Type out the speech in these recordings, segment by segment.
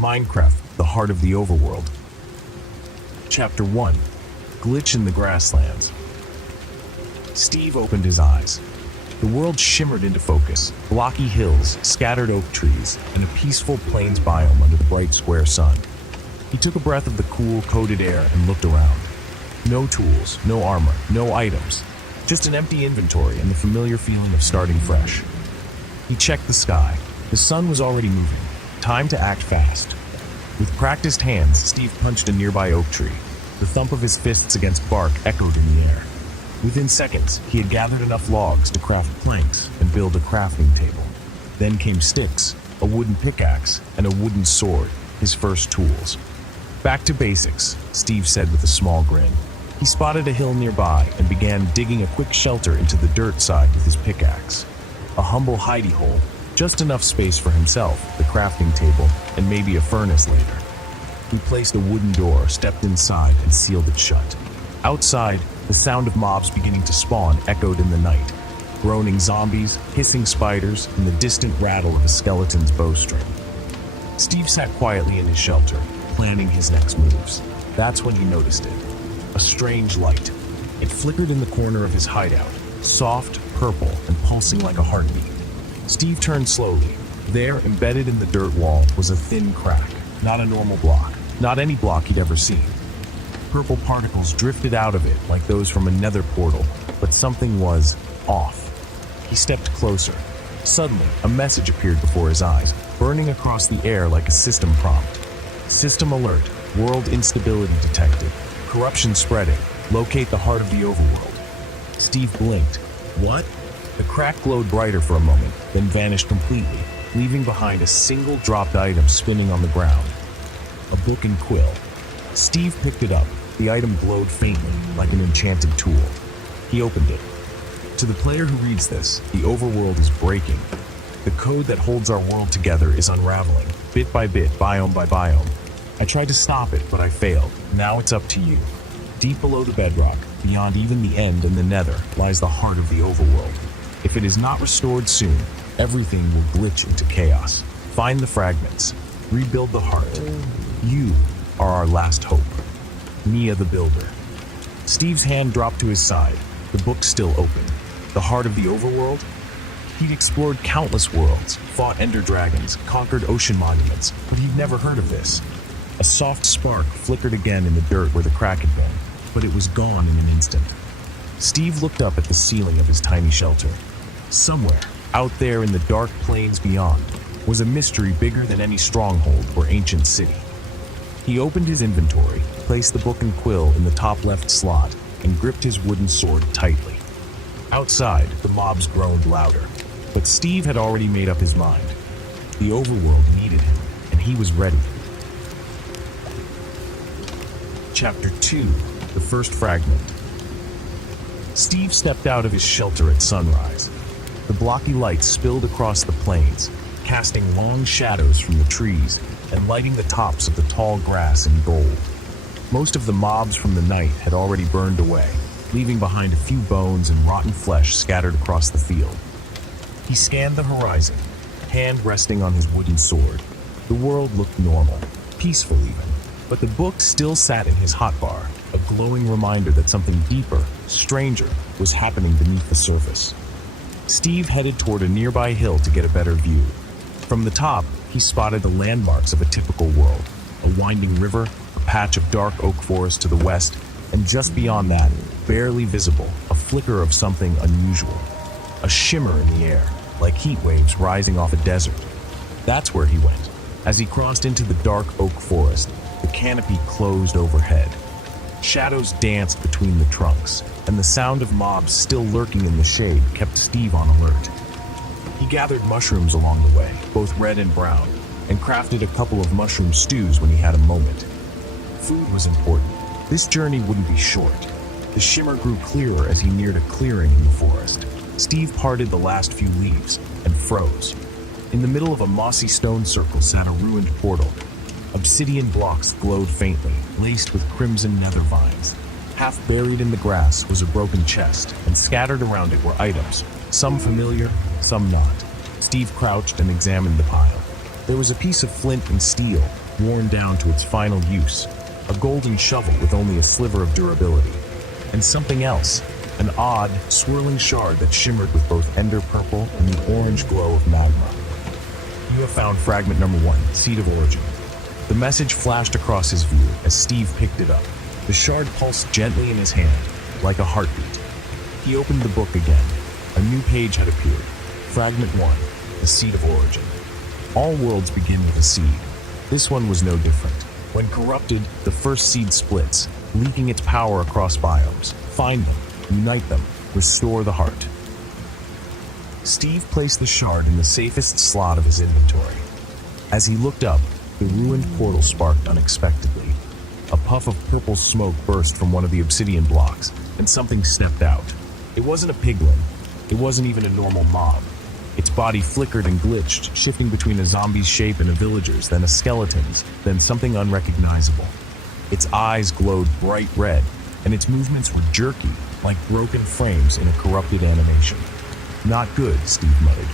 Minecraft, the heart of the overworld. Chapter 1. Glitch in the Grasslands. Steve opened his eyes. The world shimmered into focus, blocky hills, scattered oak trees, and a peaceful plains biome under the bright square sun. He took a breath of the cool, coated air and looked around. No tools, no armor, no items, just an empty inventory and the familiar feeling of starting fresh. He checked the sky. The sun was already moving. Time to act fast. With practiced hands, Steve punched a nearby oak tree. The thump of his fists against bark echoed in the air. Within seconds, he had gathered enough logs to craft planks and build a crafting table. Then came sticks, a wooden pickaxe, and a wooden sword, his first tools. Back to basics, Steve said with a small grin. He spotted a hill nearby and began digging a quick shelter into the dirt side with his pickaxe. A humble hidey hole, just enough space for himself, the crafting table, and maybe a furnace later. He placed a wooden door, stepped inside, and sealed it shut. Outside, the sound of mobs beginning to spawn echoed in the night. Groaning zombies, hissing spiders, and the distant rattle of a skeleton's bowstring. Steve sat quietly in his shelter, planning his next moves. That's when he noticed it. A strange light. It flickered in the corner of his hideout, soft, purple, and pulsing like a heartbeat. Steve turned slowly. There, embedded in the dirt wall, was a thin crack, not a normal block, not any block he'd ever seen. Purple particles drifted out of it like those from a nether portal, but something was off. He stepped closer. Suddenly, a message appeared before his eyes, burning across the air like a system prompt. System alert, world instability detected, corruption spreading, locate the heart of the overworld. Steve blinked. What? The crack glowed brighter for a moment, then vanished completely, leaving behind a single dropped item spinning on the ground. A book and quill. Steve picked it up. The item glowed faintly, like an enchanted tool. He opened it. To the player who reads this, the overworld is breaking. The code that holds our world together is unraveling, bit by bit, biome by biome. I tried to stop it, but I failed. Now it's up to you. Deep below the bedrock, beyond even the end and the nether, lies the heart of the overworld. If it is not restored soon, everything will glitch into chaos. Find the fragments. Rebuild the heart. You are our last hope. Mia the Builder. Steve's hand dropped to his side, the book still open. The heart of the overworld? He'd explored countless worlds, fought ender dragons, conquered ocean monuments, but he'd never heard of this. A soft spark flickered again in the dirt where the crack had been, but it was gone in an instant. Steve looked up at the ceiling of his tiny shelter. Somewhere, out there in the dark plains beyond, was a mystery bigger than any stronghold or ancient city. He opened his inventory, placed the book and quill in the top left slot, and gripped his wooden sword tightly. Outside, the mobs groaned louder, but Steve had already made up his mind. The overworld needed him, and he was ready. Chapter 2. The First Fragment. Steve stepped out of his shelter at sunrise. The blocky light spilled across the plains, casting long shadows from the trees and lighting the tops of the tall grass in gold. Most of the mobs from the night had already burned away, leaving behind a few bones and rotten flesh scattered across the field. He scanned the horizon, hand resting on his wooden sword. The world looked normal, peaceful even, but the book still sat in his hotbar, a glowing reminder that something deeper, stranger, was happening beneath the surface. Steve headed toward a nearby hill to get a better view. From the top, he spotted the landmarks of a typical world, a winding river, a patch of dark oak forest to the west, and just beyond that, barely visible, a flicker of something unusual. A shimmer in the air, like heat waves rising off a desert. That's where he went. As he crossed into the dark oak forest, the canopy closed overhead. Shadows danced between the trunks, and the sound of mobs still lurking in the shade kept Steve on alert. He gathered mushrooms along the way, both red and brown, and crafted a couple of mushroom stews when he had a moment. Food was important. This journey wouldn't be short. The shimmer grew clearer as he neared a clearing in the forest. Steve parted the last few leaves and froze. In the middle of a mossy stone circle sat a ruined portal. Obsidian blocks glowed faintly, laced with crimson nether vines. Half buried in the grass was a broken chest, and scattered around it were items, some familiar, some not. Steve crouched and examined the pile. There was a piece of flint and steel, worn down to its final use, a golden shovel with only a sliver of durability, and something else, an odd, swirling shard that shimmered with both ender purple and the orange glow of magma. You have found fragment number 1, Seed of Origin. The message flashed across his view as Steve picked it up. The shard pulsed gently in his hand, like a heartbeat. He opened the book again. A new page had appeared. Fragment 1, the Seed of Origin. All worlds begin with a seed. This one was no different. When corrupted, the first seed splits, leaking its power across biomes. Find them, unite them, restore the heart. Steve placed the shard in the safest slot of his inventory. As he looked up, the ruined portal sparked unexpectedly. A puff of purple smoke burst from one of the obsidian blocks, and something stepped out. It wasn't a piglin. It wasn't even a normal mob. Its body flickered and glitched, shifting between a zombie's shape and a villager's, then a skeleton's, then something unrecognizable. Its eyes glowed bright red, and its movements were jerky, like broken frames in a corrupted animation. Not good, Steve muttered.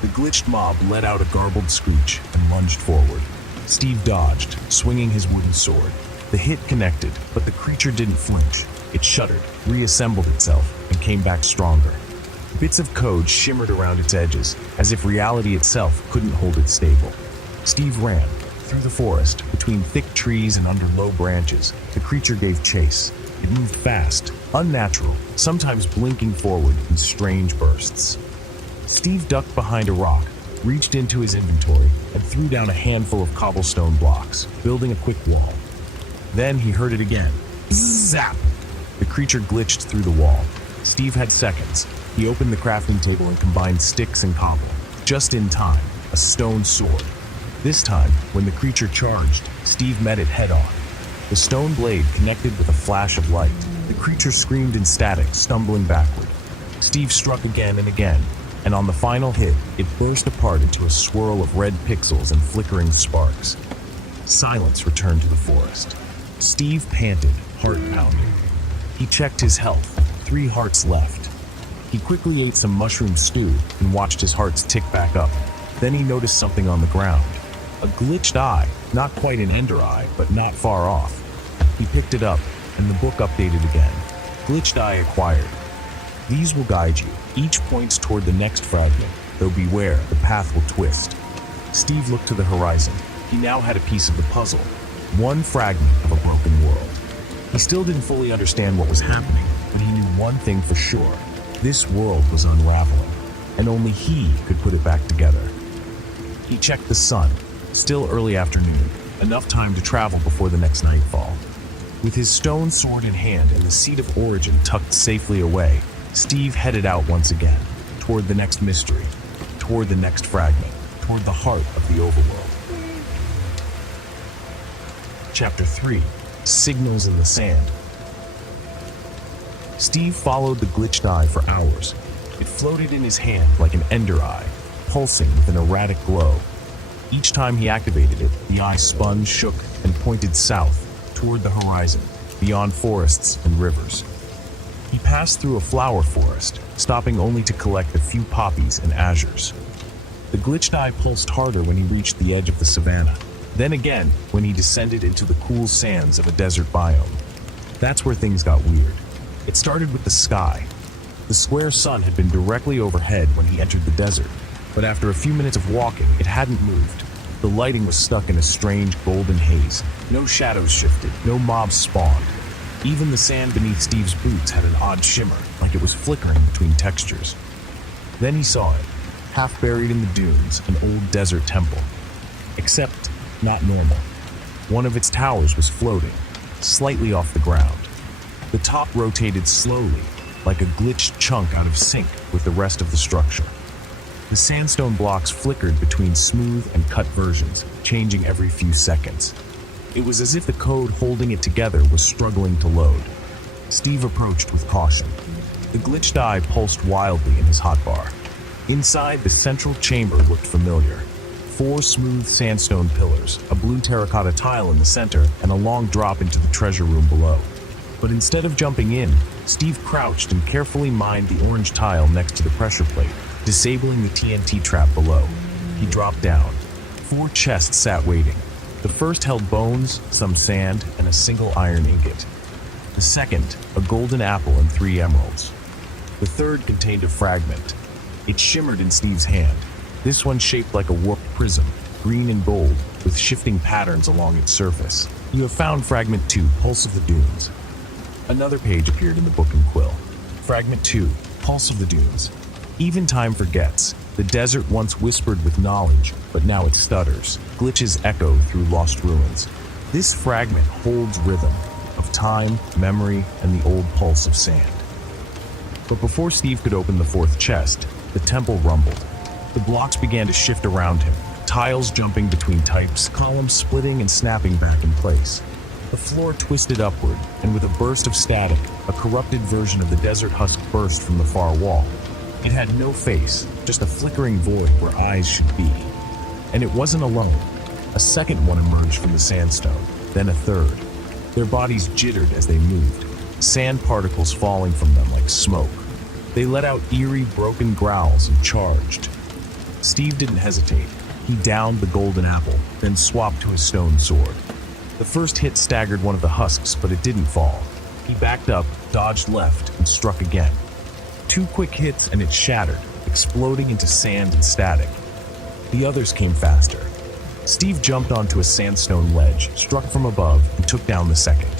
The glitched mob let out a garbled screech and lunged forward. Steve dodged, swinging his wooden sword. The hit connected, but the creature didn't flinch. It shuddered, reassembled itself, and came back stronger. Bits of code shimmered around its edges, as if reality itself couldn't hold it stable. Steve ran. Through the forest, between thick trees and under low branches, the creature gave chase. It moved fast, unnatural, sometimes blinking forward in strange bursts. Steve ducked behind a rock, reached into his inventory, and threw down a handful of cobblestone blocks, building a quick wall. Then he heard it again. Zap! The creature glitched through the wall. Steve had seconds. He opened the crafting table and combined sticks and cobble. Just in time, a stone sword. This time, when the creature charged, Steve met it head-on. The stone blade connected with a flash of light. The creature screamed in static, stumbling backward. Steve struck again and again, and on the final hit, it burst apart into a swirl of red pixels and flickering sparks. Silence returned to the forest. Steve panted, heart pounding. He checked his health. 3 hearts left. He quickly ate some mushroom stew and watched his hearts tick back up. Then he noticed something on the ground. A glitched eye, not quite an ender eye, but not far off. He picked it up, and the book updated again. Glitched eye acquired. These will guide you. Each points toward the next fragment, though beware, the path will twist. Steve looked to the horizon. He now had a piece of the puzzle. One fragment of a broken world. He still didn't fully understand what was happening, but he knew one thing for sure. This world was unraveling, and only he could put it back together. He checked the sun. Still early afternoon, enough time to travel before the next nightfall. With his stone sword in hand and the Seed of Origin tucked safely away, Steve headed out once again, toward the next mystery, toward the next fragment, toward the heart of the Overworld. Chapter 3, Signals in the Sand. Steve followed the glitched eye for hours. It floated in his hand like an ender eye, pulsing with an erratic glow. Each time he activated it, the eye spun, shook, and pointed south, toward the horizon, beyond forests and rivers. He passed through a flower forest, stopping only to collect a few poppies and azures. The glitched eye pulsed harder when he reached the edge of the savanna, then again when he descended into the cool sands of a desert biome. That's where things got weird. It started with the sky. The square sun had been directly overhead when he entered the desert, but after a few minutes of walking, it hadn't moved. The lighting was stuck in a strange golden haze. No shadows shifted, no mobs spawned. Even the sand beneath Steve's boots had an odd shimmer, like it was flickering between textures. Then he saw it, half buried in the dunes, an old desert temple. Except, not normal. One of its towers was floating, slightly off the ground. The top rotated slowly, like a glitched chunk out of sync with the rest of the structure. The sandstone blocks flickered between smooth and cut versions, changing every few seconds. It was as if the code holding it together was struggling to load. Steve approached with caution. The glitched eye pulsed wildly in his hotbar. Inside, the central chamber looked familiar. 4 smooth sandstone pillars, a blue terracotta tile in the center, and a long drop into the treasure room below. But instead of jumping in, Steve crouched and carefully mined the orange tile next to the pressure plate, disabling the TNT trap below. He dropped down. 4 chests sat waiting. The first held bones, some sand, and a single iron ingot. The second, a golden apple and 3 emeralds. The third contained a fragment. It shimmered in Steve's hand. This one shaped like a warped prism, green and gold, with shifting patterns along its surface. You have found Fragment 2, Pulse of the Dunes. Another page appeared in the book and quill. Fragment 2, Pulse of the Dunes. Even time forgets. The desert once whispered with knowledge, but now it stutters. Glitches echo through lost ruins. This fragment holds rhythm of time, memory, and the old pulse of sand. But before Steve could open the 4th chest, the temple rumbled. The blocks began to shift around him, tiles jumping between types, columns splitting and snapping back in place. The floor twisted upward, and with a burst of static, a corrupted version of the desert husk burst from the far wall. It had no face, just a flickering void where eyes should be. And it wasn't alone. A second one emerged from the sandstone, then a third. Their bodies jittered as they moved, sand particles falling from them like smoke. They let out eerie, broken growls and charged. Steve didn't hesitate. He downed the golden apple, then swapped to his stone sword. The first hit staggered one of the husks, but it didn't fall. He backed up, dodged left, and struck again. 2 quick hits and it shattered, exploding into sand and static. The others came faster. Steve jumped onto a sandstone ledge, struck from above, and took down the second.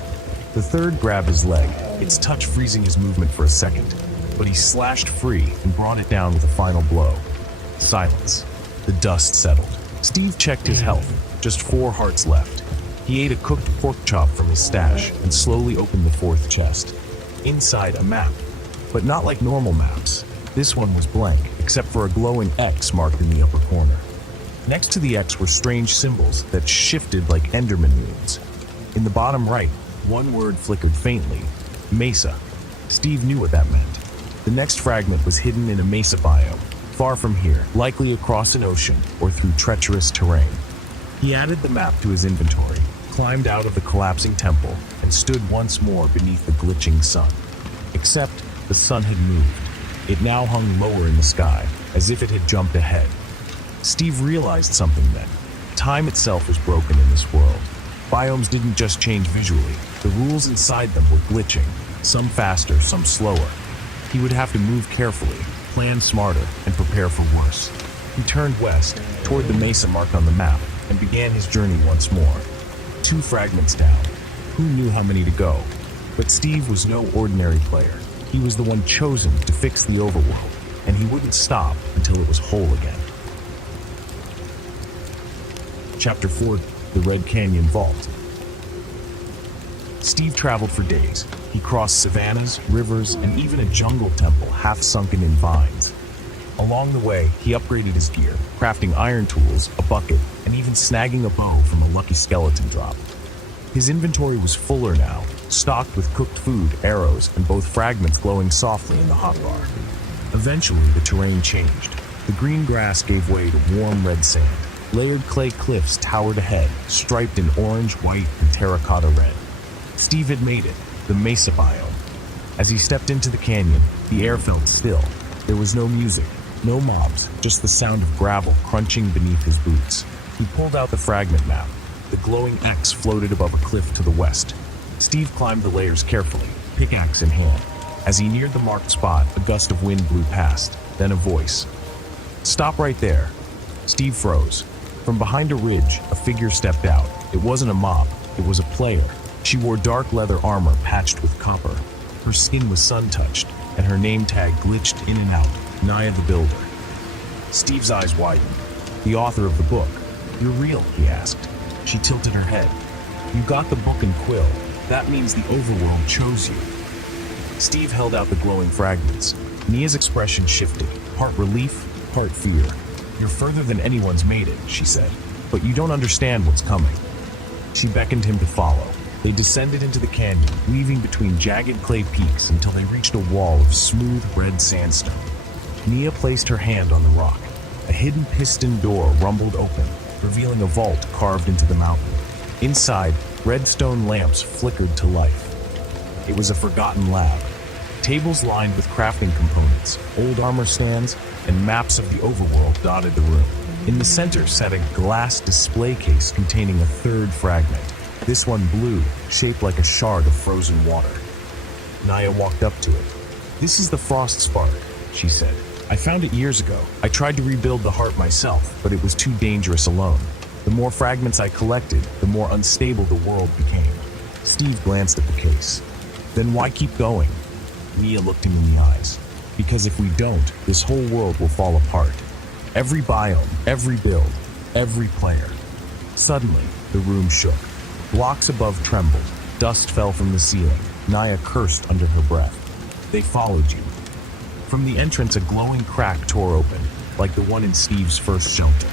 The third grabbed his leg, its touch freezing his movement for a second, but he slashed free and brought it down with a final blow. Silence. The dust settled. Steve checked his health, just 4 hearts left. He ate a cooked pork chop from his stash and slowly opened the 4th chest. Inside, a map, but not like normal maps. This one was blank, except for a glowing X marked in the upper corner. Next to the X were strange symbols that shifted like Enderman runes. In the bottom right, one word flickered faintly: Mesa. Steve knew what that meant. The next fragment was hidden in a mesa biome, far from here, likely across an ocean or through treacherous terrain. He added the map to his inventory, climbed out of the collapsing temple, and stood once more beneath the glitching sun. Except the sun had moved. It now hung lower in the sky, as if it had jumped ahead. Steve realized something then. Time itself was broken in this world. Biomes didn't just change visually. The rules inside them were glitching, some faster, some slower. He would have to move carefully, plan smarter, and prepare for worse. He turned west, toward the mesa marked on the map, and began his journey once more. 2 fragments down. Who knew how many to go? But Steve was no ordinary player. He was the one chosen to fix the overworld, and he wouldn't stop until it was whole again. Chapter 4, The Red Canyon Vault. Steve traveled for days. He crossed savannas, rivers, and even a jungle temple half sunken in vines. Along the way, he upgraded his gear, crafting iron tools, a bucket, and even snagging a bow from a lucky skeleton drop. His inventory was fuller now, stocked with cooked food, arrows, and both fragments glowing softly in the hotbar. Eventually, the terrain changed. The green grass gave way to warm red sand. Layered clay cliffs towered ahead, striped in orange, white, and terracotta red. Steve had made it, the mesa biome. As he stepped into the canyon, the air felt still. There was no music, no mobs, just the sound of gravel crunching beneath his boots. He pulled out the fragment map. The glowing X floated above a cliff to the west. Steve climbed the layers carefully, pickaxe in hand. As he neared the marked spot, a gust of wind blew past, then a voice. "Stop right there." Steve froze. From behind a ridge, a figure stepped out. It wasn't a mob, it was a player. She wore dark leather armor patched with copper. Her skin was sun-touched, and her name tag glitched in and out, Naya the Builder. Steve's eyes widened. "The author of the book. You're real?" he asked. She tilted her head. "You got the book and quill. That means the overworld chose you." Steve held out the glowing fragments. Nia's expression shifted, part relief, part fear. "You're further than anyone's made it," she said, "but you don't understand what's coming." She beckoned him to follow. They descended into the canyon, weaving between jagged clay peaks until they reached a wall of smooth red sandstone. Nia placed her hand on the rock. A hidden piston door rumbled open, revealing a vault carved into the mountain. Inside, red stone lamps flickered to life. It was a forgotten lab. Tables lined with crafting components, old armor stands, and maps of the overworld dotted the room. In the center sat a glass display case containing a third fragment, this one blue, shaped like a shard of frozen water. Naya walked up to it. "This is the Frost Spark," she said. "I found it years ago. I tried to rebuild the heart myself, but it was too dangerous alone. The more fragments I collected, the more unstable the world became." Steve glanced at the case. "Then why keep going?" Mia looked him in the eyes. "Because if we don't, this whole world will fall apart. Every biome, every build, every player." Suddenly, the room shook. Blocks above trembled. Dust fell from the ceiling. Naya cursed under her breath. "They followed you." From the entrance, a glowing crack tore open, like the one in Steve's first shelter.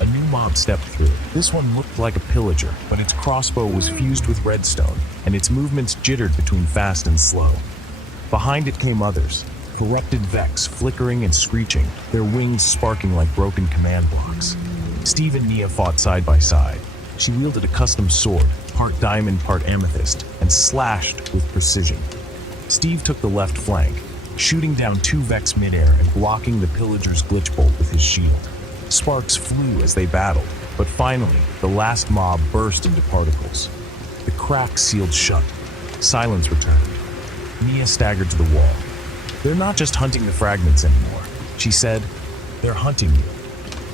A new mob stepped through. This one looked like a pillager, but its crossbow was fused with redstone, and its movements jittered between fast and slow. Behind it came others, corrupted Vex flickering and screeching, their wings sparking like broken command blocks. Steve and Nia fought side by side. She wielded a custom sword, part diamond, part amethyst, and slashed with precision. Steve took the left flank, shooting down 2 Vex midair and blocking the pillager's glitch bolt with his shield. Sparks flew as they battled, but finally, the last mob burst into particles. The crack sealed shut. Silence returned. Nia staggered to the wall. "They're not just hunting the fragments anymore," she said. "They're hunting you."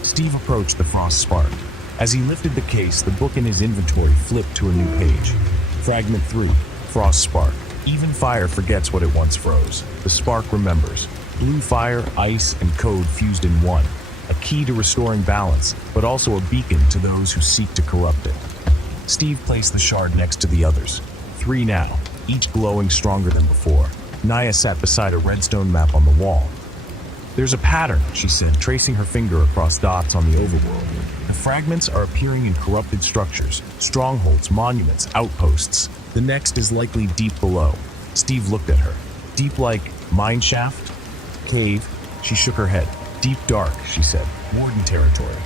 Steve approached the Frost Spark. As he lifted the case, the book in his inventory flipped to a new page. Fragment 3, Frost Spark. Even fire forgets what it once froze. The spark remembers. Blue fire, ice, and code fused in one. A key to restoring balance, but also a beacon to those who seek to corrupt it. Steve placed the shard next to the others. 3 now, each glowing stronger than before. Naya sat beside a redstone map on the wall. "There's a pattern," she said, tracing her finger across dots on the overworld. "The fragments are appearing in corrupted structures, strongholds, monuments, outposts. The next is likely deep below." Steve looked at her. "Deep like mine shaft? Cave?" She shook her head. "Deep dark," she said. "Warden territory."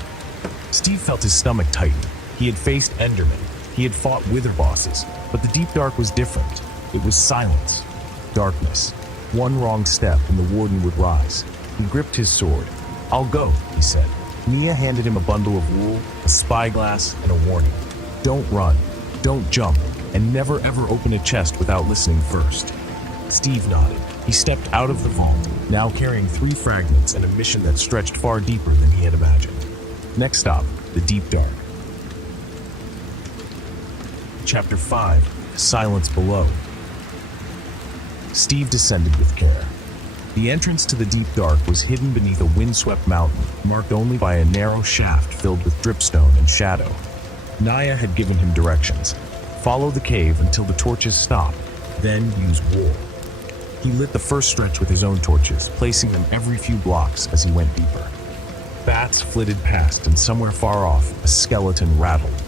Steve felt his stomach tighten. He had faced Enderman. He had fought wither bosses. But the deep dark was different. It was silence. Darkness. One wrong step and the warden would rise. He gripped his sword. "I'll go," he said. Nia handed him a bundle of wool, a spyglass, and a warning. "Don't run. Don't jump. And never ever open a chest without listening first." Steve nodded. He stepped out of the vault, now carrying 3 fragments and a mission that stretched far deeper than he had imagined. Next stop, the deep dark. Chapter 5, Silence Below. Steve descended with care. The entrance to the deep dark was hidden beneath a windswept mountain, marked only by a narrow shaft filled with dripstone and shadow. Naya had given him directions. Follow the cave until the torches stop, then use wool. He lit the first stretch with his own torches, placing them every few blocks as he went deeper. Bats flitted past, and somewhere far off, a skeleton rattled.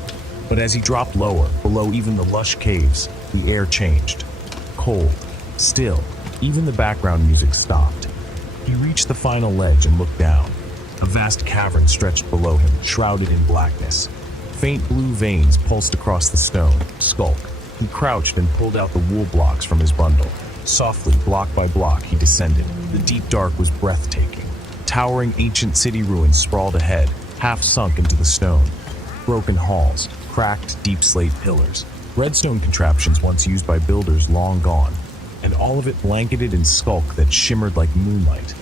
But as he dropped lower, below even the lush caves, the air changed. Cold, still, even the background music stopped. He reached the final ledge and looked down. A vast cavern stretched below him, shrouded in blackness. Faint blue veins pulsed across the stone. Skulk. He crouched and pulled out the wool blocks from his bundle. Softly, block by block, he descended. The deep dark was breathtaking. Towering ancient city ruins sprawled ahead, half sunk into the stone. Broken halls, cracked deep slate pillars, redstone contraptions once used by builders long gone, and all of it blanketed in skulk that shimmered like moonlight.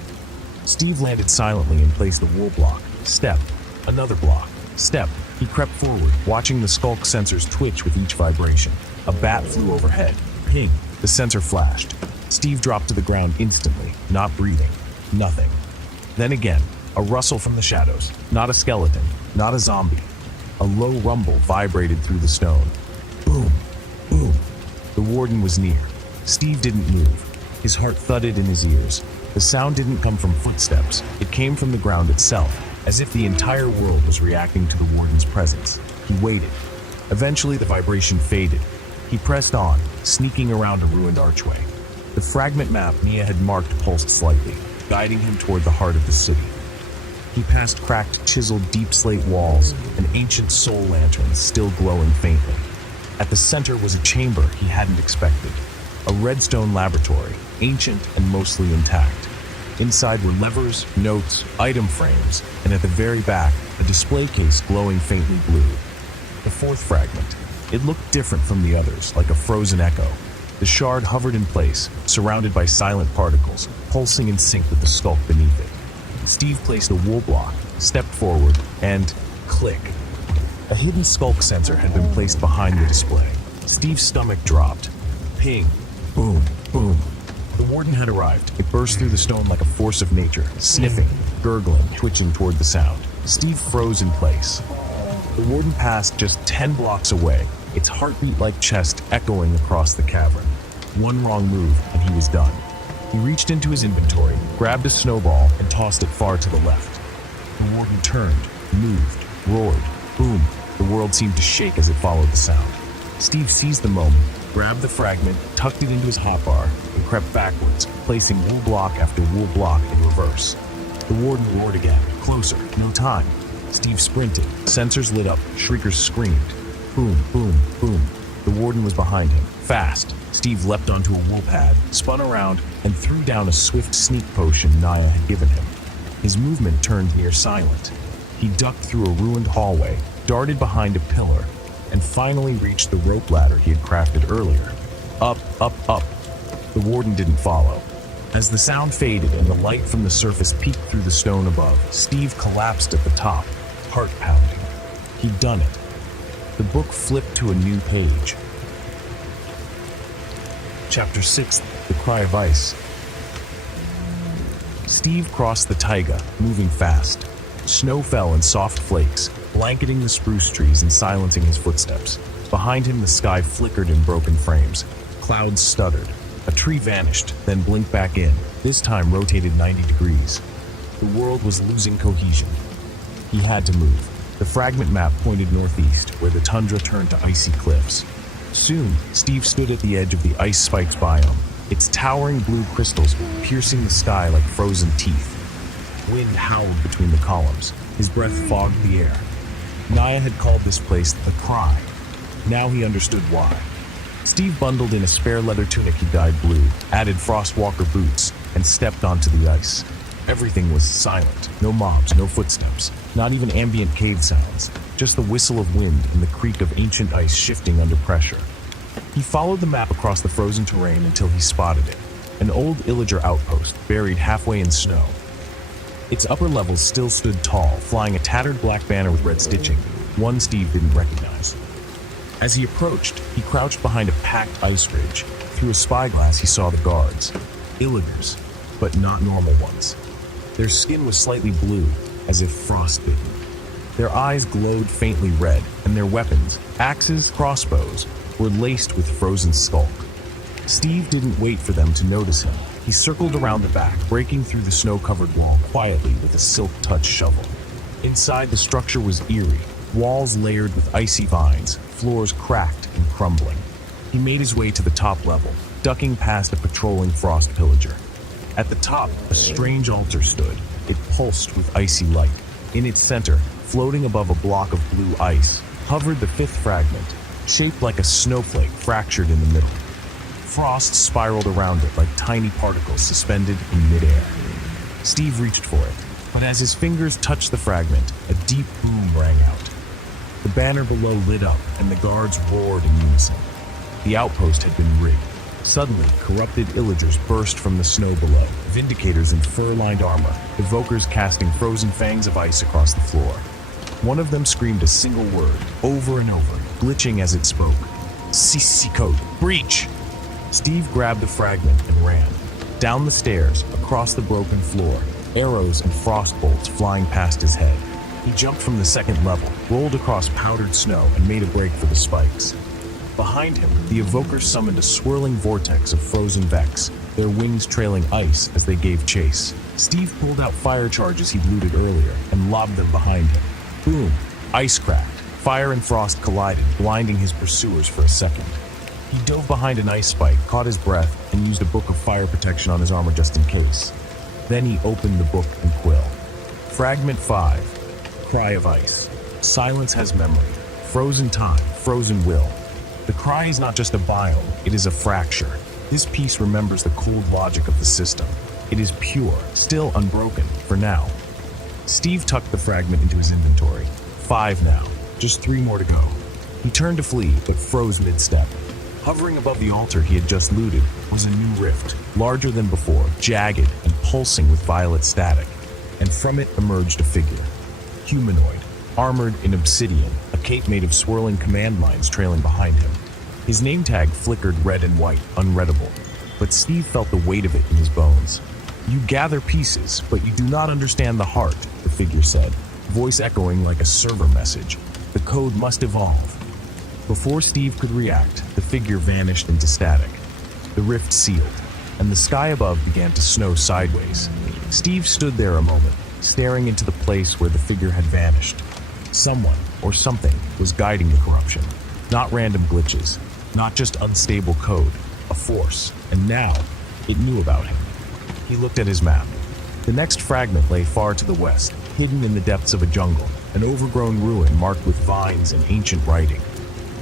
Steve landed silently and placed the wool block. Step. Another block. Step. He crept forward, watching the skulk sensors twitch with each vibration. A bat flew overhead. Ping. The sensor flashed. Steve dropped to the ground instantly, not breathing. Nothing. Then again, a rustle from the shadows. Not a skeleton, not a zombie. A low rumble vibrated through the stone. Boom. Boom. The warden was near. Steve didn't move. His heart thudded in his ears. The sound didn't come from footsteps. It came from the ground itself, as if the entire world was reacting to the warden's presence. He waited. Eventually, the vibration faded. He pressed on, sneaking around a ruined archway. The fragment map Nia had marked pulsed slightly, guiding him toward the heart of the city. He passed cracked, chiseled deep slate walls and ancient soul lanterns still glowing faintly. At the center was a chamber he hadn't expected. A redstone laboratory, ancient and mostly intact. Inside were levers, notes, item frames, and at the very back, a display case glowing faintly blue. The fourth fragment. It looked different from the others, like a frozen echo. The shard hovered in place, surrounded by silent particles, pulsing in sync with the skulk beneath it. Steve placed a wool block, stepped forward, and click. A hidden skulk sensor had been placed behind the display. Steve's stomach dropped. Ping. Boom. Boom. The warden had arrived. It burst through the stone like a force of nature, sniffing, gurgling, twitching toward the sound. Steve froze in place. The warden passed just 10 blocks away, its heartbeat-like chest echoing across the cavern. One wrong move, and he was done. He reached into his inventory, grabbed a snowball, and tossed it far to the left. The warden turned, moved, roared. Boom. The world seemed to shake as it followed the sound. Steve seized the moment, grabbed the fragment, tucked it into his hotbar, and crept backwards, placing wool block after wool block in reverse. The warden roared again, closer, no time. Steve sprinted, sensors lit up, shriekers screamed. Boom, boom, boom. The warden was behind him, fast. Steve leapt onto a wool pad, spun around, and threw down a swift sneak potion Naya had given him. His movement turned near silent. He ducked through a ruined hallway, darted behind a pillar, and finally reached the rope ladder he had crafted earlier. Up, up, up. The warden didn't follow. As the sound faded and the light from the surface peeked through the stone above, Steve collapsed at the top, heart pounding. He'd done it. The book flipped to a new page. Chapter 6, The Cry of Ice. Steve crossed the taiga, moving fast. Snow fell in soft flakes, blanketing the spruce trees and silencing his footsteps. Behind him, the sky flickered in broken frames. Clouds stuttered. A tree vanished, then blinked back in, this time rotated 90 degrees. The world was losing cohesion. He had to move. The fragment map pointed northeast, where the tundra turned to icy cliffs. Soon, Steve stood at the edge of the Ice Spikes biome, its towering blue crystals piercing the sky like frozen teeth. Wind howled between the columns. His breath fogged the air. Naya had called this place the Cry. Now he understood why. Steve bundled in a spare leather tunic he dyed blue, added Frostwalker boots, and stepped onto the ice. Everything was silent. No mobs, no footsteps, not even ambient cave sounds, just the whistle of wind and the creak of ancient ice shifting under pressure. He followed the map across the frozen terrain until he spotted it, an old Illager outpost buried halfway in snow. Its upper levels still stood tall, flying a tattered black banner with red stitching, one Steve didn't recognize. As he approached, he crouched behind a packed ice ridge. Through a spyglass, he saw the guards. Illagers, but not normal ones. Their skin was slightly blue, as if frostbitten. Their eyes glowed faintly red, and their weapons, axes, crossbows, were laced with frozen skulk. Steve didn't wait for them to notice him. He circled around the back, breaking through the snow-covered wall quietly with a silk-touch shovel. Inside, the structure was eerie, walls layered with icy vines, floors cracked and crumbling. He made his way to the top level, ducking past a patrolling frost pillager. At the top, a strange altar stood. It pulsed with icy light. In its center, floating above a block of blue ice, hovered the fifth fragment, shaped like a snowflake fractured in the middle. Frost spiraled around it like tiny particles suspended in midair. Steve reached for it, but as his fingers touched the fragment, a deep boom rang out. The banner below lit up, and the guards roared in unison. The outpost had been rigged. Suddenly, corrupted Illagers burst from the snow below, Vindicators in fur-lined armor, Evokers casting frozen fangs of ice across the floor. One of them screamed a single word, over and over, glitching as it spoke. CC code, breach! Steve grabbed the fragment and ran. Down the stairs, across the broken floor, arrows and frost bolts flying past his head. He jumped from the second level, rolled across powdered snow, and made a break for the spikes. Behind him, the Evokers summoned a swirling vortex of frozen Vex, their wings trailing ice as they gave chase. Steve pulled out fire charges he'd looted earlier and lobbed them behind him. Boom! Ice cracked. Fire and frost collided, blinding his pursuers for a second. He dove behind an ice spike, caught his breath, and used a book of fire protection on his armor just in case. Then he opened the book and quill. Fragment 5. Cry of Ice. Silence has memory. Frozen time. Frozen will. The cry is not just a biome, it is a fracture. This piece remembers the cold logic of the system. It is pure, still unbroken, for now. Steve tucked the fragment into his inventory. 5 now. Just 3 more to go. He turned to flee, but froze mid-step. Hovering above the altar he had just looted was a new rift, larger than before, jagged and pulsing with violet static. And from it emerged a figure. Humanoid, armored in obsidian, a cape made of swirling command lines trailing behind him. His name tag flickered red and white, unreadable, but Steve felt the weight of it in his bones. "You gather pieces, but you do not understand the heart," the figure said, voice echoing like a server message. "The code must evolve." Before Steve could react, the figure vanished into static. The rift sealed, and the sky above began to snow sideways. Steve stood there a moment, staring into the place where the figure had vanished. Someone, or something, was guiding the corruption. Not random glitches, not just unstable code, a force, and now it knew about him. He looked at his map. The next fragment lay far to the west, hidden in the depths of a jungle, an overgrown ruin marked with vines and ancient writing.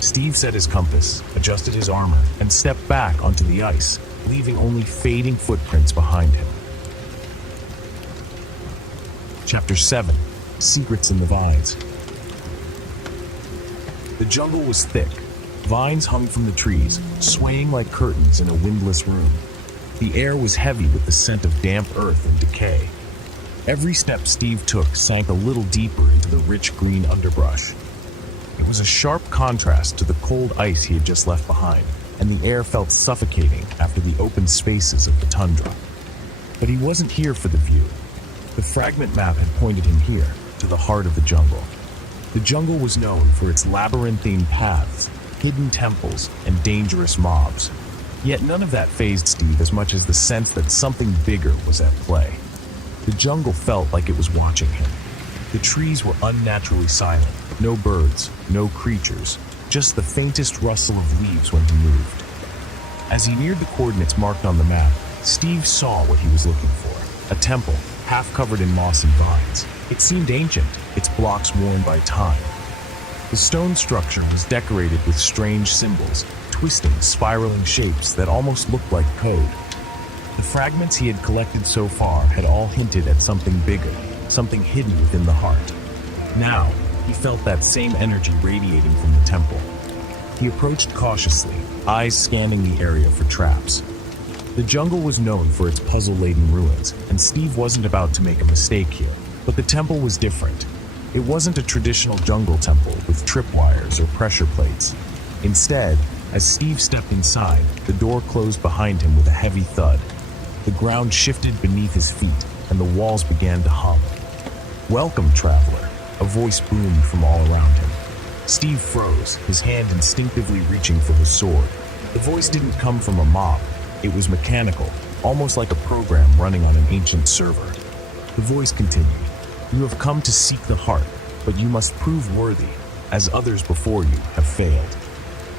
Steve set his compass, adjusted his armor, and stepped back onto the ice, leaving only fading footprints behind him. Chapter 7. Secrets in the Vines. The jungle was thick. Vines hung from the trees, swaying like curtains in a windless room. The air was heavy with the scent of damp earth and decay. Every step Steve took sank a little deeper into the rich green underbrush. It was a sharp contrast to the cold ice he had just left behind, and the air felt suffocating after the open spaces of the tundra. But he wasn't here for the view. The fragment map had pointed him here, to the heart of the jungle. The jungle was known for its labyrinthine paths, hidden temples, and dangerous mobs. Yet none of that fazed Steve as much as the sense that something bigger was at play. The jungle felt like it was watching him. The trees were unnaturally silent. No birds, no creatures, just the faintest rustle of leaves when he moved. As he neared the coordinates marked on the map, Steve saw what he was looking for. A temple, half covered in moss and vines. It seemed ancient, its blocks worn by time. The stone structure was decorated with strange symbols, twisting, spiraling shapes that almost looked like code. The fragments he had collected so far had all hinted at something bigger, something hidden within the heart. Now, he felt that same energy radiating from the temple. He approached cautiously, eyes scanning the area for traps. The jungle was known for its puzzle-laden ruins, and Steve wasn't about to make a mistake here. But the temple was different. It wasn't a traditional jungle temple with tripwires or pressure plates. Instead, as Steve stepped inside, the door closed behind him with a heavy thud. The ground shifted beneath his feet, and the walls began to hum. "Welcome, traveler," a voice boomed from all around him. Steve froze, his hand instinctively reaching for his sword. The voice didn't come from a mob. It was mechanical, almost like a program running on an ancient server. The voice continued, "You have come to seek the heart, but you must prove worthy, as others before you have failed."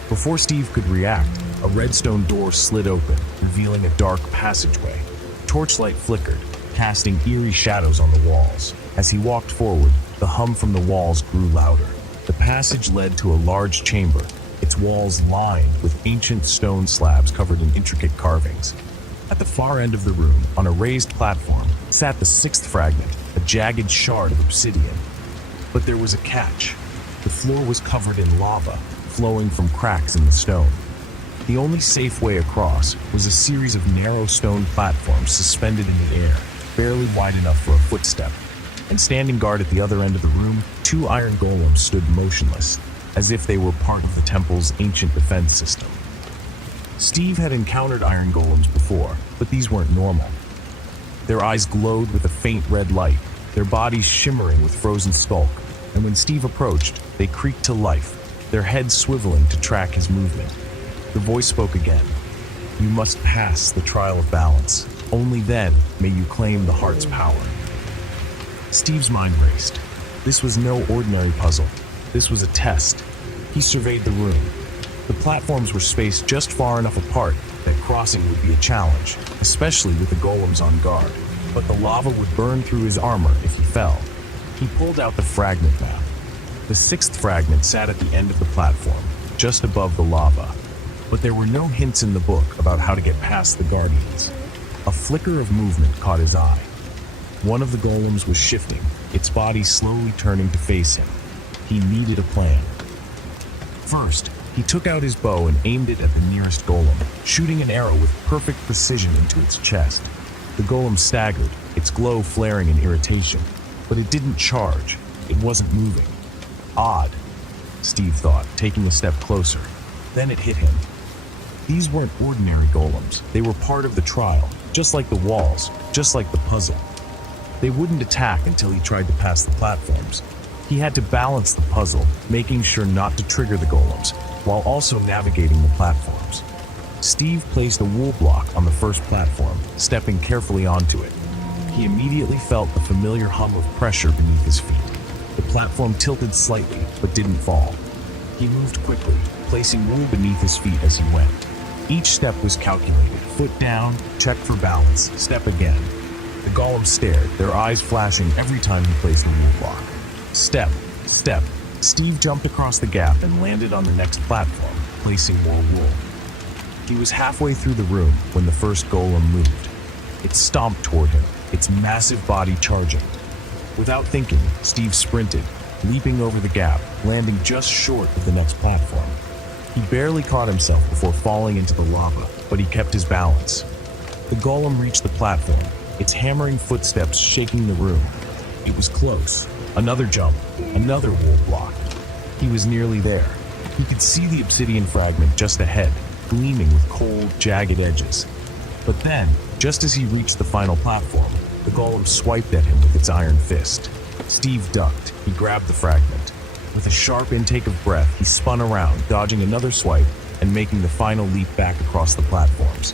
Before Steve could react, a redstone door slid open, revealing a dark passageway. Torchlight flickered, casting eerie shadows on the walls. As he walked forward, the hum from the walls grew louder. The passage led to a large chamber, its walls lined with ancient stone slabs covered in intricate carvings. At the far end of the room, on a raised platform, sat the 6th fragment, a jagged shard of obsidian. But there was a catch. The floor was covered in lava, flowing from cracks in the stone. The only safe way across was a series of narrow stone platforms suspended in the air, barely wide enough for a footstep. And standing guard at the other end of the room, 2 iron golems stood motionless, as if they were part of the temple's ancient defense system. Steve had encountered iron golems before, but these weren't normal. Their eyes glowed with a faint red light, their bodies shimmering with frozen skulk, and when Steve approached, they creaked to life, their heads swiveling to track his movement. The voice spoke again. "You must pass the trial of balance. Only then may you claim the heart's power." Steve's mind raced. This was no ordinary puzzle. This was a test. He surveyed the room. The platforms were spaced just far enough apart that crossing would be a challenge, especially with the golems on guard. But the lava would burn through his armor if he fell. He pulled out the fragment map. The 6th fragment sat at the end of the platform, just above the lava. But there were no hints in the book about how to get past the guardians. A flicker of movement caught his eye. One of the golems was shifting, its body slowly turning to face him. He needed a plan. First, he took out his bow and aimed it at the nearest golem, shooting an arrow with perfect precision into its chest. The golem staggered, its glow flaring in irritation, but it didn't charge. It wasn't moving. Odd, Steve thought, taking a step closer. Then it hit him. These weren't ordinary golems. They were part of the trial, just like the walls, just like the puzzle. They wouldn't attack until he tried to pass the platforms. He had to balance the puzzle, making sure not to trigger the golems, while also navigating the platforms. Steve placed a wool block on the first platform, stepping carefully onto it. He immediately felt the familiar hum of pressure beneath his feet. The platform tilted slightly, but didn't fall. He moved quickly, placing wool beneath his feet as he went. Each step was calculated. Foot down, check for balance, step again. The golem stared, their eyes flashing every time he placed the wool block. Step, step. Steve jumped across the gap and landed on the next platform, placing more wool. He was halfway through the room when the first golem moved. It stomped toward him, its massive body charging. Without thinking, Steve sprinted, leaping over the gap, landing just short of the next platform. He barely caught himself before falling into the lava, but he kept his balance. The golem reached the platform, its hammering footsteps shaking the room. It was close. Another jump, another wool block. He was nearly there. He could see the obsidian fragment just ahead, gleaming with cold, jagged edges. But then, just as he reached the final platform, the golem swiped at him with its iron fist. Steve ducked. He grabbed the fragment. With a sharp intake of breath, he spun around, dodging another swipe and making the final leap back across the platforms.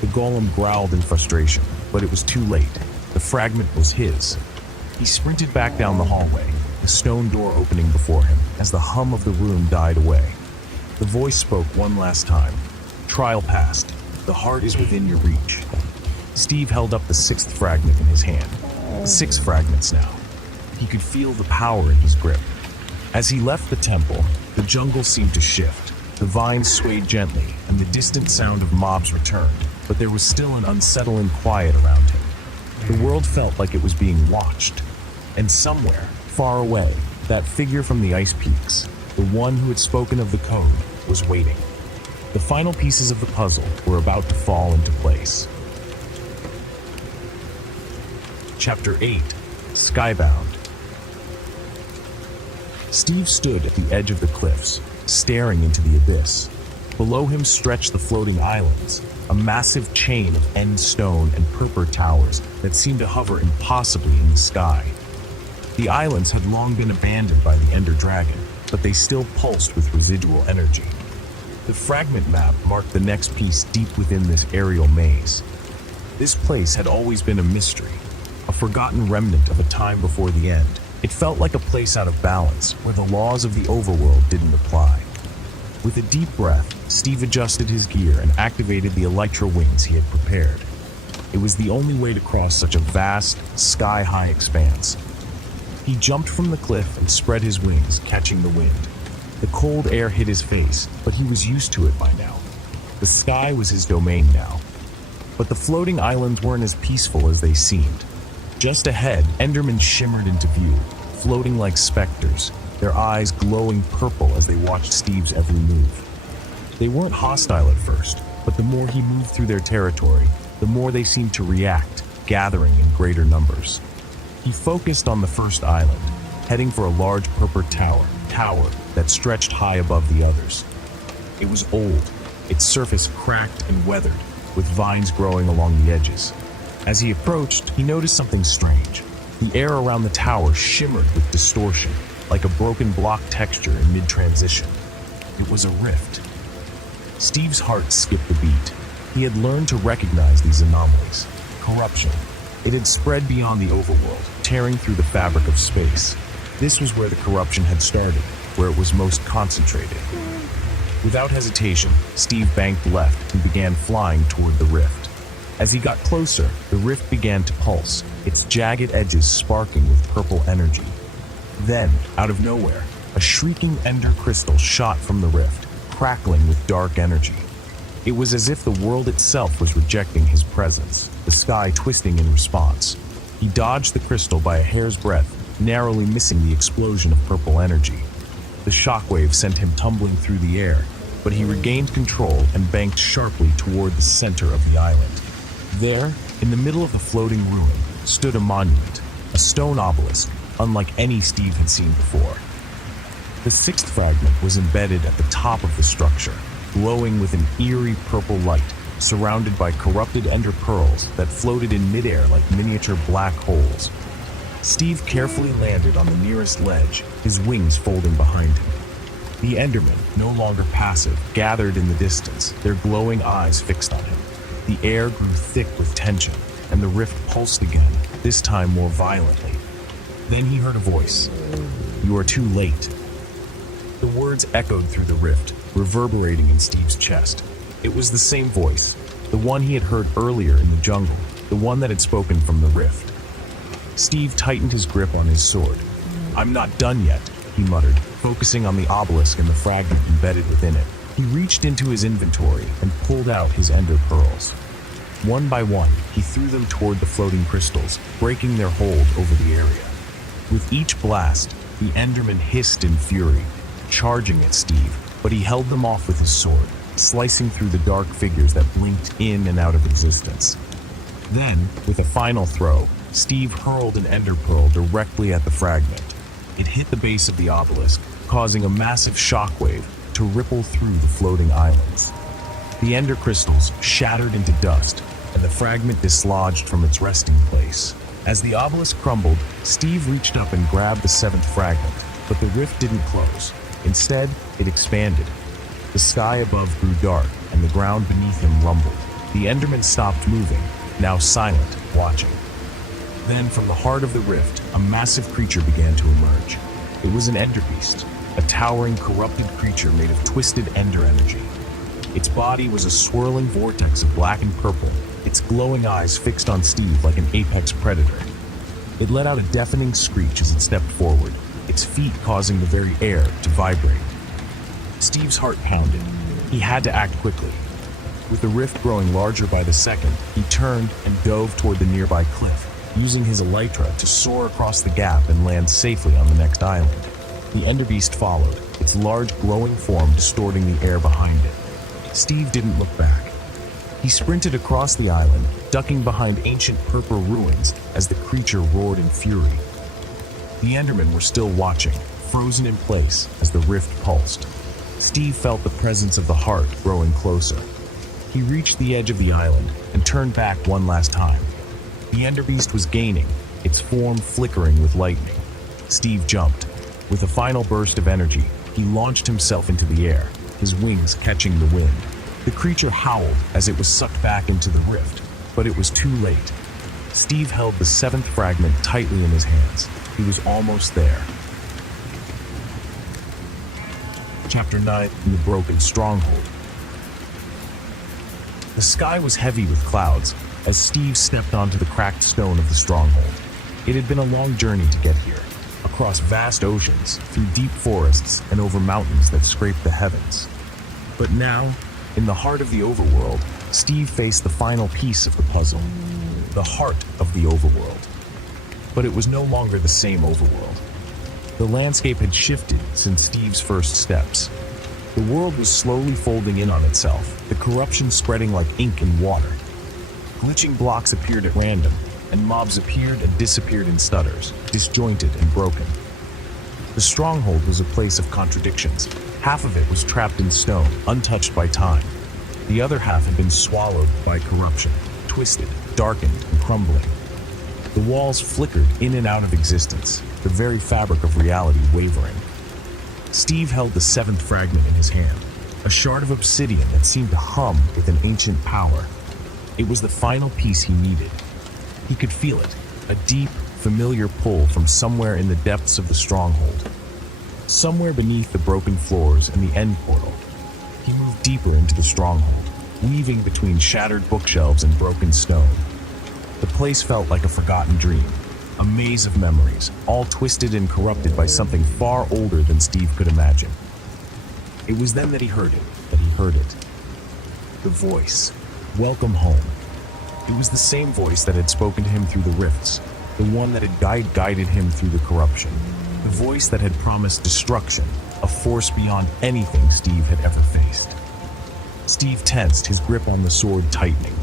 The golem growled in frustration, but it was too late. The fragment was his. He sprinted back down the hallway, a stone door opening before him as the hum of the room died away. The voice spoke one last time. Trial passed. The heart is within your reach. Steve held up the sixth fragment in his hand. 6 fragments now. He could feel the power in his grip. As he left the temple, the jungle seemed to shift. The vines swayed gently, and the distant sound of mobs returned, but there was still an unsettling quiet around him. The world felt like it was being watched. And somewhere, far away, that figure from the ice peaks, the one who had spoken of the code, was waiting. The final pieces of the puzzle were about to fall into place. Chapter 8, Skybound. Steve stood at the edge of the cliffs, staring into the abyss. Below him stretched the floating islands, a massive chain of end stone and purple towers that seemed to hover impossibly in the sky. The islands had long been abandoned by the Ender Dragon, but they still pulsed with residual energy. The fragment map marked the next piece deep within this aerial maze. This place had always been a mystery, a forgotten remnant of a time before the end. It felt like a place out of balance, where the laws of the overworld didn't apply. With a deep breath, Steve adjusted his gear and activated the Elytra wings he had prepared. It was the only way to cross such a vast, sky-high expanse. He jumped from the cliff and spread his wings, catching the wind. The cold air hit his face, but he was used to it by now. The sky was his domain now. But the floating islands weren't as peaceful as they seemed. Just ahead, Endermen shimmered into view, floating like specters, their eyes glowing purple as they watched Steve's every move. They weren't hostile at first, but the more he moved through their territory, the more they seemed to react, gathering in greater numbers. He focused on the first island, heading for a large purple tower that stretched high above the others. It was old, its surface cracked and weathered, with vines growing along the edges. As he approached, he noticed something strange. The air around the tower shimmered with distortion, like a broken block texture in mid-transition. It was a rift. Steve's heart skipped a beat. He had learned to recognize these anomalies. Corruption. It had spread beyond the overworld, tearing through the fabric of space. This was where the corruption had started, where it was most concentrated. Without hesitation, Steve banked left and began flying toward the rift. As he got closer, the rift began to pulse, its jagged edges sparking with purple energy. Then, out of nowhere, a shrieking ender crystal shot from the rift, crackling with dark energy. It was as if the world itself was rejecting his presence, the sky twisting in response. He dodged the crystal by a hair's breadth, narrowly missing the explosion of purple energy. The shockwave sent him tumbling through the air, but he regained control and banked sharply toward the center of the island. There, in the middle of the floating ruin, stood a monument, a stone obelisk, unlike any Steve had seen before. The sixth fragment was embedded at the top of the structure, glowing with an eerie purple light, surrounded by corrupted ender pearls that floated in midair like miniature black holes. Steve carefully landed on the nearest ledge, his wings folding behind him. The Endermen, no longer passive, gathered in the distance, their glowing eyes fixed on him. The air grew thick with tension, and the rift pulsed again, this time more violently. Then he heard a voice. "You are too late." The words echoed through the rift, reverberating in Steve's chest. It was the same voice, the one he had heard earlier in the jungle, the one that had spoken from the rift. Steve tightened his grip on his sword. "I'm not done yet," he muttered, focusing on the obelisk and the fragment embedded within it. He reached into his inventory and pulled out his ender pearls. One by one, he threw them toward the floating crystals, breaking their hold over the area. With each blast, the Enderman hissed in fury, charging at Steve, but he held them off with his sword, slicing through the dark figures that blinked in and out of existence. Then, with a final throw, Steve hurled an ender pearl directly at the fragment. It hit the base of the obelisk, causing a massive shockwave to ripple through the floating islands. The ender crystals shattered into dust, and the fragment dislodged from its resting place. As the obelisk crumbled, Steve reached up and grabbed the seventh fragment, but the rift didn't close. Instead, it expanded. The sky above grew dark, and the ground beneath him rumbled. The Enderman stopped moving, now silent, watching. Then, from the heart of the rift, a massive creature began to emerge. It was an ender beast, a towering, corrupted creature made of twisted ender energy. Its body was a swirling vortex of black and purple, its glowing eyes fixed on Steve like an apex predator. It let out a deafening screech as it stepped forward, its feet causing the very air to vibrate. Steve's heart pounded. He had to act quickly. With the rift growing larger by the second, he turned and dove toward the nearby cliff, using his elytra to soar across the gap and land safely on the next island. The Enderbeast followed, its large glowing form distorting the air behind it. Steve didn't look back. He sprinted across the island, ducking behind ancient purple ruins as the creature roared in fury. The Endermen were still watching, frozen in place as the rift pulsed. Steve felt the presence of the heart growing closer. He reached the edge of the island and turned back one last time. The Enderbeast was gaining, its form flickering with lightning. Steve jumped. With a final burst of energy, he launched himself into the air, his wings catching the wind. The creature howled as it was sucked back into the rift, but it was too late. Steve held the seventh fragment tightly in his hands. He was almost there. Chapter 9, in the Broken Stronghold. The sky was heavy with clouds as Steve stepped onto the cracked stone of the stronghold. It had been a long journey to get here, across vast oceans, through deep forests, and over mountains that scraped the heavens. But now, in the heart of the Overworld, Steve faced the final piece of the puzzle, the heart of the Overworld. But it was no longer the same Overworld. The landscape had shifted since Steve's first steps. The world was slowly folding in on itself, the corruption spreading like ink in water. Glitching blocks appeared at random, and mobs appeared and disappeared in stutters, disjointed and broken. The stronghold was a place of contradictions. Half of it was trapped in stone, untouched by time. The other half had been swallowed by corruption, twisted, darkened, and crumbling. The walls flickered in and out of existence, the very fabric of reality wavering. Steve held the seventh fragment in his hand, a shard of obsidian that seemed to hum with an ancient power. It was the final piece he needed. He could feel it, a deep, familiar pull from somewhere in the depths of the stronghold. Somewhere beneath the broken floors and the end portal. He moved deeper into the stronghold, weaving between shattered bookshelves and broken stone. The place felt like a forgotten dream, a maze of memories, all twisted and corrupted by something far older than Steve could imagine. It was then that he heard it. The voice. Welcome home. It was the same voice that had spoken to him through the rifts, the one that had guided him through the corruption, the voice that had promised destruction, a force beyond anything Steve had ever faced. Steve tensed, his grip on the sword tightening.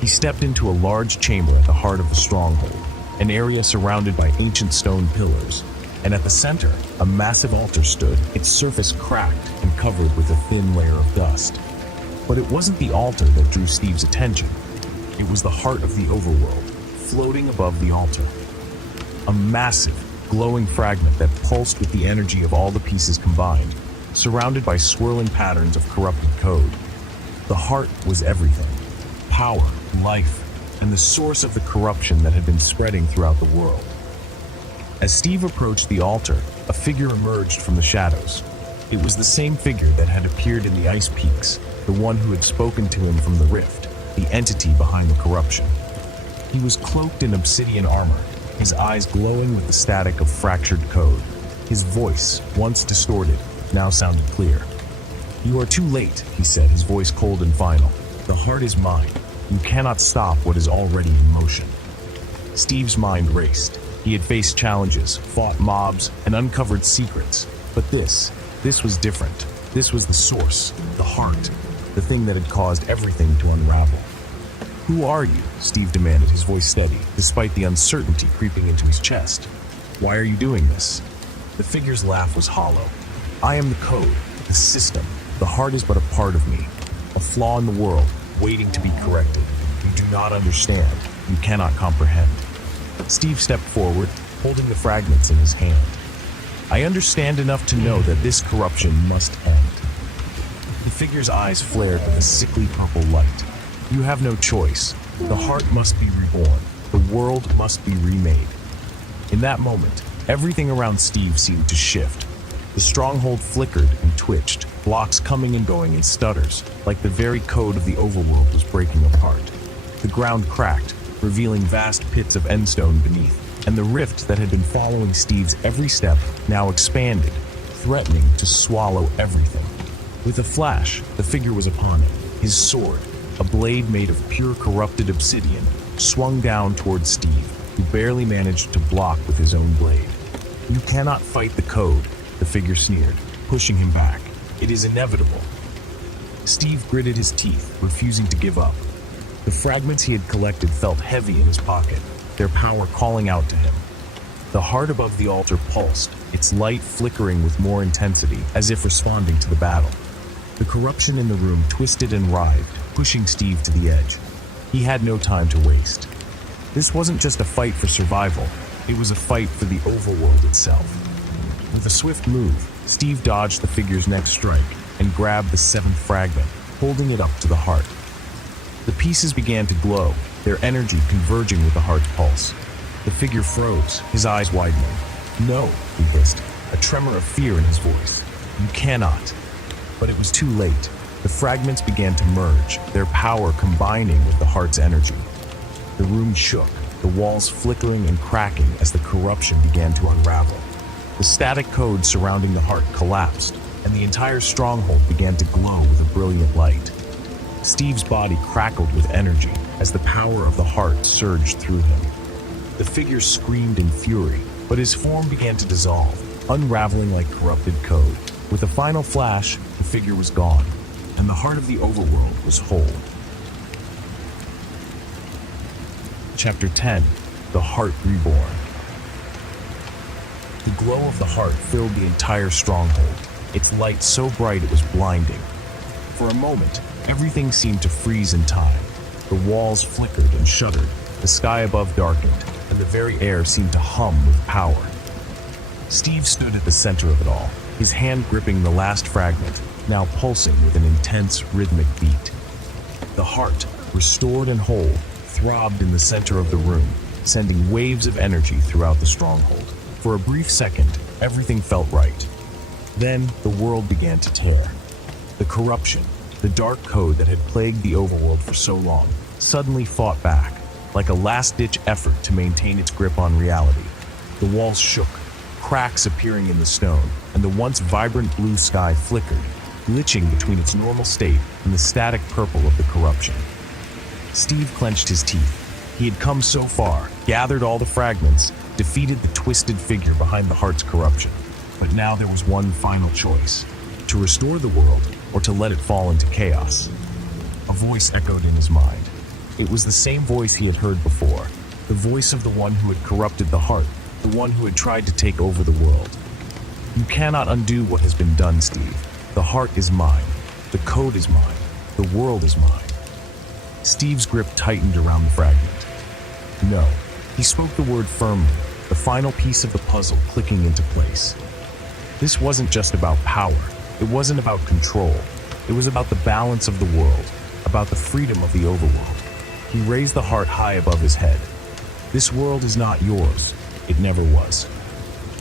He stepped into a large chamber at the heart of the stronghold, an area surrounded by ancient stone pillars, and at the center, a massive altar stood, its surface cracked and covered with a thin layer of dust. But it wasn't the altar that drew Steve's attention. It was the heart of the overworld, floating above the altar. A massive, glowing fragment that pulsed with the energy of all the pieces combined, surrounded by swirling patterns of corrupted code. The heart was everything: power, life, and the source of the corruption that had been spreading throughout the world. As Steve approached the altar, a figure emerged from the shadows. It was the same figure that had appeared in the ice peaks, the one who had spoken to him from the rift, the entity behind the corruption. He was cloaked in obsidian armor, his eyes glowing with the static of fractured code. His voice, once distorted, now sounded clear. "You are too late," he said, his voice cold and final. "The heart is mine. You cannot stop what is already in motion." Steve's mind raced. He had faced challenges, fought mobs, and uncovered secrets. But this was different. This was the source, the heart, the thing that had caused everything to unravel. "Who are you?" Steve demanded, his voice steady, despite the uncertainty creeping into his chest. "Why are you doing this?" The figure's laugh was hollow. "I am the code, the system. The heart is but a part of me, a flaw in the world, waiting to be corrected. You do not understand. You cannot comprehend." Steve stepped forward, holding the fragments in his hand. "I understand enough to know that this corruption must end." The figure's eyes flared with a sickly purple light. "You have no choice. The heart must be reborn. The world must be remade." In that moment, everything around Steve seemed to shift. The stronghold flickered and twitched, blocks coming and going in stutters, like the very code of the overworld was breaking apart. The ground cracked, revealing vast pits of endstone beneath, and the rift that had been following Steve's every step now expanded, threatening to swallow everything. With a flash, the figure was upon him. His sword, a blade made of pure corrupted obsidian, swung down towards Steve, who barely managed to block with his own blade. "You cannot fight the code," the figure sneered, pushing him back. "It is inevitable." Steve gritted his teeth, refusing to give up. The fragments he had collected felt heavy in his pocket, their power calling out to him. The heart above the altar pulsed, its light flickering with more intensity, as if responding to the battle. The corruption in the room twisted and writhed, pushing Steve to the edge. He had no time to waste. This wasn't just a fight for survival, it was a fight for the overworld itself. With a swift move, Steve dodged the figure's next strike and grabbed the seventh fragment, holding it up to the heart. The pieces began to glow, their energy converging with the heart's pulse. The figure froze, his eyes widening. "No," he hissed, a tremor of fear in his voice. "You cannot." But it was too late. The fragments began to merge, their power combining with the heart's energy. The room shook, the walls flickering and cracking as the corruption began to unravel. The static code surrounding the heart collapsed, and the entire stronghold began to glow with a brilliant light. Steve's body crackled with energy as the power of the heart surged through him. The figure screamed in fury, but his form began to dissolve, unraveling like corrupted code. With a final flash, the figure was gone, and the heart of the overworld was whole. Chapter 10: The Heart Reborn. The glow of the heart filled the entire stronghold, its light so bright it was blinding. For a moment, everything seemed to freeze in time. The walls flickered and shuddered, the sky above darkened, and the very air seemed to hum with power. Steve stood at the center of it all, his hand gripping the last fragment, now pulsing with an intense, rhythmic beat. The heart, restored and whole, throbbed in the center of the room, sending waves of energy throughout the stronghold. For a brief second, everything felt right. Then, the world began to tear. The corruption, the dark code that had plagued the overworld for so long, suddenly fought back, like a last-ditch effort to maintain its grip on reality. The walls shook, cracks appearing in the stone, and the once vibrant blue sky flickered, glitching between its normal state and the static purple of the corruption. Steve clenched his teeth. He had come so far, gathered all the fragments, defeated the twisted figure behind the heart's corruption. But now there was one final choice: to restore the world or to let it fall into chaos. A voice echoed in his mind. It was the same voice he had heard before, the voice of the one who had corrupted the heart, the one who had tried to take over the world. You cannot undo what has been done, Steve. The heart is mine. The code is mine. The world is mine. Steve's grip tightened around the fragment. No. He spoke the word firmly, the final piece of the puzzle clicking into place. This wasn't just about power. It wasn't about control. It was about the balance of the world, about the freedom of the overworld. He raised the heart high above his head. This world is not yours. It never was.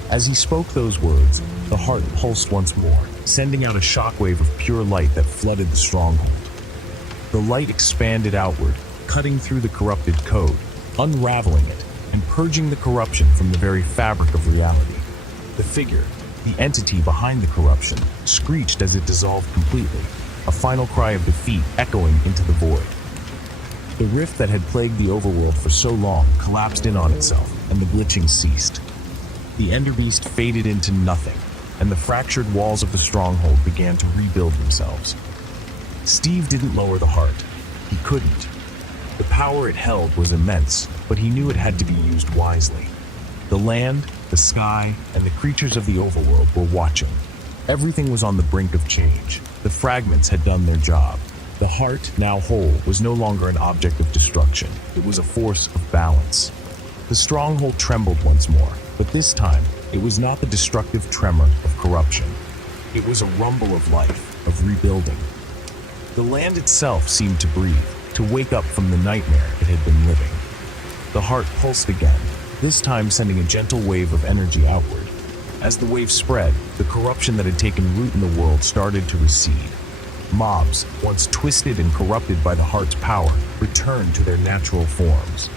As he spoke those words, the heart pulsed once more, sending out a shockwave of pure light that flooded the stronghold. The light expanded outward, cutting through the corrupted code, unraveling it, and purging the corruption from the very fabric of reality. The figure, the entity behind the corruption, screeched as it dissolved completely, a final cry of defeat echoing into the void. The rift that had plagued the overworld for so long collapsed in on itself, and the glitching ceased. The Enderbeast faded into nothing, and the fractured walls of the stronghold began to rebuild themselves. Steve didn't lower the heart. He couldn't. The power it held was immense, but he knew it had to be used wisely. The land, the sky, and the creatures of the overworld were watching. Everything was on the brink of change. The fragments had done their job. The heart, now whole, was no longer an object of destruction. It was a force of balance. The stronghold trembled once more, but this time, it was not the destructive tremor of corruption. It was a rumble of life, of rebuilding. The land itself seemed to breathe, to wake up from the nightmare it had been living. The heart pulsed again, this time sending a gentle wave of energy outward. As the wave spread, the corruption that had taken root in the world started to recede. Mobs, once twisted and corrupted by the heart's power, returned to their natural forms.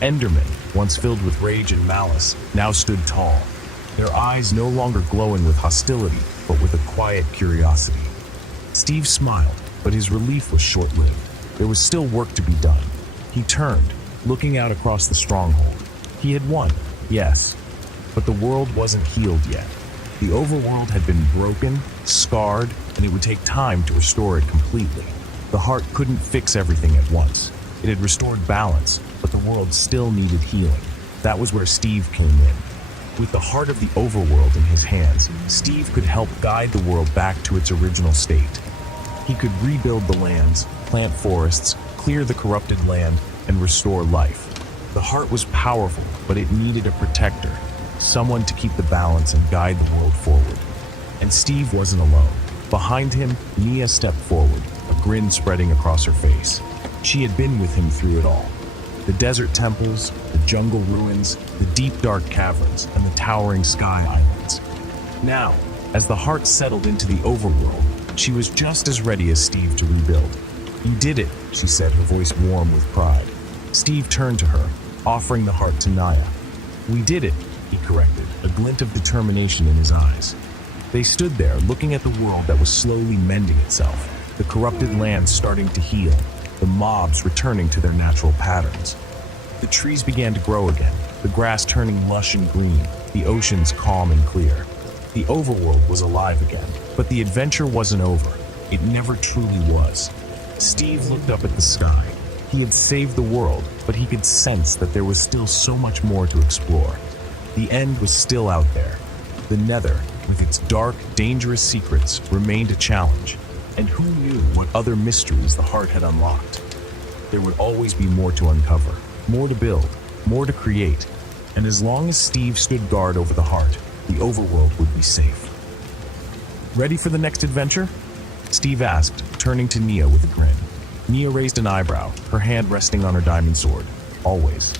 Endermen, once filled with rage and malice, now stood tall, their eyes no longer glowing with hostility, but with a quiet curiosity. Steve smiled, but his relief was short-lived. There was still work to be done. He turned, looking out across the stronghold. He had won, yes, but the world wasn't healed yet. The overworld had been broken, scarred, and it would take time to restore it completely. The heart couldn't fix everything at once. It had restored balance, but the world still needed healing. That was where Steve came in. With the heart of the overworld in his hands, Steve could help guide the world back to its original state. He could rebuild the lands, plant forests, clear the corrupted land, and restore life. The heart was powerful, but it needed a protector, someone to keep the balance and guide the world forward. And Steve wasn't alone. Behind him, Nia stepped forward, a grin spreading across her face. She had been with him through it all. The desert temples, the jungle ruins, the deep dark caverns, and the towering sky islands. Now, as the heart settled into the overworld, she was just as ready as Steve to rebuild. "You did it," she said, her voice warm with pride. Steve turned to her, offering the heart to Nia. "We did it," he corrected, a glint of determination in his eyes. They stood there, looking at the world that was slowly mending itself, the corrupted land starting to heal, the mobs returning to their natural patterns. The trees began to grow again, the grass turning lush and green, the oceans calm and clear. The overworld was alive again, but the adventure wasn't over. It never truly was. Steve looked up at the sky. He had saved the world, but he could sense that there was still so much more to explore. The end was still out there. The Nether, with its dark, dangerous secrets, remained a challenge. And who knew what other mysteries the heart had unlocked? There would always be more to uncover, more to build, more to create. And as long as Steve stood guard over the heart, the overworld would be safe. "Ready for the next adventure?" Steve asked, turning to Nia with a grin. Nia raised an eyebrow, her hand resting on her diamond sword. Always.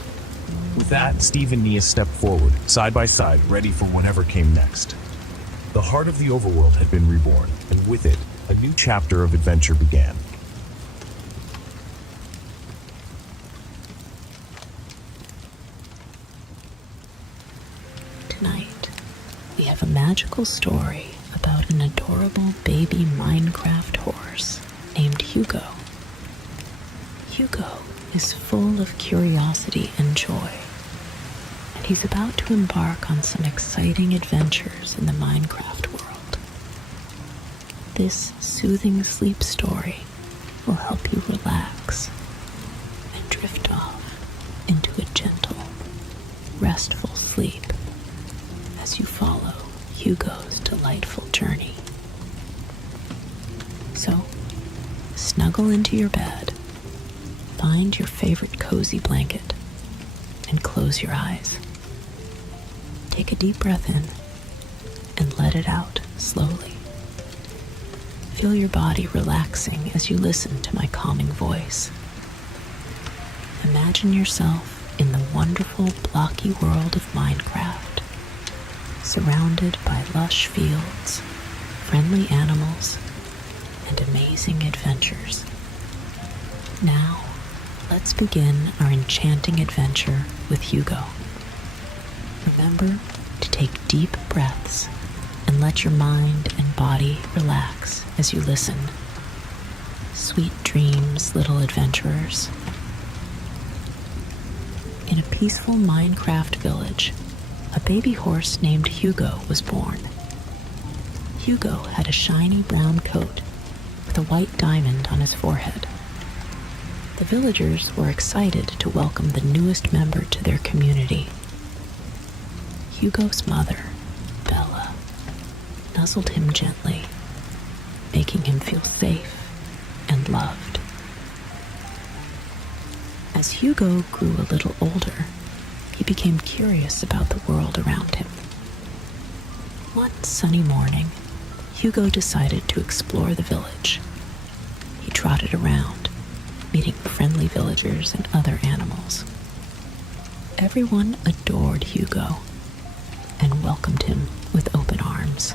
With that, Steve and Nia stepped forward, side by side, ready for whatever came next. The heart of the overworld had been reborn, and with it, a new chapter of adventure began. Tonight, we have a magical story about an adorable baby Minecraft horse named Hugo. Hugo is full of curiosity and joy, and he's about to embark on some exciting adventures in the Minecraft world. This soothing sleep story will help you relax and drift off into a gentle, restful sleep as you follow Hugo's delightful journey. So, snuggle into your bed, find your favorite cozy blanket, and close your eyes. Take a deep breath in and let it out slowly. Feel your body relaxing as you listen to my calming voice. Imagine yourself in the wonderful blocky world of Minecraft, surrounded by lush fields, friendly animals, and amazing adventures. Now, let's begin our enchanting adventure with Hugo. Remember to take deep breaths and let your mind and body relax as you listen. Sweet dreams, little adventurers. In a peaceful Minecraft village, a baby horse named Hugo was born. Hugo had a shiny brown coat with a white diamond on his forehead. The villagers were excited to welcome the newest member to their community. Hugo's mother, Bella, nuzzled him gently, making him feel safe and loved. As Hugo grew a little older, he became curious about the world around him. One sunny morning, Hugo decided to explore the village. He trotted around, meeting friendly villagers and other animals. Everyone adored Hugo and welcomed him with open arms.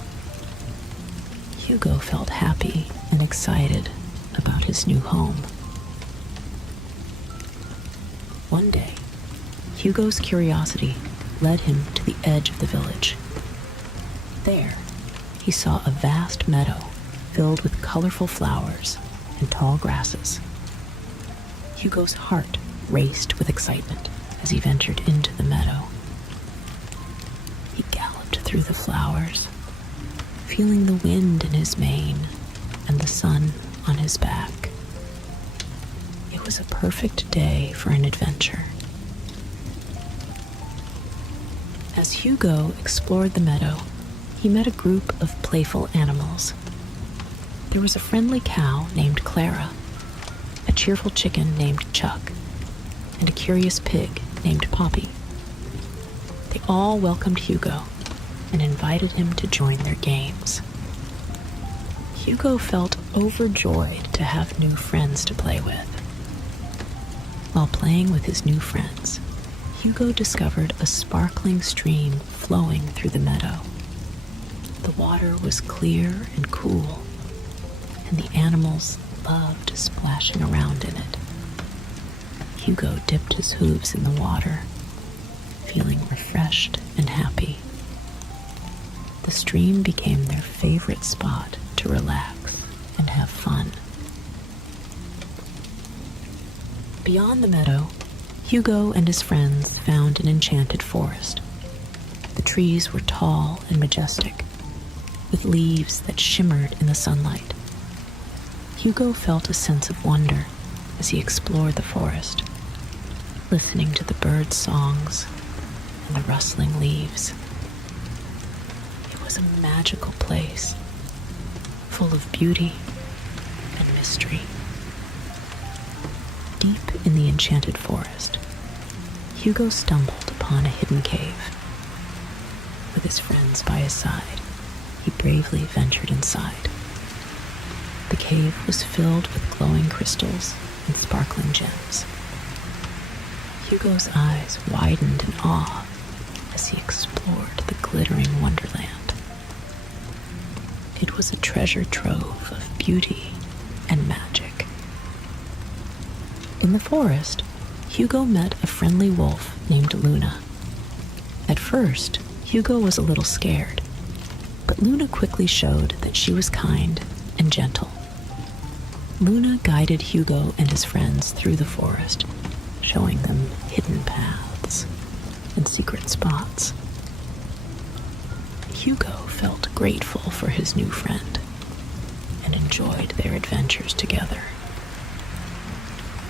Hugo felt happy and excited about his new home. One day, Hugo's curiosity led him to the edge of the village. There, he saw a vast meadow filled with colorful flowers and tall grasses. Hugo's heart raced with excitement as he ventured into the meadow. He galloped through the flowers, feeling the wind in his mane and the sun on his back. It was a perfect day for an adventure. As Hugo explored the meadow, he met a group of playful animals. There was a friendly cow named Clara, a cheerful chicken named Chuck, and a curious pig named Poppy. They all welcomed Hugo and invited him to join their games. Hugo felt overjoyed to have new friends to play with. While playing with his new friends, Hugo discovered a sparkling stream flowing through the meadow. The water was clear and cool, and the animals loved splashing around in it. Hugo dipped his hooves in the water, feeling refreshed and happy. The stream became their favorite spot to relax and have fun. Beyond the meadow, Hugo and his friends found an enchanted forest. The trees were tall and majestic, with leaves that shimmered in the sunlight. Hugo felt a sense of wonder as he explored the forest, listening to the birds' songs and the rustling leaves. It was a magical place, full of beauty and mystery. Deep in the enchanted forest, Hugo stumbled upon a hidden cave. With his friends by his side, he bravely ventured inside. The cave was filled with glowing crystals and sparkling gems. Hugo's eyes widened in awe as he explored the glittering wonderland. It was a treasure trove of beauty and magic. In the forest, Hugo met a friendly wolf named Luna. At first, Hugo was a little scared, but Luna quickly showed that she was kind and gentle. Luna guided Hugo and his friends through the forest showing them hidden paths and secret spots. Hugo felt grateful for his new friend and enjoyed their adventures together.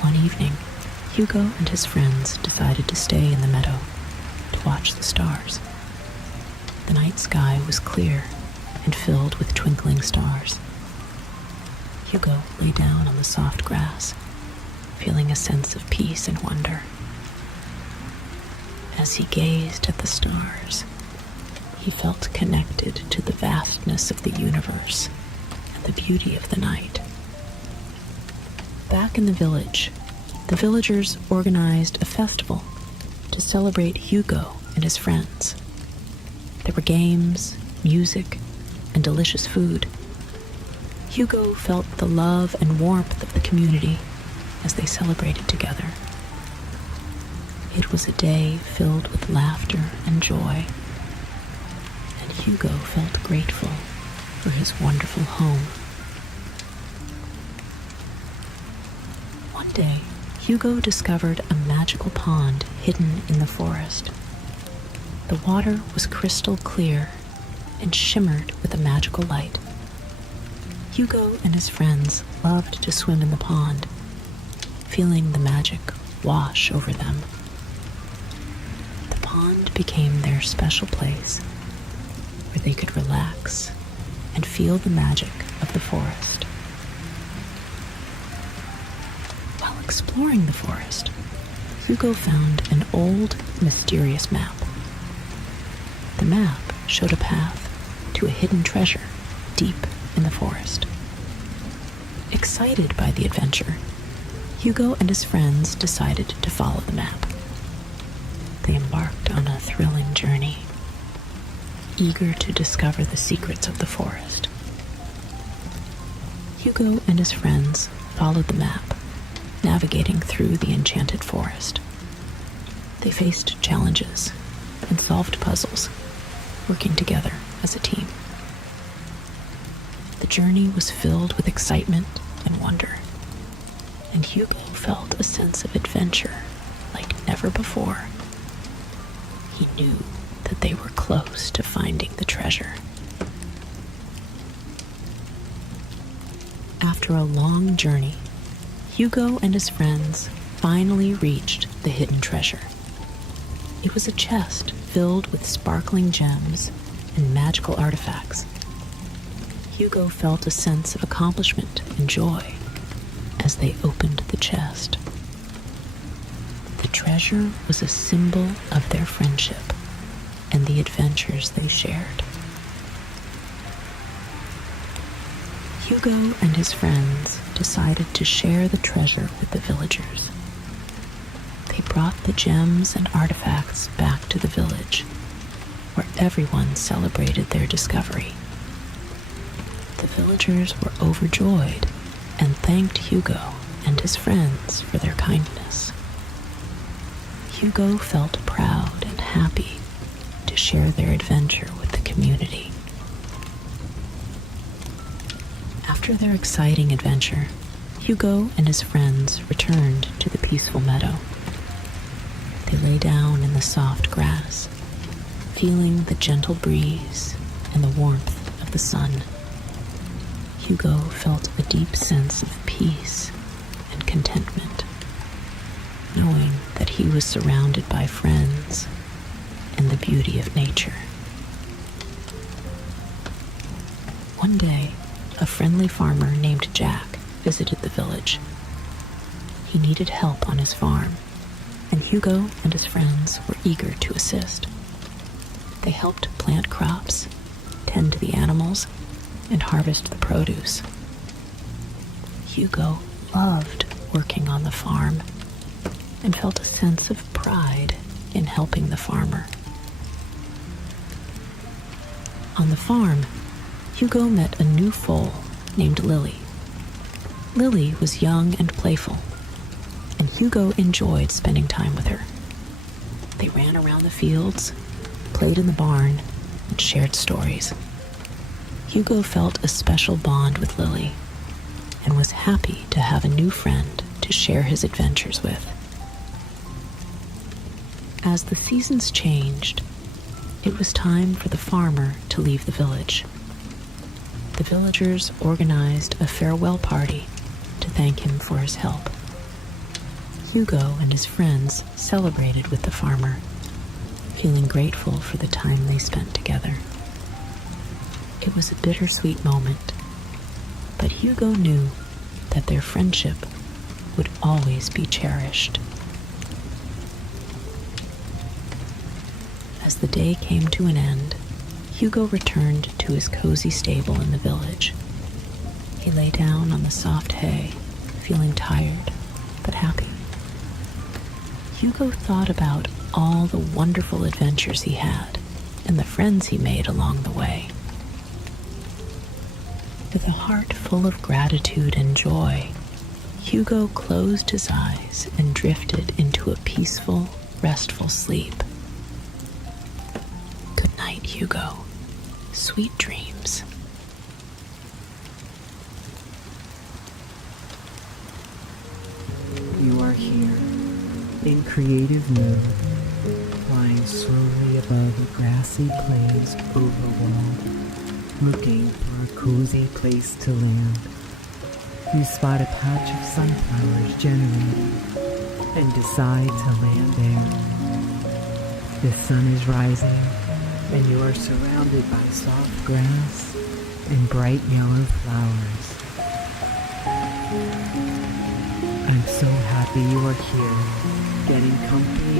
One evening, Hugo and his friends decided to stay in the meadow to watch the stars. The night sky was clear and filled with twinkling stars. Hugo lay down on the soft grass, feeling a sense of peace and wonder. As he gazed at the stars, he felt connected to the vastness of the universe and the beauty of the night. Back in the village, the villagers organized a festival to celebrate Hugo and his friends. There were games, music, and delicious food. Hugo felt the love and warmth of the community as they celebrated together. It was a day filled with laughter and joy, and Hugo felt grateful for his wonderful home. One day, Hugo discovered a magical pond hidden in the forest. The water was crystal clear and shimmered with a magical light. Hugo and his friends loved to swim in the pond, feeling the magic wash over them. The pond became their special place where they could relax and feel the magic of the forest. While exploring the forest, Hugo found an old, mysterious map. The map showed a path to a hidden treasure deep in the forest. Excited by the adventure, Hugo and his friends decided to follow the map. They embarked on a thrilling journey, eager to discover the secrets of the forest. Hugo and his friends followed the map, navigating through the enchanted forest. They faced challenges and solved puzzles, working together as a team. The journey was filled with excitement and wonder, and Hugo felt a sense of adventure like never before. He knew that they were close to finding the treasure. After a long journey, Hugo and his friends finally reached the hidden treasure. It was a chest filled with sparkling gems and magical artifacts. Hugo felt a sense of accomplishment and joy as they opened the chest. The treasure was a symbol of their friendship and the adventures they shared. Hugo and his friends decided to share the treasure with the villagers. They brought the gems and artifacts back to the village, where everyone celebrated their discovery. The villagers were overjoyed and thanked Hugo and his friends for their kindness. Hugo felt proud and happy to share their adventure with the community. After their exciting adventure, Hugo and his friends returned to the peaceful meadow. They lay down in the soft grass, feeling the gentle breeze and the warmth of the sun. Hugo felt a deep sense of peace and contentment, knowing that he was surrounded by friends and the beauty of nature. One day, a friendly farmer named Jack visited the village. He needed help on his farm, and Hugo and his friends were eager to assist. They helped plant crops, tend to the animals, and harvest the produce. Hugo loved working on the farm and felt a sense of pride in helping the farmer. On the farm, Hugo met a new foal named Lily. Lily was young and playful, and Hugo enjoyed spending time with her. They ran around the fields, played in the barn, and shared stories. Hugo felt a special bond with Lily and was happy to have a new friend to share his adventures with. As the seasons changed, it was time for the farmer to leave the village. The villagers organized a farewell party to thank him for his help. Hugo and his friends celebrated with the farmer, feeling grateful for the time they spent together. It was a bittersweet moment, but Hugo knew that their friendship would always be cherished. As the day came to an end, Hugo returned to his cozy stable in the village. He lay down on the soft hay, feeling tired but happy. Hugo thought about all the wonderful adventures he had and the friends he made along the way. With a heart full of gratitude and joy, Hugo closed his eyes and drifted into a peaceful, restful sleep. Good night, Hugo. Sweet dreams. You are here, in creative mood, flying slowly above the grassy plains overworld, looking for a cozy place to land. You spot a patch of sunflowers generating and decide to land there. The sun is rising and you are surrounded by soft grass and bright yellow flowers. I'm so happy you are here, getting comfy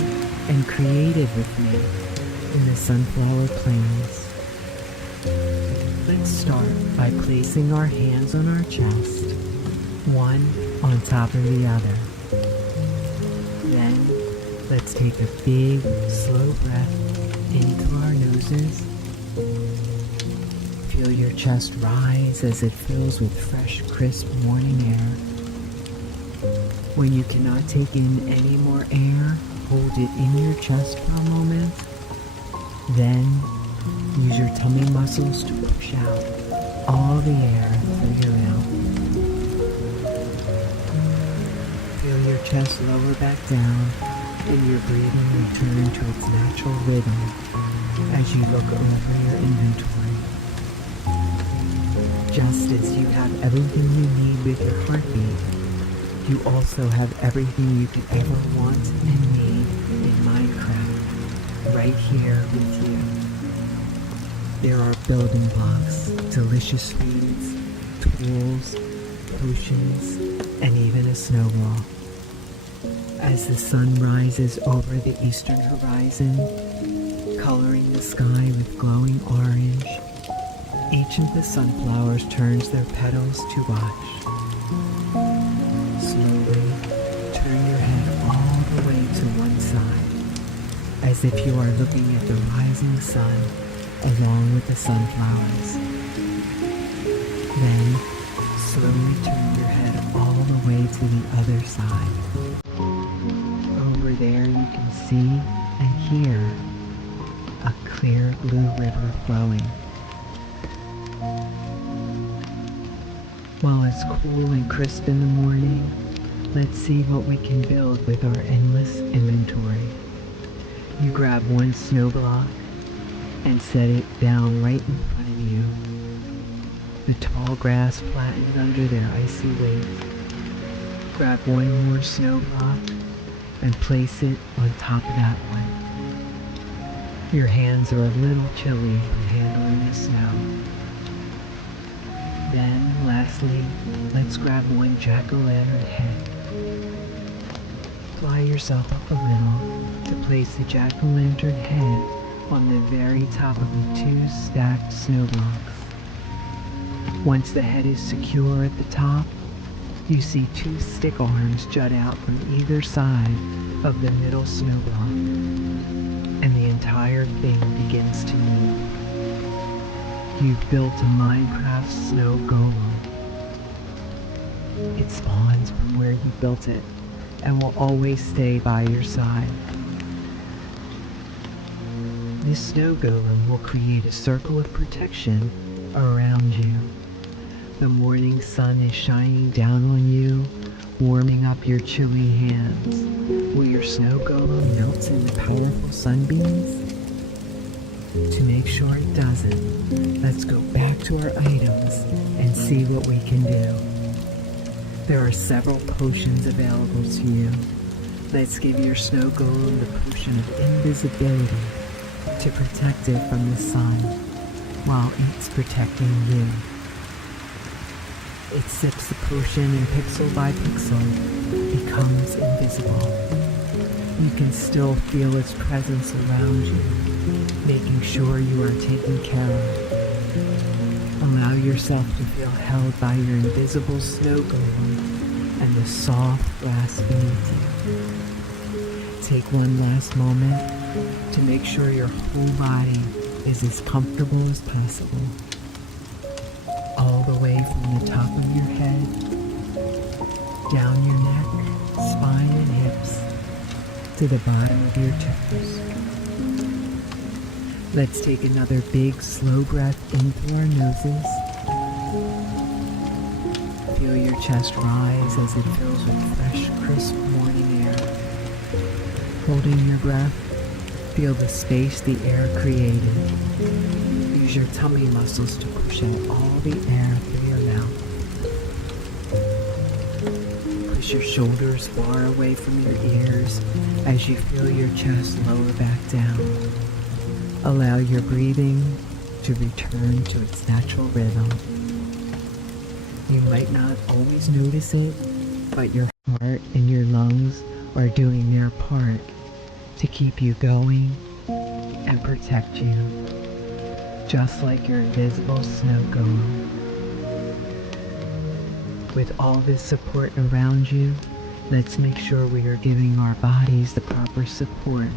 and creative with me in the sunflower plains. Let's start by placing our hands on our chest, one on top of the other. Then, let's take a big, slow breath into our noses. Feel your chest rise as it fills with fresh, crisp morning air. When you cannot take in any more air, hold it in your chest for a moment. Then, use your tummy muscles to push out all the air through your mouth. Feel your chest lower back down and your breathing return to its natural rhythm as you look over your inventory. Just as you have everything you need with your heartbeat, you also have everything you could ever want and need in Minecraft, right here with you. There are building blocks, delicious foods, tools, potions, and even a snowball. As the sun rises over the eastern horizon, coloring the sky with glowing orange, each of the sunflowers turns their petals to wash. Slowly turn your head all the way to one side, as if you are looking at the rising sun along with the sunflowers. Then, slowly turn your head all the way to the other side. Over there you can see and hear a clear blue river flowing. While it's cool and crisp in the morning, let's see what we can build with our endless inventory. You grab one snow block and set it down right in front of you. The tall grass flattens under their icy weight. Grab one more snow block and place it on top of that one. Your hands are a little chilly from handling the snow. Then, lastly, let's grab one jack-o'-lantern head. Fly yourself up a little to place the jack-o'-lantern head on the very top of the two stacked snow blocks. Once the head is secure at the top, you see two stick arms jut out from either side of the middle snow block, and the entire thing begins to move. You've built a Minecraft snow golem. It spawns from where you built it and will always stay by your side. This snow golem will create a circle of protection around you. The morning sun is shining down on you warming up your chilly hands while your snow golem melts in the powerful sunbeams. To make sure it doesn't, let's go back to our items and see what we can do. There are several potions available to you. Let's give your snow golem the potion of invisibility to protect it from the sun while it's protecting you. It sips the potion and pixel by pixel becomes invisible. You can still feel its presence around you, making sure you are taken care of. Allow yourself to feel held by your invisible snow golem and the soft grass beneath you. Take one last moment to make sure your whole body is as comfortable as possible. All the way from the top of your head, down your neck, spine and hips, to the bottom of your toes. Let's take another big, slow breath in through our noses. Feel your chest rise as it fills with fresh, crisp morning air. Holding your breath, feel the space the air created. Use your tummy muscles to push out all the air through your mouth. Push your shoulders far away from your ears as you feel your chest lower back down. Allow your breathing to return to its natural rhythm. You might not always notice it, but your heart and your lungs are doing their part to keep you going and protect you, just like your invisible snow golem. With all this support around you, let's make sure we are giving our bodies the proper support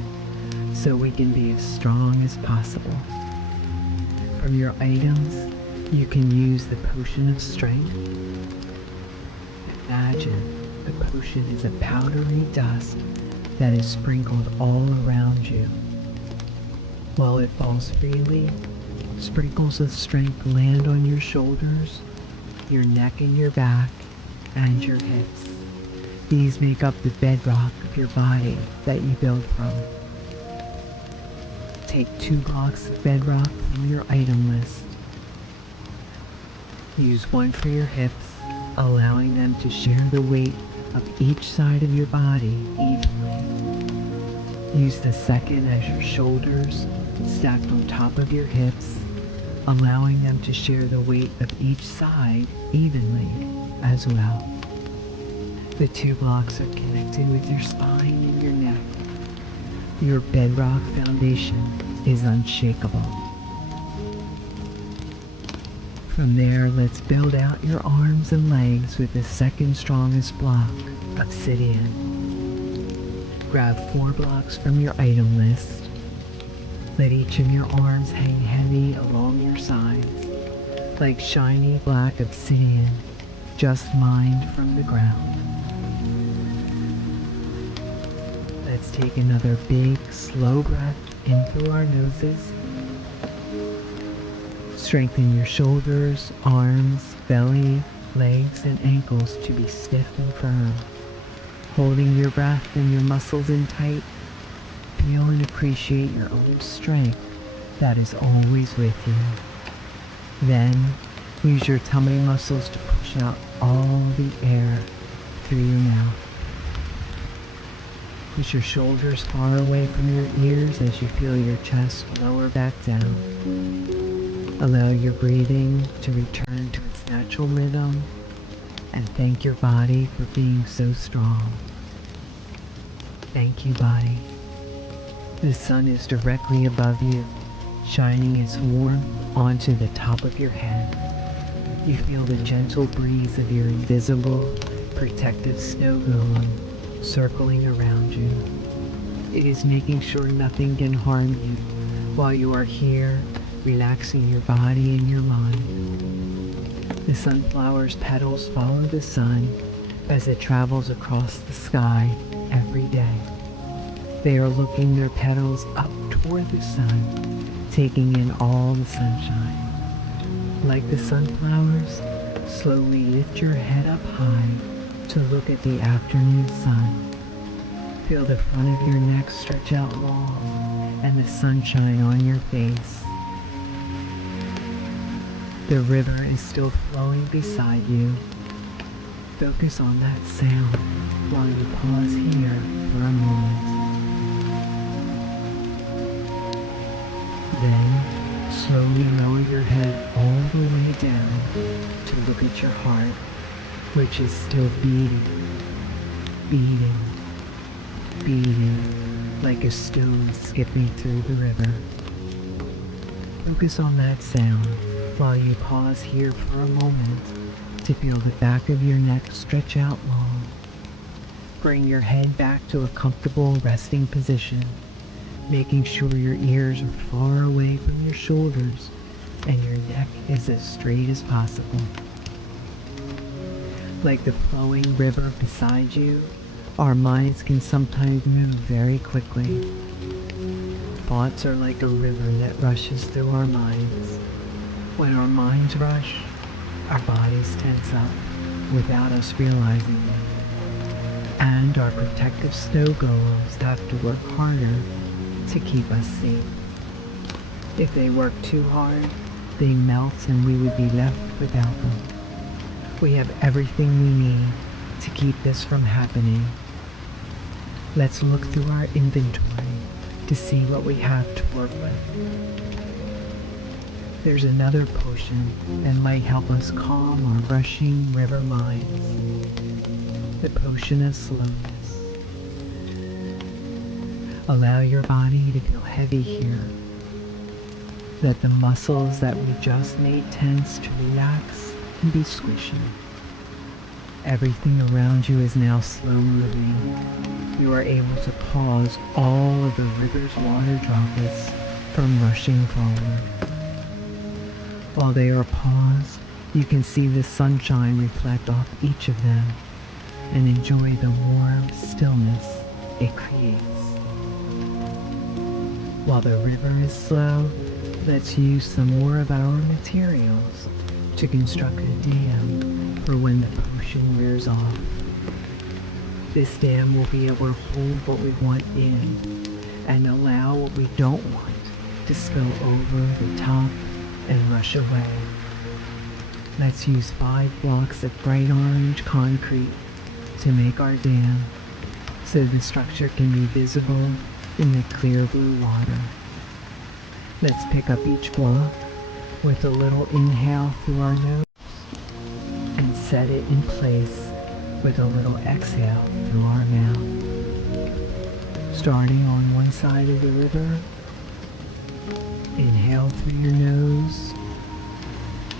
so we can be as strong as possible. From your items, you can use the potion of strength. Imagine the potion is a powdery dust that is sprinkled all around you. While it falls freely, sprinkles of strength land on your shoulders, your neck and your back, and your hips. These make up the bedrock of your body that you build from. Take 2 blocks of bedrock from your item list. Use one for your hips, allowing them to share the weight of each side of your body evenly. Use the second as your shoulders, stacked on top of your hips, allowing them to share the weight of each side evenly as well. The 2 blocks are connected with your spine and your neck. Your bedrock foundation is unshakable. From there, let's build out your arms and legs with the second strongest block, obsidian. Grab 4 blocks from your item list. Let each of your arms hang heavy along your sides, like shiny black obsidian, just mined from the ground. Let's take another big, slow breath in through our noses. Strengthen your shoulders, arms, belly, legs, and ankles to be stiff and firm. Holding your breath and your muscles in tight, feel and appreciate your own strength that is always with you. Then, use your tummy muscles to push out all the air through your mouth. Push your shoulders far away from your ears as you feel your chest lower back down. Allow your breathing to return to its natural rhythm and thank your body for being so strong. Thank you, body. The sun is directly above you, shining its warmth onto the top of your head. You feel the gentle breeze of your invisible, protective snow golem circling around you. It is making sure nothing can harm you while you are here, relaxing your body and your mind. The sunflower's petals follow the sun as it travels across the sky every day. They are looking their petals up toward the sun, taking in all the sunshine. Like the sunflowers, slowly lift your head up high to look at the afternoon sun. Feel the front of your neck stretch out long and the sunshine on your face. The river is still flowing beside you. Focus on that sound while you pause here for a moment. Then, slowly lower your head all the way down to look at your heart, which is still beating, beating, beating like a stone skipping through the river. Focus on that sound while you pause here for a moment to feel the back of your neck stretch out long. Bring your head back to a comfortable resting position, making sure your ears are far away from your shoulders and your neck is as straight as possible. Like the flowing river beside you, our minds can sometimes move very quickly. Thoughts are like a river that rushes through our minds. When our minds rush, our bodies tense up without us realizing it. And our protective snow golems have to work harder to keep us safe. If they work too hard, they melt and we would be left without them. We have everything we need to keep this from happening. Let's look through our inventory to see what we have to work with. There's another potion that might help us calm our rushing river minds. The potion of slowness. Allow your body to feel heavy here. Let the muscles that we just made tense to relax and be squishy. Everything around you is now slow moving. You are able to pause all of the river's water droplets from rushing forward. While they are paused, you can see the sunshine reflect off each of them and enjoy the warm stillness it creates. While the river is slow, let's use some more of our materials to construct a dam for when the potion wears off. This dam will be able to hold what we want in and allow what we don't want to spill over the top and rush away. Let's use 5 blocks of bright orange concrete to make our dam so the structure can be visible in the clear blue water. Let's pick up each block with a little inhale through our nose and set it in place with a little exhale through our mouth. Starting on one side of the river, inhale through your nose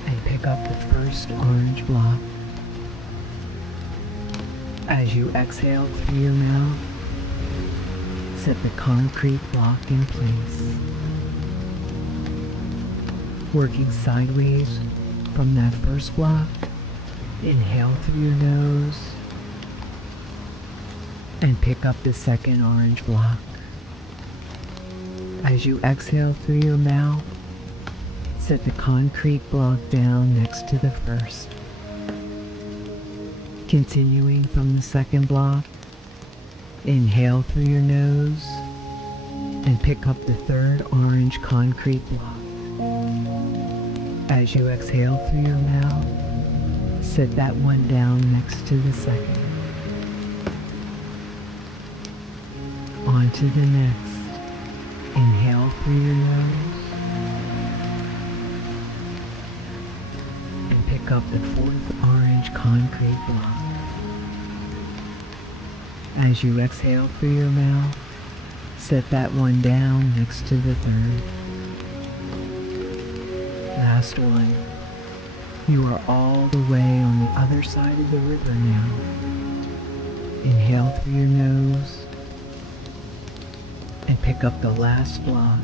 and pick up the first orange block. As you exhale through your mouth, set the concrete block in place. Working sideways from that first block, inhale through your nose and pick up the second orange block. As you exhale through your mouth, set the concrete block down next to the first. Continuing from the second block, inhale through your nose and pick up the third orange concrete block. As you exhale through your mouth, set that one down next to the second. On to the next. Inhale through your nose and pick up the fourth orange concrete block. As you exhale through your mouth, set that one down next to the third. Last one. You are all the way on the other side of the river now. Inhale through your nose and pick up the last block.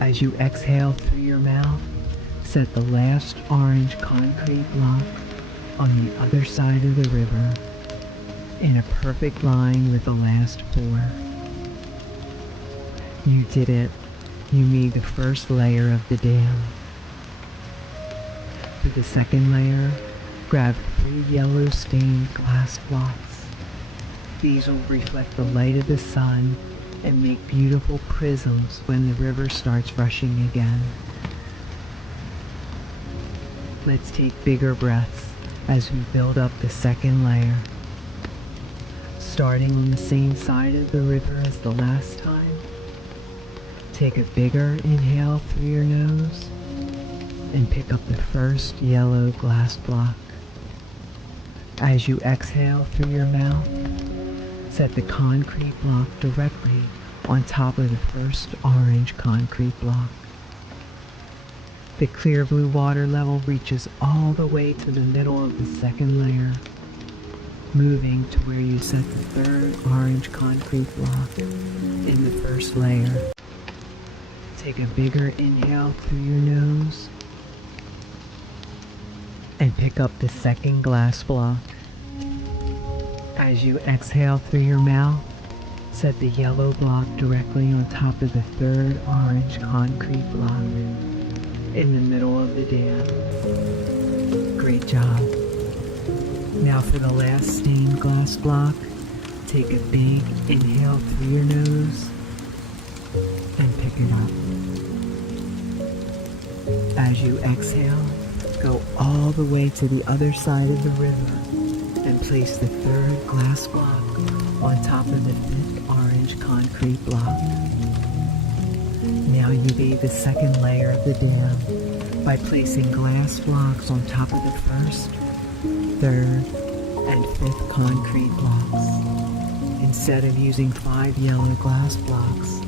As you exhale through your mouth, set the last orange concrete block on the other side of the river in a perfect line with the last 4. You did it. You made the first layer of the dam. For the second layer, grab 3 yellow stained glass blocks. These will reflect the light of the sun and make beautiful prisms when the river starts rushing again. Let's take bigger breaths as we build up the second layer. Starting on the same side of the river as the last time, take a bigger inhale through your nose and pick up the first yellow glass block. As you exhale through your mouth, set the concrete block directly on top of the first orange concrete block. The clear blue water level reaches all the way to the middle of the second layer, moving to where you set the third orange concrete block in the first layer. Take a bigger inhale through your nose and pick up the second glass block. As you exhale through your mouth, set the yellow block directly on top of the third orange concrete block in the middle of the dam. Great job. Now for the last stained glass block, take a big inhale through your nose and pick it up. As you exhale, go all the way to the other side of the river and place the third glass block on top of the fifth orange concrete block. Now you leave the second layer of the dam by placing glass blocks on top of the first, third, and fifth concrete blocks. Instead of using 5 yellow glass blocks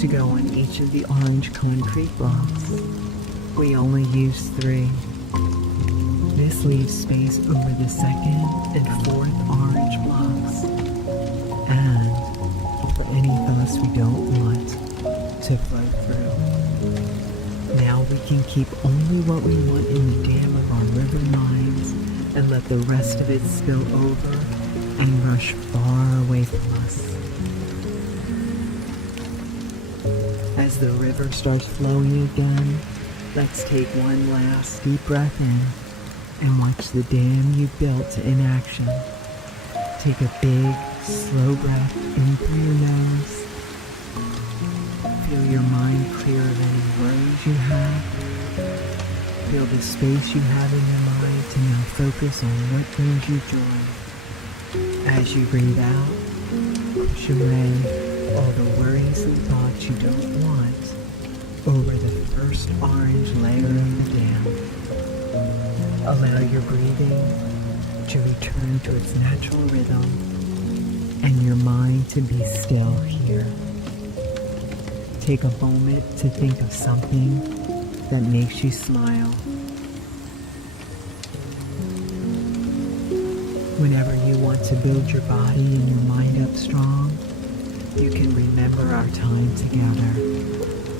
to go on each of the orange concrete blocks, we only use 3. This leaves space over the second and fourth orange blocks, and for any thoughts we don't want to flow through. Now we can keep only what we want in the dam of our river minds and let the rest of it spill over and rush far away from us. As the river starts flowing again, let's take one last deep breath in and watch the dam you built in action. Take a big, slow breath in through your nose. Feel your mind clear of any worries you have. Feel the space you have in your mind to now focus on what brings you joy. As you breathe out, push away all the worries and thoughts you don't want over the first orange layer of the dam. Allow your breathing to return to its natural rhythm and your mind to be still here. Take a moment to think of something that makes you smile. Whenever you want to build your body and your mind up strong, you can remember our time together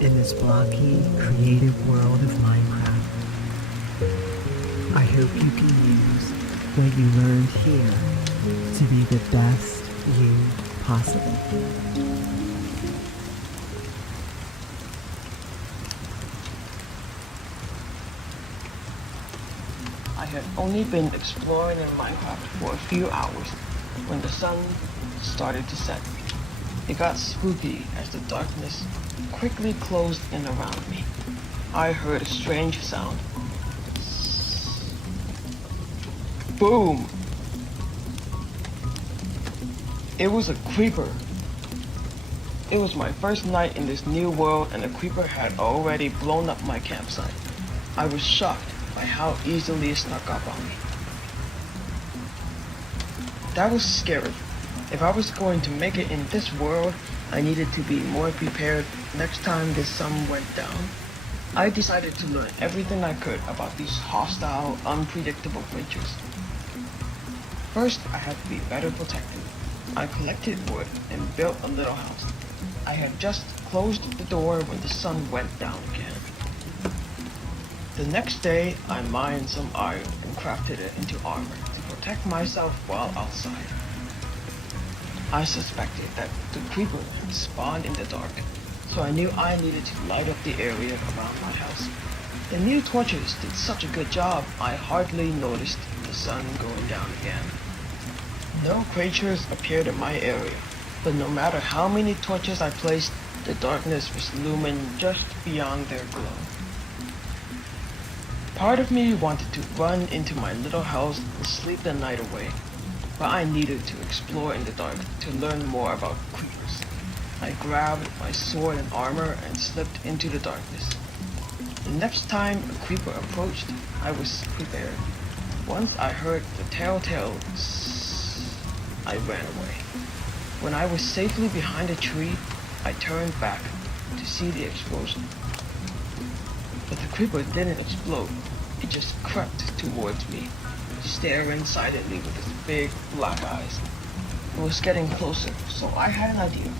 in this blocky, creative world of Minecraft. I hope you can use what you learned here to be the best you possible. I had only been exploring in Minecraft for a few hours when the sun started to set. It got spooky as the darkness quickly closed in around me. I heard a strange sound. Boom! It was a creeper. It was my first night in this new world and a creeper had already blown up my campsite. I was shocked by how easily it snuck up on me. That was scary. If I was going to make it in this world, I needed to be more prepared next time the sun went down. I decided to learn everything I could about these hostile, unpredictable creatures. First, I had to be better protected. I collected wood and built a little house. I had just closed the door when the sun went down again. The next day, I mined some iron and crafted it into armor to protect myself while outside. I suspected that the creeper had spawned in the dark, so I knew I needed to light up the area around my house. The new torches did such a good job, I hardly noticed the sun going down again. No creatures appeared in my area, but no matter how many torches I placed, the darkness was looming just beyond their glow. Part of me wanted to run into my little house and sleep the night away, but I needed to explore in the dark to learn more about creepers. I grabbed my sword and armor and slipped into the darkness. The next time a creeper approached, I was prepared. Once I heard the telltale sss, I ran away. When I was safely behind a tree, I turned back to see the explosion. But the creeper didn't explode, it just crept towards me, staring silently with its big black eyes. It was getting closer, so I had an idea.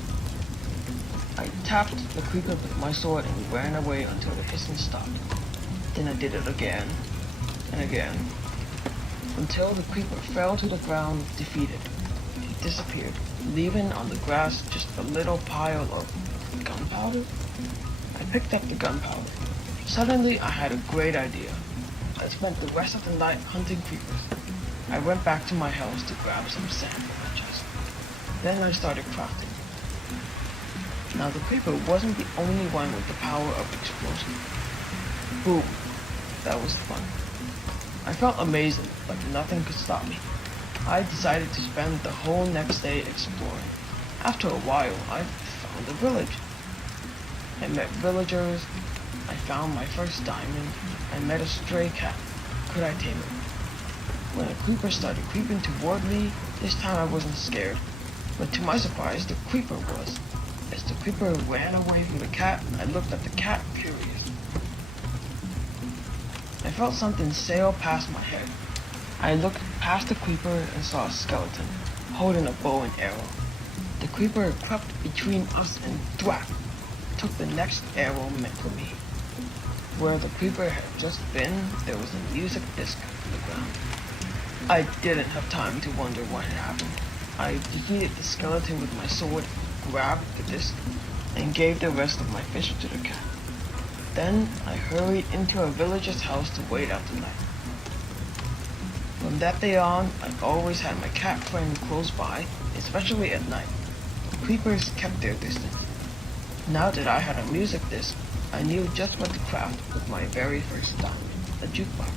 I tapped the creeper with my sword and ran away until the hissing stopped. Then I did it again and again, until the creeper fell to the ground defeated. It disappeared, leaving on the grass just a little pile of gunpowder. I picked up the gunpowder. Suddenly I had a great idea. I spent the rest of the night hunting creepers. I went back to my house to grab some sand from my chest. Then I started crafting. Now the creeper wasn't the only one with the power of explosion. Boom! That was fun. I felt amazing, but nothing could stop me. I decided to spend the whole next day exploring. After a while, I found a village. I met villagers. I found my first diamond. I met a stray cat. Could I tame it? When a creeper started creeping toward me, this time I wasn't scared. But to my surprise, the creeper was. As the creeper ran away from the cat, I looked at the cat curious. I felt something sail past my head. I looked past the creeper and saw a skeleton, holding a bow and arrow. The creeper crept between us and thwack, took the next arrow meant for me. Where the creeper had just been, there was a music disc on the ground. I didn't have time to wonder what had happened. I defeated the skeleton with my sword, grabbed the disc, and gave the rest of my fish to the cat. Then I hurried into a villager's house to wait out the night. From that day on, I always had my cat friend close by, especially at night. Creepers kept their distance. Now that I had a music disc, I knew just what to craft with my very first diamond, a jukebox.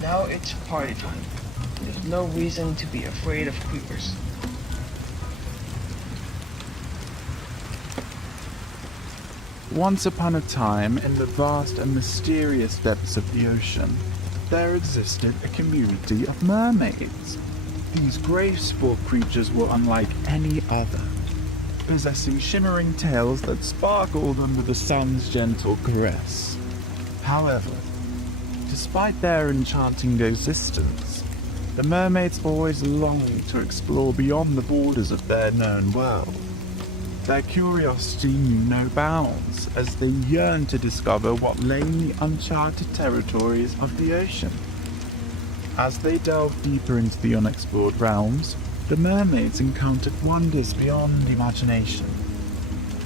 Now it's party time. There's no reason to be afraid of creepers. Once upon a time, in the vast and mysterious depths of the ocean, there existed a community of mermaids. These graceful creatures were unlike any other, possessing shimmering tails that sparkled under the sun's gentle caress. However, despite their enchanting existence, the mermaids always longed to explore beyond the borders of their known world. Their curiosity knew no bounds, as they yearned to discover what lay in the uncharted territories of the ocean. As they delved deeper into the unexplored realms, the mermaids encountered wonders beyond imagination.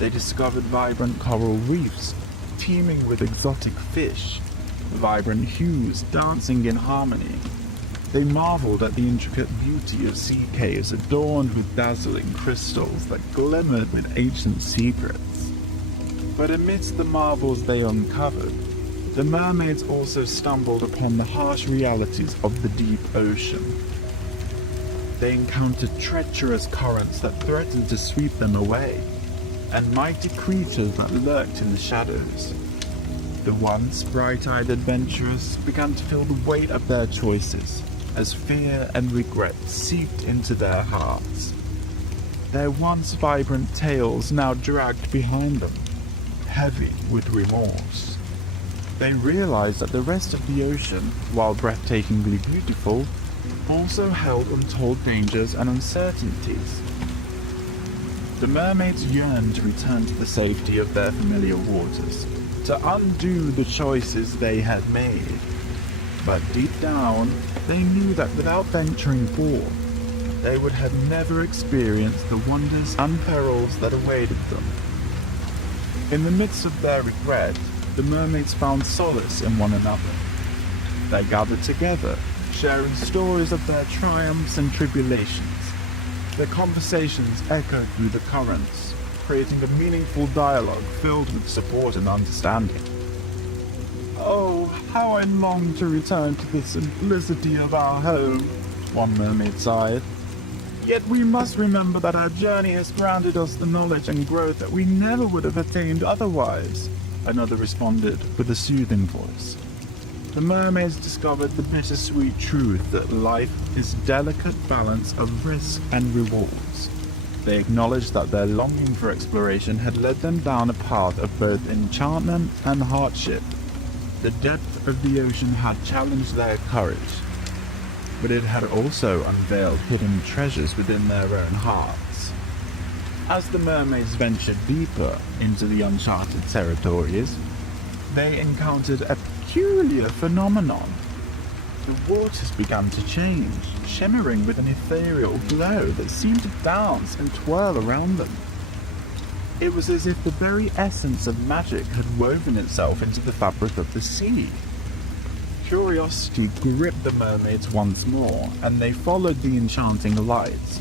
They discovered vibrant coral reefs, teeming with exotic fish, vibrant hues dancing in harmony. They marveled at the intricate beauty of sea caves adorned with dazzling crystals that glimmered with ancient secrets. But amidst the marvels they uncovered, the mermaids also stumbled upon the harsh realities of the deep ocean. They encountered treacherous currents that threatened to sweep them away, and mighty creatures that lurked in the shadows. The once bright-eyed adventurers began to feel the weight of their choices, as fear and regret seeped into their hearts. Their once vibrant tales now dragged behind them, heavy with remorse. They realized that the rest of the ocean, while breathtakingly beautiful, also held untold dangers and uncertainties. The mermaids yearned to return to the safety of their familiar waters, to undo the choices they had made. But deep down, they knew that without venturing forth, they would have never experienced the wonders and perils that awaited them. In the midst of their regret, the mermaids found solace in one another. They gathered together, sharing stories of their triumphs and tribulations. Their conversations echoed through the currents, creating a meaningful dialogue filled with support and understanding. "Oh, how I long to return to the simplicity of our home," one mermaid sighed. "Yet we must remember that our journey has granted us the knowledge and growth that we never would have attained otherwise," another responded with a soothing voice. The mermaids discovered the bittersweet truth that life is a delicate balance of risk and rewards. They acknowledged that their longing for exploration had led them down a path of both enchantment and hardship. The depth of the ocean had challenged their courage, but it had also unveiled hidden treasures within their own hearts. As the mermaids ventured deeper into the uncharted territories, they encountered a peculiar phenomenon. The waters began to change, shimmering with an ethereal glow that seemed to dance and twirl around them. It was as if the very essence of magic had woven itself into the fabric of the sea. Curiosity gripped the mermaids once more, and they followed the enchanting lights,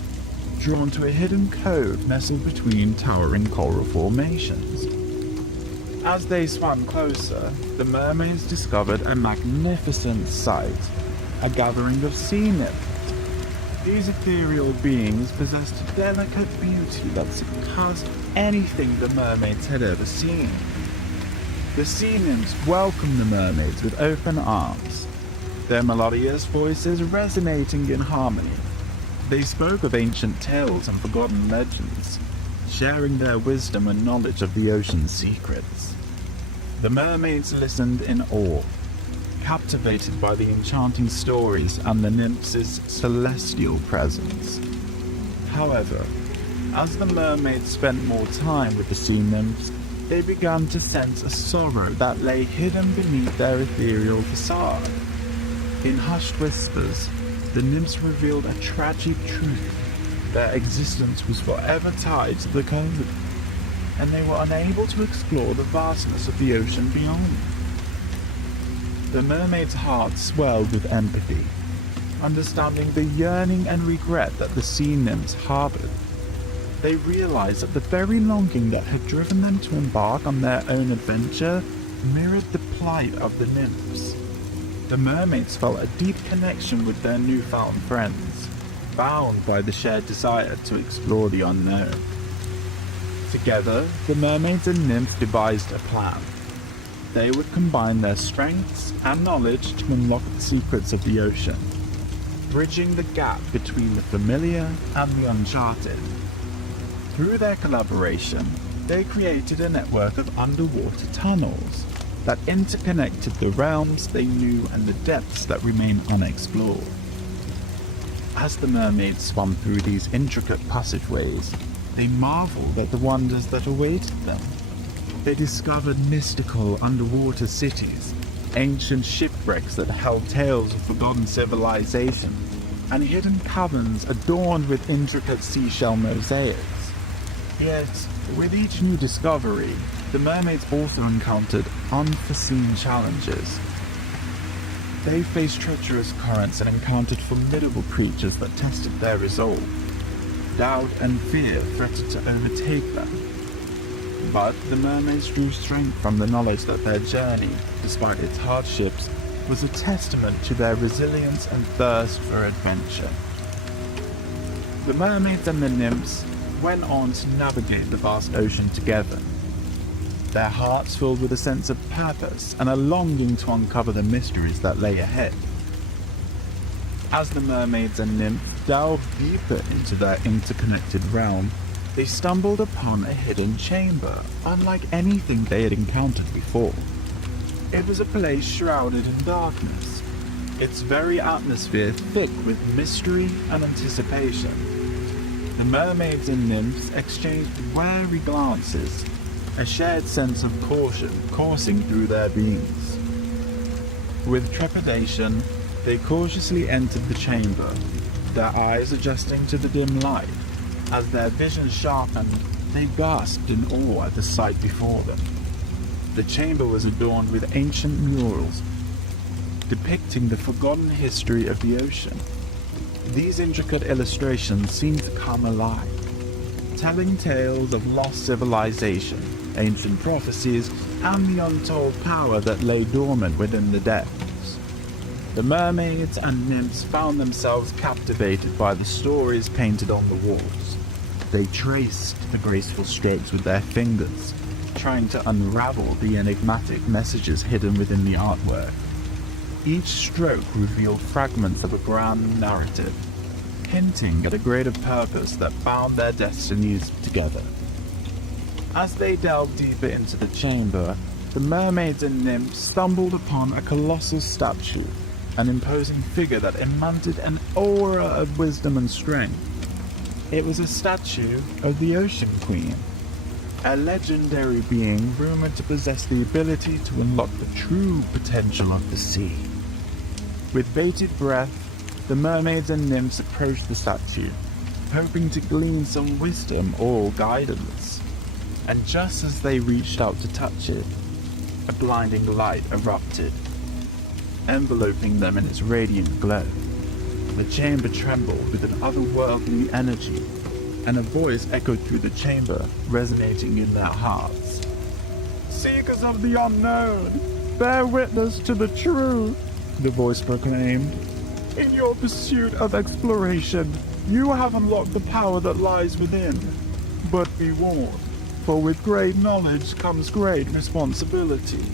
drawn to a hidden cove nestled between towering coral formations. As they swam closer, the mermaids discovered a magnificent sight, a gathering of sea nymphs. These ethereal beings possessed a delicate beauty that surpassed anything the mermaids had ever seen. The sea nymphs welcomed the mermaids with open arms, their melodious voices resonating in harmony. They spoke of ancient tales and forgotten legends, sharing their wisdom and knowledge of the ocean's secrets. The mermaids listened in awe, captivated by the enchanting stories and the nymphs' celestial presence. However, as the mermaids spent more time with the sea nymphs, they began to sense a sorrow that lay hidden beneath their ethereal facade. In hushed whispers, the nymphs revealed a tragic truth. Their existence was forever tied to the cove, and they were unable to explore the vastness of the ocean beyond. The mermaid's heart swelled with empathy, understanding the yearning and regret that the sea nymphs harbored. They realized that the very longing that had driven them to embark on their own adventure mirrored the plight of the nymphs. The mermaids felt a deep connection with their newfound friends, bound by the shared desire to explore the unknown. Together, the mermaids and nymphs devised a plan. They would combine their strengths and knowledge to unlock the secrets of the ocean, bridging the gap between the familiar and the uncharted. Through their collaboration, they created a network of underwater tunnels that interconnected the realms they knew and the depths that remained unexplored. As the mermaids swam through these intricate passageways, they marveled at the wonders that awaited them. They discovered mystical underwater cities, ancient shipwrecks that held tales of forgotten civilization, and hidden caverns adorned with intricate seashell mosaics. Yet, with each new discovery, the mermaids also encountered unforeseen challenges. They faced treacherous currents and encountered formidable creatures that tested their resolve. Doubt and fear threatened to overtake them. But the mermaids drew strength from the knowledge that their journey, despite its hardships, was a testament to their resilience and thirst for adventure. The mermaids and the nymphs went on to navigate the vast ocean together, their hearts filled with a sense of purpose and a longing to uncover the mysteries that lay ahead. As the mermaids and nymphs delved deeper into their interconnected realm, they stumbled upon a hidden chamber, unlike anything they had encountered before. It was a place shrouded in darkness, its very atmosphere thick with mystery and anticipation. The mermaids and nymphs exchanged wary glances, a shared sense of caution coursing through their beings. With trepidation, they cautiously entered the chamber, their eyes adjusting to the dim light. As their vision sharpened, they gasped in awe at the sight before them. The chamber was adorned with ancient murals depicting the forgotten history of the ocean. These intricate illustrations seemed to come alive, telling tales of lost civilization, ancient prophecies, and the untold power that lay dormant within the depths. The mermaids and nymphs found themselves captivated by the stories painted on the walls. They traced the graceful strokes with their fingers, trying to unravel the enigmatic messages hidden within the artwork. Each stroke revealed fragments of a grand narrative, hinting at a greater purpose that bound their destinies together. As they delved deeper into the chamber, the mermaids and nymphs stumbled upon a colossal statue, an imposing figure that emanated an aura of wisdom and strength. It was a statue of the Ocean Queen, a legendary being rumored to possess the ability to unlock the true potential of the sea. With bated breath, the mermaids and nymphs approached the statue, hoping to glean some wisdom or guidance. And just as they reached out to touch it, a blinding light erupted, enveloping them in its radiant glow. The chamber trembled with an otherworldly energy, and a voice echoed through the chamber, resonating in their hearts. "Seekers of the unknown, bear witness to the truth," the voice proclaimed. "In your pursuit of exploration, you have unlocked the power that lies within. But be warned, for with great knowledge comes great responsibility."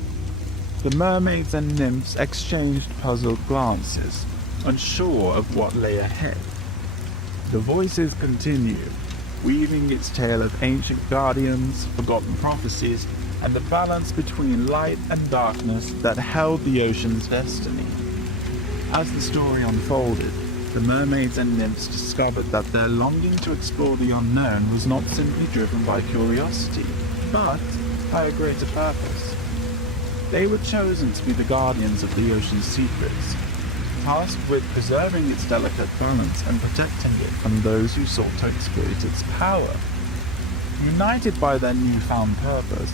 The mermaids and nymphs exchanged puzzled glances, unsure of what lay ahead. The voices continued, weaving its tale of ancient guardians, forgotten prophecies, and the balance between light and darkness that held the ocean's destiny. As the story unfolded, the mermaids and nymphs discovered that their longing to explore the unknown was not simply driven by curiosity, but by a greater purpose. They were chosen to be the guardians of the ocean's secrets, tasked with preserving its delicate balance and protecting it from those who sought to exploit its power. United by their newfound purpose,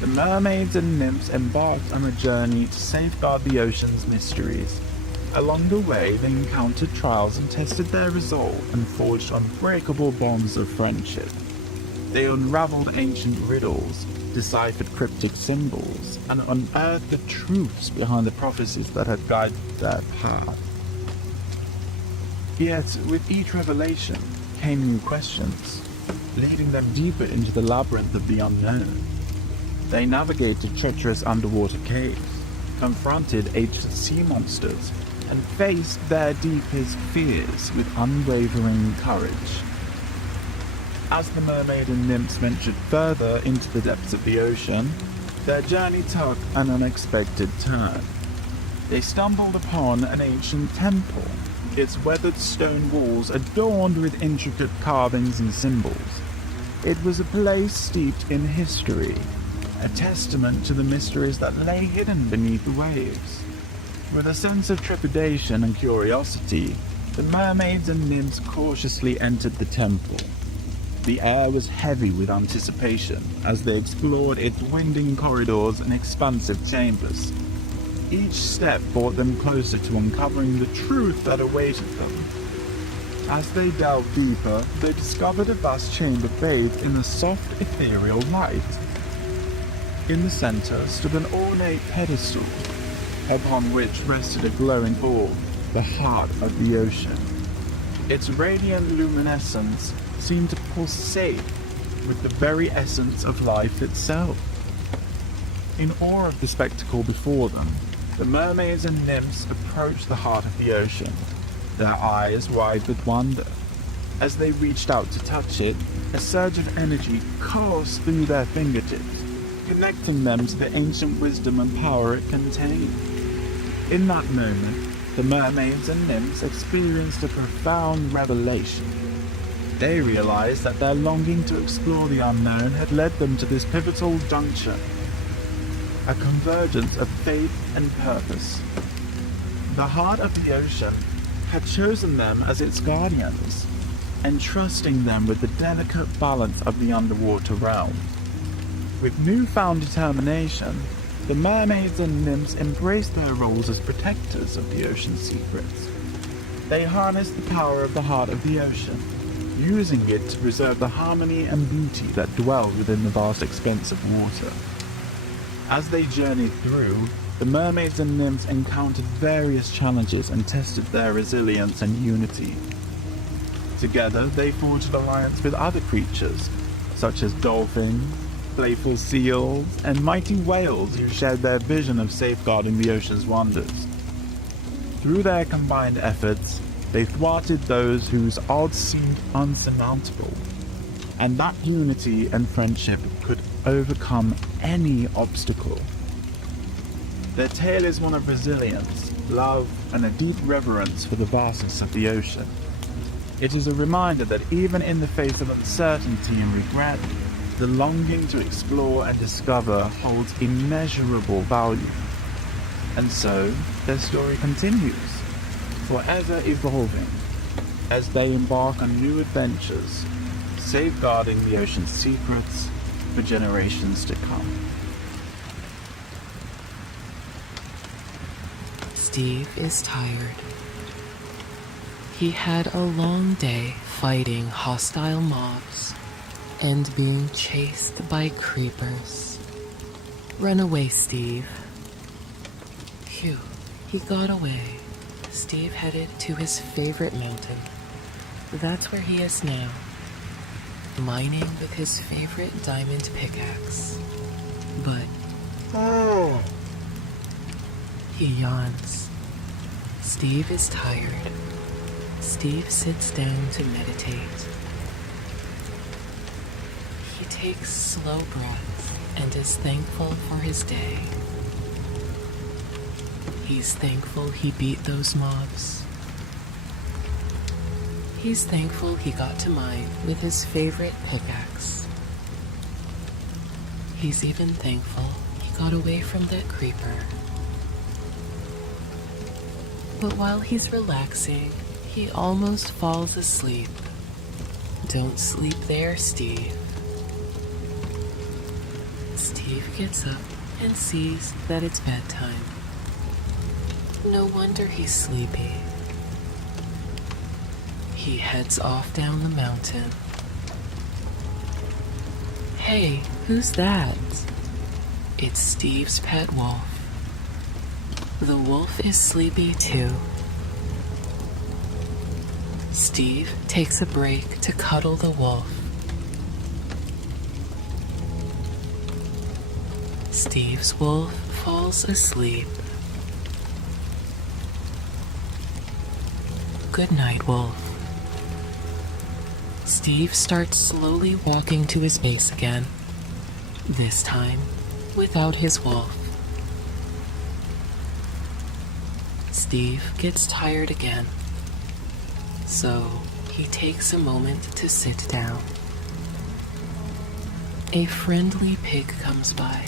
the mermaids and nymphs embarked on a journey to safeguard the ocean's mysteries. Along the way, they encountered trials and tested their resolve and forged unbreakable bonds of friendship. They unraveled ancient riddles, deciphered cryptic symbols, and unearthed the truths behind the prophecies that had guided their path. Yet, with each revelation came new questions, leading them deeper into the labyrinth of the unknown. They navigated treacherous underwater caves, confronted ancient sea monsters, and faced their deepest fears with unwavering courage. As the mermaid and nymphs ventured further into the depths of the ocean, their journey took an unexpected turn. They stumbled upon an ancient temple, its weathered stone walls adorned with intricate carvings and symbols. It was a place steeped in history, a testament to the mysteries that lay hidden beneath the waves. With a sense of trepidation and curiosity, the mermaids and nymphs cautiously entered the temple. The air was heavy with anticipation as they explored its winding corridors and expansive chambers. Each step brought them closer to uncovering the truth that awaited them. As they delved deeper, they discovered a vast chamber bathed in a soft, ethereal light. In the center stood an ornate pedestal, upon which rested a glowing orb, the heart of the ocean. Its radiant luminescence seemed to pulsate with the very essence of life itself. In awe of the spectacle before them, the mermaids and nymphs approached the heart of the ocean, their eyes wide with wonder. As they reached out to touch it, a surge of energy coursed through their fingertips, connecting them to the ancient wisdom and power it contained. In that moment, the mermaids and nymphs experienced a profound revelation. They realized that their longing to explore the unknown had led them to this pivotal juncture, a convergence of faith and purpose. The heart of the ocean had chosen them as its guardians, entrusting them with the delicate balance of the underwater realm. With newfound determination, the mermaids and nymphs embrace their roles as protectors of the ocean's secrets. They harness the power of the heart of the ocean, using it to preserve the harmony and beauty that dwell within the vast expanse of water. As they journeyed through, the mermaids and nymphs encountered various challenges and tested their resilience and unity. Together, they forged alliance with other creatures, such as dolphins, playful seals, and mighty whales who shared their vision of safeguarding the ocean's wonders. Through their combined efforts, they thwarted those whose odds seemed unsurmountable, and that unity and friendship could overcome any obstacle. Their tale is one of resilience, love, and a deep reverence for the vastness of the ocean. It is a reminder that even in the face of uncertainty and regret, the longing to explore and discover holds immeasurable value. And so, their story continues, forever evolving, as they embark on new adventures, safeguarding the ocean's secrets for generations to come. Steve is tired. He had a long day fighting hostile mobs and being chased by creepers. Run away, Steve. Phew, he got away. Steve headed to his favorite mountain. That's where he is now, mining with his favorite diamond pickaxe. But he yawns. Steve is tired. Steve sits down to meditate. He takes slow breaths and is thankful for his day. He's thankful he beat those mobs. He's thankful he got to mine with his favorite pickaxe. He's even thankful he got away from that creeper. But while he's relaxing, he almost falls asleep. Don't sleep there, Steve. Steve gets up and sees that it's bedtime. No wonder he's sleepy. He heads off down the mountain. Hey, who's that? It's Steve's pet wolf. The wolf is sleepy too. Steve takes a break to cuddle the wolf. Steve's wolf falls asleep. Good night, wolf. Steve starts slowly walking to his base again, this time without his wolf. Steve gets tired again, so he takes a moment to sit down. A friendly pig comes by.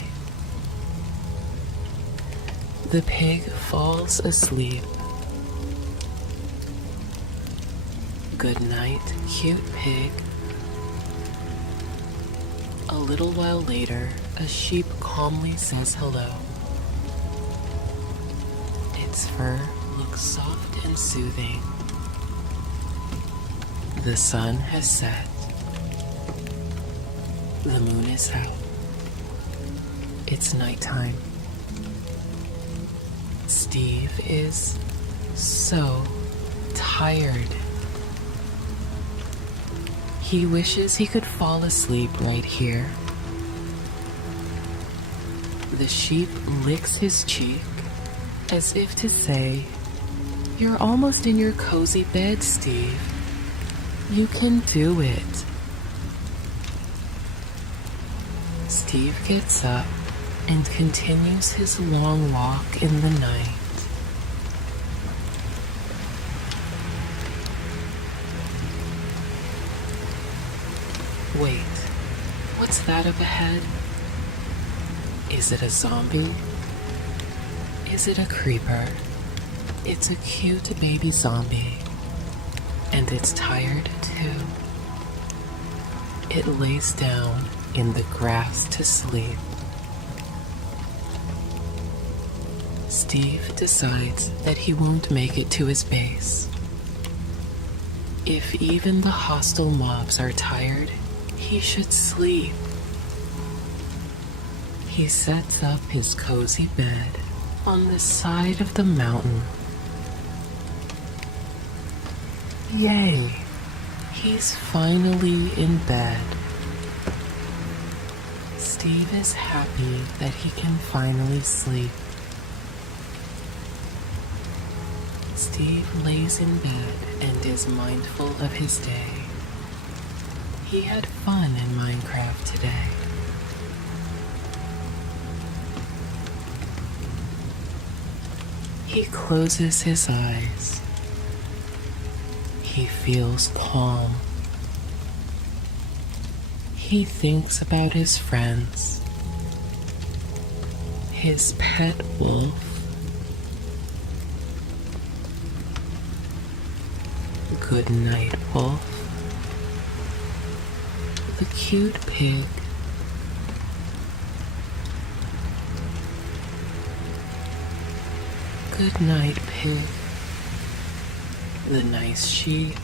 The pig falls asleep. Good night, cute pig. A little while later, a sheep calmly says hello. Its fur looks soft and soothing. The sun has set. The moon is out. It's nighttime. Steve is so tired. He wishes he could fall asleep right here. The sheep licks his cheek as if to say, "You're almost in your cozy bed, Steve. You can do it." Steve gets up and continues his long walk in the night. Wait, what's that up ahead? Is it a zombie? Is it a creeper? It's a cute baby zombie. And it's tired too. It lays down in the grass to sleep. Steve decides that he won't make it to his base. If even the hostile mobs are tired, he should sleep. He sets up his cozy bed on the side of the mountain. Yay! He's finally in bed. Steve is happy that he can finally sleep. Steve lays in bed and is mindful of his day. He had fun in Minecraft today. He closes his eyes. He feels calm. He thinks about his friends, his pet wolf, good night, wolf, the cute pig, good night, pig, the nice sheep,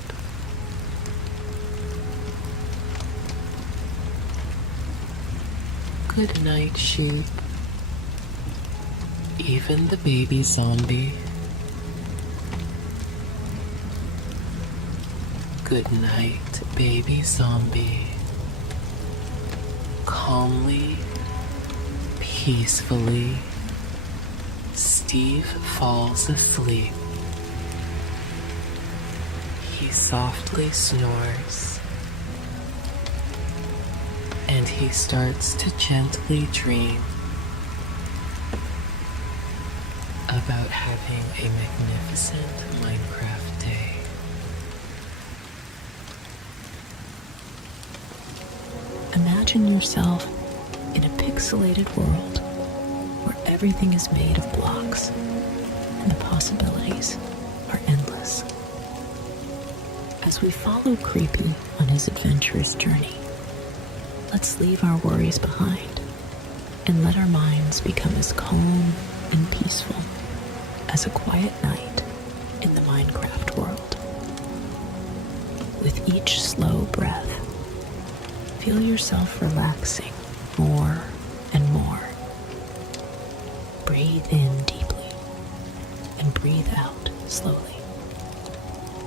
good night, sheep, even the baby zombie. Good night, baby zombie. Calmly, peacefully, Steve falls asleep. He softly snores, and he starts to gently dream about having a magnificent Minecraft day. Imagine yourself in a pixelated world where everything is made of blocks and the possibilities are endless. As we follow Creepy on his adventurous journey, let's leave our worries behind and let our minds become as calm and peaceful as a quiet night in the Minecraft world. With each slow breath, feel yourself relaxing more and more. Breathe in deeply and breathe out slowly.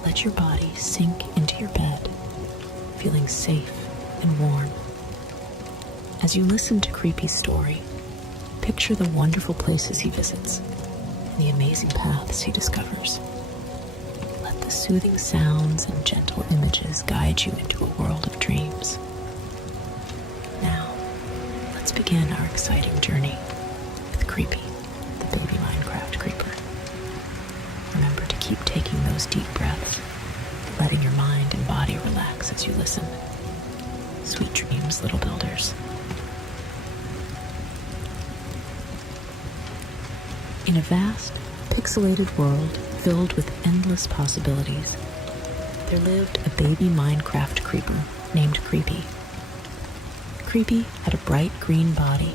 Let your body sink into your bed, feeling safe and warm. As you listen to Creepy's story, picture the wonderful places he visits and the amazing paths he discovers. Let the soothing sounds and gentle images guide you into a world of dreams. Now, let's begin our exciting journey with Creepy, the baby Minecraft creeper. Remember to keep taking those deep breaths, letting your mind and body relax as you listen. Sweet dreams, little builders. In a vast, pixelated world filled with endless possibilities, there lived a baby Minecraft creeper named Creepy. Creepy had a bright green body,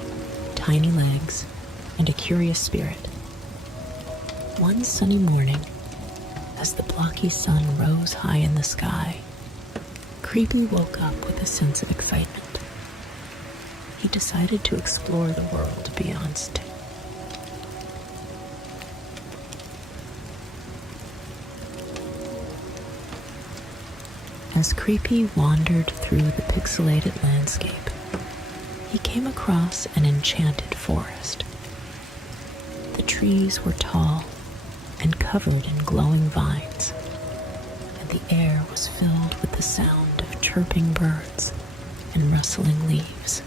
tiny legs, and a curious spirit. One sunny morning, as the blocky sun rose high in the sky, Creepy woke up with a sense of excitement. He decided to explore the world beyond state. As Creepy wandered through the pixelated landscape, he came across an enchanted forest. The trees were tall and covered in glowing vines, and the air was filled with the sound of chirping birds and rustling leaves.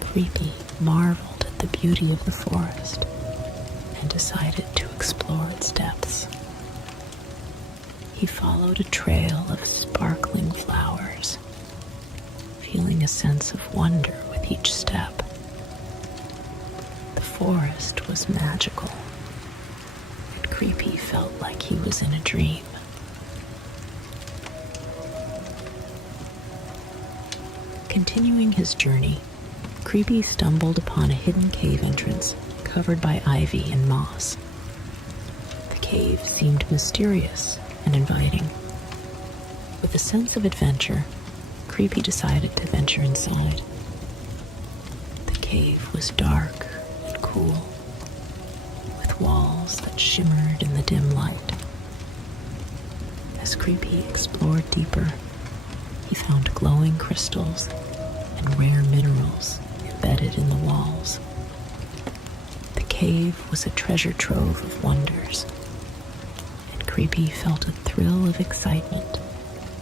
Creepy marveled at the beauty of the forest and decided to explore its depths. He followed a trail of sparkling flowers, feeling a sense of wonder with each step. The forest was magical, and Creepy felt like he was in a dream. Continuing his journey, Creepy stumbled upon a hidden cave entrance covered by ivy and moss. The cave seemed mysterious and inviting. With a sense of adventure, Creepy decided to venture inside. The cave was dark and cool, with walls that shimmered in the dim light. As Creepy explored deeper, he found glowing crystals and rare minerals embedded in the walls. The cave was a treasure trove of wonders, and Creepy felt a thrill of excitement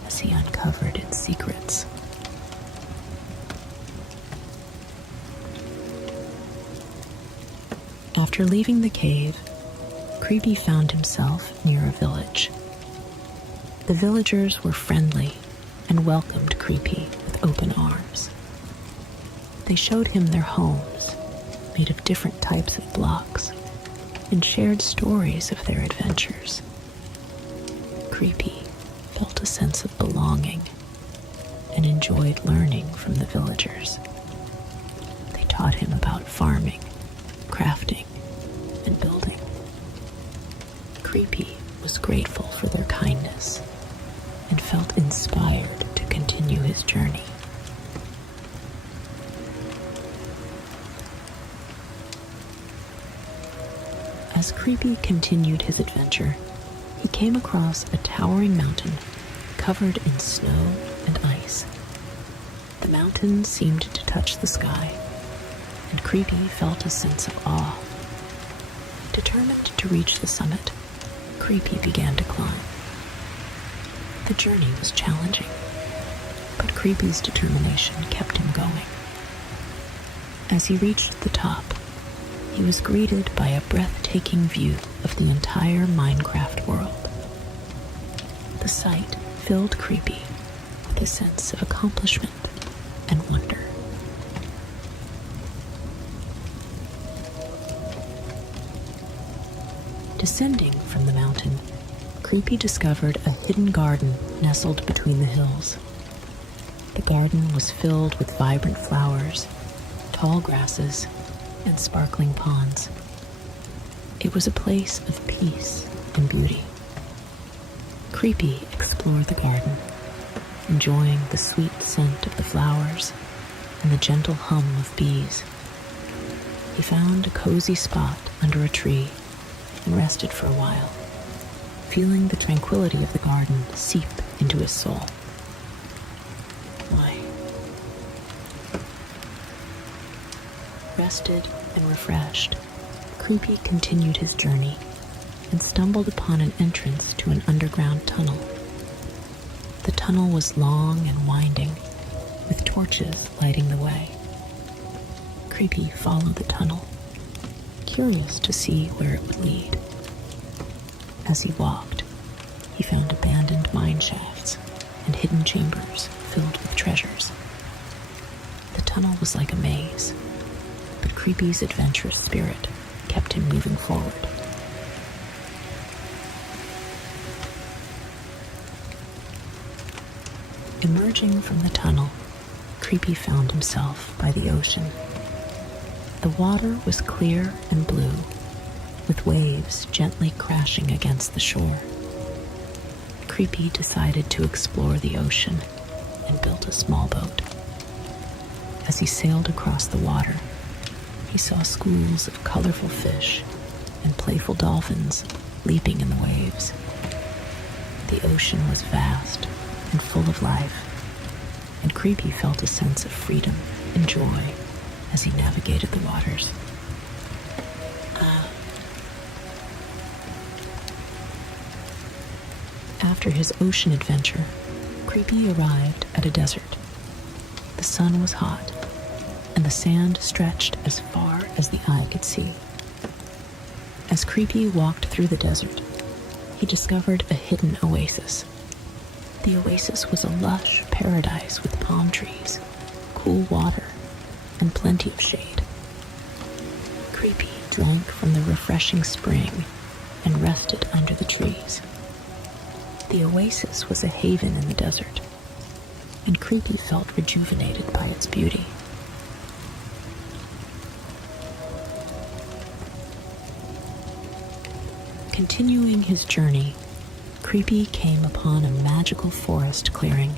as he uncovered its secrets. After leaving the cave, Creepy found himself near a village. The villagers were friendly and welcomed Creepy with open arms. They showed him their homes, made of different types of blocks, and shared stories of their adventures. Creepy felt a sense of belonging and enjoyed learning from the villagers. They taught him about farming, crafting, and building. Creepy was grateful for their kindness and felt inspired to continue his journey. As Creepy continued his adventure, he came across a towering mountain covered in snow and ice. The mountain seemed to touch the sky, and Creepy felt a sense of awe. Determined to reach the summit, Creepy began to climb. The journey was challenging, but Creepy's determination kept him going. As he reached the top, he was greeted by a breathtaking view of the entire Minecraft world. The sight filled Creepy with a sense of accomplishment and wonder. Descending from the mountain, Creepy discovered a hidden garden nestled between the hills. The garden was filled with vibrant flowers, tall grasses, and sparkling ponds. It was a place of peace and beauty. Creepy explored the garden, enjoying the sweet scent of the flowers and the gentle hum of bees. He found a cozy spot under a tree and rested for a while, feeling the tranquility of the garden seep into his soul. Rested and refreshed, Creepy continued his journey and stumbled upon an entrance to an underground tunnel. The tunnel was long and winding, with torches lighting the way. Creepy followed the tunnel, curious to see where it would lead. As he walked, he found abandoned mine shafts and hidden chambers filled with treasures. The tunnel was like a maze, but Creepy's adventurous spirit kept him moving forward. Emerging from the tunnel, Creepy found himself by the ocean. The water was clear and blue, with waves gently crashing against the shore. Creepy decided to explore the ocean and built a small boat. As he sailed across the water, he saw schools of colorful fish and playful dolphins leaping in the waves. The ocean was vast and full of life, and Creepy felt a sense of freedom and joy as he navigated the waters. After his ocean adventure, Creepy arrived at a desert. The sun was hot, and the sand stretched as far as the eye could see. As Creepy walked through the desert, he discovered a hidden oasis. The oasis was a lush paradise with palm trees, cool water, and plenty of shade. Creepy drank from the refreshing spring and rested under the trees. The oasis was a haven in the desert, and Creepy felt rejuvenated by its beauty. Continuing his journey, Creepy came upon a magical forest clearing.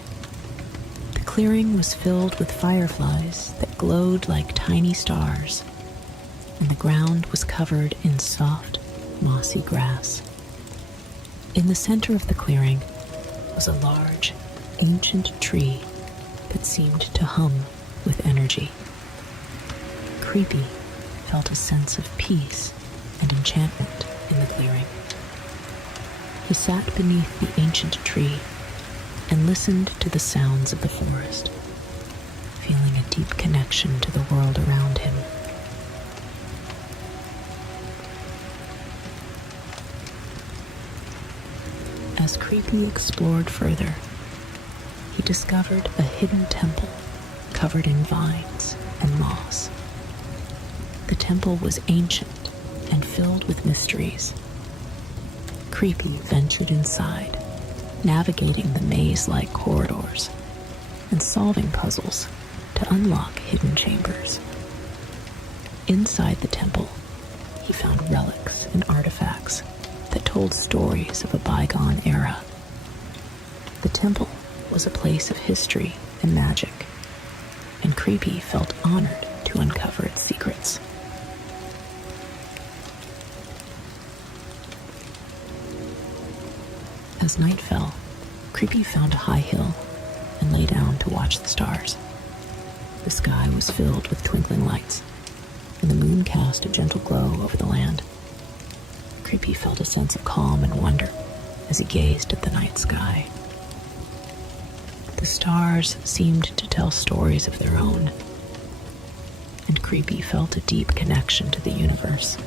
The clearing was filled with fireflies that glowed like tiny stars, and the ground was covered in soft, mossy grass. In the center of the clearing was a large, ancient tree that seemed to hum with energy. Creepy felt a sense of peace and enchantment in the clearing. He sat beneath the ancient tree and listened to the sounds of the forest, feeling a deep connection to the world around him. As Creepy explored further, he discovered a hidden temple covered in vines and moss. The temple was ancient and filled with mysteries. Creepy ventured inside, navigating the maze-like corridors and solving puzzles to unlock hidden chambers. Inside the temple, he found relics and artifacts that told stories of a bygone era. The temple was a place of history and magic, and Creepy felt honored to uncover its secrets. As night fell, Creepy found a high hill and lay down to watch the stars. The sky was filled with twinkling lights, and the moon cast a gentle glow over the land. Creepy felt a sense of calm and wonder as he gazed at the night sky. The stars seemed to tell stories of their own, and Creepy felt a deep connection to the universe.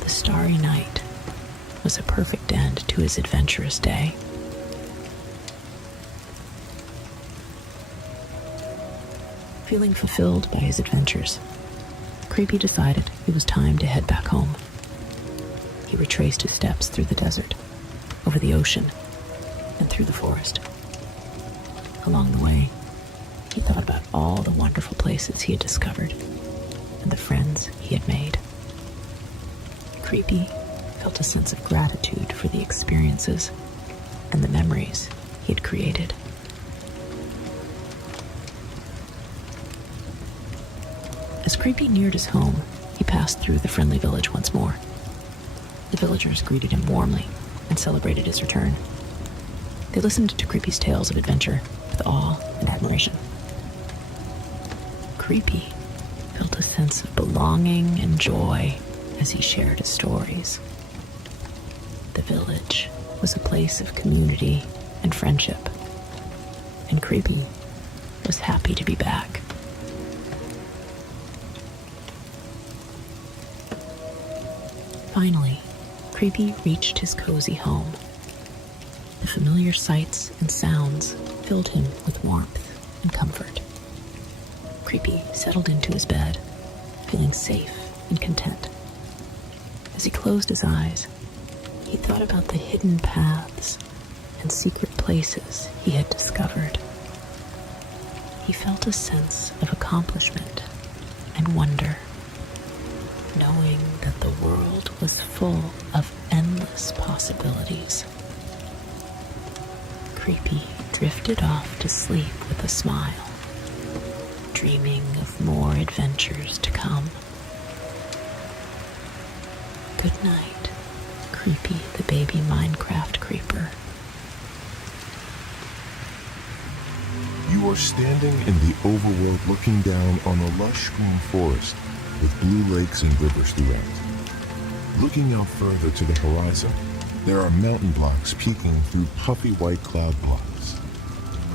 The starry night was a perfect end to his adventurous day. Feeling fulfilled by his adventures, Creepy decided it was time to head back home. He retraced his steps through the desert, over the ocean, and through the forest. Along the way, he thought about all the wonderful places he had discovered and the friends he had made. Creepy felt a sense of gratitude for the experiences and the memories he had created. As Creepy neared his home, he passed through the friendly village once more. The villagers greeted him warmly and celebrated his return. They listened to Creepy's tales of adventure with awe and admiration. Creepy felt a sense of belonging and joy as he shared his stories. The village was a place of community and friendship, and Creepy was happy to be back. Finally, Creepy reached his cozy home. The familiar sights and sounds filled him with warmth and comfort. Creepy settled into his bed, feeling safe and content. As he closed his eyes, he thought about the hidden paths and secret places he had discovered. He felt a sense of accomplishment and wonder, knowing that the world was full of endless possibilities. Creepy drifted off to sleep with a smile, dreaming of more adventures to come. Good night, Creepy the baby Minecraft creeper. You are standing in the overworld looking down on a lush green forest with blue lakes and rivers throughout. Looking out further to the horizon, there are mountain blocks peeking through puffy white cloud blocks.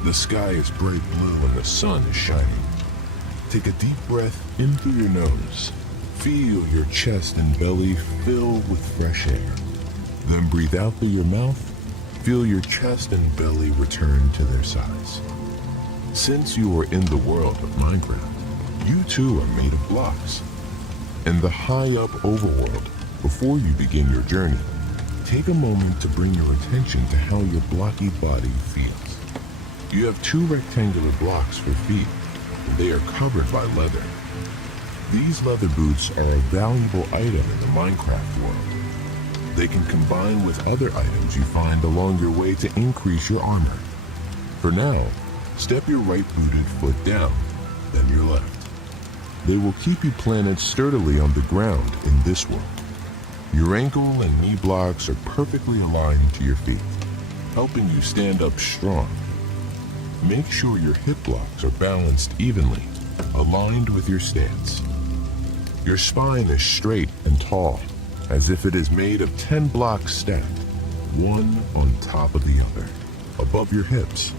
The sky is bright blue and the sun is shining. Take a deep breath in through your nose. Feel your chest and belly fill with fresh air. Then breathe out through your mouth. Feel your chest and belly return to their size. Since you are in the world of Minecraft, you too are made of blocks. In the high-up overworld, before you begin your journey, take a moment to bring your attention to how your blocky body feels. You have 2 rectangular blocks for feet, and they are covered by leather. These leather boots are a valuable item in the Minecraft world. They can combine with other items you find along your way to increase your armor. For now, step your right booted foot down, then your left. They will keep you planted sturdily on the ground in this world. Your ankle and knee blocks are perfectly aligned to your feet, helping you stand up strong. Make sure your hip blocks are balanced evenly, aligned with your stance. Your spine is straight and tall, as if it is made of 10 blocks stacked, one on top of the other, above your hips.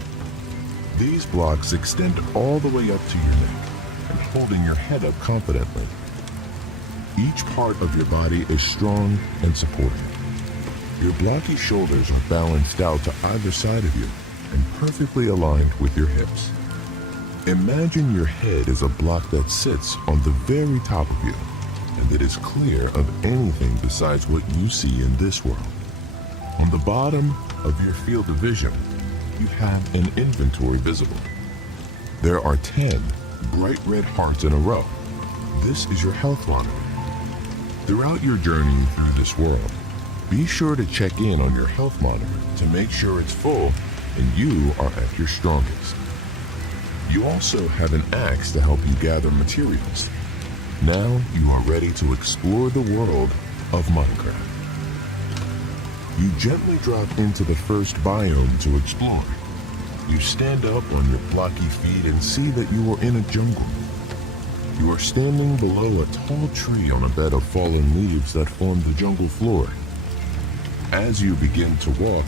These blocks extend all the way up to your neck and holding your head up confidently. Each part of your body is strong and supported. Your blocky shoulders are balanced out to either side of you and perfectly aligned with your hips. Imagine your head as a block that sits on the very top of you and that is clear of anything besides what you see in this world. On the bottom of your field of vision, you have an inventory visible. There are 10 bright red hearts in a row. This is your health monitor. Throughout your journey through this world, be sure to check in on your health monitor to make sure it's full and you are at your strongest. You also have an axe to help you gather materials. Now you are ready to explore the world of Minecraft. You gently drop into the first biome to explore. You stand up on your blocky feet and see that you are in a jungle. You are standing below a tall tree on a bed of fallen leaves that form the jungle floor. As you begin to walk,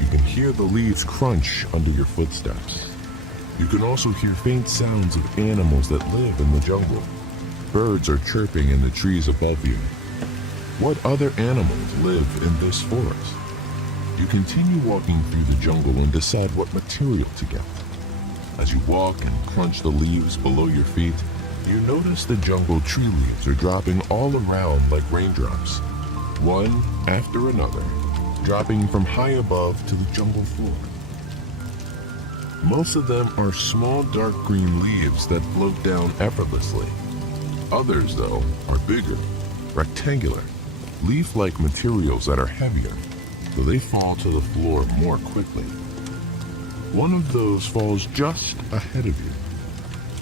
you can hear the leaves crunch under your footsteps. You can also hear faint sounds of animals that live in the jungle. Birds are chirping in the trees above you. What other animals live in this forest? You continue walking through the jungle and decide what material to get. As you walk and crunch the leaves below your feet, you notice the jungle tree leaves are dropping all around like raindrops, one after another, dropping from high above to the jungle floor. Most of them are small dark green leaves that float down effortlessly. Others, though, are bigger, rectangular, leaf-like materials that are heavier, so they fall to the floor more quickly. One of those falls just ahead of you.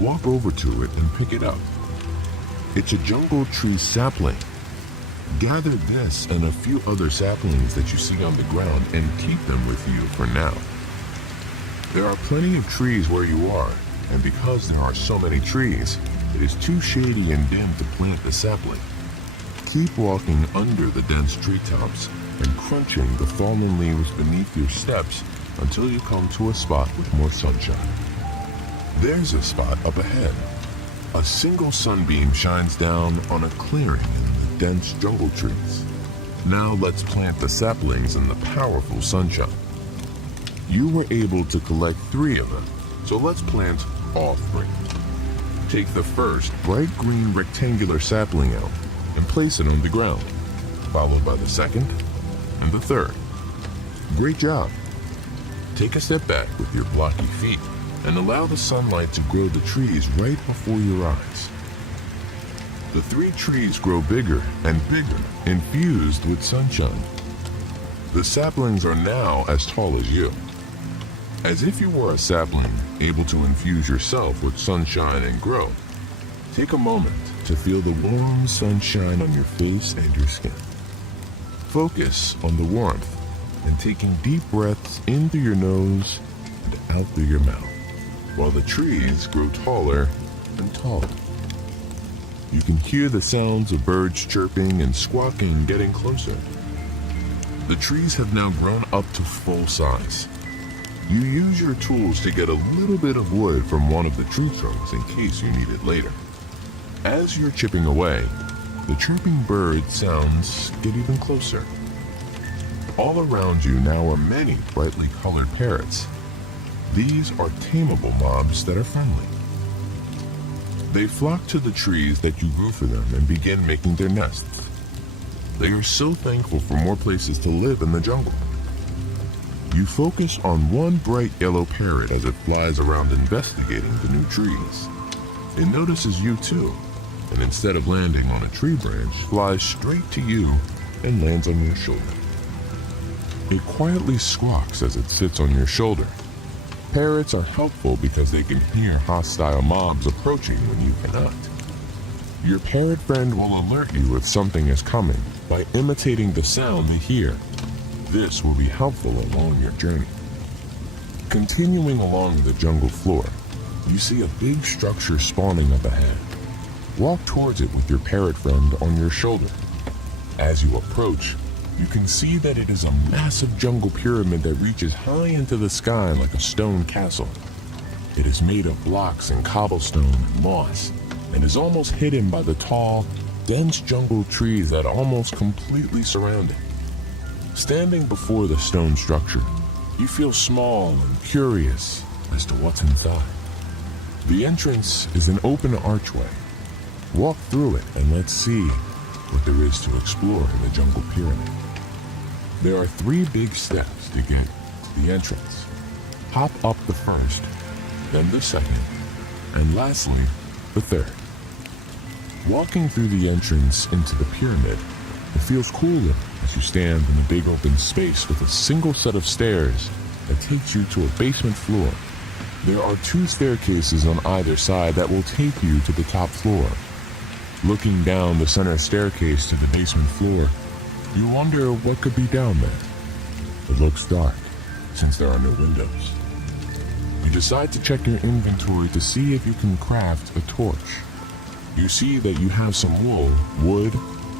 Walk over to it and pick it up. It's a jungle tree sapling. Gather this and a few other saplings that you see on the ground and keep them with you for now. There are plenty of trees where you are, and because there are so many trees, it is too shady and dim to plant the sapling. Keep walking under the dense treetops and crunching the fallen leaves beneath your steps until you come to a spot with more sunshine. There's a spot up ahead. A single sunbeam shines down on a clearing in the dense jungle trees. Now let's plant the saplings in the powerful sunshine. You were able to collect 3 of them, so let's plant all 3. Take the first bright green rectangular sapling out and place it on the ground, followed by the second and the third. Great job. Take a step back with your blocky feet and allow the sunlight to grow the trees right before your eyes. The 3 trees grow bigger and bigger, infused with sunshine. The saplings are now as tall as you. As if you were a sapling, able to infuse yourself with sunshine and grow, take a moment to feel the warm sunshine on your face and your skin. Focus on the warmth and taking deep breaths in through your nose and out through your mouth, while the trees grow taller and taller. You can hear the sounds of birds chirping and squawking getting closer. The trees have now grown up to full size. You use your tools to get a little bit of wood from one of the tree trunks in case you need it later. As you're chipping away, the chirping bird sounds get even closer. All around you now are many brightly colored parrots. These are tameable mobs that are friendly. They flock to the trees that you grew for them and begin making their nests. They are so thankful for more places to live in the jungle. You focus on one bright yellow parrot as it flies around investigating the new trees. It notices you too, and instead of landing on a tree branch, flies straight to you and lands on your shoulder. It quietly squawks as it sits on your shoulder. Parrots are helpful because they can hear hostile mobs approaching when you cannot. Your parrot friend will alert you if something is coming by imitating the sound they hear. This will be helpful along your journey. Continuing along the jungle floor, you see a big structure spawning up ahead. Walk towards it with your parrot friend on your shoulder. As you approach, you can see that it is a massive jungle pyramid that reaches high into the sky like a stone castle. It is made of blocks and cobblestone and moss, and is almost hidden by the tall, dense jungle trees that almost completely surround it. Standing before the stone structure, you feel small and curious as to what's inside. The entrance is an open archway. Walk through it and let's see what there is to explore in the jungle pyramid. There are 3 big steps to get to the entrance. Hop up the first, then the second, and lastly, the third. Walking through the entrance into the pyramid, it feels cooler as you stand in a big open space with a single set of stairs that takes you to a basement floor. There are 2 staircases on either side that will take you to the top floor. Looking down the center staircase to the basement floor, you wonder what could be down there. It looks dark, since there are no windows. You decide to check your inventory to see if you can craft a torch. You see that you have some wool, wood,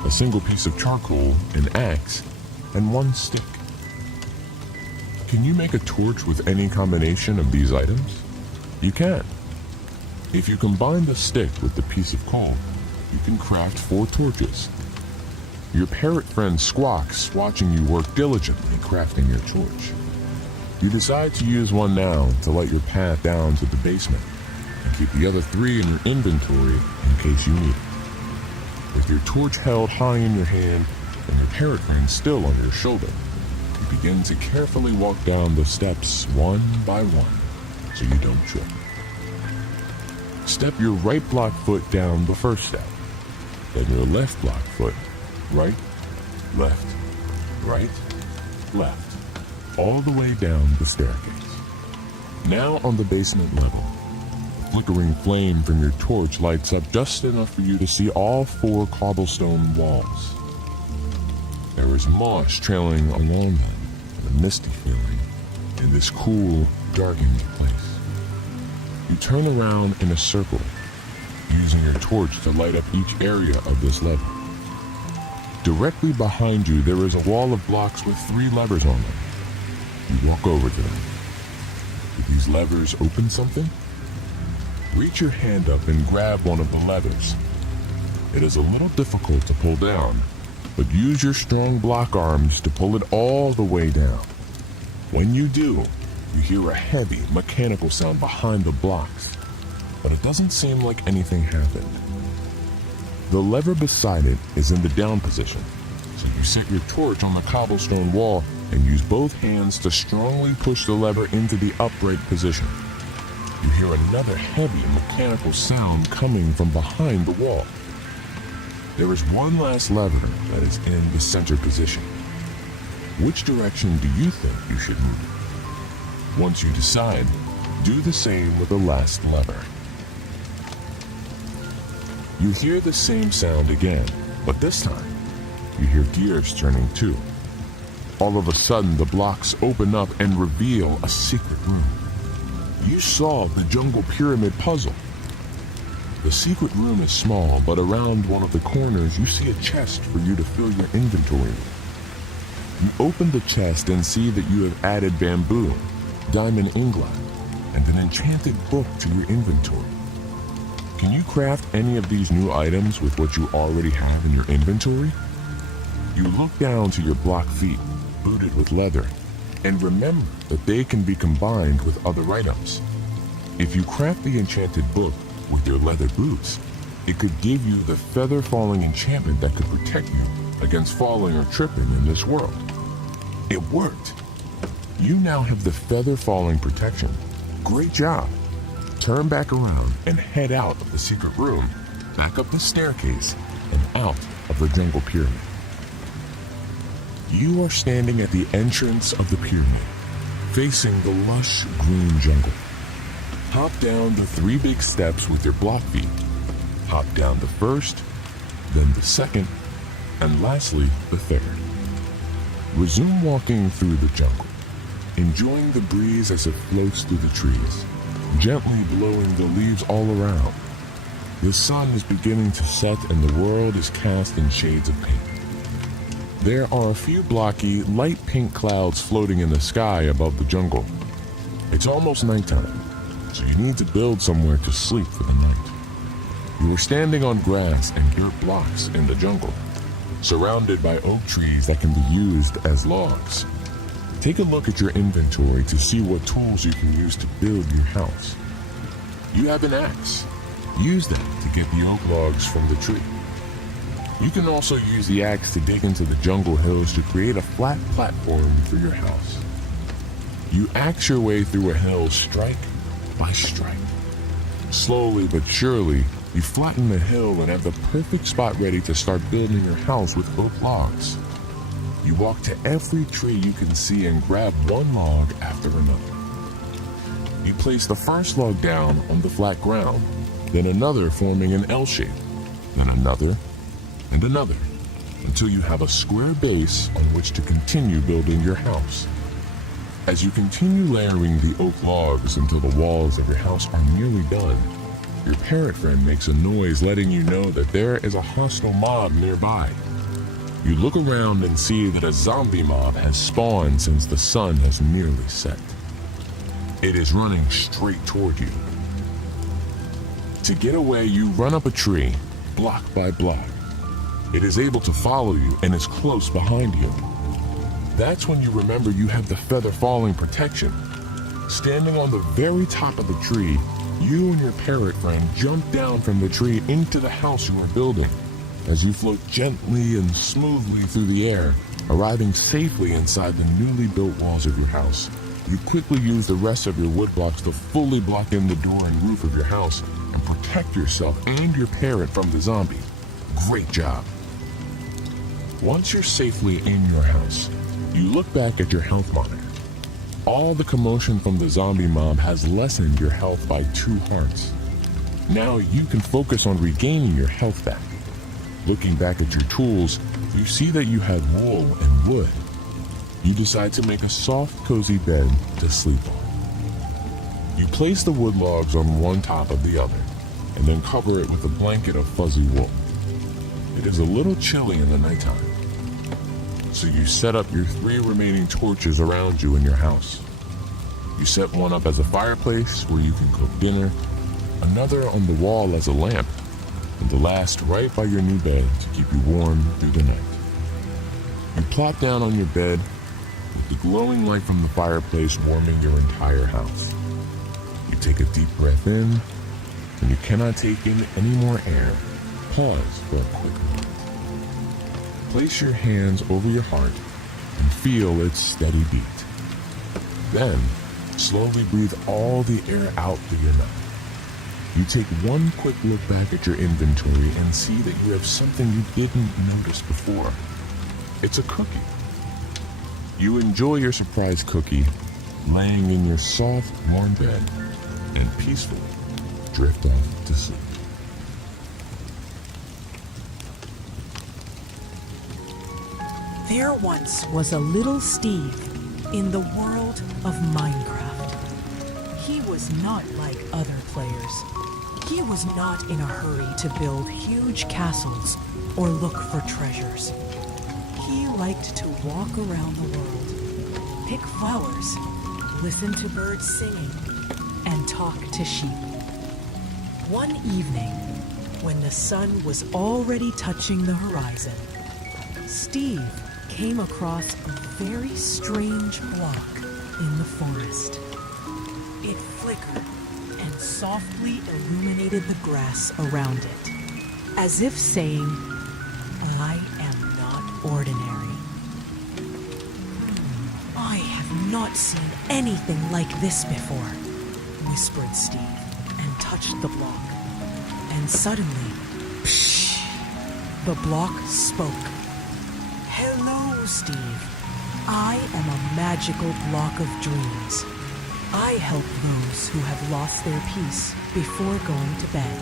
a single piece of charcoal, an axe, and 1 stick. Can you make a torch with any combination of these items? You can. If you combine the stick with the piece of coal, you can craft 4 torches. Your parrot friend squawks, watching you work diligently crafting your torch. You decide to use one now to light your path down to the basement, and keep the other 3 in your inventory in case you need it. With your torch held high in your hand and your parrot friend still on your shoulder, you begin to carefully walk down the steps one by one so you don't trip. Step your right block foot down the first step, then your left block foot, right, left, right, left, all the way down the staircase. Now on the basement level, a flickering flame from your torch lights up just enough for you to see all 4 cobblestone walls. There is moss trailing along them and a misty feeling in this cool, darkened place. You turn around in a circle, using your torch to light up each area of this level. Directly behind you, there is a wall of blocks with 3 levers on them. You walk over to them. Do these levers open something? Reach your hand up and grab one of the levers. It is a little difficult to pull down, but use your strong block arms to pull it all the way down. When you do, you hear a heavy mechanical sound behind the blocks, but it doesn't seem like anything happened. The lever beside it is in the down position, so you set your torch on the cobblestone wall and use both hands to strongly push the lever into the upright position. You hear another heavy mechanical sound coming from behind the wall. There is one last lever that is in the center position. Which direction do you think you should move? Once you decide, do the same with the last lever. You hear the same sound again, but this time, you hear gears turning too. All of a sudden, the blocks open up and reveal a secret room. You solve the jungle pyramid puzzle. The secret room is small, but around one of the corners, you see a chest for you to fill your inventory with. You open the chest and see that you have added bamboo, diamond ingot, and an enchanted book to your inventory. Can you craft any of these new items with what you already have in your inventory? You look down to your block feet, booted with leather, and remember that they can be combined with other items. If you craft the enchanted book with your leather boots, it could give you the feather falling enchantment that could protect you against falling or tripping in this world. It worked. You now have the feather falling protection. Great job. Turn back around and head out of the secret room, back up the staircase, and out of the jungle pyramid. You are standing at the entrance of the pyramid, facing the lush green jungle. Hop down the 3 big steps with your block feet. Hop down the first, then the second, and lastly, the third. Resume walking through the jungle, enjoying the breeze as it floats through the trees, gently blowing the leaves all around. The sun is beginning to set and the world is cast in shades of pink. There are a few blocky, light pink clouds floating in the sky above the jungle. It's almost nighttime, so you need to build somewhere to sleep for the night. You are standing on grass and dirt blocks in the jungle, surrounded by oak trees that can be used as logs. Take a look at your inventory to see what tools you can use to build your house. You have an axe. Use that to get the oak logs from the tree. You can also use the axe to dig into the jungle hills to create a flat platform for your house. You axe your way through a hill strike by strike. Slowly but surely, you flatten the hill and have the perfect spot ready to start building your house with oak logs. You walk to every tree you can see and grab one log after another. You place the first log down on the flat ground, then another forming an L shape, then another, and another, until you have a square base on which to continue building your house. As you continue layering the oak logs until the walls of your house are nearly done, your parrot friend makes a noise letting you know that there is a hostile mob nearby. You look around and see that a zombie mob has spawned since the sun has nearly set. It is running straight toward you. To get away, you run up a tree, block by block. It is able to follow you and is close behind you. That's when you remember you have the feather falling protection. Standing on the very top of the tree, you and your parrot friend jump down from the tree into the house you are building. As you float gently and smoothly through the air, arriving safely inside the newly built walls of your house, you quickly use the rest of your wood blocks to fully block in the door and roof of your house and protect yourself and your parrot from the zombie. Great job. Once you're safely in your house, you look back at your health monitor. All the commotion from the zombie mob has lessened your health by 2 hearts. Now you can focus on regaining your health back. Looking back at your tools, you see that you have wool and wood. You decide to make a soft, cozy bed to sleep on. You place the wood logs on one top of the other, and then cover it with a blanket of fuzzy wool. It is a little chilly in the nighttime, so you set up your 3 remaining torches around you in your house. You set one up as a fireplace where you can cook dinner, another on the wall as a lamp, and the last right by your new bed to keep you warm through the night. You plop down on your bed with the glowing light from the fireplace warming your entire house. You take a deep breath in. When you cannot take in any more air, pause for a quick moment. Place your hands over your heart and feel its steady beat. Then, slowly breathe all the air out through your mouth. You take one quick look back at your inventory and see that you have something you didn't notice before. It's a cookie. You enjoy your surprise cookie, laying in your soft, warm bed, and peacefully drift off to sleep. There once was a little Steve in the world of Minecraft. He was not like other players. He was not in a hurry to build huge castles or look for treasures. He liked to walk around the world, pick flowers, listen to birds singing, and talk to sheep. One evening, when the sun was already touching the horizon, Steve came across a very strange block in the forest. It flickered and softly illuminated the grass around it, as if saying, "I am not ordinary. I have have not seen anything like this before, whispered Steve and touched the block. And suddenly, psh, the block spoke. Hello, Steve. I am a magical block of dreams. I help those who have lost their peace before going to bed.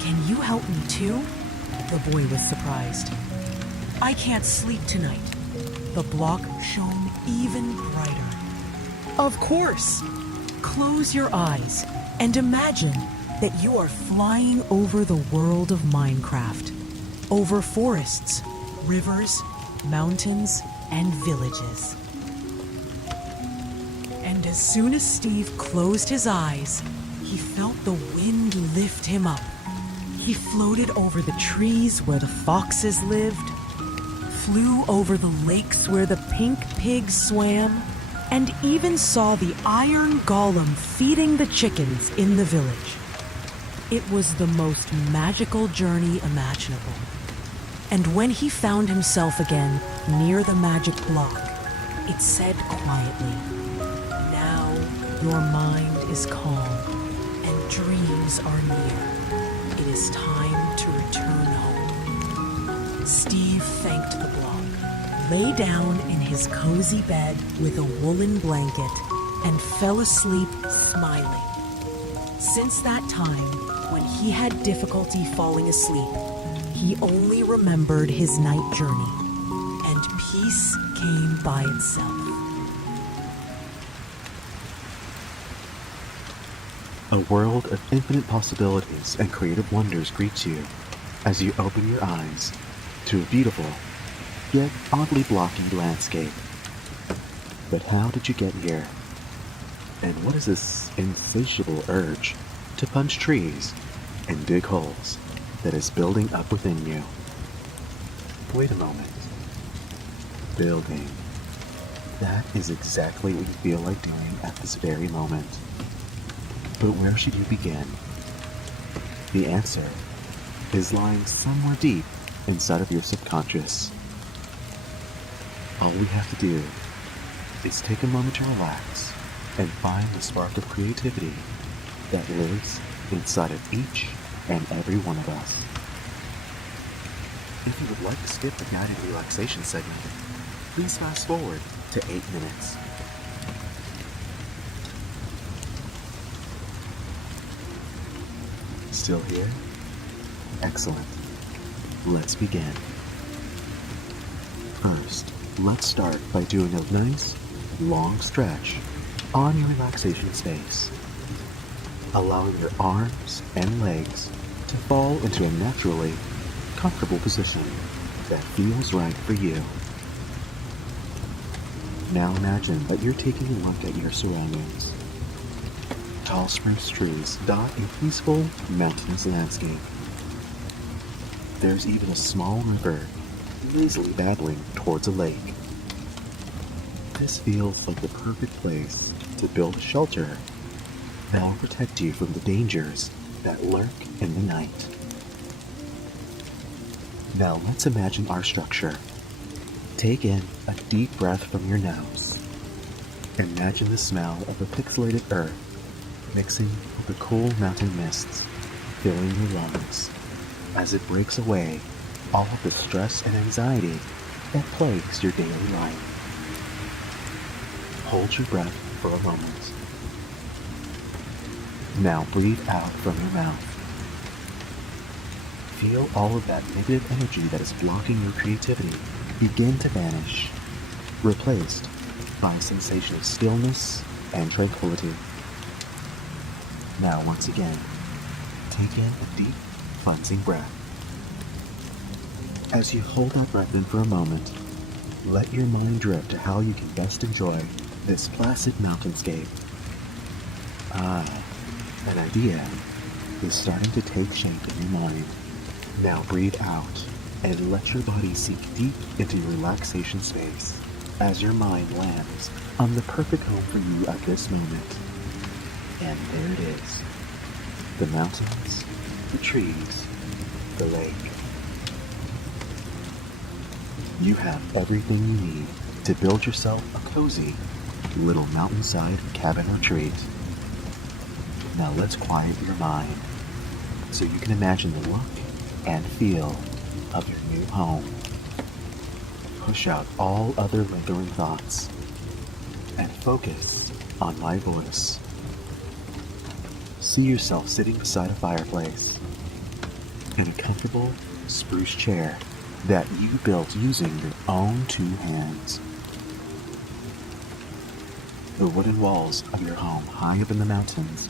Can you help me too? The boy was surprised. I can't sleep tonight. The block shone even brighter. Of course! Close your eyes and imagine that you are flying over the world of Minecraft. Over forests, rivers, mountains, and villages. And as soon as Steve closed his eyes, he felt the wind lift him up. He floated over the trees where the foxes lived, flew over the lakes where the pink pigs swam, and even saw the iron golem feeding the chickens in the village. It was the most magical journey imaginable. And when he found himself again near the magic block, it said quietly, "Now your mind is calm and dreams are near. It is time to return home." Steve thanked the block, lay down in his cozy bed with a woolen blanket, and fell asleep smiling. Since that time, when he had difficulty falling asleep, he only remembered his night journey, and peace came by itself. A world of infinite possibilities and creative wonders greets you as you open your eyes to a beautiful, yet oddly blocky landscape. But how did you get here? And what is this insatiable urge to punch trees and dig holes that is building up within you? Wait a moment. Building. That is exactly what you feel like doing at this very moment. But where should you begin? The answer is lying somewhere deep inside of your subconscious. All we have to do is take a moment to relax and find the spark of creativity that lives inside of each and every one of us. If you would like to skip the guided relaxation segment, please fast forward to 8 minutes. Still here? Excellent. Let's begin. First, let's start by doing a nice, long stretch on your relaxation space, allowing your arms and legs to fall into a naturally comfortable position that feels right for you. Now imagine that you're taking a look at your surroundings. Tall spruce trees dot a peaceful, mountainous landscape. There's even a small river lazily babbling towards a lake. This feels like the perfect place to build a shelter that will protect you from the dangers that lurk in the night. Now let's imagine our structure. Take in a deep breath from your nose. Imagine the smell of the pixelated earth mixing with the cool mountain mists filling your lungs as it breaks away all of the stress and anxiety that plagues your daily life. Hold your breath for a moment. Now breathe out from your mouth. Feel all of that negative energy that is blocking your creativity begin to vanish, replaced by a sensation of stillness and tranquility. Now once again, take in a deep, cleansing breath. As you hold that breath in for a moment, let your mind drift to how you can best enjoy this placid mountainscape. An idea is starting to take shape in your mind. Now breathe out and let your body sink deep into your relaxation space as your mind lands on the perfect home for you at this moment. And there it is. The mountains, the trees, the lake. You have everything you need to build yourself a cozy little mountainside cabin retreat. Now let's quiet your mind so you can imagine the look and feel of your new home. Push out all other lingering thoughts and focus on my voice. See yourself sitting beside a fireplace in a comfortable spruce chair that you built using your own 2 hands. The wooden walls of your home high up in the mountains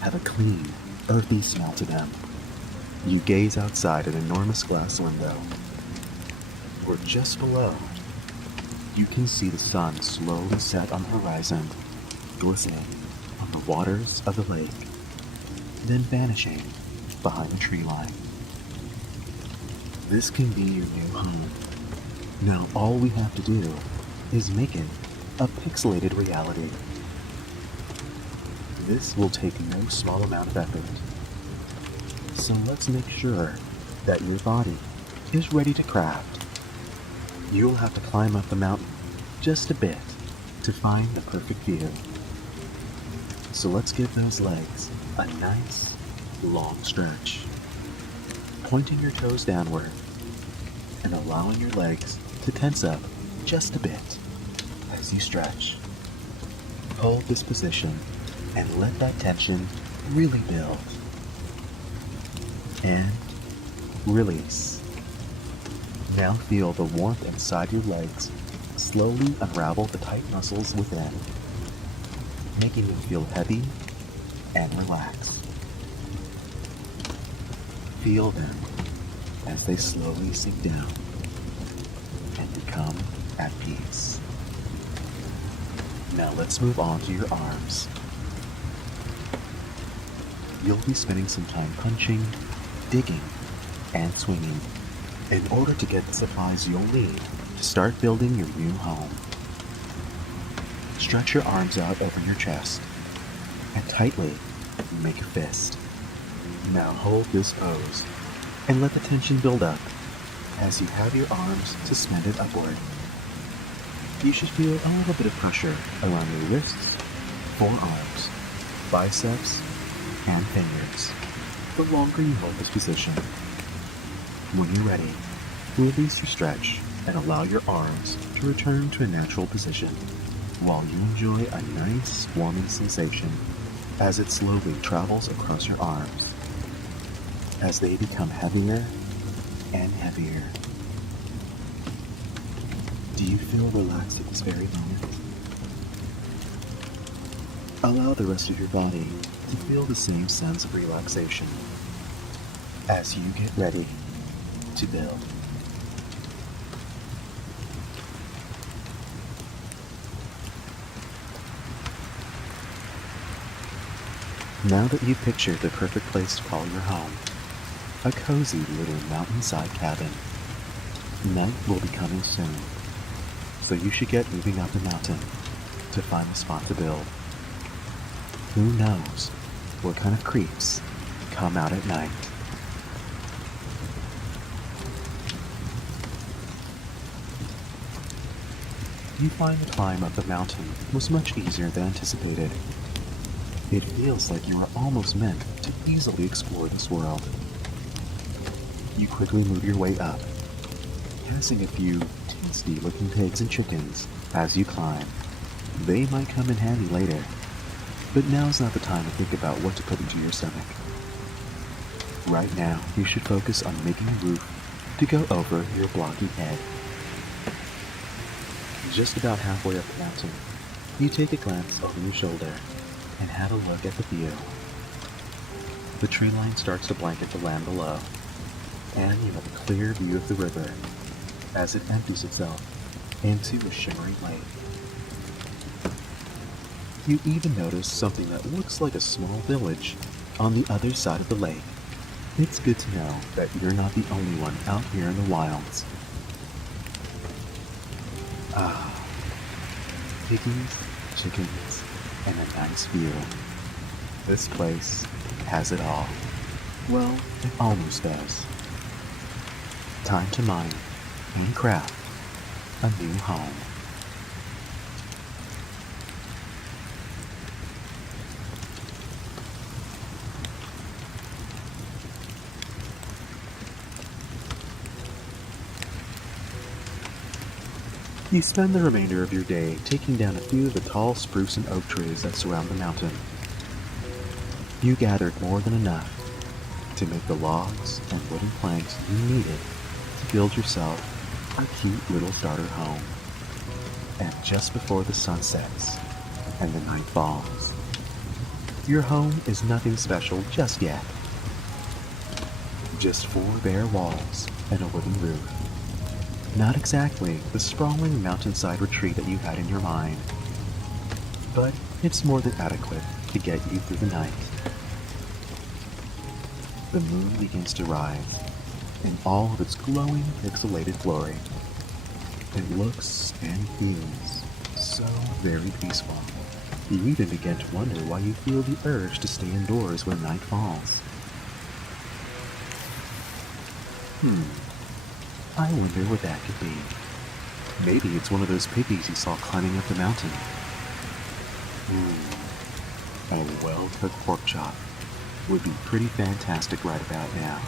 have a clean, earthy smell to them. You gaze outside an enormous glass window, where just below you can see the sun slowly set on the horizon, glistening on the waters of the lake, then vanishing behind the tree line. This can be your new home. Now all we have to do is make it a pixelated reality. This will take no small amount of effort. So let's make sure that your body is ready to craft. You'll have to climb up the mountain just a bit to find the perfect view. So let's give those legs a nice, long stretch. Pointing your toes downward and allowing your legs to tense up just a bit as you stretch. Hold this position and let that tension really build. And release. Now feel the warmth inside your legs slowly unravel the tight muscles within, making them feel heavy and relaxed. Feel them as they slowly sink down and become at peace. Now let's move on to your arms. You'll be spending some time punching, digging, and swinging in order to get the supplies you'll need to start building your new home. Stretch your arms out over your chest and tightly make a fist. Now hold this pose and let the tension build up as you have your arms suspended upward. You should feel a little bit of pressure around your wrists, forearms, biceps, and fingers the longer you hold this position. When you're ready, release your stretch and allow your arms to return to a natural position while you enjoy a nice warming sensation as it slowly travels across your arms as they become heavier and heavier. Do you feel relaxed at this very moment? Allow the rest of your body to feel the same sense of relaxation as you get ready to build. Now that you've pictured the perfect place to call your home, a cozy little mountainside cabin, night will be coming soon, so you should get moving up the mountain to find a spot to build. Who knows what kind of creeps come out at night? You find the climb up the mountain was much easier than anticipated. It feels like you are almost meant to easily explore this world. You quickly move your way up, passing a few tasty-looking pigs and chickens as you climb. They might come in handy later, but now's not the time to think about what to put into your stomach. Right now, you should focus on making a roof to go over your blocky head. Just about halfway up the mountain, you take a glance over your shoulder and have a look at the view. The tree line starts to blanket the land below, and you have a clear view of the river as it empties itself into a shimmering lake. You even notice something that looks like a small village on the other side of the lake. It's good to know that you're not the only one out here in the wilds. Piggies, chickens, and a nice view. This place has it all. Well, it almost does. Time to mine and craft a new home. You spend the remainder of your day taking down a few of the tall spruce and oak trees that surround the mountain. You gathered more than enough to make the logs and wooden planks you needed to build yourself a cute little starter home. And just before the sun sets and the night falls, your home is nothing special just yet. Just 4 bare walls and a wooden roof. Not exactly the sprawling mountainside retreat that you had in your mind, but it's more than adequate to get you through the night. The moon begins to rise in all of its glowing, pixelated glory. It looks and feels so very peaceful. You even begin to wonder why you feel the urge to stay indoors when night falls. I wonder what that could be. Maybe it's one of those piggies you saw climbing up the mountain. A well-cooked pork chop would be pretty fantastic right about now.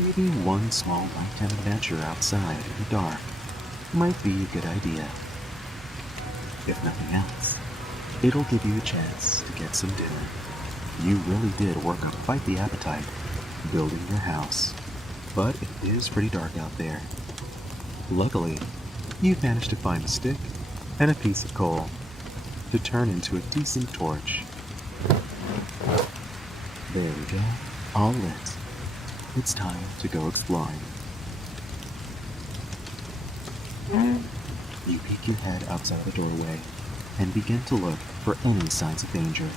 Maybe one small nighttime adventure outside in the dark might be a good idea. If nothing else, it'll give you a chance to get some dinner. You really did work up quite the appetite building your house, but it is pretty dark out there. Luckily, you've managed to find a stick and a piece of coal to turn into a decent torch. There we go, all lit. It's time to go exploring. You peek your head outside the doorway and begin to look for any signs of danger.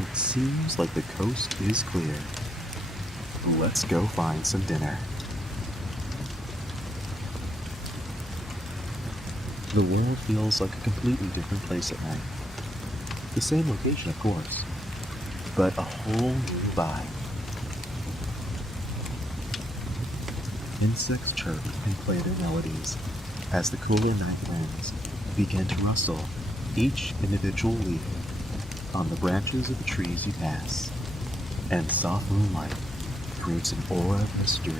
It seems like the coast is clear. Let's go find some dinner. The world feels like a completely different place at night. The same location, of course, but a whole new vibe. Insects chirp and play their melodies as the cooler night winds begin to rustle each individual leaf on the branches of the trees you pass, and soft moonlight creates an aura of mystery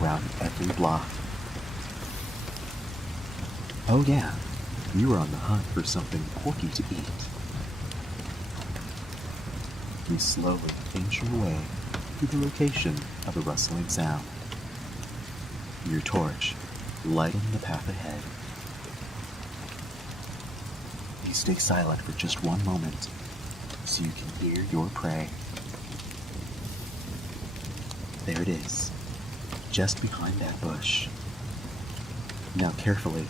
around every block. Oh yeah, you are on the hunt for something porky to eat. You slowly inch your way to the location of the rustling sound. Your torch lighting the path ahead. You stay silent for just one moment so you can hear your prey. There it is, just behind that bush. Now carefully,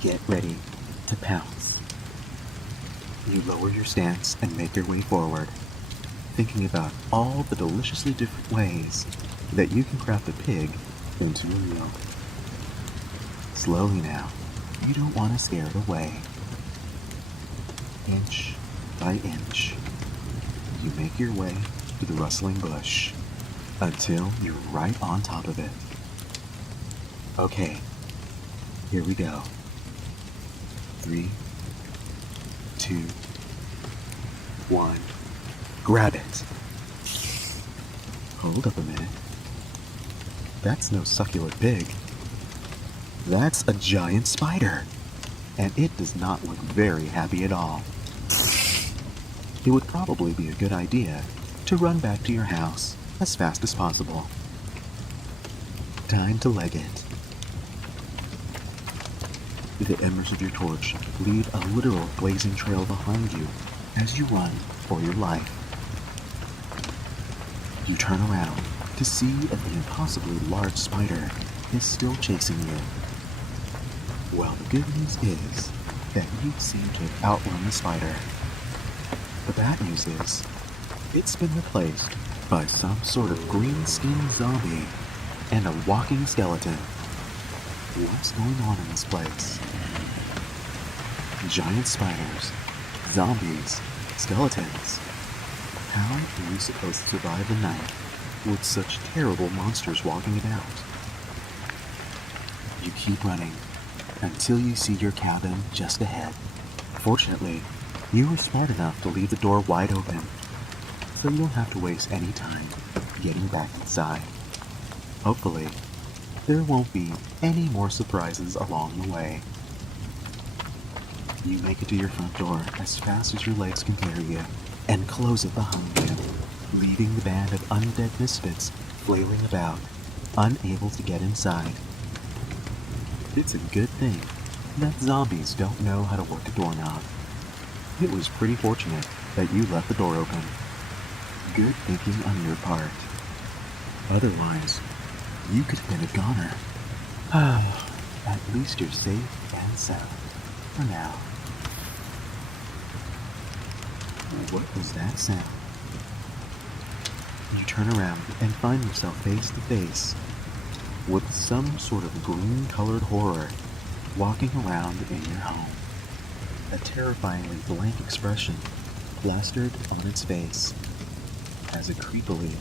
get ready to pounce. You lower your stance and make your way forward, thinking about all the deliciously different ways that you can craft a pig into a meal. Slowly now, you don't want to scare it away. Inch by inch, you make your way to the rustling bush until you're right on top of it. Okay, here we go. 3, 2, 1, grab it. Hold up a minute. That's no succulent pig. That's a giant spider, and it does not look very happy at all. It would probably be a good idea to run back to your house as fast as possible. Time to leg it. The embers of your torch leave a literal blazing trail behind you as you run for your life. You turn around to see that the impossibly large spider is still chasing you. Well, the good news is that you seem to have outrun the spider. The bad news is, it's been replaced by some sort of green-skinned zombie and a walking skeleton. What's going on in this place? Giant spiders, zombies, skeletons. How are you supposed to survive the night with such terrible monsters walking about? You keep running until you see your cabin just ahead. Fortunately, you were smart enough to leave the door wide open, so you don't have to waste any time getting back inside. Hopefully, there won't be any more surprises along the way. You make it to your front door as fast as your legs can carry you, and close it behind you, leaving the band of undead misfits flailing about, unable to get inside. It's a good thing that zombies don't know how to work a doorknob. It was pretty fortunate that you left the door open. Good thinking on your part. Otherwise, you could have been a goner. At least you're safe and sound. For now. What was that sound? You turn around and find yourself face to face with some sort of green-colored horror walking around in your home. A terrifyingly blank expression plastered on its face as it creepily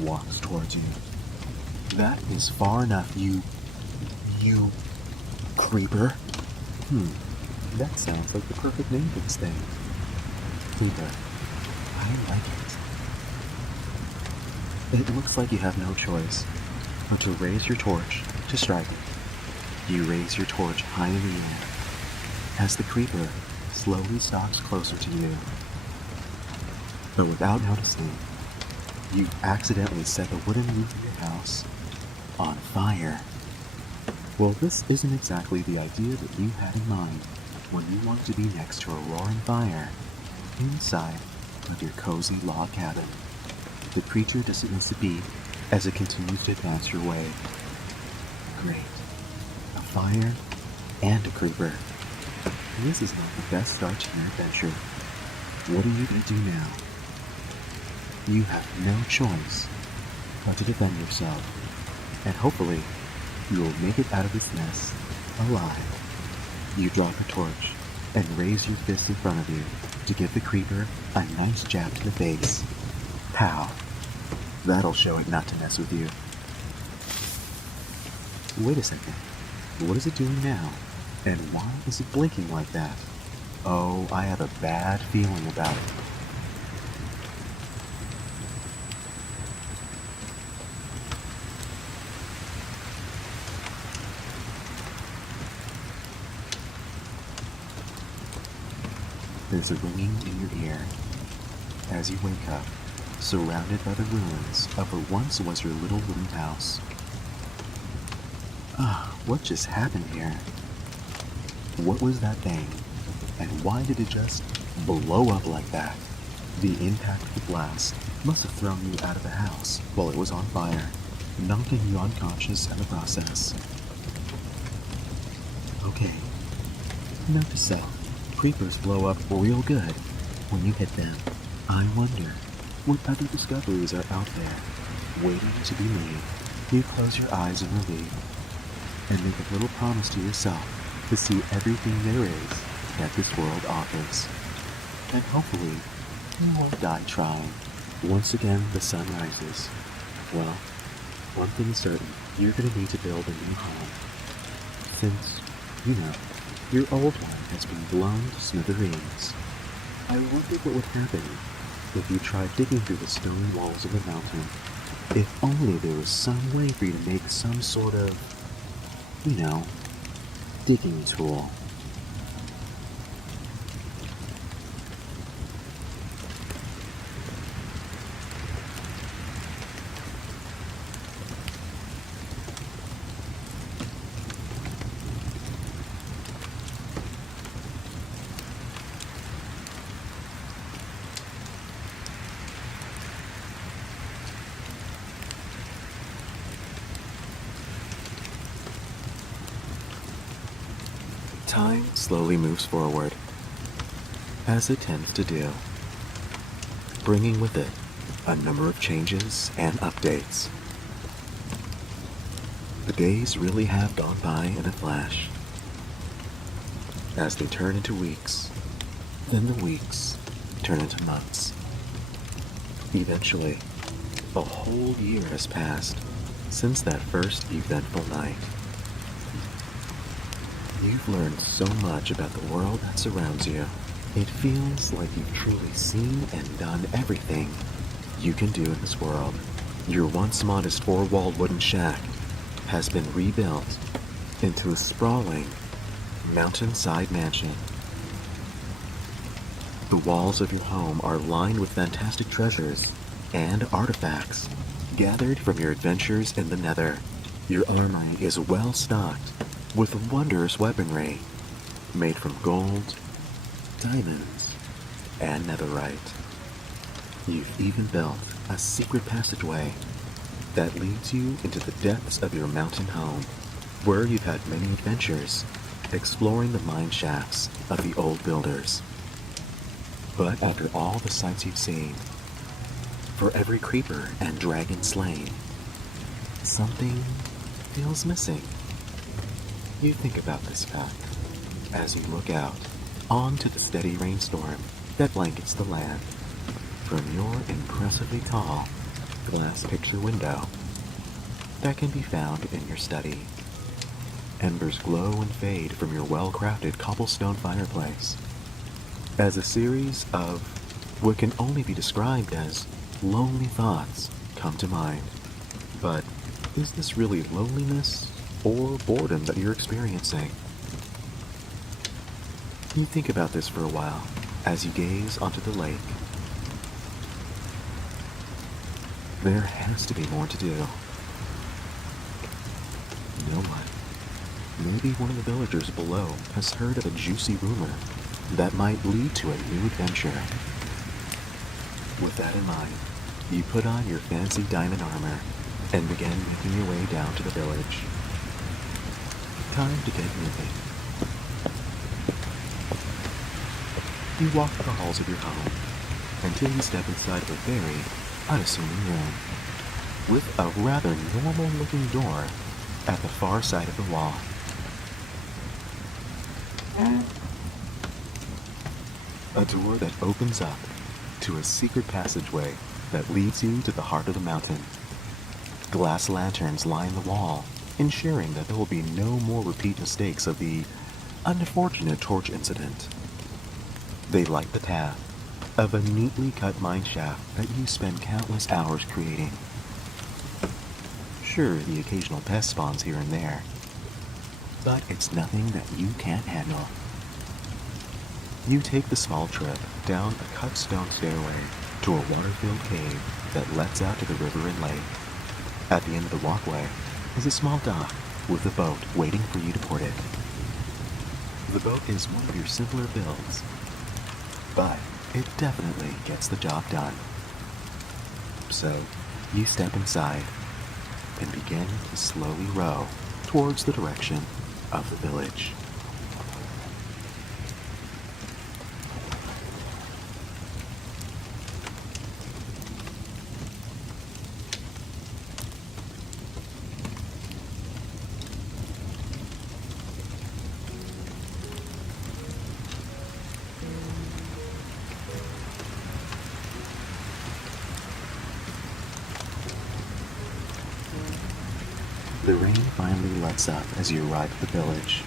walks towards you. That is far enough, you creeper. That sounds like the perfect name for this thing. Creeper. I like it. It looks like you have no choice but to raise your torch to strike it. You raise your torch high in the air as the creeper slowly stalks closer to you. But without noticing, you accidentally set the wooden roof of your house on fire. Well, this isn't exactly the idea that you had in mind when you wanted to be next to a roaring fire inside of your cozy log cabin. The creature doesn't miss a beat as it continues to advance your way. Great. A fire and a creeper. This is not the best start to your adventure. What are you going to do now? You have no choice but to defend yourself, and hopefully you will make it out of this mess alive. You drop a torch and raise your fist in front of you to give the creeper a nice jab to the face. Pow! That'll show it not to mess with you. Wait a second. What is it doing now? And why is it blinking like that? Oh, I have a bad feeling about it. There's a ringing in your ear as you wake up, surrounded by the ruins of what once was your little wooden house. What just happened here? What was that thing? And why did it just blow up like that? The impact of the blast must have thrown you out of the house while it was on fire, knocking you unconscious in the process. Okay, note to self, creepers blow up real good when you hit them. I wonder what other discoveries are out there waiting to be made. You close your eyes in relief and make a little promise to yourself to see everything there is that this world offers. And hopefully, you won't die trying. Once again, the sun rises. Well, one thing is certain, you're going to need to build a new home. Since, your old one has been blown to smithereens. I wonder what would happen if you tried digging through the stone walls of the mountain. If only there was some way for you to make some sort of, digging tool. Time slowly moves forward, as it tends to do, bringing with it a number of changes and updates. The days really have gone by in a flash, as they turn into weeks, then the weeks turn into months. Eventually, a whole year has passed since that first eventful night. You've learned so much about the world that surrounds you. It feels like you've truly seen and done everything you can do in this world. Your once modest four-walled wooden shack has been rebuilt into a sprawling mountainside mansion. The walls of your home are lined with fantastic treasures and artifacts gathered from your adventures in the Nether. Your armory is well stocked with wondrous weaponry made from gold, diamonds, and netherite. You've even built a secret passageway that leads you into the depths of your mountain home, where you've had many adventures exploring the mine shafts of the old builders. But after all the sights you've seen, for every creeper and dragon slain, something feels missing. You think about this fact as you look out onto the steady rainstorm that blankets the land from your impressively tall glass picture window that can be found in your study. Embers glow and fade from your well-crafted cobblestone fireplace as a series of what can only be described as lonely thoughts come to mind. But is this really loneliness or boredom that you're experiencing? You think about this for a while as you gaze onto the lake. There has to be more to do. You know what? Maybe one of the villagers below has heard of a juicy rumor that might lead to a new adventure. With that in mind, you put on your fancy diamond armor and begin making your way down to the village. Time to get moving. You walk the halls of your home until you step inside of a very unassuming room with a rather normal-looking door at the far side of the wall. A door that opens up to a secret passageway that leads you to the heart of the mountain. Glass lanterns line the wall, ensuring that there will be no more repeat mistakes of the unfortunate torch incident. They light the path of a neatly cut mine shaft that you spend countless hours creating. Sure, the occasional pest spawns here and there, but it's nothing that you can't handle. You take the small trip down a cut stone stairway to a water-filled cave that lets out to the river and lake. At the end of the walkway is a small dock with a boat waiting for you to port it. The boat is one of your simpler builds, but it definitely gets the job done. So, you step inside and begin to slowly row towards the direction of the village. The rain finally lets up as you arrive at the village.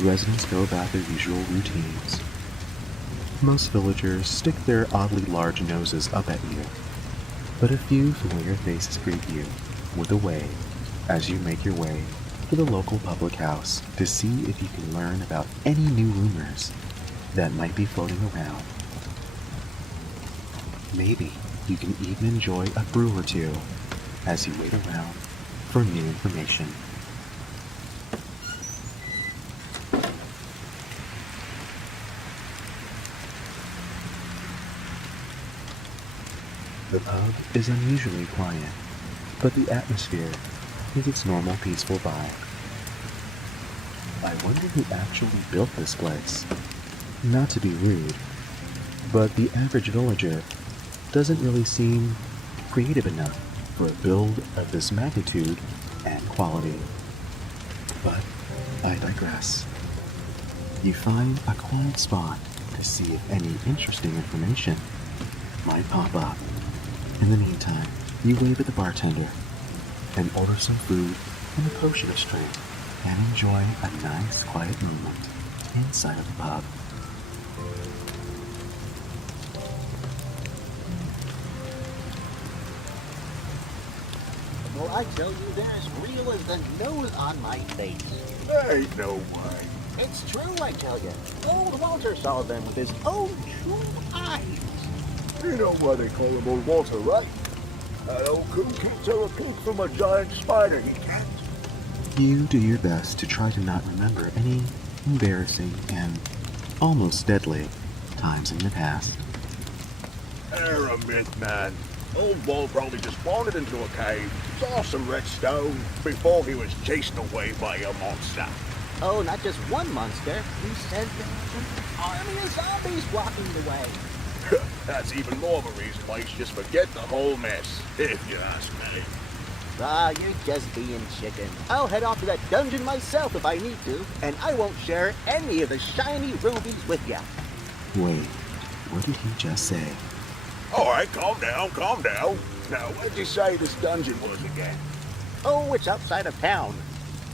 Residents go about their usual routines. Most villagers stick their oddly large noses up at you, but a few familiar faces greet you with a wave as you make your way to the local public house to see if you can learn about any new rumors that might be floating around. Maybe you can even enjoy a brew or two as you wait around for new information. The pub is unusually quiet, but the atmosphere is its normal peaceful vibe. I wonder who actually built this place. Not to be rude, but the average villager doesn't really seem creative enough for a build of this magnitude and quality. But I digress. You find a quiet spot to see if any interesting information might pop up. In the meantime, you wave at the bartender and order some food and a potion of strength and enjoy a nice quiet moment inside of the pub. Well, I tell you, they're as real as the nose on my face. There ain't no way. It's true, I tell you. Old Walter saw them with his own true eyes. You know why they call him Old Walter, right? That old coon can't tell a peek from a giant spider, he can't. You do your best to try to not remember any embarrassing and almost deadly times in the past. They're a myth, man. Old Walt probably just wandered into a cave, saw some red stone, before he was chased away by a monster. Oh, not just one monster. He said there was an army of zombies blocking the way. That's even more of a reason why you should just forget the whole mess, if you ask me. Ah, you're just being chicken. I'll head off to that dungeon myself if I need to, and I won't share any of the shiny rubies with ya. Wait, what did he just say? Alright, calm down, calm down. Now, where'd you say this dungeon was again? Oh, it's outside of town.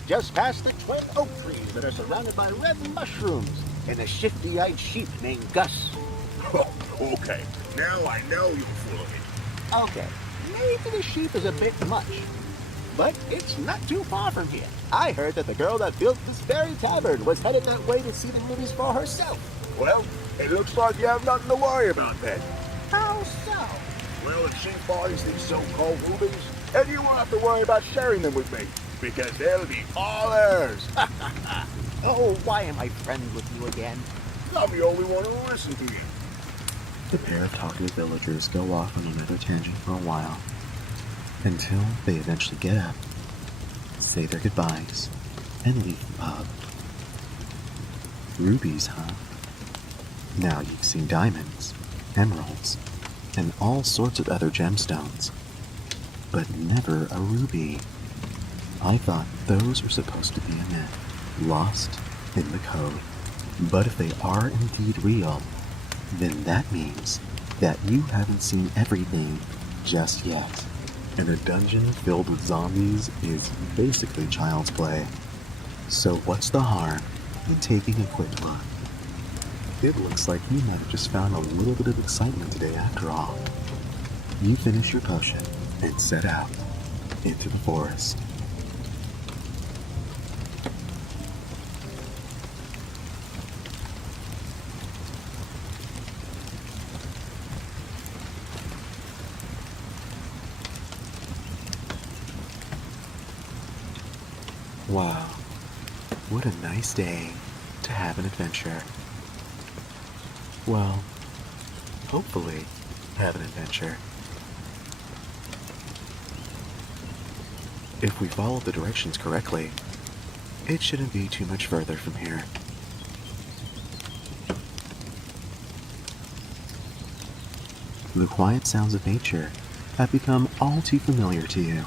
Just past the twin oak trees that are surrounded by red mushrooms and a shifty-eyed sheep named Gus. Oh, okay. Now I know you're full of it. Okay, maybe the sheep is a bit much, but it's not too far from here. I heard that the girl that built this very tavern was headed that way to see the movies for herself. Well, it looks like you have nothing to worry about then. How so? Well, if she finds these so-called rubies, then you won't have to worry about sharing them with me, because they'll be all hers. Oh, why am I friends with you again? I'm the only one who'll listen to you. The pair of talkative villagers go off on another tangent for a while, until they eventually get up, say their goodbyes, and leave the pub. Rubies, huh? Now you've seen diamonds, emeralds, and all sorts of other gemstones, but never a ruby. I thought those were supposed to be a myth, lost in the code. But if they are indeed real, then that means that you haven't seen everything just yet. And a dungeon filled with zombies is basically child's play. So what's the harm in taking a quick look? It looks like you might have just found a little bit of excitement today after all. You finish your potion and set out into the forest. Wow, what a nice day to have an adventure. Well, hopefully have an adventure. If we follow the directions correctly, it shouldn't be too much further from here. The quiet sounds of nature have become all too familiar to you.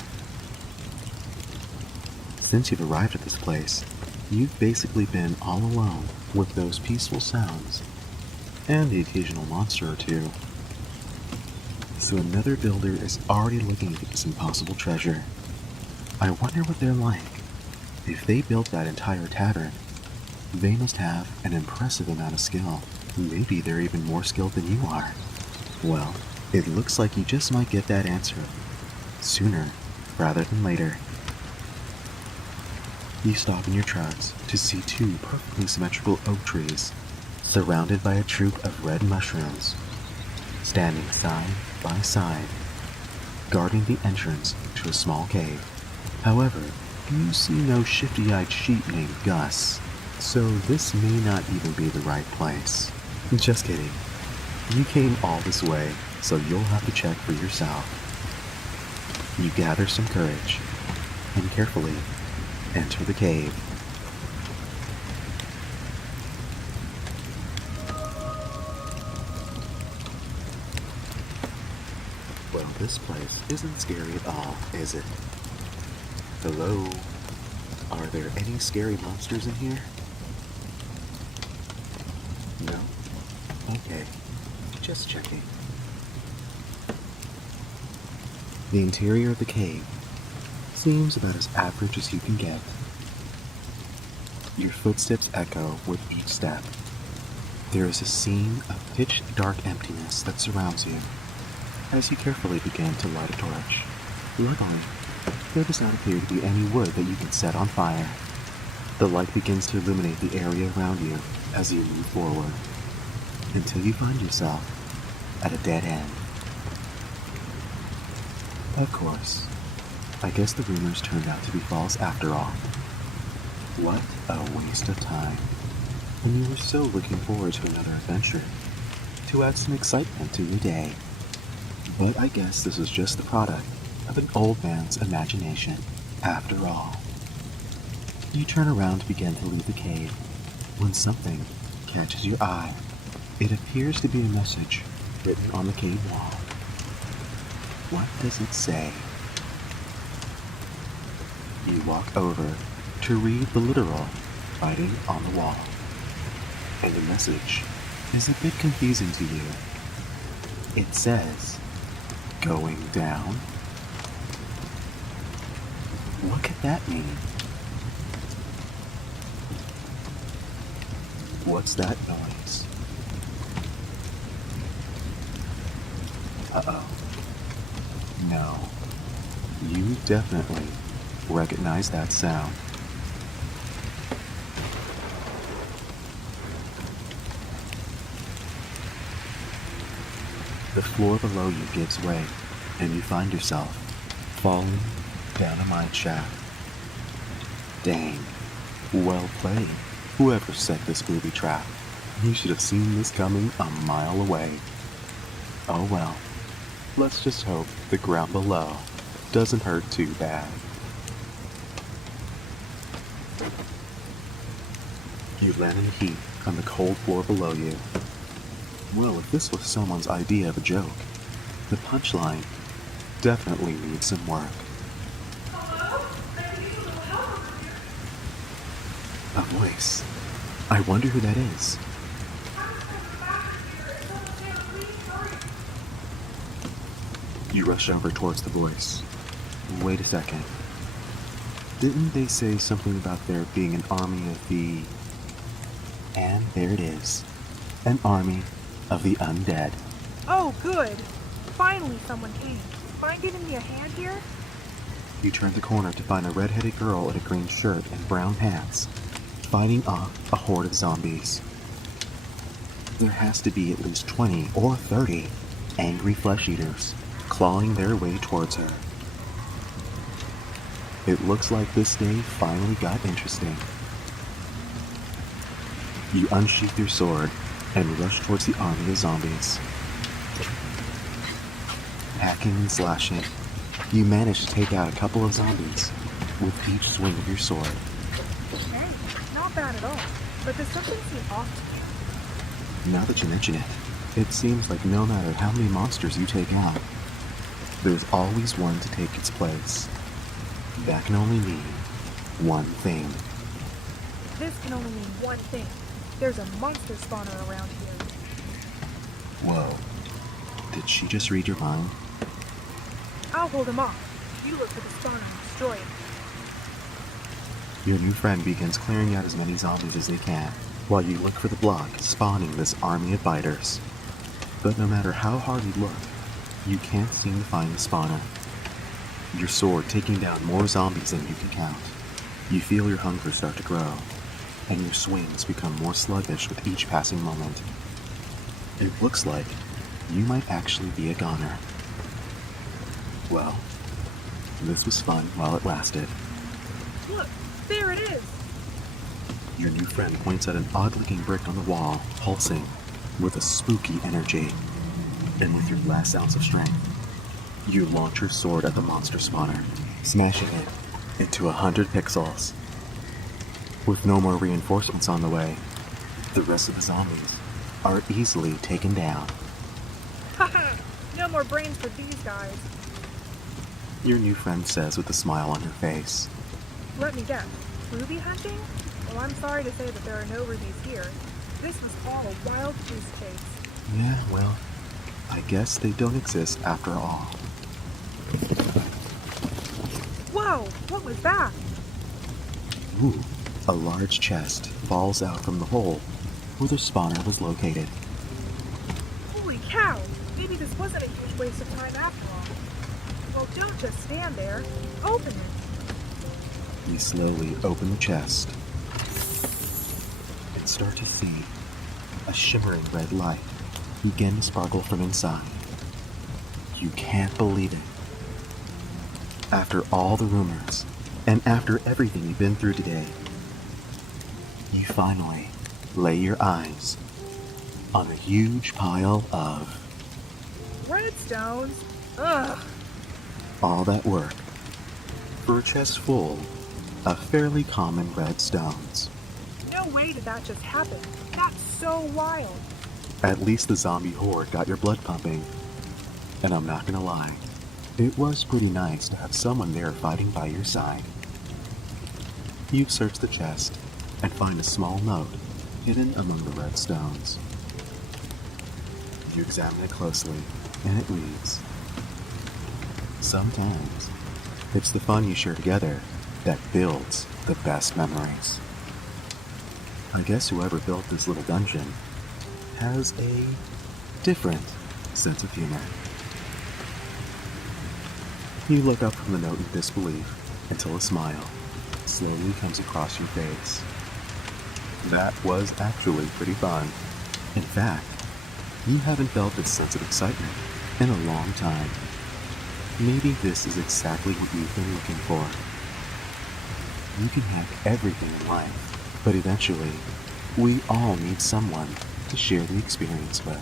Since you've arrived at this place, you've basically been all alone with those peaceful sounds, and the occasional monster or two. So another builder is already looking for this impossible treasure. I wonder what they're like. If they built that entire tavern, they must have an impressive amount of skill. Maybe they're even more skilled than you are. Well, it looks like you just might get that answer sooner rather than later. You stop in your tracks to see two perfectly symmetrical oak trees, surrounded by a troop of red mushrooms, standing side by side, guarding the entrance to a small cave. However, you see no shifty-eyed sheep named Gus, so this may not even be the right place. Just kidding. You came all this way, so you'll have to check for yourself. You gather some courage, and carefully enter the cave. Well, this place isn't scary at all, is it? Hello? Are there any scary monsters in here? No? Okay, just checking. The interior of the cave seems about as average as you can get. Your footsteps echo with each step. There is a scene of pitch-dark emptiness that surrounds you as you carefully begin to light a torch. Luckily, There does not appear to be any wood that you can set on fire. The light begins to illuminate the area around you as you move forward, until you find yourself at a dead end. Of course, I guess the rumors turned out to be false after all. What a waste of time, when you were so looking forward to another adventure, to add some excitement to your day. But I guess this was just the product of an old man's imagination, after all. You turn around to begin to leave the cave, when something catches your eye. It appears to be a message written on the cave wall. What does it say? You walk over to read the literal writing on the wall, and the message is a bit confusing to you. It says, "Going down." What could that mean? What's that noise? Uh-oh. No. You definitely recognize that sound. The floor below you gives way, and you find yourself falling down a mine shaft. Dang. Well played, whoever set this booby trap. You should have seen this coming a mile away. Oh well. Let's just hope the ground below doesn't hurt too bad. You land in a heap on the cold floor below you. Well, if this was someone's idea of a joke, the punchline definitely needs some work. A voice. I wonder who that is. You rush over towards the voice. Wait a second. Didn't they say something about there being an army of the... And there it is. An army of the undead. Oh, good. Finally someone came. Mind giving me a hand here? You turn the corner to find a red-headed girl in a green shirt and brown pants, fighting off a horde of zombies. There has to be at least 20 or 30 angry flesh eaters clawing their way towards her. It looks like this day finally got interesting. You unsheath your sword and rush towards the army of zombies. Hacking and slashing, you manage to take out a couple of zombies with each swing of your sword. Hey, not bad at all. But does something seem off to you? Now that you mention it, it seems like no matter how many monsters you take out, there's always one to take its place. That can only mean one thing. This can only mean one thing. There's a monster spawner around here. Whoa. Did she just read your mind? I'll hold him off. You look for the spawner and destroy it. Your new friend begins clearing out as many zombies as they can, while you look for the block spawning this army of biters. But no matter how hard you look, you can't seem to find the spawner. Your sword taking down more zombies than you can count. You feel your hunger start to grow, and your swings become more sluggish with each passing moment. It looks like you might actually be a goner. Well, this was fun while it lasted. Look, there it is! Your new friend points at an odd-looking brick on the wall, pulsing with a spooky energy. And with your last ounce of strength, you launch your sword at the monster spawner, smashing it into 100 pixels. With no more reinforcements on the way, the rest of the zombies are easily taken down. Haha! No more brains for these guys. Your new friend says with a smile on her face. Let me guess. Ruby hunting? Well, I'm sorry to say that there are no rubies here. This was all a wild goose chase. Yeah, well, I guess they don't exist after all. Whoa! What was that? Ooh, a large chest falls out from the hole where the spawner was located. Holy cow! Maybe this wasn't a huge waste of time after all. Well, don't just stand there. Open it. You slowly open the chest and start to see a shimmering red light begin to sparkle from inside. You can't believe it. After all the rumors, and after everything you've been through today, you finally lay your eyes on a huge pile of Redstones? Ugh. all that work for a chest full of fairly common red stones. No way did that just happen. That's so wild. At least the zombie horde got your blood pumping. And I'm not gonna lie, it was pretty nice to have someone there fighting by your side. You search the chest and find a small note hidden among the red stones. You examine it closely, and it reads, "Sometimes it's the fun you share together that builds the best memories." I guess whoever built this little dungeon has a different sense of humor. You look up from the note in disbelief until a smile slowly comes across your face. That was actually pretty fun. In fact, you haven't felt this sense of excitement in a long time. Maybe this is exactly what you've been looking for. You can have everything in life, but eventually, we all need someone to share the experience with.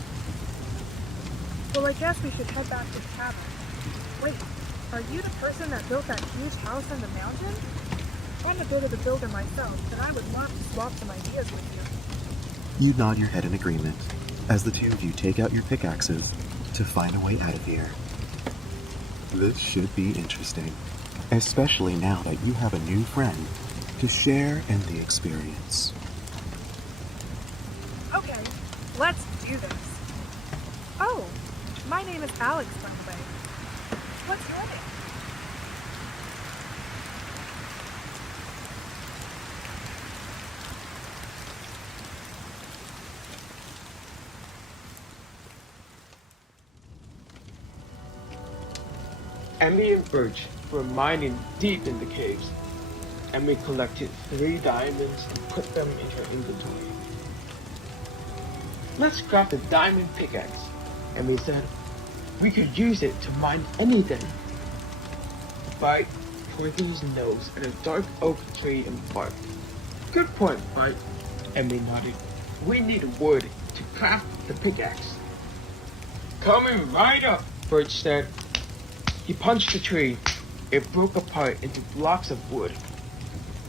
Well, I guess we should head back to the cabin. Wait, are you the person that built that huge house on the mountain? I'm a bit of a builder myself, and I would love to swap some ideas with you. You nod your head in agreement as the two of you take out your pickaxes to find a way out of here. This should be interesting, especially now that you have a new friend to share in the experience. Okay, let's do this. Oh, my name is Alex, by the way. What's your name? Emie and Birch were mining deep in the caves. Emie collected 3 diamonds and put them in her inventory. "Let's craft a diamond pickaxe," Emie said. "We could use it to mine anything." Bite pointed his nose at a dark oak tree and barked. "Good point, Bite," Emie nodded. "We need wood to craft the pickaxe." "Coming right up," Birch said. He punched the tree. It broke apart into blocks of wood.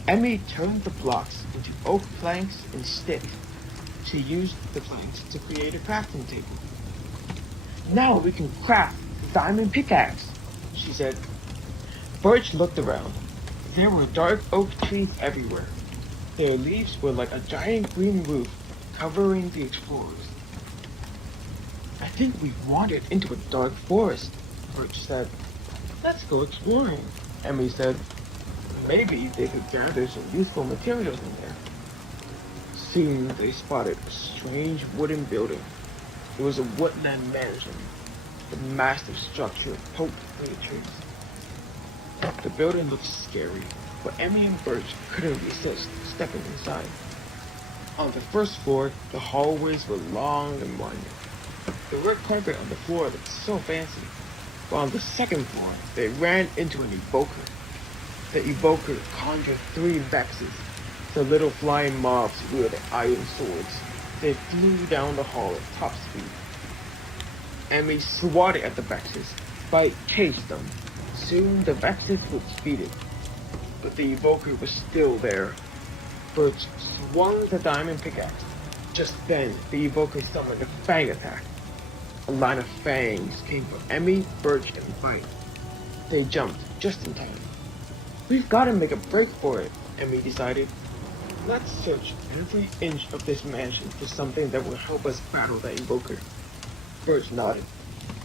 Emie turned the blocks into oak planks and sticks. She used the planks to create a crafting table. "Now we can craft the diamond pickaxe," she said. Birch looked around. There were dark oak trees everywhere. Their leaves were like a giant green roof covering the explorers. "I think we've wandered into a dark forest," Birch said. "Let's go exploring," Emie said. Maybe they could gather some useful materials in there. Soon they spotted a strange wooden building. It was a woodland mansion. The massive structure poked through the trees. The building looked scary, but Emie and Birch couldn't resist stepping inside. On the first floor, the hallways were long and winding. The red carpet on the floor looked so fancy. But on the second floor, they ran into an evoker. The evoker conjured 3 vexes. The little flying mobs wielded iron swords. They flew down the hall at top speed. Emie swatted at the vexes. Bite chased them. Soon the vexes were defeated. But the evoker was still there. Birch swung the diamond pickaxe. Just then, the evoker summoned a fang attack. A line of fangs came for Emie, Birch, and Bite. They jumped just in time. "We've got to make a break for it," Emie decided. "Let's search every inch of this mansion for something that will help us battle the evoker." Birch nodded.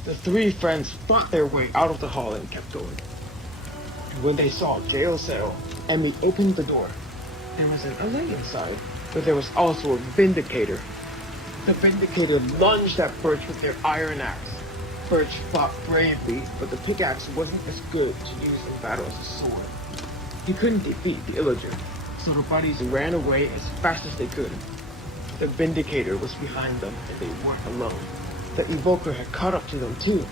The 3 friends fought their way out of the hall and kept going. When they saw a jail cell, Emie opened the door. There was an alley inside, but there was also a vindicator. The vindicator lunged at Birch with their iron axe. Birch fought bravely, but the pickaxe wasn't as good to use in battle as a sword. He couldn't defeat the Illager, so the buddies ran away as fast as they could. The Vindicator was behind them, and they weren't alone. The Evoker had caught up to them too.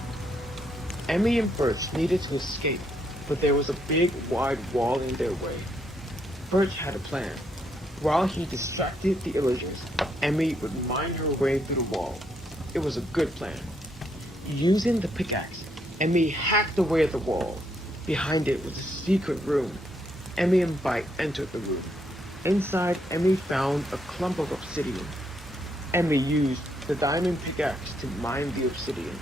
Emie and Birch needed to escape, but there was a big, wide wall in their way. Birch had a plan. While he distracted the Illagers, Emie would mine her way through the wall. It was a good plan. Using the pickaxe, Emie hacked away at the wall. Behind it was a secret room. Emie and Bite entered the room. Inside, Emie found a clump of obsidian. Emie used the diamond pickaxe to mine the obsidian.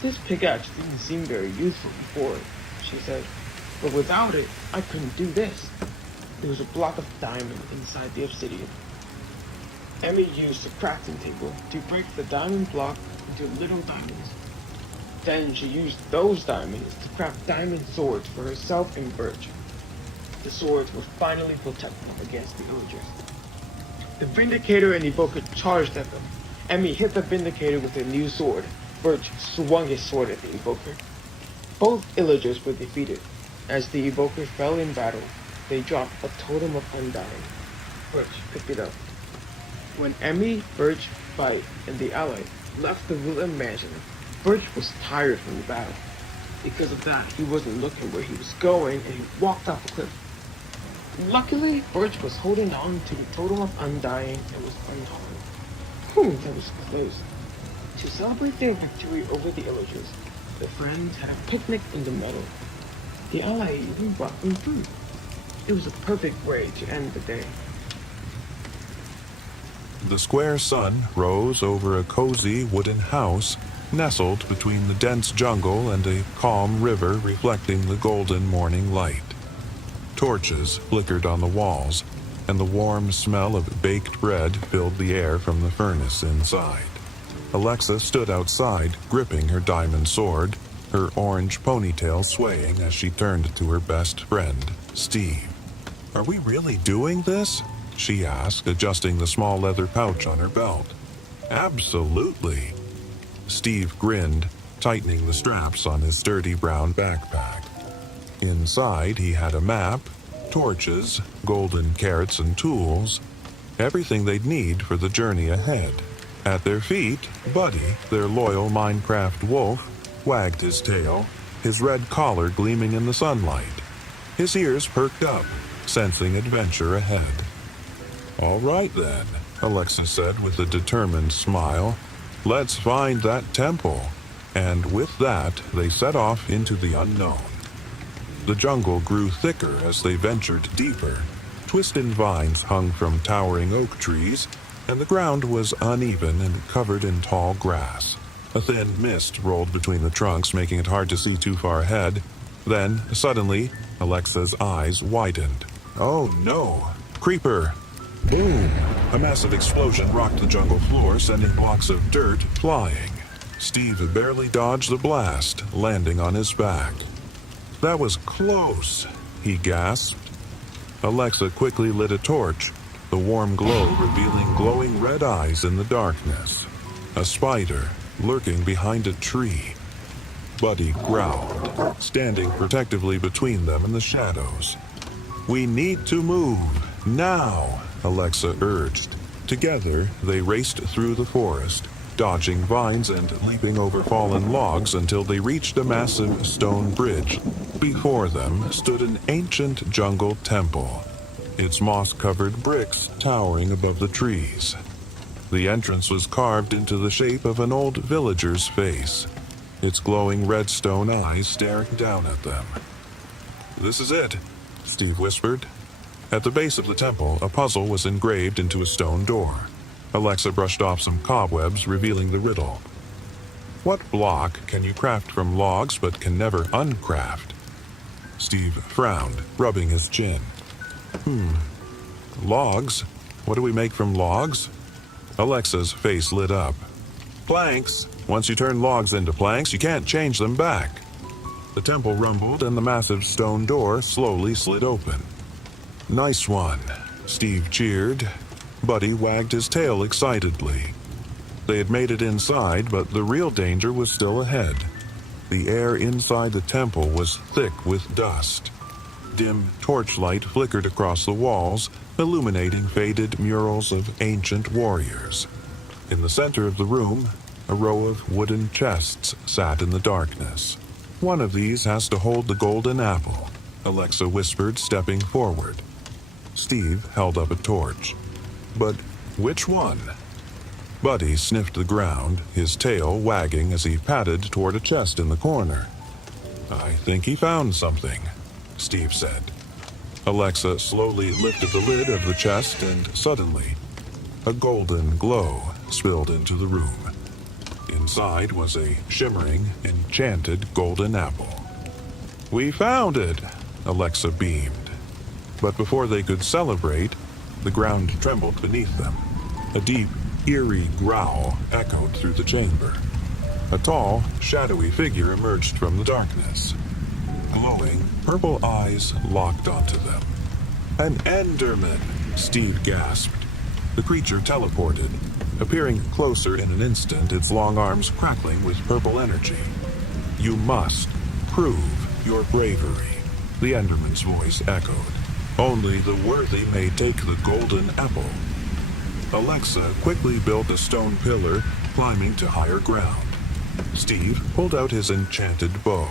This pickaxe didn't seem very useful before, she said, but without it, I couldn't do this. There was a block of diamond inside the obsidian. Emie used the crafting table to break the diamond block into little diamonds. Then she used those diamonds to craft diamond swords for herself and Birch. The swords would finally protect them against the Illagers. The Vindicator and Evoker charged at them. Emie hit the Vindicator with a new sword. Birch swung his sword at the Evoker. Both Illagers were defeated. As the Evoker fell in battle, they dropped a totem of undying. Birch picked it up. When Emie, Birch, Bite, and the ally left the Woodland Mansion, Birch was tired from the battle. Because of that, he wasn't looking where he was going, and he walked off a cliff. Luckily, Birch was holding on to the totem of undying and was unharmed. That was close. To celebrate their victory over the Illagers, the friends had a picnic in the meadow. The ally even brought them food. It was a perfect way to end the day. The square sun rose over a cozy wooden house nestled between the dense jungle and a calm river reflecting the golden morning light. Torches flickered on the walls, and the warm smell of baked bread filled the air from the furnace inside. Alexa stood outside, gripping her diamond sword, her orange ponytail swaying as she turned to her best friend, Steve. "Are we really doing this?" she asked, adjusting the small leather pouch on her belt. "Absolutely." Steve grinned, tightening the straps on his sturdy brown backpack. Inside, he had a map, torches, golden carrots and tools, everything they'd need for the journey ahead. At their feet, Buddy, their loyal Minecraft wolf, wagged his tail, his red collar gleaming in the sunlight. His ears perked up, sensing adventure ahead. "All right then," Alexa said with a determined smile. "Let's find that temple." And with that, they set off into the unknown. The jungle grew thicker as they ventured deeper. Twisted vines hung from towering oak trees, and the ground was uneven and covered in tall grass. A thin mist rolled between the trunks, making it hard to see too far ahead. Then, suddenly, Alexa's eyes widened. "Oh no! Creeper!" Boom! A massive explosion rocked the jungle floor, sending blocks of dirt flying. Steve barely dodged the blast, landing on his back. "That was close," he gasped. Alexa quickly lit a torch, the warm glow revealing glowing red eyes in the darkness. A spider lurking behind a tree. Buddy growled, standing protectively between them in the shadows. "We need to move, now," Alexa urged. Together, they raced through the forest, dodging vines and leaping over fallen logs until they reached a massive stone bridge. Before them stood an ancient jungle temple, its moss-covered bricks towering above the trees. The entrance was carved into the shape of an old villager's face, its glowing red stone eyes staring down at them. "This is it," Steve whispered. At the base of the temple, a puzzle was engraved into a stone door. Alexa brushed off some cobwebs, revealing the riddle. What block can you craft from logs but can never uncraft? Steve frowned, rubbing his chin. Logs? What do we make from logs? Alexa's face lit up. Planks. Once you turn logs into planks, you can't change them back. The temple rumbled and the massive stone door slowly slid open. Nice one, Steve cheered. Buddy wagged his tail excitedly. They had made it inside, but the real danger was still ahead. The air inside the temple was thick with dust. Dim torchlight flickered across the walls, illuminating faded murals of ancient warriors. In the center of the room, a row of wooden chests sat in the darkness. "One of these has to hold the golden apple," Alexa whispered, stepping forward. Steve held up a torch. "But which one?" Buddy sniffed the ground, his tail wagging as he padded toward a chest in the corner. "I think he found something," Steve said. Alexa slowly lifted the lid of the chest, and suddenly, a golden glow spilled into the room. Inside was a shimmering, enchanted golden apple. "We found it!" Alexa beamed. But before they could celebrate, the ground trembled beneath them. A deep, eerie growl echoed through the chamber. A tall, shadowy figure emerged from the darkness. Glowing, purple eyes locked onto them. "An Enderman!" Steve gasped. The creature teleported, appearing closer in an instant, its long arms crackling with purple energy. "You must prove your bravery," the Enderman's voice echoed. "Only the worthy may take the golden apple." Alexa quickly built a stone pillar, climbing to higher ground. Steve pulled out his enchanted bow.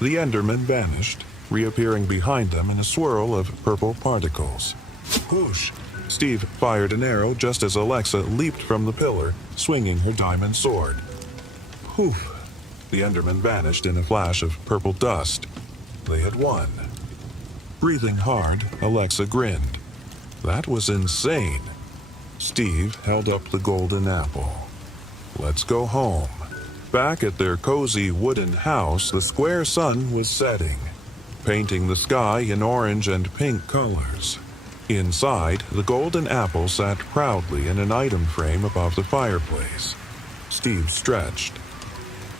The Enderman vanished, reappearing behind them in a swirl of purple particles. Whoosh! Steve fired an arrow just as Alexa leaped from the pillar, swinging her diamond sword. Poof! The Enderman vanished in a flash of purple dust. They had won. Breathing hard, Alexa grinned. That was insane. Steve held up the golden apple. "Let's go home." Back at their cozy wooden house, the square sun was setting, painting the sky in orange and pink colors. Inside, the golden apple sat proudly in an item frame above the fireplace. Steve stretched.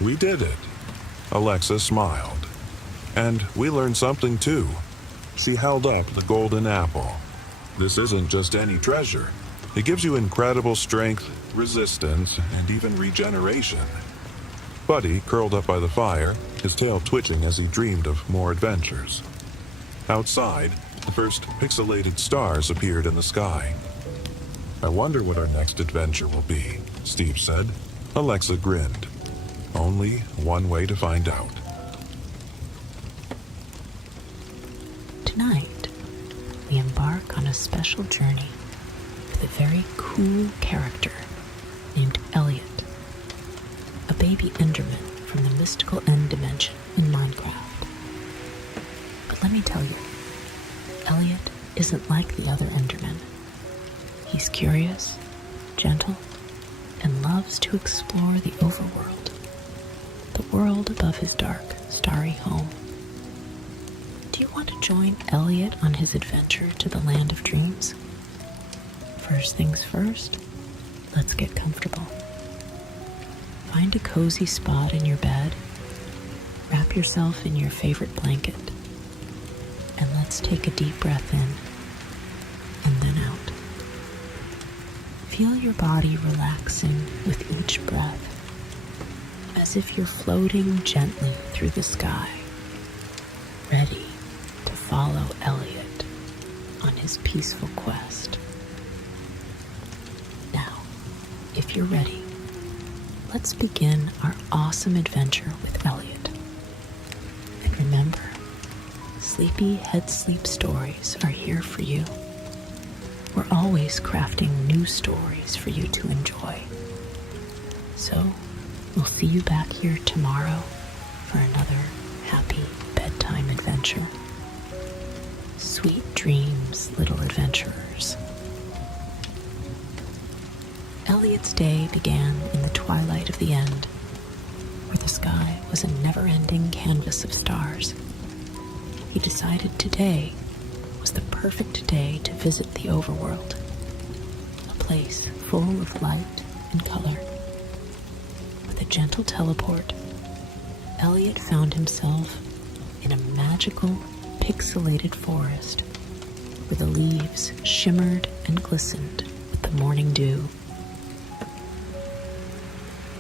"We did it." Alexa smiled. "And we learned something too." She held up the golden apple. "This isn't just any treasure. It gives you incredible strength, resistance, and even regeneration." Buddy curled up by the fire, his tail twitching as he dreamed of more adventures. Outside, the first pixelated stars appeared in the sky. "I wonder what our next adventure will be," Steve said. Alexa grinned. Only one way to find out. Tonight, we embark on a special journey with a very cool character named Elliot, a baby Enderman from the mystical end dimension in Minecraft. But let me tell you, Elliot isn't like the other Endermen. He's curious, gentle, and loves to explore the overworld, the world above his dark, starry home. Do you want to join Elliot on his adventure to the land of dreams? First things first, let's get comfortable. Find a cozy spot in your bed, wrap yourself in your favorite blanket, and let's take a deep breath in and then out. Feel your body relaxing with each breath, as if you're floating gently through the sky, ready to follow Elliot on his peaceful quest. Now, if you're ready, let's begin our awesome adventure with Elliot. And remember, Sleepy Head Sleep stories are here for you. We're always crafting new stories for you to enjoy. So, we'll see you back here tomorrow for another happy bedtime adventure. Sweet dreams, little adventurers. Elliot's day began in the twilight of the end, where the sky was a never-ending canvas of stars. He decided today was the perfect day to visit the overworld, a place full of light and color. With a gentle teleport, Elliot found himself in a magical, pixelated forest where the leaves shimmered and glistened with the morning dew.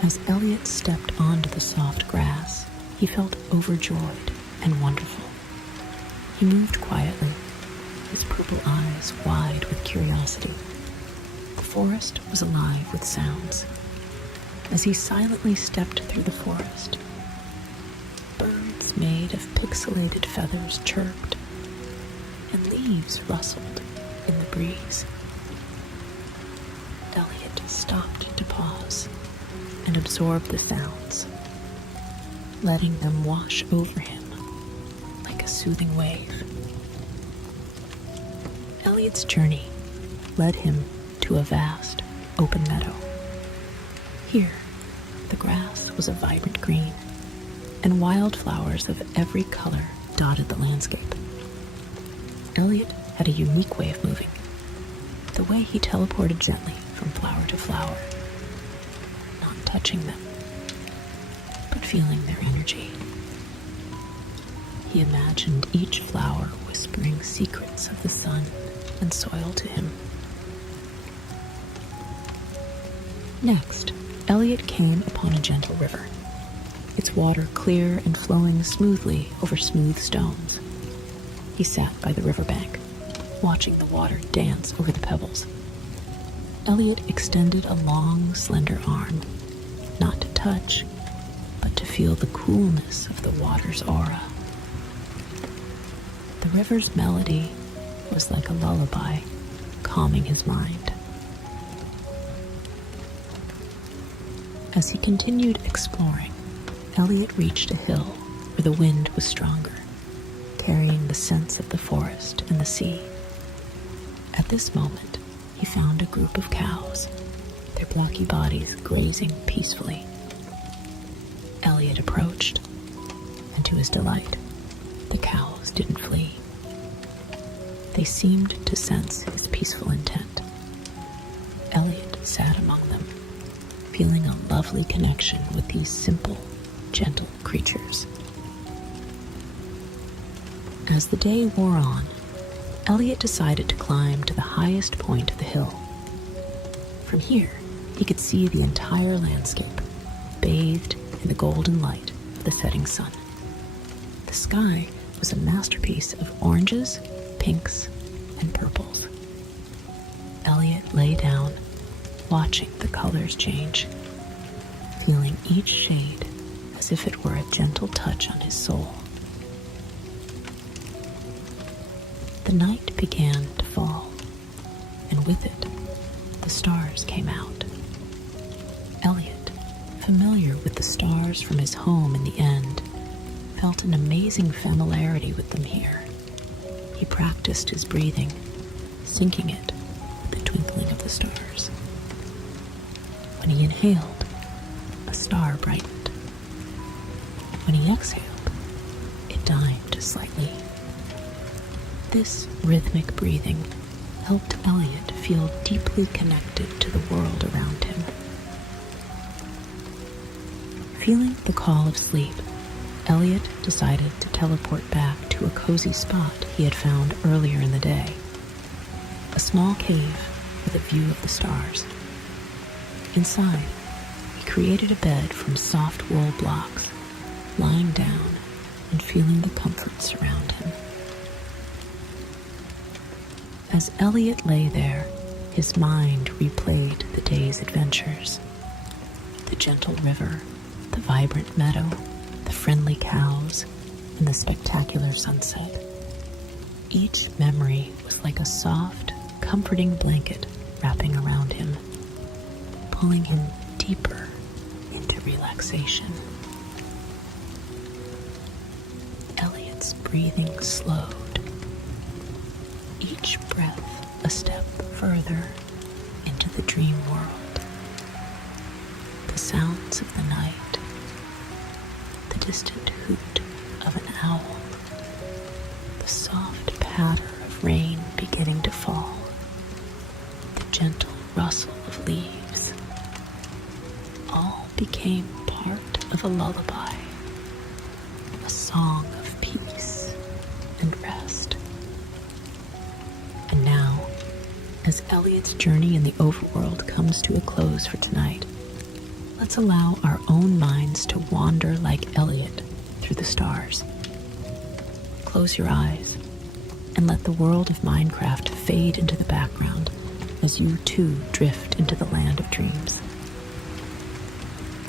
As Elliot stepped onto the soft grass, he felt overjoyed and wonderful. He moved quietly, his purple eyes wide with curiosity. The forest was alive with sounds. As he silently stepped through the forest, birds made of pixelated feathers chirped, and leaves rustled in the breeze. Elliot stopped to pause and absorb the sounds, letting them wash over him like a soothing wave. Elliot's journey led him to a vast, open meadow. Here, the grass was a vibrant green, and wildflowers of every color dotted the landscape. Elliot had a unique way of moving, the way he teleported gently from flower to flower, not touching them, but feeling their energy. He imagined each flower whispering secrets of the sun and soil to him. Next, Elliot came upon a gentle river, its water clear and flowing smoothly over smooth stones. He sat by the riverbank, watching the water dance over the pebbles. Elliot extended a long, slender arm, not to touch, but to feel the coolness of the water's aura. The river's melody was like a lullaby, calming his mind. As he continued exploring, Elliot reached a hill where the wind was stronger, carrying the scents of the forest and the sea. At this moment, he found a group of cows, their blocky bodies grazing peacefully. Elliot approached, and to his delight, the cows didn't flee. They seemed to sense his peaceful intent. Elliot sat among them, feeling a lovely connection with these simple, gentle creatures. As the day wore on, Elliot decided to climb to the highest point of the hill. From here, he could see the entire landscape, bathed in the golden light of the setting sun. The sky was a masterpiece of oranges, pinks, and purples. Elliot lay down, watching the colors change, feeling each shade as if it were a gentle touch on his soul. The night began to fall, and with it, the stars came out. Elliot, familiar with the stars from his home in the end, felt an amazing familiarity with them here. He practiced his breathing, syncing it with the twinkling of the stars. When he inhaled, a star brightened. When he exhaled, it dimmed slightly. This rhythmic breathing helped Elliot feel deeply connected to the world around him. Feeling the call of sleep, Elliot decided to teleport back to a cozy spot he had found earlier in the day. A small cave with a view of the stars. Inside, he created a bed from soft wool blocks, lying down and feeling the comforts around him. As Elliot lay there, his mind replayed the day's adventures. The gentle river, the vibrant meadow, the friendly cows, and the spectacular sunset. Each memory was like a soft, comforting blanket wrapping around him, pulling him deeper into relaxation. Elliot's breathing slowed, each breath a step further into the dream world. The sounds of the night, the distant hoot of an owl, the soft patter of rain beginning to fall, the gentle rustle of leaves, all became part of a lullaby, a song of peace and rest. And now, as Elliot's journey in the overworld comes to a close for tonight, let's allow our own minds to wander like Elliot through the stars. Close your eyes and let the world of Minecraft fade into the background as you too drift into the land of dreams.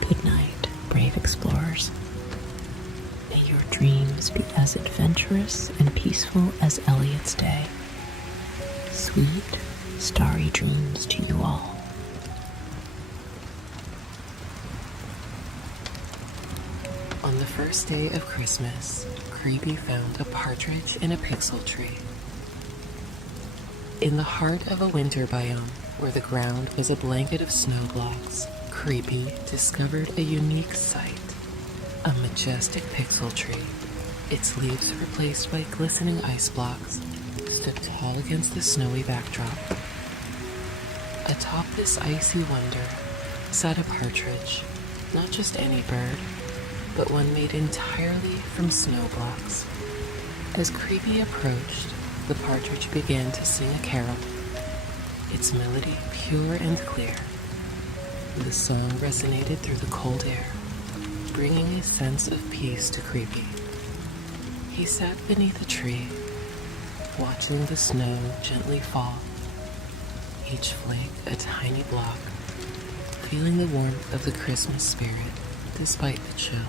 Good night, brave explorers. May your dreams be as adventurous and peaceful as Elliot's day. Sweet, starry dreams to you all. On the first day of Christmas, Creepy found a partridge in a pixel tree. In the heart of a winter biome, where the ground was a blanket of snow blocks, Creepy discovered a unique sight. A majestic pixel tree, its leaves replaced by glistening ice blocks, stood tall against the snowy backdrop. Atop this icy wonder sat a partridge, not just any bird, but one made entirely from snow blocks. As Creepy approached, the partridge began to sing a carol, its melody pure and clear. The song resonated through the cold air, bringing a sense of peace to Creepy. He sat beneath a tree, watching the snow gently fall, each flake a tiny block, feeling the warmth of the Christmas spirit despite the chill.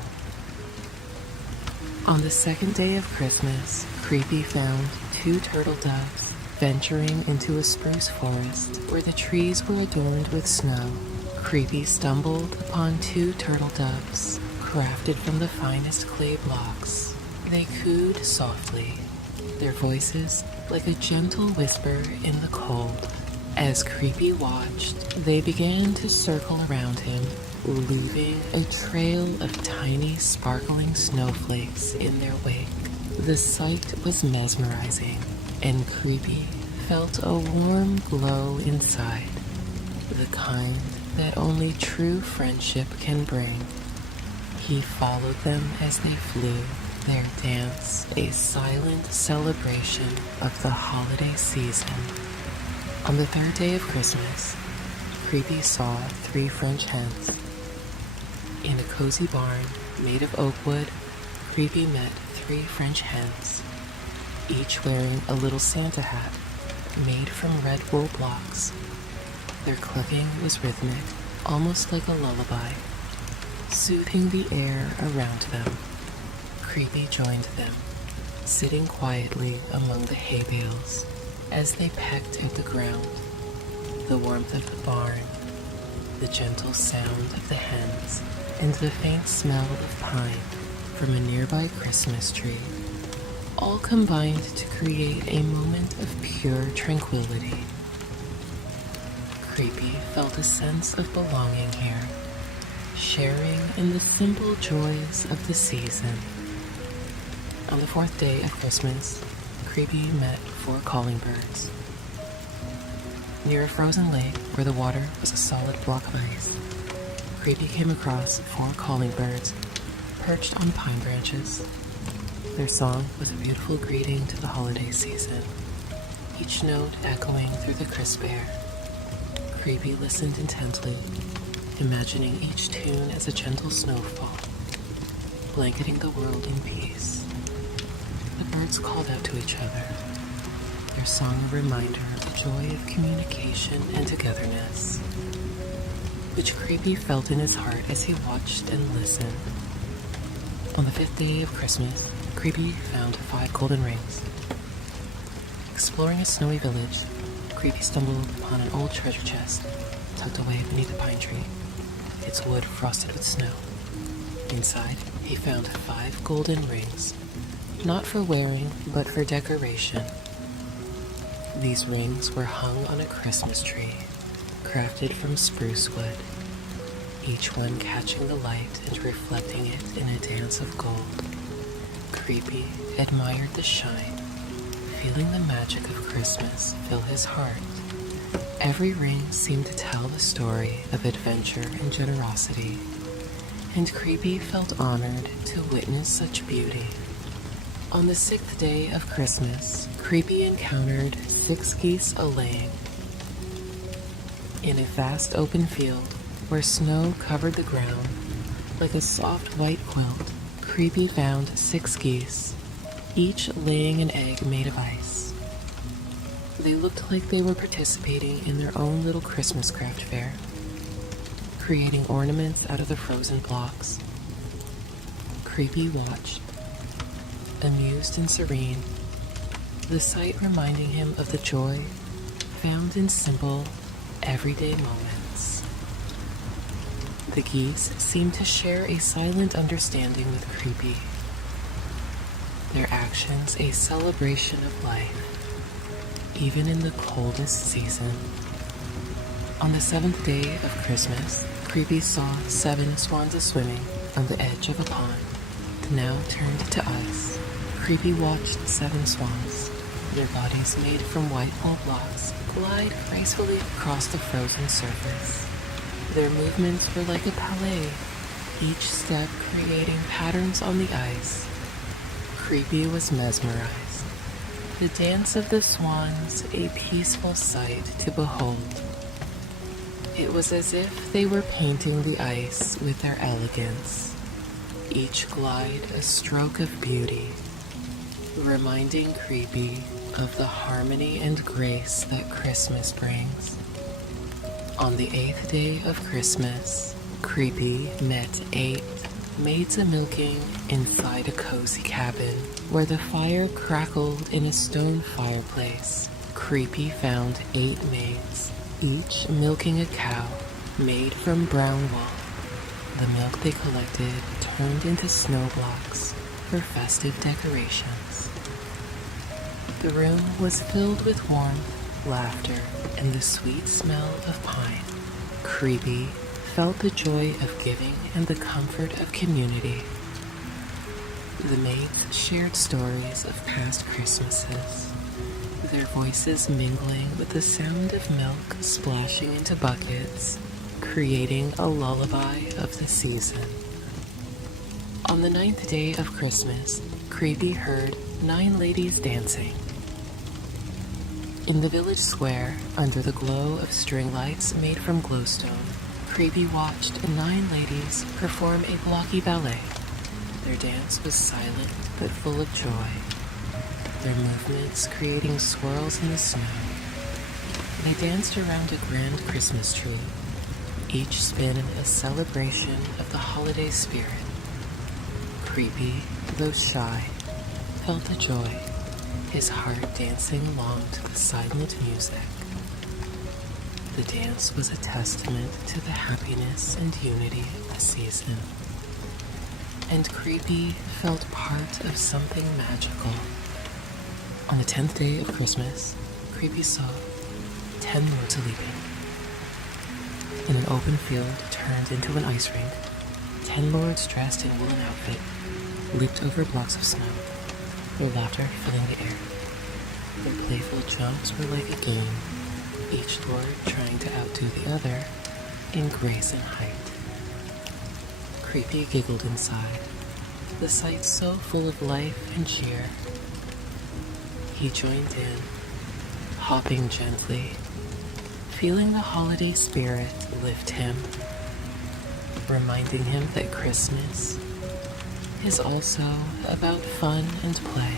On the second day of Christmas, Creepy found 2 turtle doves venturing into a spruce forest where the trees were adorned with snow. Creepy stumbled upon 2 turtle doves, crafted from the finest clay blocks. They cooed softly, their voices like a gentle whisper in the cold. As Creepy watched, they began to circle around him, leaving a trail of tiny sparkling snowflakes in their wake. The sight was mesmerizing, and Creepy felt a warm glow inside, the kind that only true friendship can bring. He followed them as they flew, their dance a silent celebration of the holiday season. On the third day of Christmas, Creepy saw 3 French hens. In a cozy barn made of oak wood, Creepy met 3 French hens, each wearing a little Santa hat made from red wool blocks. Their clucking was rhythmic, almost like a lullaby, soothing the air around them. Creepy joined them, sitting quietly among the hay bales as they pecked at the ground. The warmth of the barn, the gentle sound of the hens, and the faint smell of pine from a nearby Christmas tree all combined to create a moment of pure tranquility. Creepy felt a sense of belonging here, sharing in the simple joys of the season. On the 4th day of Christmas, Creepy met 4 calling birds. Near a frozen lake where the water was a solid block of ice, Creepy came across 4 calling birds perched on pine branches. Their song was a beautiful greeting to the holiday season, each note echoing through the crisp air. Creepy listened intently, imagining each tune as a gentle snowfall, blanketing the world in peace. The birds called out to each other, their song a reminder of the joy of communication and togetherness, which Creepy felt in his heart as he watched and listened. On the 5th day of Christmas, Creepy found 5 golden rings. Exploring a snowy village, Creepy stumbled upon an old treasure chest tucked away beneath a pine tree, its wood frosted with snow. Inside, he found 5 golden rings, not for wearing, but for decoration. These rings were hung on a Christmas tree, crafted from spruce wood, each one catching the light and reflecting it in a dance of gold. Creepy admired the shine, feeling the magic of Christmas fill his heart. Every ring seemed to tell the story of adventure and generosity, and Creepy felt honored to witness such beauty. On the 6th day of Christmas, Creepy encountered 6 geese a-laying. In a vast open field, where snow covered the ground like a soft white quilt, Creepy found 6 geese, each laying an egg made of ice. They looked like they were participating in their own little Christmas craft fair, creating ornaments out of the frozen blocks. Creepy watched, amused and serene, the sight reminding him of the joy found in simple, everyday moments. The geese seemed to share a silent understanding with Creepy, their actions a celebration of life, even in the coldest season. On the 7th day of Christmas, Creepy saw 7 swans swimming on the edge of a pond, now turned to ice. Creepy watched 7 swans, their bodies made from white wool blocks, glide gracefully across the frozen surface. Their movements were like a ballet, each step creating patterns on the ice. Creepy was mesmerized. The dance of the swans, a peaceful sight to behold. It was as if they were painting the ice with their elegance, each glide a stroke of beauty, reminding Creepy of the harmony and grace that Christmas brings. On the 8th day of Christmas, Creepy met 8 maids a-milking inside a cozy cabin where the fire crackled in a stone fireplace. Creepy found 8 maids, each milking a cow made from brown wool. The milk they collected turned into snow blocks for festive decorations. The room was filled with warmth, laughter, and the sweet smell of pine. Creepy felt the joy of giving and the comfort of community. The maids shared stories of past Christmases, their voices mingling with the sound of milk splashing into buckets, creating a lullaby of the season. On the 9th day of Christmas, Creepy heard 9 ladies dancing. In the village square, under the glow of string lights made from glowstone, Creepy watched 9 ladies perform a blocky ballet. Their dance was silent but full of joy, their movements creating swirls in the snow. They danced around a grand Christmas tree, each spin a celebration of the holiday spirit. Creepy, though shy, felt the joy, his heart dancing along to the silent music. The dance was a testament to the happiness and unity of the season, and Creepy felt part of something magical. On the 10th day of Christmas, Creepy saw 10 lords leaping. In an open field turned into an ice rink, 10 lords dressed in woolen outfit leaped over blocks of snow, their laughter filling the air. Their playful jumps were like a game, each lord trying to outdo the other in grace and height. Creepy giggled inside, the sight so full of life and cheer. He joined in, hopping gently, feeling the holiday spirit lift him, reminding him that Christmas is also about fun and play.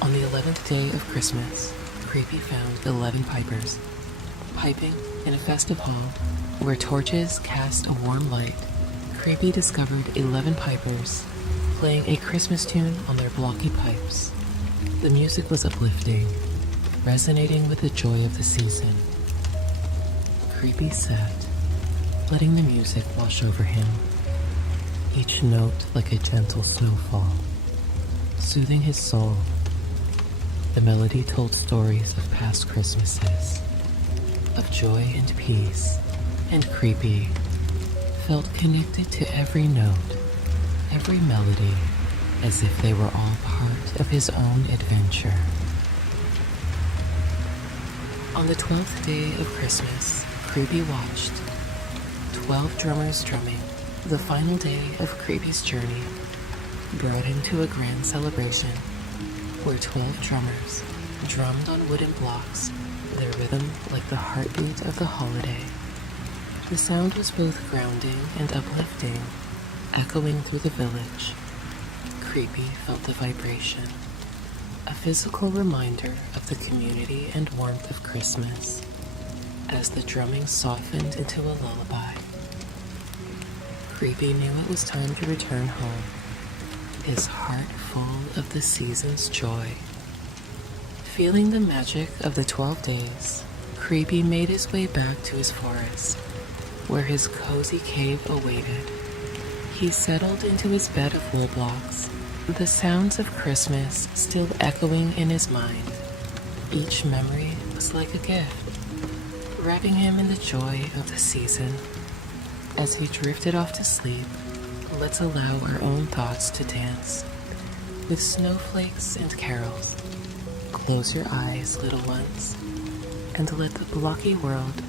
On the 11th day of Christmas, Creepy found 11 pipers, piping in a festive hall where torches cast a warm light. Creepy discovered 11 pipers playing a Christmas tune on their blocky pipes. The music was uplifting, resonating with the joy of the season. Creepy sat, letting the music wash over him, each note like a gentle snowfall, soothing his soul. The melody told stories of past Christmases, of joy and peace, and Creepy felt connected to every note, every melody, as if they were all part of his own adventure. On the 12th day of Christmas, Creepy watched 12 drummers drumming. The final day of Creepy's journey brought him to a grand celebration where 12 drummers drummed on wooden blocks, their rhythm like the heartbeat of the holiday. The sound was both grounding and uplifting, echoing through the village. Creepy felt the vibration, a physical reminder of the community and warmth of Christmas, as the drumming softened into a lullaby. Creepy knew it was time to return home, his heart full of the season's joy. Feeling the magic of the 12 days, Creepy made his way back to his forest, where his cozy cave awaited. He settled into his bed of wool blocks, the sounds of Christmas still echoing in his mind. Each memory was like a gift, wrapping him in the joy of the season. As he drifted off to sleep, let's allow our own thoughts to dance, with snowflakes and carols. Close your eyes, little ones, and let the blocky world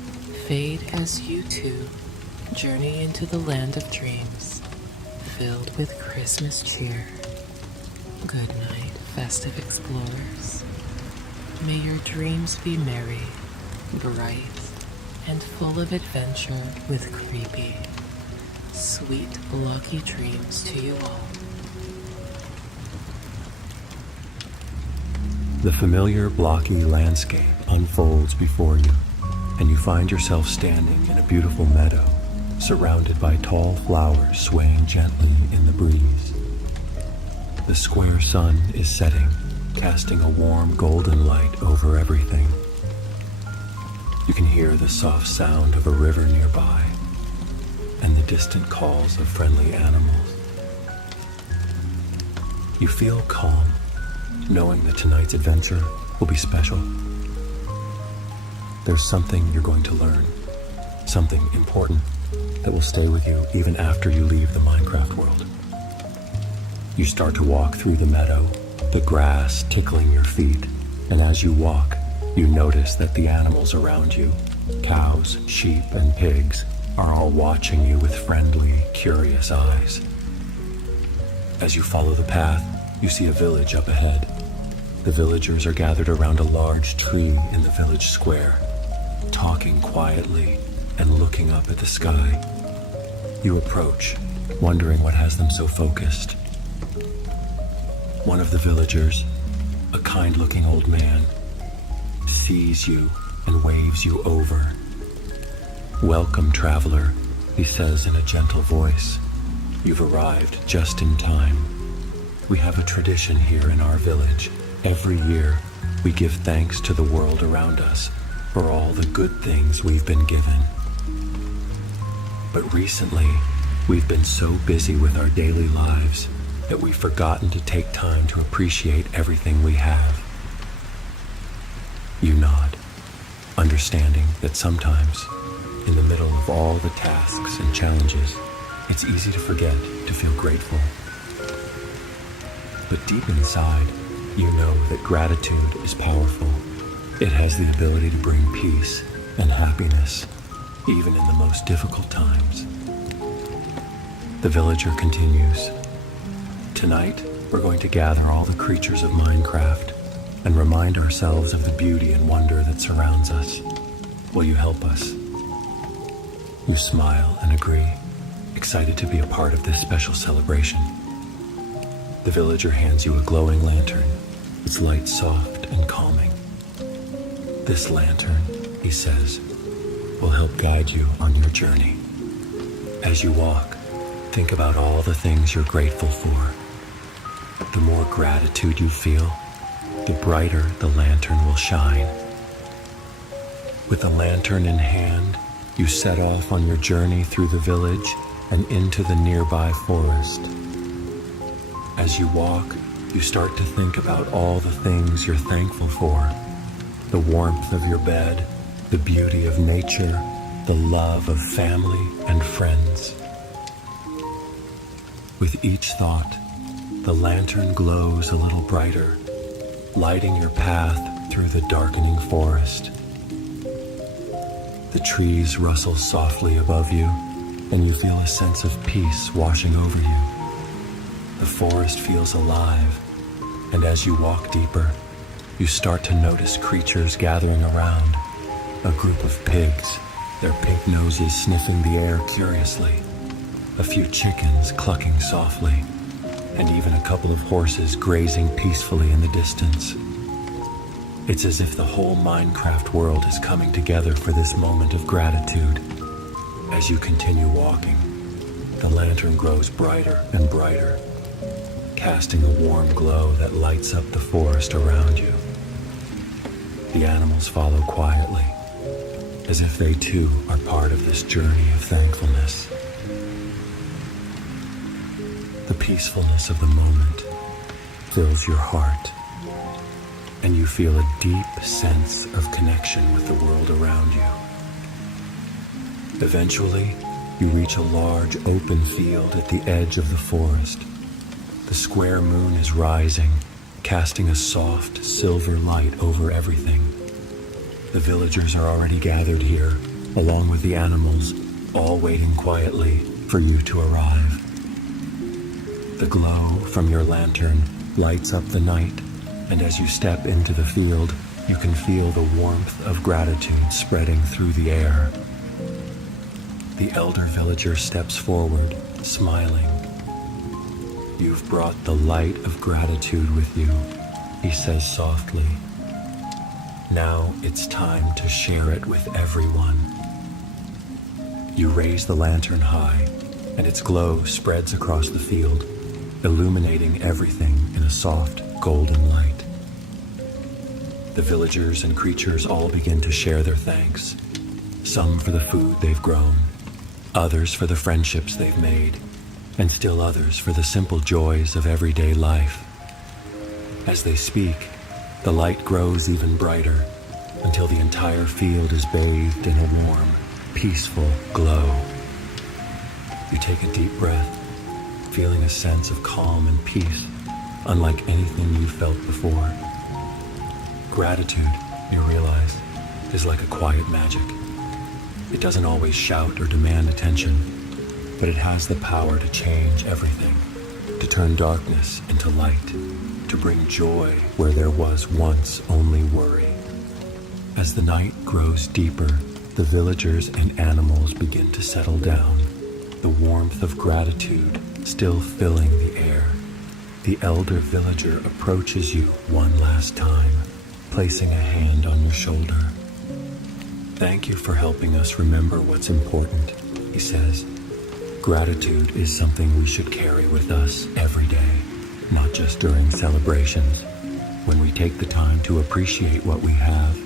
fade as you too journey into the land of dreams, filled with Christmas cheer. Good night, festive explorers. May your dreams be merry, bright, and full of adventure with Creepy. Sweet, lucky dreams to you all. The familiar blocky landscape unfolds before you, and you find yourself standing in a beautiful meadow, surrounded by tall flowers swaying gently in the breeze. The square sun is setting, casting a warm golden light over everything. You can hear the soft sound of a river nearby, and the distant calls of friendly animals. You feel calm, knowing that tonight's adventure will be special. There's something you're going to learn, something important that will stay with you even after you leave the Minecraft world. You start to walk through the meadow, the grass tickling your feet, and as you walk, you notice that the animals around you, cows, sheep, and pigs, are all watching you with friendly, curious eyes. As you follow the path, you see a village up ahead. The villagers are gathered around a large tree in the village square, talking quietly and looking up at the sky. You approach, wondering what has them so focused. One of the villagers, a kind-looking old man, sees you and waves you over. "Welcome, traveler," he says in a gentle voice. "You've arrived just in time. We have a tradition here in our village. Every year, we give thanks to the world around us for all the good things we've been given. But recently, we've been so busy with our daily lives that we've forgotten to take time to appreciate everything we have." You nod, understanding that sometimes, in the middle of all the tasks and challenges, it's easy to forget to feel grateful. But deep inside, you know that gratitude is powerful. It has the ability to bring peace and happiness, even in the most difficult times. The villager continues. "Tonight, we're going to gather all the creatures of Minecraft and remind ourselves of the beauty and wonder that surrounds us. Will you help us?" You smile and agree, excited to be a part of this special celebration. The villager hands you a glowing lantern, its light soft and calming. "This lantern," he says, "will help guide you on your journey. As you walk, think about all the things you're grateful for. The more gratitude you feel, the brighter the lantern will shine." With the lantern in hand, you set off on your journey through the village and into the nearby forest. As you walk, you start to think about all the things you're thankful for. The warmth of your bed, the beauty of nature, the love of family and friends. With each thought, the lantern glows a little brighter, lighting your path through the darkening forest. The trees rustle softly above you, and you feel a sense of peace washing over you. The forest feels alive, and as you walk deeper, you start to notice creatures gathering around. A group of pigs, their pink noses sniffing the air curiously, a few chickens clucking softly, and even a couple of horses grazing peacefully in the distance. It's as if the whole Minecraft world is coming together for this moment of gratitude. As you continue walking, the lantern grows brighter and brighter, casting a warm glow that lights up the forest around you. The animals follow quietly, as if they too are part of this journey of thankfulness. The peacefulness of the moment fills your heart, and you feel a deep sense of connection with the world around you. Eventually, you reach a large open field at the edge of the forest. The square moon is rising, casting a soft silver light over everything. The villagers are already gathered here, along with the animals, all waiting quietly for you to arrive. The glow from your lantern lights up the night, and as you step into the field, you can feel the warmth of gratitude spreading through the air. The elder villager steps forward, smiling. "You've brought the light of gratitude with you," he says softly. "Now it's time to share it with everyone." You raise the lantern high, and its glow spreads across the field, illuminating everything in a soft, golden light. The villagers and creatures all begin to share their thanks, some for the food they've grown, others for the friendships they've made, and still others for the simple joys of everyday life. As they speak, the light grows even brighter until the entire field is bathed in a warm, peaceful glow. You take a deep breath, feeling a sense of calm and peace, unlike anything you've felt before. Gratitude, you realize, is like a quiet magic. It doesn't always shout or demand attention, but it has the power to change everything, to turn darkness into light, to bring joy where there was once only worry. As the night grows deeper, the villagers and animals begin to settle down, the warmth of gratitude still filling the air. The elder villager approaches you one last time, placing a hand on your shoulder. "Thank you for helping us remember what's important," he says. "Gratitude is something we should carry with us every day, not just during celebrations. When we take the time to appreciate what we have,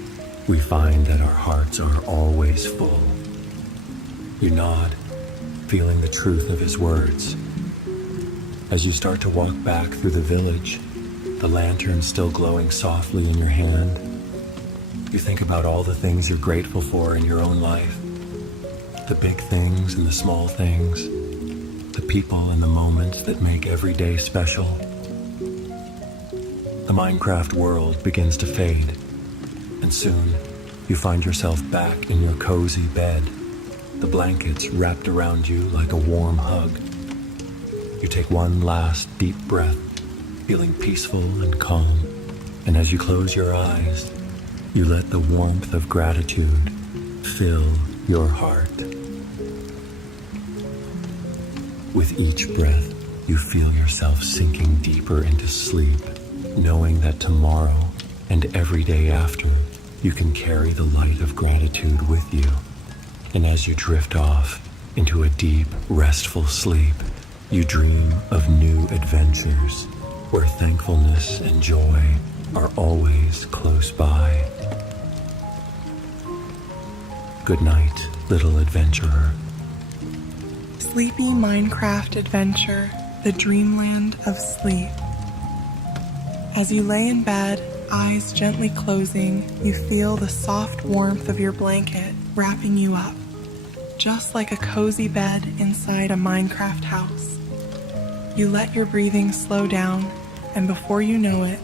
we find that our hearts are always full." You nod, feeling the truth of his words. As you start to walk back through the village, the lantern still glowing softly in your hand, you think about all the things you're grateful for in your own life. The big things and the small things, the people and the moments that make every day special. The Minecraft world begins to fade, and soon you find yourself back in your cozy bed, the blankets wrapped around you like a warm hug. You take one last deep breath, feeling peaceful and calm, and as you close your eyes, you let the warmth of gratitude fill your heart. With each breath, you feel yourself sinking deeper into sleep, knowing that tomorrow and every day after, you can carry the light of gratitude with you. And as you drift off into a deep, restful sleep, you dream of new adventures where thankfulness and joy are always close by. Good night, little adventurer. Sleepy Minecraft adventure, the dreamland of sleep. As you lay in bed, eyes gently closing, you feel the soft warmth of your blanket wrapping you up, just like a cozy bed inside a Minecraft house. You let your breathing slow down, and before you know it,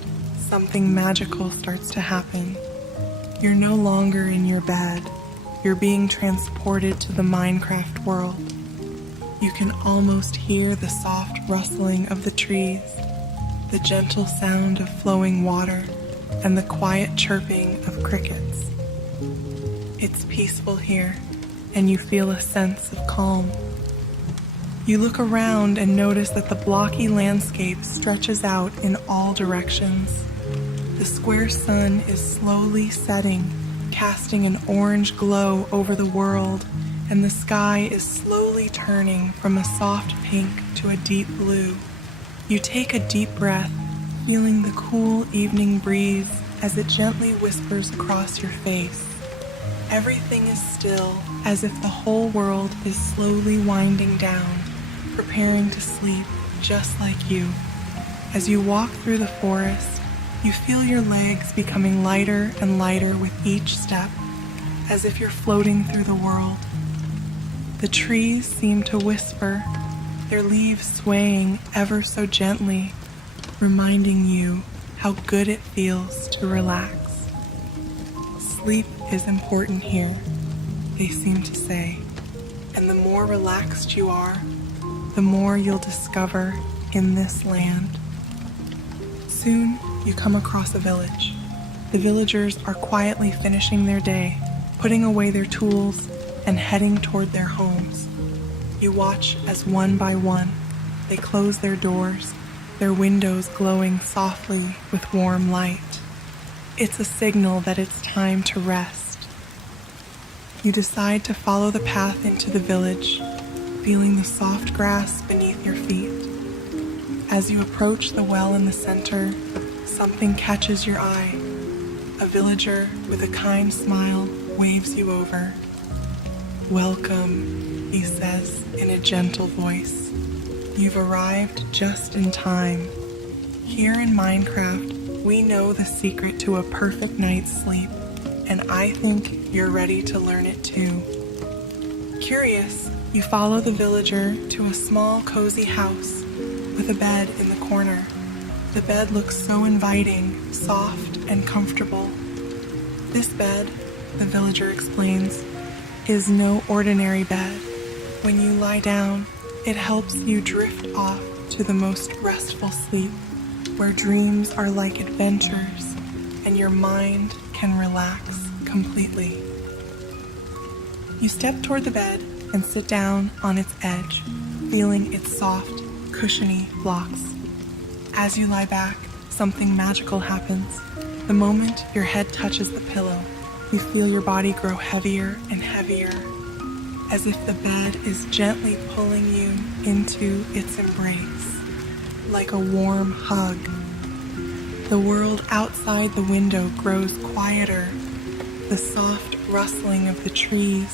something magical starts to happen. You're no longer in your bed. You're being transported to the Minecraft world. You can almost hear the soft rustling of the trees, the gentle sound of flowing water, and the quiet chirping of crickets. It's peaceful here, and you feel a sense of calm. You look around and notice that the blocky landscape stretches out in all directions. The square sun is slowly setting, casting an orange glow over the world, and the sky is slowly turning from a soft pink to a deep blue. You take a deep breath, feeling the cool evening breeze as it gently whispers across your face. Everything is still, as if the whole world is slowly winding down, preparing to sleep just like you. As you walk through the forest, you feel your legs becoming lighter and lighter with each step, as if you're floating through the world. The trees seem to whisper, their leaves swaying ever so gently, reminding you how good it feels to relax. Sleep is important here, they seem to say, and the more relaxed you are, the more you'll discover in this land. Soon, you come across a village. The villagers are quietly finishing their day, putting away their tools, and heading toward their homes. You watch as one by one, they close their doors, their windows glowing softly with warm light. It's a signal that it's time to rest. You decide to follow the path into the village, feeling the soft grass beneath your feet. As you approach the well in the center, something catches your eye. A villager with a kind smile waves you over. "Welcome," he says in a gentle voice. "You've arrived just in time. Here in Minecraft, we know the secret to a perfect night's sleep, and I think you're ready to learn it too." Curious, you follow the villager to a small, cozy house with a bed in the corner. The bed looks so inviting, soft, and comfortable. This bed, the villager explains, is no ordinary bed. When you lie down, it helps you drift off to the most restful sleep, where dreams are like adventures and your mind can relax completely. You step toward the bed and sit down on its edge, feeling its soft, cushiony blocks. As you lie back, something magical happens. The moment your head touches the pillow, you feel your body grow heavier and heavier, as if the bed is gently pulling you into its embrace, like a warm hug. The world outside the window grows quieter, the soft rustling of the trees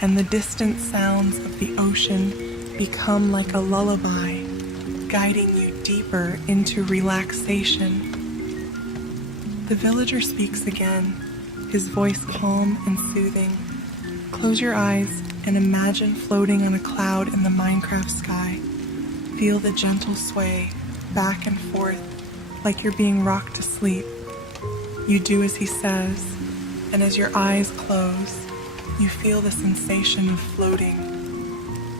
and the distant sounds of the ocean become like a lullaby, guiding you deeper into relaxation. The villager speaks again, his voice calm and soothing. Close your eyes and imagine floating on a cloud in the Minecraft sky. Feel the gentle sway back and forth like you're being rocked to sleep. You do as he says, and as your eyes close, you feel the sensation of floating.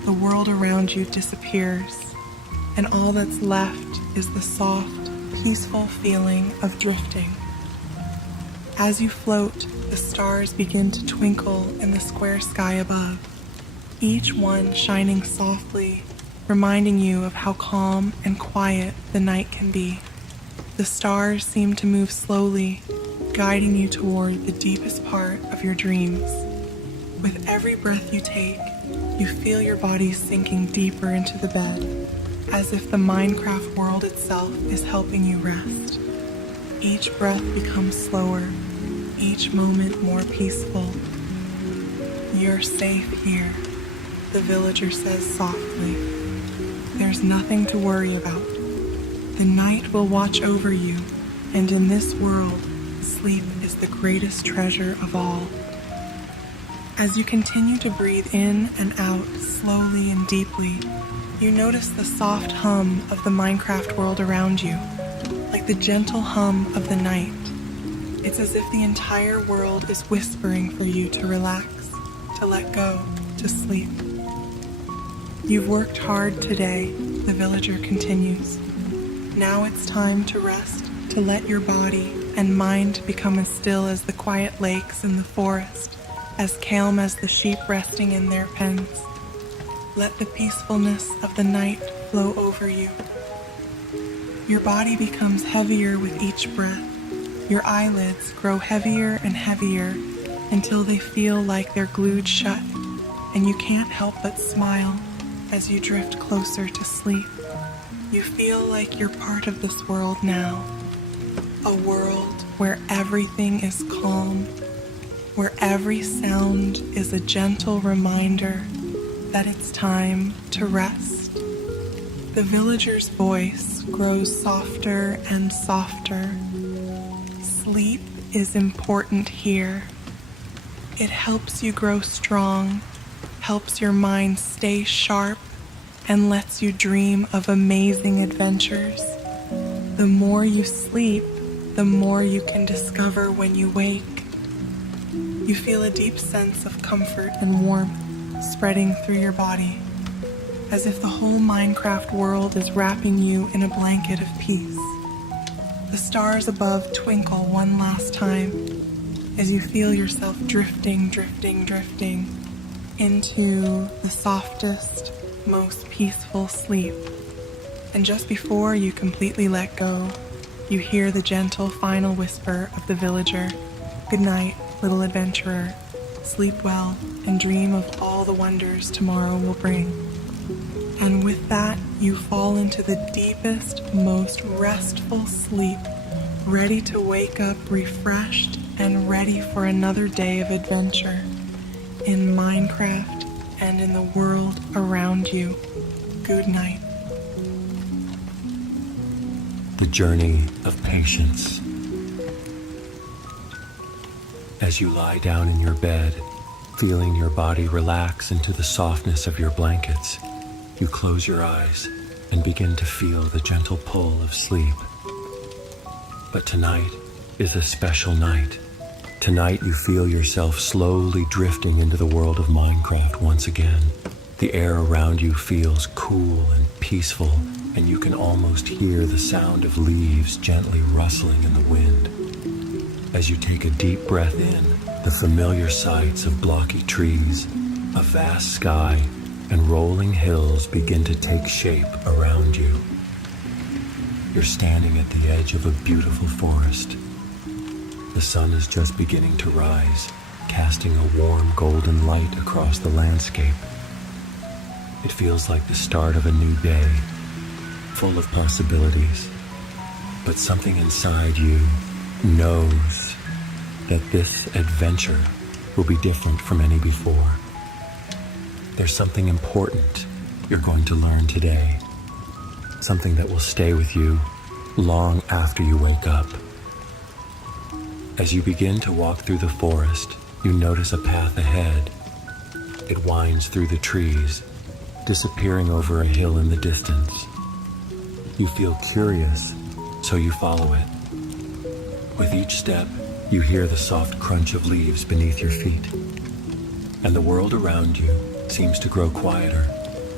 The world around you disappears, and all that's left is the soft, peaceful feeling of drifting. As you float, the stars begin to twinkle in the square sky above, each one shining softly, reminding you of how calm and quiet the night can be. The stars seem to move slowly, guiding you toward the deepest part of your dreams. With every breath you take, you feel your body sinking deeper into the bed, as if the Minecraft world itself is helping you rest. Each breath becomes slower, each moment more peaceful. "You're safe here," the villager says softly. "There's nothing to worry about. The night will watch over you, and in this world, sleep is the greatest treasure of all." As you continue to breathe in and out slowly and deeply, you notice the soft hum of the Minecraft world around you, like the gentle hum of the night. It's as if the entire world is whispering for you to relax, to let go, to sleep. "You've worked hard today," the villager continues. "Now it's time to rest, to let your body and mind become as still as the quiet lakes in the forest, as calm as the sheep resting in their pens. Let the peacefulness of the night flow over you. Your body becomes heavier with each breath. Your eyelids grow heavier and heavier until they feel like they're glued shut, and you can't help but smile as you drift closer to sleep. You feel like you're part of this world now, a world where everything is calm, where every sound is a gentle reminder that it's time to rest. The villager's voice grows softer and softer. Sleep is important here. It helps you grow strong, helps your mind stay sharp, and lets you dream of amazing adventures. The more you sleep, the more you can discover when you wake. You feel a deep sense of comfort and warmth spreading through your body, as if the whole Minecraft world is wrapping you in a blanket of peace. The stars above twinkle one last time as you feel yourself drifting into the softest, most peaceful sleep. And just before you completely let go, you hear the gentle final whisper of the villager. Good night, little adventurer. Sleep well and dream of all the wonders tomorrow will bring. And with that, you fall into the deepest, most restful sleep, ready to wake up refreshed and ready for another day of adventure in Minecraft and in the world around you. Good night. The journey of patience. As you lie down in your bed, feeling your body relax into the softness of your blankets, you close your eyes and begin to feel the gentle pull of sleep. But tonight is a special night. Tonight you feel yourself slowly drifting into the world of Minecraft once again. The air around you feels cool and peaceful, and you can almost hear the sound of leaves gently rustling in the wind. As you take a deep breath in, the familiar sights of blocky trees, a vast sky, and rolling hills begin to take shape around you. You're standing at the edge of a beautiful forest. The sun is just beginning to rise, casting a warm golden light across the landscape. It feels like the start of a new day, full of possibilities. But something inside you knows that this adventure will be different from any before. There's something important you're going to learn today, something that will stay with you long after you wake up. As you begin to walk through the forest, you notice a path ahead. It winds through the trees, disappearing over a hill in the distance. You feel curious, so you follow it. With each step, you hear the soft crunch of leaves beneath your feet, and the world around you seems to grow quieter,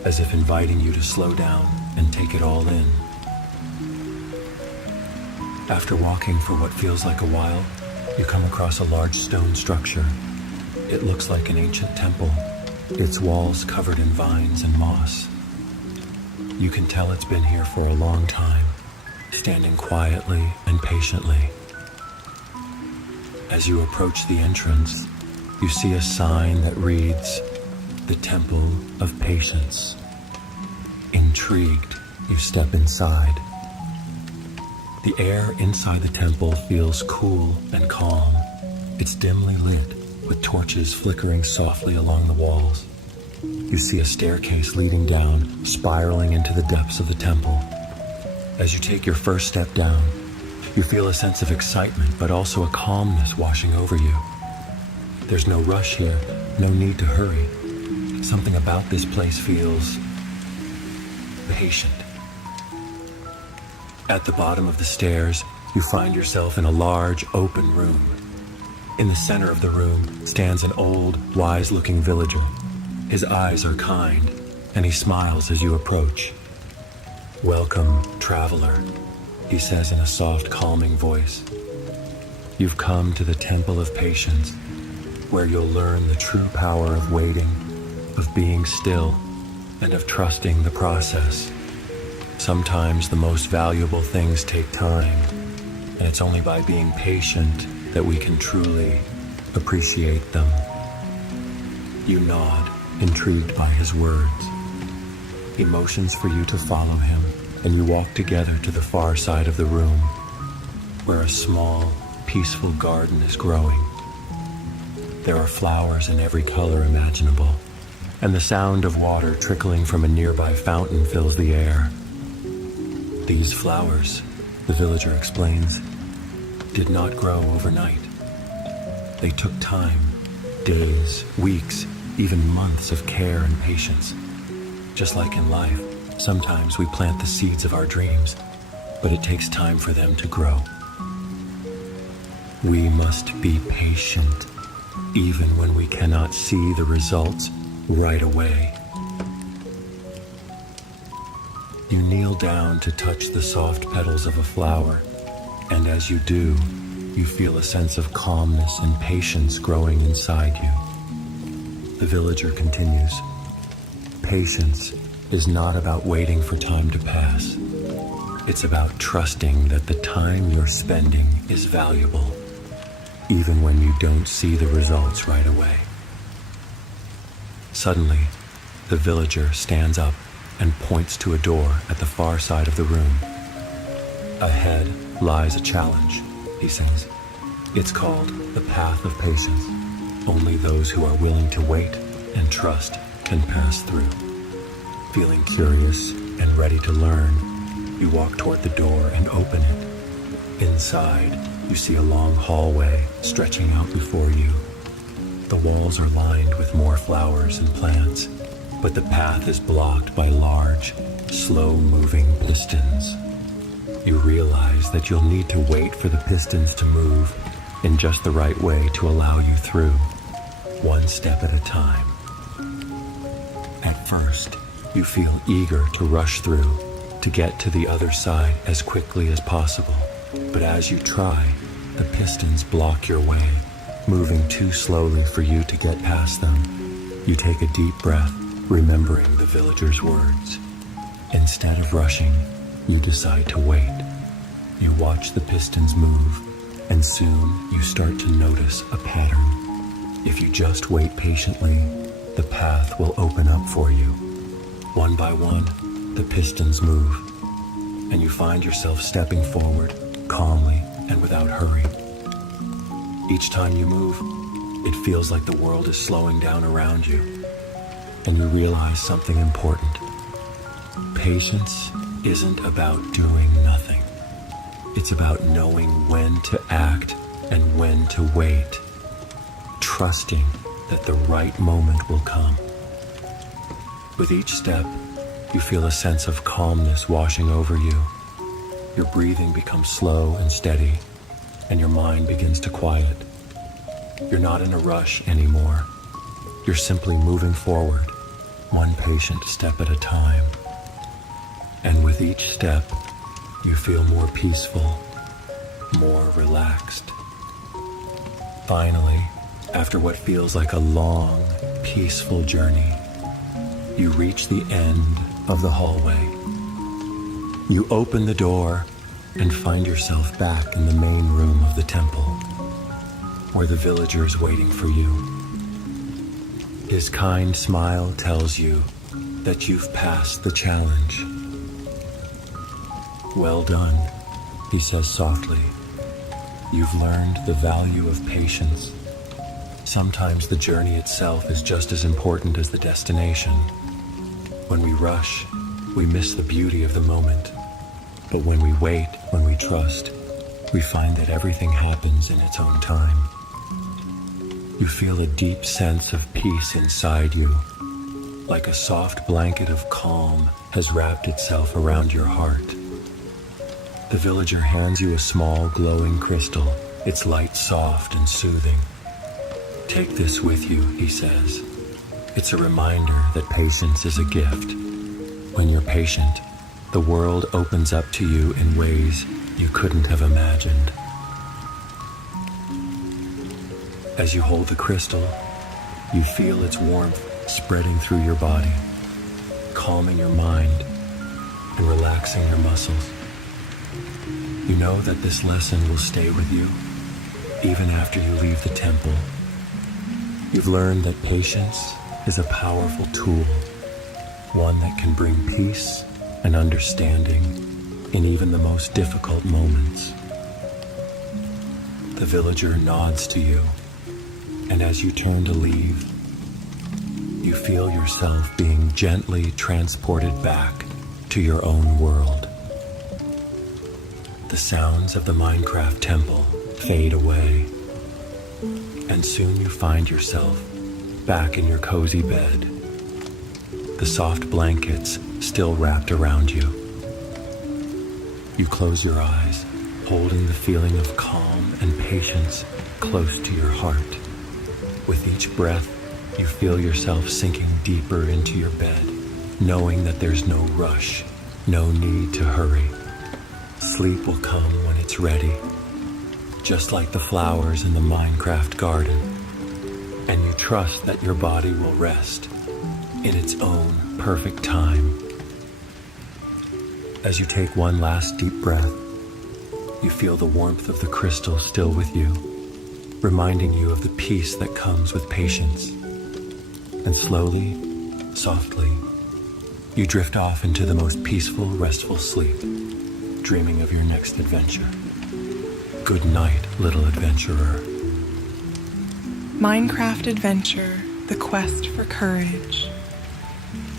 as if inviting you to slow down and take it all in. After walking for what feels like a while, you come across a large stone structure. It looks like an ancient temple, its walls covered in vines and moss. You can tell it's been here for a long time, standing quietly and patiently. As you approach the entrance, you see a sign that reads, "The Temple of Patience." Intrigued, you step inside. The air inside the temple feels cool and calm. It's dimly lit, with torches flickering softly along the walls. You see a staircase leading down, spiraling into the depths of the temple. As you take your first step down, you feel a sense of excitement, but also a calmness washing over you. There's no rush here, no need to hurry. Something about this place feels patient. At the bottom of the stairs, you find yourself in a large, open room. In the center of the room stands an old, wise-looking villager. His eyes are kind, and he smiles as you approach. "Welcome, traveler," he says in a soft, calming voice. "You've come to the Temple of Patience, where you'll learn the true power of waiting, of being still, and of trusting the process. Sometimes the most valuable things take time, and it's only by being patient that we can truly appreciate them. You nod, intrigued by his words. He motions for you to follow him, and you walk together to the far side of the room, where a small, peaceful garden is growing. There are flowers in every color imaginable, and the sound of water trickling from a nearby fountain fills the air. These flowers, the villager explains, did not grow overnight. They took time, days, weeks, even months of care and patience. Just like in life, sometimes we plant the seeds of our dreams, but it takes time for them to grow. We must be patient, even when we cannot see the results right away. You kneel down to touch the soft petals of a flower, and as you do, you feel a sense of calmness and patience growing inside you. The villager continues. Patience is not about waiting for time to pass. It's about trusting that the time you're spending is valuable, even when you don't see the results right away. Suddenly, the villager stands up and points to a door at the far side of the room. Ahead lies a challenge, he says. It's called the Path of Patience. Only those who are willing to wait and trust can pass through. Feeling curious and ready to learn, you walk toward the door and open it. Inside, you see a long hallway stretching out before you. The walls are lined with more flowers and plants, but the path is blocked by large, slow-moving pistons. You realize that you'll need to wait for the pistons to move in just the right way to allow you through, one step at a time. At first, you feel eager to rush through, to get to the other side as quickly as possible. But as you try, the pistons block your way, moving too slowly for you to get past them. You take a deep breath, remembering the villager's words. Instead of rushing, you decide to wait. You watch the pistons move, and soon you start to notice a pattern. If you just wait patiently, the path will open up for you. One by one, the pistons move, and you find yourself stepping forward, calmly and without hurry. Each time you move, it feels like the world is slowing down around you, and you realize something important. Patience isn't about doing nothing. It's about knowing when to act and when to wait, trusting that the right moment will come. With each step, you feel a sense of calmness washing over you. Your breathing becomes slow and steady, and your mind begins to quiet. You're not in a rush anymore. You're simply moving forward, one patient step at a time. And with each step, you feel more peaceful, more relaxed. Finally, after what feels like a long, peaceful journey, you reach the end of the hallway. You open the door and find yourself back in the main room of the temple, where the villager is waiting for you. His kind smile tells you that you've passed the challenge. Well done, he says softly. You've learned the value of patience. Sometimes the journey itself is just as important as the destination. When we rush, we miss the beauty of the moment. But when we wait, when we trust, we find that everything happens in its own time. You feel a deep sense of peace inside you, like a soft blanket of calm has wrapped itself around your heart. The villager hands you a small, glowing crystal, its light soft and soothing. Take this with you, he says. It's a reminder that patience is a gift. When you're patient, the world opens up to you in ways you couldn't have imagined. As you hold the crystal, you feel its warmth spreading through your body, calming your mind and relaxing your muscles. You know that this lesson will stay with you even after you leave the temple. You've learned that patience is a powerful tool, one that can bring peace and understanding in even the most difficult moments. The villager nods to you, and as you turn to leave, you feel yourself being gently transported back to your own world. The sounds of the Minecraft temple fade away, and soon you find yourself back in your cozy bed, the soft blankets still wrapped around you. You close your eyes, holding the feeling of calm and patience close to your heart. With each breath, you feel yourself sinking deeper into your bed, knowing that there's no rush, no need to hurry. Sleep will come when it's ready, just like the flowers in the Minecraft garden. And you trust that your body will rest in its own perfect time. As you take one last deep breath, you feel the warmth of the crystal still with you, reminding you of the peace that comes with patience. And slowly, softly, you drift off into the most peaceful, restful sleep, dreaming of your next adventure. Good night, little adventurer. Minecraft Adventure, The Quest for Courage.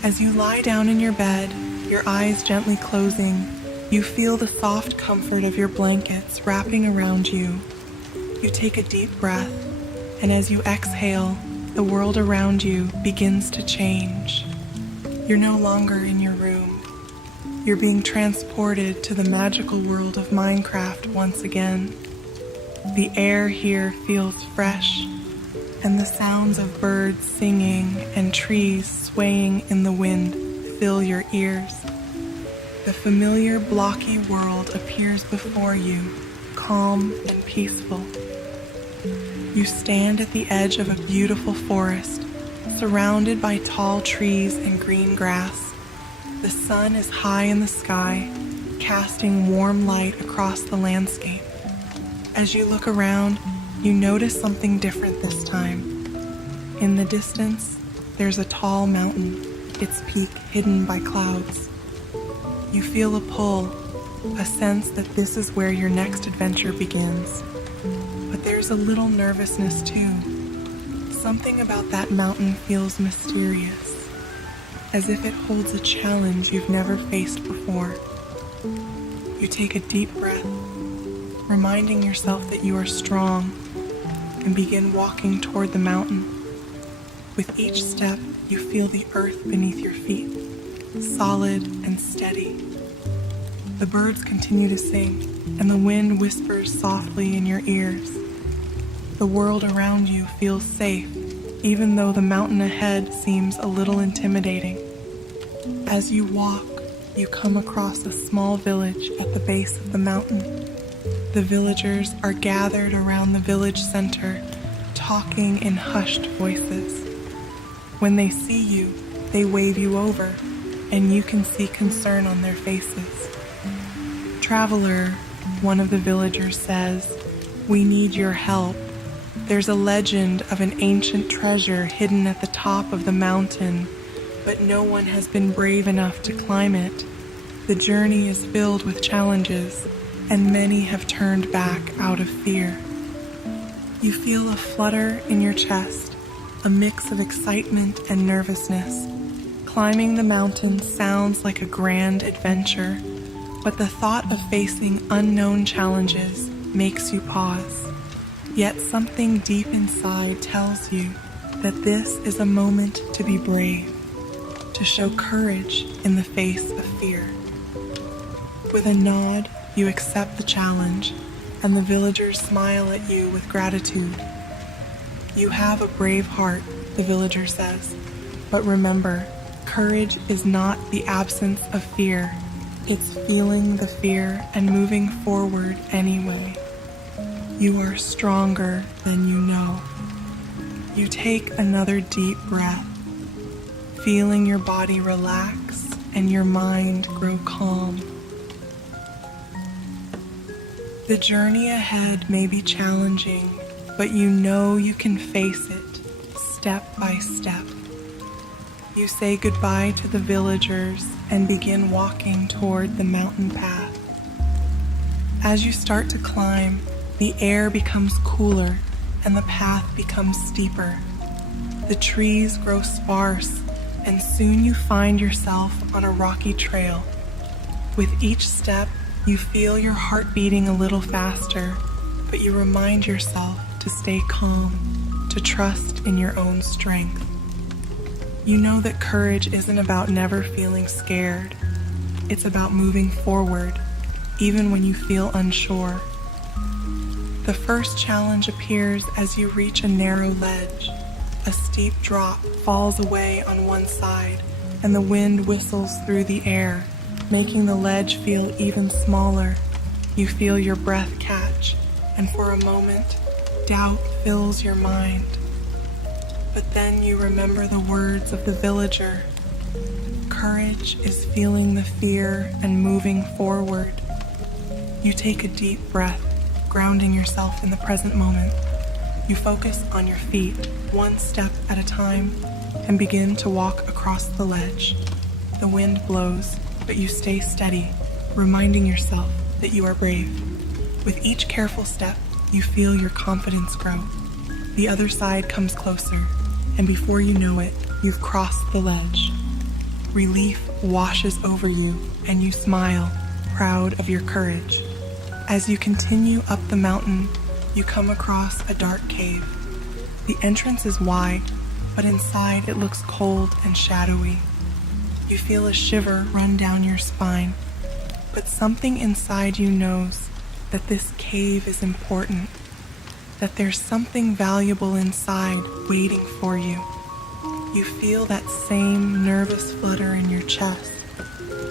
As you lie down in your bed, your eyes gently closing, you feel the soft comfort of your blankets wrapping around you. You take a deep breath, and as you exhale, the world around you begins to change. You're no longer in your room. You're being transported to the magical world of Minecraft once again. The air here feels fresh, and the sounds of birds singing and trees swaying in the wind fill your ears. The familiar blocky world appears before you, calm and peaceful. You stand at the edge of a beautiful forest, surrounded by tall trees and green grass. The sun is high in the sky, casting warm light across the landscape. As you look around, you notice something different this time. In the distance, there's a tall mountain, its peak hidden by clouds. You feel a pull, a sense that this is where your next adventure begins. But there's a little nervousness too. Something about that mountain feels mysterious, as if it holds a challenge you've never faced before. You take a deep breath, reminding yourself that you are strong, and begin walking toward the mountain. With each step, you feel the earth beneath your feet, solid and steady. The birds continue to sing, and the wind whispers softly in your ears. The world around you feels safe, even though the mountain ahead seems a little intimidating. As you walk, you come across a small village at the base of the mountain. The villagers are gathered around the village center, talking in hushed voices. When they see you, they wave you over, and you can see concern on their faces. Traveler, one of the villagers says, "We need your help. There's a legend of an ancient treasure hidden at the top of the mountain, but no one has been brave enough to climb it. The journey is filled with challenges, and many have turned back out of fear." You feel a flutter in your chest, a mix of excitement and nervousness. Climbing the mountain sounds like a grand adventure, but the thought of facing unknown challenges makes you pause. Yet something deep inside tells you that this is a moment to be brave, to show courage in the face of fear. With a nod, you accept the challenge, and the villagers smile at you with gratitude. "You have a brave heart," the villager says, "but remember, courage is not the absence of fear. It's feeling the fear and moving forward anyway. You are stronger than you know." You take another deep breath, feeling your body relax and your mind grow calm. The journey ahead may be challenging, but you know you can face it step by step. You say goodbye to the villagers and begin walking toward the mountain path. As you start to climb, the air becomes cooler and the path becomes steeper. The trees grow sparse, and soon you find yourself on a rocky trail. With each step, you feel your heart beating a little faster, but you remind yourself to stay calm, to trust in your own strength. You know that courage isn't about never feeling scared. It's about moving forward, even when you feel unsure. The first challenge appears as you reach a narrow ledge. A steep drop falls away on one side, and the wind whistles through the air, making the ledge feel even smaller. You feel your breath catch, and for a moment, doubt fills your mind. But then you remember the words of the villager. Courage is feeling the fear and moving forward. You take a deep breath, grounding yourself in the present moment. You focus on your feet, one step at a time, and begin to walk across the ledge. The wind blows, but you stay steady, reminding yourself that you are brave. With each careful step, you feel your confidence grow. The other side comes closer, and before you know it, you've crossed the ledge. Relief washes over you, and you smile, proud of your courage. As you continue up the mountain, you come across a dark cave. The entrance is wide, but inside it looks cold and shadowy. You feel a shiver run down your spine, but something inside you knows that this cave is important, that there's something valuable inside waiting for you. You feel that same nervous flutter in your chest,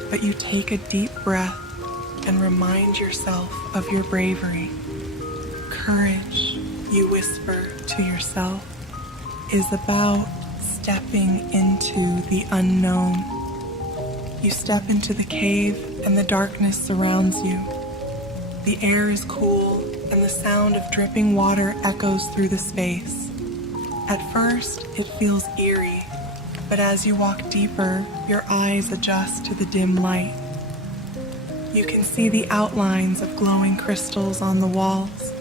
but you take a deep breath and remind yourself of your bravery. Courage, you whisper to yourself, is about stepping into the unknown. You step into the cave and the darkness surrounds you. The air is cool and the sound of dripping water echoes through the space. At first, it feels eerie, but as you walk deeper, your eyes adjust to the dim light. You can see the outlines of glowing crystals on the walls,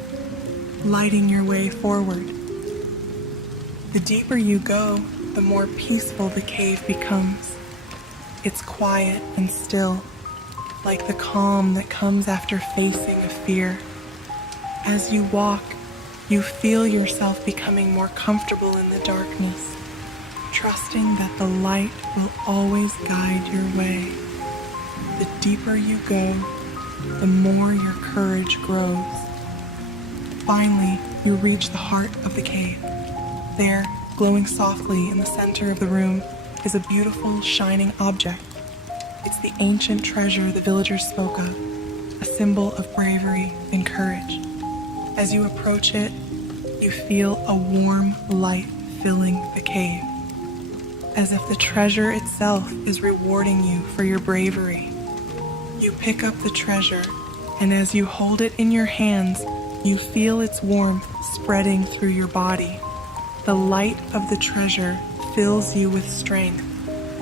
lighting your way forward. The deeper you go, the more peaceful the cave becomes. It's quiet and still, like the calm that comes after facing a fear. As you walk, you feel yourself becoming more comfortable in the darkness, trusting that the light will always guide your way. The deeper you go, the more your courage grows. Finally, you reach the heart of the cave. There, glowing softly in the center of the room, is a beautiful, shining object. It's the ancient treasure the villagers spoke of, a symbol of bravery and courage. As you approach it, you feel a warm light filling the cave, as if the treasure itself is rewarding you for your bravery. You pick up the treasure, and as you hold it in your hands, you feel its warmth spreading through your body. The light of the treasure fills you with strength,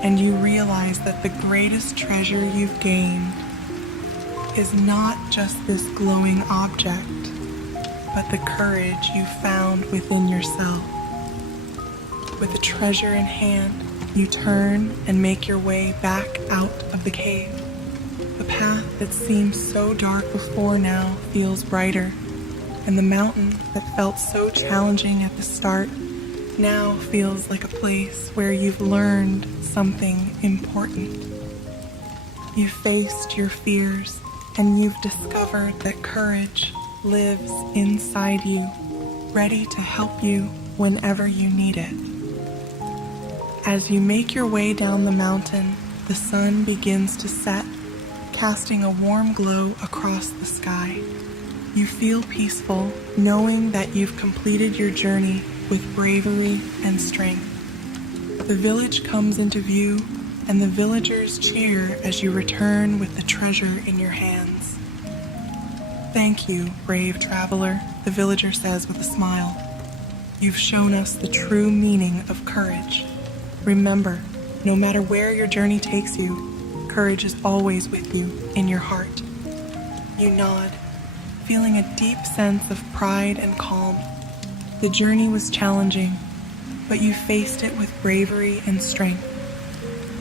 and you realize that the greatest treasure you've gained is not just this glowing object, but the courage you found within yourself. With the treasure in hand, you turn and make your way back out of the cave. The path that seemed so dark before now feels brighter, and the mountain that felt so challenging at the start now feels like a place where you've learned something important. You've faced your fears, and you've discovered that courage lives inside you, ready to help you whenever you need it. As you make your way down the mountain, the sun begins to set, casting a warm glow across the sky. You feel peaceful, knowing that you've completed your journey with bravery and strength. The village comes into view, and the villagers cheer as you return with the treasure in your hands. "Thank you, brave traveler," the villager says with a smile. "You've shown us the true meaning of courage. Remember, no matter where your journey takes you, courage is always with you in your heart." You nod, feeling a deep sense of pride and calm. The journey was challenging, but you faced it with bravery and strength.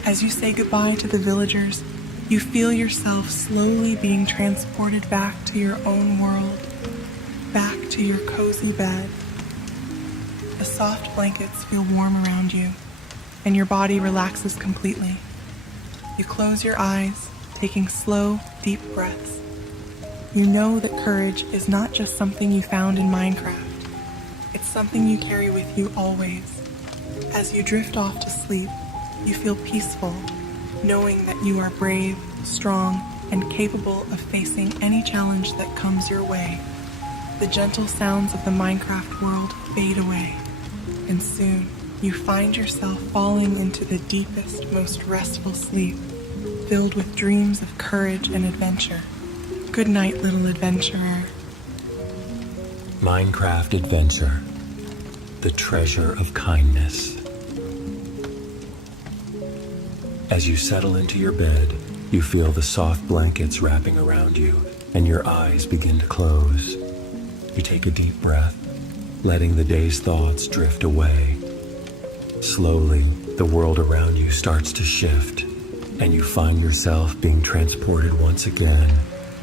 As you say goodbye to the villagers, you feel yourself slowly being transported back to your own world, back to your cozy bed. The soft blankets feel warm around you, and your body relaxes completely. You close your eyes, taking slow, deep breaths. You know that courage is not just something you found in Minecraft. It's something you carry with you always. As you drift off to sleep, you feel peaceful, knowing that you are brave, strong, and capable of facing any challenge that comes your way. The gentle sounds of the Minecraft world fade away, and soon you find yourself falling into the deepest, most restful sleep, filled with dreams of courage and adventure. Good night, little adventurer. Minecraft Adventure, the treasure of kindness. As you settle into your bed, you feel the soft blankets wrapping around you, and your eyes begin to close. You take a deep breath, letting the day's thoughts drift away. Slowly, the world around you starts to shift, and you find yourself being transported once again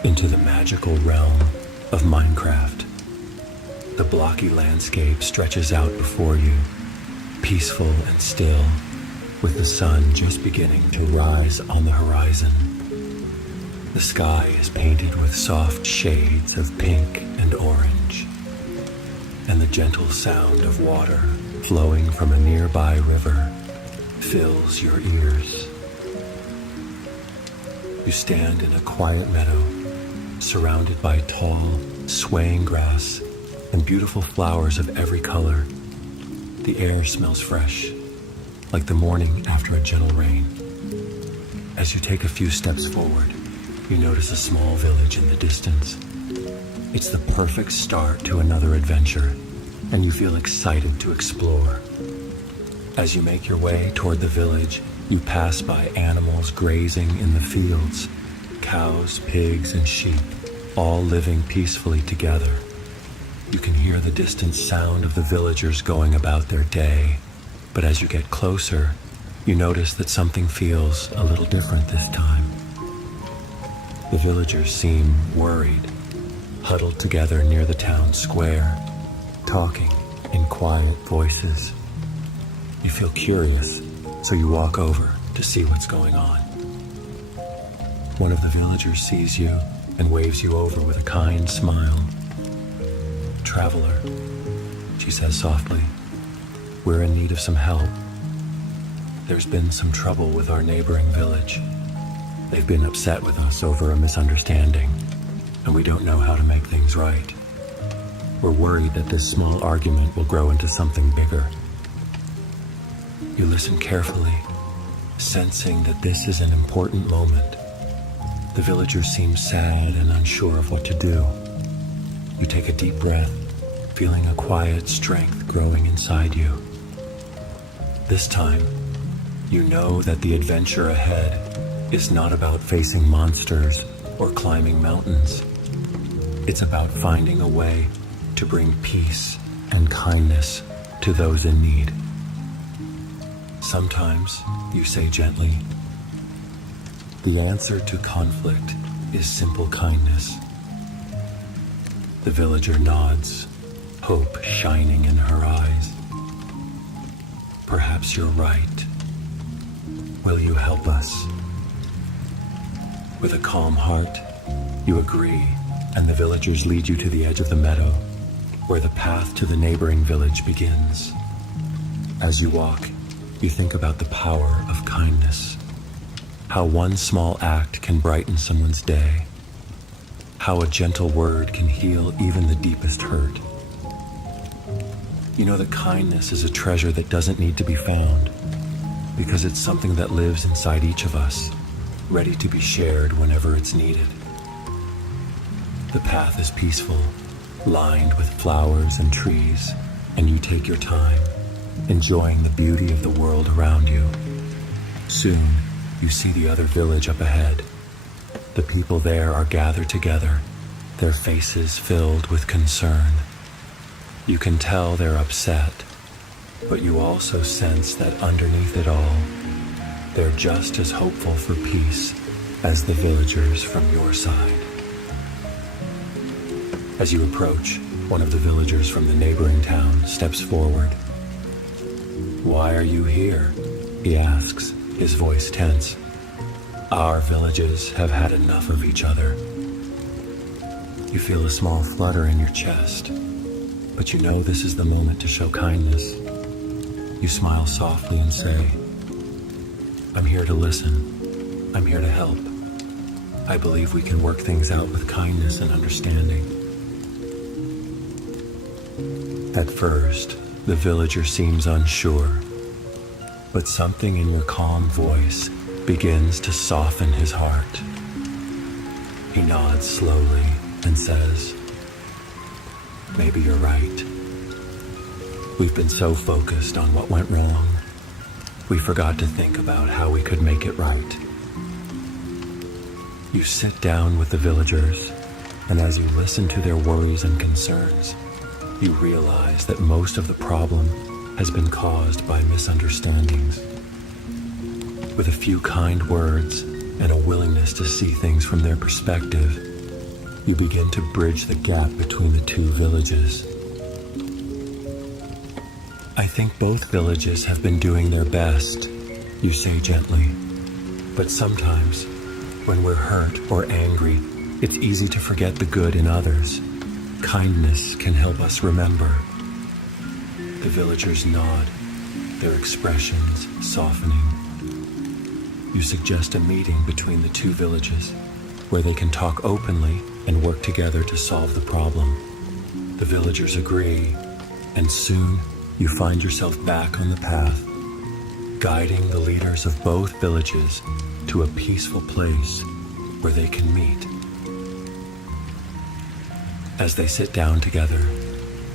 into the magical realm of Minecraft. The blocky landscape stretches out before you, peaceful and still, with the sun just beginning to rise on the horizon. The sky is painted with soft shades of pink and orange, and the gentle sound of water flowing from a nearby river fills your ears. You stand in a quiet meadow, surrounded by tall, swaying grass and beautiful flowers of every color. The air smells fresh, like the morning after a gentle rain. As you take a few steps forward, you notice a small village in the distance. It's the perfect start to another adventure, and you feel excited to explore. As you make your way toward the village, you pass by animals grazing in the fields, cows, pigs, and sheep, all living peacefully together. You can hear the distant sound of the villagers going about their day, but as you get closer, you notice that something feels a little different this time. The villagers seem worried, huddled together near the town square, talking in quiet voices. You feel curious, so you walk over to see what's going on. One of the villagers sees you and waves you over with a kind smile. "Traveler," she says softly, "we're in need of some help. There's been some trouble with our neighboring village. They've been upset with us over a misunderstanding, and we don't know how to make things right. We're worried that this small argument will grow into something bigger." You listen carefully, sensing that this is an important moment. The villagers seem sad and unsure of what to do. You take a deep breath, feeling a quiet strength growing inside you. This time, you know that the adventure ahead is not about facing monsters or climbing mountains. It's about finding a way to bring peace and kindness to those in need. Sometimes, you say gently, "The answer to conflict is simple kindness." The villager nods, hope shining in her eyes. "Perhaps you're right. Will you help us?" With a calm heart, you agree, and the villagers lead you to the edge of the meadow, where the path to the neighboring village begins. As you walk, you think about the power of kindness, how one small act can brighten someone's day, how a gentle word can heal even the deepest hurt. You know that kindness is a treasure that doesn't need to be found, because it's something that lives inside each of us, ready to be shared whenever it's needed. The path is peaceful, lined with flowers and trees, and you take your time, enjoying the beauty of the world around you. Soon, you see the other village up ahead. The people there are gathered together, their faces filled with concern. You can tell they're upset, but you also sense that underneath it all, they're just as hopeful for peace as the villagers from your side. As you approach, one of the villagers from the neighboring town steps forward. "Why are you here?" he asks, his voice tense. "Our villages have had enough of each other." You feel a small flutter in your chest, but you know this is the moment to show kindness. You smile softly and say, "I'm here to listen. I'm here to help. I believe we can work things out with kindness and understanding." At first, the villager seems unsure, but something in your calm voice begins to soften his heart. He nods slowly and says, "Maybe you're right. We've been so focused on what went wrong, we forgot to think about how we could make it right." You sit down with the villagers, and as you listen to their worries and concerns, you realize that most of the problem has been caused by misunderstandings. With a few kind words and a willingness to see things from their perspective, you begin to bridge the gap between the two villages. "I think both villages have been doing their best," you say gently. "But sometimes, when we're hurt or angry, it's easy to forget the good in others. Kindness can help us remember." The villagers nod, their expressions softening. You suggest a meeting between the two villages, where they can talk openly and work together to solve the problem. The villagers agree, and soon you find yourself back on the path, guiding the leaders of both villages to a peaceful place where they can meet. As they sit down together,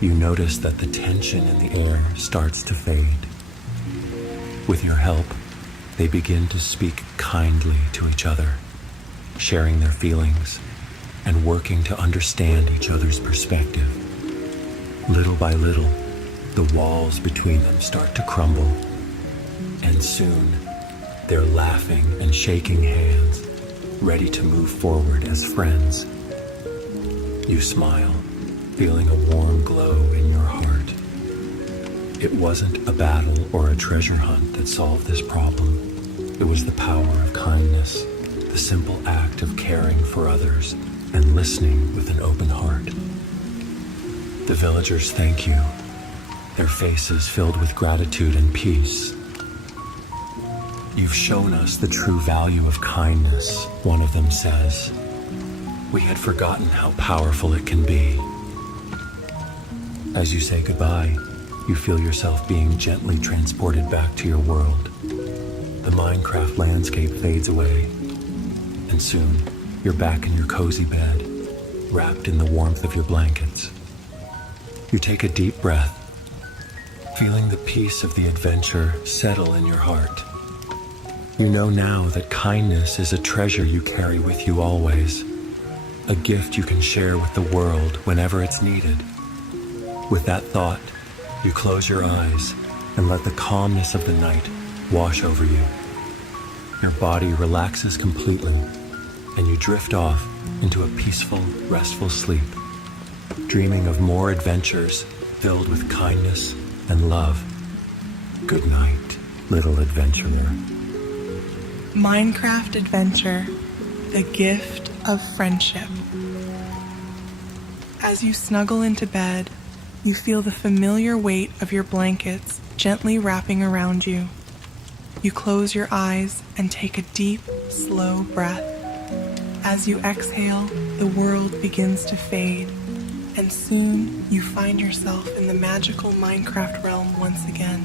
you notice that the tension in the air starts to fade. With your help, they begin to speak kindly to each other, sharing their feelings and working to understand each other's perspective. Little by little, the walls between them start to crumble, and soon they're laughing and shaking hands, ready to move forward as friends. You smile, feeling a warm glow in your heart. It wasn't a battle or a treasure hunt that solved this problem. It was the power of kindness, the simple act of caring for others and listening with an open heart. The villagers thank you, their faces filled with gratitude and peace. "You've shown us the true value of kindness," one of them says. "We had forgotten how powerful it can be." As you say goodbye, you feel yourself being gently transported back to your world. The Minecraft landscape fades away, and soon you're back in your cozy bed, wrapped in the warmth of your blankets. You take a deep breath, feeling the peace of the adventure settle in your heart. You know now that kindness is a treasure you carry with you always, a gift you can share with the world whenever it's needed. With that thought, you close your eyes and let the calmness of the night wash over you. Your body relaxes completely, and you drift off into a peaceful, restful sleep, dreaming of more adventures filled with kindness and love. Good night, little adventurer. Minecraft Adventure, the gift of friendship. As you snuggle into bed, you feel the familiar weight of your blankets gently wrapping around you. You close your eyes and take a deep, slow breath. As you exhale, the world begins to fade, and soon you find yourself in the magical Minecraft realm once again.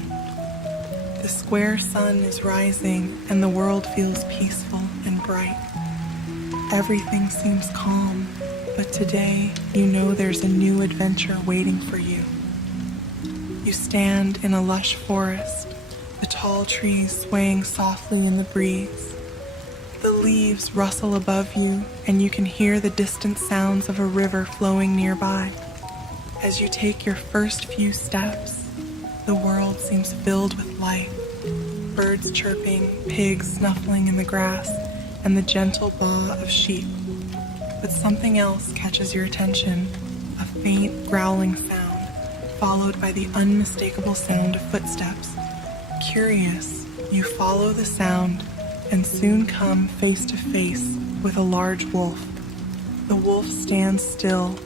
The square sun is rising and the world feels peaceful and bright. Everything seems calm, but today you know there's a new adventure waiting for you. You stand in a lush forest, the tall trees swaying softly in the breeze. The leaves rustle above you, and you can hear the distant sounds of a river flowing nearby. As you take your first few steps, the world seems filled with life. Birds chirping, pigs snuffling in the grass, and the gentle baa of sheep. But something else catches your attention, a faint growling sound, followed by the unmistakable sound of footsteps. Curious, you follow the sound and soon come face to face with a large wolf. The wolf stands still,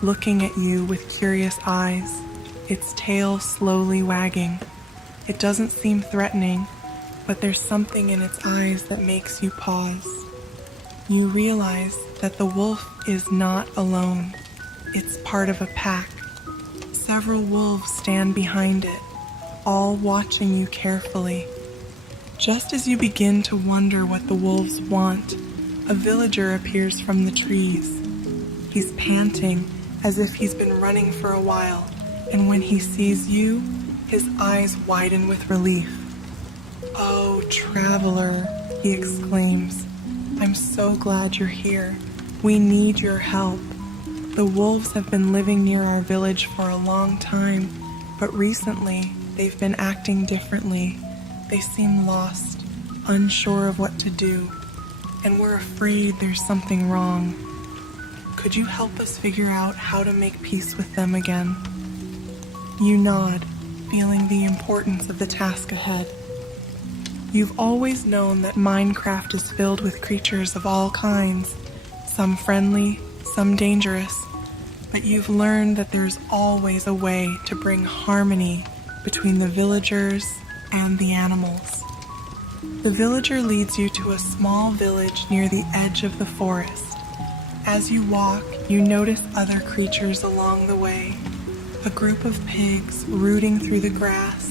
looking at you with curious eyes, its tail slowly wagging. It doesn't seem threatening, but there's something in its eyes that makes you pause. You realize that the wolf is not alone. It's part of a pack. Several wolves stand behind it, all watching you carefully. Just as you begin to wonder what the wolves want, a villager appears from the trees. He's panting as if he's been running for a while, and when he sees you, his eyes widen with relief. "Oh, traveler," he exclaims, "I'm so glad you're here. We need your help. The wolves have been living near our village for a long time, but recently they've been acting differently. They seem lost, unsure of what to do, and we're afraid there's something wrong. Could you help us figure out how to make peace with them again?" You nod, feeling the importance of the task ahead. You've always known that Minecraft is filled with creatures of all kinds, some friendly, some dangerous, but you've learned that there's always a way to bring harmony between the villagers and the animals. The villager leads you to a small village near the edge of the forest. As you walk, you notice other creatures along the way. A group of pigs rooting through the grass,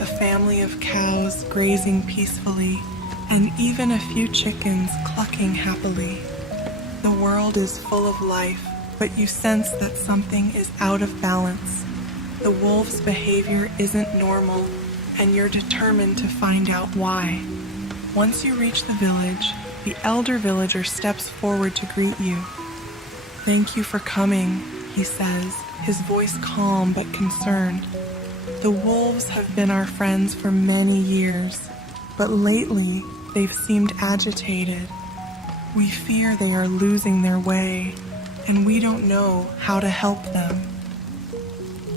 a family of cows grazing peacefully, and even a few chickens clucking happily. The world is full of life, but you sense that something is out of balance. The wolf's behavior isn't normal, and you're determined to find out why. Once you reach the village, the elder villager steps forward to greet you. "Thank you for coming," he says, his voice calm but concerned. "The wolves have been our friends for many years, but lately they've seemed agitated. We fear they are losing their way, and we don't know how to help them."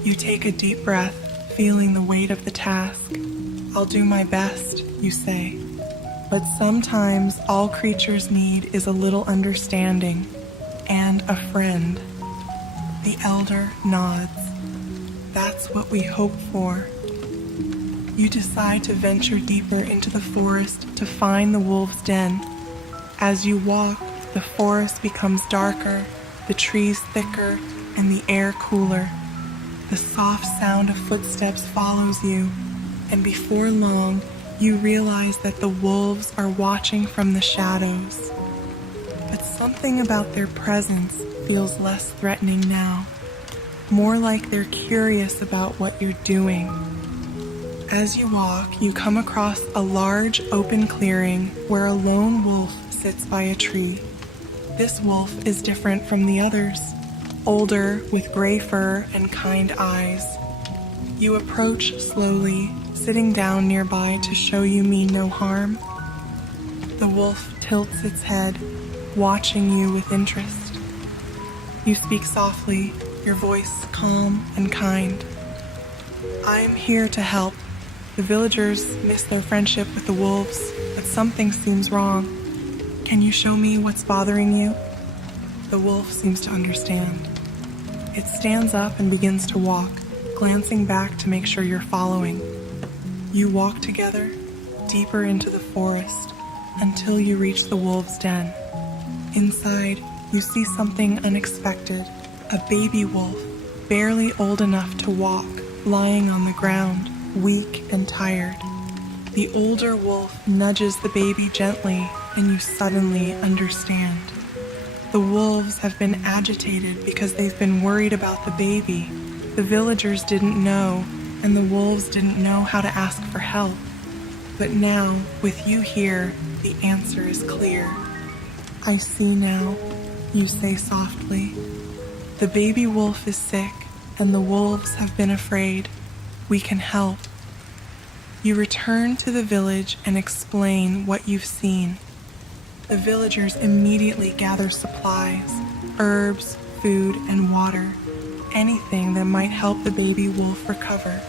You take a deep breath, feeling the weight of the task. "I'll do my best," you say. "But sometimes all creatures need is a little understanding and a friend." The elder nods. "That's what we hope for." You decide to venture deeper into the forest to find the wolf's den. As you walk, the forest becomes darker, the trees thicker, and the air cooler. The soft sound of footsteps follows you, and before long, you realize that the wolves are watching from the shadows. But something about their presence feels less threatening now, more like they're curious about what you're doing. As you walk, you come across a large open clearing where a lone wolf sits by a tree. This wolf is different from the others, older with gray fur and kind eyes. You approach slowly, sitting down nearby to show you mean no harm. The wolf tilts its head, watching you with interest. You speak softly, your voice calm and kind. "I am here to help. The villagers miss their friendship with the wolves, but something seems wrong. Can you show me what's bothering you?" The wolf seems to understand. It stands up and begins to walk, glancing back to make sure you're following. You walk together, deeper into the forest, until you reach the wolf's den. Inside, you see something unexpected, a baby wolf, barely old enough to walk, lying on the ground, weak and tired. The older wolf nudges the baby gently, and you suddenly understand. The wolves have been agitated because they've been worried about the baby. The villagers didn't know, and the wolves didn't know how to ask for help. But now, with you here, the answer is clear. I see now, you say softly. The baby wolf is sick, and the wolves have been afraid. We can help. You return to the village and explain what you've seen. The villagers immediately gather supplies, herbs, food, and water, anything that might help the baby wolf recover.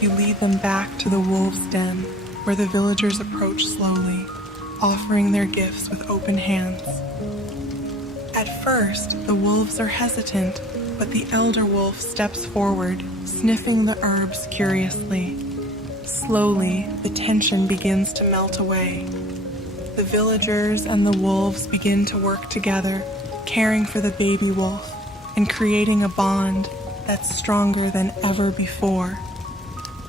You lead them back to the wolves' den, where the villagers approach slowly, offering their gifts with open hands. At first, the wolves are hesitant, but the elder wolf steps forward, sniffing the herbs curiously. Slowly, the tension begins to melt away. The villagers and the wolves begin to work together, caring for the baby wolf and creating a bond that's stronger than ever before.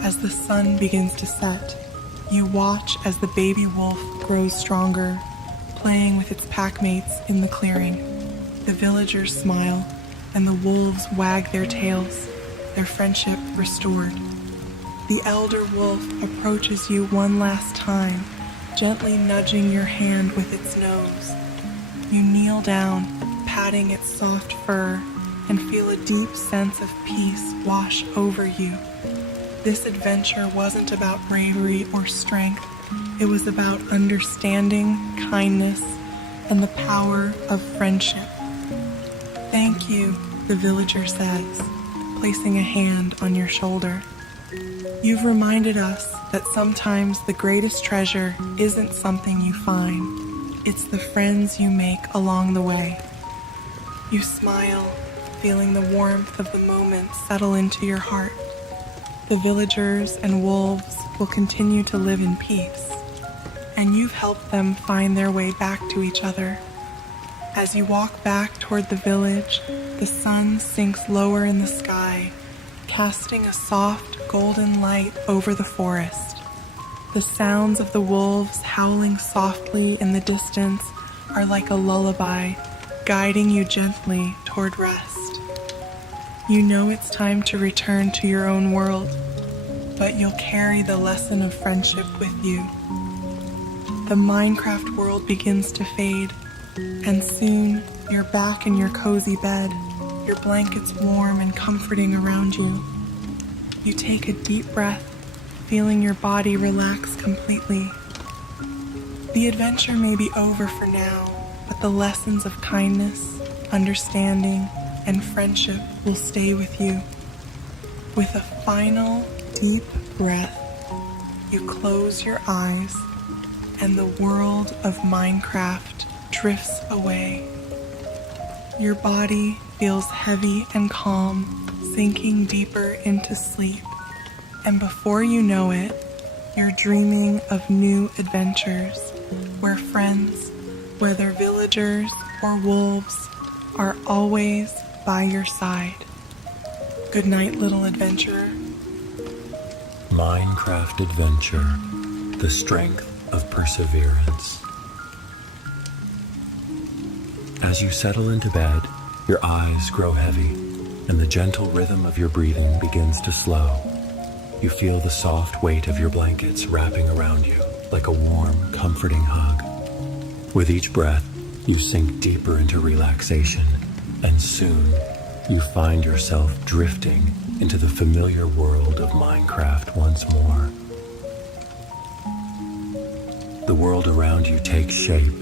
As the sun begins to set, you watch as the baby wolf grows stronger, playing with its packmates in the clearing. The villagers smile, and the wolves wag their tails, their friendship restored. The elder wolf approaches you one last time, gently nudging your hand with its nose. You kneel down, patting its soft fur, and feel a deep sense of peace wash over you. This adventure wasn't about bravery or strength. It was about understanding, kindness, and the power of friendship. Thank you, the villager says, placing a hand on your shoulder. You've reminded us that sometimes the greatest treasure isn't something you find. It's the friends you make along the way. You smile, feeling the warmth of the moment settle into your heart. The villagers and wolves will continue to live in peace, and you've helped them find their way back to each other. As you walk back toward the village, the sun sinks lower in the sky, casting a soft golden light over the forest. The sounds of the wolves howling softly in the distance are like a lullaby, guiding you gently toward rest. You know it's time to return to your own world, but you'll carry the lesson of friendship with you. The Minecraft world begins to fade, and soon you're back in your cozy bed, your blankets warm and comforting around you. You take a deep breath, feeling your body relax completely. The adventure may be over for now, but the lessons of kindness, understanding, and friendship will stay with you. With a final deep breath, you close your eyes, and the world of Minecraft drifts away. Your body feels heavy and calm, sinking deeper into sleep, and before you know it, you're dreaming of new adventures where friends, whether villagers or wolves, are always by your side. Good night, little adventurer. Minecraft Adventure, the strength of perseverance. As you settle into bed, your eyes grow heavy, and the gentle rhythm of your breathing begins to slow. You feel the soft weight of your blankets wrapping around you like a warm, comforting hug. With each breath, you sink deeper into relaxation, and soon you find yourself drifting into the familiar world of Minecraft once more. The world around you takes shape,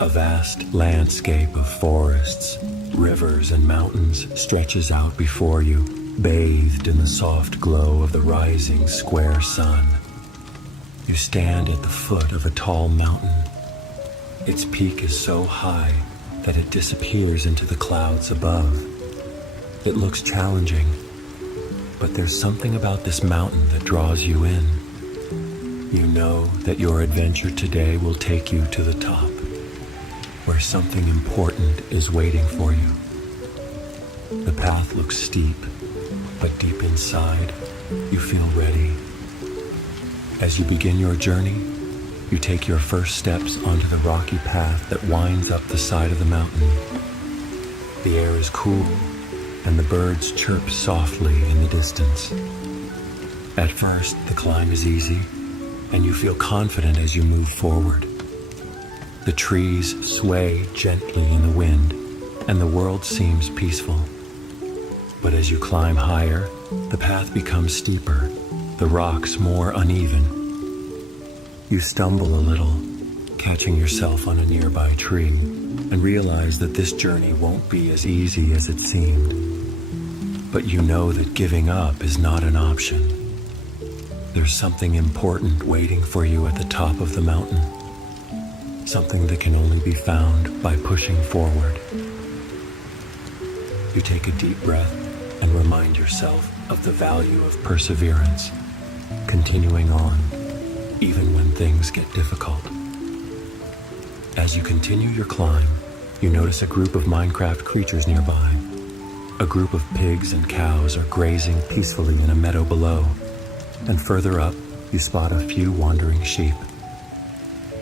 a vast landscape of forests, rivers, and mountains stretches out before you, bathed in the soft glow of the rising square sun. You stand at the foot of a tall mountain. Its peak is so high that it disappears into the clouds above. It looks challenging, but there's something about this mountain that draws you in. You know that your adventure today will take you to the top, where something important is waiting for you. The path looks steep, but deep inside, you feel ready. As you begin your journey, you take your first steps onto the rocky path that winds up the side of the mountain. The air is cool, and the birds chirp softly in the distance. At first, the climb is easy, and you feel confident as you move forward. The trees sway gently in the wind, and the world seems peaceful. But as you climb higher, the path becomes steeper, the rocks more uneven. You stumble a little, catching yourself on a nearby tree, and realize that this journey won't be as easy as it seemed. But you know that giving up is not an option. There's something important waiting for you at the top of the mountain. Something that can only be found by pushing forward. You take a deep breath and remind yourself of the value of perseverance, continuing on, even when things get difficult. As you continue your climb, you notice a group of Minecraft creatures nearby. A group of pigs and cows are grazing peacefully in a meadow below, and further up, you spot a few wandering sheep.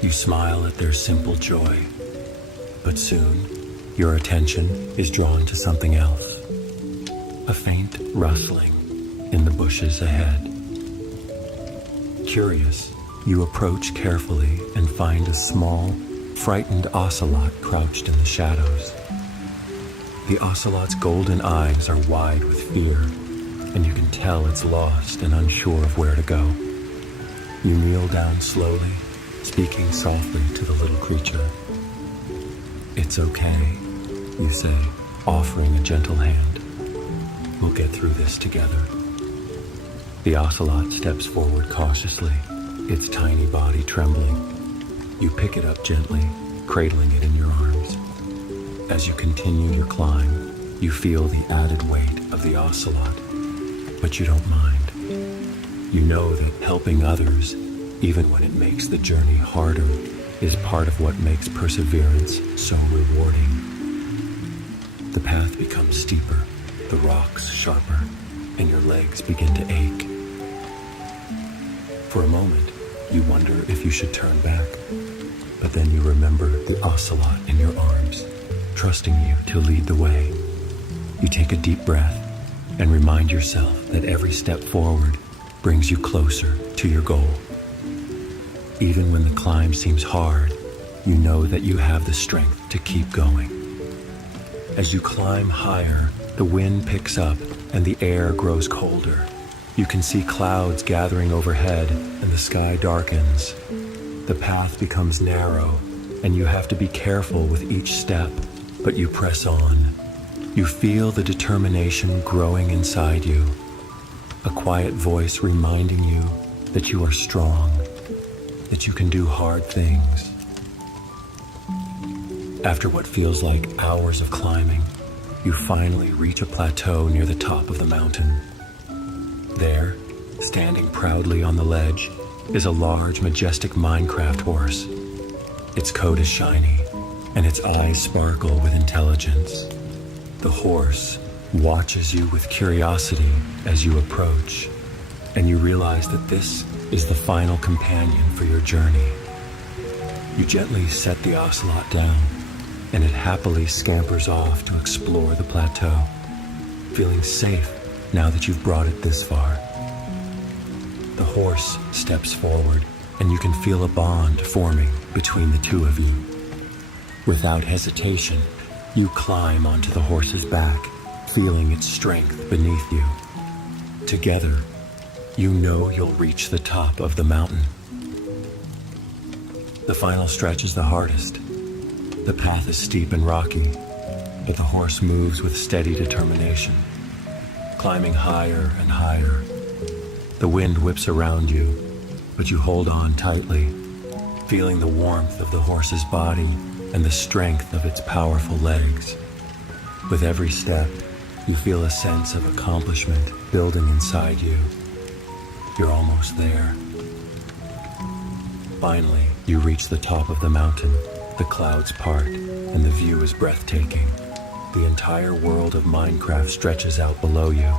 You smile at their simple joy, but soon, your attention is drawn to something else. A faint rustling in the bushes ahead. Curious, you approach carefully and find a small, frightened ocelot crouched in the shadows. The ocelot's golden eyes are wide with fear, and you can tell it's lost and unsure of where to go. You kneel down slowly, speaking softly to the little creature. "It's okay," you say, offering a gentle hand. "We'll get through this together." The ocelot steps forward cautiously, its tiny body trembling. You pick it up gently, cradling it in your arms. As you continue your climb, you feel the added weight of the ocelot, but you don't mind. You know that helping others, even when it makes the journey harder, is part of what makes perseverance so rewarding. The path becomes steeper, the rocks sharper, and your legs begin to ache. For a moment, you wonder if you should turn back, but then you remember the ocelot in your arms, trusting you to lead the way. You take a deep breath and remind yourself that every step forward brings you closer to your goal. Even when the climb seems hard, you know that you have the strength to keep going. As you climb higher, the wind picks up and the air grows colder. You can see clouds gathering overhead and the sky darkens. The path becomes narrow and you have to be careful with each step, but you press on. You feel the determination growing inside you, a quiet voice reminding you that you are strong, that you can do hard things. After what feels like hours of climbing, you finally reach a plateau near the top of the mountain. There, standing proudly on the ledge, is a large, majestic Minecraft horse. Its coat is shiny, and its eyes sparkle with intelligence. The horse watches you with curiosity as you approach, and you realize that this is the final companion for your journey. You gently set the ocelot down, and it happily scampers off to explore the plateau, feeling safe now that you've brought it this far. The horse steps forward, and you can feel a bond forming between the two of you. Without hesitation, you climb onto the horse's back, feeling its strength beneath you. Together, you know you'll reach the top of the mountain. The final stretch is the hardest. The path is steep and rocky, but the horse moves with steady determination, climbing higher and higher. The wind whips around you, but you hold on tightly, feeling the warmth of the horse's body and the strength of its powerful legs. With every step, you feel a sense of accomplishment building inside you. You're almost there. Finally, you reach the top of the mountain. The clouds part, and the view is breathtaking. The entire world of Minecraft stretches out below you.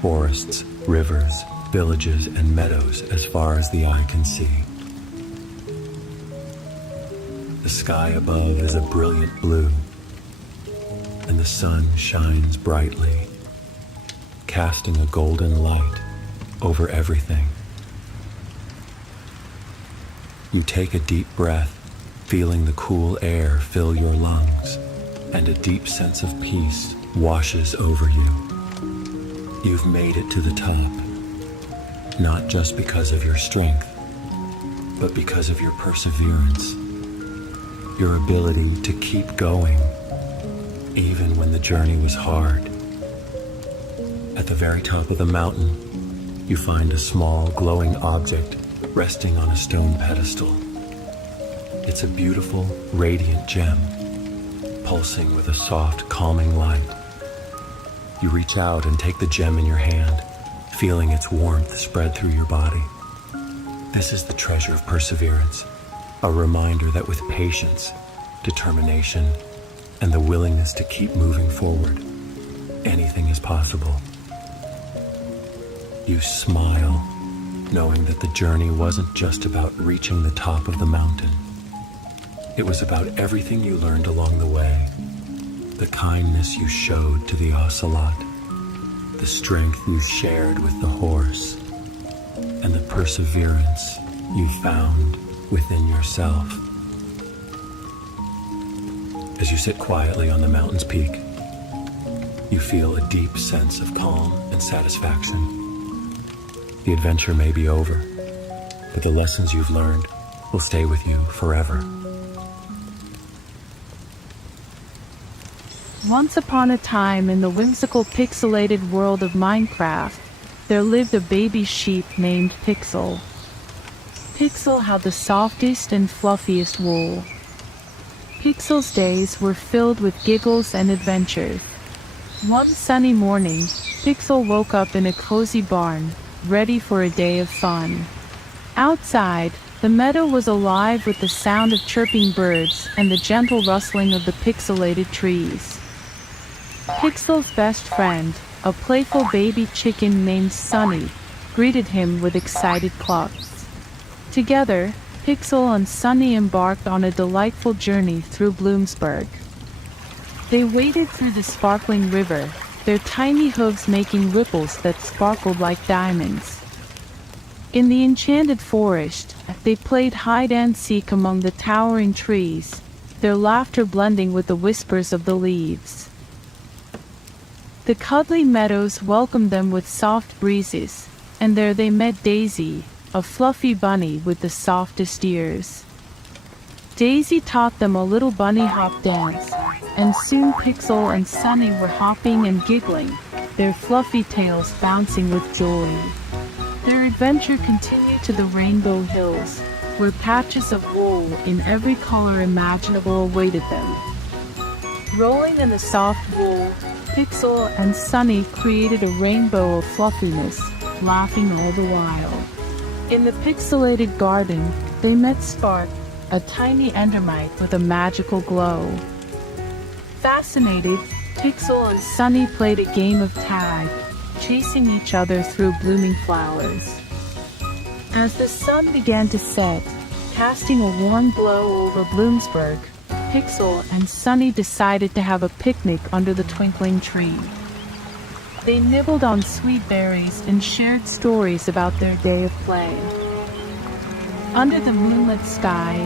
Forests, rivers, villages, and meadows as far as the eye can see. The sky above is a brilliant blue, and the sun shines brightly, casting a golden light over everything. You take a deep breath, feeling the cool air fill your lungs, and a deep sense of peace washes over you. You've made it to the top, not just because of your strength, but because of your perseverance, your ability to keep going, even when the journey was hard. At the very top of the mountain, you find a small glowing object resting on a stone pedestal. It's a beautiful, radiant gem, pulsing with a soft, calming light. You reach out and take the gem in your hand, feeling its warmth spread through your body. This is the treasure of perseverance, a reminder that with patience, determination, and the willingness to keep moving forward, anything is possible. You smile, knowing that the journey wasn't just about reaching the top of the mountain. It was about everything you learned along the way, the kindness you showed to the ocelot, the strength you shared with the horse, and the perseverance you found within yourself. As you sit quietly on the mountain's peak, you feel a deep sense of calm and satisfaction. The adventure may be over, but the lessons you've learned will stay with you forever. Once upon a time in the whimsical pixelated world of Minecraft, there lived a baby sheep named Pixel. Pixel had the softest and fluffiest wool. Pixel's days were filled with giggles and adventures. One sunny morning, Pixel woke up in a cozy barn, ready for a day of fun. Outside, the meadow was alive with the sound of chirping birds and the gentle rustling of the pixelated trees. Pixel's best friend, a playful baby chicken named Sunny, greeted him with excited clucks. Together, Pixel and Sunny embarked on a delightful journey through Bloomsburg. They waded through the sparkling river, their tiny hooves making ripples that sparkled like diamonds. In the enchanted forest, they played hide-and-seek among the towering trees, their laughter blending with the whispers of the leaves. The cuddly meadows welcomed them with soft breezes, and there they met Daisy, a fluffy bunny with the softest ears. Daisy taught them a little bunny hop dance, and soon Pixel and Sunny were hopping and giggling, their fluffy tails bouncing with joy. Their adventure continued to the Rainbow Hills, where patches of wool in every color imaginable awaited them. Rolling in the soft wool, Pixel and Sunny created a rainbow of fluffiness, laughing all the while. In the pixelated garden, they met Squirt, a tiny Endermite with a magical glow. Fascinated, Pixel and Sunny played a game of tag, chasing each other through blooming flowers. As the sun began to set, casting a warm glow over Bloomsburg, Pixel and Sunny decided to have a picnic under the twinkling tree. They nibbled on sweet berries and shared stories about their day of play. Under the moonlit sky,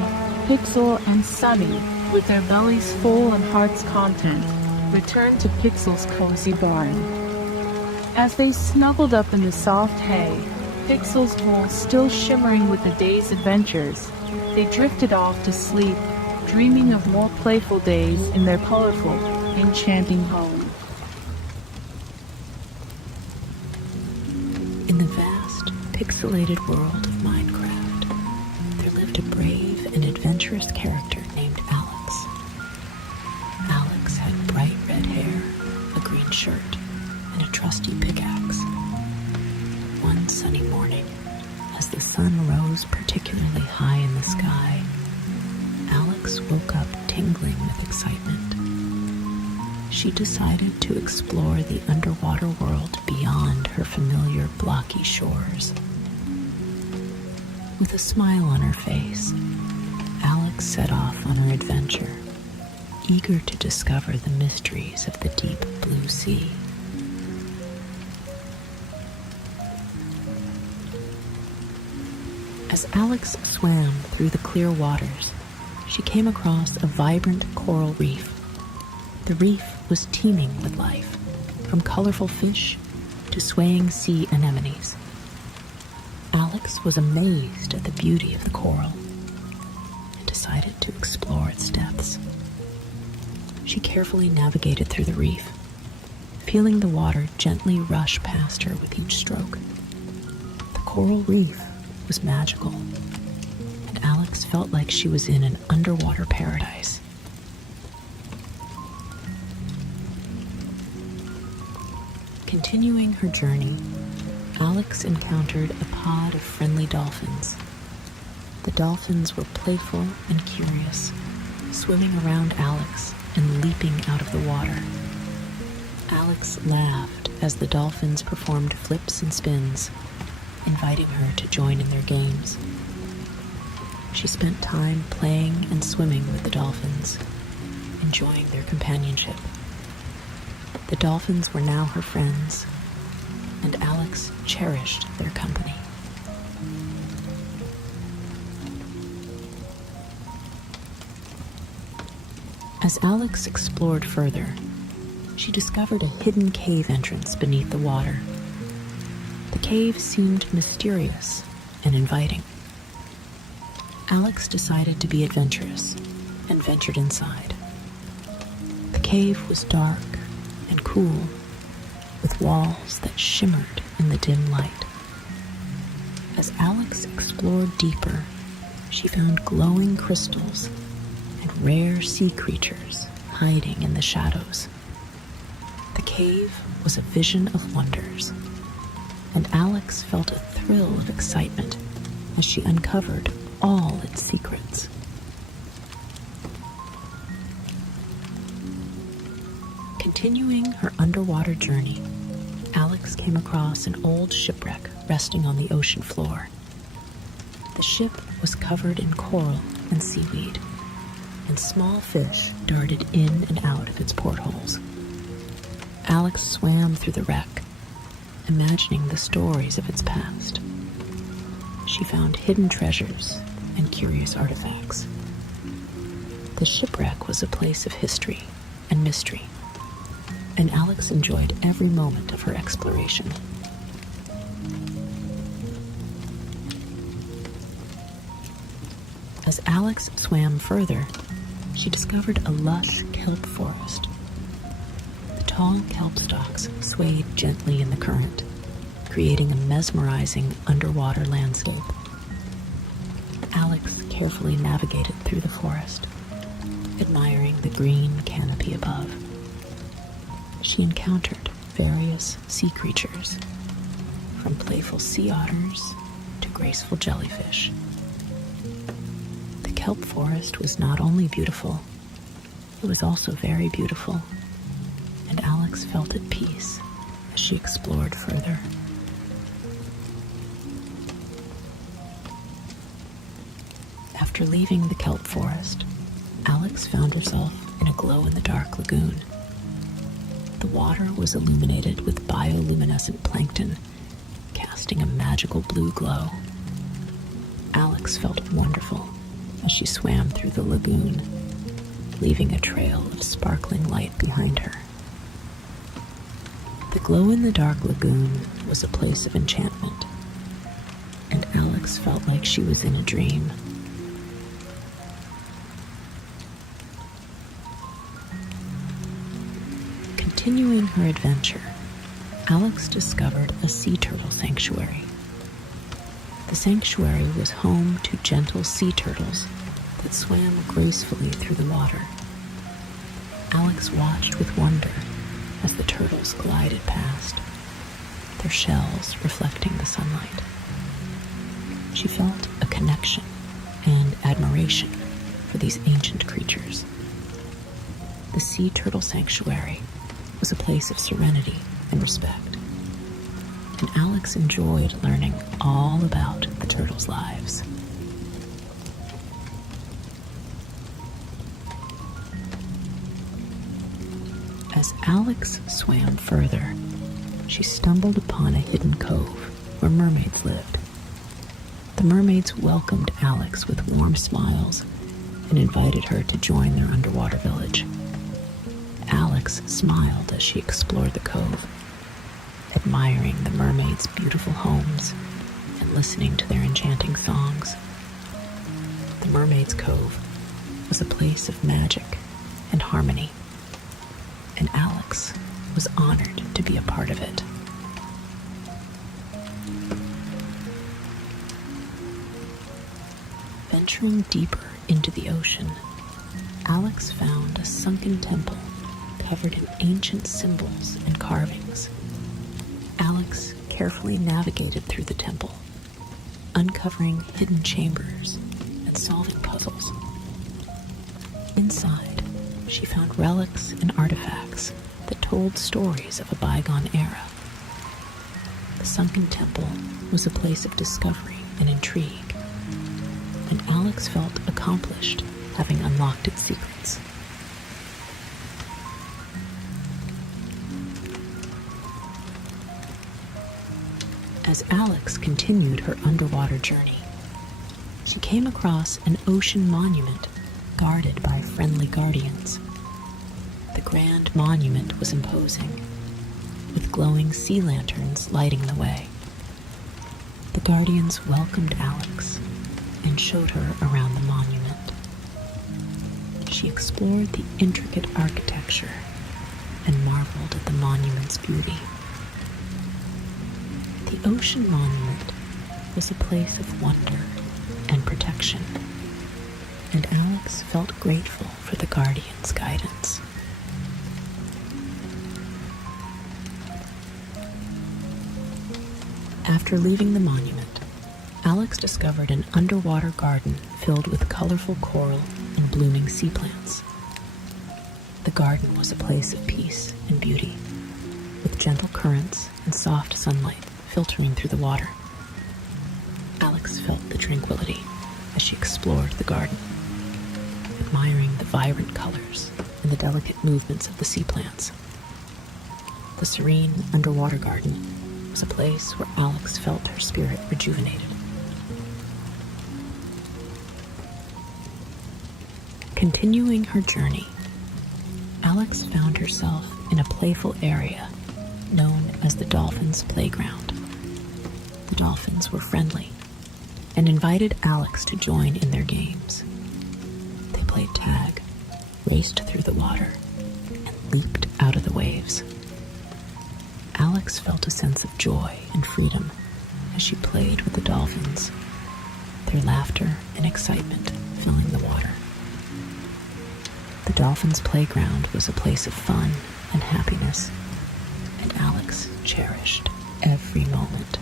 Pixel and Sunny, with their bellies full and hearts content, returned to Pixel's cozy barn. As they snuggled up in the soft hay, Pixel's wool still shimmering with the day's adventures, they drifted off to sleep, dreaming of more playful days in their colorful, enchanting home. In the vast, pixelated world of Minecraft, there lived a brave and adventurous character named Alex. Alex had bright red hair, a green shirt, and a trusty pickaxe. One sunny morning, as the sun rose particularly high in the sky, Alex woke up tingling with excitement. she decided to explore the underwater world beyond her familiar blocky shores. With a smile on her face, Alex set off on her adventure, eager to discover the mysteries of the deep blue sea. As Alex swam through the clear waters, she came across a vibrant coral reef. The reef was teeming with life, from colorful fish to swaying sea anemones. Alex was amazed at the beauty of the coral and decided to explore its depths. She carefully navigated through the reef, feeling the water gently rush past her with each stroke. The coral reef was magical, and Alex felt like she was in an underwater paradise. Continuing her journey, Alex encountered a pod of friendly dolphins. The dolphins were playful and curious, swimming around Alex and leaping out of the water. Alex laughed as the dolphins performed flips and spins, inviting her to join in their games. She spent time playing and swimming with the dolphins, enjoying their companionship. The dolphins were now her friends, and Alex cherished their company. As Alex explored further, she discovered a hidden cave entrance beneath the water. The cave seemed mysterious and inviting. Alex decided to be adventurous and ventured inside. The cave was dark and cool, with walls that shimmered in the dim light. As Alex explored deeper, she found glowing crystals and rare sea creatures hiding in the shadows. The cave was a vision of wonders, and Alex felt a thrill of excitement as she uncovered all its secrets. Continuing her underwater journey, Alex came across an old shipwreck resting on the ocean floor. The ship was covered in coral and seaweed, and small fish darted in and out of its portholes. Alex swam through the wreck, imagining the stories of its past. She found hidden treasures and curious artifacts. The shipwreck was a place of history and mystery, and Alex enjoyed every moment of her exploration. As Alex swam further, she discovered a lush kelp forest. The tall kelp stalks swayed gently in the current, creating a mesmerizing underwater landscape. Alex carefully navigated through the forest, admiring the green canopy above. She encountered various sea creatures, from playful sea otters to graceful jellyfish. The kelp forest was not only beautiful, it was also very beautiful, and Alex felt at peace as she explored further. After leaving the kelp forest, Alex found herself in a glow-in-the-dark lagoon. The water was illuminated with bioluminescent plankton, casting a magical blue glow. Alex felt wonderful as she swam through the lagoon, leaving a trail of sparkling light behind her. The glow-in-the-dark lagoon was a place of enchantment, and Alex felt like she was in a dream. Continuing her adventure, Alex discovered a sea turtle sanctuary. The sanctuary was home to gentle sea turtles that swam gracefully through the water. Alex watched with wonder as the turtles glided past, their shells reflecting the sunlight. She felt a connection and admiration for these ancient creatures. The Sea Turtle Sanctuary was a place of serenity and respect, and Alex enjoyed learning all about the turtles' lives. As Alex swam further, she stumbled upon a hidden cove where mermaids lived. The mermaids welcomed Alex with warm smiles and invited her to join their underwater village. Alex smiled as she explored the cove, admiring the mermaids' beautiful homes and listening to their enchanting songs. The Mermaids' Cove was a place of magic and harmony, and Alex was honored to be a part of it. Venturing deeper into the ocean, Alex found a sunken temple covered in ancient symbols and carvings. Alex carefully navigated through the temple, uncovering hidden chambers and solving puzzles. Inside, she found relics and artifacts that told stories of a bygone era. The sunken temple was a place of discovery and intrigue, and Alex felt accomplished having unlocked its secrets. As Alex continued her underwater journey, she came across an ocean monument guarded by friendly guardians. The grand monument was imposing, with glowing sea lanterns lighting the way. The guardians welcomed Alex and showed her around the monument. She explored the intricate architecture and marveled at the monument's beauty. The ocean monument was a place of wonder and protection, and Alex felt grateful for the guardian's guidance. After leaving the monument, Alex discovered an underwater garden filled with colorful coral and blooming sea plants. The garden was a place of peace and beauty, with gentle currents and soft sunlight filtering through the water. Alex felt the tranquility as she explored the garden, admiring the vibrant colors and the delicate movements of the sea plants. The serene underwater garden was a place where Alex felt her spirit rejuvenated. Continuing her journey, Alex found herself in a playful area known as the Dolphins' Playground. The dolphins were friendly and invited Alex to join in their games. They played tag, raced through the water, and leaped out of the waves. Alex felt a sense of joy and freedom as she played with the dolphins, their laughter and excitement filling the water. The Dolphins' Playground was a place of fun and happiness, and Alex cherished every moment.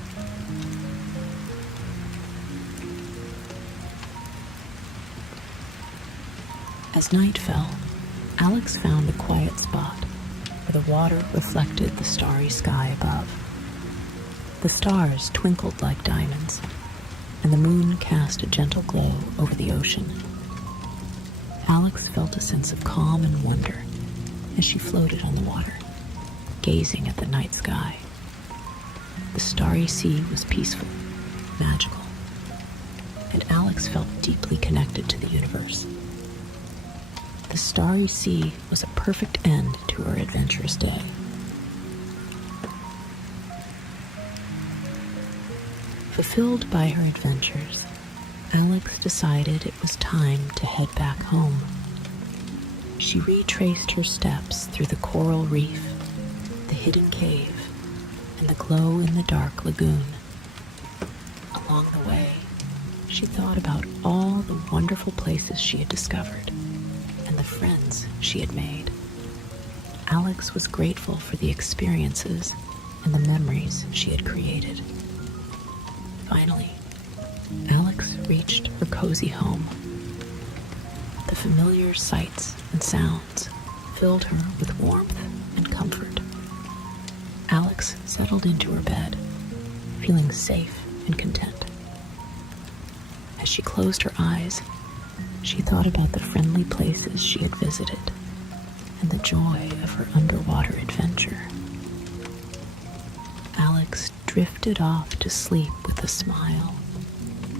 As night fell, Alex found a quiet spot where the water reflected the starry sky above. The stars twinkled like diamonds, and the moon cast a gentle glow over the ocean. Alex felt a sense of calm and wonder as she floated on the water, gazing at the night sky. The starry sea was peaceful, magical, and Alex felt deeply connected to the universe. The starry sea was a perfect end to her adventurous day. Fulfilled by her adventures, Alex decided it was time to head back home. She retraced her steps through the coral reef, the hidden cave, and the glow-in-the-dark lagoon. Along the way, she thought about all the wonderful places she had discovered and the friends she had made. Alex was grateful for the experiences and the memories she had created. Finally, Alex reached her cozy home. The familiar sights and sounds filled her with warmth and comfort. Alex settled into her bed, feeling safe and content. As she closed her eyes, she thought about the friendly places she had visited and the joy of her underwater adventure. Alex drifted off to sleep with a smile,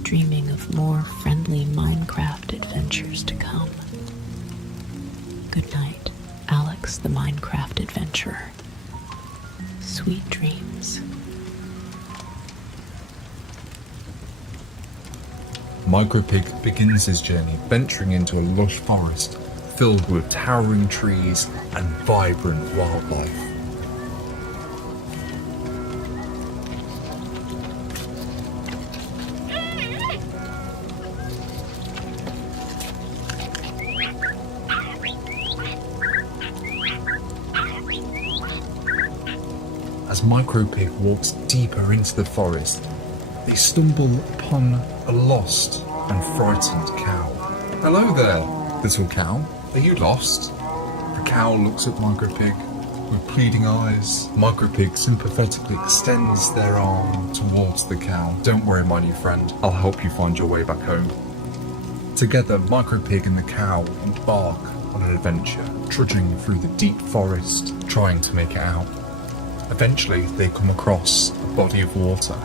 dreaming of more friendly Minecraft adventures to come. Good night, Alex the Minecraft adventurer. Sweet dreams. Micropig begins his journey venturing into a lush forest filled with towering trees and vibrant wildlife. As Micropig walks deeper into the forest, they stumble upon a lost and frightened cow. Hello there, little cow. Are you lost? The cow looks at Micropig with pleading eyes. Micropig sympathetically extends their arm towards the cow. Don't worry, my new friend. I'll help you find your way back home. Together, Micropig and the cow embark on an adventure, trudging through the deep forest, trying to make it out. Eventually, they come across a body of water.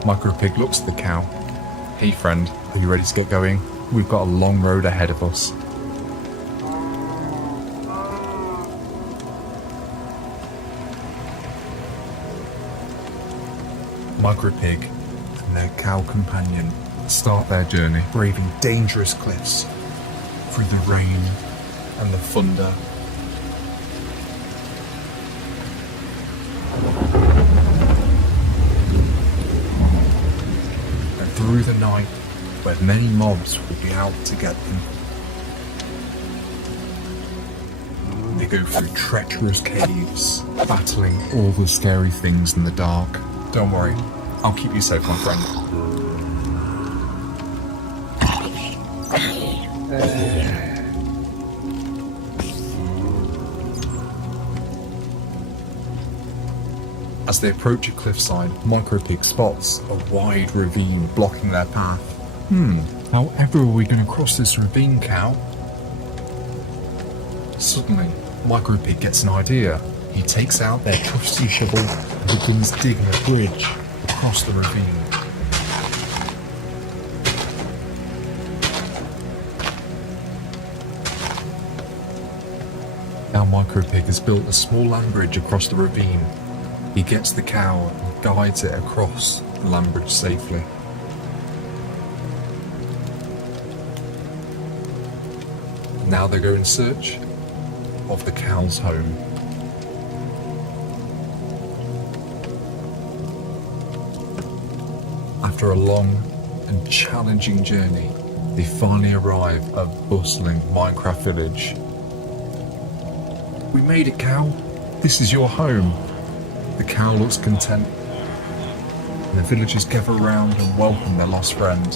Micropig looks at the cow. Hey friend, are you ready to get going? We've got a long road ahead of us. Micropig and their cow companion start their journey, braving dangerous cliffs through the rain and the thunder. And through the night, where many mobs will be out to get them. They go through treacherous caves, battling all the scary things in the dark. Don't worry, I'll keep you safe, my friend. As they approach a cliffside, Micropig spots a wide ravine blocking their path. However are we going to cross this ravine, cow? Suddenly, Micropig gets an idea. He takes out their trusty shovel and begins digging a bridge across the ravine. Now Micropig has built a small land bridge across the ravine. He gets the cow and guides it across the land bridge safely. Now they go in search of the cow's home. After a long and challenging journey, they finally arrive at a bustling Minecraft village. We made it, cow. This is your home. The cow looks content, and the villagers gather around and welcome their lost friend.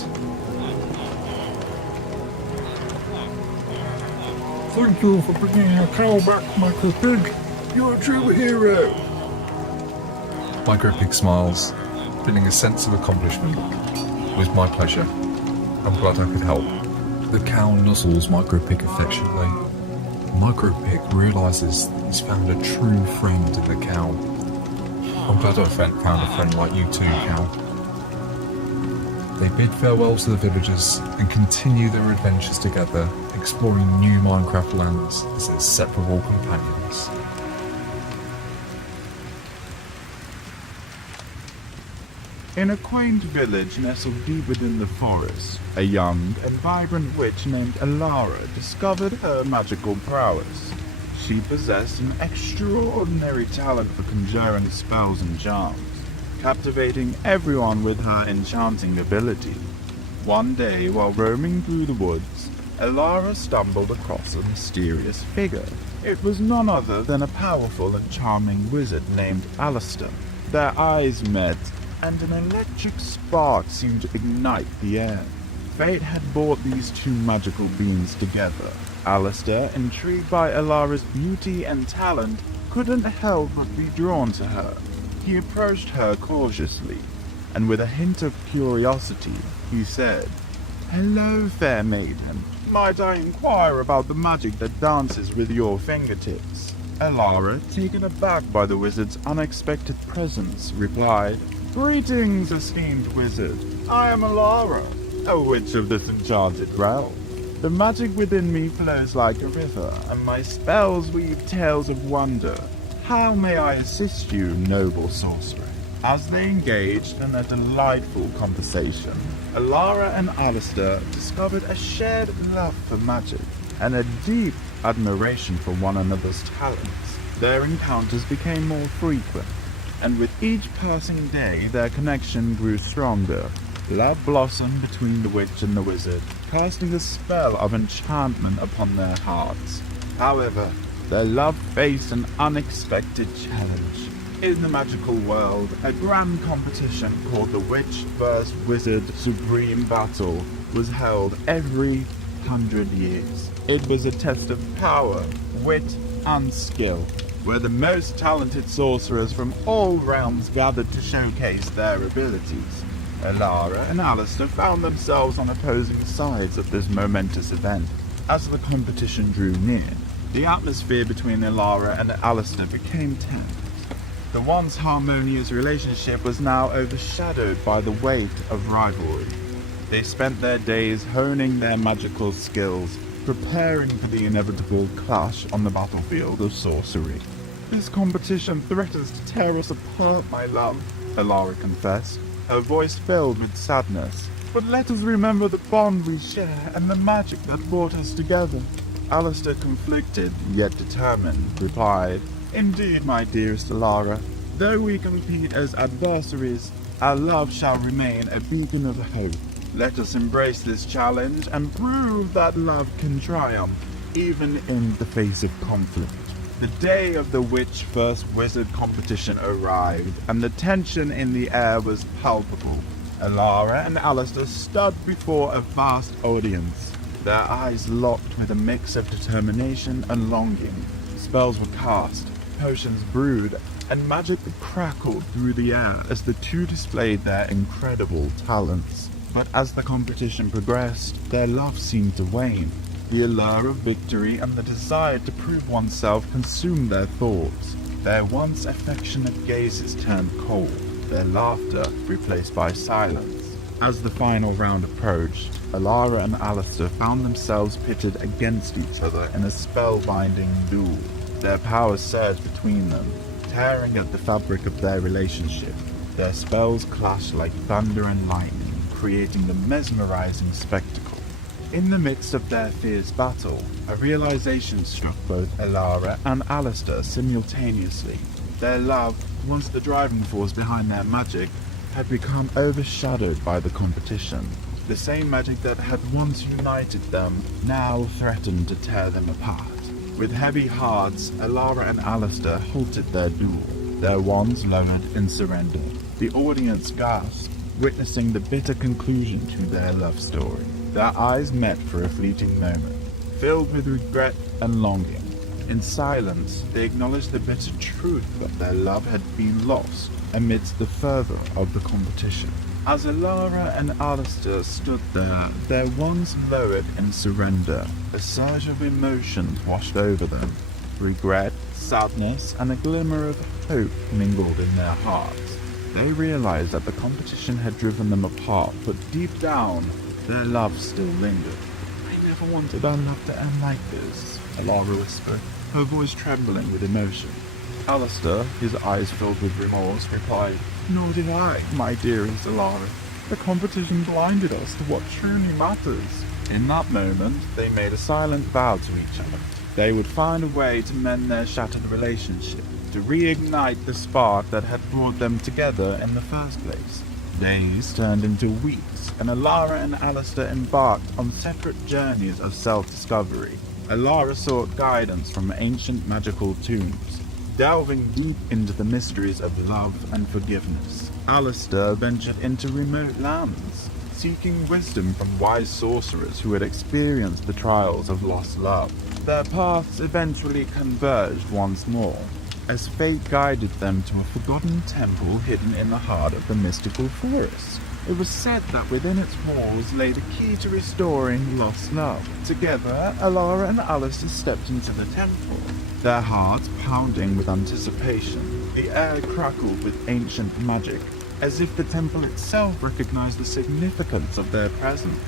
Thank you for bringing our cow back, Micropig. You're a true hero. Micropig smiles, feeling a sense of accomplishment. It was my pleasure. I'm glad I could help. The cow nuzzles Micropig affectionately. Micropig realizes that he's found a true friend in the cow. I'm glad I found a friend like you too, cow. They bid farewell to the villagers and continue their adventures together, exploring new Minecraft lands as inseparable companions. In a quaint village nestled deep within the forest, a young and vibrant witch named Alara discovered her magical prowess. She possessed an extraordinary talent for conjuring spells and charms, captivating everyone with her enchanting ability. One day, while roaming through the woods, Alara stumbled across a mysterious figure. It was none other than a powerful and charming wizard named Alistair. Their eyes met, and an electric spark seemed to ignite the air. Fate had brought these two magical beings together, Alistair, intrigued by Alara's beauty and talent, couldn't help but be drawn to her. He approached her cautiously, and with a hint of curiosity, he said, "Hello, fair maiden. Might I inquire about the magic that dances with your fingertips?" Alara, taken aback by the wizard's unexpected presence, replied, "Greetings, esteemed wizard. I am Alara, a witch of this enchanted realm. The magic within me flows like a river, and my spells weave tales of wonder. How may I assist you, noble sorcerer?" As they engaged in a delightful conversation, Alara and Alistair discovered a shared love for magic and a deep admiration for one another's talents. Their encounters became more frequent, and with each passing day their connection grew stronger. Love blossomed between the witch and the wizard, casting a spell of enchantment upon their hearts. However, their love faced an unexpected challenge. In the magical world, a grand competition called the Witch vs. Wizard Supreme Battle was held every 100 years. It was a test of power, wit, and skill, where the most talented sorcerers from all realms gathered to showcase their abilities. Alara and Alistair found themselves on opposing sides of this momentous event. As the competition drew near, the atmosphere between Alara and Alistair became tense. The once harmonious relationship was now overshadowed by the weight of rivalry. They spent their days honing their magical skills, preparing for the inevitable clash on the battlefield of sorcery. "This competition threatens to tear us apart, my love," Alara confessed, her voice filled with sadness. "But let us remember the bond we share and the magic that brought us together." Alistair, conflicted yet determined, replied, "Indeed, my dearest Alara, though we compete as adversaries, our love shall remain a beacon of hope. Let us embrace this challenge and prove that love can triumph, even in the face of conflict." The day of the Witch vs. Wizard competition arrived, and the tension in the air was palpable. Alara and Alistair stood before a vast audience, their eyes locked with a mix of determination and longing. Spells were cast, potions brewed, and magic crackled through the air as the two displayed their incredible talents. But as the competition progressed, their love seemed to wane. The allure of victory and the desire to prove oneself consumed their thoughts. Their once affectionate gazes turned cold, their laughter replaced by silence. As the final round approached, Alara and Alistair found themselves pitted against each other in a spellbinding duel. Their powers surged between them, tearing at the fabric of their relationship. Their spells clashed like thunder and lightning, creating a mesmerizing spectacle. In the midst of their fierce battle, a realization struck both Alara and Alistair simultaneously. Their love, once the driving force behind their magic, had become overshadowed by the competition. The same magic that had once united them now threatened to tear them apart. With heavy hearts, Alara and Alistair halted their duel, their wands lowered in surrender. The audience gasped, witnessing the bitter conclusion to their love story. Their eyes met for a fleeting moment, filled with regret and longing. In silence, they acknowledged the bitter truth that their love had been lost amidst the fervor of the competition. As Alara and Alistair stood there, their wands lowered in surrender, a surge of emotions washed over them. Regret, sadness, and a glimmer of hope mingled in their hearts. They realized that the competition had driven them apart, but deep down, their love still lingered. "I never wanted our love to end like this," Alara whispered, her voice trembling with emotion. Alistair, his eyes filled with remorse, replied, "Nor did I, my dearest Alara. The competition blinded us to what truly matters." In that moment, they made a silent vow to each other. They would find a way to mend their shattered relationship, to reignite the spark that had brought them together in the first place. Days turned into weeks, and Alara and Alistair embarked on separate journeys of self-discovery. Alara sought guidance from ancient magical tombs, delving deep into the mysteries of love and forgiveness. Alistair ventured into remote lands, seeking wisdom from wise sorcerers who had experienced the trials of lost love. Their paths eventually converged once more, as fate guided them to a forgotten temple hidden in the heart of the mystical forest. It was said that within its walls lay the key to restoring lost love. Together, Alara and Alistair stepped into the temple, their hearts pounding with anticipation. The air crackled with ancient magic, as if the temple itself recognized the significance of their presence.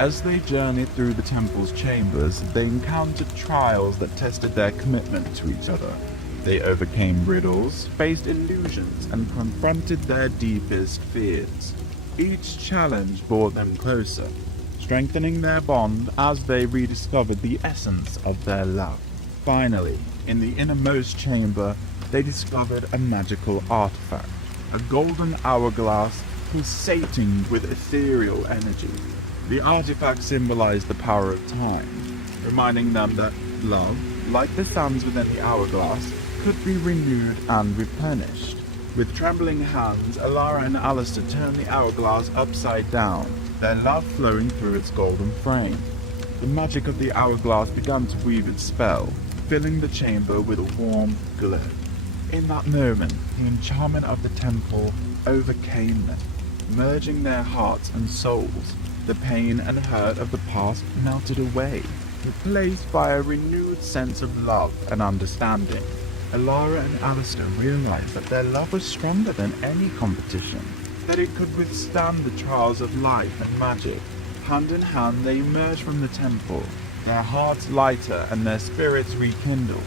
As they journeyed through the temple's chambers, they encountered trials that tested their commitment to each other. They overcame riddles, faced illusions, and confronted their deepest fears. Each challenge brought them closer, strengthening their bond as they rediscovered the essence of their love. Finally, in the innermost chamber, they discovered a magical artifact, a golden hourglass pulsating with ethereal energy. The artifact symbolized the power of time, reminding them that love, like the sands within the hourglass, could be renewed and replenished. With trembling hands, Alara and Alistair turned the hourglass upside down, their love flowing through its golden frame. The magic of the hourglass began to weave its spell, filling the chamber with a warm glow. In that moment, the enchantment of the temple overcame them, merging their hearts and souls. The pain and hurt of the past melted away, replaced by a renewed sense of love and understanding. Alara and Alistair realized that their love was stronger than any competition, that it could withstand the trials of life and magic. Hand in hand, they emerged from the temple, their hearts lighter and their spirits rekindled.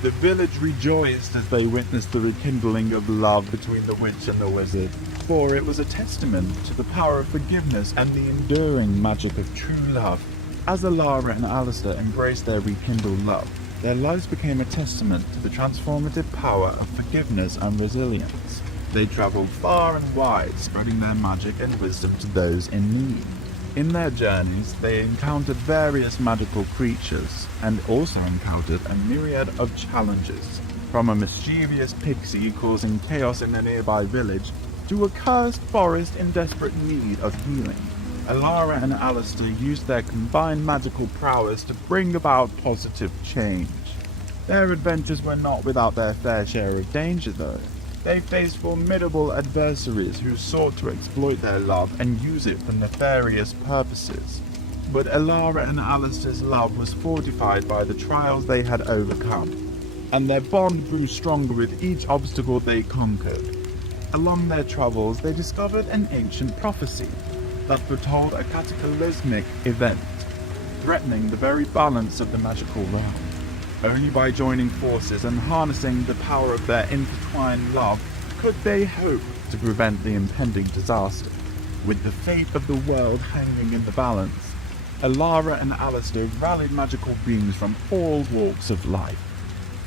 The village rejoiced as they witnessed the rekindling of love between the witch and the wizard, for it was a testament to the power of forgiveness and the enduring magic of true love. As Alara and Alistair embraced their rekindled love, their lives became a testament to the transformative power of forgiveness and resilience. They traveled far and wide, spreading their magic and wisdom to those in need. In their journeys, they encountered various magical creatures, and also encountered a myriad of challenges, from a mischievous pixie causing chaos in a nearby village, to a cursed forest in desperate need of healing. Alara and Alistair used their combined magical prowess to bring about positive change. Their adventures were not without their fair share of danger, though. They faced formidable adversaries who sought to exploit their love and use it for nefarious purposes. But Alara and Alistair's love was fortified by the trials they had overcome, and their bond grew stronger with each obstacle they conquered. Along their travels, they discovered an ancient prophecy that foretold a cataclysmic event, threatening the very balance of the magical realm. Only by joining forces and harnessing the power of their intertwined love could they hope to prevent the impending disaster. With the fate of the world hanging in the balance, Alara and Alistair rallied magical beings from all walks of life.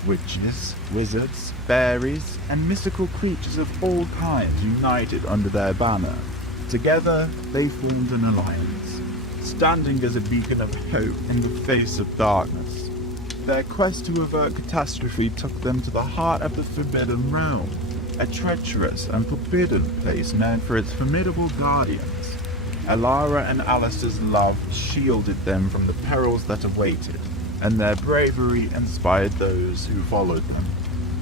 Witches, wizards, fairies, and mystical creatures of all kinds united under their banner. Together, they formed an alliance, standing as a beacon of hope in the face of darkness. Their quest to avert catastrophe took them to the heart of the Forbidden Realm, a treacherous and forbidden place known for its formidable guardians. Alara and Alistair's love shielded them from the perils that awaited, and their bravery inspired those who followed them.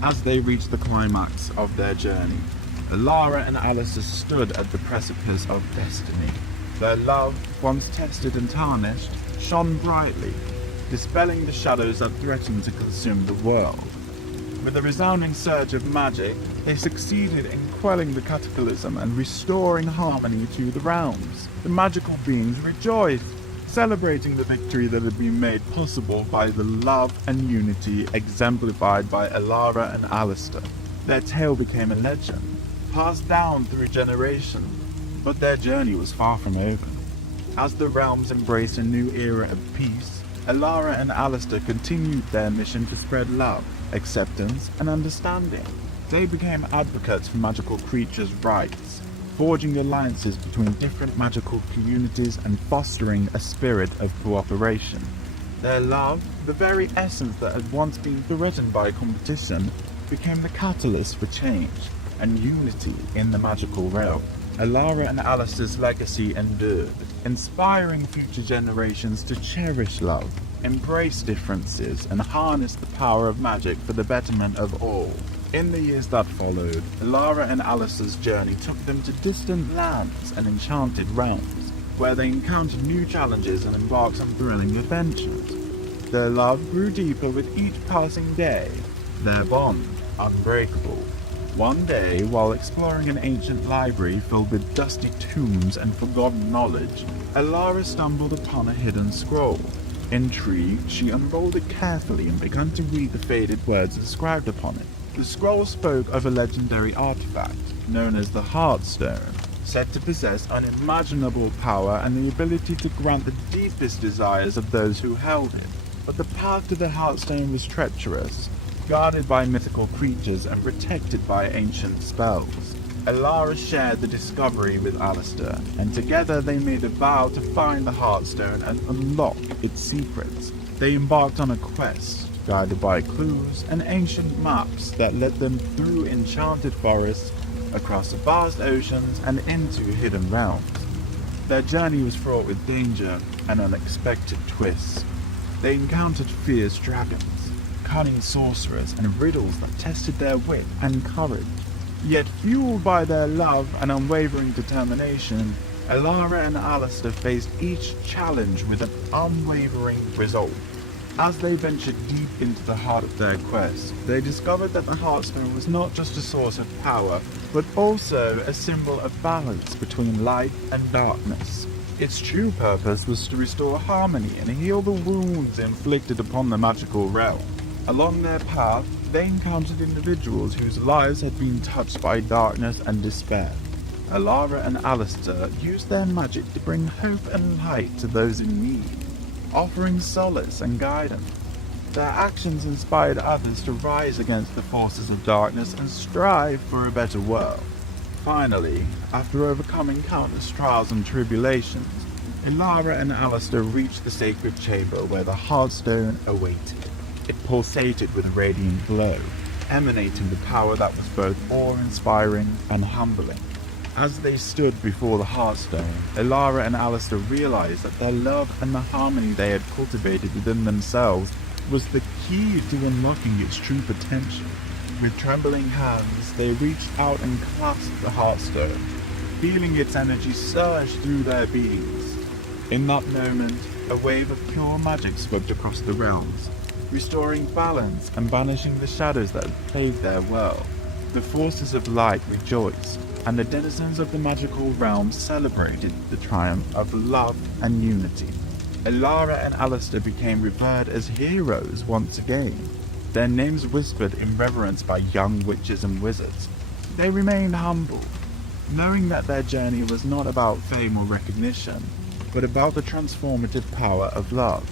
As they reached the climax of their journey, Alara and Alistair stood at the precipice of destiny. Their love, once tested and tarnished, shone brightly, dispelling the shadows that threatened to consume the world. With a resounding surge of magic, they succeeded in quelling the cataclysm and restoring harmony to the realms. The magical beings rejoiced, celebrating the victory that had been made possible by the love and unity exemplified by Alara and Alistair. Their tale became a legend, passed down through generations, but their journey was far from over. As the realms embraced a new era of peace, Alara and Alistair continued their mission to spread love, acceptance, and understanding. They became advocates for magical creatures' rights, forging alliances between different magical communities and fostering a spirit of cooperation. Their love, the very essence that had once been threatened by competition, became the catalyst for change and unity in the magical realm. Alara and Alistair's legacy endured, inspiring future generations to cherish love, embrace differences, and harness the power of magic for the betterment of all. In the years that followed, Alara and Alistair's journey took them to distant lands and enchanted realms, where they encountered new challenges and embarked on thrilling adventures. Their love grew deeper with each passing day, their bond unbreakable. One day, while exploring an ancient library filled with dusty tombs and forgotten knowledge, Alara stumbled upon a hidden scroll. Intrigued, she unrolled it carefully and began to read the faded words inscribed upon it. The scroll spoke of a legendary artifact, known as the Heartstone, said to possess unimaginable power and the ability to grant the deepest desires of those who held it. But the path to the Heartstone was treacherous, guarded by mythical creatures and protected by ancient spells. Alara shared the discovery with Alistair, and together they made a vow to find the Heartstone and unlock its secrets. They embarked on a quest, guided by clues and ancient maps that led them through enchanted forests, across vast oceans, and into hidden realms. Their journey was fraught with danger and unexpected twists. They encountered fierce dragons, cunning sorcerers, and riddles that tested their wit and courage. Yet fueled by their love and unwavering determination, Alara and Alistair faced each challenge with an unwavering resolve. As they ventured deep into the heart of their quest, they discovered that the Heartstone was not just a source of power, but also a symbol of balance between light and darkness. Its true purpose was to restore harmony and heal the wounds inflicted upon the magical realm. Along their path, they encountered individuals whose lives had been touched by darkness and despair. Alara and Alistair used their magic to bring hope and light to those in need, offering solace and guidance. Their actions inspired others to rise against the forces of darkness and strive for a better world. Finally, after overcoming countless trials and tribulations, Alara and Alistair reached the sacred chamber where the Heartstone awaited. It pulsated with a radiant glow, emanating the power that was both awe-inspiring and humbling. As they stood before the Heartstone, Alara and Alistair realized that their love and the harmony they had cultivated within themselves was the key to unlocking its true potential. With trembling hands, they reached out and clasped the Heartstone, feeling its energy surge through their beings. In that moment, a wave of pure magic swept across the realms, restoring balance and banishing the shadows that had plagued their world. The forces of light rejoiced, and the denizens of the magical realm celebrated the triumph of love and unity. Alara and Alistair became revered as heroes once again, their names whispered in reverence by young witches and wizards. They remained humble, knowing that their journey was not about fame or recognition, but about the transformative power of love.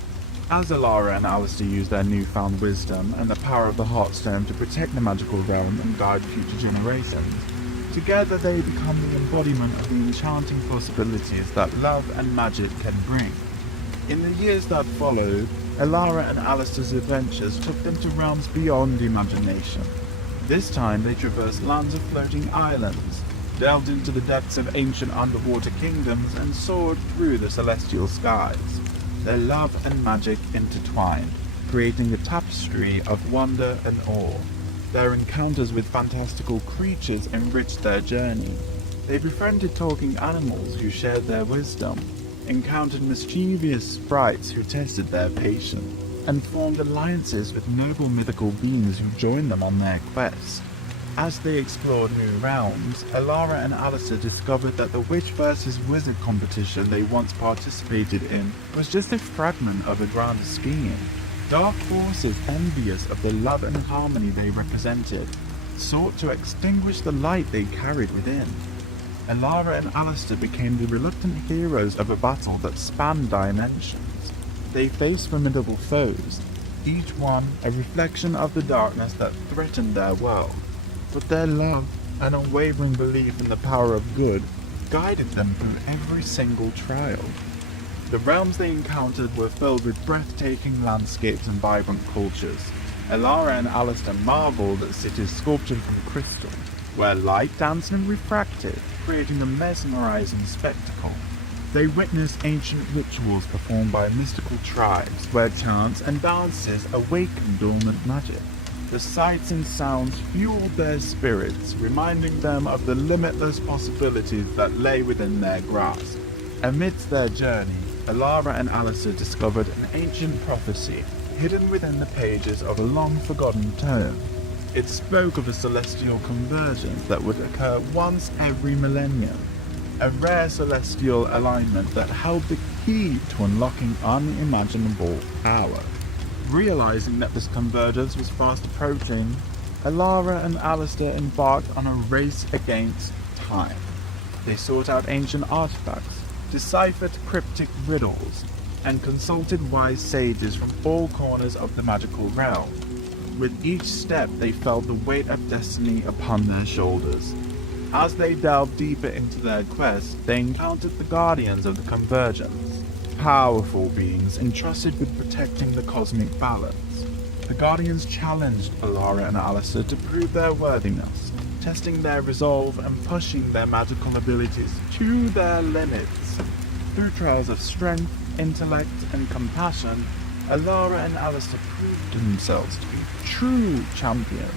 As Alara and Alistair used their newfound wisdom and the power of the Heartstone to protect the magical realm and guide future generations, together they become the embodiment of the enchanting possibilities that love and magic can bring. In the years that followed, Alara and Alistair's adventures took them to realms beyond imagination. This time they traversed lands of floating islands, delved into the depths of ancient underwater kingdoms, and soared through the celestial skies. Their love and magic intertwined, creating a tapestry of wonder and awe. Their encounters with fantastical creatures enriched their journey. They befriended talking animals who shared their wisdom, encountered mischievous sprites who tested their patience, and formed alliances with noble mythical beings who joined them on their quest. As they explored new realms, Alara and Alistair discovered that the witch versus wizard competition they once participated in was just a fragment of a grander scheme. Dark forces, envious of the love and harmony they represented, sought to extinguish the light they carried within. Alara and Alistair became the reluctant heroes of a battle that spanned dimensions. They faced formidable foes, each one a reflection of the darkness that threatened their world. But their love and unwavering belief in the power of good guided them through every single trial. The realms they encountered were filled with breathtaking landscapes and vibrant cultures. Alara and Alistair marveled at cities sculptured from crystal, where light danced and refracted, creating a mesmerizing spectacle. They witnessed ancient rituals performed by mystical tribes, where chants and dances awakened dormant magic. The sights and sounds fueled their spirits, reminding them of the limitless possibilities that lay within their grasp. Amidst their journey, Alara and Alistair discovered an ancient prophecy hidden within the pages of a long-forgotten tome. It spoke of a celestial convergence that would occur once every millennium, a rare celestial alignment that held the key to unlocking unimaginable power. Realizing that this convergence was fast approaching, Alara and Alistair embarked on a race against time. They sought out ancient artifacts, deciphered cryptic riddles, and consulted wise sages from all corners of the magical realm. With each step, they felt the weight of destiny upon their shoulders. As they delved deeper into their quest, they encountered the Guardians of the Convergence, powerful beings entrusted with protecting the cosmic balance. The Guardians challenged Alara and Alistair to prove their worthiness, testing their resolve and pushing their magical abilities to their limits. Through trials of strength, intellect, and compassion, Alara and Alistair proved themselves to be true champions.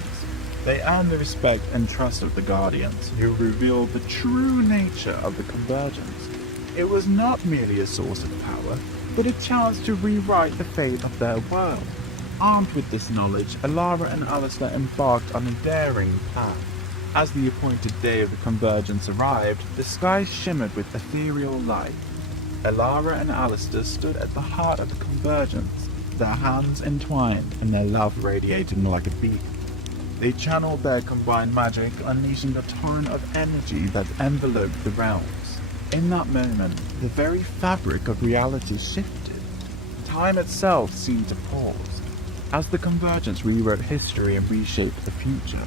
They earned the respect and trust of the Guardians, who revealed the true nature of the Convergence. It was not merely a source of power, but a chance to rewrite the fate of their world. Armed with this knowledge, Alara and Alistair embarked on a daring plan. As the appointed day of the Convergence arrived, the sky shimmered with ethereal light. Alara and Alistair stood at the heart of the Convergence, their hands entwined and their love radiating like a beacon. They channeled their combined magic, unleashing a torrent of energy that enveloped the realms. In that moment, the very fabric of reality shifted. Time itself seemed to pause. As the Convergence rewrote history and reshaped the future,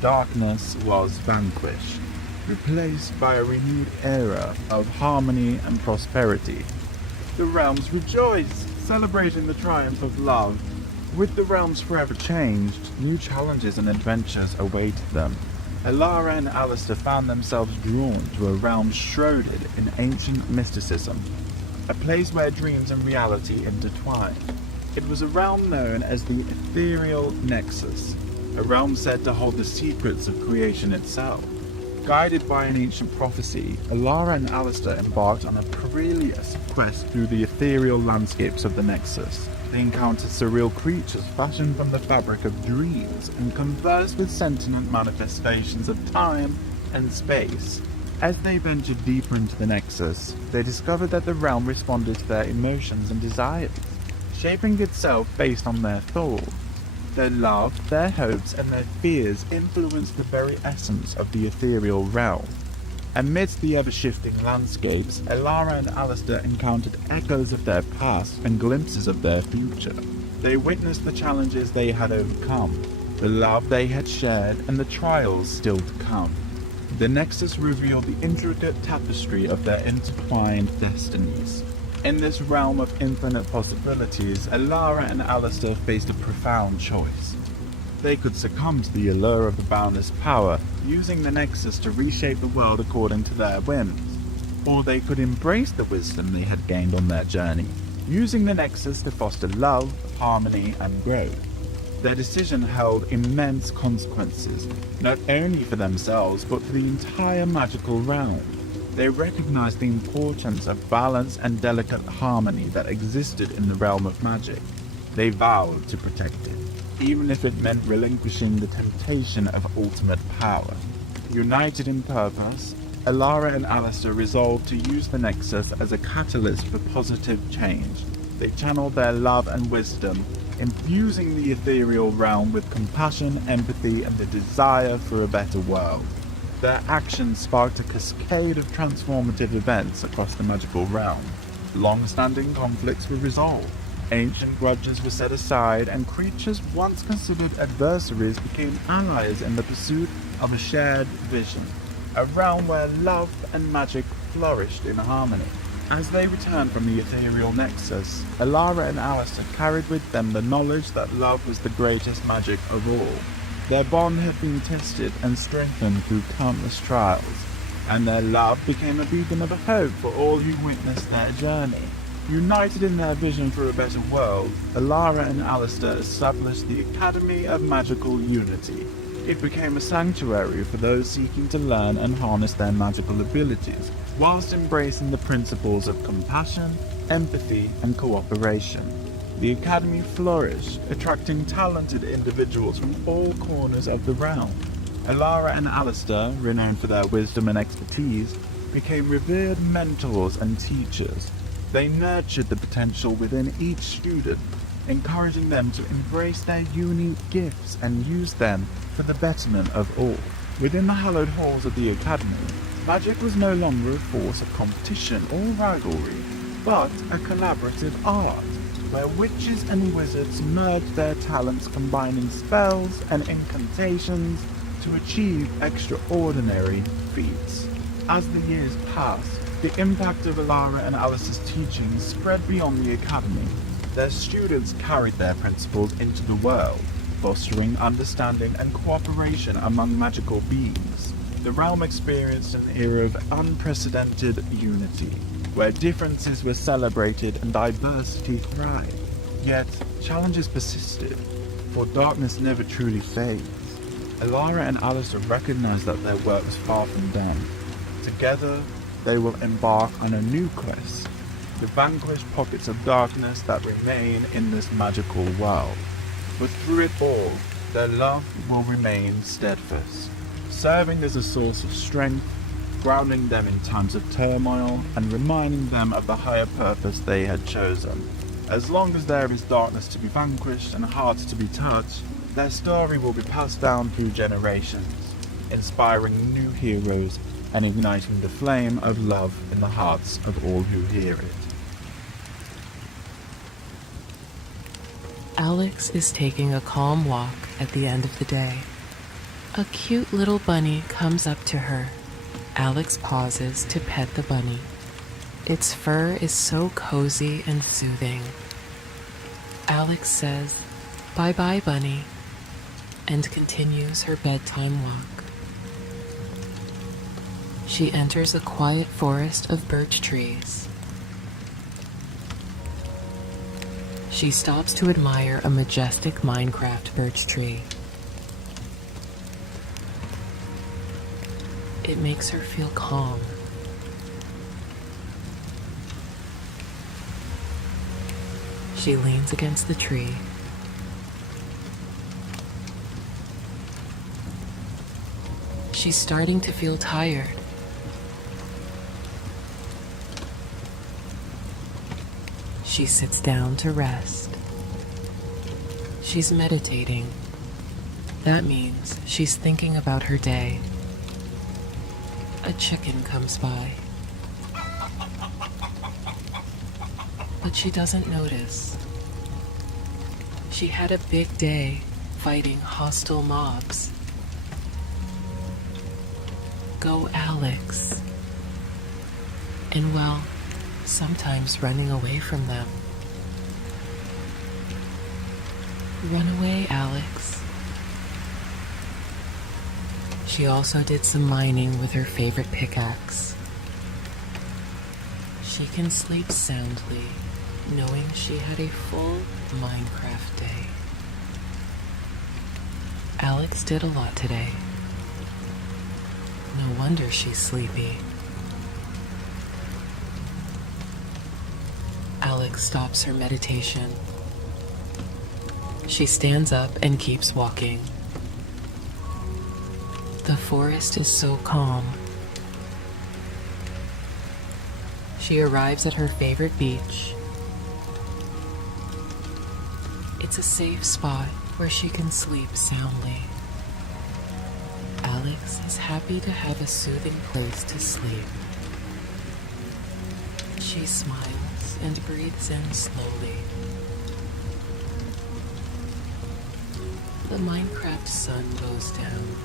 darkness was vanquished, replaced by a renewed era of harmony and prosperity. The realms rejoiced, celebrating the triumph of love. With the realms forever changed, new challenges and adventures awaited them. Alara and Alistair found themselves drawn to a realm shrouded in ancient mysticism, a place where dreams and reality intertwined. It was a realm known as the Ethereal Nexus, a realm said to hold the secrets of creation itself. Guided by an ancient prophecy, Alara and Alistair embarked on a perilous quest through the ethereal landscapes of the Nexus. They encountered surreal creatures fashioned from the fabric of dreams and conversed with sentient manifestations of time and space. As they ventured deeper into the Nexus, they discovered that the realm responded to their emotions and desires, shaping itself based on their thoughts. Their love, their hopes, and their fears influenced the very essence of the ethereal realm. Amidst the ever-shifting landscapes, Alara and Alistair encountered echoes of their past and glimpses of their future. They witnessed the challenges they had overcome, the love they had shared, and the trials still to come. The Nexus revealed the intricate tapestry of their intertwined destinies. In this realm of infinite possibilities, Alara and Alistair faced a profound choice. They could succumb to the allure of the boundless power, using the Nexus to reshape the world according to their whims. Or they could embrace the wisdom they had gained on their journey, using the Nexus to foster love, harmony, and growth. Their decision held immense consequences, not only for themselves, but for the entire magical realm. They recognized the importance of balance and delicate harmony that existed in the realm of magic. They vowed to protect it, even if it meant relinquishing the temptation of ultimate power. United in purpose, Alara and Alistair resolved to use the Nexus as a catalyst for positive change. They channeled their love and wisdom, infusing the ethereal realm with compassion, empathy, and the desire for a better world. Their actions sparked a cascade of transformative events across the magical realm. Long-standing conflicts were resolved, ancient grudges were set aside, and creatures once considered adversaries became allies in the pursuit of a shared vision, a realm where love and magic flourished in harmony. As they returned from the ethereal Nexus, Alara and Alistair carried with them the knowledge that love was the greatest magic of all. Their bond had been tested and strengthened through countless trials, and their love became a beacon of hope for all who witnessed their journey. United in their vision for a better world, Alara and Alistair established the Academy of Magical Unity. It became a sanctuary for those seeking to learn and harness their magical abilities, whilst embracing the principles of compassion, empathy, and cooperation. The Academy flourished, attracting talented individuals from all corners of the realm. Alara and Alistair, renowned for their wisdom and expertise, became revered mentors and teachers. They nurtured the potential within each student, encouraging them to embrace their unique gifts and use them for the betterment of all. Within the hallowed halls of the Academy, magic was no longer a force of competition or rivalry, but a collaborative art, where witches and wizards merged their talents, combining spells and incantations to achieve extraordinary feats. As the years passed, the impact of Alara and Alice's teachings spread beyond the Academy. Their students carried their principles into the world, fostering understanding and cooperation among magical beings. The realm experienced an era of unprecedented unity, where differences were celebrated and diversity thrived. Yet, challenges persisted, for darkness never truly fades. Alara and Alistair recognized that their work was far from done. Together, they will embark on a new quest to vanquish pockets of darkness that remain in this magical world. But through it all, their love will remain steadfast, serving as a source of strength, grounding them in times of turmoil, and reminding them of the higher purpose they had chosen. As long as there is darkness to be vanquished and hearts to be touched, their story will be passed down through generations, inspiring new heroes and igniting the flame of love in the hearts of all who hear it. Alex is taking a calm walk at the end of the day. A cute little bunny comes up to her. Alex pauses to pet the bunny. Its fur is so cozy and soothing. Alex says, "Bye-bye, bunny," and continues her bedtime walk. She enters a quiet forest of birch trees. She stops to admire a majestic Minecraft birch tree. It makes her feel calm. She leans against the tree. She's starting to feel tired. She sits down to rest. She's meditating. That means she's thinking about her day. A chicken comes by. But she doesn't notice. She had a big day fighting hostile mobs. Go Alex. And well, sometimes running away from them. Run away, Alex. She also did some mining with her favorite pickaxe. She can sleep soundly, knowing she had a full Minecraft day. Alex did a lot today. No wonder she's sleepy. Alex stops her meditation. She stands up and keeps walking. The forest is so calm. She arrives at her favorite beach. It's a safe spot where she can sleep soundly. Alex is happy to have a soothing place to sleep. She smiles and breathes in slowly. The Minecraft sun goes down.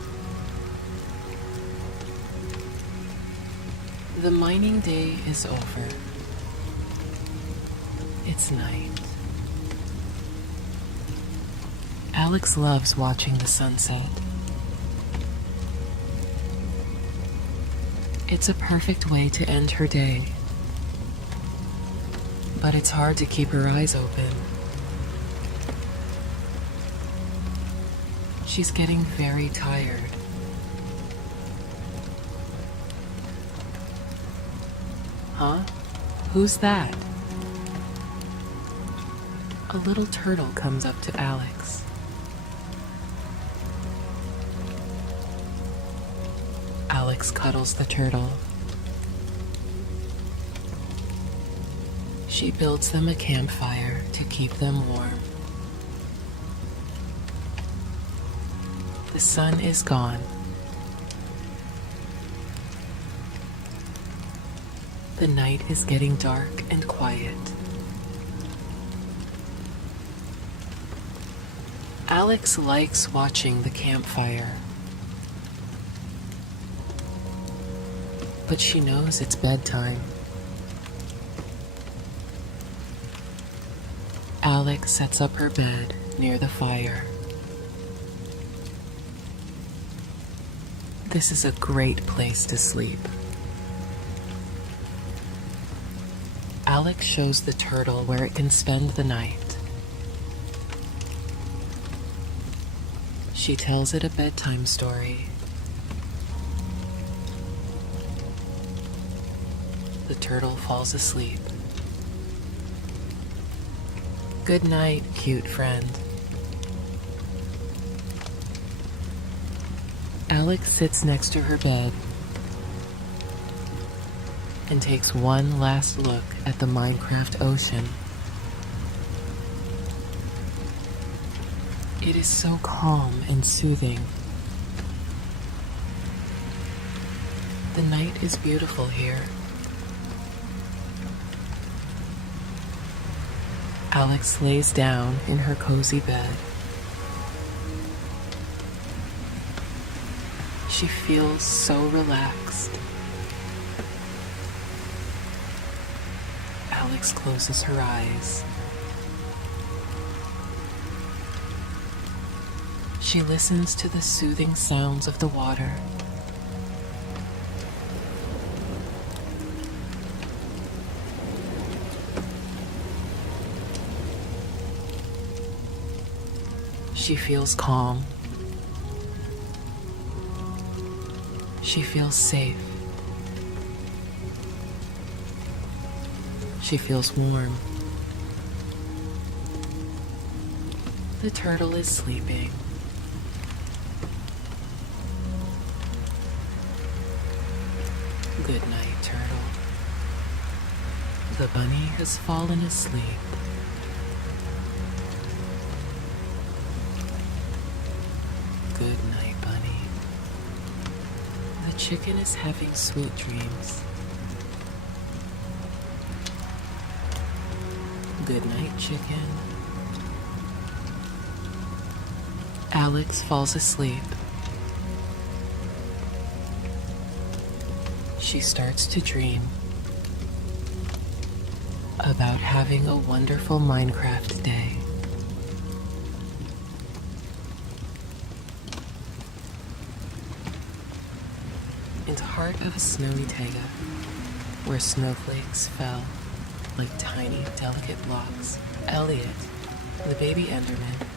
The mining day is over. It's night. Alex loves watching the sunset. It's a perfect way to end her day. But it's hard to keep her eyes open. She's getting very tired. Huh? Who's that? A little turtle comes up to Alex. Alex cuddles the turtle. She builds them a campfire to keep them warm. The sun is gone. The night is getting dark and quiet. Alex likes watching the campfire. But she knows it's bedtime. Alex sets up her bed near the fire. This is a great place to sleep. Alex shows the turtle where it can spend the night. She tells it a bedtime story. The turtle falls asleep. Good night, cute friend. Alex sits next to her bed and takes one last look at the Minecraft ocean. It is so calm and soothing. The night is beautiful here. Alex lays down in her cozy bed. She feels so relaxed. Alex closes her eyes. She listens to the soothing sounds of the water. She feels calm. She feels safe. She feels warm. The turtle is sleeping. Good night, turtle. The bunny has fallen asleep. Good night, bunny. The chicken is having sweet dreams. Good night, chicken. Alex falls asleep. She starts to dream about having a wonderful Minecraft day. In the heart of a snowy taiga, where snowflakes fell like tiny, delicate blocks, Elliot, the baby Enderman,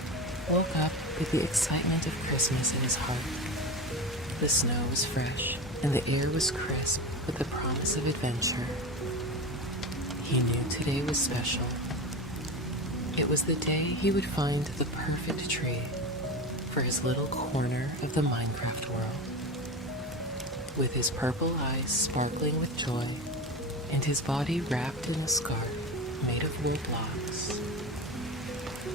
woke up with the excitement of Christmas in his heart. The snow was fresh, and the air was crisp with the promise of adventure. He knew today was special. It was the day he would find the perfect tree for his little corner of the Minecraft world. With his purple eyes sparkling with joy, and his body wrapped in a scarf made of wool blocks,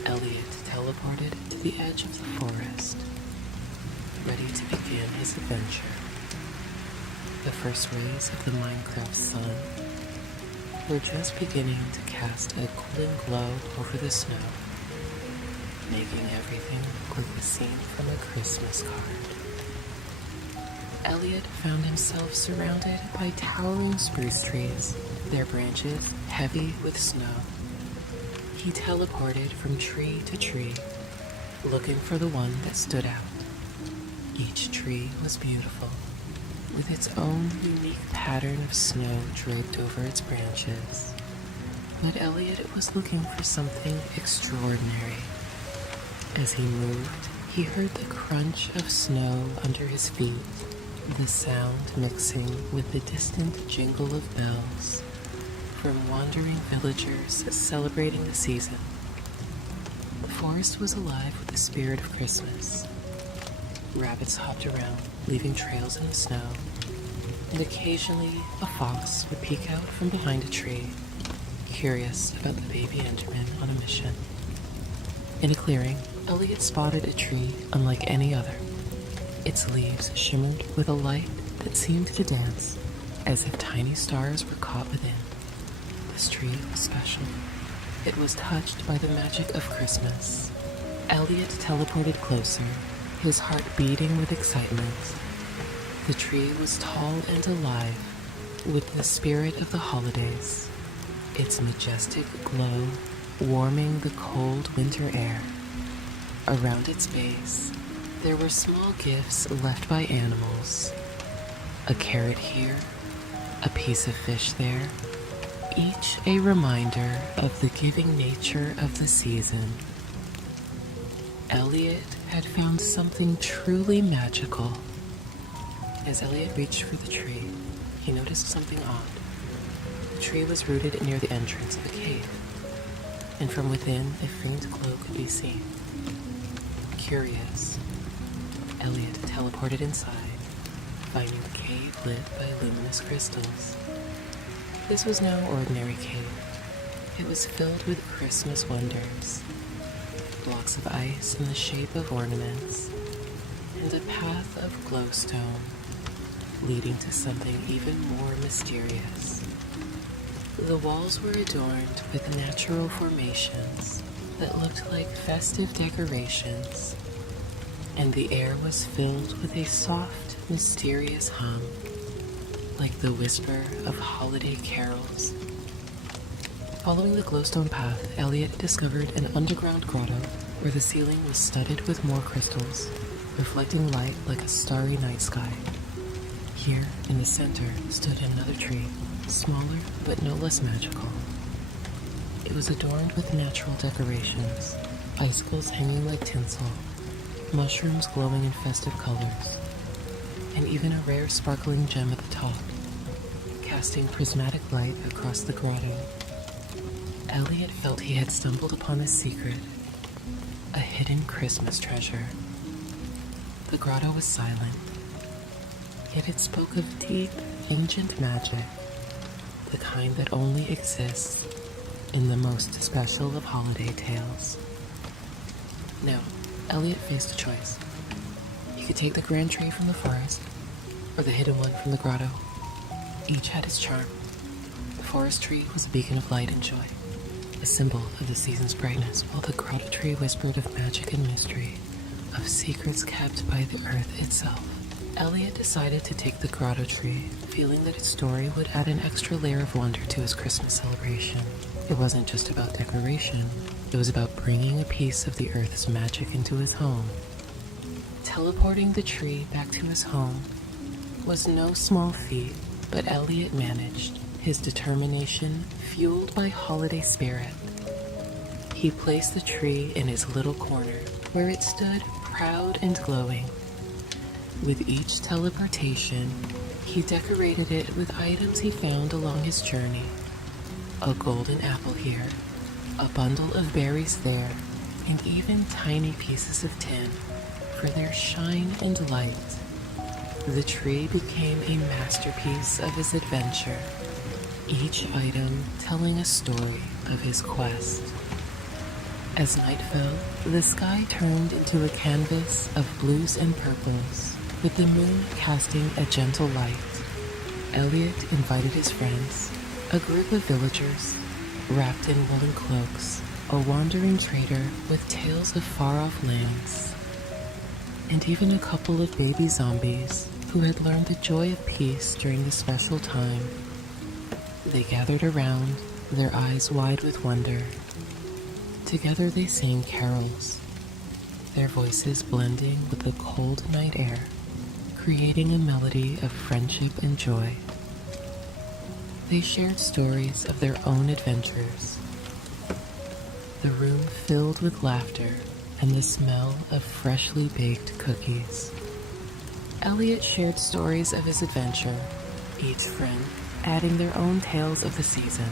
Elliot teleported to the edge of the forest, ready to begin his adventure. The first rays of the Minecraft sun were just beginning to cast a cooling glow over the snow, making everything look like a scene from a Christmas card. Elliot found himself surrounded by towering spruce trees, their branches heavy with snow. He teleported from tree to tree, looking for the one that stood out. Each tree was beautiful, with its own unique pattern of snow draped over its branches. But Elliot was looking for something extraordinary. As he moved, he heard the crunch of snow under his feet, the sound mixing with the distant jingle of bells from wandering villagers celebrating the season. The forest was alive with the spirit of Christmas. Rabbits hopped around, leaving trails in the snow, and occasionally a fox would peek out from behind a tree, curious about the baby Enderman on a mission. In a clearing, Elliot spotted a tree unlike any other. Its leaves shimmered with a light that seemed to dance, as if tiny stars were caught within. This tree was special. It was touched by the magic of Christmas. Elliot teleported closer, his heart beating with excitement. The tree was tall and alive, with the spirit of the holidays, its majestic glow warming the cold winter air. Around its base, there were small gifts left by animals. A carrot here, a piece of fish there, each a reminder of the giving nature of the season. Elliot had found something truly magical. As Elliot reached for the tree, he noticed something odd. The tree was rooted near the entrance of a cave, and from within a faint glow could be seen. Curious, Elliot teleported inside, finding the cave lit by luminous crystals. This was no ordinary cave. It was filled with Christmas wonders. Blocks of ice in the shape of ornaments, and a path of glowstone leading to something even more mysterious. The walls were adorned with natural formations that looked like festive decorations, and the air was filled with a soft, mysterious hum, like the whisper of holiday carols. Following the glowstone path, Elliot discovered an underground grotto where the ceiling was studded with more crystals, reflecting light like a starry night sky. Here, in the center, stood another tree, smaller but no less magical. It was adorned with natural decorations, icicles hanging like tinsel, mushrooms glowing in festive colors, and even a rare sparkling gem at the top, casting prismatic light across the grotto. Elliot felt he had stumbled upon a secret, a hidden Christmas treasure. The grotto was silent, yet it spoke of deep, ancient magic, the kind that only exists in the most special of holiday tales. Now, Elliot faced a choice. He could take the grand tree from the forest, or the hidden one from the grotto. Each had its charm. The forest tree was a beacon of light and joy, a symbol of the season's brightness, while the grotto tree whispered of magic and mystery, of secrets kept by the earth itself. Elliot decided to take the grotto tree, feeling that its story would add an extra layer of wonder to his Christmas celebration. It wasn't just about decoration, it was about bringing a piece of the earth's magic into his home. Teleporting the tree back to his home was no small feat, but Elliot managed, his determination fueled by holiday spirit. He placed the tree in his little corner, where it stood proud and glowing. With each teleportation, he decorated it with items he found along his journey. A golden apple here, a bundle of berries there, and even tiny pieces of tin for their shine and light. The tree became a masterpiece of his adventure, each item telling a story of his quest. As night fell, the sky turned into a canvas of blues and purples, with the moon casting a gentle light. Elliot invited his friends, a group of villagers, wrapped in woolen cloaks, a wandering trader with tales of far-off lands, and even a couple of baby zombies who had learned the joy of peace during the special time. They gathered around, their eyes wide with wonder. Together they sang carols, their voices blending with the cold night air, creating a melody of friendship and joy. They shared stories of their own adventures. The room filled with laughter and the smell of freshly baked cookies. Elliot shared stories of his adventure, each friend adding their own tales of the season.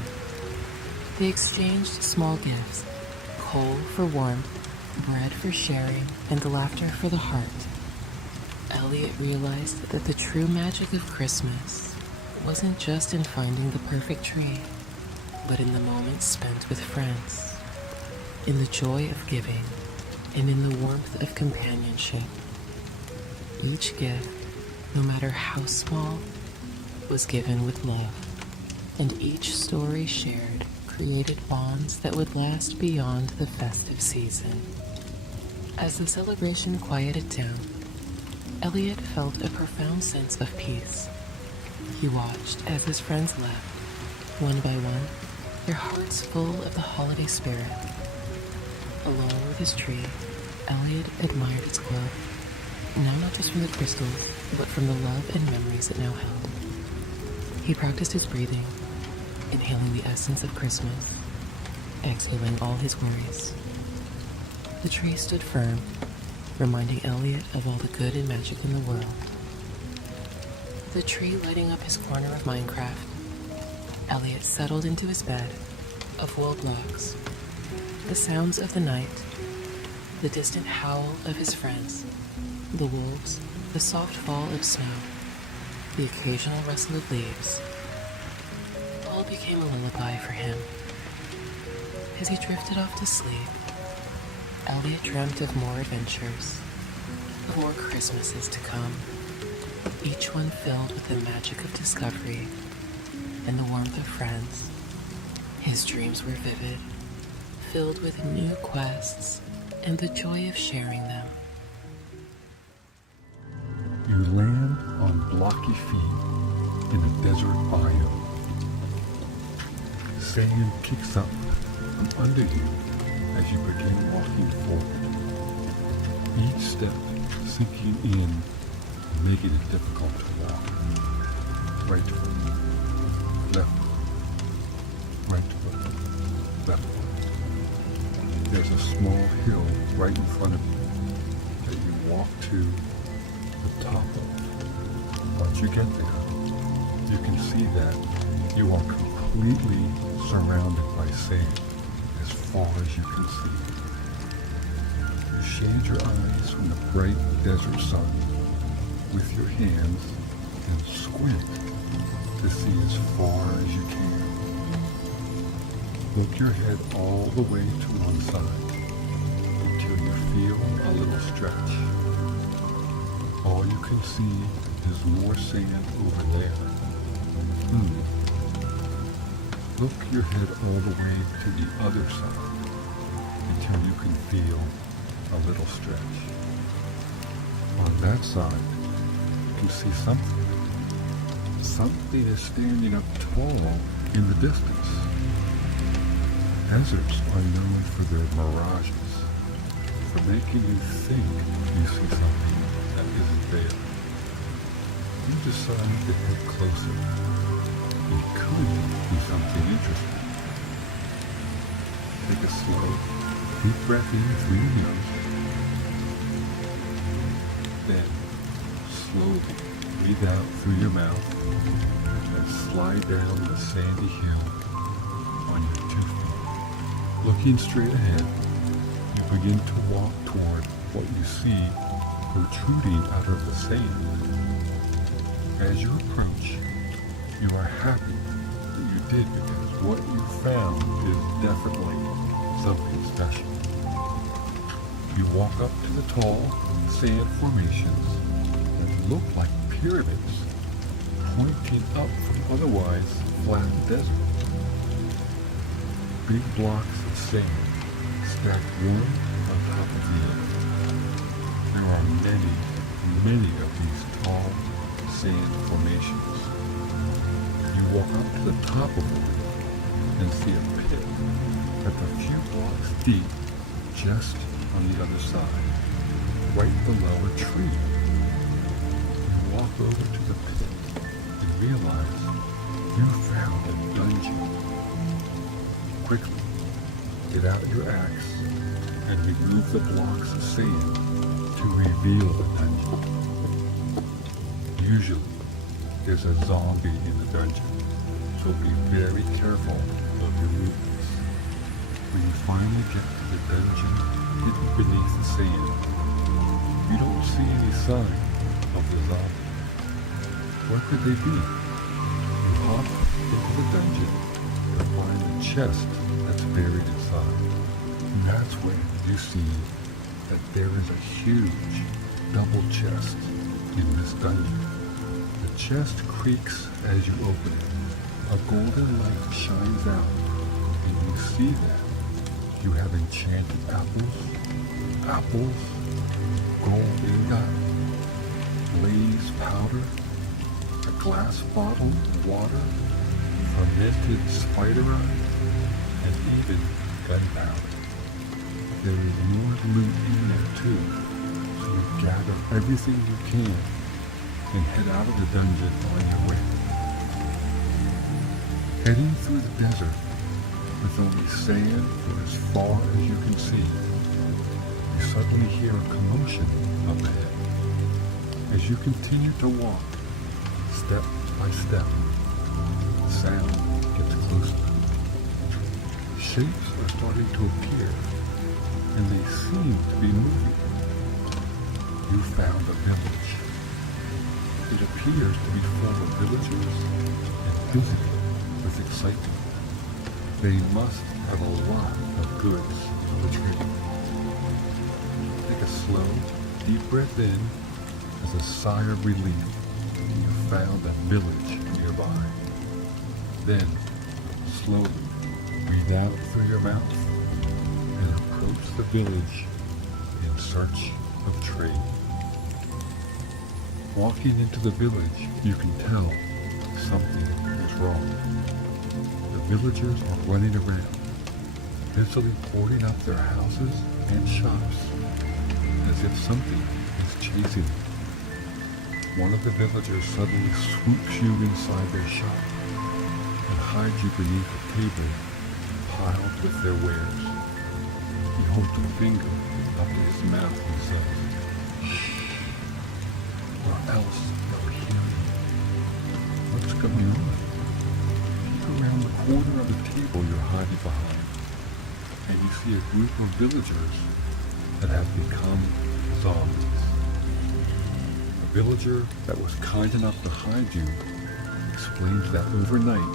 They exchanged small gifts, coal for warmth, bread for sharing, and laughter for the heart. Elliot realized that the true magic of Christmas wasn't just in finding the perfect tree, but in the moments spent with friends, in the joy of giving, and in the warmth of companionship. Each gift, no matter how small, was given with love, and each story shared created bonds that would last beyond the festive season. As the celebration quieted down, Elliot felt a profound sense of peace. He watched as his friends left, one by one, their hearts full of the holiday spirit. Alone with his tree, Elliot admired its glow, now not just from the crystals, but from the love and memories it now held. He practiced his breathing, inhaling the essence of Christmas, exhaling all his worries. The tree stood firm, reminding Elliot of all the good and magic in the world. The tree lighting up his corner of Minecraft, Elliot settled into his bed of wool blocks. The sounds of the night, the distant howl of his friends, the wolves, the soft fall of snow, the occasional rustle of leaves, all became a lullaby for him. As he drifted off to sleep, Elliot dreamt of more adventures, of more Christmases to come, each one filled with the magic of discovery and the warmth of friends. His dreams were vivid, filled with new quests and the joy of sharing them. You land on blocky feet in a desert biome. Sand kicks up from under you as you begin walking forward. Each step sinking in, making it difficult to walk. Right foot, left foot, right foot, left foot. There's a small hill right in front of you that you walk to the top of. Once you get there, you can see that you are completely surrounded by sand as far as you can see. You shade your eyes from the bright desert sun with your hands and squint to see as far as you can. Look your head all the way to one side until you feel a little stretch. All you can see is more sand over there. Look your head all the way to the other side until you can feel a little stretch. On that side, you can see something. Something is standing up tall in the distance. Deserts are known for their mirages, for making you think you see something that isn't there. You decide to head closer. It could be something interesting. Take a slow, deep breath in through your nose. Then, slowly breathe out through your mouth and slide down the sandy hill on your 2 feet. Looking straight ahead, you begin to walk toward what you see protruding out of the sand. As you approach, you are happy that you did because what you found is definitely something special. You walk up to the tall sand formations that look like pyramids pointing up from otherwise flat desert. Big blocks of sand stacked one on top of the other. There are many, many of these tall sand formations. You walk up to the top of one and see a pit that's a few blocks deep just on the other side. right below a tree. You walk over to the pit and realize you found a dungeon. Quickly, get out your axe and remove the blocks of sand to reveal the dungeon. Usually, there's a zombie in the dungeon, so be very careful of your movements. When you finally get to the dungeon hidden beneath the sand, you don't see any sign of the zombie. Where could they be? You hop into the dungeon to find a chest that's buried inside. And that's when you see that there is a huge double chest in this dungeon. The chest creaks as you open it. A golden light shines out, and you see that you have enchanted apples, gold ingot, blaze powder, a glass bottle of water, fermented spider eye, and even gunpowder. There is more loot in there too, so you gather everything you can and head out of the dungeon on your way. Heading through the desert with only sand for as far as you can see, you suddenly hear a commotion up ahead. As you continue to walk, step by step, the sound gets closer. Shapes are starting to appear, and they seem to be moving. You found a village. It appears to be full of villagers and busy with excitement. They must have a lot of goods to trade. Take a slow, deep breath in as a sigh of relief. You found a village nearby. Then, slowly, breathe out through your mouth and approach the village in search of trade. Walking into the village, you can tell something is wrong. The villagers are running around, busily boarding up their houses and shops, as if something is chasing them. One of the villagers suddenly swoops you inside their shop and hides you beneath a table piled with their wares. He holds a finger up to his mouth and says, "Shh, or else they'll hear you." What's going on? Peek around the corner of the table you're hiding behind, and you see a group of villagers that have become zombies. A villager that was kind enough to hide you explains that overnight,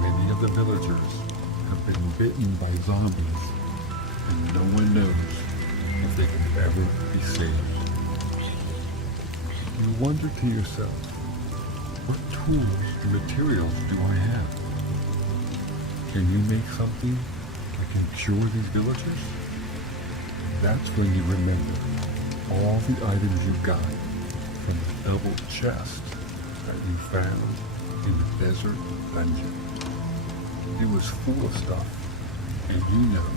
many of the villagers have been bitten by zombies, and no one knows if they can ever be saved. You wonder to yourself, what tools and materials do I have? Can you make something that can cure these villagers? That's when you remember all the items you got from the double chest that you found in the desert dungeon. It was full of stuff, and you know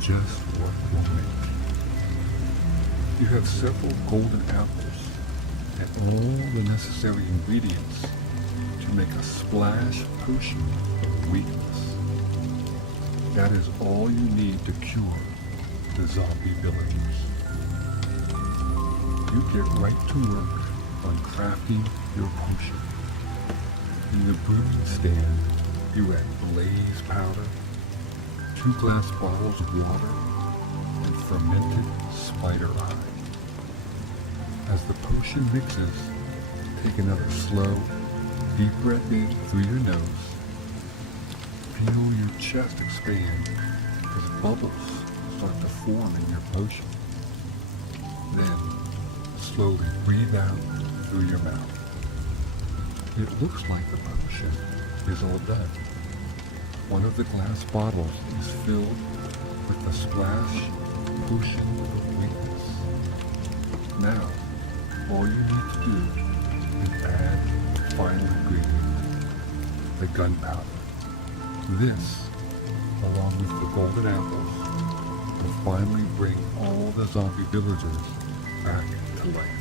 just what will make. You have several golden apples and all the necessary ingredients to make a splash potion of weakness. That is all you need to cure the zombie villagers. You get right to work on crafting your potion. In the brewing stand, you add blaze powder, 2 glass bottles of water, and fermented spider eye. As the potion mixes, take another slow, deep breath in through your nose. Feel your chest expand as bubbles start to form in your potion. Then, slowly breathe out through your mouth. It looks like the potion is all done. One of the glass bottles is filled with the splash potion of weakness. Now, all you need to do is add the final ingredient, the gunpowder. This, along with the golden apples, will finally bring all the zombie villagers back to life.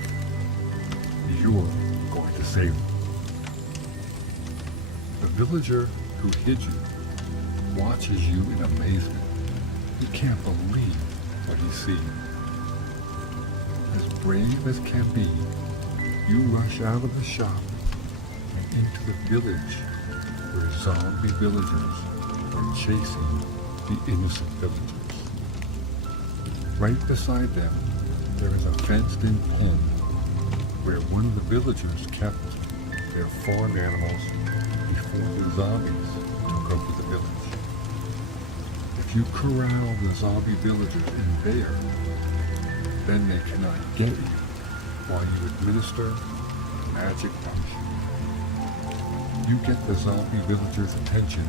You're going to save them. The villager who hid you watches you in amazement. He can't believe what he sees. As brave as can be, you rush out of the shop and into the village where zombie villagers are chasing the innocent villagers. Right beside them, there is a fenced-in pen where one of the villagers kept their farm animals before the zombies took over the village. If you corral the zombie villagers in there, then they cannot get you while you administer the magic function. You get the zombie villagers' attention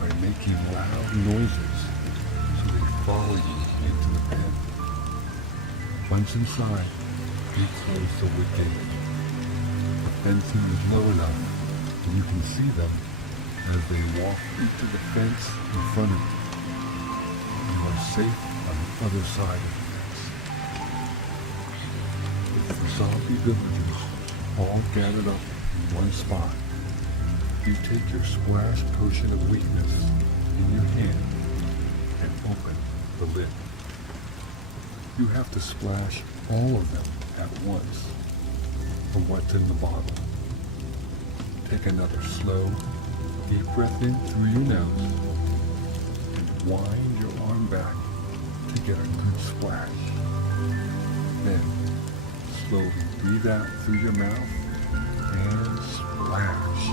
by making loud noises so they follow you into the pen. Once inside, you close the wood gate. The fencing is low enough that you can see them as they walk into the fence in front of you. You are safe on the other side of the fence. With the zombie villagers all gathered up in one spot, you take your splash potion of weakness in your hand and open the lid. You have to splash all of them at once from what's in the bottle. Take another slow, deep breath in through your nose and wind your arm back to get a good splash. Then slowly breathe out through your mouth and splash.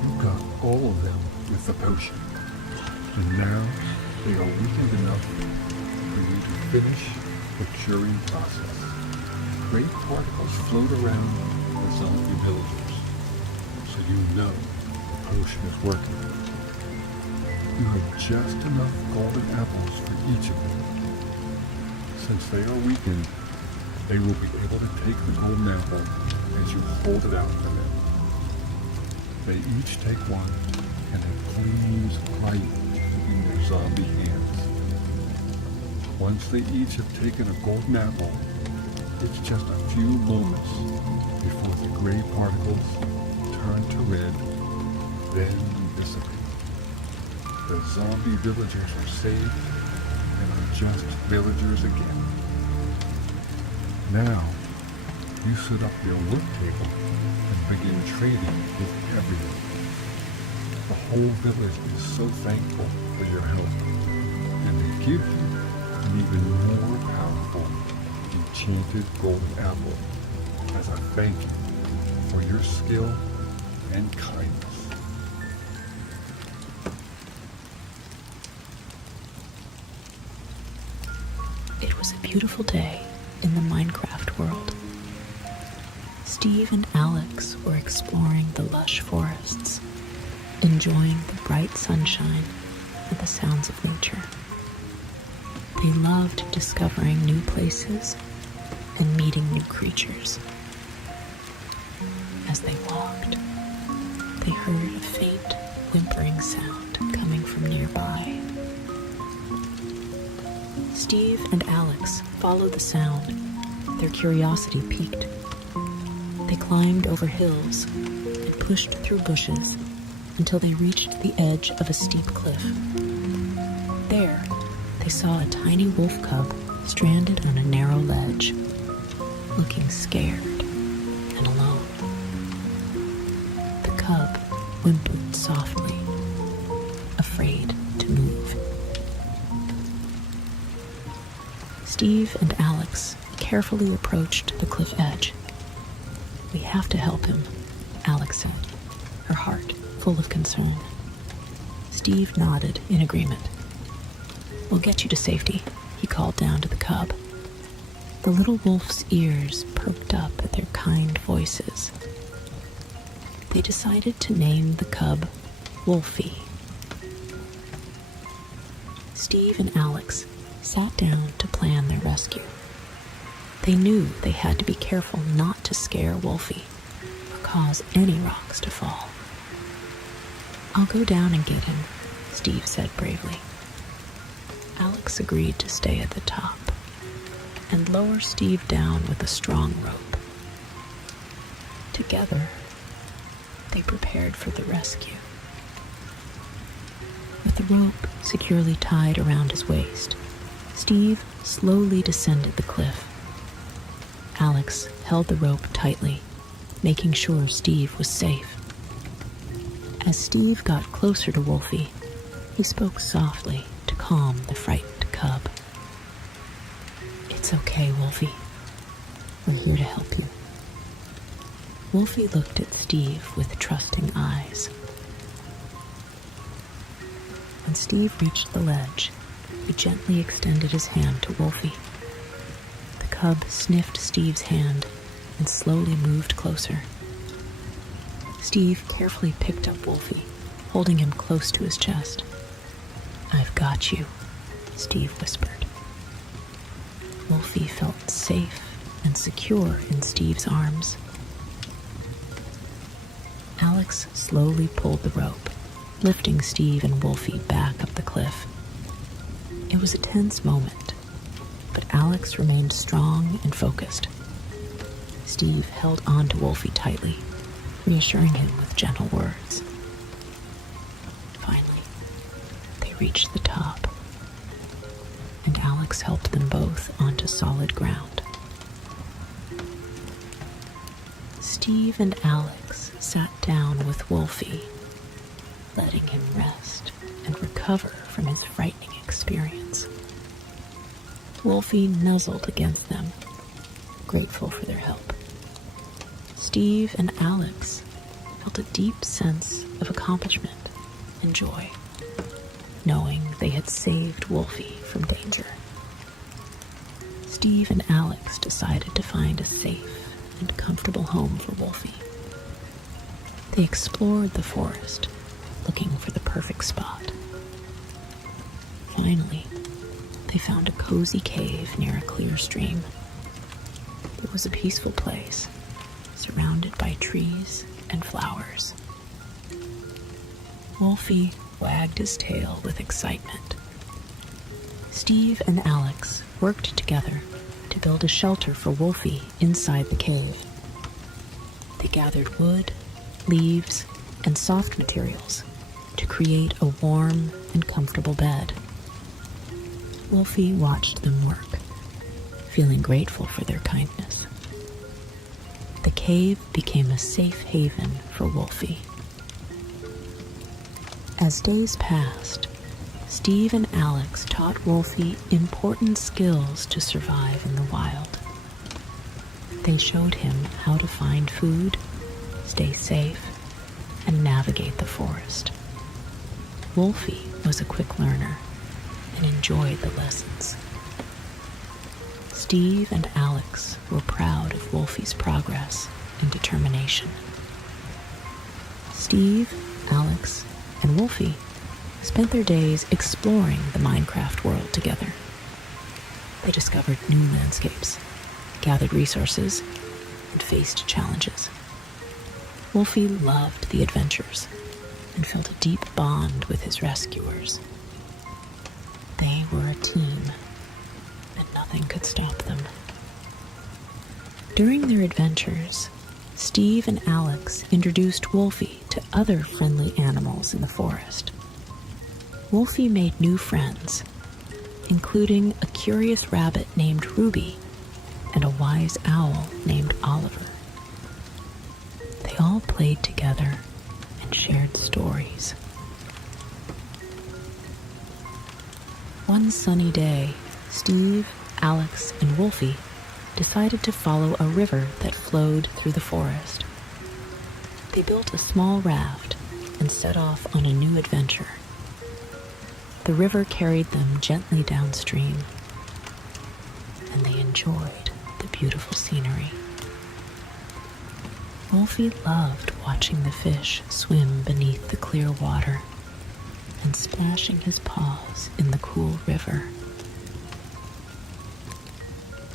You got all of them with the potion, and now they are weakened enough for you to finish the curing process. Great particles float around the zombie villagers, so you know the potion is working. You have just enough golden apples for each of them. Since they are weakened, they will be able to take the golden apple as you hold it out for them. They each take one, and it gleams bright in their zombie hands. Once they each have taken a golden apple, it's just a few moments before the gray particles turn to red, then dissipate. The zombie villagers are saved and are just villagers again. Now, you set up your work table and begin trading with everyone. The whole village is so thankful for your help, and they give you an even more powerful enchanted golden apple as a thank you for your skill and kindness. It was a beautiful day in the Minecraft world. Steve and Alex were exploring the lush forests, enjoying the bright sunshine and the sounds of nature. They loved discovering new places and meeting new creatures. As they walked, they heard a faint whimpering sound coming from nearby. Steve and Alex followed the sound, their curiosity piqued. They climbed over hills and pushed through bushes until they reached the edge of a steep cliff. There, they saw a tiny wolf cub stranded on a narrow ledge, looking scared and alone. The cub whimpered softly, afraid to move. Steve and Alex carefully approached the cliff edge. "We have to help him," Alex said, her heart full of concern. Steve nodded in agreement. "We'll get you to safety," he called down to the cub. The little wolf's ears perked up at their kind voices. They decided to name the cub Wolfie. Steve and Alex sat down to plan their rescue. They knew they had to be careful not to scare Wolfie or cause any rocks to fall. "I'll go down and get him," Steve said bravely. Alex agreed to stay at the top. and lower Steve down with a strong rope. Together, they prepared for the rescue. With the rope securely tied around his waist, Steve slowly descended the cliff. Alex held the rope tightly, making sure Steve was safe. As Steve got closer to Wolfie, he spoke softly to calm the frightened cub. "It's okay, Wolfie. We're here to help you." Wolfie looked at Steve with trusting eyes. When Steve reached the ledge, he gently extended his hand to Wolfie. The cub sniffed Steve's hand and slowly moved closer. Steve carefully picked up Wolfie, holding him close to his chest. "I've got you," Steve whispered. Wolfie felt safe and secure in Steve's arms. Alex slowly pulled the rope, lifting Steve and Wolfie back up the cliff. It was a tense moment, but Alex remained strong and focused. Steve held on to Wolfie tightly, reassuring him with gentle words. Finally, they reached the top, and Alex helped them both onto solid ground. Steve and Alex sat down with Wolfie, letting him rest and recover from his frightening experience. Wolfie nuzzled against them, grateful for their help. Steve and Alex felt a deep sense of accomplishment and joy, knowing they had saved Wolfie from danger. Steve and Alex decided to find a safe and comfortable home for Wolfie. They explored the forest, looking for the perfect spot. Finally, they found a cozy cave near a clear stream. It was a peaceful place, surrounded by trees and flowers. Wolfie wagged his tail with excitement. Steve and Alex worked together to build a shelter for Wolfie inside the cave. They gathered wood, leaves, and soft materials to create a warm and comfortable bed. Wolfie watched them work, feeling grateful for their kindness. The cave became a safe haven for Wolfie. As days passed, Steve and Alex taught Wolfie important skills to survive in the wild. They showed him how to find food, stay safe, and navigate the forest. Wolfie was a quick learner and enjoyed the lessons. Steve and Alex were proud of Wolfie's progress and determination. Steve, Alex, and Wolfie spent their days exploring the Minecraft world together. They discovered new landscapes, gathered resources, and faced challenges. Wolfie loved the adventures and felt a deep bond with his rescuers. They were a team, and nothing could stop them. During their adventures, Steve and Alex introduced Wolfie to other friendly animals in the forest. Wolfie made new friends, including a curious rabbit named Ruby and a wise owl named Oliver. They all played together and shared stories. One sunny day, Steve, Alex, and Wolfie decided to follow a river that flowed through the forest. They built a small raft and set off on a new adventure. The river carried them gently downstream, and they enjoyed the beautiful scenery. Wolfie loved watching the fish swim beneath the clear water and splashing his paws in the cool river.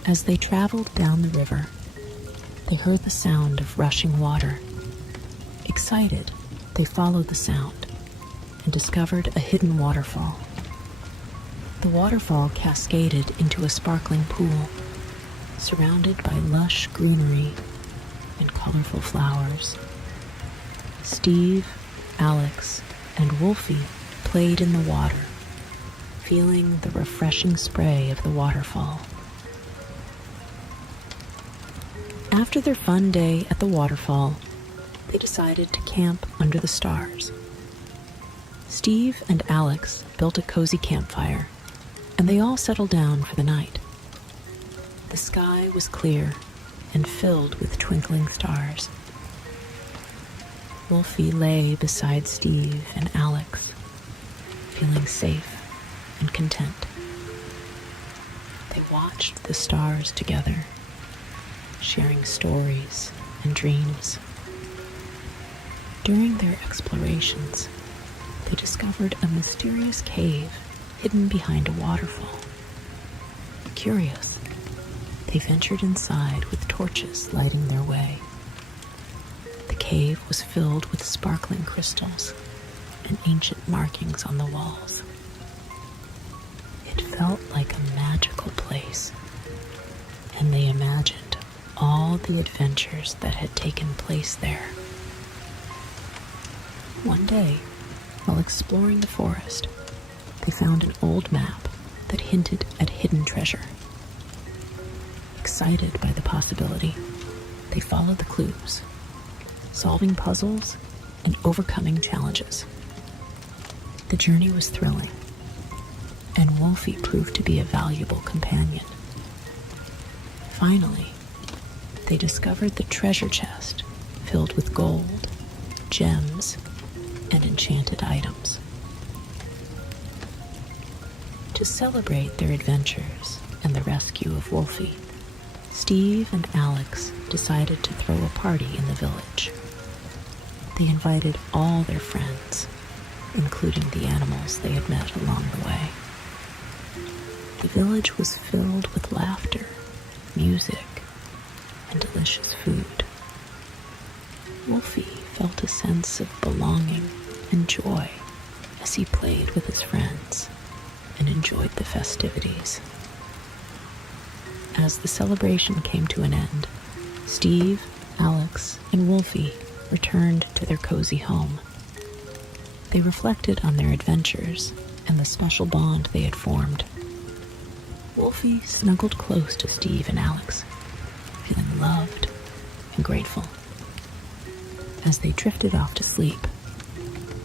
As they traveled down the river, they heard the sound of rushing water. Excited, they followed the sound and discovered a hidden waterfall. The waterfall cascaded into a sparkling pool surrounded by lush greenery and colorful flowers. Steve, Alex, and Wolfie played in the water, feeling the refreshing spray of the waterfall. After their fun day at the waterfall, they decided to camp under the stars. Steve and Alex built a cozy campfire, and they all settled down for the night. The sky was clear and filled with twinkling stars. Wolfie lay beside Steve and Alex, feeling safe and content. They watched the stars together, sharing stories and dreams. During their explorations, they discovered a mysterious cave hidden behind a waterfall. Curious, they ventured inside with torches lighting their way. The cave was filled with sparkling crystals and ancient markings on the walls. It felt like a magical place, and they imagined all the adventures that had taken place there. One day, while exploring the forest, they found an old map that hinted at hidden treasure. Excited by the possibility, they followed the clues, solving puzzles and overcoming challenges. The journey was thrilling, and Wolfie proved to be a valuable companion. Finally, they discovered the treasure chest filled with gold, gems, and enchanted items. To celebrate their adventures and the rescue of Wolfie, Steve and Alex decided to throw a party in the village. They invited all their friends, including the animals they had met along the way. The village was filled with laughter, music, and delicious food. Wolfie felt a sense of belonging and joy as he played with his friends and enjoyed the festivities. As the celebration came to an end, Steve, Alex, and Wolfie returned to their cozy home. They reflected on their adventures and the special bond they had formed. Wolfie snuggled close to Steve and Alex, feeling loved and grateful. As they drifted off to sleep,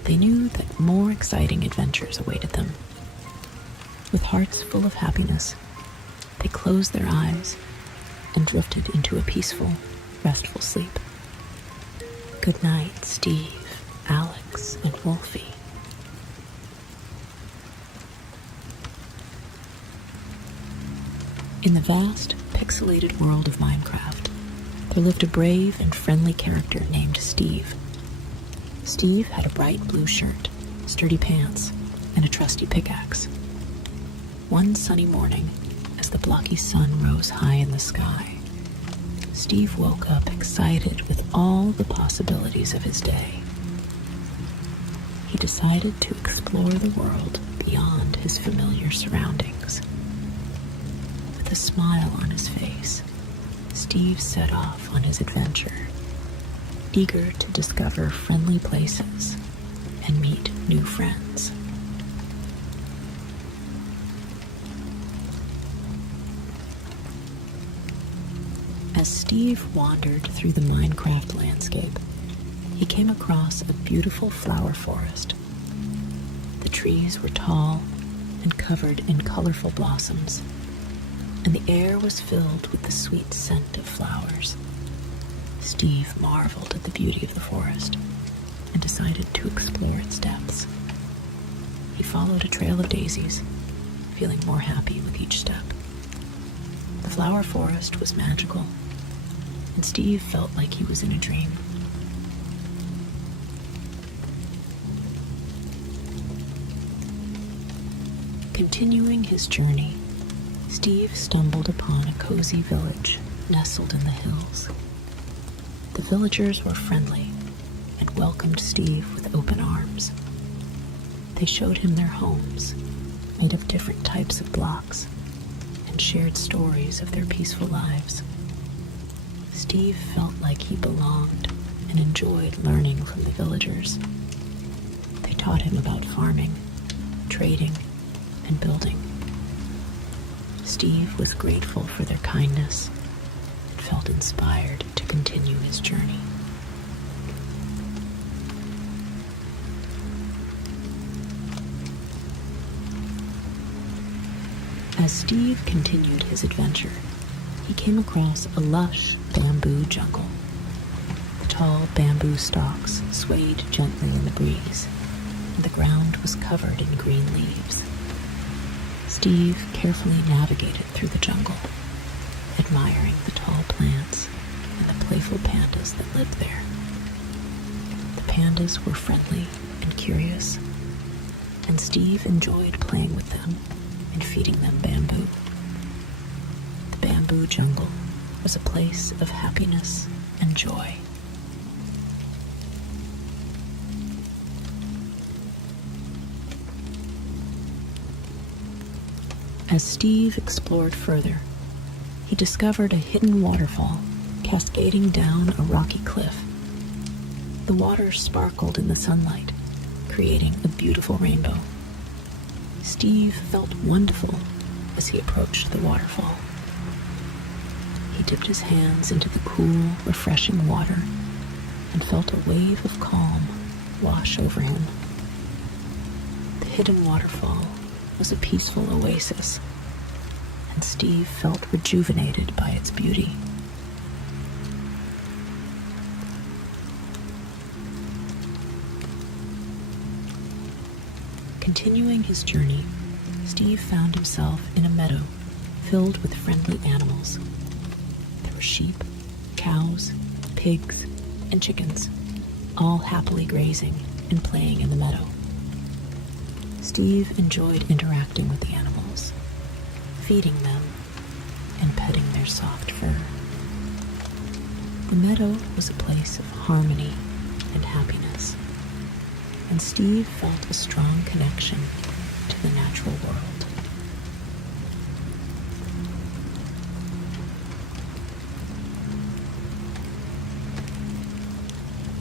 they knew that more exciting adventures awaited them. With hearts full of happiness, they closed their eyes and drifted into a peaceful, restful sleep. Good night, Steve, Alex, and Wolfie. In the vast, pixelated world of Minecraft, there lived a brave and friendly character named Steve. Steve had a bright blue shirt, sturdy pants, and a trusty pickaxe. One sunny morning, as the blocky sun rose high in the sky, Steve woke up excited with all the possibilities of his day. He decided to explore the world beyond his familiar surroundings. With a smile on his face, Steve set off on his adventure, eager to discover friendly places and meet new friends. As Steve wandered through the Minecraft landscape, he came across a beautiful flower forest. The trees were tall and covered in colorful blossoms, and the air was filled with the sweet scent of flowers. Steve marveled at the beauty of the forest and decided to explore its depths. He followed a trail of daisies, feeling more happy with each step. The flower forest was magical, and Steve felt like he was in a dream. Continuing his journey, Steve stumbled upon a cozy village nestled in the hills. The villagers were friendly and welcomed Steve with open arms. They showed him their homes, made of different types of blocks, and shared stories of their peaceful lives. Steve felt like he belonged and enjoyed learning from the villagers. They taught him about farming, trading, and building. Steve was grateful for their kindness and felt inspired to continue his journey. As Steve continued his adventure, he came across a lush bamboo jungle. The tall bamboo stalks swayed gently in the breeze, and the ground was covered in green leaves. Steve carefully navigated through the jungle, admiring the tall plants and the playful pandas that lived there. The pandas were friendly and curious, and Steve enjoyed playing with them and feeding them bamboo. The bamboo jungle was a place of happiness and joy. As Steve explored further, he discovered a hidden waterfall cascading down a rocky cliff. The water sparkled in the sunlight, creating a beautiful rainbow. Steve felt wonderful as he approached the waterfall. He dipped his hands into the cool, refreshing water and felt a wave of calm wash over him. The hidden waterfall was a peaceful oasis, and Steve felt rejuvenated by its beauty. Continuing his journey, Steve found himself in a meadow filled with friendly animals. There were sheep, cows, pigs, and chickens, all happily grazing and playing in the meadow. Steve enjoyed interacting with the animals, feeding them, and petting their soft fur. The meadow was a place of harmony and happiness, and Steve felt a strong connection to the natural world.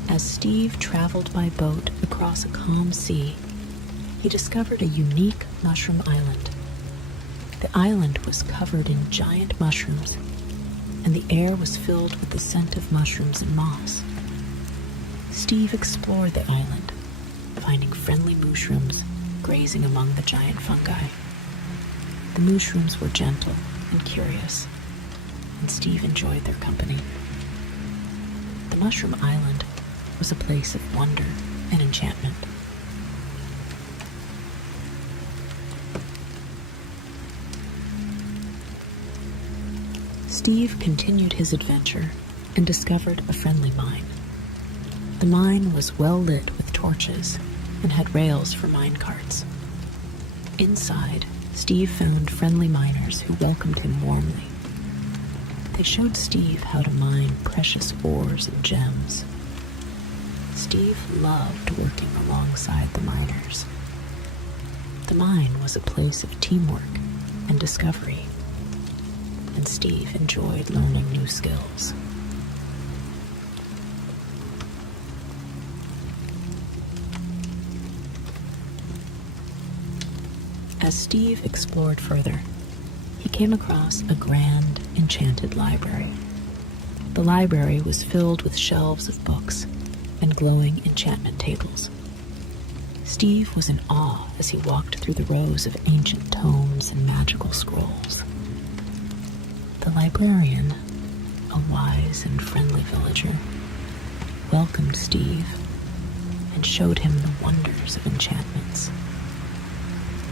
As Steve traveled by boat across a calm sea, he discovered a unique mushroom island. The island was covered in giant mushrooms, and the air was filled with the scent of mushrooms and moss. Steve explored the island, finding friendly mushrooms grazing among the giant fungi. The mushrooms were gentle and curious, and Steve enjoyed their company. The mushroom island was a place of wonder and enchantment. Steve continued his adventure and discovered a friendly mine. The mine was well lit with torches and had rails for mine carts. Inside, Steve found friendly miners who welcomed him warmly. They showed Steve how to mine precious ores and gems. Steve loved working alongside the miners. The mine was a place of teamwork and discovery, and Steve enjoyed learning new skills. As Steve explored further, he came across a grand, enchanted library. The library was filled with shelves of books and glowing enchantment tables. Steve was in awe as he walked through the rows of ancient tomes and magical scrolls. The librarian, a wise and friendly villager, welcomed Steve and showed him the wonders of enchantments.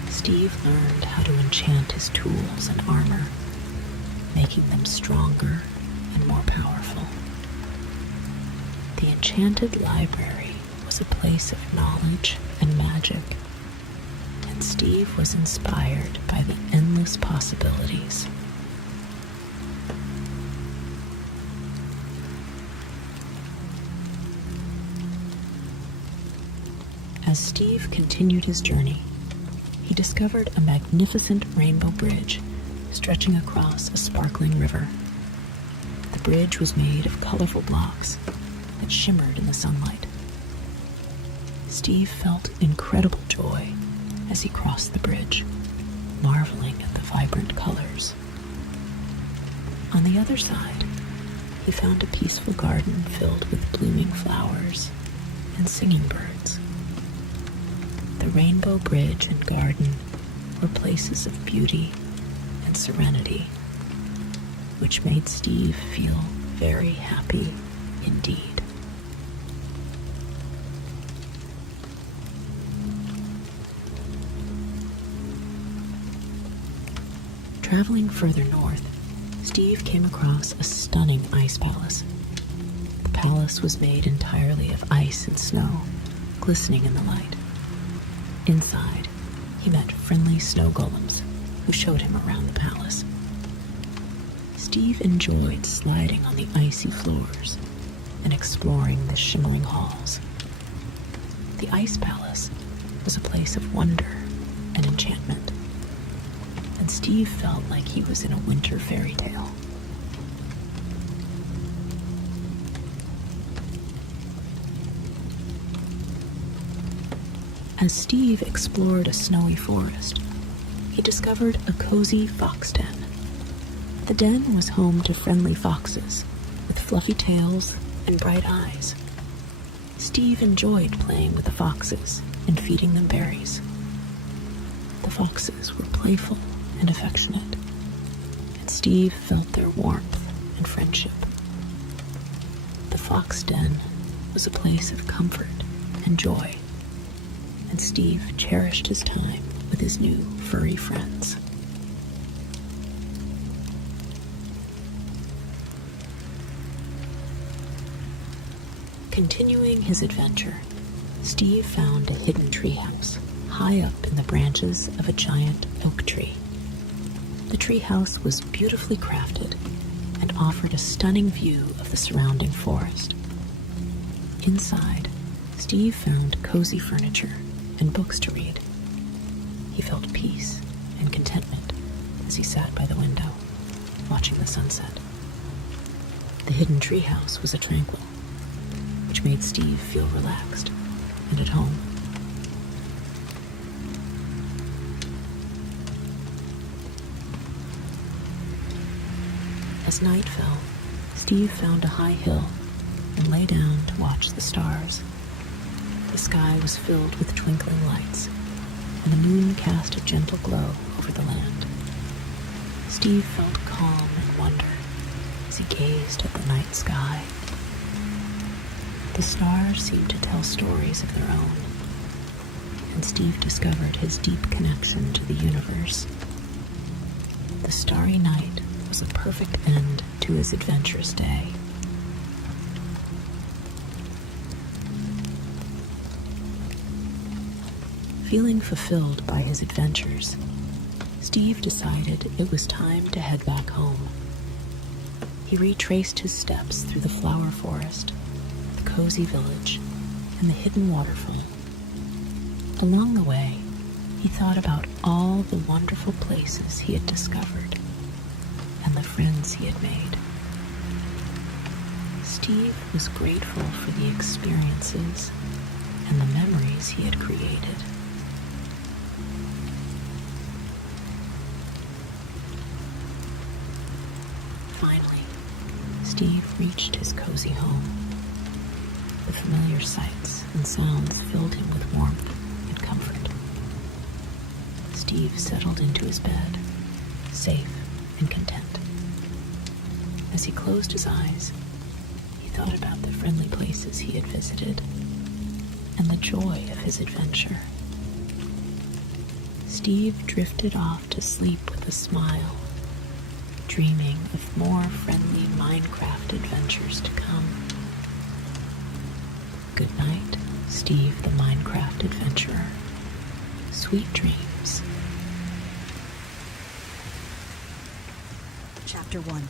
Steve learned how to enchant his tools and armor, making them stronger and more powerful. The enchanted library was a place of knowledge and magic, and Steve was inspired by the endless possibilities. As Steve continued his journey, he discovered a magnificent rainbow bridge stretching across a sparkling river. The bridge was made of colorful blocks that shimmered in the sunlight. Steve felt incredible joy as he crossed the bridge, marveling at the vibrant colors. On the other side, he found a peaceful garden filled with blooming flowers and singing birds. The rainbow bridge and garden were places of beauty and serenity, which made Steve feel very happy indeed. Traveling further north, Steve came across a stunning ice palace. The palace was made entirely of ice and snow, glistening in the light. Inside, he met friendly snow golems who showed him around the palace. Steve enjoyed sliding on the icy floors and exploring the shimmering halls. The ice palace was a place of wonder and enchantment, and Steve felt like he was in a winter fairy tale. As Steve explored a snowy forest, he discovered a cozy fox den. The den was home to friendly foxes with fluffy tails and bright eyes. Steve enjoyed playing with the foxes and feeding them berries. The foxes were playful and affectionate, and Steve felt their warmth and friendship. The fox den was a place of comfort and joy, and Steve cherished his time with his new furry friends. Continuing his adventure, Steve found a hidden treehouse high up in the branches of a giant oak tree. The treehouse was beautifully crafted and offered a stunning view of the surrounding forest. Inside, Steve found cozy furniture and books to read. He felt peace and contentment as he sat by the window, watching the sunset. The hidden treehouse was a tranquil, which made Steve feel relaxed and at home. As night fell, Steve found a high hill and lay down to watch the stars. The sky was filled with twinkling lights, and the moon cast a gentle glow over the land. Steve felt calm and wonder as he gazed at the night sky. The stars seemed to tell stories of their own, and Steve discovered his deep connection to the universe. The starry night was a perfect end to his adventurous day. Feeling fulfilled by his adventures, Steve decided it was time to head back home. He retraced his steps through the flower forest, the cozy village, and the hidden waterfall. Along the way, he thought about all the wonderful places he had discovered and the friends he had made. Steve was grateful for the experiences and the memories he had created. Finally, Steve reached his cozy home. The familiar sights and sounds filled him with warmth and comfort. Steve settled into his bed, safe and content. As he closed his eyes, he thought about the friendly places he had visited and the joy of his adventure. Steve drifted off to sleep with a smile, dreaming of more friendly Minecraft adventures to come. Good night, Steve the Minecraft adventurer. Sweet dreams. Chapter 1.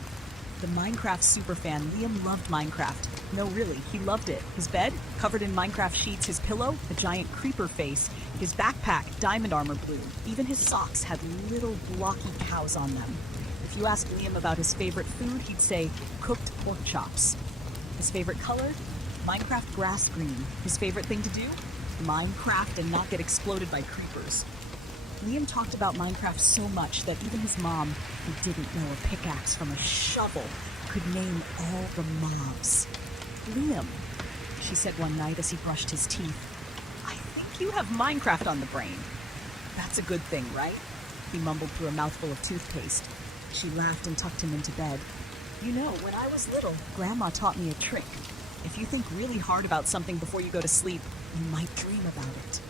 The Minecraft superfan Liam loved Minecraft. No, really, he loved it. His bed, covered in Minecraft sheets, his pillow, a giant creeper face, his backpack, diamond armor blue. Even his socks had little blocky cows on them. If you asked Liam about his favorite food, he'd say cooked pork chops. His favorite color? Minecraft grass green. His favorite thing to do? Minecraft and not get exploded by creepers. Liam talked about Minecraft so much that even his mom, who didn't know a pickaxe from a shovel, could name all the mobs. Liam, she said one night as he brushed his teeth, I think you have Minecraft on the brain. That's a good thing, right? He mumbled through a mouthful of toothpaste. She laughed and tucked him into bed. You know, when I was little, Grandma taught me a trick. If you think really hard about something before you go to sleep, you might dream about it.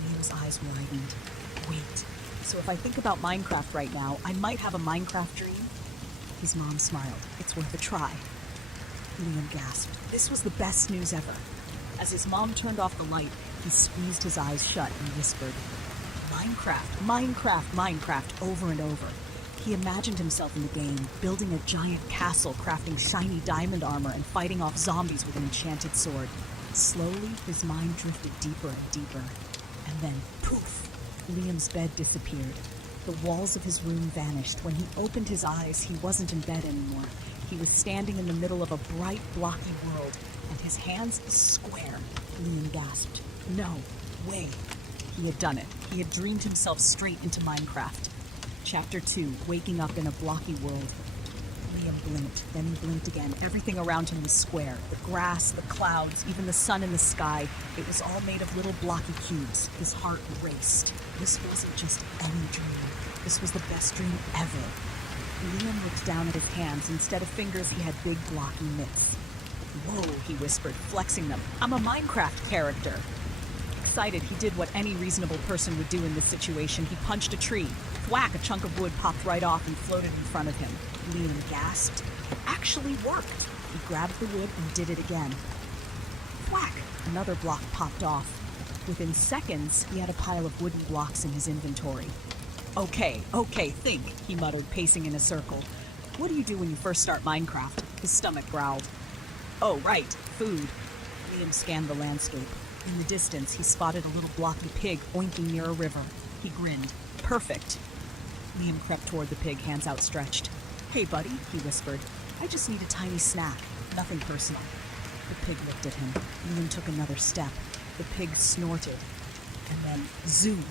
Liam's eyes widened. Wait, so if I think about Minecraft right now, I might have a Minecraft dream? His mom smiled. It's worth a try. Liam gasped. This was the best news ever. As his mom turned off the light, he squeezed his eyes shut and whispered, Minecraft, Minecraft, Minecraft, over and over. He imagined himself in the game, building a giant castle, crafting shiny diamond armor, and fighting off zombies with an enchanted sword. Slowly, his mind drifted deeper and deeper. And then, poof, Liam's bed disappeared. The walls of his room vanished. When he opened his eyes, he wasn't in bed anymore. He was standing in the middle of a bright, blocky world, and his hands square. Liam gasped. No way. He had done it. He had dreamed himself straight into Minecraft. Chapter 2, Waking Up in a Blocky World. Liam blinked, then he blinked again. Everything around him was square. The grass, the clouds, even the sun in the sky. It was all made of little blocky cubes. His heart raced. This wasn't just any dream. This was the best dream ever. Liam looked down at his hands. Instead of fingers, he had big blocky mitts. Whoa, he whispered, flexing them. I'm a Minecraft character. Excited, he did what any reasonable person would do in this situation. He punched a tree. Whack, a chunk of wood popped right off and floated in front of him. Liam gasped. It actually worked. He grabbed the wood and did it again. Whack, another block popped off. Within seconds, he had a pile of wooden blocks in his inventory. Okay, think, he muttered, pacing in a circle. What do you do when you first start Minecraft? His stomach growled. Oh, right, food. Liam scanned the landscape. In the distance, he spotted a little blocky pig oinking near a river. He grinned. Perfect. Liam crept toward the pig, hands outstretched. Hey, buddy, he whispered. I just need a tiny snack. Nothing personal. The pig looked at him. Liam took another step. The pig snorted. And then, zoom.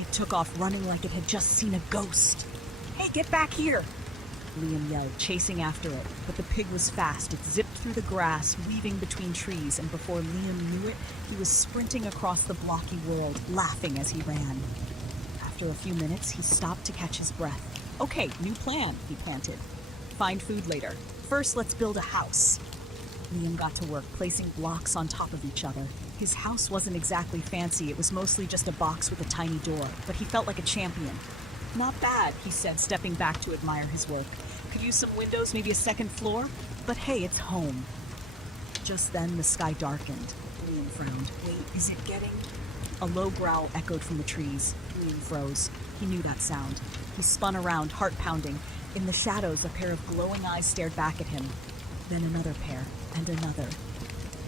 It took off running like it had just seen a ghost. Hey, get back here! Liam yelled, chasing after it. But the pig was fast. It zipped through the grass, weaving between trees, and before Liam knew it, he was sprinting across the blocky world, laughing as he ran. After a few minutes, he stopped to catch his breath. Okay, new plan, he panted. Find food later. First, let's build a house. Liam got to work, placing blocks on top of each other. His house wasn't exactly fancy. It was mostly just a box with a tiny door, but he felt like a champion. Not bad, he said, stepping back to admire his work. Could use some windows, maybe a second floor, but hey, it's home. Just then, the sky darkened. Liam frowned. Wait, is it getting... A low growl echoed from the trees. Liam froze. He knew that sound. He spun around, heart pounding. In the shadows, a pair of glowing eyes stared back at him. Then another pair, and another.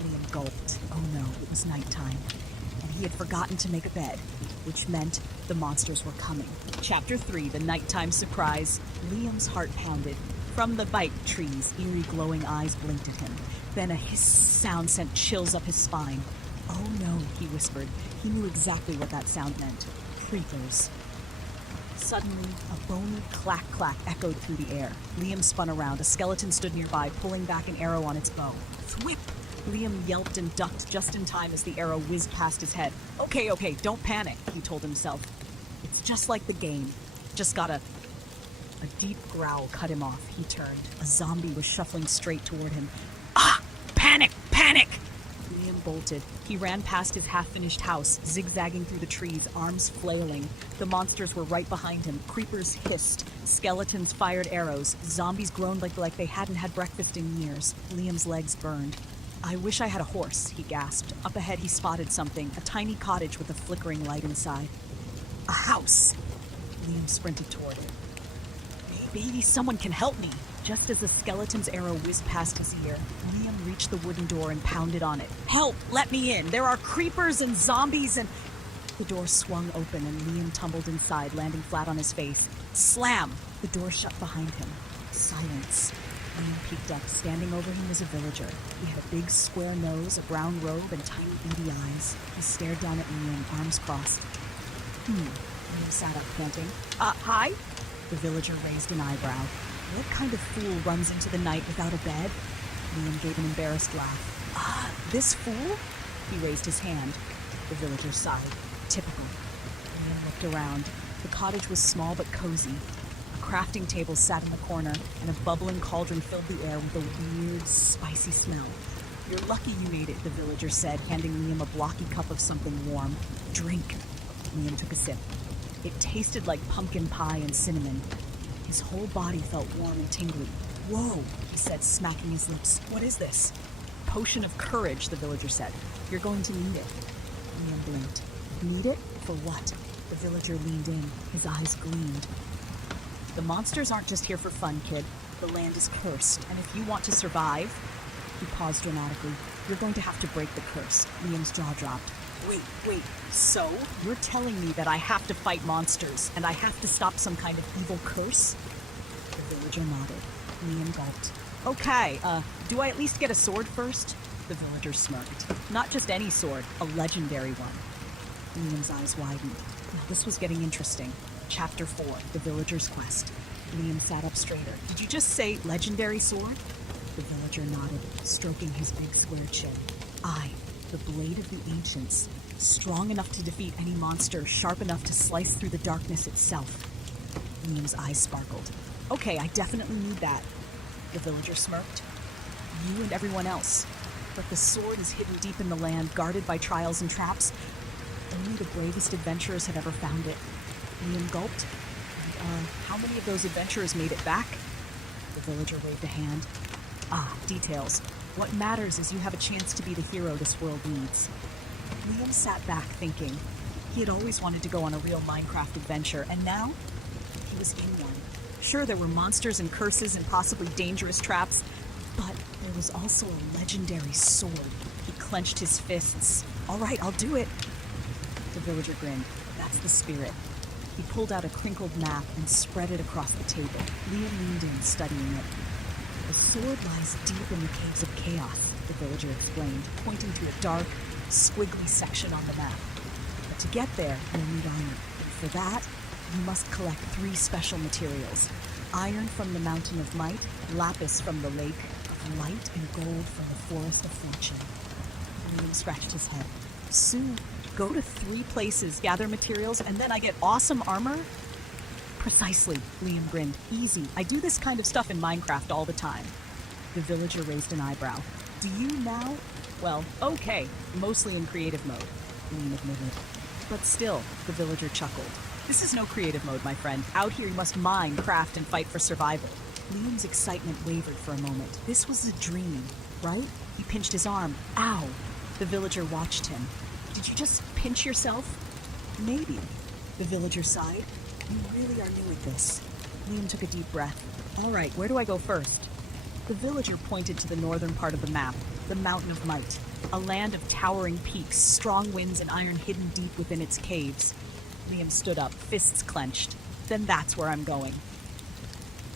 Liam gulped. Oh no, it was nighttime. And he had forgotten to make a bed, which meant the monsters were coming. Chapter 3, The Nighttime Surprise. Liam's heart pounded. From the bike trees, eerie glowing eyes blinked at him. Then a hiss sound sent chills up his spine. Oh no, he whispered. He knew exactly what that sound meant. Creepers. Suddenly, a bony clack-clack echoed through the air. Liam spun around. A skeleton stood nearby, pulling back an arrow on its bow. Thwip! Liam yelped and ducked just in time as the arrow whizzed past his head. Okay, don't panic, he told himself. It's just like the game. Just gotta... A deep growl cut him off. He turned. A zombie was shuffling straight toward him. Ah! Panic! Liam bolted. He ran past his half-finished house, zigzagging through the trees, arms flailing. The monsters were right behind him. Creepers hissed. Skeletons fired arrows. Zombies groaned like they hadn't had breakfast in years. Liam's legs burned. I wish I had a horse, he gasped. Up ahead he spotted something, a tiny cottage with a flickering light inside. A house! Liam sprinted toward it. Maybe someone can help me. Just as the skeleton's arrow whizzed past his ear, Liam reached the wooden door and pounded on it. Help! Let me in! There are creepers and zombies and... The door swung open and Liam tumbled inside, landing flat on his face. Slam! The The door shut behind him. Silence. Liam peeked up. Standing over him was a villager. He had a big square nose, a brown robe, and tiny beady eyes. He stared down at Liam, arms crossed. Liam sat up, panting. Hi? The villager raised an eyebrow. What kind of fool runs into the night without a bed? Liam gave an embarrassed laugh. This fool? He raised his hand. The villager sighed. Typical. Liam looked around. The cottage was small but cozy. A crafting table sat in the corner, and a bubbling cauldron filled the air with a weird, spicy smell. You're lucky you ate it, the villager said, handing Liam a blocky cup of something warm. Drink. Liam took a sip. It tasted like pumpkin pie and cinnamon. His whole body felt warm and tingly. Whoa, he said, smacking his lips. What is this? Potion of courage, the villager said. You're going to need it. Liam blinked. Need it? For what? The villager leaned in. His eyes gleamed. The monsters aren't just here for fun, kid. The land is cursed, and if you want to survive... He paused dramatically. You're going to have to break the curse. Liam's jaw dropped. Wait, so? You're telling me that I have to fight monsters, and I have to stop some kind of evil curse? The villager nodded. Liam gulped. Okay, do I at least get a sword first? The villager smirked. Not just any sword, a legendary one. Liam's eyes widened. Now this was getting interesting. Chapter 4, The Villager's Quest. Liam sat up straighter. Did you just say legendary sword? The villager nodded, stroking his big square chin. Aye, the blade of the ancients. Strong enough to defeat any monster, sharp enough to slice through the darkness itself. Liam's eyes sparkled. Okay, I definitely need that. The villager smirked. You and everyone else. But the sword is hidden deep in the land, guarded by trials and traps. Only the bravest adventurers have ever found it. Liam gulped. And, how many of those adventurers made it back? The villager waved a hand. Details. What matters is you have a chance to be the hero this world needs. Liam sat back thinking. He had always wanted to go on a real Minecraft adventure, and now he was in one. Sure, there were monsters and curses and possibly dangerous traps, but there was also a legendary sword. He clenched his fists. All right, I'll do it. The villager grinned. That's the spirit. He pulled out a crinkled map and spread it across the table. Liam leaned in, studying it. The sword lies deep in the caves of chaos, the villager explained, pointing to a dark, squiggly section on the map. But to get there, you'll need iron. And for that, you must collect 3 special materials. Iron from the Mountain of Might, lapis from the Lake of Light, and gold from the Forest of Fortune. Liam scratched his head. Sue, go to 3 places, gather materials, and then I get awesome armor? Precisely, Liam grinned. Easy. I do this kind of stuff in Minecraft all the time. The villager raised an eyebrow. Do you now? Well, okay. Mostly in creative mode, Liam admitted. But still, the villager chuckled. This is no creative mode, my friend. Out here you must mine, craft, and fight for survival. Liam's excitement wavered for a moment. This was a dream, right? He pinched his arm. Ow! The villager watched him. Did you just pinch yourself? Maybe. The villager sighed. You really are new at this. Liam took a deep breath. All right, where do I go first? The villager pointed to the northern part of the map, the Mountain of Might, a land of towering peaks, strong winds, and iron hidden deep within its caves. Liam stood up, fists clenched. Then that's where I'm going.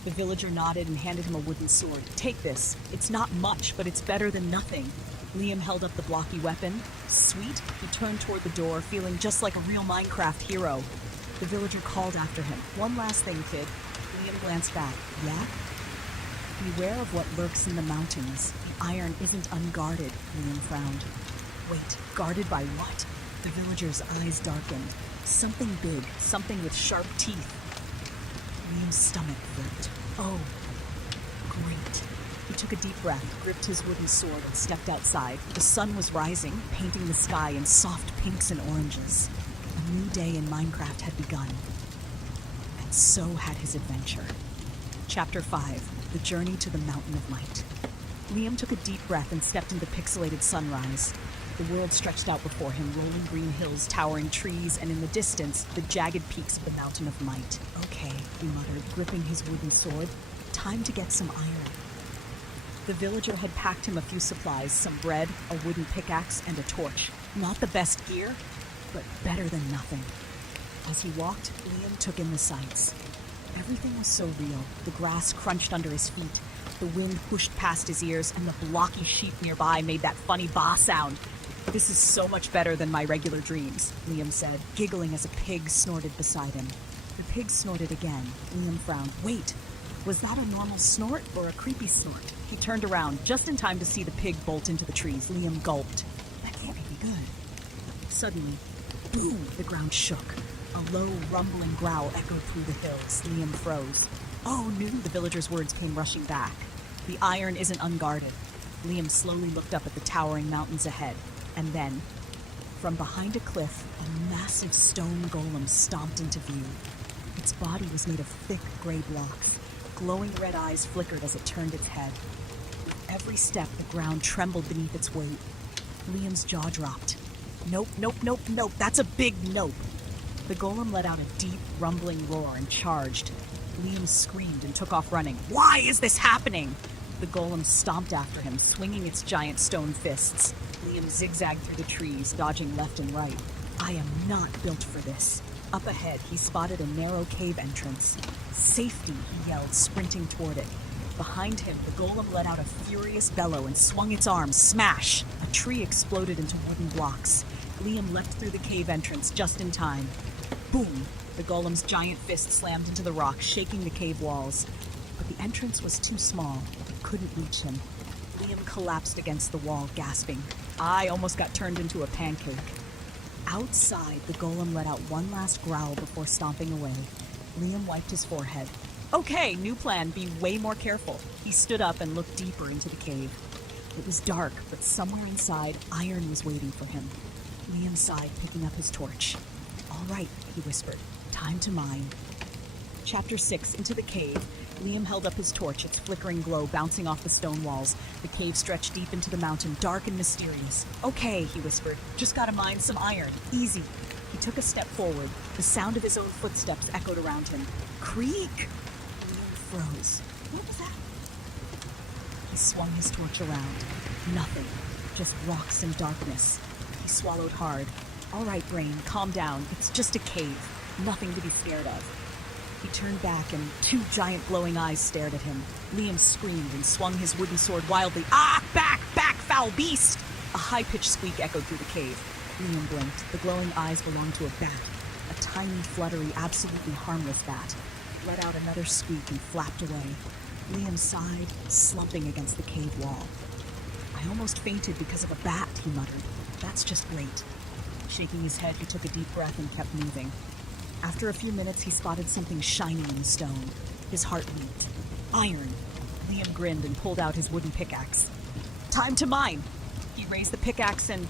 The villager nodded and handed him a wooden sword. Take this. It's not much, but it's better than nothing. Liam held up the blocky weapon. Sweet. He turned toward the door, feeling just like a real Minecraft hero. The villager called after him. One last thing, kid. Liam glanced back. Yeah? Beware of what lurks in the mountains. The iron isn't unguarded, Liam frowned. Wait, guarded by what? The villager's eyes darkened. Something big, something with sharp teeth. Liam's stomach flipped. Oh, great. He took a deep breath, gripped his wooden sword, and stepped outside. The sun was rising, painting the sky in soft pinks and oranges. A new day in Minecraft had begun. And so had his adventure. Chapter 5, The Journey to the Mountain of Might. Liam took a deep breath and stepped into pixelated sunrise. The world stretched out before him, rolling green hills, towering trees, and in the distance, the jagged peaks of the Mountain of Might. Okay, he muttered, gripping his wooden sword. Time to get some iron. The villager had packed him a few supplies, some bread, a wooden pickaxe, and a torch. Not the best gear, but better than nothing. As he walked, Liam took in the sights. Everything was so real. The grass crunched under his feet. The wind pushed past his ears, and the blocky sheep nearby made that funny baa sound. This is so much better than my regular dreams, Liam said, giggling as a pig snorted beside him. The pig snorted again. Liam frowned. Wait, was that a normal snort or a creepy snort? He turned around just in time to see the pig bolt into the trees. Liam gulped. That can't be good. Suddenly, boom, the ground shook. A low, rumbling growl echoed through the hills. Liam froze. Oh, no, the villager's words came rushing back. The iron isn't unguarded. Liam slowly looked up at the towering mountains ahead. And then, from behind a cliff, a massive stone golem stomped into view. Its body was made of thick gray blocks. Glowing red eyes flickered as it turned its head. With every step, the ground trembled beneath its weight. Liam's jaw dropped. Nope, nope, nope, nope. That's a big nope. The golem let out a deep, rumbling roar and charged. Liam screamed and took off running. Why is this happening? The golem stomped after him, swinging its giant stone fists. Liam zigzagged through the trees, dodging left and right. I am not built for this. Up ahead, he spotted a narrow cave entrance. Safety, he yelled, sprinting toward it. Behind him, the golem let out a furious bellow and swung its arms. Smash! A tree exploded into wooden blocks. Liam leapt through the cave entrance just in time. Boom! The golem's giant fist slammed into the rock, shaking the cave walls. But the entrance was too small. It couldn't reach him. Liam collapsed against the wall, gasping. I almost got turned into a pancake. Outside, the golem let out one last growl before stomping away. Liam wiped his forehead. Okay, new plan, be way more careful. He stood up and looked deeper into the cave. It was dark, but somewhere inside, iron was waiting for him. Liam sighed, picking up his torch. All right, he whispered. Time to mine. Chapter 6, Into the Cave. Liam held up his torch, its flickering glow bouncing off the stone walls. The cave stretched deep into the mountain, dark and mysterious. Okay, he whispered. Just gotta mine some iron. Easy. He took a step forward. The sound of his own footsteps echoed around him. Creak! Liam froze. What was that? He swung his torch around. Nothing. Just rocks and darkness. He swallowed hard. All right, brain, calm down. It's just a cave. Nothing to be scared of. He turned back and two giant glowing eyes stared at him. Liam screamed and swung his wooden sword wildly. Ah! Back! Back, foul beast! A high-pitched squeak echoed through the cave. Liam blinked. The glowing eyes belonged to a bat. A tiny, fluttery, absolutely harmless bat. Let out another squeak and flapped away. Liam sighed, slumping against the cave wall. I almost fainted because of a bat, he muttered. That's just great. Shaking his head, he took a deep breath and kept moving. After a few minutes, he spotted something shining in the stone. His heart leaped. Iron. Liam grinned and pulled out his wooden pickaxe. Time to mine! He raised the pickaxe and...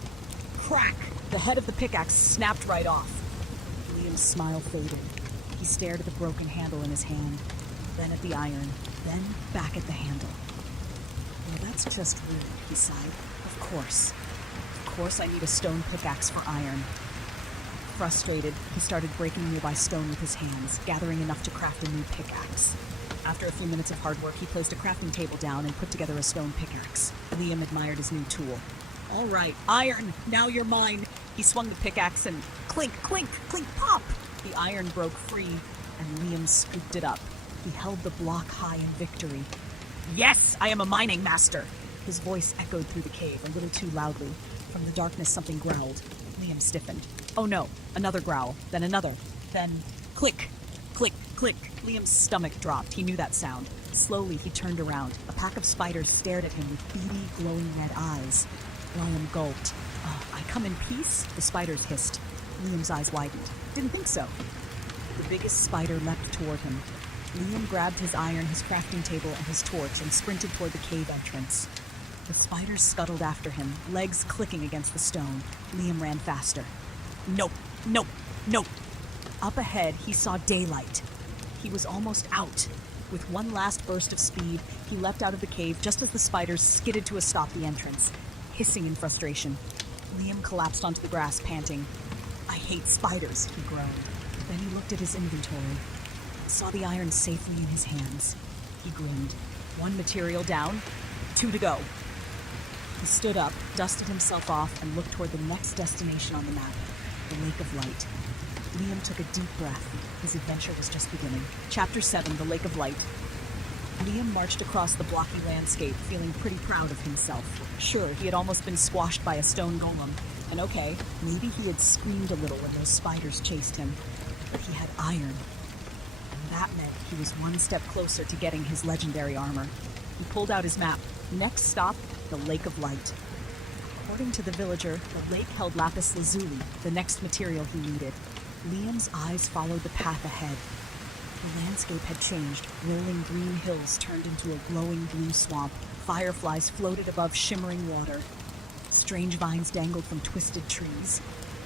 crack! The head of the pickaxe snapped right off. Liam's smile faded. He stared at the broken handle in his hand, then at the iron, then back at the handle. Well, that's just rude, he sighed. Of course. Of course I need a stone pickaxe for iron. Frustrated, he started breaking nearby stone with his hands, gathering enough to craft a new pickaxe. After a few minutes of hard work, he placed a crafting table down and put together a stone pickaxe. Liam admired his new tool. All right, iron, now you're mine. He swung the pickaxe and clink, clink, clink, pop! The iron broke free, and Liam scooped it up. He held the block high in victory. Yes, I am a mining master! His voice echoed through the cave a little too loudly. From the darkness, something growled. Liam stiffened. Oh no, another growl, then another, then click, click, click. Liam's stomach dropped. He knew that sound. Slowly, he turned around. A pack of spiders stared at him with beady, glowing red eyes. Liam gulped. I come in peace? The spiders hissed. Liam's eyes widened. Didn't think so. The biggest spider leapt toward him. Liam grabbed his iron, his crafting table, and his torch and sprinted toward the cave entrance. The spiders scuttled after him, legs clicking against the stone. Liam ran faster. Nope, nope, nope. Up ahead, he saw daylight. He was almost out. With one last burst of speed, he leapt out of the cave just as the spiders skidded to a stop the entrance, hissing in frustration. Liam collapsed onto the grass, panting. I hate spiders, he groaned. Then he looked at his inventory, saw the iron safely in his hands. He grinned. One material down, 2 to go. He stood up, dusted himself off, and looked toward the next destination on the map, the Lake of Light. Liam took a deep breath. His adventure was just beginning. Chapter 7, The Lake of Light. Liam marched across the blocky landscape, feeling pretty proud of himself. Sure, he had almost been squashed by a stone golem. And okay, maybe he had screamed a little when those spiders chased him. But he had iron. And that meant he was one step closer to getting his legendary armor. He pulled out his map. Next stop, the Lake of Light. According to the villager, the lake held lapis lazuli, the next material he needed. Liam's eyes followed the path ahead. The landscape had changed. Rolling green hills turned into a glowing blue swamp. Fireflies floated above shimmering water. Strange vines dangled from twisted trees.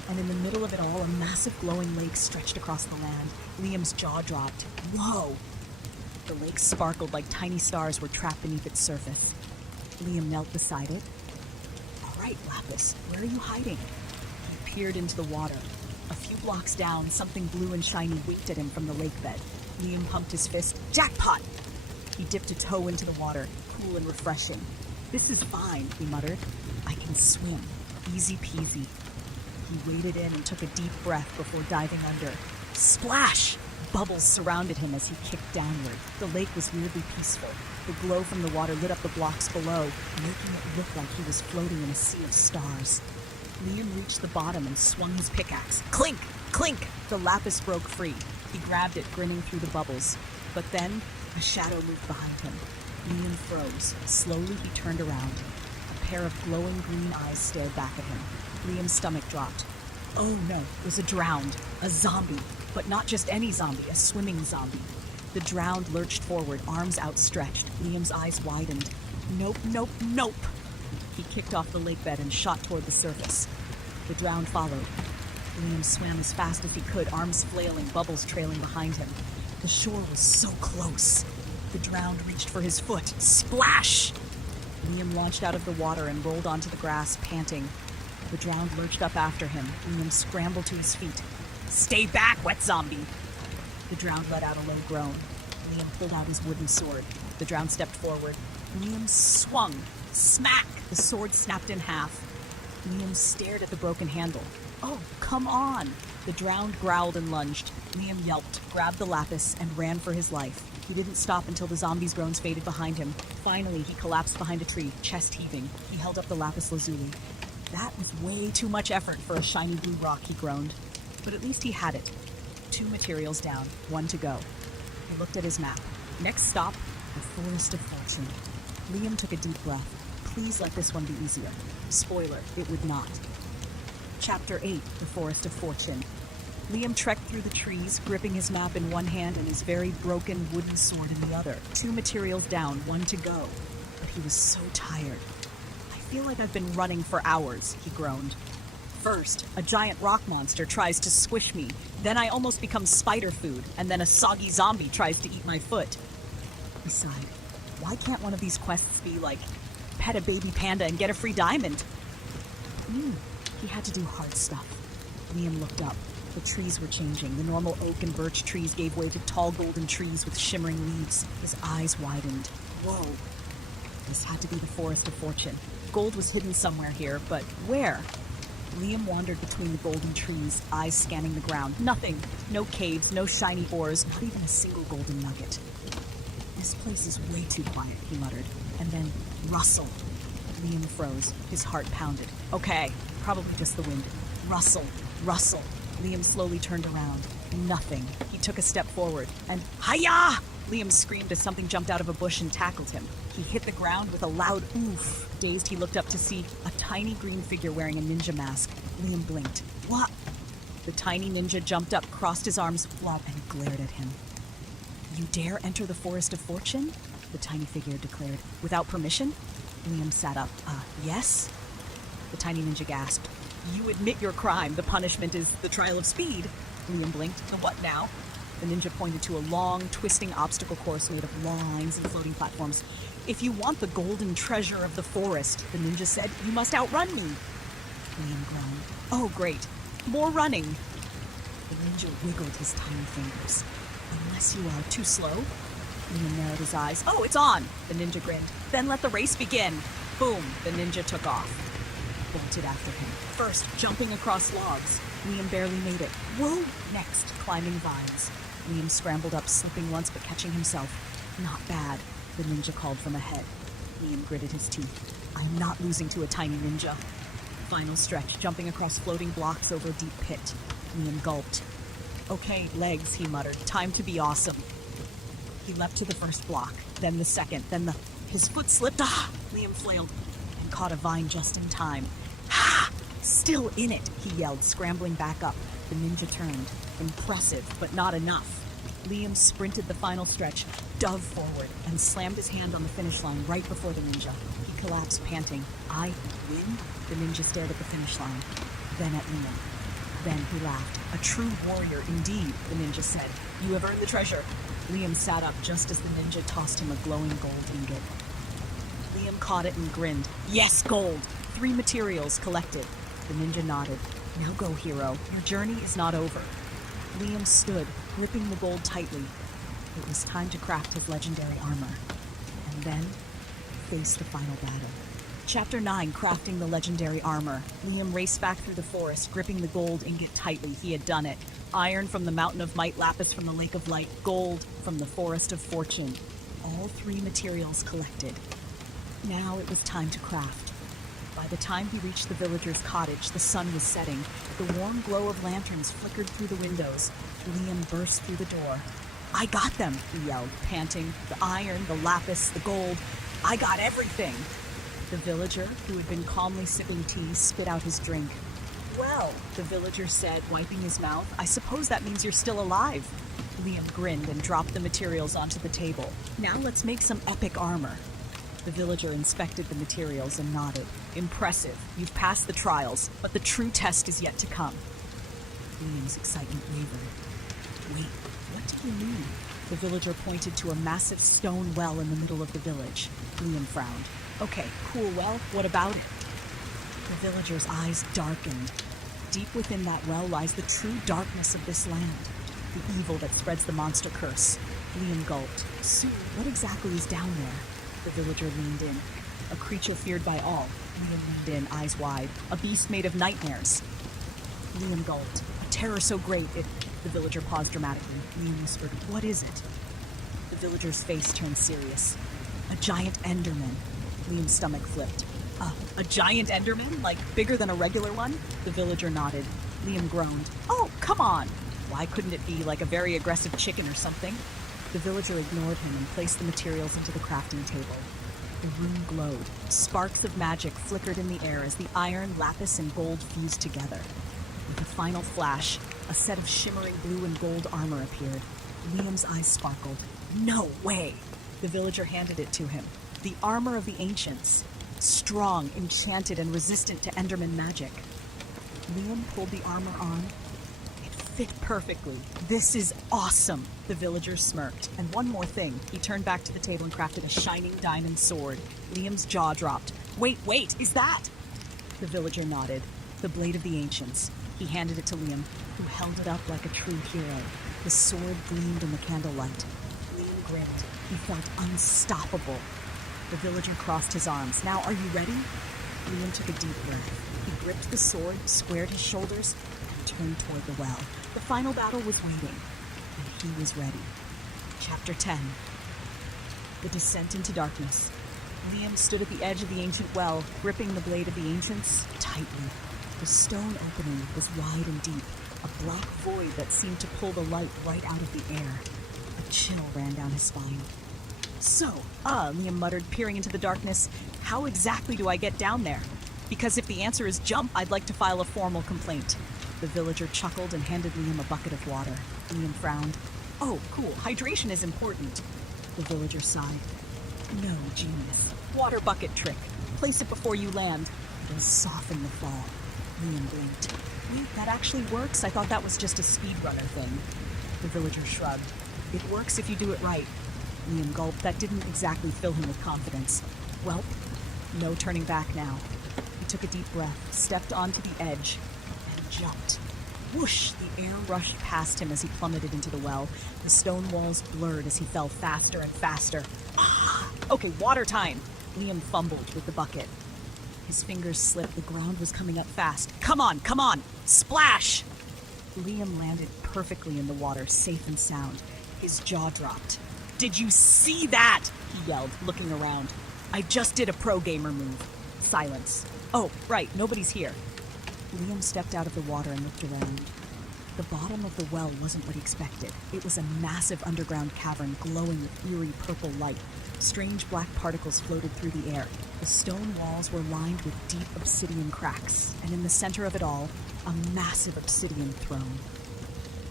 And in the middle of it all, a massive glowing lake stretched across the land. Liam's jaw dropped. Whoa! The lake sparkled like tiny stars were trapped beneath its surface. Liam knelt beside it. All right, Lapis, where are you hiding? He peered into the water. A few blocks down, something blue and shiny winked at him from the lake bed. Liam pumped his fist. Jackpot! He dipped a toe into the water, cool and refreshing. This is fine, he muttered. I can swim. Easy peasy. He waded in and took a deep breath before diving under. Splash! Bubbles surrounded him as he kicked downward. The lake was weirdly peaceful. The glow from the water lit up the blocks below, making it look like he was floating in a sea of stars. Liam reached the bottom and swung his pickaxe. Clink! Clink! The lapis broke free. He grabbed it, grinning through the bubbles. But then, a shadow moved behind him. Liam froze. Slowly, he turned around. A pair of glowing green eyes stared back at him. Liam's stomach dropped. Oh no, it was a drowned. A zombie. But not just any zombie, a swimming zombie. The drowned lurched forward, arms outstretched. Liam's eyes widened. Nope, nope, nope! He kicked off the lake bed and shot toward the surface. The drowned followed. Liam swam as fast as he could, arms flailing, bubbles trailing behind him. The shore was so close. The drowned reached for his foot. Splash! Liam launched out of the water and rolled onto the grass, panting. The drowned lurched up after him. Liam scrambled to his feet. Stay back, wet zombie! The drowned let out a low groan. Liam pulled out his wooden sword. The drowned stepped forward. Liam swung. Smack! The sword snapped in half. Liam stared at the broken handle. Oh, come on! The drowned growled and lunged. Liam yelped, grabbed the lapis, and ran for his life. He didn't stop until the zombie's groans faded behind him. Finally, he collapsed behind a tree, chest heaving. He held up the lapis lazuli. That was way too much effort for a shiny blue rock, he groaned. But at least he had it. 2 materials down, 1 to go. He looked at his map. Next stop, the Forest of Fortune. Liam took a deep breath. Please let this one be easier. Spoiler, it would not. Chapter 8, The Forest of Fortune. Liam trekked through the trees, gripping his map in one hand and his very broken wooden sword in the other. 2 materials down, 1 to go. But he was so tired. I feel like I've been running for hours, he groaned. First, a giant rock monster tries to squish me. Then I almost become spider food, and then a soggy zombie tries to eat my foot. He sighed. Why can't one of these quests be like, pet a baby panda and get a free diamond? He had to do hard stuff. Liam looked up. The trees were changing. The normal oak and birch trees gave way to tall golden trees with shimmering leaves. His eyes widened. Whoa. This had to be the Forest of Fortune. Gold was hidden somewhere here, but where? Liam wandered between the golden trees, eyes scanning the ground. Nothing. No caves, no shiny ores, not even a single golden nugget. This place is way too quiet, he muttered. And then, rustle. Liam froze. His heart pounded. Okay, probably just the wind. Rustle, rustle. Liam slowly turned around. Nothing. He took a step forward, and hi-ya! Liam screamed as something jumped out of a bush and tackled him. He hit the ground with a loud oof. Dazed, he looked up to see a tiny green figure wearing a ninja mask. Liam blinked. What? The tiny ninja jumped up, crossed his arms, and glared at him. You dare enter the Forest of Fortune? The tiny figure declared. Without permission? Liam sat up. Yes? The tiny ninja gasped. You admit your crime. The punishment is the trial of speed. Liam blinked. The what now? The ninja pointed to a long, twisting obstacle course made of long lines and floating platforms. If you want the golden treasure of the forest, the ninja said, you must outrun me. Liam groaned. Oh, great. More running. The ninja wiggled his tiny fingers. Unless you are too slow. Liam narrowed his eyes. Oh, it's on! The ninja grinned. Then let the race begin. Boom! The ninja took off. bolted after him. First, jumping across logs. Liam barely made it. Whoa! Next, climbing vines. Liam scrambled up, slipping once but catching himself. Not bad, the ninja called from ahead. Liam gritted his teeth. I am not losing to a tiny ninja. Final stretch, jumping across floating blocks over a deep pit. Liam gulped. Okay, legs, he muttered. Time to be awesome. He leapt to the first block, then the second, then the... His foot slipped. Liam flailed and caught a vine just in time. Still in it, he yelled, scrambling back up. The ninja turned. Impressive, but not enough. Liam sprinted the final stretch, dove forward, and slammed his hand on the finish line right before the ninja. He collapsed, panting. I win? The ninja stared at the finish line, then at Liam. Then he laughed. A true warrior indeed, the ninja said. You have earned the treasure. Liam sat up just as the ninja tossed him a glowing gold ingot. Liam caught it and grinned. Yes, gold! 3 materials collected. The ninja nodded. Now go, hero. Your journey is not over. Liam stood, gripping the gold tightly. It was time to craft his legendary armor. And then, face the final battle. Chapter 9, Crafting the Legendary Armor. Liam raced back through the forest, gripping the gold ingot tightly. He had done it. Iron from the Mountain of Might, lapis from the Lake of Light, gold from the Forest of Fortune. All 3 materials collected. Now it was time to craft. By the time he reached the villager's cottage, the sun was setting. The warm glow of lanterns flickered through the windows. Liam burst through the door. I got them, he yelled, panting. The iron, the lapis, the gold. I got everything. The villager, who had been calmly sipping tea, spit out his drink. Well, the villager said, wiping his mouth, I suppose that means you're still alive. Liam grinned and dropped the materials onto the table. Now let's make some epic armor. The villager inspected the materials and nodded. Impressive. You've passed the trials, but the true test is yet to come. Liam's excitement wavered. Wait, what do you mean? The villager pointed to a massive stone well in the middle of the village. Liam frowned. Okay, cool well, what about it? The villager's eyes darkened. Deep within that well lies the true darkness of this land. The evil that spreads the monster curse. Liam gulped. Sue, what exactly is down there? The villager leaned in. A creature feared by all. Liam leaned in, eyes wide. A beast made of nightmares. Liam gulped. A terror so great it... The villager paused dramatically. Liam whispered, what is it? The villager's face turned serious. A giant Enderman. Liam's stomach flipped. A giant Enderman? Like, bigger than a regular one? The villager nodded. Liam groaned. Oh, come on! Why couldn't it be like a very aggressive chicken or something? The villager ignored him and placed the materials into the crafting table. The room glowed. Sparks of magic flickered in the air as the iron, lapis, and gold fused together. With a final flash, a set of shimmering blue and gold armor appeared. Liam's eyes sparkled. No way! The villager handed it to him. The armor of the ancients. Strong, enchanted, and resistant to Enderman magic. Liam pulled the armor on. It fit perfectly. This is awesome! The villager smirked. And one more thing. He turned back to the table and crafted a shining diamond sword. Liam's jaw dropped. Wait, is that? The villager nodded. The blade of the ancients. He handed it to Liam, who held it up like a true hero. The sword gleamed in the candlelight. Liam grinned. He felt unstoppable. The villager crossed his arms. Now, are you ready? Liam took a deep breath. He gripped the sword, squared his shoulders, and turned toward the well. The final battle was waiting, and he was ready. Chapter 10. The Descent into Darkness. Liam stood at the edge of the ancient well, gripping the blade of the ancients tightly. The stone opening was wide and deep, a black void that seemed to pull the light right out of the air. A chill ran down his spine. So, Liam muttered, peering into the darkness, how exactly do I get down there? Because if the answer is jump, I'd like to file a formal complaint. The villager chuckled and handed Liam a bucket of water. Liam frowned. Oh, cool, hydration is important. The villager sighed. No, genius. Water bucket trick. Place it before you land. It'll soften the fall. Liam blinked. Wait, that actually works? I thought that was just a speedrunner thing. The villager shrugged. It works if you do it right. Liam gulped. That didn't exactly fill him with confidence. Well, no turning back now. He took a deep breath, stepped onto the edge, and jumped. Whoosh! The air rushed past him as he plummeted into the well. The stone walls blurred as he fell faster and faster. Ah! Okay, water time! Liam fumbled with the bucket. His fingers slipped. The ground was coming up fast. Come on, come on! Splash! Liam landed perfectly in the water, safe and sound. His jaw dropped. Did you see that? He yelled, looking around. I just did a pro gamer move. Silence. Oh, right, nobody's here. Liam stepped out of the water and looked around. The bottom of the well wasn't what he expected. It was a massive underground cavern glowing with eerie purple light. Strange black particles floated through the air. The stone walls were lined with deep obsidian cracks, and in the center of it all, a massive obsidian throne.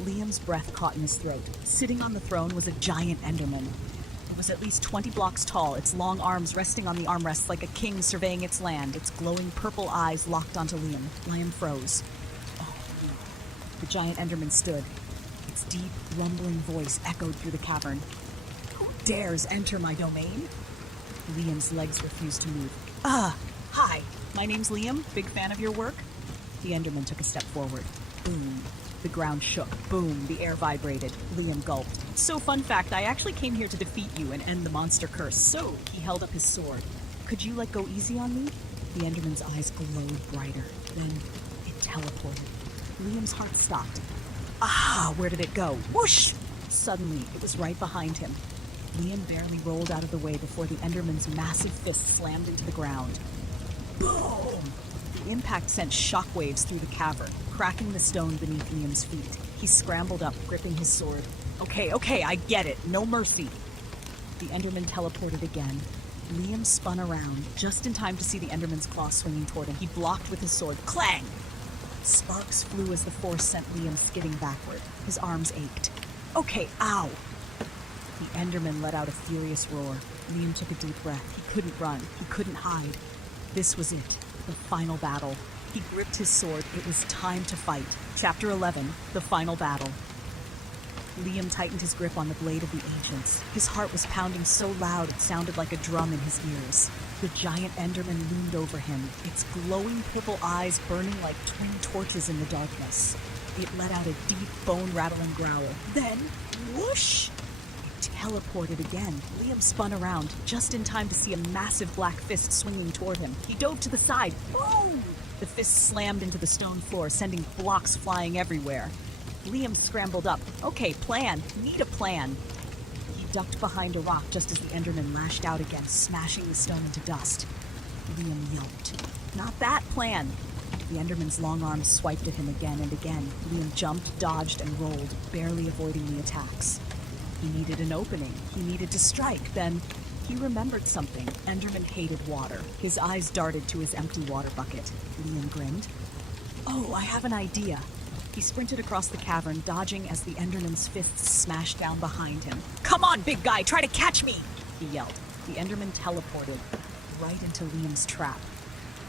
Liam's breath caught in his throat. Sitting on the throne was a giant Enderman. It was at least 20 blocks tall, its long arms resting on the armrests like a king surveying its land, its glowing purple eyes locked onto Liam. Liam froze. Oh, no. The giant Enderman stood. Its deep, rumbling voice echoed through the cavern. Who dares enter my domain? Liam's legs refused to move. Hi. My name's Liam. Big fan of your work. The Enderman took a step forward. Boom. The ground shook. Boom. The air vibrated. Liam gulped. So, fun fact, I actually came here to defeat you and end the monster curse. So, he held up his sword. Could you, go easy on me? The Enderman's eyes glowed brighter. Then, it teleported. Liam's heart stopped. Where did it go? Whoosh! Suddenly, it was right behind him. Liam barely rolled out of the way before the Enderman's massive fist slammed into the ground. Boom! The impact sent shockwaves through the cavern, cracking the stone beneath Liam's feet. He scrambled up, gripping his sword. Okay, I get it. No mercy. The Enderman teleported again. Liam spun around, just in time to see the Enderman's claw swinging toward him. He blocked with his sword. Clang! Sparks flew as the force sent Liam skidding backward. His arms ached. Okay, ow! The Enderman let out a furious roar. Liam took a deep breath. He couldn't run. He couldn't hide. This was it. The final battle. He gripped his sword. It was time to fight. Chapter 11, The Final Battle. Liam tightened his grip on the blade of the Ancients. His heart was pounding so loud it sounded like a drum in his ears. The giant Enderman loomed over him, its glowing purple eyes burning like twin torches in the darkness. It let out a deep, bone-rattling growl. Then, whoosh! It teleported again. Liam spun around, just in time to see a massive black fist swinging toward him. He dove to the side. Boom! The fist slammed into the stone floor, sending blocks flying everywhere. Liam scrambled up. Okay, plan. Need a plan. He ducked behind a rock just as the Enderman lashed out again, smashing the stone into dust. Liam yelped. Not that plan. The Enderman's long arms swiped at him again and again. Liam jumped, dodged, and rolled, barely avoiding the attacks. He needed an opening. He needed to strike. Then he remembered something. Enderman hated water. His eyes darted to his empty water bucket. Liam grinned. Oh, I have an idea. He sprinted across the cavern, dodging as the Enderman's fists smashed down behind him. Come on, big guy, try to catch me! He yelled. The Enderman teleported right into Liam's trap.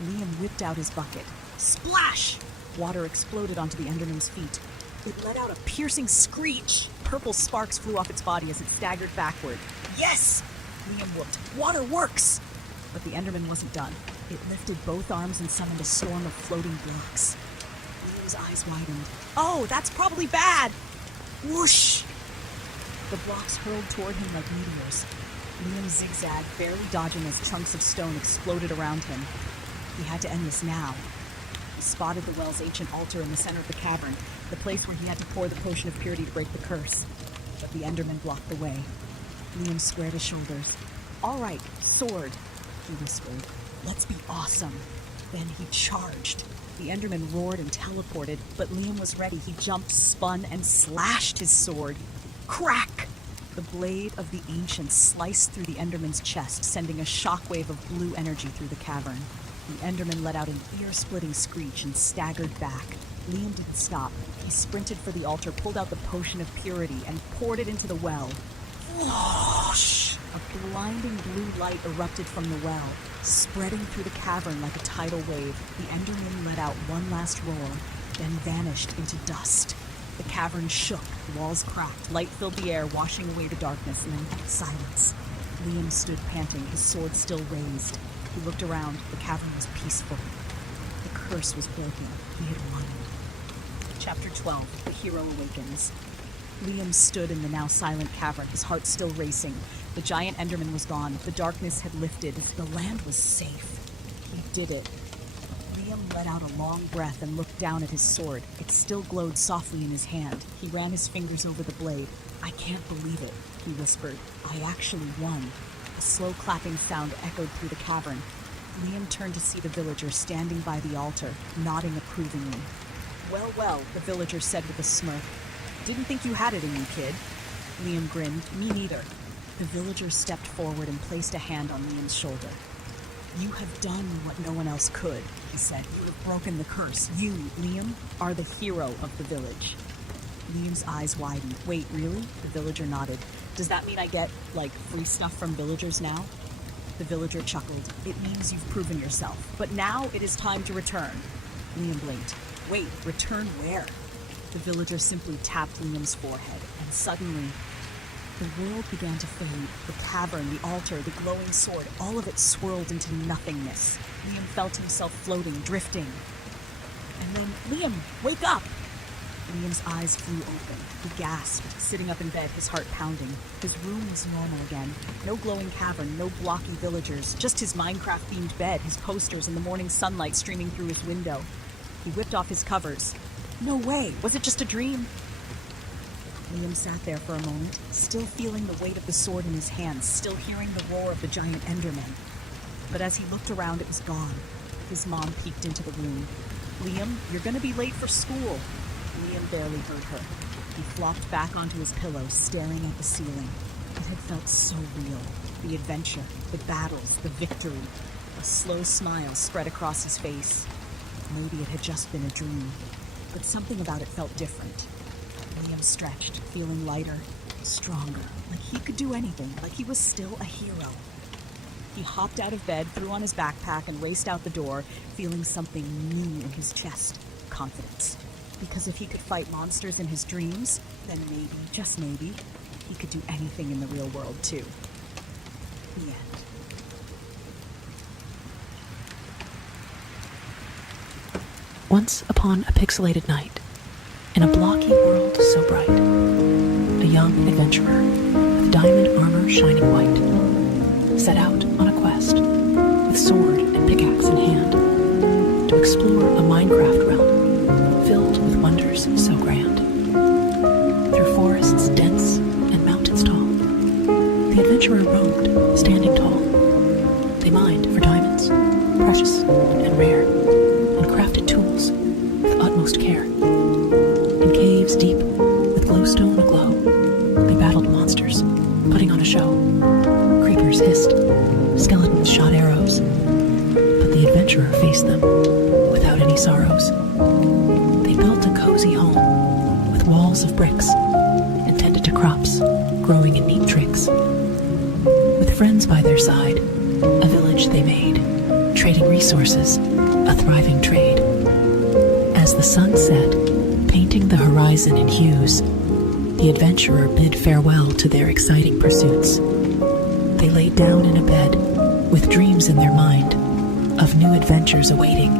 Liam whipped out his bucket. Splash! Water exploded onto the Enderman's feet. It let out a piercing screech. Purple sparks flew off its body as it staggered backward. Yes! Liam whooped. Water works! But the Enderman wasn't done. It lifted both arms and summoned a storm of floating blocks. Liam's eyes widened. Oh, that's probably bad! Whoosh! The blocks hurled toward him like meteors. Liam zigzagged, barely dodging as chunks of stone exploded around him. He had to end this now. He spotted the well's ancient altar in the center of the cavern, the place where he had to pour the potion of purity to break the curse. But the Enderman blocked the way. Liam squared his shoulders. All right, sword, he whispered. Let's be awesome. Then he charged. The Enderman roared and teleported, but Liam was ready. He jumped, spun, and slashed his sword. Crack! The blade of the Ancient sliced through the Enderman's chest, sending a shockwave of blue energy through the cavern. The Enderman let out an ear-splitting screech and staggered back. Liam didn't stop. He sprinted for the altar, pulled out the potion of purity, and poured it into the well. Whoosh! A blinding blue light erupted from the well, spreading through the cavern like a tidal wave. The Enderman let out one last roar, then vanished into dust. The cavern shook, walls cracked, light filled the air, washing away the darkness, and then silence. Liam stood panting, his sword still raised. He looked around. The cavern was peaceful. The curse was broken. He had won. Chapter 12, The Hero Awakens. Liam stood in the now silent cavern, his heart still racing. The giant Enderman was gone. The darkness had lifted. The land was safe. He did it. Liam let out a long breath and looked down at his sword. It still glowed softly in his hand. He ran his fingers over the blade. "I can't believe it," he whispered. "I actually won." A slow clapping sound echoed through the cavern. Liam turned to see the villager standing by the altar, nodding approvingly. "Well, well," the villager said with a smirk. "Didn't think you had it in you, kid." Liam grinned. "Me neither." The villager stepped forward and placed a hand on Liam's shoulder. "You have done what no one else could," he said. "You have broken the curse. You, Liam, are the hero of the village." Liam's eyes widened. "Wait, really?" The villager nodded. "Does that mean I get, free stuff from villagers now?" The villager chuckled. "It means you've proven yourself. But now it is time to return." Liam blinked. "Wait, return where?" The villager simply tapped Liam's forehead, and suddenly the world began to fade. The cavern, the altar, the glowing sword, all of it swirled into nothingness. Liam felt himself floating, drifting. And then, "Liam, wake up!" Liam's eyes flew open. He gasped, sitting up in bed, his heart pounding. His room was normal again. No glowing cavern, no blocky villagers, just his Minecraft-themed bed, his posters, and the morning sunlight streaming through his window. He whipped off his covers. No way! Was it just a dream? Liam sat there for a moment, still feeling the weight of the sword in his hands, still hearing the roar of the giant Enderman. But as he looked around, it was gone. His mom peeked into the room. "Liam, you're gonna be late for school." Liam barely heard her. He flopped back onto his pillow, staring at the ceiling. It had felt so real. The adventure, the battles, the victory. A slow smile spread across his face. Maybe it had just been a dream, but something about it felt different. Liam stretched, feeling lighter, stronger, like he could do anything, like he was still a hero. He hopped out of bed, threw on his backpack, and raced out the door, feeling something new in his chest. Confidence. Because if he could fight monsters in his dreams, then maybe, just maybe, he could do anything in the real world too. The end. Once upon a pixelated night, in a blocky world so bright, a young adventurer with diamond armor shining white set out on a quest with sword and pickaxe in hand to explore a Minecraft realm filled with wonders so grand. Through forests dense and mountains tall, the adventurer roamed, standing tall. They mined for diamonds, precious and rare, and crafted tools with utmost care. In caves deep with glowstone aglow, they battled monsters, putting on a show. Creepers hissed, skeletons shot arrows, but the adventurer faced them without any sorrows. They built a cozy home with walls of bricks and tended to crops growing in neat tricks. With friends by their side, a village they made, trading resources, a thriving trade. As the sun set, painting the horizon in hues, the adventurer bid farewell to their exciting pursuits. They laid down in a bed with dreams in their mind of new adventures awaiting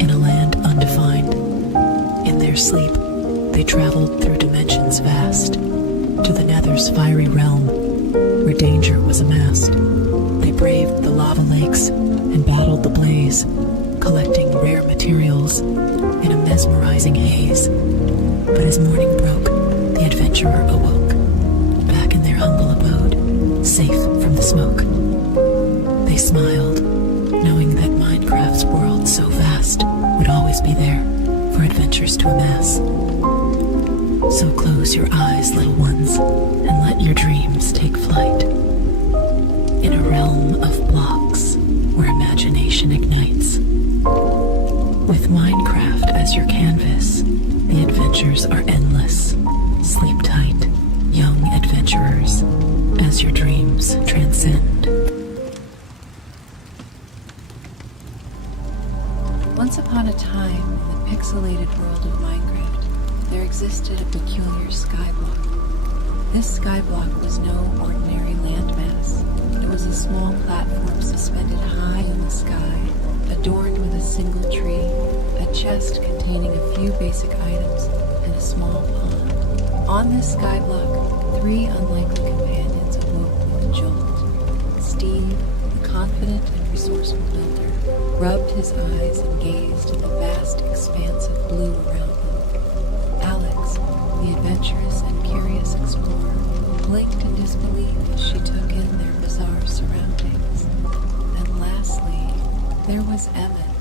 in a land undefined. In their sleep, they traveled through dimensions vast to the Nether's fiery realm where danger was amassed. They braved the lava lakes and battled the blaze, collecting rare materials in a mesmerizing haze. But as morning broke, the adventurer awoke, back in their humble abode, safe from the smoke. They smiled, knowing that Minecraft's world so vast would always be there for adventures to amass. So close your eyes, little ones, and let your dreams take flight. In a realm of blocks where imagination ignites. With Minecraft as your canvas, the adventures are endless. Sleep tight, young adventurers, as your dreams transcend. Once upon a time, in the pixelated world of Minecraft, there existed a peculiar skyblock. This skyblock was no ordinary landmass. It was a small platform suspended high in the sky, adorned with a single tree, a chest containing a few basic items, and a small pond. On this skyblock, three unlikely companions awoke with a jolt. Steve, the confident and resourceful builder, rubbed his eyes and gazed at the vast expanse of blue around them. Alex, the adventurous and curious explorer, blinked in disbelief as she took in their bizarre surroundings. And lastly, there was Emmett,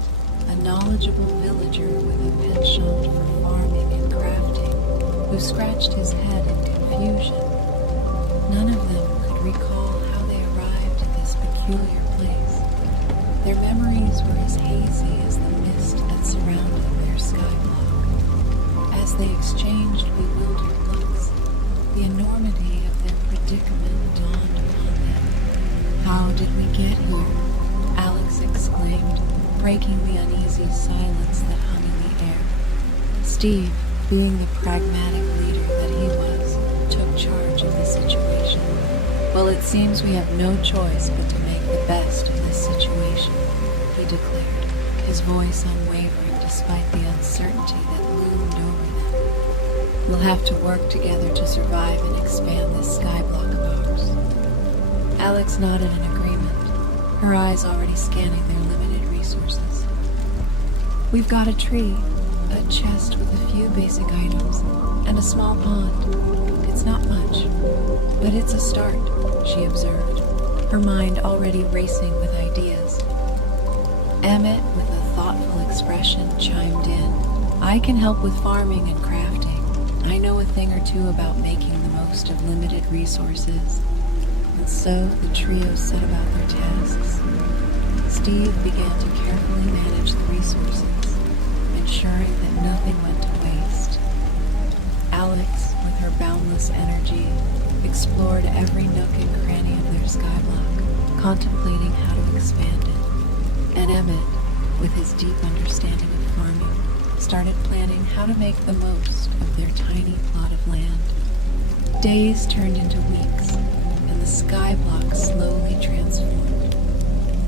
a knowledgeable villager with a penchant for farming and crafting, who scratched his head in confusion. None of them could recall how they arrived at this peculiar place. Their memories were as hazy as the mist that surrounded their skyblock. As they exchanged bewildered looks, the enormity of their predicament dawned upon them. "How did we get here?" Alex exclaimed, breaking the uneasy silence that hung in the air. Steve, being the pragmatic leader that he was, took charge of the situation. "Well, it seems we have no choice but to make the best of this situation," he declared, his voice unwavering despite the uncertainty that loomed over them. "We'll have to work together to survive and expand this skyblock of ours." Alex nodded in agreement, her eyes already scanning their limited resources. "We've got a tree, a chest with a few basic items, and a small pond. It's not much, but it's a start," she observed, her mind already racing with ideas. Emmett, with a thoughtful expression, chimed in. "I can help with farming and crafting. I know a thing or two about making the most of limited resources." And so the trio set about their tasks. Steve began to carefully manage the resources, ensuring that nothing went to waste. Alex, with her boundless energy, explored every nook and cranny of their skyblock, contemplating how to expand it. And Emmett, with his deep understanding of farming, started planning how to make the most of their tiny plot of land. Days turned into weeks, and the skyblock slowly transformed.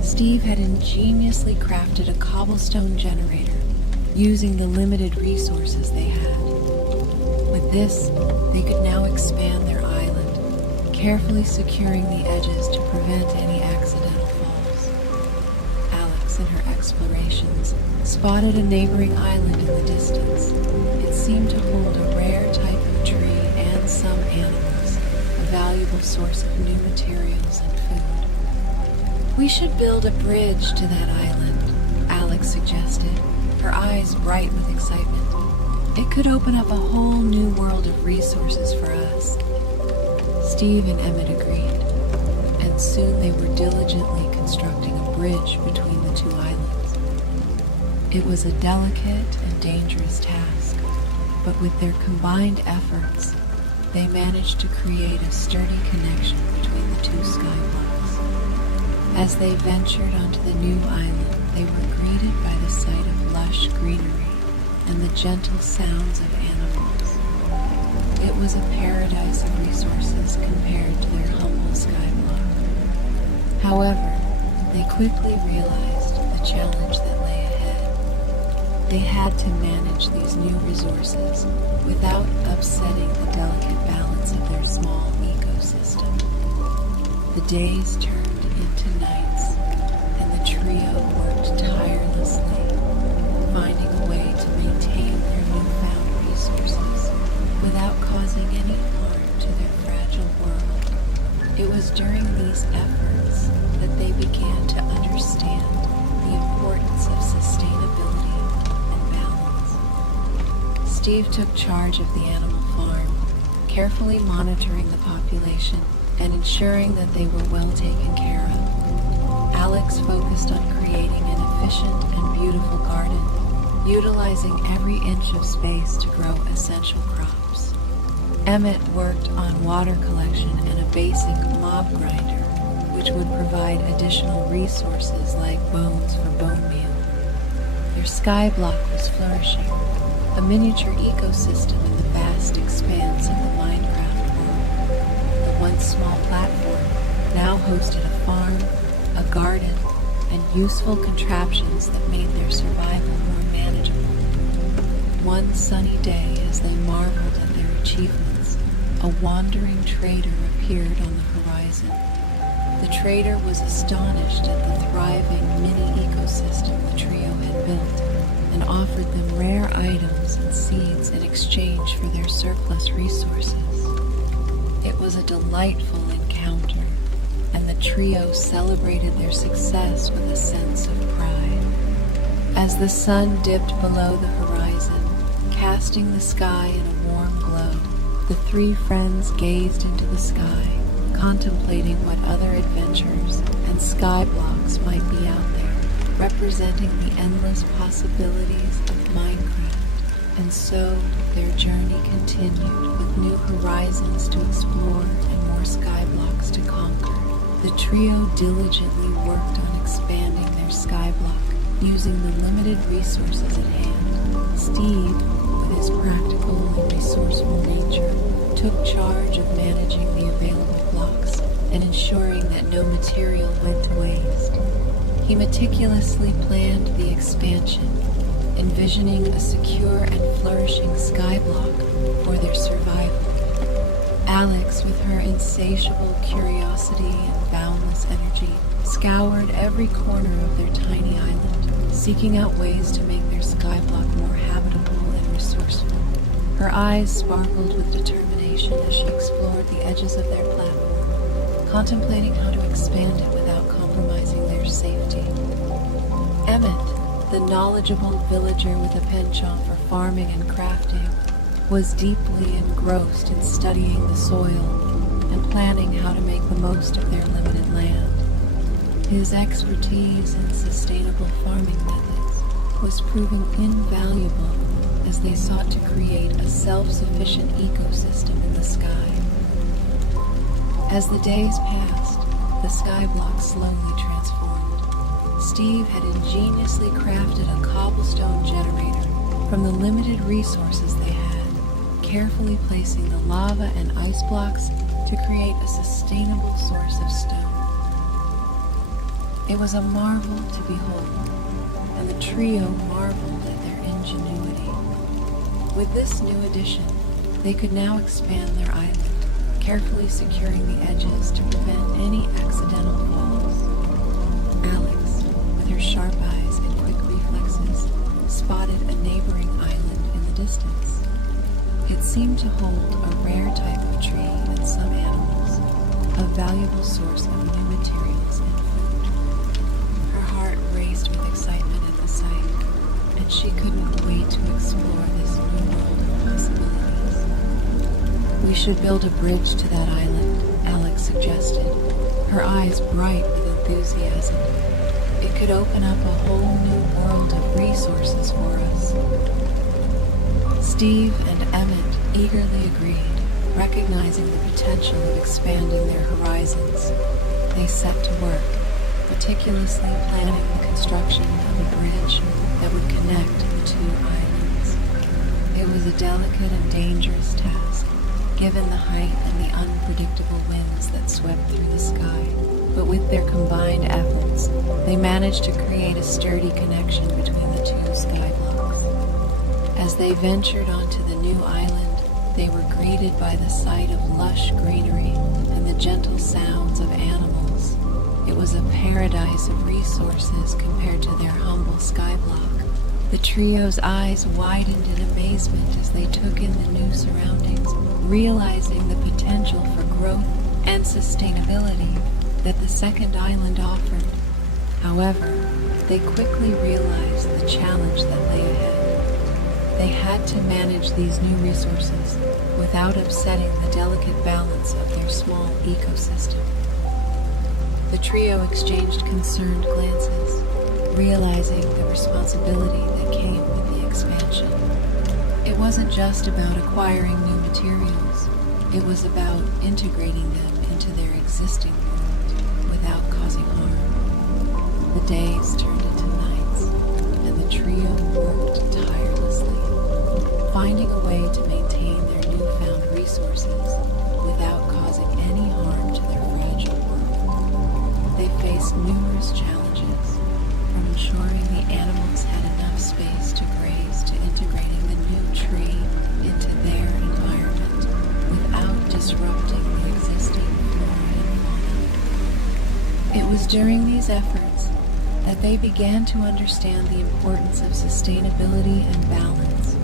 Steve had ingeniously crafted a cobblestone generator, using the limited resources they had. With this, they could now expand their island, carefully securing the edges to prevent any accidental falls. Alex, in her explorations, spotted a neighboring island in the distance. It seemed to hold a rare type of tree and some animals, a valuable source of new materials and food. "We should build a bridge to that island," Alex suggested, her eyes bright with excitement. "It could open up a whole new world of resources for us." Steve and Emmett agreed, and soon they were diligently constructing a bridge between the two islands. It was a delicate and dangerous task, but with their combined efforts, they managed to create a sturdy connection between the two skyblocks. As they ventured onto the new island, they were greeted by the sight of lush greenery and the gentle sounds of animals. It was a paradise of resources compared to their humble skyblock. However, they quickly realized the challenge that lay ahead. They had to manage these new resources without upsetting the delicate balance of their small ecosystem. The days turned into nights, and the trio worked tirelessly, finding a way to maintain their newfound resources without causing any harm to their fragile world. It was during these efforts that they began to understand the importance of sustainability and balance. Steve took charge of the animal farm, carefully monitoring the population and ensuring that they were well taken care of. Alex focused on creating an efficient and beautiful garden, utilizing every inch of space to grow essential crops. Emmett worked on water collection and a basic mob grinder, which would provide additional resources like bones for bone meal. Their skyblock was flourishing, a miniature ecosystem in the vast expanse of the Minecraft world. The once small platform now hosted a farm, a garden, and useful contraptions that made their survival more manageable. One sunny day, as they marveled at their achievements, a wandering trader appeared on the horizon. The trader was astonished at the thriving mini ecosystem the trio had built and offered them rare items and seeds in exchange for their surplus resources. It was a delightful encounter, and the trio celebrated their success with a sense of pride. As the sun dipped below the horizon, casting the sky in a warm glow, the three friends gazed into the sky, contemplating what other adventures and skyblocks might be out there, representing the endless possibilities of Minecraft. And so their journey continued, with new horizons to explore and more skyblocks to conquer. The trio diligently worked on expanding their skyblock, using the limited resources at hand. Steve, with his practical and resourceful nature, took charge of managing the available blocks and ensuring that no material went to waste. He meticulously planned the expansion, envisioning a secure and flourishing skyblock for their survival. Alex, with her insatiable curiosity and boundless energy, scoured every corner of their tiny island, seeking out ways to make their skyblock more habitable and resourceful. Her eyes sparkled with determination as she explored the edges of their platform, contemplating how to expand it without compromising their safety. Emmett, the knowledgeable villager with a penchant for farming and crafting, was deeply engrossed in studying the soil and planning how to make the most of their limited land. His expertise in sustainable farming methods was proving invaluable as they sought to create a self-sufficient ecosystem in the sky. As the days passed, the skyblock slowly transformed. Steve had ingeniously crafted a cobblestone generator from the limited resources they had, carefully placing the lava and ice blocks to create a sustainable source of stone. It was a marvel to behold, and the trio marveled at their ingenuity. With this new addition, they could now expand their island, carefully securing the edges to prevent any accidental falls. Alex, with her sharp eyes and quick reflexes, spotted a neighboring island in the distance. It seemed to hold a rare type of tree and some animals, a valuable source of new materials and food. Her heart raced with excitement at the sight, and she couldn't wait to explore this new world of possibilities. We should build a bridge to that island, Alex suggested, her eyes bright with enthusiasm. It could open up a whole new world of resources for us. Steve and Emmett eagerly agreed, recognizing the potential of expanding their horizons. They set to work, meticulously planning the construction of a bridge that would connect the two islands. It was a delicate and dangerous task, given the height and the unpredictable winds that swept through the sky. But with their combined efforts, they managed to create a sturdy connection between the two skyblocks. As they ventured onto the new island, they were greeted by the sight of lush greenery and the gentle sounds of animals. It was a paradise of resources compared to their humble skyblock. The trio's eyes widened in amazement as they took in the new surroundings, realizing the potential for growth and sustainability that the second island offered. However, they quickly realized the challenge that lay ahead. They had to manage these new resources without upsetting the delicate balance of their small ecosystem. The trio exchanged concerned glances, realizing the responsibility that came with the expansion. It wasn't just about acquiring new materials, it was about integrating them into their existing world without causing harm. The days turned into nights, and the trio worked tirelessly, finding a way to maintain their newfound resources without causing any harm to their fragile world. They faced numerous challenges, from ensuring the animals had enough space to graze to integrating the new tree into their environment without disrupting the existing flora and fauna. during these efforts that they began to understand the importance of sustainability and balance.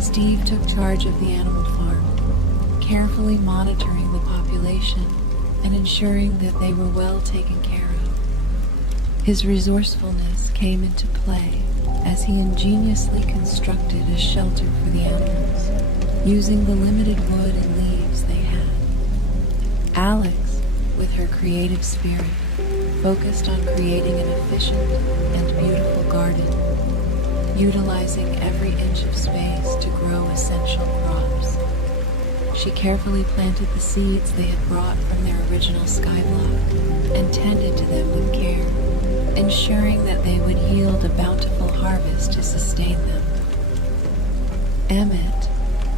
Steve took charge of the animal farm, carefully monitoring the population and ensuring that they were well taken care of. His resourcefulness came into play as he ingeniously constructed a shelter for the animals, using the limited wood and leaves they had. Alex, with her creative spirit, focused on creating an efficient and beautiful garden, utilizing every inch of space to grow essential crops. She carefully planted the seeds they had brought from their original Skyblock and tended to them with care, ensuring that they would yield a bountiful harvest to sustain them. Emmett,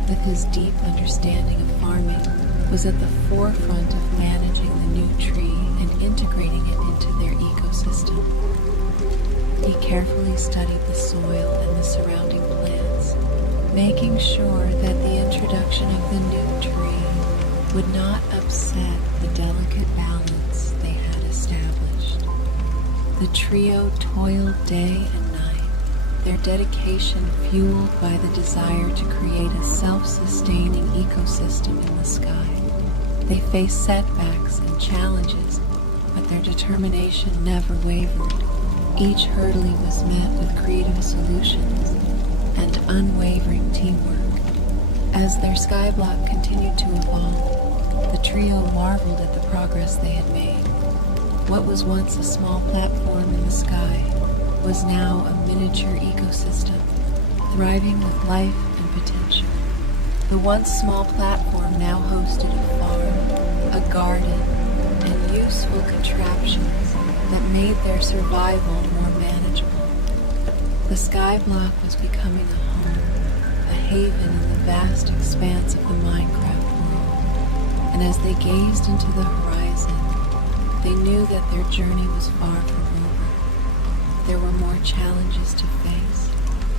with his deep understanding of farming, was at the forefront of managing the new tree and integrating it into their ecosystem. He carefully studied the soil and the surrounding plants, making sure that the introduction of the new tree would not upset the delicate balance they had established. The trio toiled day and night, their dedication fueled by the desire to create a self-sustaining ecosystem in the sky. They faced setbacks and challenges, but their determination never wavered. Each hurdle was met with creative solutions and unwavering teamwork. As their Skyblock continued to evolve, the trio marveled at the progress they had made. What was once a small platform in the sky was now a miniature ecosystem, thriving with life and potential. The once small platform now hosted a farm, a garden, and useful contraptions that made their survival more manageable. The Skyblock was becoming a home, a haven in the vast expanse of the Minecraft world, and as they gazed into the horizon, they knew that their journey was far from over. There were more challenges to face,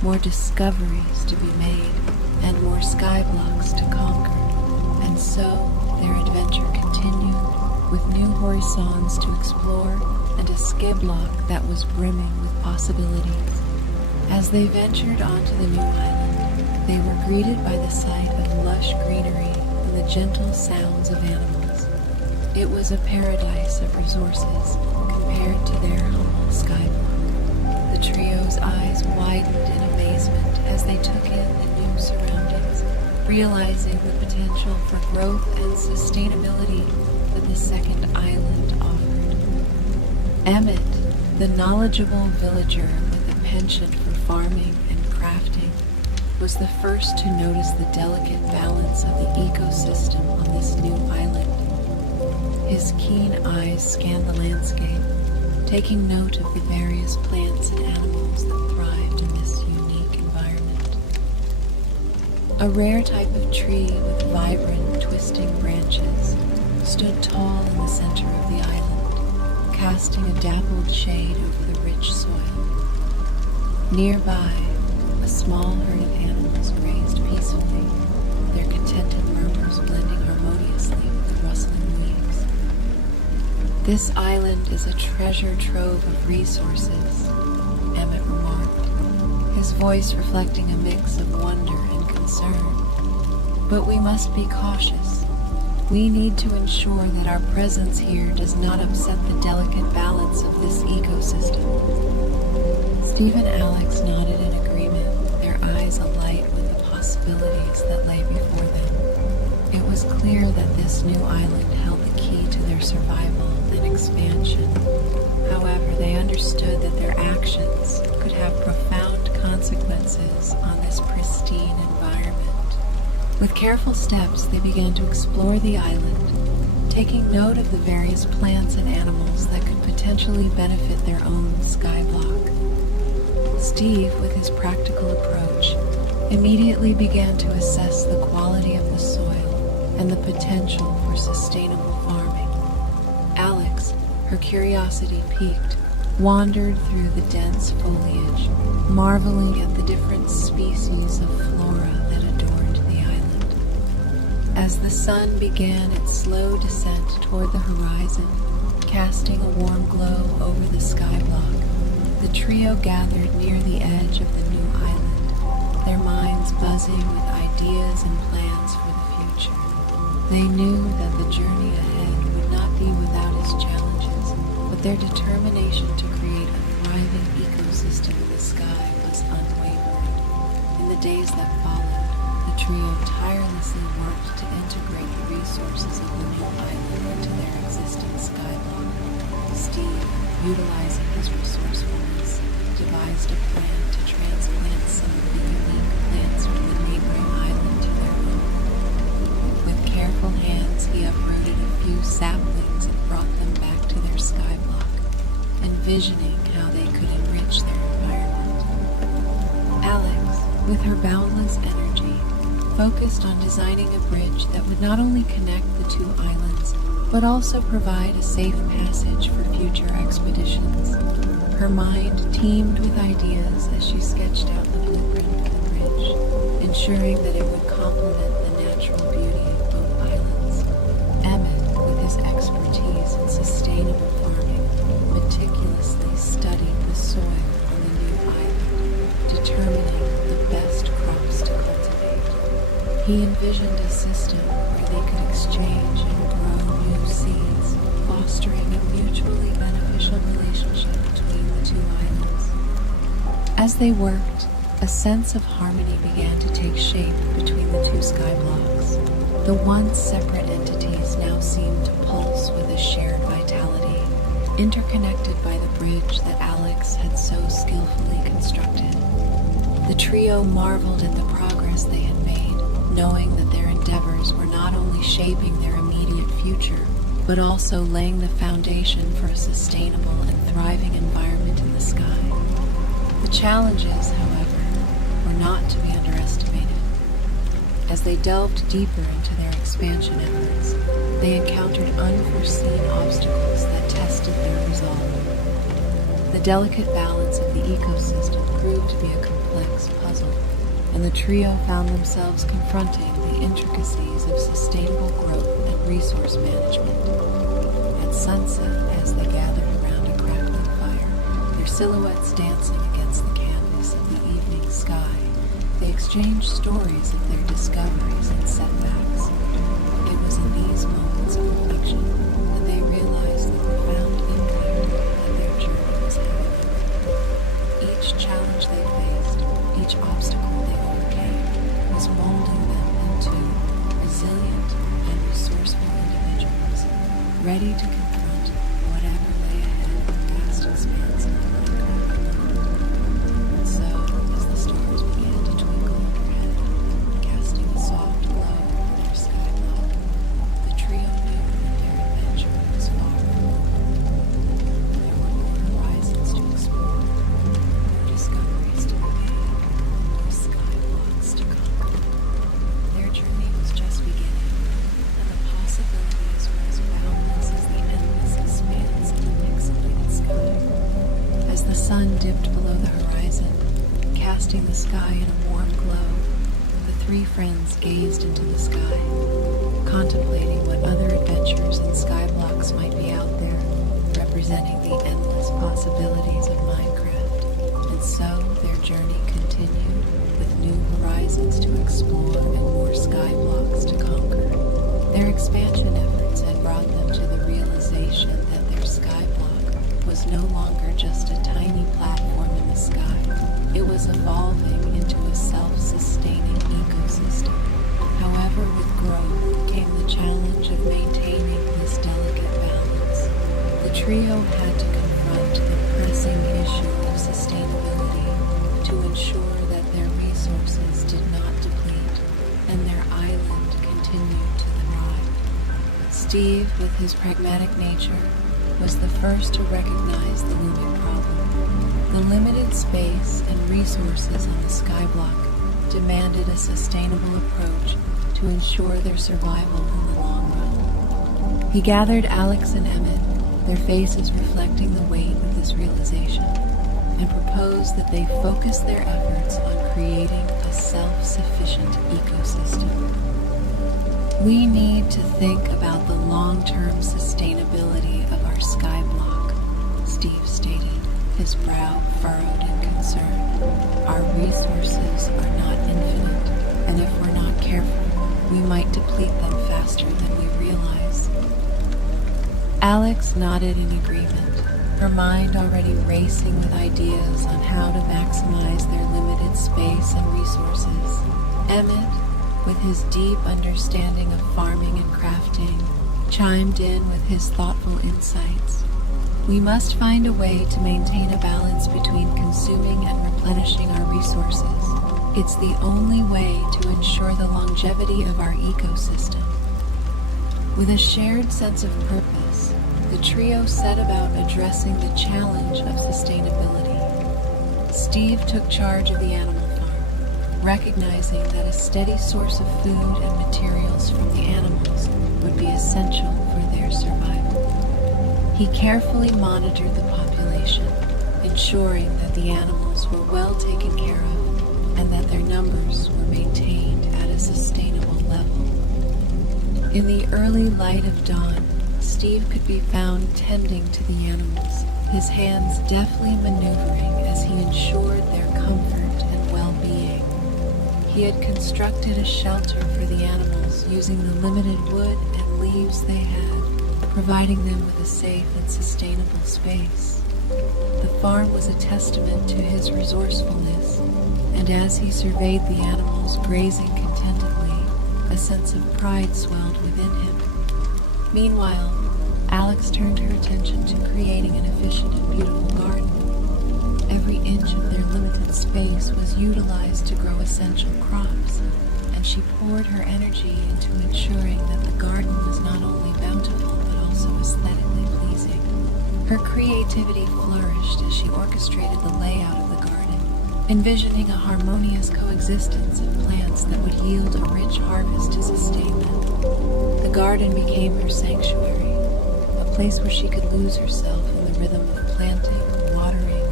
more discoveries to be made, and more Skyblocks to conquer. And so, their adventure continued, with new horizons to explore and a Skyblock that was brimming with possibilities. As they ventured onto the new island, they were greeted by the sight of lush greenery and the gentle sounds of animals. It was a paradise of resources compared to their humble Skyblock. The trio's eyes widened in amazement as they took in the new surroundings, realizing the potential for growth and sustainability that the second island offered. Emmett, the knowledgeable villager with a penchant for farming and crafting, was the first to notice the delicate balance of the ecosystem on this new island. His keen eyes scanned the landscape, taking note of the various plants and animals that thrived in this unique environment. A rare type of tree with vibrant, twisting branches stood tall in the center of the island, casting a dappled shade over the rich soil. Nearby, a small herd of animals grazed peacefully, their contented murmurs blending harmoniously with the rustling leaves. This island is a treasure trove of resources, Emmett remarked, his voice reflecting a mix of wonder and concern. But we must be cautious. We need to ensure that our presence here does not upset the delicate balance of this ecosystem. Steve and Alex nodded in agreement, their eyes alight with the possibilities that lay before them. It was clear that this new island held the key to their survival and expansion. However, they understood that their actions could have profound consequences on this pristine environment. With careful steps, they began to explore the island, taking note of the various plants and animals that could potentially benefit their own Skyblock. Steve, with his practical approach, immediately began to assess the quality of the soil and the potential for sustainable farming. Alex, her curiosity piqued, wandered through the dense foliage, marveling at the different species of flora that adorned the island. As the sun began its slow descent toward the horizon, Casting a warm glow over the skyblock, the trio gathered near the edge of the new island, their minds buzzing with ideas and plans for the future. They knew that the journey ahead would not be without its challenges, but their determination to create a thriving ecosystem in the sky was unwavering. In the days that followed, the trio tirelessly worked to integrate the resources of the new island into their existing skyblock. Steve, utilizing his resourcefulness, devised a plan to transplant some of the unique plants from the neighboring island to their own. With careful hands, he uprooted a few saplings and brought them back to their skyblock, envisioning how they could enrich their environment. Alex, with her boundless energy, focused on designing a bridge that would not only connect the two islands, but also provide a safe passage for future expeditions. Her mind teemed with ideas as she sketched out the blueprint for the bridge, ensuring that it would complement the natural beauty of both islands. Emie, with his expertise in sustainable farming, meticulously studied the soil on the new island, determining the best crops to cultivate. He envisioned a system where they could exchange and grow new seeds, fostering a mutually beneficial relationship between the two islands. As they worked, a sense of harmony began to take shape between the two skyblocks. The once separate entities now seemed to pulse with a shared vitality, interconnected by the bridge that Alex had so skillfully constructed. The trio marveled at the progress they had made, knowing that their endeavors were not only shaping their immediate future, but also laying the foundation for a sustainable and thriving environment in the sky. The challenges, however, were not to be underestimated. As they delved deeper into their expansion efforts, they encountered unforeseen obstacles that tested their resolve. The delicate balance of the ecosystem proved to be a complex puzzle, and the trio found themselves confronting the intricacies of sustainable growth and resource management. At sunset, as they gathered around a crackling fire, their silhouettes dancing against the canvas of the evening sky, they exchanged stories of their discoveries and setbacks. It was in these moments of reflection that they realized the profound impact that their journey was having. Each challenge they faced, each obstacle they overcame, was molding them into resilient and resourceful individuals, ready to confront whatever lay ahead in the vast expanse of the Minecraft. And so, as the stars began to twinkle overhead, casting a soft glow over their skyblock, the trio knew that their adventure was far from over. There were more horizons to explore, new discoveries to be made, new skyblocks to conquer. Their journey was just beginning, and the possibilities were as boundless as the endless expanse of the pixelated sky. As the sun dipped below the horizon, casting the sky in a warm glow, the three friends gazed into the sky, contemplating what other adventures and skyblocks might be out there, representing the endless possibilities of Minecraft. And so their journey continued, with new horizons to explore and more skyblocks to conquer. Their expansion efforts had brought them to the realization that their skyblock was no longer just a tiny platform in the sky. It was evolving into a self-sustaining ecosystem. However, with growth came the challenge of maintaining this delicate balance. The trio had to confront the pressing issue of sustainability to ensure that their resources did not deplete and their island continued to thrive. Steve, with his pragmatic nature, was the first to recognize the looming problem. The limited space and resources on the skyblock demanded a sustainable approach to ensure their survival in the long run. He gathered Alex and Emmet, their faces reflecting the weight of this realization, and proposed that they focus their efforts on creating a self-sufficient ecosystem. We need to think about the long-term sustainability of our skyblock, Steve stated, his brow furrowed in concern. Our resources are not infinite, and if we're not careful, we might deplete them faster than we realize. Alex nodded in agreement, her mind already racing with ideas on how to maximize their limited space and resources. Emmett, with his deep understanding of farming and crafting, chimed in with his thoughtful insights. We must find a way to maintain a balance between consuming and replenishing our resources. It's the only way to ensure the longevity of our ecosystem. With a shared sense of purpose, the trio set about addressing the challenge of sustainability. Steve took charge of the animal farm, recognizing that a steady source of food and materials from the animals would be essential for their survival. He carefully monitored the population, ensuring that the animals were well taken care of and that their numbers were maintained at a sustainable level. In the early light of dawn, Steve could be found tending to the animals, his hands deftly maneuvering as he ensured their comfort and well-being. He had constructed a shelter for the animals using the limited wood and leaves they had, providing them with a safe and sustainable space. The farm was a testament to his resourcefulness, and as he surveyed the animals grazing contentedly, a sense of pride swelled within him. Meanwhile, Alex turned her attention to creating an efficient and beautiful garden. Every inch of their limited space was utilized to grow essential crops, and she poured her energy into ensuring that the garden was not only bountiful but also aesthetically pleasing. Her creativity flourished as she orchestrated the layout of the garden, envisioning a harmonious coexistence of plants that would yield a rich harvest to sustain them. The garden became her sanctuary, a place where she could lose herself in the rhythm of planting, watering,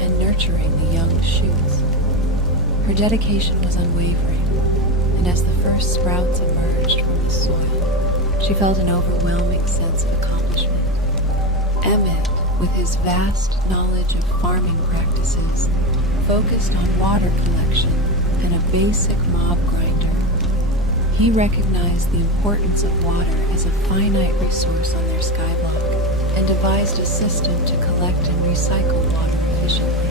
and nurturing the young shoots. Her dedication was unwavering, and as the first sprouts emerged from the soil, she felt an overwhelming sense of accomplishment. Emmett, with his vast knowledge of farming practices, focused on water collection and a basic mob grinder. He recognized the importance of water as a finite resource on their skyblock and devised a system to collect and recycle water efficiently.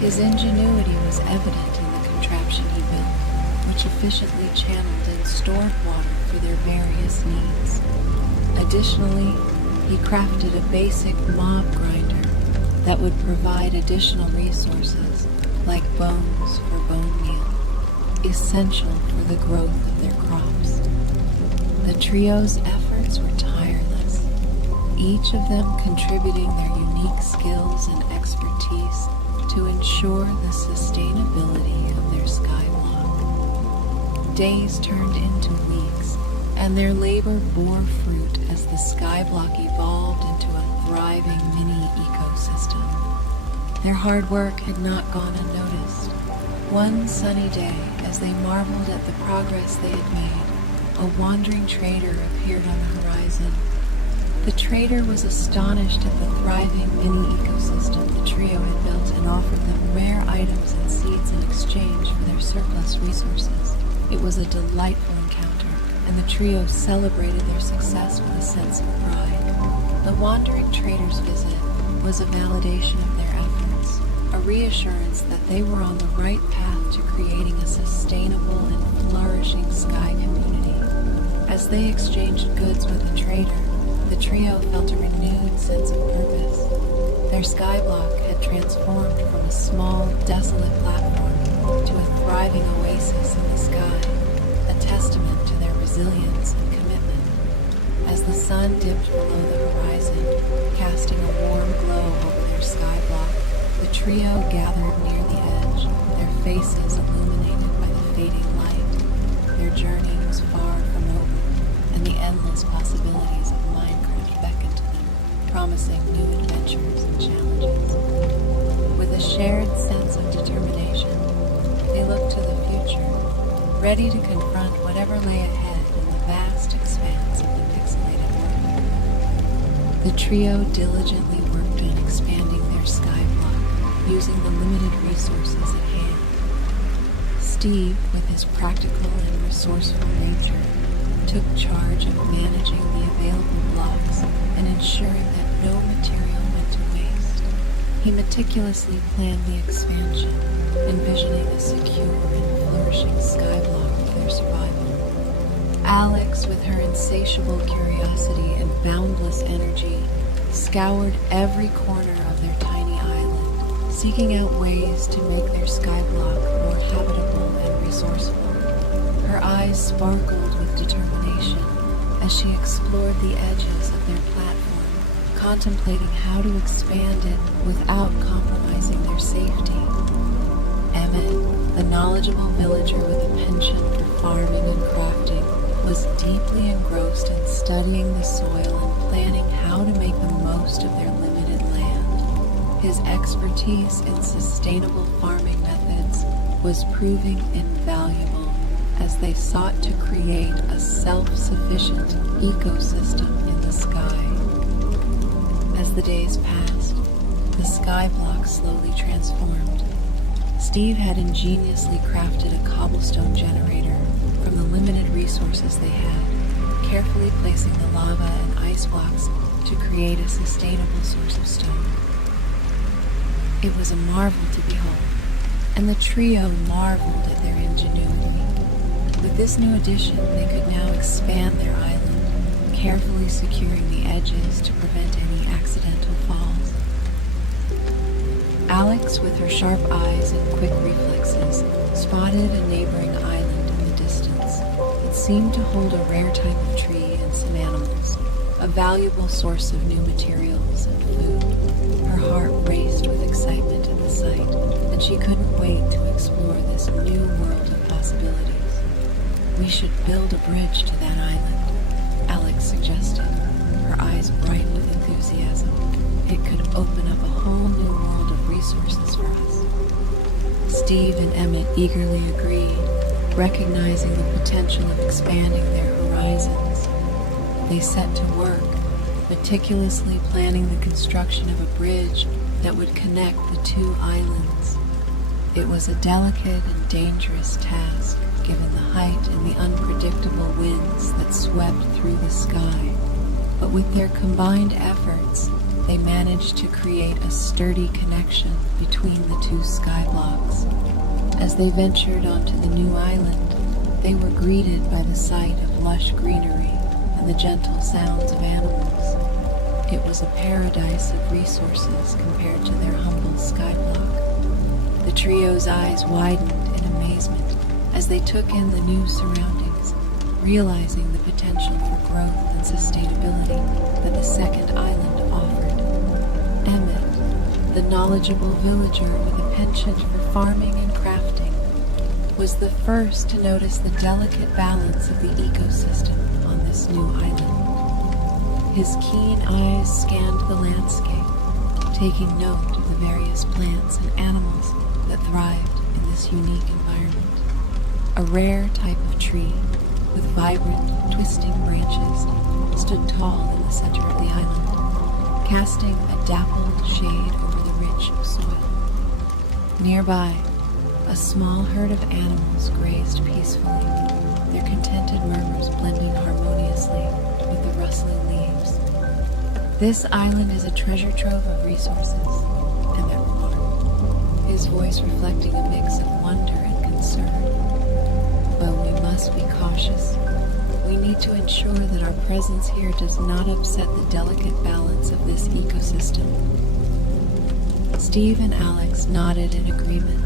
His ingenuity was evident in the contraption he built, which efficiently channeled and stored water for their various needs. Additionally, he crafted a basic mob grinder that would provide additional resources like bones for bone meal, essential for the growth of their crops. The trio's efforts were tireless, each of them contributing their unique skills and expertise to ensure the sustainability of their skyblock. Days turned into weeks, and their labor bore fruit as the skyblock evolved into a thriving mini ecosystem. Their hard work had not gone unnoticed. One sunny day, as they marveled at the progress they had made, a wandering trader appeared on the horizon. The trader was astonished at the thriving mini ecosystem the trio had built and offered them rare items and seeds in exchange for their surplus resources. It was a delightful encounter, and the trio celebrated their success with a sense of pride. The wandering trader's visit was a validation of their efforts, a reassurance that they were on the right path to creating a sustainable and flourishing sky community. As they exchanged goods with the trader, the trio felt a renewed sense of purpose. Their skyblock had transformed from a small, desolate platform to a thriving oasis in the sky, a testament to their resilience and commitment. As the sun dipped below the horizon, casting a warm glow over their skyblock, the trio gathered near the edge, their faces illuminated by the fading light. Their journey was far from over, and the endless possibilities of Minecraft beckoned to them, promising new adventures and challenges. With a shared sense of determination, they looked to the future, ready to confront whatever lay ahead in the expanse of the pixelated world. The trio diligently worked on expanding their skyblock using the limited resources at hand. Steve, with his practical and resourceful nature, took charge of managing the available blocks and ensuring that no material went to waste. He meticulously planned the expansion, envisioning a secure and flourishing skyblock for their survival. Alex, with her insatiable curiosity and boundless energy, scoured every corner of their tiny island, seeking out ways to make their skyblock more habitable and resourceful. Her eyes sparkled with determination as she explored the edges of their platform, contemplating how to expand it without compromising their safety. Emmet, the knowledgeable villager with a penchant for farming and crafting, was deeply engrossed in studying the soil and planning how to make the most of their limited land. His expertise in sustainable farming methods was proving invaluable as they sought to create a self-sufficient ecosystem in the sky. As the days passed, the skyblock slowly transformed. Steve had ingeniously crafted a cobblestone generator from the limited resources they had, carefully placing the lava and ice blocks to create a sustainable source of stone. It was a marvel to behold, and the trio marveled at their ingenuity. With this new addition, they could now expand their island, carefully securing the edges to prevent any accidental falls. Alex, with her sharp eyes and quick reflexes, spotted a neighboring island in the distance. It seemed to hold a rare type of tree and some animals, a valuable source of new materials and food. Her heart raced with excitement at the sight, and she couldn't wait to explore this new world of possibilities. We should build a bridge to that island, Alex suggested, her eyes bright with enthusiasm. It could open up a whole new world of resources for us. Steve and Emmett eagerly agreed, recognizing the potential of expanding their horizons. They set to work, meticulously planning the construction of a bridge that would connect the two islands. It was a delicate and dangerous task, given the height and the unpredictable winds that swept through the sky. But with their combined efforts, they managed to create a sturdy connection between the two skyblocks. As they ventured onto the new island, they were greeted by the sight of lush greenery and the gentle sounds of animals. It was a paradise of resources compared to their humble skyblock. The trio's eyes widened in amazement as they took in the new surroundings, realizing the potential for growth and sustainability that the second island offered. Emmett, the knowledgeable villager with a penchant for farming and crafting, was the first to notice the delicate balance of the ecosystem on this new island. His keen eyes scanned the landscape, taking note of the various plants and animals that thrived in this unique environment. A rare type of tree with vibrant, twisting branches stood tall in the center of the island, casting a dappled shade over the rich soil. Nearby, a small herd of animals grazed peacefully, their contented murmurs blending harmoniously with the rustling leaves. This island is a treasure trove of resources, Emmett remarked, his voice reflecting a mix of wonder and concern. But we must be cautious. We need to ensure that our presence here does not upset the delicate balance of this ecosystem. Steve and Alex nodded in agreement,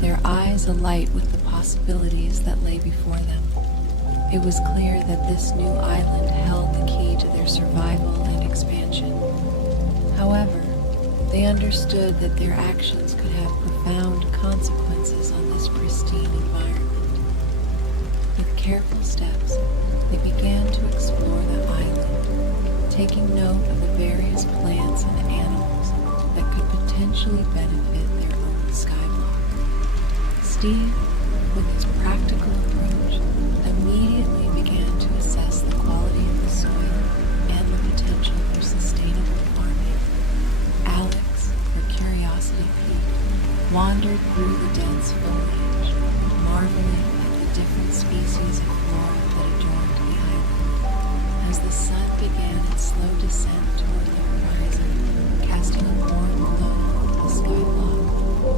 their eyes alight with the possibilities that lay before them. It was clear that this new island held the key to their survival and expansion. However, they understood that their actions could have profound consequences on this pristine environment. With careful steps, they began to explore the island, taking note of the various plants and animals that could potentially benefit their own skyblock. Steve, with his practical approach, immediately began to assess the curiosity peak, wandered through the dense foliage, marveling at the different species of flora that adorned the island. As the sun began its slow descent toward the horizon, casting a warm glow over the skyblock,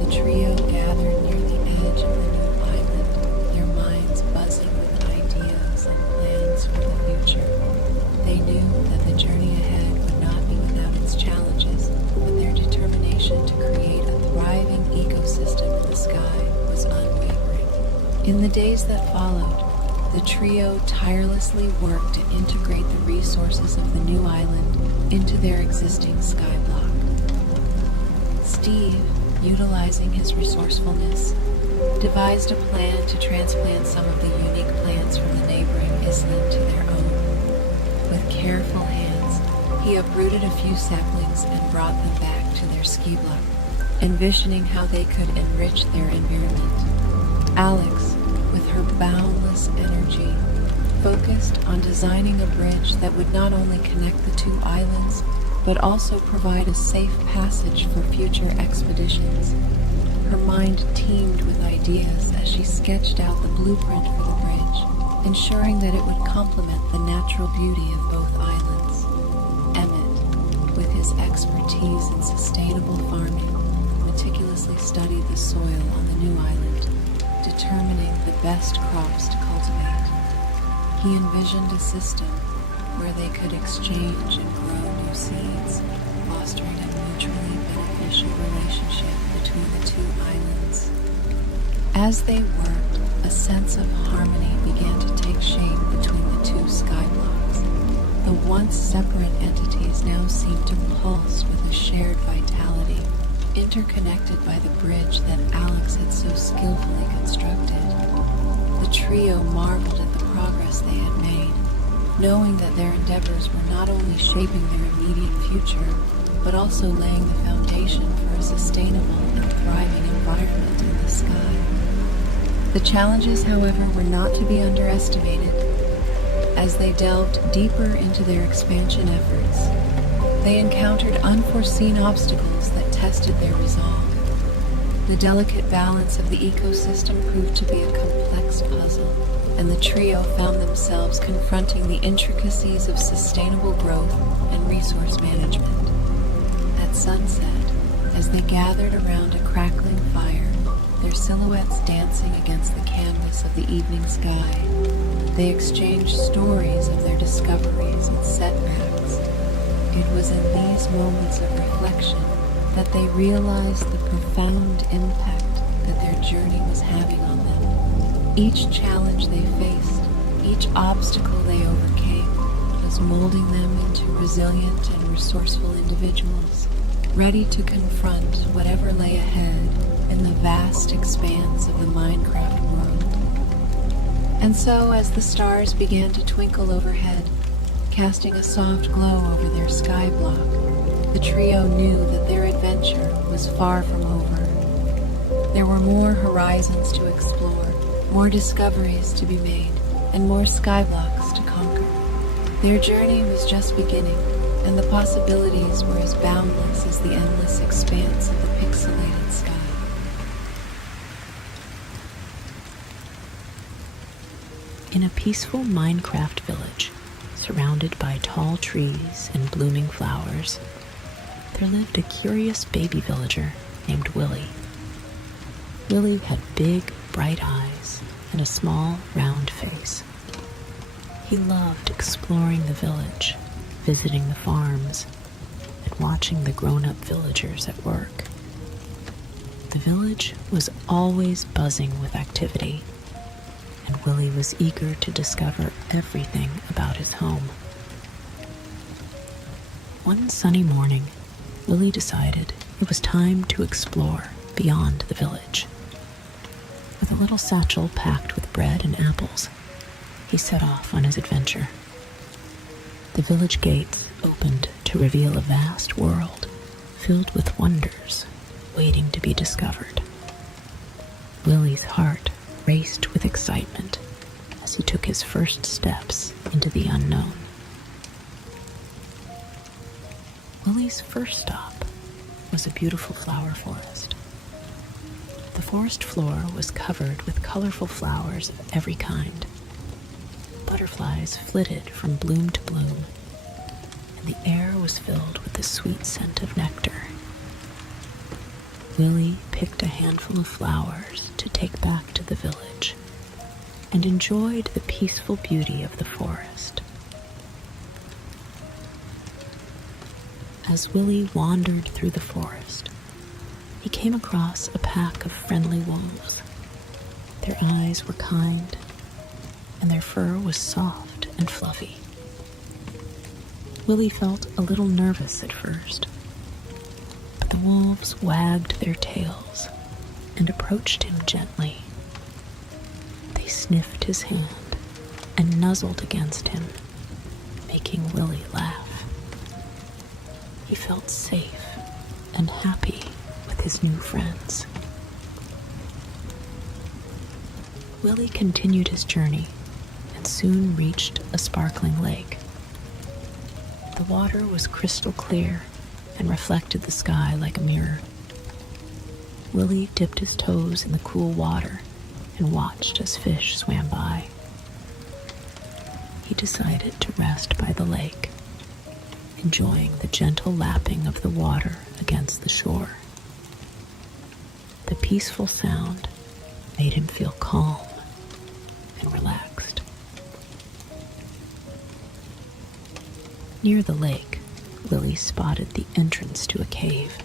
the trio gathered near the edge of the new island, their minds buzzing with ideas and plans for the future. They knew that the journey ahead would not be without its challenges, but their determination to create a thriving ecosystem in the sky was unwavering. In the days that followed, the trio tirelessly worked to integrate the resources of the new island into their existing skyblock. Steve, utilizing his resourcefulness, devised a plan to transplant some of the unique plants from the neighboring island to their own. With careful hands, he uprooted a few saplings and brought them back to their skyblock, envisioning how they could enrich their environment. Alex, with her boundless energy, focused on designing a bridge that would not only connect the two islands, but also provide a safe passage for future expeditions. Her mind teemed with ideas as she sketched out the blueprint for the bridge, ensuring that it would complement the natural beauty of both islands. Emmett, with his expertise in sustainable farming, meticulously studied the soil on the new island, determining the best crops to cultivate. He envisioned a system where they could exchange and grow new seeds, fostering a mutually beneficial relationship between the two islands. As they worked, a sense of harmony began to take shape between the two skyblocks. The once separate entities now seemed to pulse with a shared vitality, interconnected by the bridge that Alex had so skillfully constructed. The trio marveled at the progress they had made, knowing that their endeavors were not only shaping their immediate future, but also laying the foundation for a sustainable and thriving environment in the sky. The challenges, however, were not to be underestimated. As they delved deeper into their expansion efforts, they encountered unforeseen obstacles that tested their resolve. The delicate balance of the ecosystem proved to be a complex puzzle, and the trio found themselves confronting the intricacies of sustainable growth and resource management. At sunset, as they gathered around a crackling fire, their silhouettes dancing against the canvas of the evening sky, they exchanged stories of their discoveries and setbacks. It was in these moments of reflection that they realized the profound impact that their journey was having on them. Each challenge they faced, each obstacle they overcame, was molding them into resilient and resourceful individuals, ready to confront whatever lay ahead in the vast expanse of the Minecraft world. And so, as the stars began to twinkle overhead, casting a soft glow over their skyblock, the trio knew that their adventure was far from over. There were more horizons to explore, more discoveries to be made, and more skyblocks to conquer. Their journey was just beginning, and the possibilities were as boundless as the endless expanse of the pixelated sky. In a peaceful Minecraft village, surrounded by tall trees and blooming flowers, there lived a curious baby villager named Willie. Willie had big, bright eyes and a small, round face. He loved exploring the village, visiting the farms, and watching the grown-up villagers at work. The village was always buzzing with activity, and Willie was eager to discover everything about his home. One sunny morning, Willie decided it was time to explore beyond the village. With a little satchel packed with bread and apples, he set off on his adventure. The village gates opened to reveal a vast world filled with wonders waiting to be discovered. Willie's heart raced with excitement as he took his first steps into the unknown. Willie's first stop was a beautiful flower forest. The forest floor was covered with colorful flowers of every kind. Butterflies flitted from bloom to bloom, and the air was filled with the sweet scent of nectar. Willie picked a handful of flowers to take back to the village and enjoyed the peaceful beauty of the forest. As Willie wandered through the forest, he came across a pack of friendly wolves. Their eyes were kind, and their fur was soft and fluffy. Willie felt a little nervous at first, but the wolves wagged their tails and approached him gently. They sniffed his hand and nuzzled against him, making Willie laugh. He felt safe and happy with his new friends. Willie continued his journey and soon reached a sparkling lake. The water was crystal clear and reflected the sky like a mirror. Willie dipped his toes in the cool water and watched as fish swam by. He decided to rest by the lake, enjoying the gentle lapping of the water against the shore. The peaceful sound made him feel calm and relaxed. Near the lake, Willie spotted the entrance to a cave.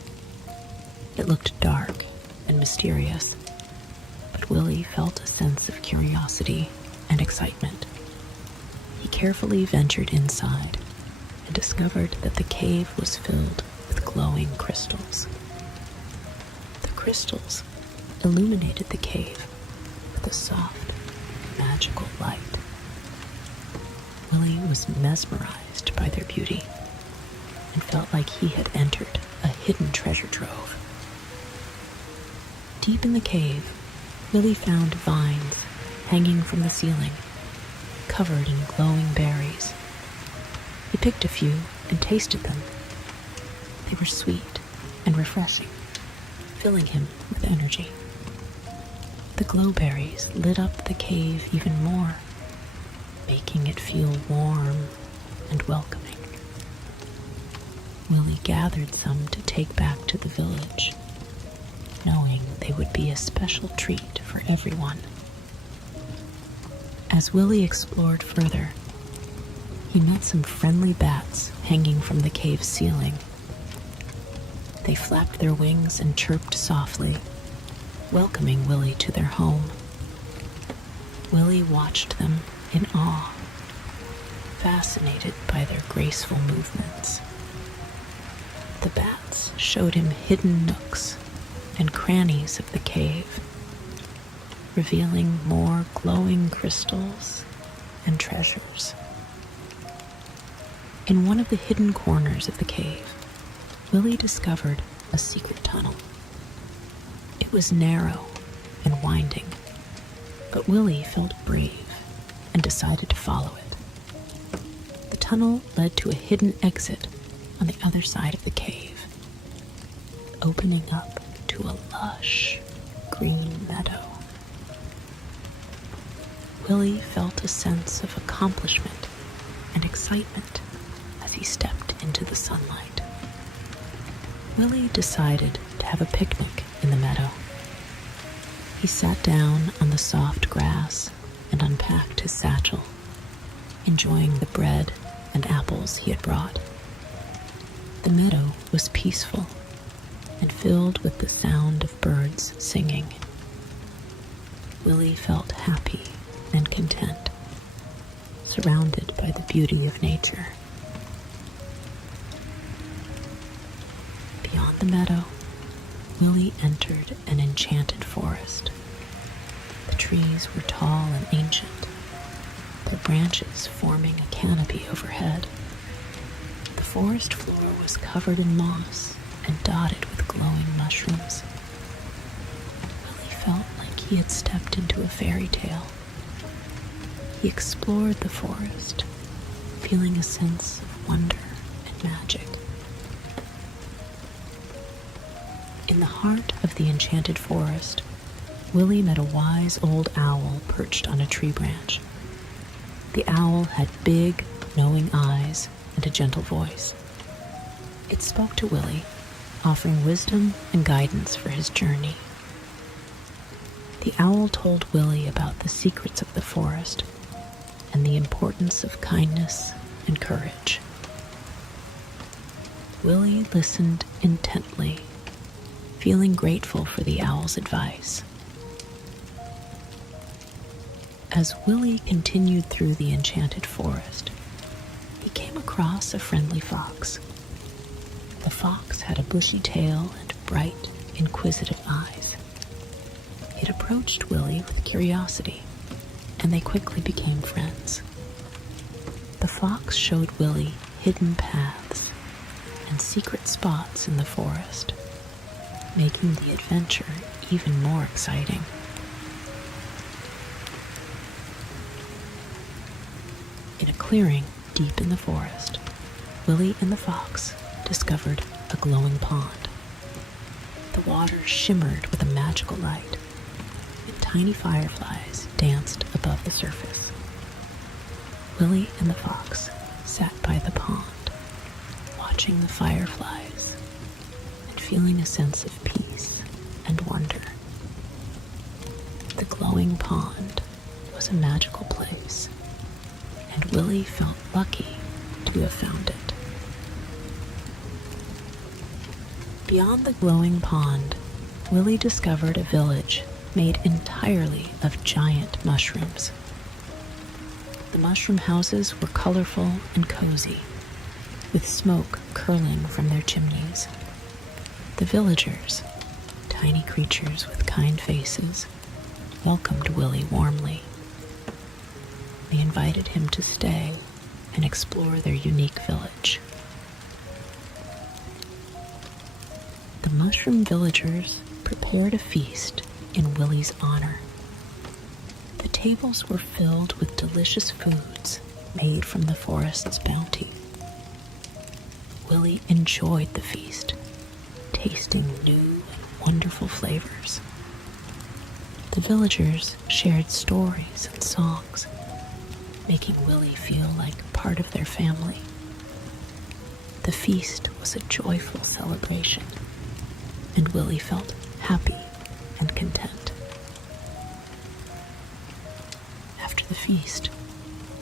It looked dark and mysterious, but Willie felt a sense of curiosity and excitement. He carefully ventured inside and discovered that the cave was filled with glowing crystals. The crystals illuminated the cave with a soft, magical light. Willie was mesmerized by their beauty and felt like he had entered a hidden treasure trove. Deep in the cave, Willie found vines hanging from the ceiling, covered in glowing berries. He picked a few and tasted them. They were sweet and refreshing, filling him with energy. The glowberries lit up the cave even more, making it feel warm and welcoming. Willie gathered some to take back to the village, knowing they would be a special treat for everyone. As Willie explored further, he met some friendly bats hanging from the cave's ceiling. They flapped their wings and chirped softly, welcoming Willie to their home. Willie watched them in awe, fascinated by their graceful movements. The bats showed him hidden nooks and crannies of the cave, revealing more glowing crystals and treasures. In one of the hidden corners of the cave, Willie discovered a secret tunnel. It was narrow and winding, but Willie felt brave and decided to follow it. The tunnel led to a hidden exit on the other side of the cave, opening up to a lush green meadow. Willie felt a sense of accomplishment and excitement as he stepped into the sunlight. Willie decided to have a picnic in the meadow. He sat down on the soft grass and unpacked his satchel, enjoying the bread and apples he had brought. The meadow was peaceful and filled with the sound of birds singing. Willie felt happy and content, surrounded by the beauty of nature. Beyond the meadow, Willie entered an enchanted forest. The trees were tall and ancient, their branches forming a canopy overhead. The forest floor was covered in moss and dotted with glowing mushrooms. Willie felt like he had stepped into a fairy tale. He explored the forest, feeling a sense of wonder and magic. In the heart of the enchanted forest, Willie met a wise old owl perched on a tree branch. The owl had big, knowing eyes and a gentle voice. It spoke to Willie, offering wisdom and guidance for his journey. The owl told Willie about the secrets of the forest and the importance of kindness and courage. Willie listened intently, feeling grateful for the owl's advice. As Willie continued through the enchanted forest, he came across a friendly fox. The fox had a bushy tail and bright, inquisitive eyes. It approached Willie with curiosity, and they quickly became friends. The fox showed Willie hidden paths and secret spots in the forest, making the adventure even more exciting. In a clearing deep in the forest, Willie and the fox discovered a glowing pond. The water shimmered with a magical light, and tiny fireflies danced above the surface. Willie and the fox sat by the pond, watching the fireflies and feeling a sense of peace and wonder. The glowing pond was a magical place, and Willie felt lucky to have found it. Beyond the glowing pond, Willie discovered a village made entirely of giant mushrooms. The mushroom houses were colorful and cozy, with smoke curling from their chimneys. The villagers, tiny creatures with kind faces, welcomed Willie warmly. They invited him to stay and explore their unique village. The mushroom villagers prepared a feast in Willie's honor. The tables were filled with delicious foods made from the forest's bounty. Willie enjoyed the feast, tasting new and wonderful flavors. The villagers shared stories and songs, making Willie feel like part of their family. The feast was a joyful celebration, and Willie felt happy and content. After the feast,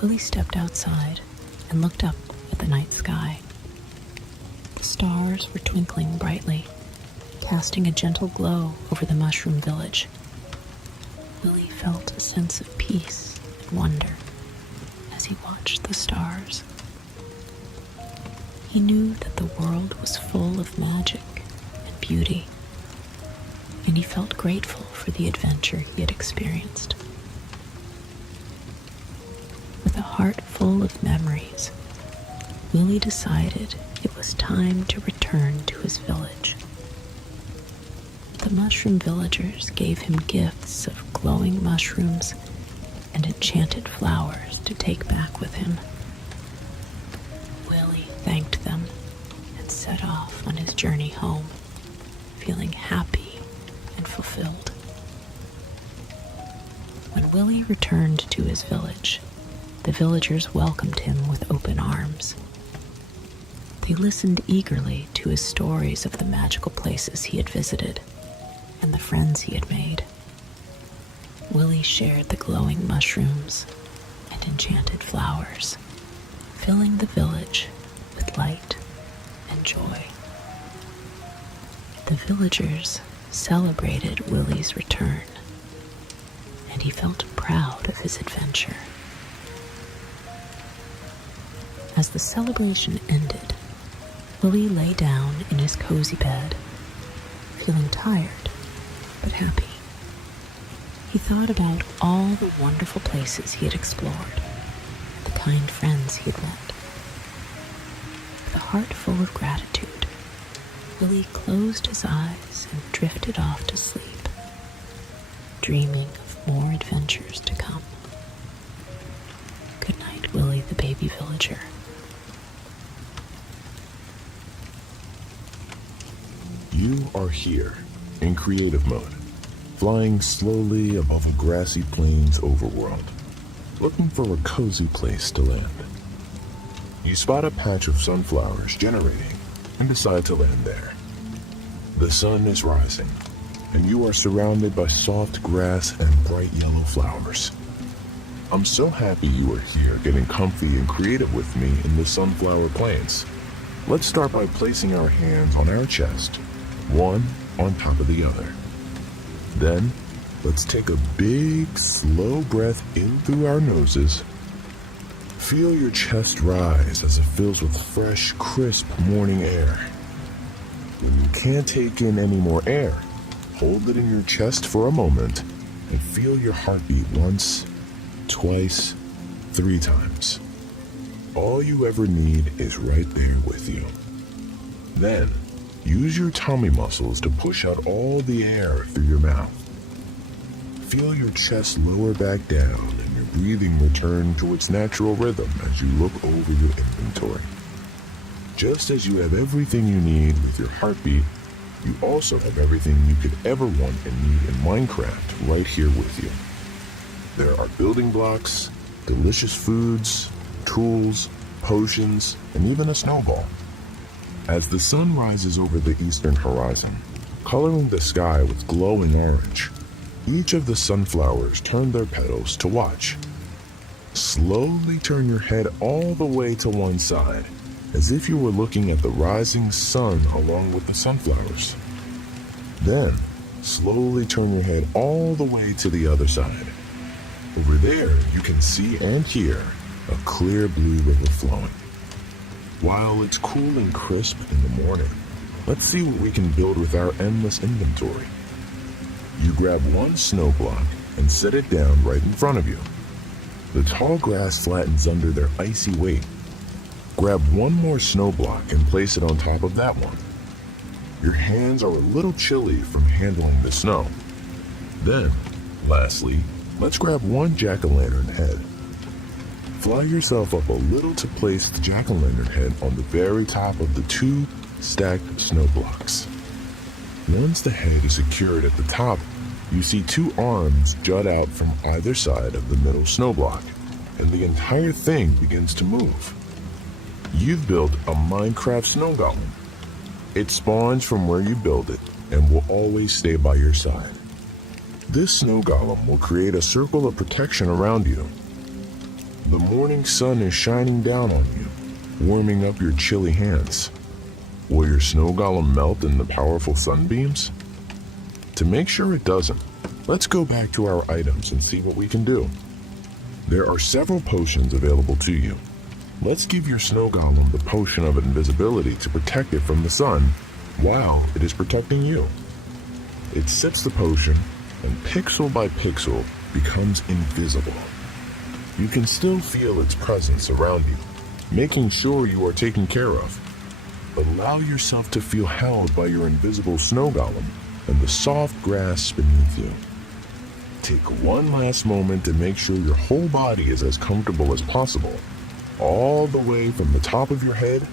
Willie stepped outside and looked up at the night sky. The stars were twinkling brightly, casting a gentle glow over the mushroom village. Willie felt a sense of peace and wonder as he watched the stars. He knew that the world was full of magic and beauty, and he felt grateful for the adventure he had experienced. With a heart full of memories, Willie decided it was time to return to his village. The mushroom villagers gave him gifts of glowing mushrooms and enchanted flowers to take back with him. Willie thanked them and set off on his journey home, feeling happy and fulfilled. When Willie returned to his village, the villagers welcomed him with open arms. They listened eagerly to his stories of the magical places he had visited and the friends he had made. Willie shared the glowing mushrooms and enchanted flowers, filling the village with light and joy. The villagers celebrated Willie's return, and he felt proud of his adventure. As the celebration ended, Willie lay down in his cozy bed, feeling tired but happy. He thought about all the wonderful places he had explored, the kind friends he had met. With a heart full of gratitude, Willie closed his eyes and drifted off to sleep, dreaming of more adventures to come. Good night, Willie the baby villager. You are here, in creative mode, flying slowly above a grassy plains overworld, looking for a cozy place to land. You spot a patch of sunflowers generating and decide to land there. The sun is rising, and you are surrounded by soft grass and bright yellow flowers. I'm so happy you are here getting comfy and creative with me in the sunflower plains. Let's start by placing our hands on our chest, one on top of the other. Then, let's take a big, slow breath in through our noses. Feel your chest rise as it fills with fresh, crisp morning air. When you can't take in any more air, hold it in your chest for a moment and feel your heartbeat once, twice, 3 times. All you ever need is right there with you. Then, use your tummy muscles to push out all the air through your mouth. Feel your chest lower back down and your breathing return to its natural rhythm as you look over your inventory. Just as you have everything you need with your heartbeat, you also have everything you could ever want and need in Minecraft right here with you. There are building blocks, delicious foods, tools, potions, and even a snowball. As the sun rises over the eastern horizon, coloring the sky with glowing orange, each of the sunflowers turn their petals to watch. Slowly turn your head all the way to one side, as if you were looking at the rising sun along with the sunflowers. Then, slowly turn your head all the way to the other side. Over there, you can see and hear a clear blue river flowing. While it's cool and crisp in the morning, let's see what we can build with our endless inventory. You grab one snow block and set it down right in front of you. The tall grass flattens under their icy weight. Grab one more snow block and place it on top of that one. Your hands are a little chilly from handling the snow. Then, lastly, let's grab one jack-o'-lantern head. Fly yourself up a little to place the jack-o'-lantern head on the very top of the 2 stacked snow blocks. Once the head is secured at the top, you see 2 arms jut out from either side of the middle snow block, and the entire thing begins to move. You've built a Minecraft snow golem. It spawns from where you build it and will always stay by your side. This snow golem will create a circle of protection around you. The morning sun is shining down on you, warming up your chilly hands. Will your snow golem melt in the powerful sunbeams? To make sure it doesn't, let's go back to our items and see what we can do. There are several potions available to you. Let's give your snow golem the potion of invisibility to protect it from the sun while it is protecting you. It sips the potion and pixel by pixel becomes invisible. You can still feel its presence around you, making sure you are taken care of. Allow yourself to feel held by your invisible snow golem and the soft grass beneath you. Take one last moment to make sure your whole body is as comfortable as possible, all the way from the top of your head,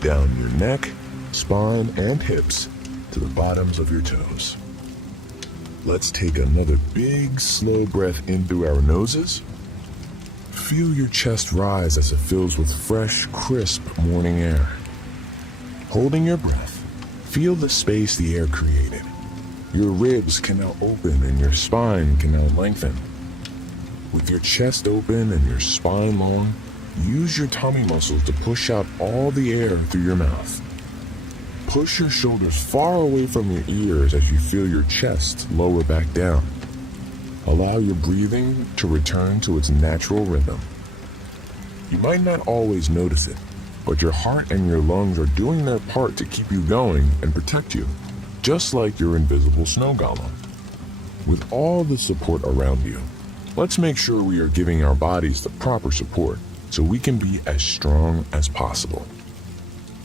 down your neck, spine, and hips to the bottoms of your toes. Let's take another big, slow breath in through our noses. Feel your chest rise as it fills with fresh, crisp morning air. Holding your breath, feel the space the air created. Your ribs can now open and your spine can now lengthen. With your chest open and your spine long, use your tummy muscles to push out all the air through your mouth. Push your shoulders far away from your ears as you feel your chest lower back down. Allow your breathing to return to its natural rhythm. You might not always notice it, but your heart and your lungs are doing their part to keep you going and protect you, just like your invisible snow golem. With all the support around you, let's make sure we are giving our bodies the proper support so we can be as strong as possible.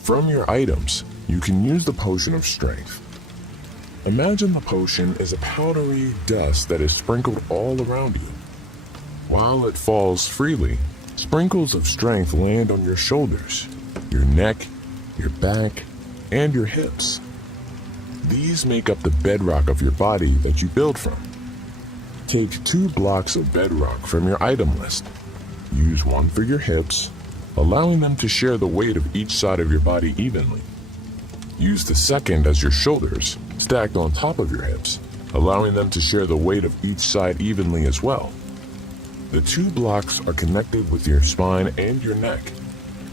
From your items, you can use the potion of strength. Imagine the potion is a powdery dust that is sprinkled all around you. While it falls freely, sprinkles of strength land on your shoulders, your neck, your back, and your hips. These make up the bedrock of your body that you build from. Take 2 blocks of bedrock from your item list. Use one for your hips, allowing them to share the weight of each side of your body evenly. Use the second as your shoulders, stacked on top of your hips, allowing them to share the weight of each side evenly as well. The 2 blocks are connected with your spine and your neck.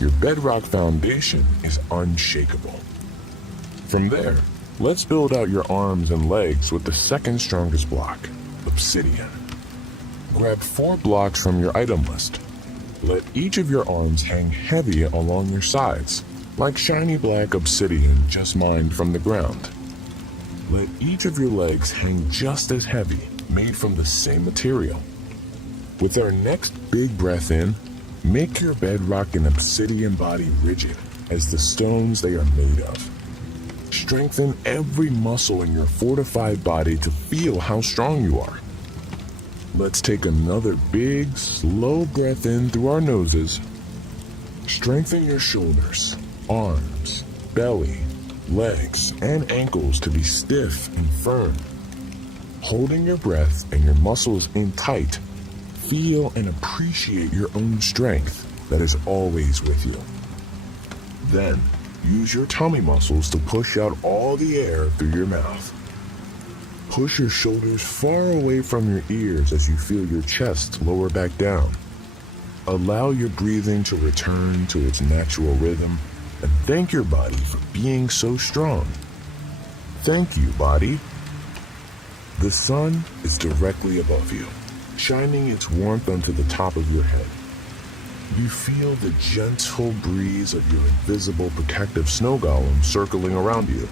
Your bedrock foundation is unshakable. From there, let's build out your arms and legs with the second strongest block, obsidian. Grab 4 blocks from your item list. Let each of your arms hang heavy along your sides, like shiny black obsidian just mined from the ground. Let each of your legs hang just as heavy, made from the same material. With our next big breath in, make your bedrock and obsidian body rigid as the stones they are made of. Strengthen every muscle in your fortified body to feel how strong you are. Let's take another big, slow breath in through our noses. Strengthen your shoulders, arms, belly, legs, and ankles to be stiff and firm. Holding your breath and your muscles in tight, feel and appreciate your own strength that is always with you. Then, use your tummy muscles to push out all the air through your mouth. Push your shoulders far away from your ears as you feel your chest lower back down. Allow your breathing to return to its natural rhythm and thank your body for being so strong. Thank you, body. The sun is directly above you, shining its warmth onto the top of your head. You feel the gentle breeze of your invisible protective snow golem circling around you.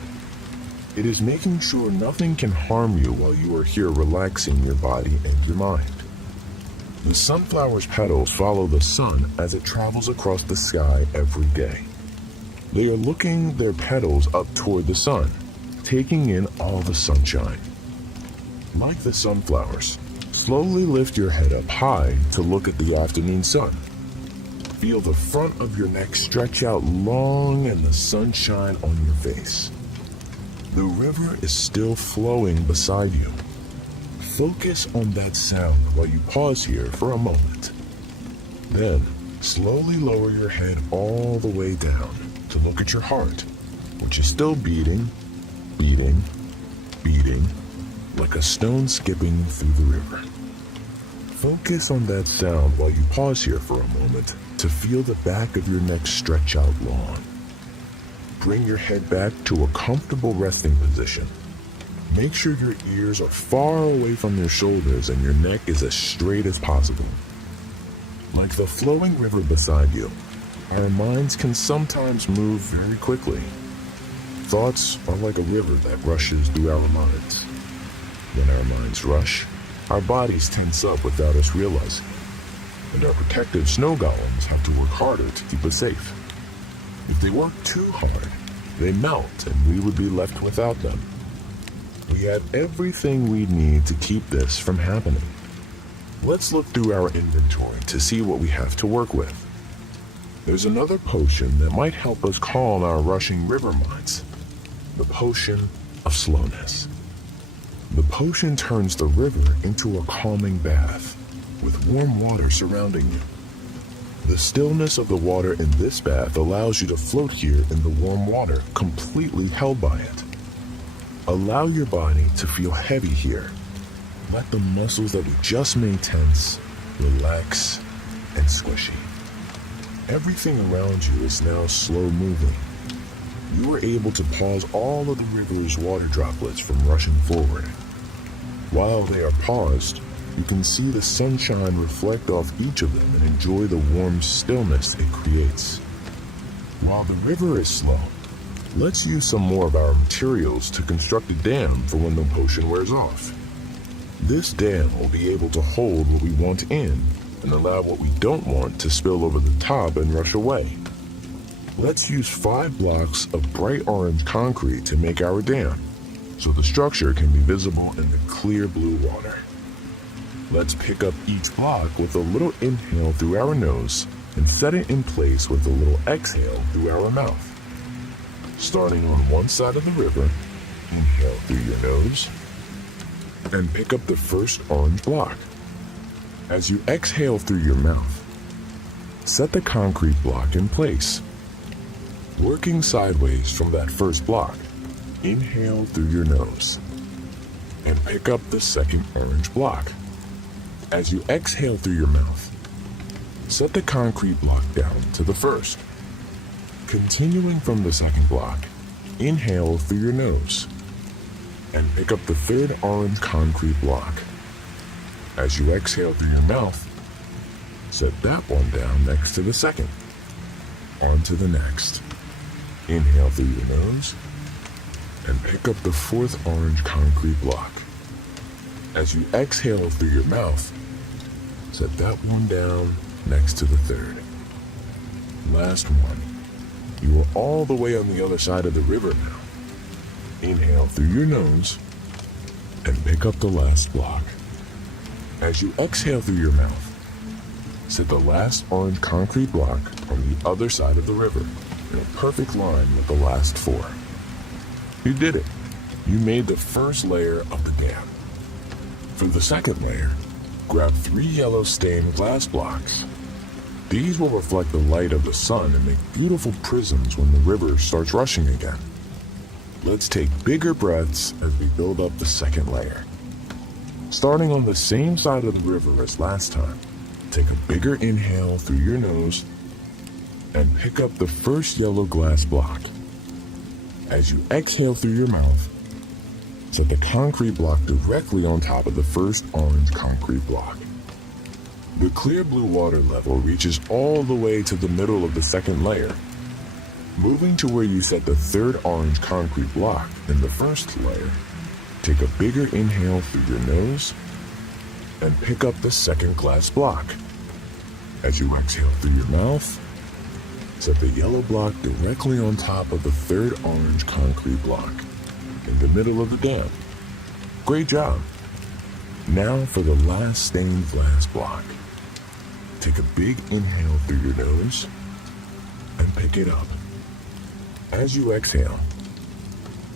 It is making sure nothing can harm you while you are here relaxing your body and your mind. The sunflower's petals follow the sun as it travels across the sky every day. They are looking their petals up toward the sun, taking in all the sunshine. Like the sunflowers, slowly lift your head up high to look at the afternoon sun. Feel the front of your neck stretch out long and the sunshine on your face. The river is still flowing beside you. Focus on that sound while you pause here for a moment. Then, slowly lower your head all the way down to look at your heart, which is still beating, beating, beating, like a stone skipping through the river. Focus on that sound while you pause here for a moment to feel the back of your neck stretch out long. Bring your head back to a comfortable resting position. Make sure your ears are far away from your shoulders and your neck is as straight as possible. Like the flowing river beside you, our minds can sometimes move very quickly. Thoughts are like a river that rushes through our minds. When our minds rush, our bodies tense up without us realizing, and our protective snow golems have to work harder to keep us safe. If they work too hard, they melt and we would be left without them. We have everything we need to keep this from happening. Let's look through our inventory to see what we have to work with. There's another potion that might help us calm our rushing river minds. The potion of slowness. The potion turns the river into a calming bath, with warm water surrounding you. The stillness of the water in this bath allows you to float here in the warm water, completely held by it. Allow your body to feel heavy here. Let the muscles that we just made tense, relax, and squishy. Everything around you is now slow moving. You are able to pause all of the river's water droplets from rushing forward. While they are paused, you can see the sunshine reflect off each of them and enjoy the warm stillness it creates. While the river is slow, let's use some more of our materials to construct a dam for when the potion wears off. This dam will be able to hold what we want in and allow what we don't want to spill over the top and rush away. Let's use 5 blocks of bright orange concrete to make our dam, so the structure can be visible in the clear blue water. Let's pick up each block with a little inhale through our nose and set it in place with a little exhale through our mouth. Starting on one side of the river, Inhale through your nose and pick up the first orange block. As you exhale through your mouth, set the concrete block in place. Working sideways from that first block, inhale through your nose and pick up the second orange block. As you exhale through your mouth, set the concrete block down to the first. Continuing from the second block, inhale through your nose and pick up the third orange concrete block. As you exhale through your mouth, set that one down next to the second. On to the next. Inhale through your nose and pick up the fourth orange concrete block. As you exhale through your mouth, set that one down next to the third. Last one. You are all the way on the other side of the river now. Inhale through your nose and pick up the last block. As you exhale through your mouth, set the last orange concrete block on the other side of the river in a perfect line with the last four. You did it. You made the first layer of the dam. For the second layer, grab 3 yellow stained glass blocks. These will reflect the light of the sun and make beautiful prisms when the river starts rushing again. Let's take bigger breaths as we build up the second layer. Starting on the same side of the river as last time, take a bigger inhale through your nose and pick up the first yellow glass block. As you exhale through your mouth, set the concrete block directly on top of the first orange concrete block. The clear blue water level reaches all the way to the middle of the second layer. Moving to where you set the third orange concrete block in the first layer, take a bigger inhale through your nose and pick up the second glass block. As you exhale through your mouth, set the yellow block directly on top of the third orange concrete block in the middle of the dam. Great job. Now for the last stained glass block. Take a big inhale through your nose and pick it up. As you exhale,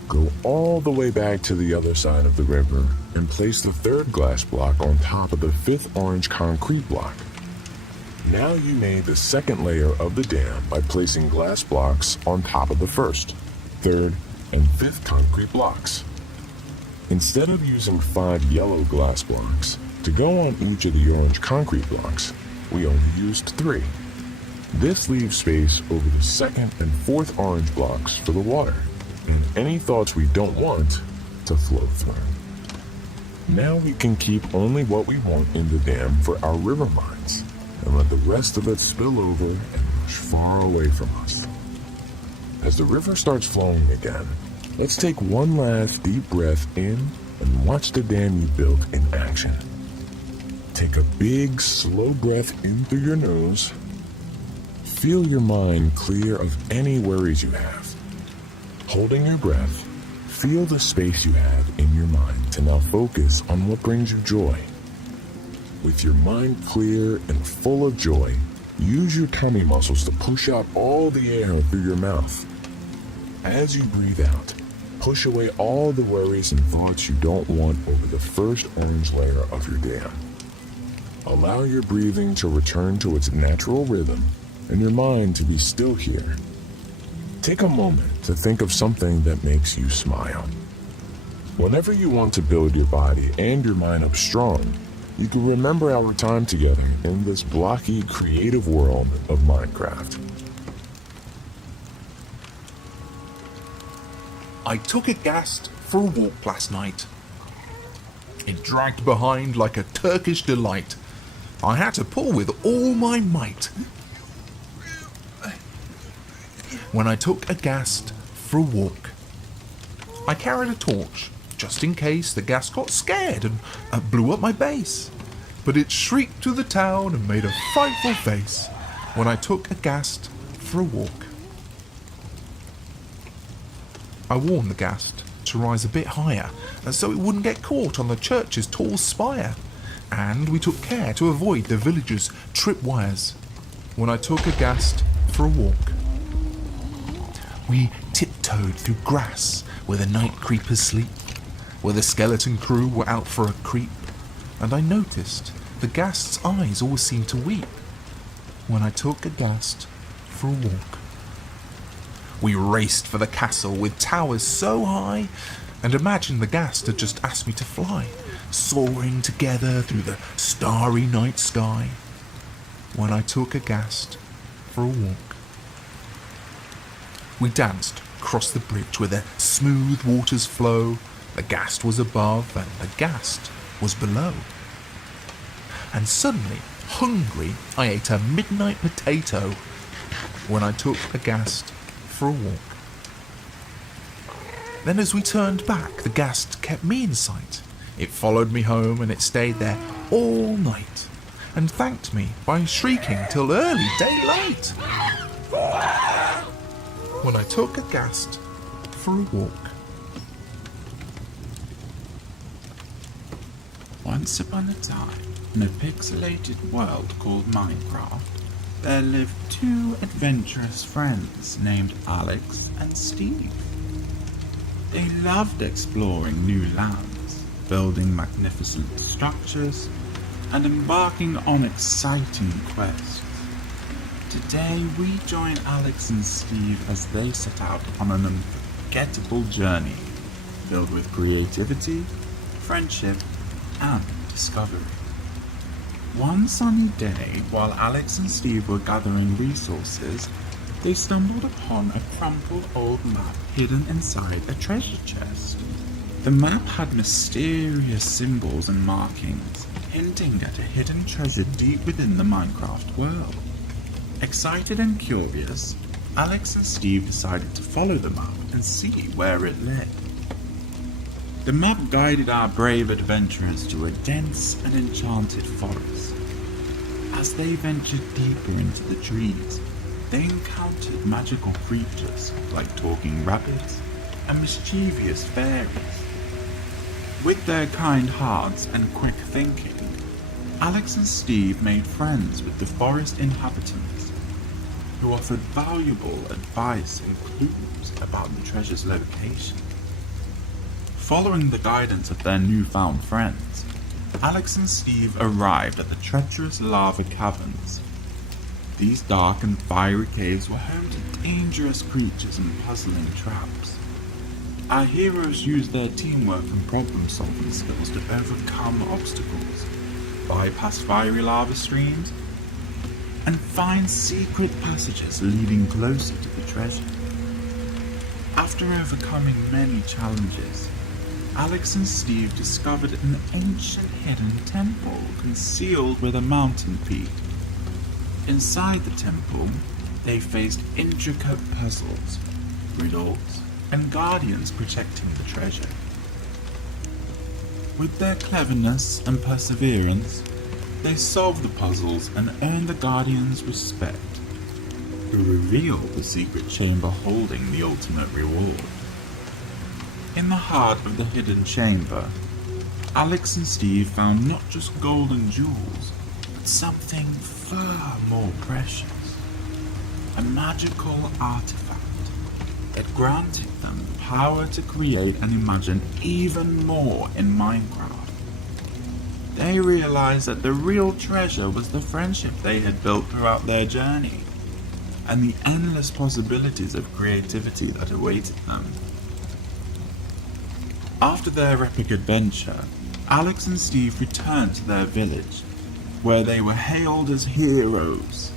go all the way back to the other side of the river and place the third glass block on top of the fifth orange concrete block. Now you made the second layer of the dam by placing glass blocks on top of the first, third, and fifth concrete blocks. Instead of using 5 yellow glass blocks to go on each of the orange concrete blocks, we only used 3. This leaves space over the second and fourth orange blocks for the water, and any thoughts we don't want to flow through. Now we can keep only what we want in the dam for our river mines, and let the rest of it spill over and rush far away from us. As the river starts flowing again, let's take one last deep breath in and watch the dam you built in action. Take a big, slow breath in through your nose. Feel your mind clear of any worries you have. Holding your breath, feel the space you have in your mind to now focus on what brings you joy. With your mind clear and full of joy, use your tummy muscles to push out all the air through your mouth. As you breathe out, push away all the worries and thoughts you don't want over the first orange layer of your dam. Allow your breathing to return to its natural rhythm and your mind to be still here. Take a moment to think of something that makes you smile. Whenever you want to build your body and your mind up strong, you can remember our time together in this blocky, creative world of Minecraft. I took a Ghast for a walk last night. It dragged behind like a Turkish delight. I had to pull with all my might. When I took a Ghast for a walk, I carried a torch just in case the Ghast got scared and blew up my base. But it shrieked to the town and made a frightful face when I took a Ghast for a walk. I warned the Ghast to rise a bit higher so it wouldn't get caught on the church's tall spire, and we took care to avoid the villagers' tripwires when I took a Ghast for a walk. We tiptoed through grass where the night creepers sleep, where the skeleton crew were out for a creep, and I noticed the Ghast's eyes always seemed to weep when I took a Ghast for a walk. We raced for the castle with towers so high, and imagined the Ghast had just asked me to fly, soaring together through the starry night sky, when I took a Ghast for a walk. We danced across the bridge where the smooth waters flow. The Ghast was above and the Ghast was below. And suddenly, hungry, I ate a midnight potato when I took a Ghast for a walk. Then as we turned back, the Ghast kept me in sight. It followed me home and it stayed there all night and thanked me by shrieking till early daylight when I took a Ghast for a walk. Once upon a time, in a pixelated world called Minecraft, there lived two adventurous friends named Alex and Steve. They loved exploring new lands, building magnificent structures, and embarking on exciting quests. Today we join Alex and Steve as they set out on an unforgettable journey filled with creativity, friendship, and discovery. One sunny day, while Alex and Steve were gathering resources, they stumbled upon a crumpled old map hidden inside a treasure chest. The map had mysterious symbols and markings, hinting at a hidden treasure deep within the Minecraft world. Excited and curious, Alex and Steve decided to follow the map and see where it led. The map guided our brave adventurers to a dense and enchanted forest. As they ventured deeper into the trees, they encountered magical creatures like talking rabbits and mischievous fairies. With their kind hearts and quick thinking, Alex and Steve made friends with the forest inhabitants, who offered valuable advice and clues about the treasure's location. Following the guidance of their newfound friends, Alex and Steve arrived at the treacherous lava caverns. These dark and fiery caves were home to dangerous creatures and puzzling traps. Our heroes used their teamwork and problem-solving skills to overcome obstacles, bypass fiery lava streams, and find secret passages leading closer to the treasure. After overcoming many challenges, Alex and Steve discovered an ancient hidden temple concealed with a mountain peak. Inside the temple, they faced intricate puzzles, riddles, and guardians protecting the treasure. With their cleverness and perseverance, they solved the puzzles and earned the guardians' respect, who revealed the secret chamber holding the ultimate reward. In the heart of the hidden chamber, Alex and Steve found not just gold and jewels, but something far more precious. A magical artifact that granted them the power to create and imagine even more in Minecraft. They realized that the real treasure was the friendship they had built throughout their journey, and the endless possibilities of creativity that awaited them. After their epic adventure, Alex and Steve returned to their village, where they were hailed as heroes.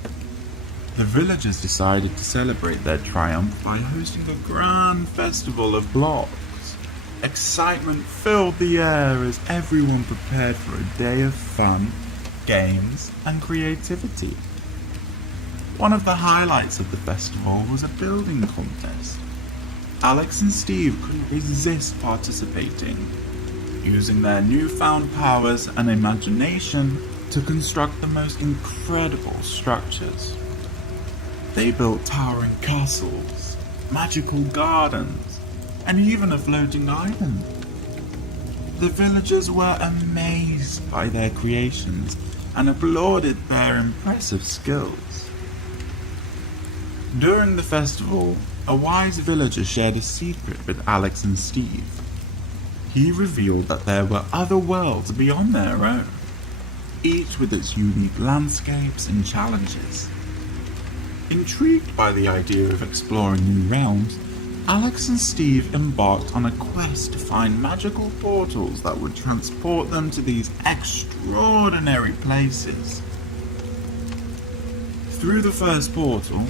The villagers decided to celebrate their triumph by hosting a grand festival of blocks. Excitement filled the air as everyone prepared for a day of fun, games, and creativity. One of the highlights of the festival was a building contest. Alex and Steve couldn't resist participating, using their newfound powers and imagination to construct the most incredible structures. They built towering castles, magical gardens, and even a floating island. The villagers were amazed by their creations and applauded their impressive skills. During the festival, a wise villager shared a secret with Alex and Steve. He revealed that there were other worlds beyond their own, each with its unique landscapes and challenges. Intrigued by the idea of exploring new realms, Alex and Steve embarked on a quest to find magical portals that would transport them to these extraordinary places. Through the first portal,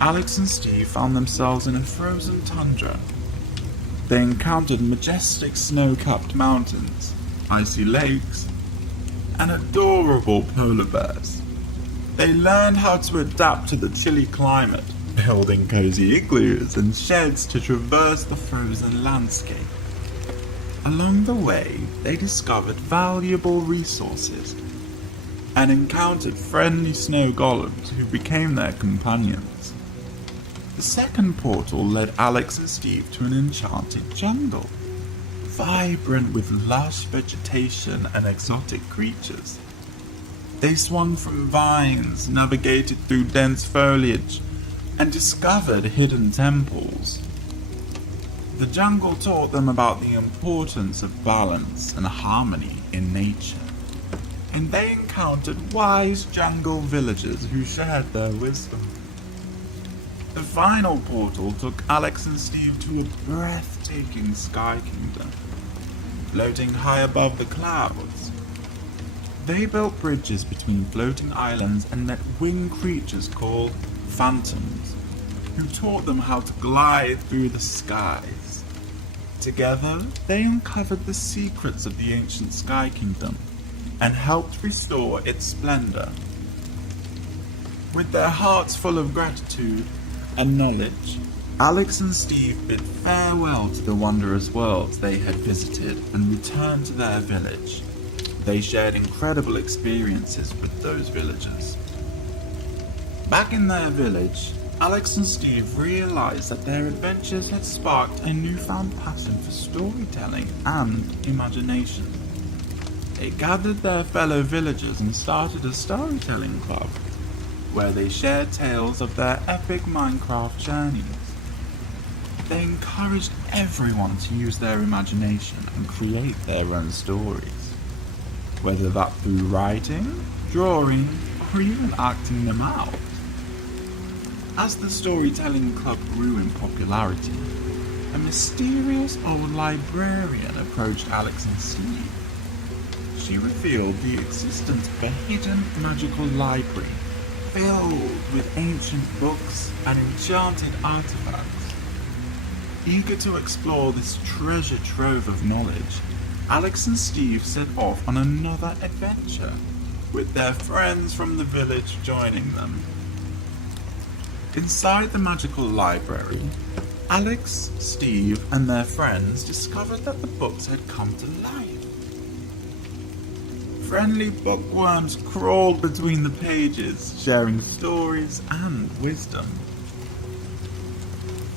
Alex and Steve found themselves in a frozen tundra. They encountered majestic snow-capped mountains, icy lakes, and adorable polar bears. They learned how to adapt to the chilly climate, building cozy igloos and sheds to traverse the frozen landscape. Along the way, they discovered valuable resources and encountered friendly snow golems who became their companions. The second portal led Alex and Steve to an enchanted jungle, vibrant with lush vegetation and exotic creatures. They swung from vines, navigated through dense foliage, and discovered hidden temples. The jungle taught them about the importance of balance and harmony in nature, and they encountered wise jungle villagers who shared their wisdom. The final portal took Alex and Steve to a breathtaking sky kingdom, floating high above the clouds. They built bridges between floating islands and met winged creatures called phantoms, who taught them how to glide through the skies. Together, they uncovered the secrets of the ancient Sky Kingdom and helped restore its splendor. With their hearts full of gratitude and knowledge, Alex and Steve bid farewell to the wondrous worlds they had visited and returned to their village. They shared incredible experiences with those villagers. Back in their village, Alex and Steve realized that their adventures had sparked a newfound passion for storytelling and imagination. They gathered their fellow villagers and started a storytelling club, where they shared tales of their epic Minecraft journeys. They encouraged everyone to use their imagination and create their own stories, whether that through writing, drawing, or even acting them out. As the storytelling club grew in popularity, a mysterious old librarian approached Alex and Steve. She revealed the existence of a hidden magical library filled with ancient books and enchanted artifacts. Eager to explore this treasure trove of knowledge, Alex and Steve set off on another adventure, with their friends from the village joining them. Inside the magical library, Alex, Steve, and their friends discovered that the books had come to life. Friendly bookworms crawled between the pages, sharing stories and wisdom.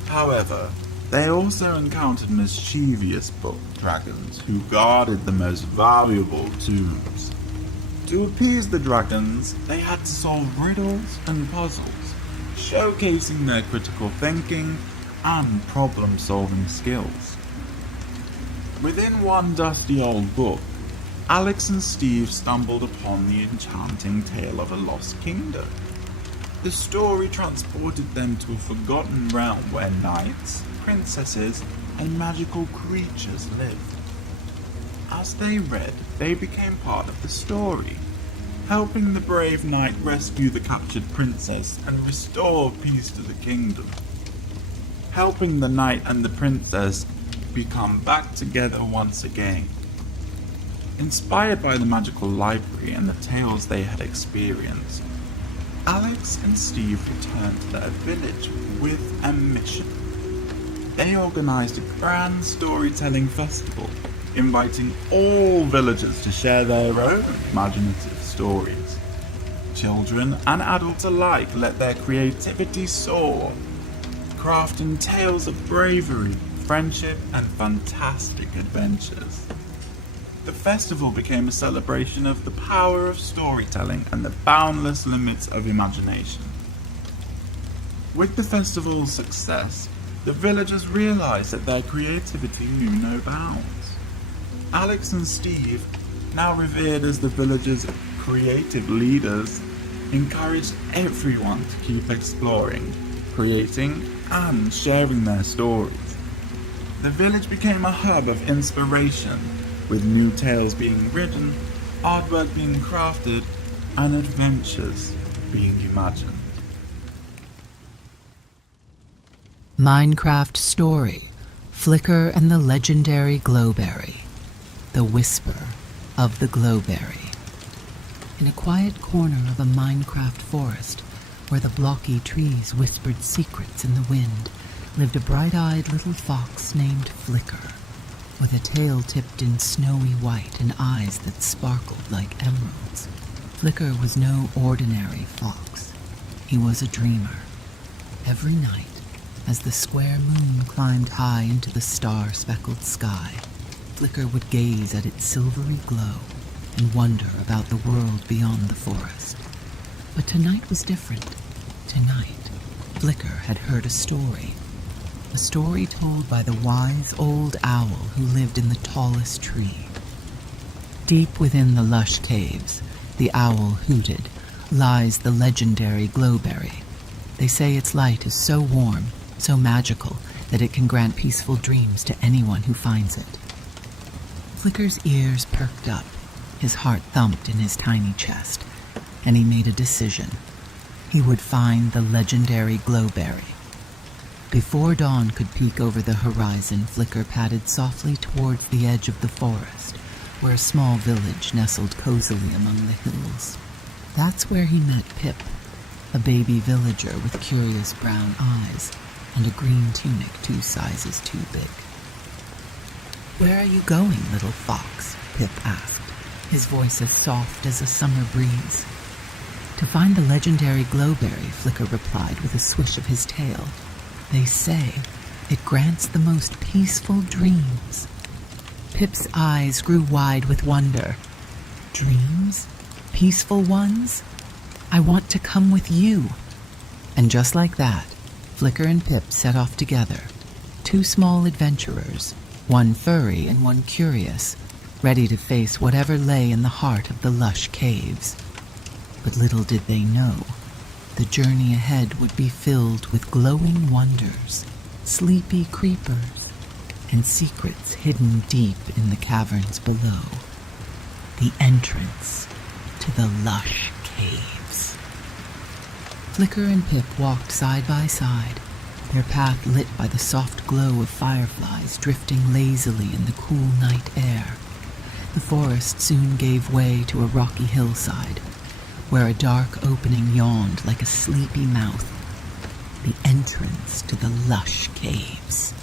However, they also encountered mischievous book dragons who guarded the most valuable tombs. To appease the dragons, they had to solve riddles and puzzles, showcasing their critical thinking and problem-solving skills. Within one dusty old book, Alex and Steve stumbled upon the enchanting tale of a lost kingdom. The story transported them to a forgotten realm where knights, princesses, and magical creatures lived. As they read, they became part of the story, helping the brave knight rescue the captured princess and restore peace to the kingdom. Helping the knight and the princess become back together once again. Inspired by the magical library and the tales they had experienced, Alex and Steve returned to their village with a mission. They organized a grand storytelling festival, inviting all villagers to share their own imaginative stories. Children and adults alike let their creativity soar, crafting tales of bravery, friendship, and fantastic adventures. The festival became a celebration of the power of storytelling and the boundless limits of imagination. With the festival's success, the villagers realized that their creativity knew no bounds. Alex and Steve, now revered as the village's creative leaders, encouraged everyone to keep exploring, creating, and sharing their stories. The village became a hub of inspiration, with new tales being written, artwork being crafted, and adventures being imagined. Minecraft Story, Flicker and the Legendary Glowberry, The Whisper of the Glowberry. In a quiet corner of a Minecraft forest, where the blocky trees whispered secrets in the wind, lived a bright-eyed little fox named Flicker, with a tail tipped in snowy white and eyes that sparkled like emeralds. Flicker was no ordinary fox. He was a dreamer. Every night, as the square moon climbed high into the star-speckled sky, Flicker would gaze at its silvery glow and wonder about the world beyond the forest. But tonight was different. Tonight, Flicker had heard a story told by the wise old owl who lived in the tallest tree. Deep within the lush caves, the owl hooted, lies the legendary Glowberry. They say its light is so warm, so magical, that it can grant peaceful dreams to anyone who finds it. Flicker's ears perked up, his heart thumped in his tiny chest, and he made a decision. He would find the legendary Glowberry. Before dawn could peek over the horizon, Flicker padded softly towards the edge of the forest, where a small village nestled cozily among the hills. That's where he met Pip, a baby villager with curious brown eyes and a green tunic 2 sizes too big. "Where are you going, little fox?" Pip asked, his voice as soft as a summer breeze. "To find the legendary Glowberry," Flicker replied with a swish of his tail. "They say it grants the most peaceful dreams." Pip's eyes grew wide with wonder. "Dreams? Peaceful ones? I want to come with you." And just like that, Flicker and Pip set off together, 2 small adventurers, one furry and one curious, ready to face whatever lay in the heart of the lush caves. But little did they know, the journey ahead would be filled with glowing wonders, sleepy creepers, and secrets hidden deep in the caverns below. The entrance to the lush caves. Flicker and Pip walked side by side, their path lit by the soft glow of fireflies drifting lazily in the cool night air. The forest soon gave way to a rocky hillside, where a dark opening yawned like a sleepy mouth. The entrance to the lush caves.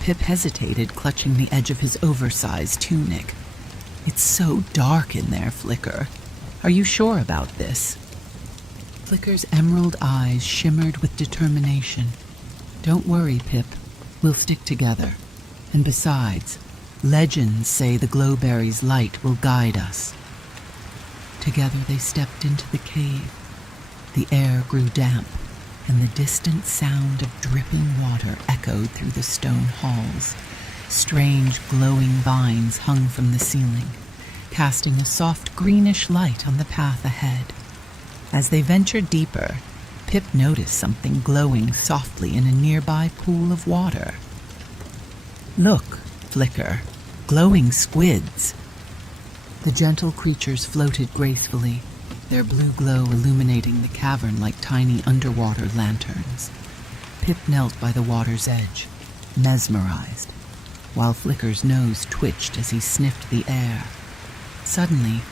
Pip hesitated, clutching the edge of his oversized tunic. "It's so dark in there, Flicker. Are you sure about this?" Flicker's emerald eyes shimmered with determination. "Don't worry, Pip. We'll stick together. And besides, legends say the Glowberry's light will guide us." Together they stepped into the cave. The air grew damp, and the distant sound of dripping water echoed through the stone halls. Strange glowing vines hung from the ceiling, casting a soft greenish light on the path ahead. As they ventured deeper, Pip noticed something glowing softly in a nearby pool of water. "Look, Flicker, glowing squids." The gentle creatures floated gracefully, their blue glow illuminating the cavern like tiny underwater lanterns. Pip knelt by the water's edge, mesmerized, while Flicker's nose twitched as he sniffed the air. Suddenly,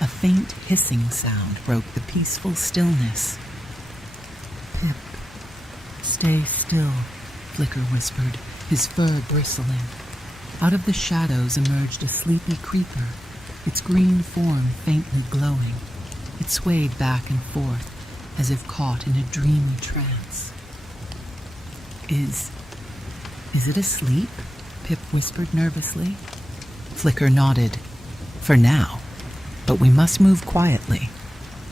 a faint hissing sound broke the peaceful stillness. "Pip, stay still," Flicker whispered, his fur bristling. Out of the shadows emerged a sleepy creeper, its green form faintly glowing. It swayed back and forth, as if caught in a dreamy trance. Is it asleep?" Pip whispered nervously. Flicker nodded. "For now. But we must move quietly.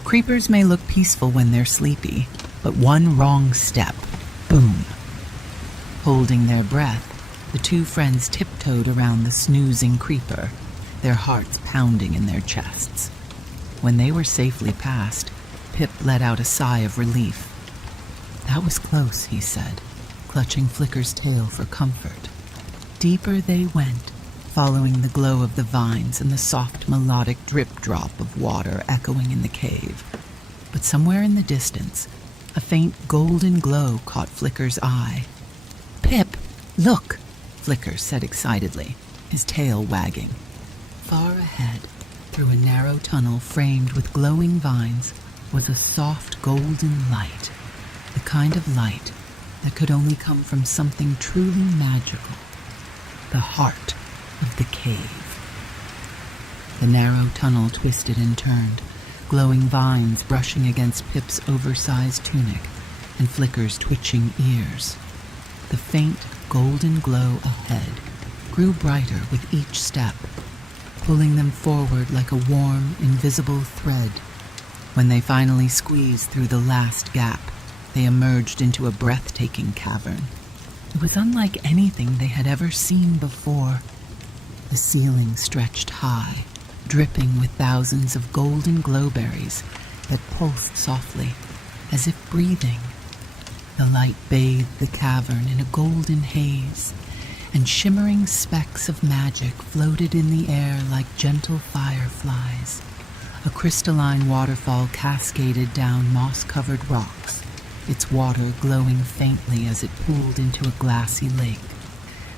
Creepers may look peaceful when they're sleepy, but one wrong step, boom." Holding their breath, the two friends tiptoed around the snoozing creeper, their hearts pounding in their chests. When they were safely past, Pip let out a sigh of relief. That was close, he said, clutching Flicker's tail for comfort. Deeper they went, following the glow of the vines and the soft melodic drip-drop of water echoing in the cave. But somewhere in the distance, a faint golden glow caught Flicker's eye. "Pip, look!" Flicker said excitedly, his tail wagging. Far ahead, through a narrow tunnel framed with glowing vines, was a soft golden light, the kind of light that could only come from something truly magical, the heart of the cave. The narrow tunnel twisted and turned, glowing vines brushing against Pip's oversized tunic and Flicker's twitching ears. The faint golden glow ahead grew brighter with each step, pulling them forward like a warm, invisible thread. When they finally squeezed through the last gap, they emerged into a breathtaking cavern. It was unlike anything they had ever seen before. The ceiling stretched high, dripping with thousands of golden glowberries that pulsed softly, as if breathing. The light bathed the cavern in a golden haze, and shimmering specks of magic floated in the air like gentle fireflies. A crystalline waterfall cascaded down moss-covered rocks, its water glowing faintly as it pooled into a glassy lake.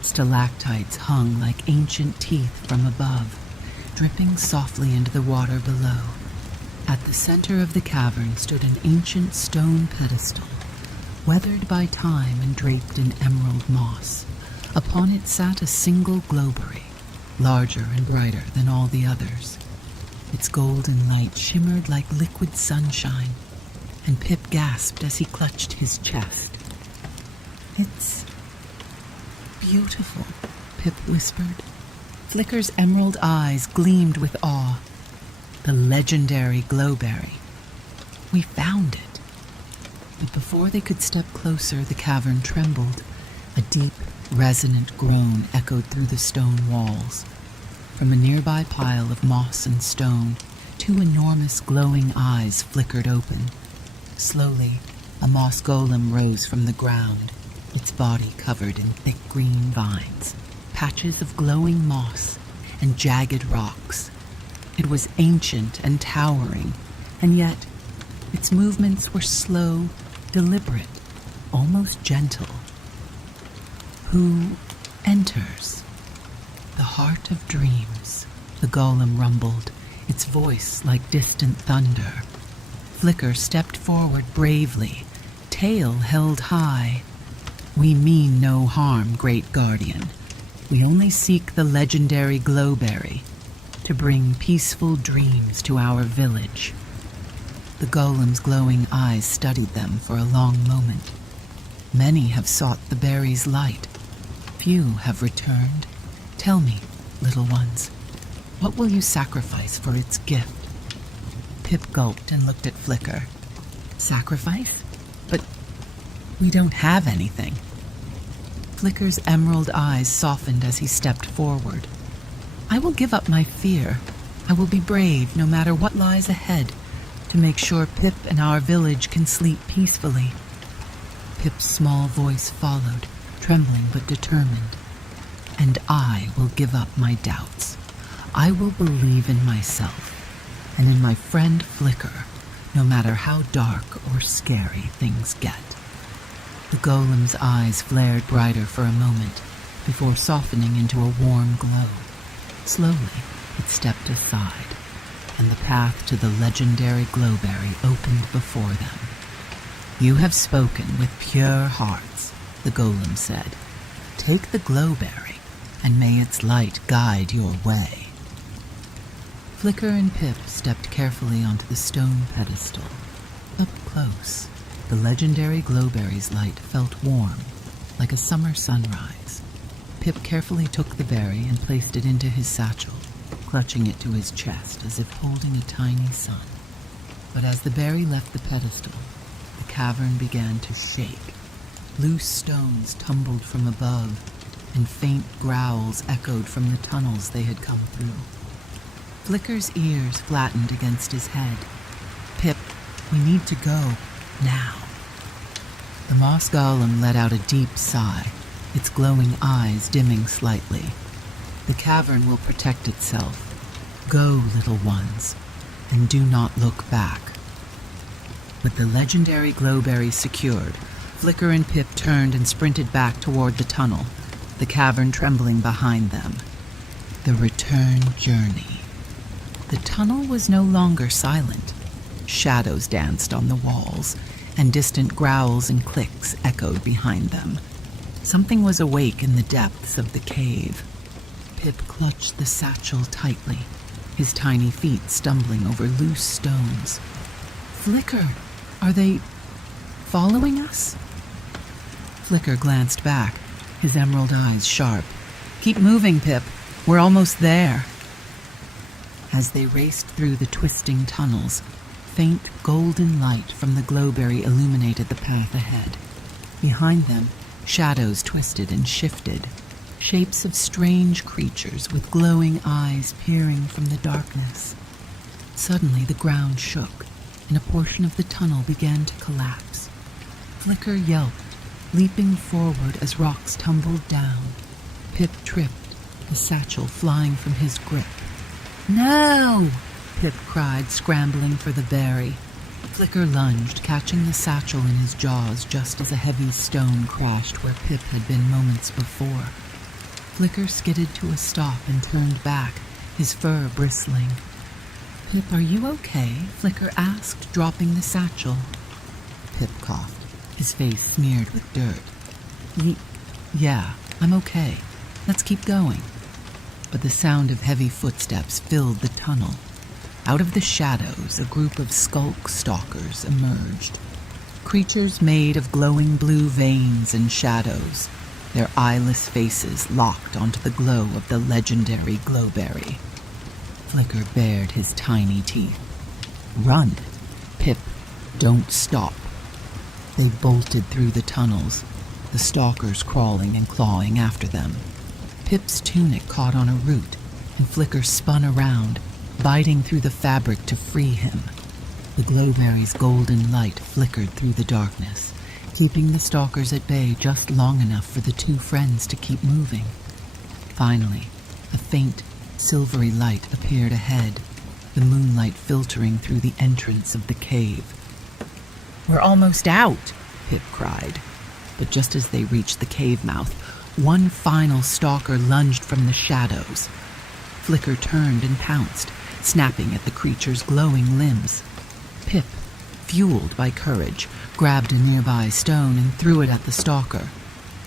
Stalactites hung like ancient teeth from above, dripping softly into the water below. At the center of the cavern stood an ancient stone pedestal, weathered by time and draped in emerald moss. Upon it sat a single glowberry, larger and brighter than all the others. Its golden light shimmered like liquid sunshine, and Pip gasped as he clutched his chest. "It's beautiful," Pip whispered. Flicker's emerald eyes gleamed with awe. The legendary glowberry. We found it. But before they could step closer, the cavern trembled. A deep, resonant groan echoed through the stone walls. From a nearby pile of moss and stone, two enormous glowing eyes flickered open. Slowly, a moss golem rose from the ground, its body covered in thick green vines, patches of glowing moss, and jagged rocks. It was ancient and towering, and yet its movements were slow, deliberate, almost gentle. "Who enters?" "The heart of dreams," the golem rumbled, its voice like distant thunder. Flicker stepped forward bravely, tail held high. "We mean no harm, great guardian. We only seek the legendary glowberry to bring peaceful dreams to our village." The golem's glowing eyes studied them for a long moment. "Many have sought the berry's light. Few have returned. Tell me, little ones, what will you sacrifice for its gift?" Pip gulped and looked at Flicker. "Sacrifice? But we don't have anything." Flicker's emerald eyes softened as he stepped forward. "I will give up my fear. I will be brave no matter what lies ahead to make sure Pip and our village can sleep peacefully." Pip's small voice followed, trembling but determined. "And I will give up my doubts. I will believe in myself and in my friend Flicker, no matter how dark or scary things get." The golem's eyes flared brighter for a moment before softening into a warm glow. Slowly, it stepped aside, and the path to the legendary glowberry opened before them. "You have spoken with pure hearts," the golem said. "Take the glowberry, and may its light guide your way." Flicker and Pip stepped carefully onto the stone pedestal. Up close, the legendary glowberry's light felt warm, like a summer sunrise. Pip carefully took the berry and placed it into his satchel, clutching it to his chest as if holding a tiny sun. But as the berry left the pedestal, the cavern began to shake. Loose stones tumbled from above, and faint growls echoed from the tunnels they had come through. Flicker's ears flattened against his head. "Pip, we need to go, now." The moss golem let out a deep sigh, its glowing eyes dimming slightly. "The cavern will protect itself. Go, little ones, and do not look back." With the legendary Glowberry secured, Flicker and Pip turned and sprinted back toward the tunnel, the cavern trembling behind them. The return journey. The tunnel was no longer silent. Shadows danced on the walls, and distant growls and clicks echoed behind them. Something was awake in the depths of the cave. Pip clutched the satchel tightly, his tiny feet stumbling over loose stones. "Flicker, are they following us?" Flicker glanced back, his emerald eyes sharp. "Keep moving, Pip. We're almost there." As they raced through the twisting tunnels, faint golden light from the Glowberry illuminated the path ahead. Behind them, shadows twisted and shifted, shapes of strange creatures with glowing eyes peering from the darkness. Suddenly the ground shook, and a portion of the tunnel began to collapse. Flicker yelped, leaping forward as rocks tumbled down. Pip tripped, the satchel flying from his grip. "No!" Pip cried, scrambling for the berry. Flicker lunged, catching the satchel in his jaws just as a heavy stone crashed where Pip had been moments before. Flicker skidded to a stop and turned back, his fur bristling. "Pip, are you okay?" Flicker asked, dropping the satchel. Pip coughed, his face smeared with dirt. Yeah, I'm okay. Let's keep going." But the sound of heavy footsteps filled the tunnel. Out of the shadows, a group of skulk stalkers emerged. Creatures made of glowing blue veins and shadows, their eyeless faces locked onto the glow of the legendary Glowberry. Flicker bared his tiny teeth. "Run! Pip, don't stop." They bolted through the tunnels, the stalkers crawling and clawing after them. Pip's tunic caught on a root, and Flicker spun around, biting through the fabric to free him. The Glowberry's golden light flickered through the darkness, keeping the stalkers at bay just long enough for the two friends to keep moving. Finally, a faint, silvery light appeared ahead, the moonlight filtering through the entrance of the cave. "We're almost out," Pip cried. But just as they reached the cave mouth, one final stalker lunged from the shadows. Flicker turned and pounced, snapping at the creature's glowing limbs. Pip, fueled by courage, grabbed a nearby stone and threw it at the stalker.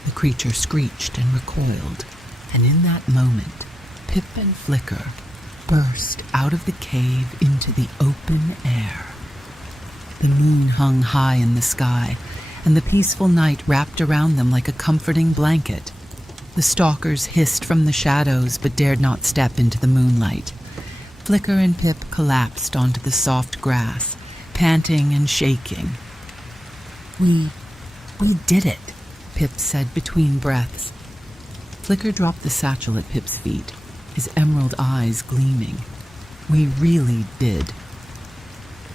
The creature screeched and recoiled, and in that moment, Pip and Flicker burst out of the cave into the open air. The moon hung high in the sky, and the peaceful night wrapped around them like a comforting blanket. The stalkers hissed from the shadows but dared not step into the moonlight. Flicker and Pip collapsed onto the soft grass, panting and shaking. We did it," Pip said between breaths. Flicker dropped the satchel at Pip's feet, his emerald eyes gleaming. "We really did."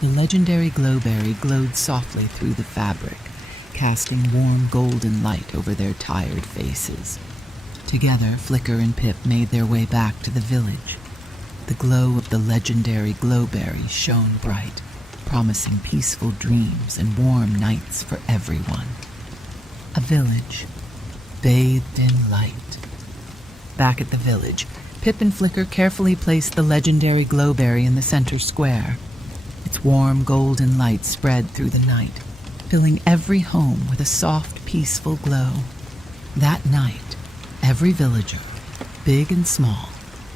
The legendary Glowberry glowed softly through the fabric, casting warm golden light over their tired faces. Together, Flicker and Pip made their way back to the village. The glow of the legendary Glowberry shone bright, promising peaceful dreams and warm nights for everyone. A village, bathed in light. Back at the village, Pip and Flicker carefully placed the legendary Glowberry in the center square. Its warm golden light spread through the night, filling every home with a soft, peaceful glow. That night, every villager, big and small,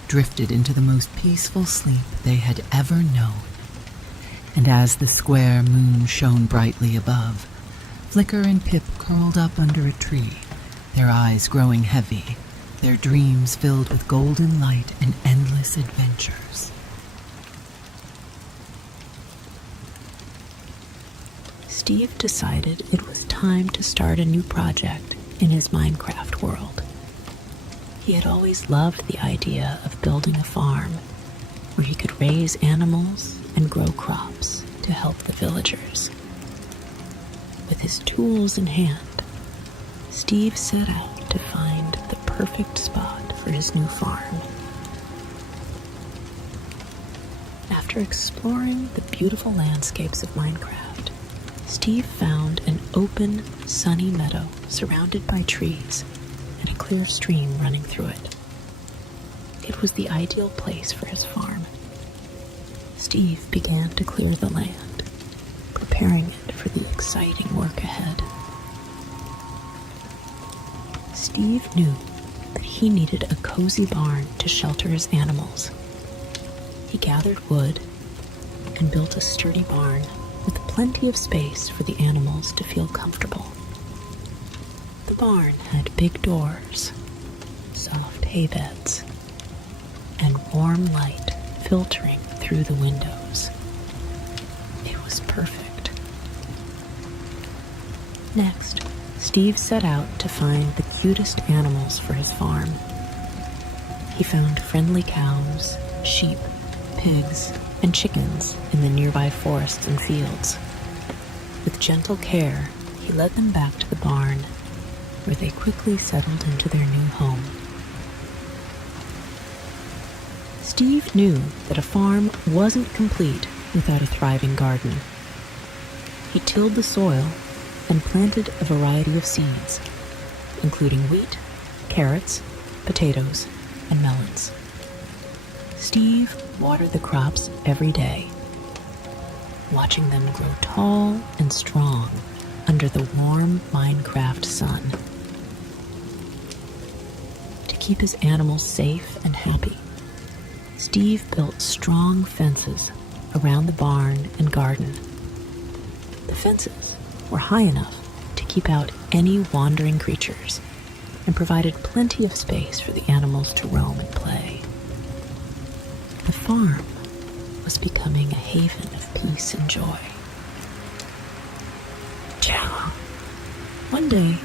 drifted into the most peaceful sleep they had ever known. And as the square moon shone brightly above, Flicker and Pip curled up under a tree, their eyes growing heavy, their dreams filled with golden light and endless adventures. Steve decided it was time to start a new project in his Minecraft world. He had always loved the idea of building a farm where he could raise animals and grow crops to help the villagers. With his tools in hand, Steve set out to find the perfect spot for his new farm. After exploring the beautiful landscapes of Minecraft, Steve found an open, sunny meadow surrounded by trees and a clear stream running through it. It was the ideal place for his farm. Steve began to clear the land, preparing it for the exciting work ahead. Steve knew that he needed a cozy barn to shelter his animals. He gathered wood and built a sturdy barn with plenty of space for the animals to feel comfortable. The barn had big doors, soft hay beds, and warm light filtering through the windows. It was perfect. Next, Steve set out to find the cutest animals for his farm. He found friendly cows, sheep, pigs, and chickens in the nearby forests and fields. With gentle care, he led them back to the barn, where they quickly settled into their new home. Steve knew that a farm wasn't complete without a thriving garden. He tilled the soil and planted a variety of seeds, including wheat, carrots, potatoes, and melons. Steve watered the crops every day, watching them grow tall and strong under the warm Minecraft sun. To keep his animals safe and happy, Steve built strong fences around the barn and garden. The fences were high enough to keep out any wandering creatures and provided plenty of space for the animals to roam and play. The farm was becoming a haven of peace and joy. One day,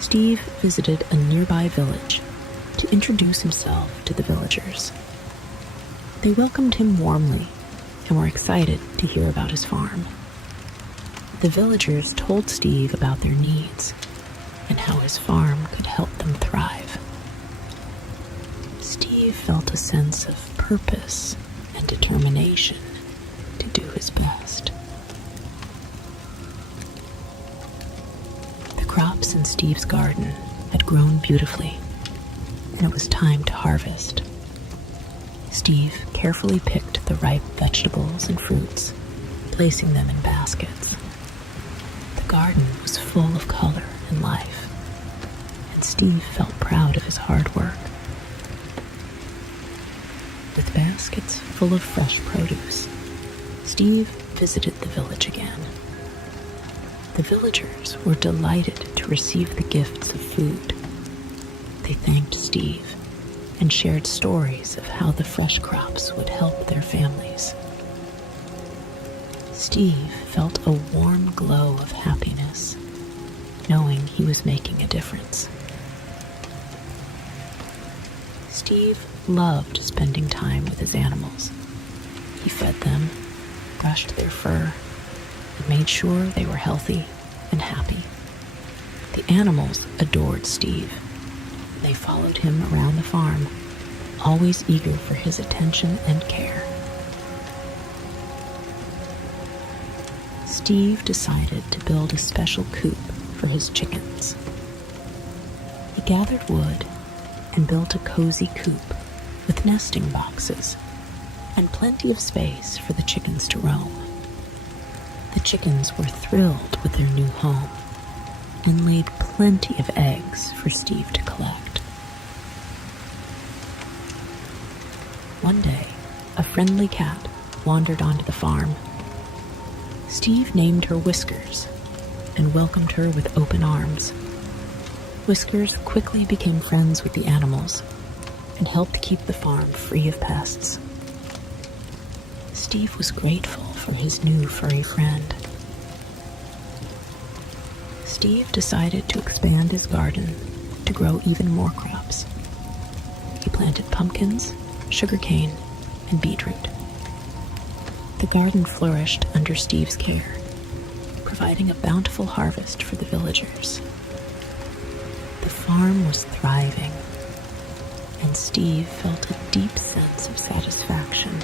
Steve visited a nearby village to introduce himself to the villagers. They welcomed him warmly and were excited to hear about his farm. The villagers told Steve about their needs and how his farm could help them thrive. Steve felt a sense of purpose and determination to do his best. The crops in Steve's garden had grown beautifully, and it was time to harvest. Steve carefully picked the ripe vegetables and fruits, placing them in baskets. The garden was full of color and life, and Steve felt proud of his hard work. With baskets full of fresh produce, Steve visited the village again. The villagers were delighted to receive the gifts of food. They thanked Steve and shared stories of how the fresh crops would help their families. Steve felt a warm glow of happiness, knowing he was making a difference. Steve loved spending time with his animals. He fed them, brushed their fur, and made sure they were healthy and happy. The animals adored Steve. They followed him around the farm, always eager for his attention and care. Steve decided to build a special coop for his chickens. He gathered wood and built a cozy coop with nesting boxes and plenty of space for the chickens to roam. The chickens were thrilled with their new home and laid plenty of eggs for Steve to collect. One day, a friendly cat wandered onto the farm. Steve named her Whiskers and welcomed her with open arms. Whiskers quickly became friends with the animals and helped keep the farm free of pests. Steve was grateful for his new furry friend. Steve decided to expand his garden to grow even more crops. He planted pumpkins, sugarcane, and beetroot. The garden flourished under Steve's care, providing a bountiful harvest for the villagers. The farm was thriving, and Steve felt a deep sense of satisfaction.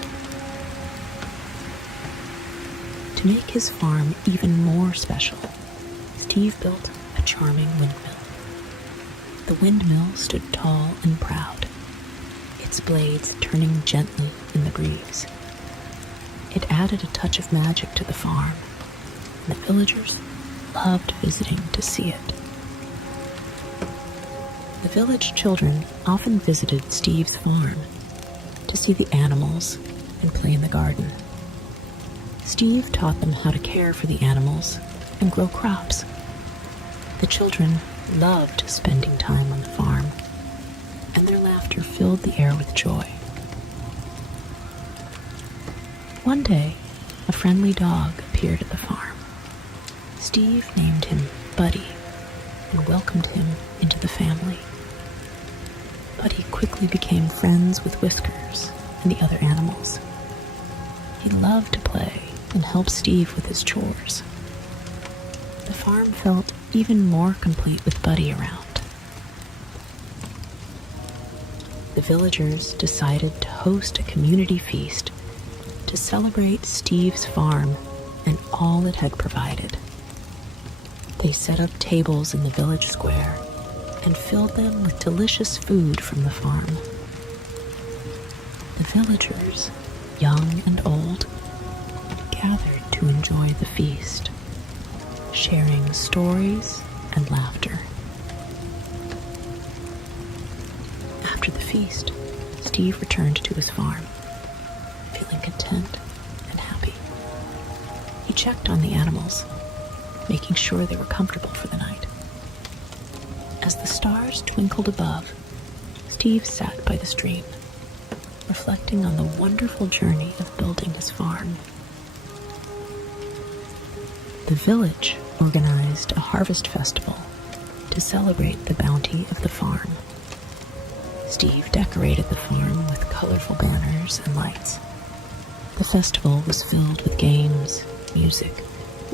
To make his farm even more special, Steve built a charming windmill. The windmill stood tall and proud, its blades turning gently in the breeze. It added a touch of magic to the farm, and the villagers loved visiting to see it. The village children often visited Steve's farm to see the animals and play in the garden. Steve taught them how to care for the animals and grow crops. The children loved spending time on the farm, and their laughter filled the air with joy. One day, a friendly dog appeared at the farm. Steve named him Buddy and welcomed him into the family. Buddy quickly became friends with Whiskers and the other animals. He loved to play and help Steve with his chores. The farm felt even more complete with Buddy around. The villagers decided to host a community feast to celebrate Steve's farm and all it had provided. They set up tables in the village square and filled them with delicious food from the farm. The villagers, young and old, gathered to enjoy the feast, sharing stories and laughter. After the feast, Steve returned to his farm, feeling content and happy. He checked on the animals, making sure they were comfortable for the night. As the stars twinkled above, Steve sat by the stream, reflecting on the wonderful journey of building his farm. The village organized a harvest festival to celebrate the bounty of the farm. Steve decorated the farm with colorful banners and lights. The festival was filled with games, music,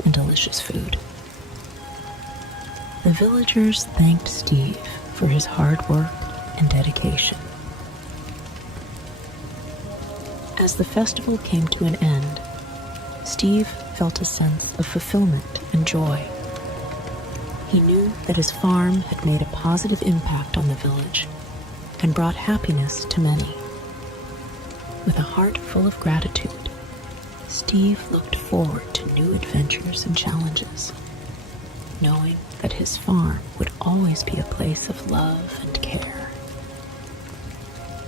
and delicious food. The villagers thanked Steve for his hard work and dedication. As the festival came to an end, Steve felt a sense of fulfillment and joy. He knew that his farm had made a positive impact on the village and brought happiness to many. With a heart full of gratitude, Steve looked forward to new adventures and challenges, knowing that his farm would always be a place of love and care.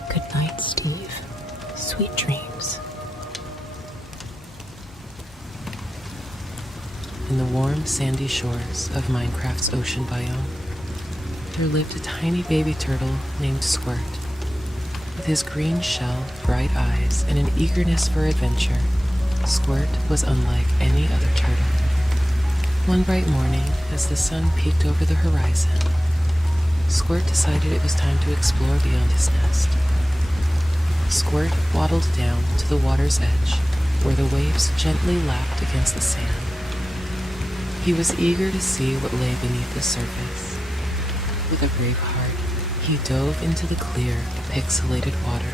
Good night, Steve. Sweet dreams. In the warm, sandy shores of Minecraft's ocean biome, there lived a tiny baby turtle named Squirt. With his green shell, bright eyes, and an eagerness for adventure, Squirt was unlike any other turtle. One bright morning, as the sun peeked over the horizon, Squirt decided it was time to explore beyond his nest. Squirt waddled down to the water's edge, where the waves gently lapped against the sand. He was eager to see what lay beneath the surface. With a brave heart, he dove into the clear, pixelated water.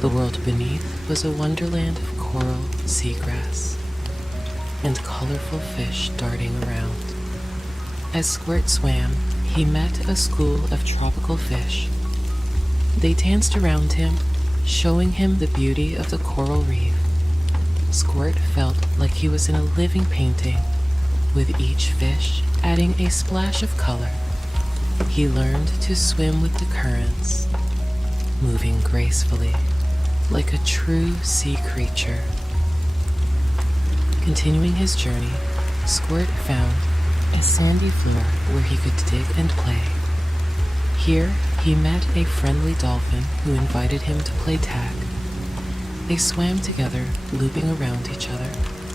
The world beneath was a wonderland of coral, seagrass, and colorful fish darting around. As Squirt swam, he met a school of tropical fish. They danced around him, showing him the beauty of the coral reef. Squirt felt like he was in a living painting, with each fish adding a splash of color. He learned to swim with the currents, moving gracefully, like a true sea creature. Continuing his journey, Squirt found a sandy floor where he could dig and play. Here, he met a friendly dolphin who invited him to play tag. They swam together, looping around each other,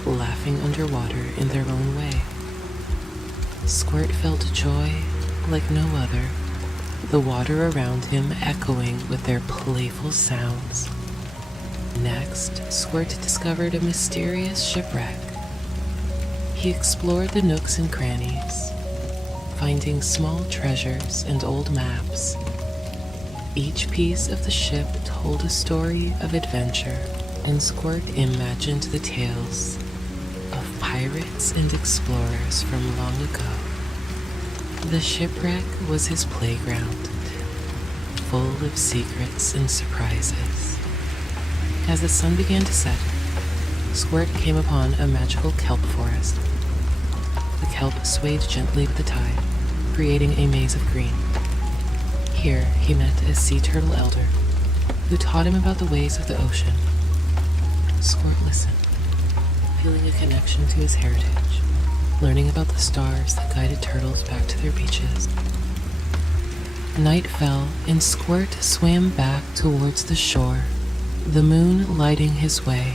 laughing underwater in their own way. Squirt felt joy like no other, the water around him echoing with their playful sounds. Next, Squirt discovered a mysterious shipwreck. He explored the nooks and crannies, finding small treasures and old maps. Each piece of the ship told a story of adventure, and Squirt imagined the tales of pirates and explorers from long ago. The shipwreck was his playground, full of secrets and surprises. As the sun began to set, Squirt came upon a magical kelp forest. The kelp swayed gently with the tide, creating a maze of green. Here he met a sea turtle elder, who taught him about the ways of the ocean. Squirt listened, feeling a connection to his heritage, learning about the stars that guided turtles back to their beaches. Night fell, and Squirt swam back towards the shore, the moon lighting his way.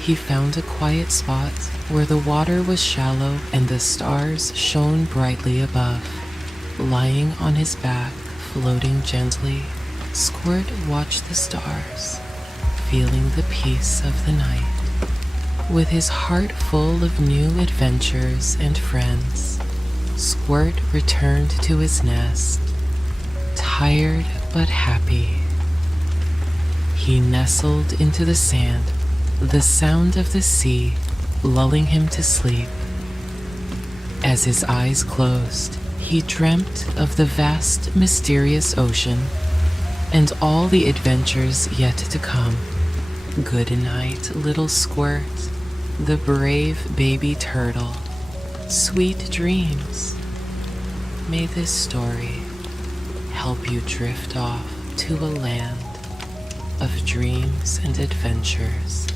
He found a quiet spot where the water was shallow and the stars shone brightly above. Lying on his back, floating gently, Squirt watched the stars, feeling the peace of the night. With his heart full of new adventures and friends, Squirt returned to his nest, tired but happy. He nestled into the sand, the sound of the sea lulling him to sleep. As his eyes closed, he dreamt of the vast, mysterious ocean and all the adventures yet to come. Good night, little Squirt, the brave baby turtle. Sweet dreams. May this story help you drift off to a land of dreams and adventures.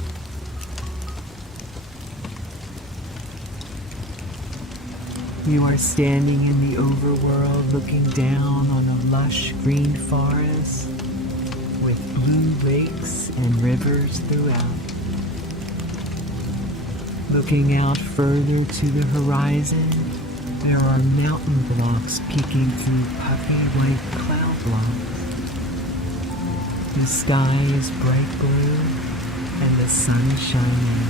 You are standing in the overworld looking down on a lush green forest with blue lakes and rivers throughout. Looking out further to the horizon, there are mountain blocks peeking through puffy white cloud blocks. The sky is bright blue and the sun is shining.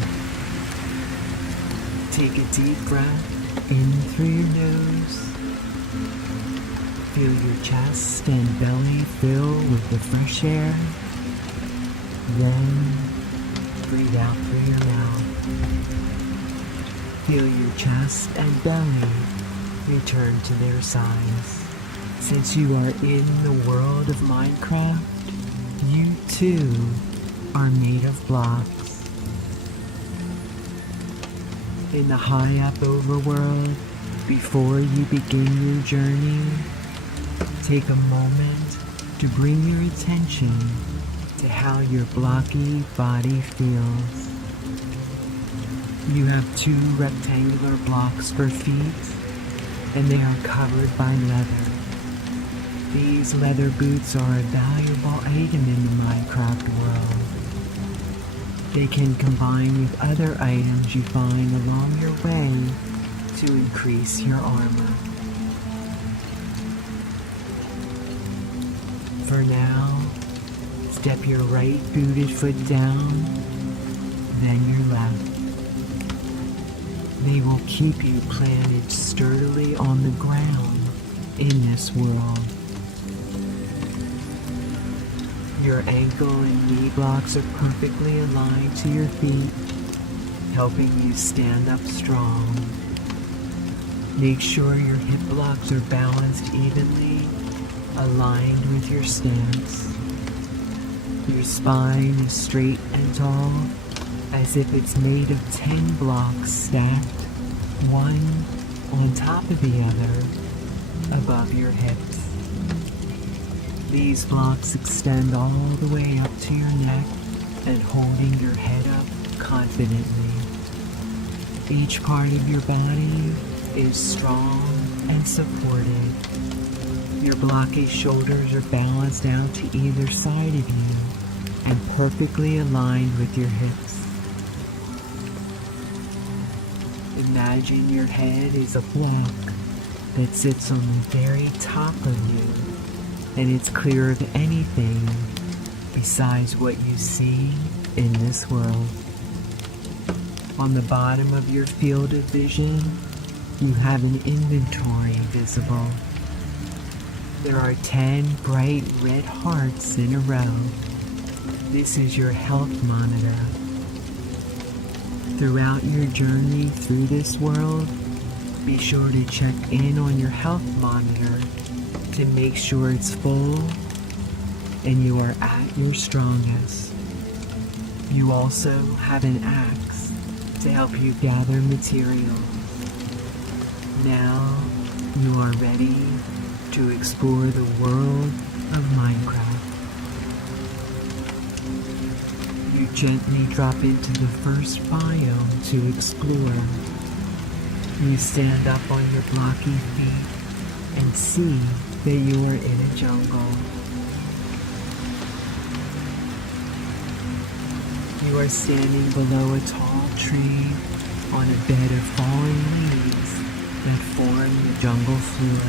Take a deep breath in through your nose. Feel your chest and belly fill with the fresh air. Then breathe out through your mouth. Feel your chest and belly return to their size. Since you are in the world of Minecraft, you too are made of blocks. In the high up overworld, before you begin your journey, take a moment to bring your attention to how your blocky body feels. You have 2 rectangular blocks for feet, and they are covered by leather. These leather boots are a valuable item in the Minecraft world. They can combine with other items you find along your way to increase your armor. For now, step your right booted foot down, then your left. They will keep you planted sturdily on the ground in this world. Your ankle and knee blocks are perfectly aligned to your feet, helping you stand up strong. Make sure your hip blocks are balanced evenly, aligned with your stance. Your spine is straight and tall, as if it's made of 10 blocks stacked, one on top of the other, above your hips. These blocks extend all the way up to your neck and holding your head up confidently. Each part of your body is strong and supported. Your blocky shoulders are balanced out to either side of you and perfectly aligned with your hips. Imagine your head is a block that sits on the very top of you, and it's clear of anything besides what you see in this world. On the bottom of your field of vision, you have an inventory visible. There are 10 bright red hearts in a row. This is your health monitor. Throughout your journey through this world, be sure to check in on your health monitor to make sure it's full and you are at your strongest. You also have an axe to help you gather materials. Now you are ready to explore the world of Minecraft. You gently drop into the first biome to explore. You stand up on your blocky feet and see that you are in a jungle. You are standing below a tall tree on a bed of fallen leaves that form the jungle floor.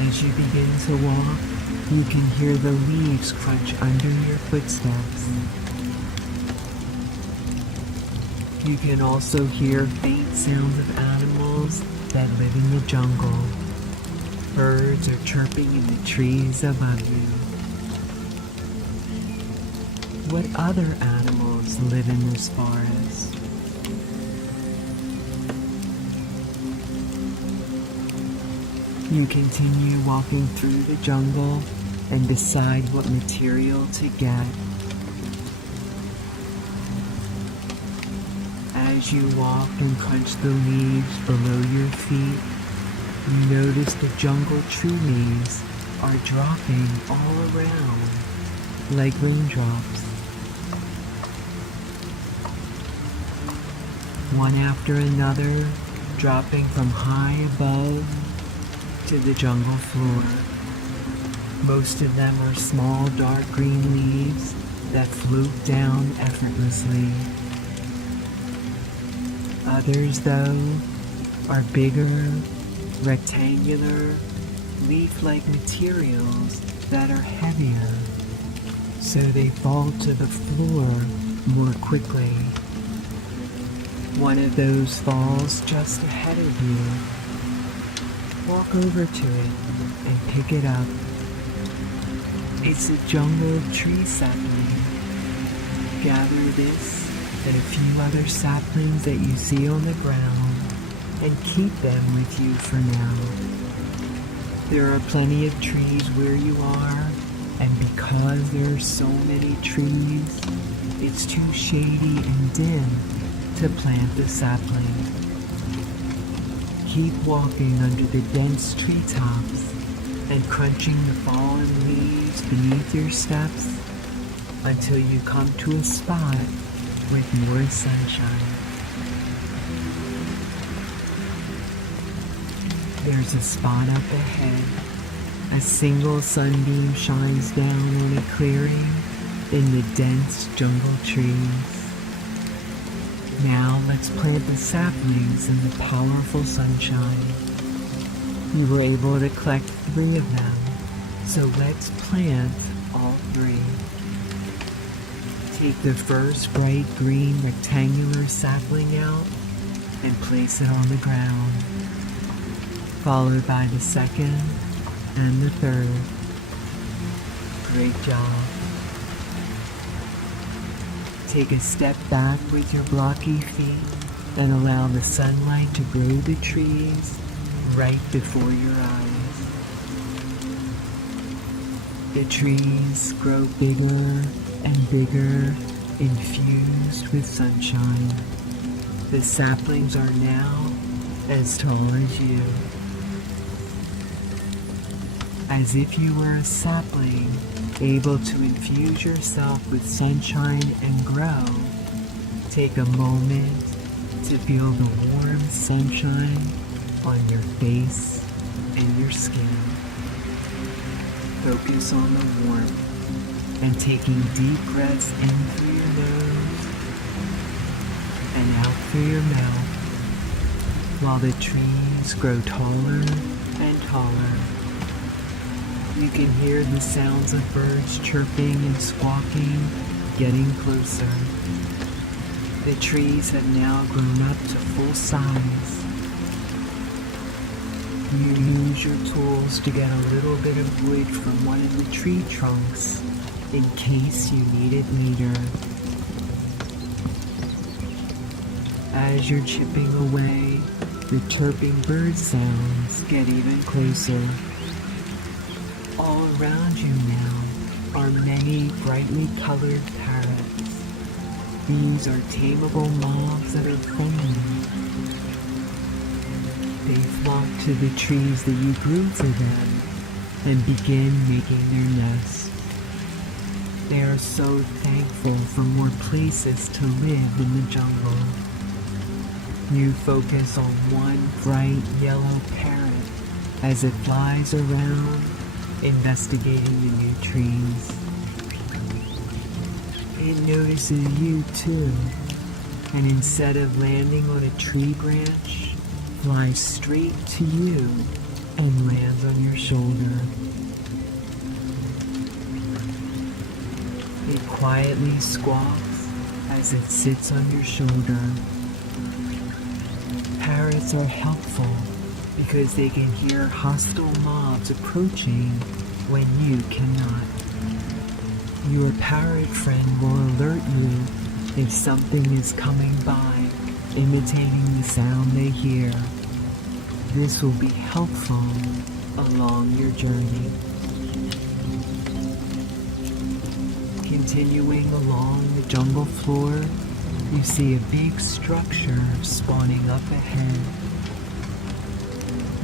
As you begin to walk, you can hear the leaves crunch under your footsteps. You can also hear faint sounds of animals that live in the jungle. Birds are chirping in the trees above you. What other animals live in this forest? You continue walking through the jungle and decide what material to get. As you walk and crunch the leaves below your feet, you notice the jungle tree leaves are dropping all around like raindrops. One after another, dropping from high above to the jungle floor. Most of them are small dark green leaves that float down effortlessly. Others, though, are bigger, rectangular, leaf-like materials that are heavier, so they fall to the floor more quickly. One of those falls just ahead of you. Walk over to it and pick it up. It's a jungle tree sapling. Gather this and a few other saplings that you see on the ground and keep them with you for now. There are plenty of trees where you are, and because there are so many trees, it's too shady and dim to plant the sapling. Keep walking under the dense treetops and crunching the fallen leaves beneath your steps until you come to a spot with more sunshine. There's a spot up ahead. A single sunbeam shines down on a clearing in the dense jungle trees. Now let's plant the saplings in the powerful sunshine. You were able to collect 3 of them, so let's plant all 3. Take the first bright green rectangular sapling out and place it on the ground, followed by the second and the third. Great job. Take a step back with your blocky feet and allow the sunlight to grow the trees right before your eyes. The trees grow bigger and bigger, infused with sunshine. The saplings are now as tall as you. As if you were a sapling, able to infuse yourself with sunshine and grow, take a moment to feel the warm sunshine on your face and your skin. Focus on the warmth and taking deep breaths in through your nose and out through your mouth. while the trees grow taller and taller. You can hear the sounds of birds chirping and squawking, getting closer. The trees have now grown up to full size. You use your tools to get a little bit of wood from one of the tree trunks in case you need it later. As you're chipping away, the chirping bird sounds get even closer. All around you now are many brightly colored parrots. These are tameable moths that are friendly. They flock to the trees that you grew for them and begin making their nests. They are so thankful for more places to live in the jungle. You focus on one bright yellow parrot as it flies around, investigating the new trees. It notices you too, and instead of landing on a tree branch, flies straight to you and lands on your shoulder. It quietly squawks as it sits on your shoulder. Parrots are helpful because they can hear hostile mobs approaching when you cannot. Your parrot friend will alert you if something is coming by, imitating the sound they hear. This will be helpful along your journey. Continuing along the jungle floor, you see a big structure spawning up ahead.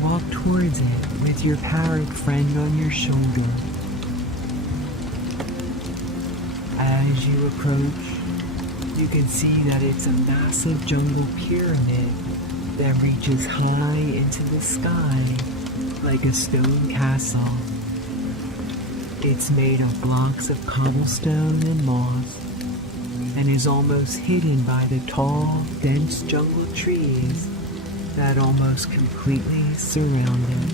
Walk towards it with your parrot friend on your shoulder. As you approach, you can see that it's a massive jungle pyramid that reaches high into the sky like a stone castle. It's made of blocks of cobblestone and moss and is almost hidden by the tall, dense jungle trees that almost completely surround it.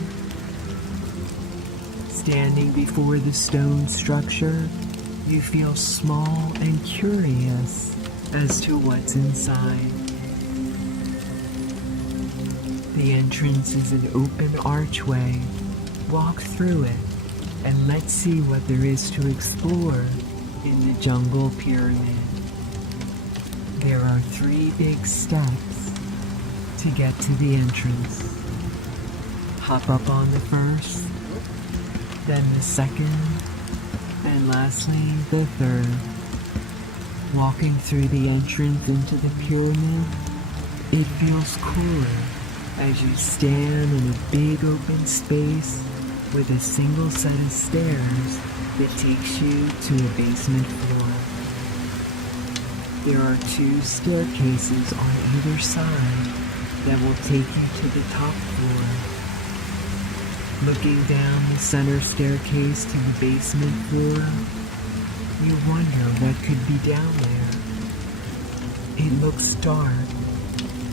Standing before the stone structure, you feel small and curious as to what's inside. The entrance is an open archway. Walk through it and let's see what there is to explore in the jungle pyramid. There are 3 big steps to get to the entrance. Hop up on the first, then the second, and lastly the third. Walking through the entrance into the pyramid, it feels cooler as you stand in a big open space with a single set of stairs that takes you to a basement floor. There are 2 staircases on either side that will take you to the top floor. Looking down the center staircase to the basement floor, you wonder what could be down there. It looks dark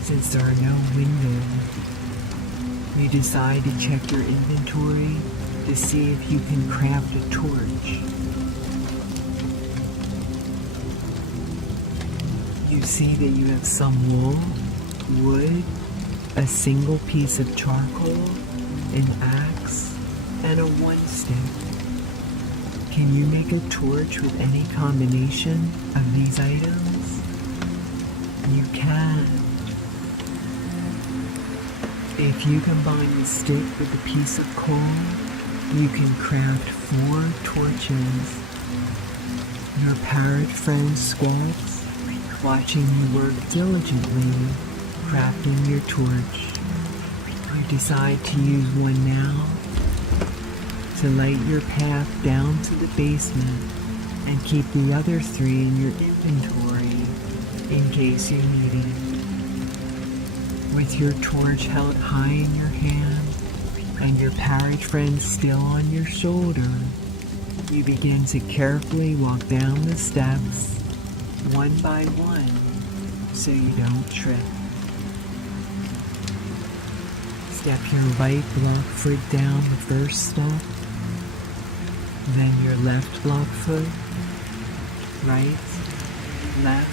since there are no windows. You decide to check your inventory to see if you can craft a torch. You see that you have some wool, wood, a single piece of charcoal, an axe, and a 1-stick. Can you make a torch with any combination of these items? You can. If you combine the stick with a piece of coal, you can craft 4 torches. Your parrot friend squats, watching you work diligently, crafting your torch. You decide to use one now to light your path down to the basement and keep the other 3 in your inventory in case you need it. With your torch held high in your hand and your parrot friend still on your shoulder, you begin to carefully walk down the steps, one by one, so you don't trip. Step your right block foot down the first step, then your left block foot, right, left,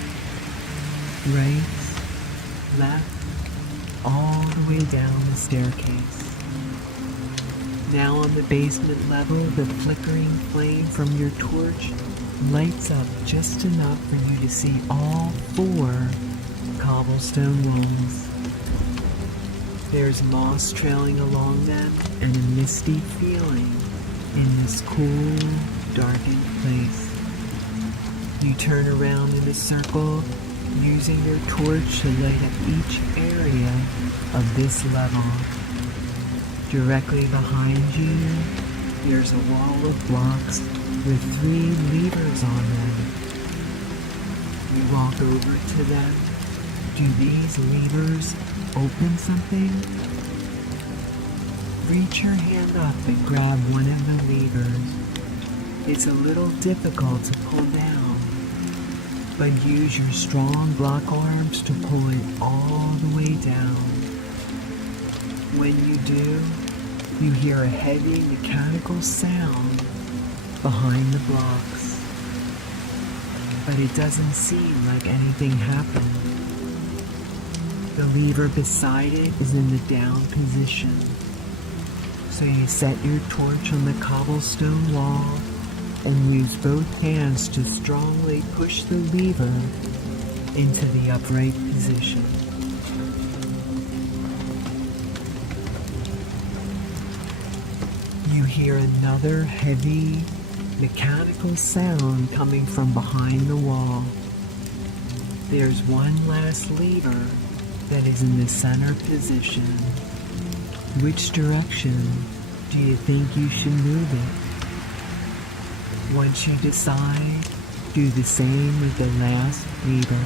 right, left, all the way down the staircase. Now on the basement level, the flickering flame from your torch lights up just enough for you to see all 4 cobblestone walls. There's moss trailing along them and a misty feeling in this cool, darkened place. You turn around in a circle, using your torch to light up each area of this level. Directly behind you, there's a wall of blocks with 3 levers on them. You walk over to them. Do these levers open something? Reach your hand up and grab one of the levers. It's a little difficult to pull down, but use your strong block arms to pull it all the way down. When you do, you hear a heavy mechanical sound behind the blocks, but it doesn't seem like anything happened. The lever beside it is in the down position, so you set your torch on the cobblestone wall and use both hands to strongly push the lever into the upright position. You hear another heavy, mechanical sound coming from behind the wall. There's one last lever that is in the center position. Which direction do you think you should move it? Once you decide, do the same with the last lever.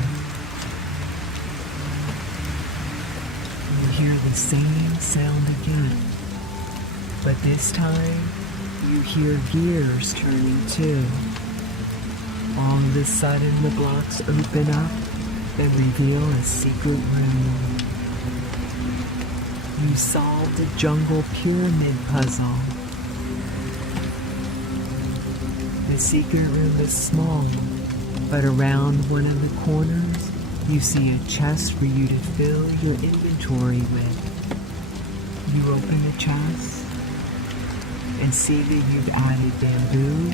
You hear the same sound again, but this time you hear gears turning too. All of a sudden the blocks open up and reveal a secret room. You solved the jungle pyramid puzzle. The secret room is small, but around one of the corners, you see a chest for you to fill your inventory with. You open the chest and see that you've added bamboo,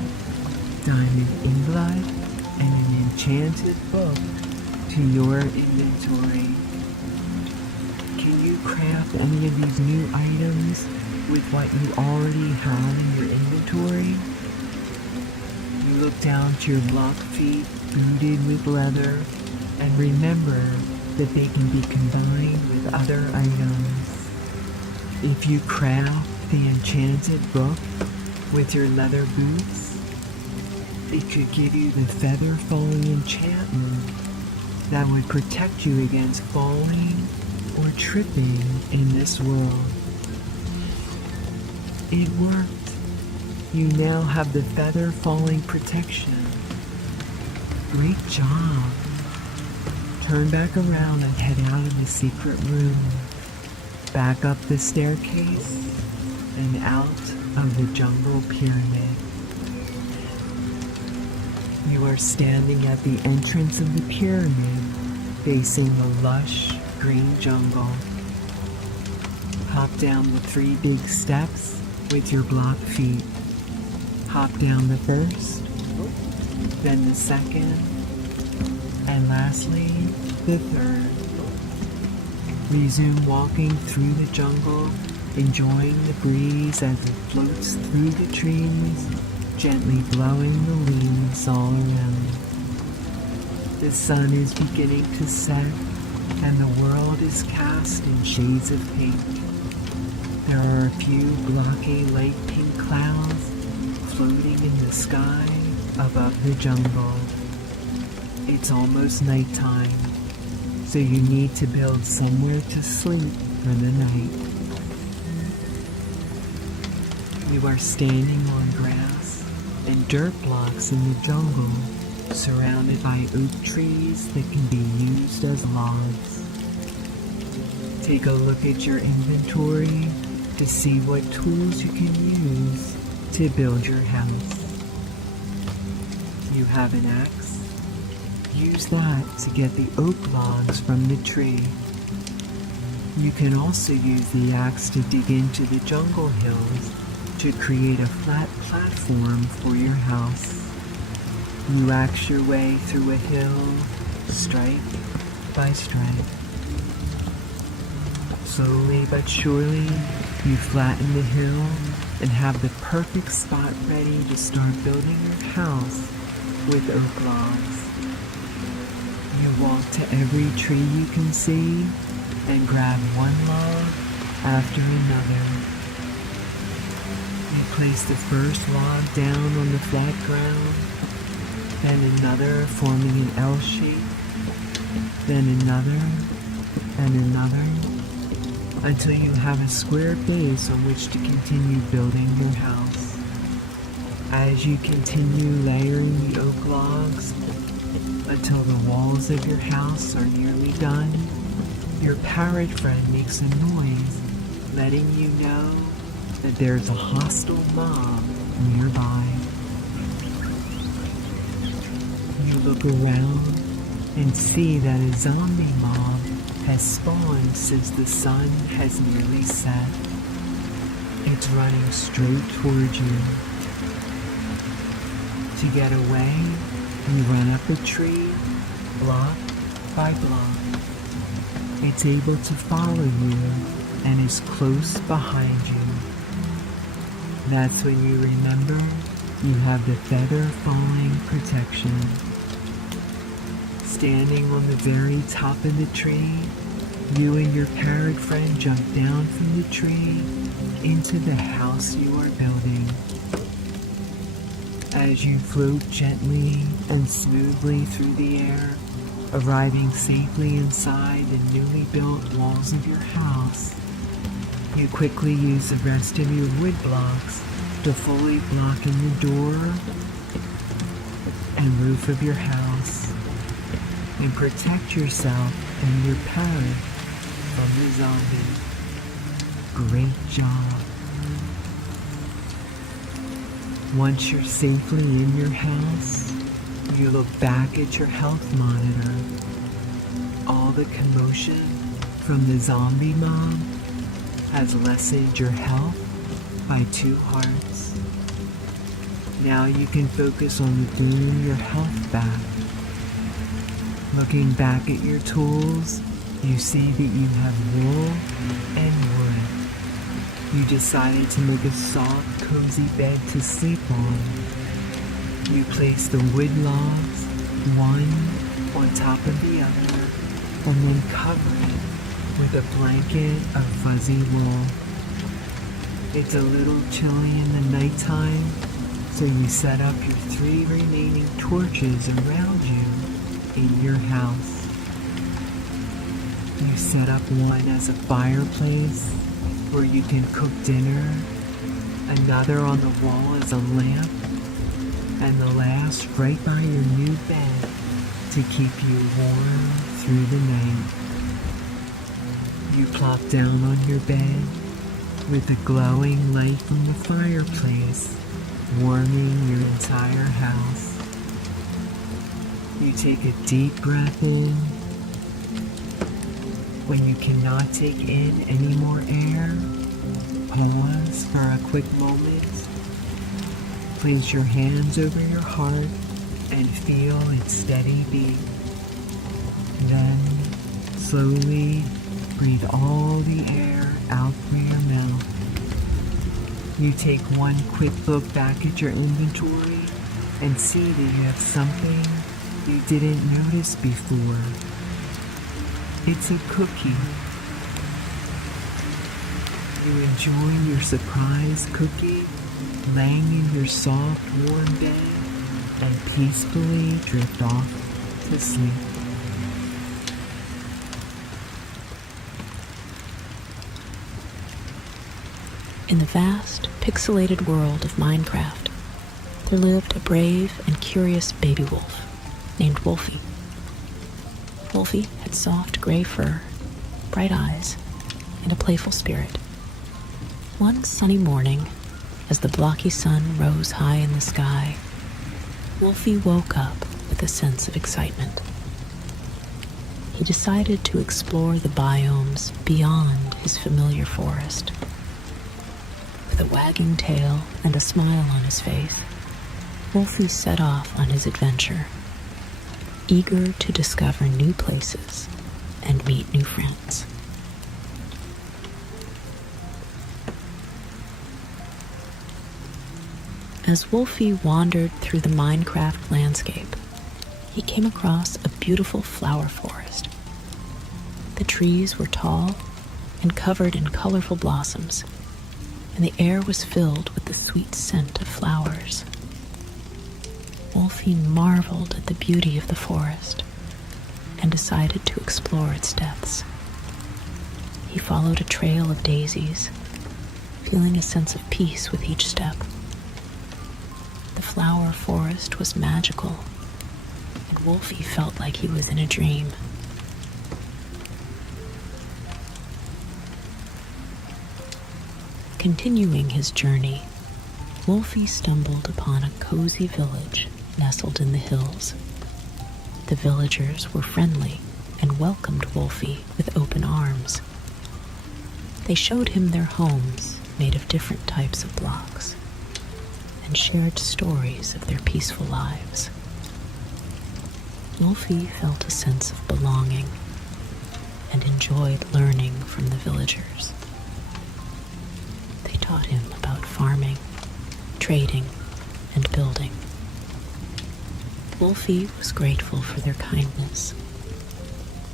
diamond ingot, and an enchanted book to your inventory. Can you craft any of these new items with what you already have in your inventory? You look down to your block feet booted with leather and remember that they can be combined with other items. If you craft the enchanted book with your leather boots, it could give you the feather falling enchantment that would protect you against falling or tripping in this world. It worked. You now have the feather falling protection. Great job. Turn back around and head out of the secret room. Back up the staircase and out of the jungle pyramid. You are standing at the entrance of the pyramid, facing the lush green jungle. Hop down the 3 big steps with your block feet. Hop down the first, then the second, and lastly, the third. Resume walking through the jungle, enjoying the breeze as it floats through the trees, gently blowing the leaves all around. The sun is beginning to set, and the world is cast in shades of pink. There are a few blocky light pink clouds floating in the sky above the jungle. It's almost nighttime, so you need to build somewhere to sleep for the night. You are standing on grass and dirt blocks in the jungle, surrounded by oak trees that can be used as logs. Take a look at your inventory to see what tools you can use to build your house. You have an axe? Use that to get the oak logs from the tree. You can also use the axe to dig into the jungle hills to create a flat platform for your house. You axe your way through a hill, stripe by stripe. Slowly but surely, you flatten the hill and have the perfect spot ready to start building your house with oak logs. You walk to every tree you can see and grab one log after another. You place the first log down on the flat ground, then another forming an L shape, then another and another, until you have a square base on which to continue building your house. As you continue layering the oak logs until the walls of your house are nearly done, your parrot friend makes a noise, letting you know that there's a hostile mob nearby. You look around and see that a zombie mob has spawned since the sun has nearly set. It's running straight towards you. To get away, you run up a tree, block by block. It's able to follow you and is close behind you. That's when you remember you have the feather falling protection. Standing on the very top of the tree, you and your parrot friend jump down from the tree into the house you are building. As you float gently and smoothly through the air, arriving safely inside the newly built walls of your house, you quickly use the rest of your wood blocks to fully block in the door and roof of your house and protect yourself and your parrot from the zombie. Great job. Once you're safely in your house, you look back at your health monitor. All the commotion from the zombie mob has lessened your health by 2 hearts. Now you can focus on gaining your health back. Looking back at your tools, you see that you have wool and wood. You decided to make a soft, cozy bed to sleep on. You place the wood logs, one on top of the other, and then cover it with a blanket of fuzzy wool. It's a little chilly in the nighttime, so you set up your 3 remaining torches around you in your house. You set up one as a fireplace where you can cook dinner, another on the wall as a lamp, and the last right by your new bed to keep you warm through the night. You plop down on your bed with the glowing light from the fireplace warming your entire house. You take a deep breath in. When you cannot take in any more air, pause for a quick moment. Place your hands over your heart and feel its steady beat. Then, slowly breathe all the air out through your mouth. You take one quick look back at your inventory and see that you have something you didn't notice before. It's a cookie. You enjoy your surprise cookie, laying in your soft, warm bed, and peacefully drift off to sleep. In the vast, pixelated world of Minecraft, there lived a brave and curious baby wolf named Wolfie. Wolfie had soft gray fur, bright eyes, and a playful spirit. One sunny morning, as the blocky sun rose high in the sky, Wolfie woke up with a sense of excitement. He decided to explore the biomes beyond his familiar forest. With a wagging tail and a smile on his face, Wolfie set off on his adventure, eager to discover new places and meet new friends. As Wolfie wandered through the Minecraft landscape, he came across a beautiful flower forest. The trees were tall and covered in colorful blossoms, and the air was filled with the sweet scent of flowers. Wolfie marveled at the beauty of the forest and decided to explore its depths. He followed a trail of daisies, feeling a sense of peace with each step. The flower forest was magical, and Wolfie felt like he was in a dream. Continuing his journey, Wolfie stumbled upon a cozy village nestled in the hills. The villagers were friendly and welcomed Wolfie with open arms. They showed him their homes made of different types of blocks and shared stories of their peaceful lives. Wolfie felt a sense of belonging and enjoyed learning from the villagers. They taught him about farming, trading, and building. Wolfie was grateful for their kindness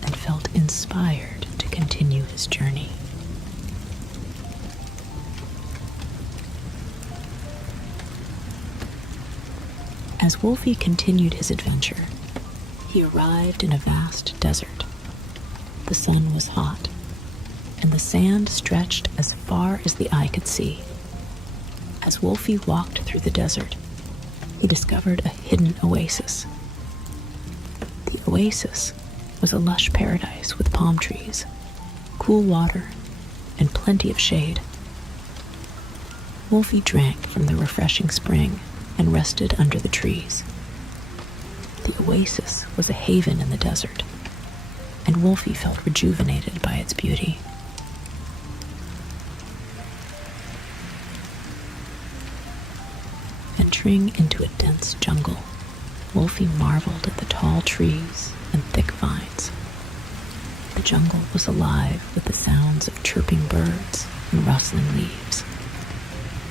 and felt inspired to continue his journey. As Wolfie continued his adventure, he arrived in a vast desert. The sun was hot, and the sand stretched as far as the eye could see. As Wolfie walked through the desert, he discovered a hidden oasis. The oasis was a lush paradise with palm trees, cool water, and plenty of shade. Wolfie drank from the refreshing spring and rested under the trees. The oasis was a haven in the desert, and Wolfie felt rejuvenated by its beauty. Entering into a dense jungle, Wolfie marveled at the tall trees and thick vines. The jungle was alive with the sounds of chirping birds and rustling leaves.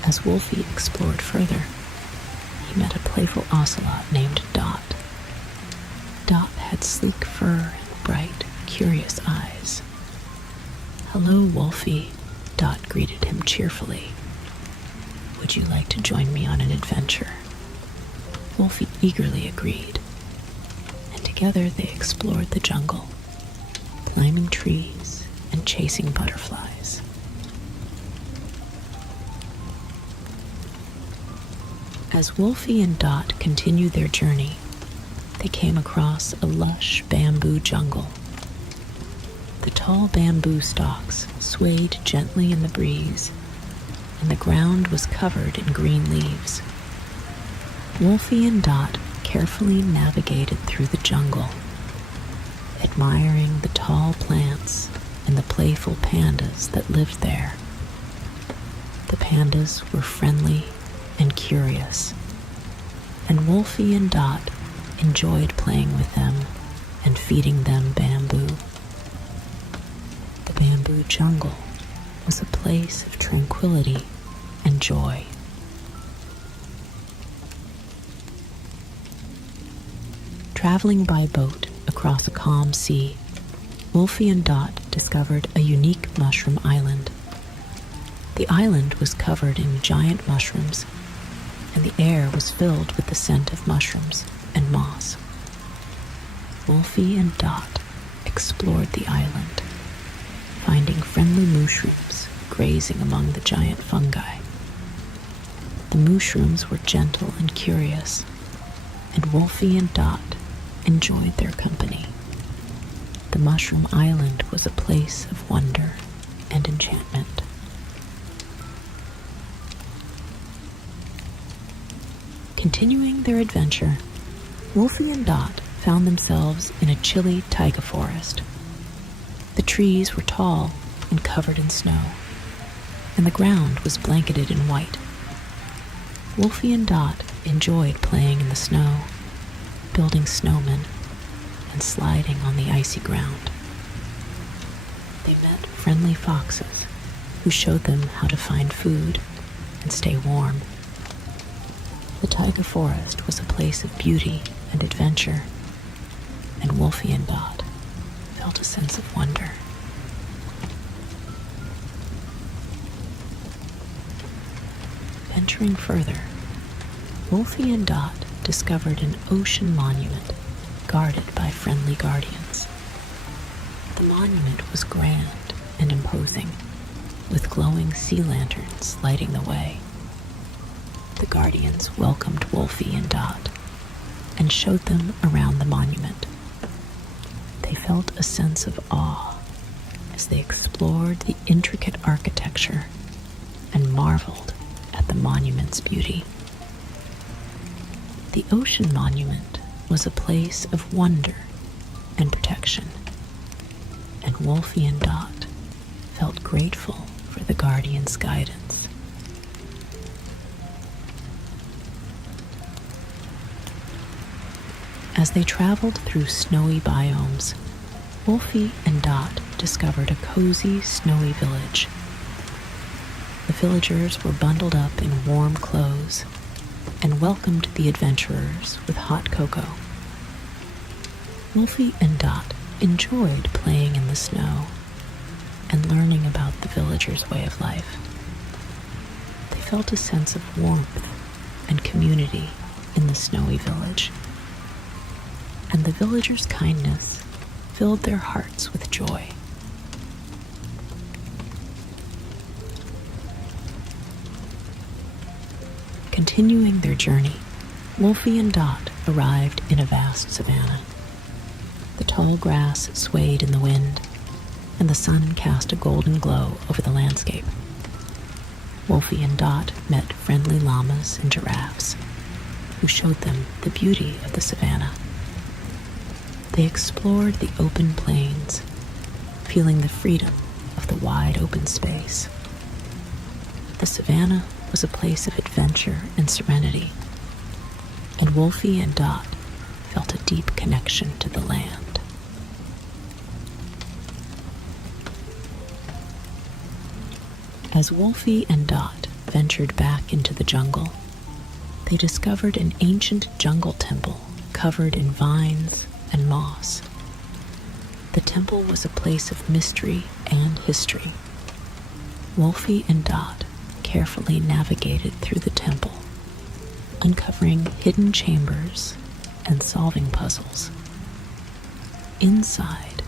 As Wolfie explored further, he met a playful ocelot named Dot. Dot had sleek fur and bright, curious eyes. "Hello, Wolfie," Dot greeted him cheerfully. "Would you like to join me on an adventure?" Wolfie eagerly agreed, and together they explored the jungle, climbing trees and chasing butterflies. As Wolfie and Dot continued their journey, they came across a lush bamboo jungle. The tall bamboo stalks swayed gently in the breeze, and the ground was covered in green leaves. Wolfie and Dot carefully navigated through the jungle, admiring the tall plants and the playful pandas that lived there. The pandas were friendly and curious, and Wolfie and Dot enjoyed playing with them and feeding them bamboo. The bamboo jungle was a place of tranquility and joy. Traveling by boat across a calm sea, Wolfie and Dot discovered a unique mushroom island. The island was covered in giant mushrooms, and the air was filled with the scent of mushrooms and moss. Wolfie and Dot explored the island, finding friendly mushrooms grazing among the giant fungi. The mushrooms were gentle and curious, and Wolfie and Dot enjoyed their company. The mushroom island was a place of wonder and and enchantment. Continuing their adventure, Wolfie and Dot found themselves in a chilly taiga forest. The trees were tall and covered in snow, and the ground was blanketed in white. Wolfie and Dot enjoyed playing in the snow, building snowmen, and sliding on the icy ground. They met friendly foxes who showed them how to find food and stay warm. The taiga forest was a place of beauty and adventure, and Wolfie and Dot felt a sense of wonder. Venturing further, Wolfie and Dot discovered an ocean monument guarded by friendly guardians. The monument was grand and imposing, with glowing sea lanterns lighting the way. The guardians welcomed Wolfie and Dot and showed them around the monument. They felt a sense of awe as they explored the intricate architecture and marveled at the monument's beauty. The ocean monument was a place of wonder and protection, and Wolfie and Dot felt grateful for the guardian's guidance. As they traveled through snowy biomes, Wolfie and Dot discovered a cozy, snowy village. The villagers were bundled up in warm clothes and welcomed the adventurers with hot cocoa. Wolfie and Dot enjoyed playing in the snow and learning about the villagers' way of life. They felt a sense of warmth and community in the snowy village, and the villagers' kindness filled their hearts with joy. Continuing their journey, Wolfie and Dot arrived in a vast savanna. The tall grass swayed in the wind, and the sun cast a golden glow over the landscape. Wolfie and Dot met friendly llamas and giraffes, who showed them the beauty of the savanna. They explored the open plains, feeling the freedom of the wide open space. The savanna was a place of adventure and serenity, and Wolfie and Dot felt a deep connection to the land. As Wolfie and Dot ventured back into the jungle, they discovered an ancient jungle temple covered in vines and moss. The temple was a place of mystery and history. Wolfie and Dot carefully navigated through the temple, uncovering hidden chambers and solving puzzles. Inside,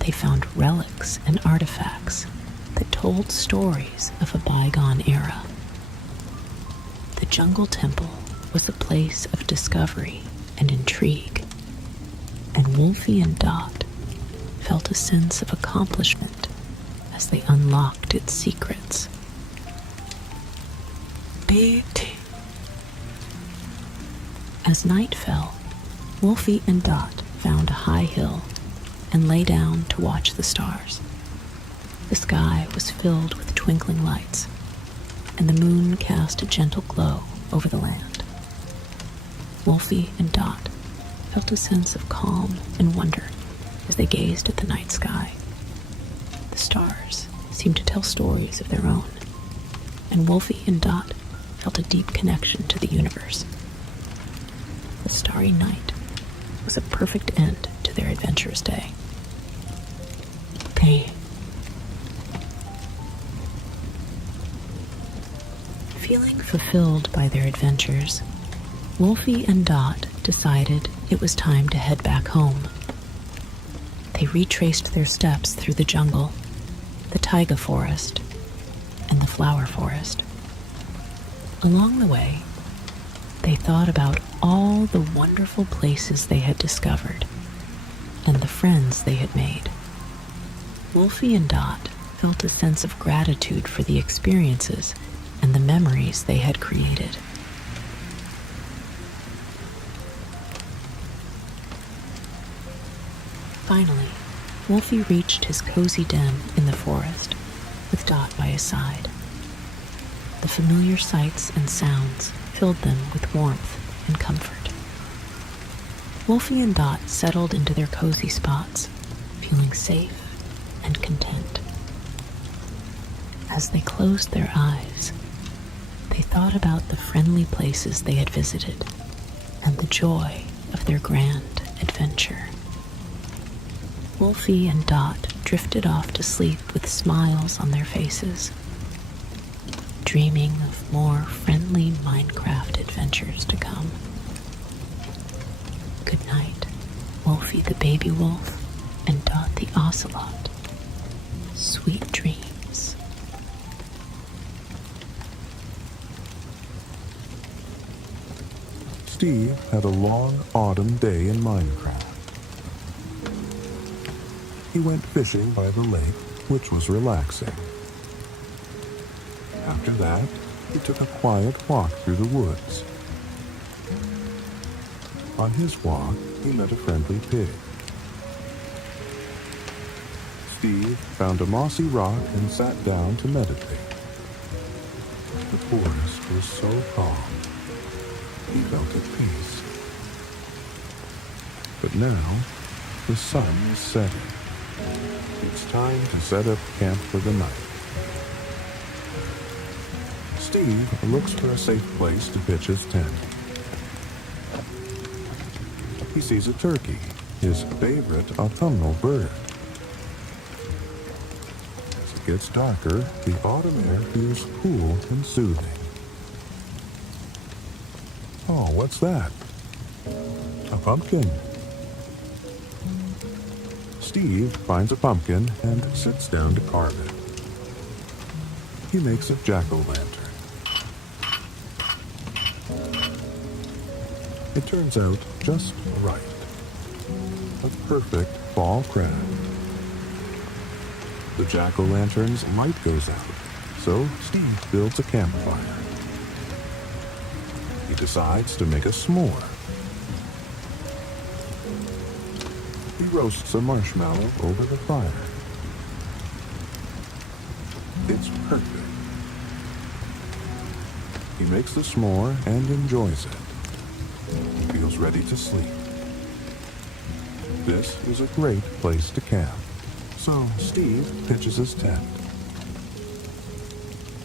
they found relics and artifacts that told stories of a bygone era. The jungle temple was a place of discovery and intrigue, and Wolfie and Dot felt a sense of accomplishment as they unlocked its secrets. As night fell, Wolfie and Dot found a high hill and lay down to watch the stars. The sky was filled with twinkling lights, and the moon cast a gentle glow over the land. Wolfie and Dot felt a sense of calm and wonder as they gazed at the night sky. The stars seemed to tell stories of their own, and Wolfie and Dot felt a deep connection to the universe. The starry night was a perfect end to their adventurous day. Feeling fulfilled by their adventures, Wolfie and Dot decided it was time to head back home. They retraced their steps through the jungle, the taiga forest, and the flower forest. Along the way, they thought about all the wonderful places they had discovered and the friends they had made. Wolfie and Dot felt a sense of gratitude for the experiences and the memories they had created. Finally, Wolfie reached his cozy den in the forest, with Dot by his side. The familiar sights and sounds filled them with warmth and comfort. Wolfie and Dot settled into their cozy spots, feeling safe and content. As they closed their eyes, they thought about the friendly places they had visited and the joy of their grand adventure. Wolfie and Dot drifted off to sleep with smiles on their faces, dreaming of more friendly Minecraft adventures to come. Good night, Wolfie the baby wolf and Dot the ocelot. Sweet dreams. Steve had a long autumn day in Minecraft. He went fishing by the lake, which was relaxing. After that, he took a quiet walk through the woods. On his walk, he met a friendly pig. Steve found a mossy rock and sat down to meditate. The forest was so calm. He felt at peace. But now, the sun is setting. It's time to set up camp for the night. Steve looks for a safe place to pitch his tent. He sees a turkey, his favorite autumnal bird. As it gets darker, the autumn air feels cool and soothing. Oh, what's that? A pumpkin. Steve finds a pumpkin and sits down to carve it. He makes a jack-o'-lantern. It turns out just right. A perfect fall craft. The jack-o'-lantern's light goes out, so Steve builds a campfire. He decides to make a s'more. He roasts a marshmallow over the fire. It's perfect. He makes the s'more and enjoys it. He feels ready to sleep. This is a great place to camp, so Steve pitches his tent.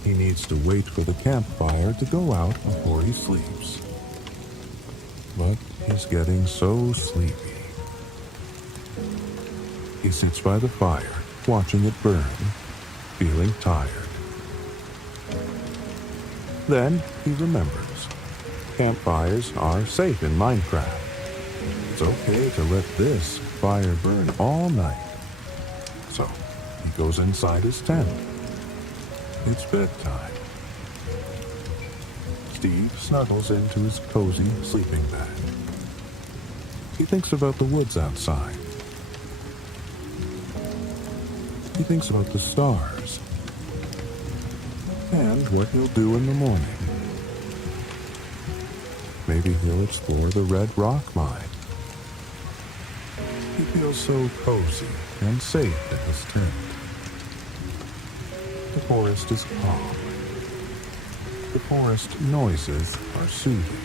He needs to wait for the campfire to go out before he sleeps. But he's getting so sleepy. He sits by the fire, watching it burn, feeling tired. Then he remembers. Campfires are safe in Minecraft. It's okay to let this fire burn all night. So he goes inside his tent. It's bedtime. Steve snuggles into his cozy sleeping bag. He thinks about the woods outside. He thinks about the stars and what he'll do in the morning. Maybe he'll explore the Red Rock Mine. He feels so cozy and safe in his tent. The forest is calm. The forest noises are soothing.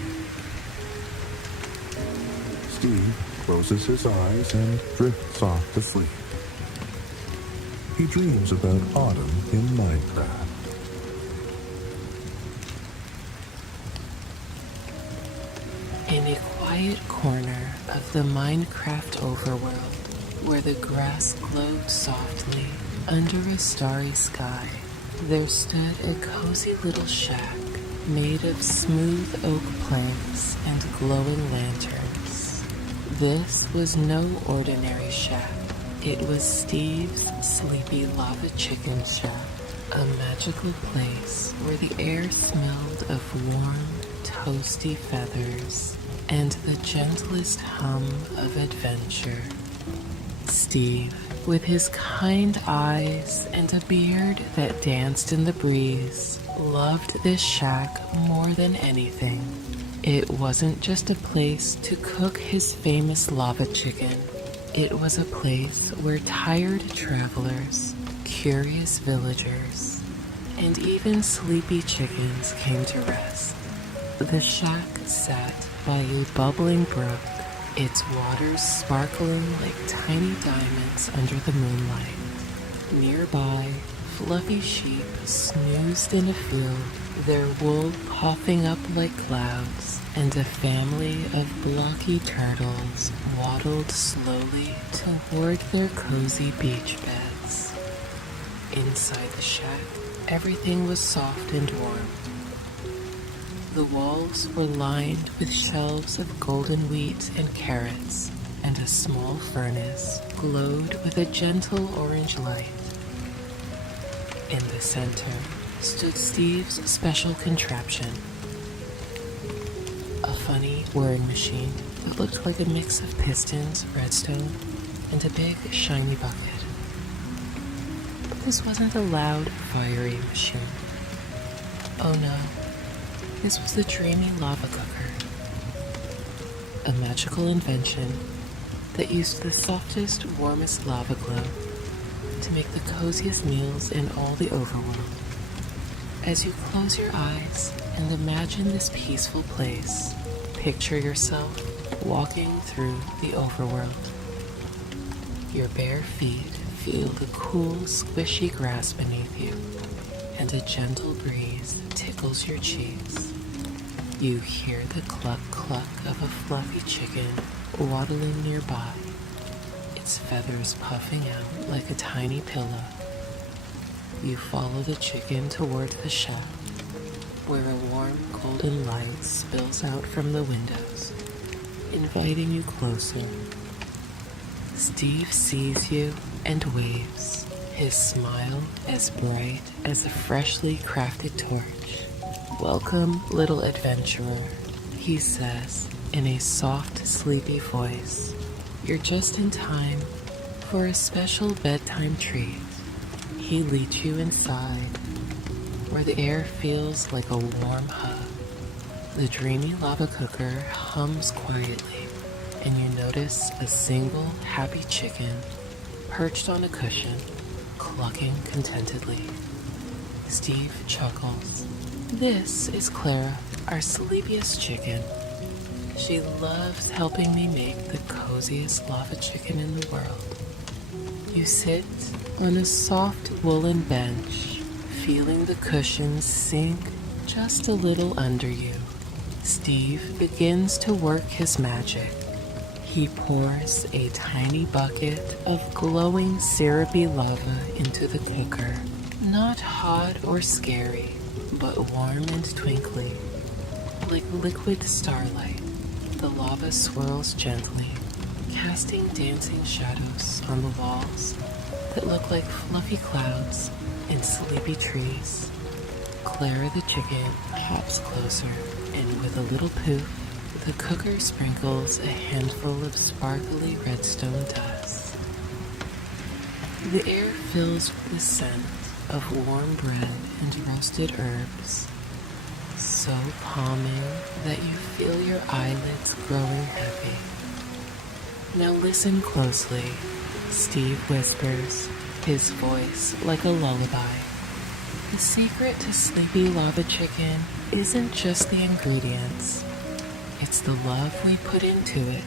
Steve closes his eyes and drifts off to sleep. He dreams about autumn in Minecraft. In a quiet corner of the Minecraft overworld, where the grass glowed softly under a starry sky, there stood a cozy little shack made of smooth oak planks and glowing lanterns. This was no ordinary shack. It was Steve's sleepy lava chicken shack, a magical place where the air smelled of warm, toasty feathers and the gentlest hum of adventure. Steve with his kind eyes and a beard that danced in the breeze, loved this shack more than anything. It wasn't just a place to cook his famous lava chicken. It was a place where tired travelers, curious villagers, and even sleepy chickens came to rest. The shack sat by a bubbling brook, its waters sparkling like tiny diamonds under the moonlight. Nearby, fluffy sheep snoozed in a field, their wool puffing up like clouds, and a family of blocky turtles waddled slowly toward their cozy beach beds. Inside the shack, everything was soft and warm. The walls were lined with shelves of golden wheat and carrots, and a small furnace glowed with a gentle orange light. In the center stood Steve's special contraption, a funny whirring machine that looked like a mix of pistons, redstone, and a big shiny bucket. But this wasn't a loud, fiery machine. Oh no. This was the dreamy lava cooker, a magical invention that used the softest, warmest lava glow to make the coziest meals in all the overworld. As you close your eyes and imagine this peaceful place, picture yourself walking through the overworld. Your bare feet feel the cool, squishy grass beneath you, and a gentle breeze tickles your cheeks. You hear the cluck-cluck of a fluffy chicken waddling nearby, its feathers puffing out like a tiny pillow. You follow the chicken toward the shack, where a warm golden light spills out from the windows, inviting you closer. Steve sees you and waves, his smile as bright as a freshly crafted torch. "Welcome, little adventurer," he says in a soft, sleepy voice. "You're just in time for a special bedtime treat." He leads you inside, where the air feels like a warm hug. The dreamy lava cooker hums quietly, and you notice a single happy chicken perched on a cushion, clucking contentedly. Steve chuckles. "This is Clara, our sleepiest chicken. She loves helping me make the coziest lava chicken in the world." You sit on a soft woolen bench, feeling the cushions sink just a little under you. Steve begins to work his magic. He pours a tiny bucket of glowing syrupy lava into the cooker. Not hot or scary, but warm and twinkly. Like liquid starlight, the lava swirls gently, casting dancing shadows on the walls that look like fluffy clouds and sleepy trees. Clara the chicken hops closer, and with a little poof, the cooker sprinkles a handful of sparkly redstone dust. The air fills with the scent of warm bread and roasted herbs, so calming that you feel your eyelids growing heavy. "Now listen closely," Steve whispers, his voice like a lullaby. "The secret to sleepy lava chicken isn't just the ingredients. It's the love we put into it.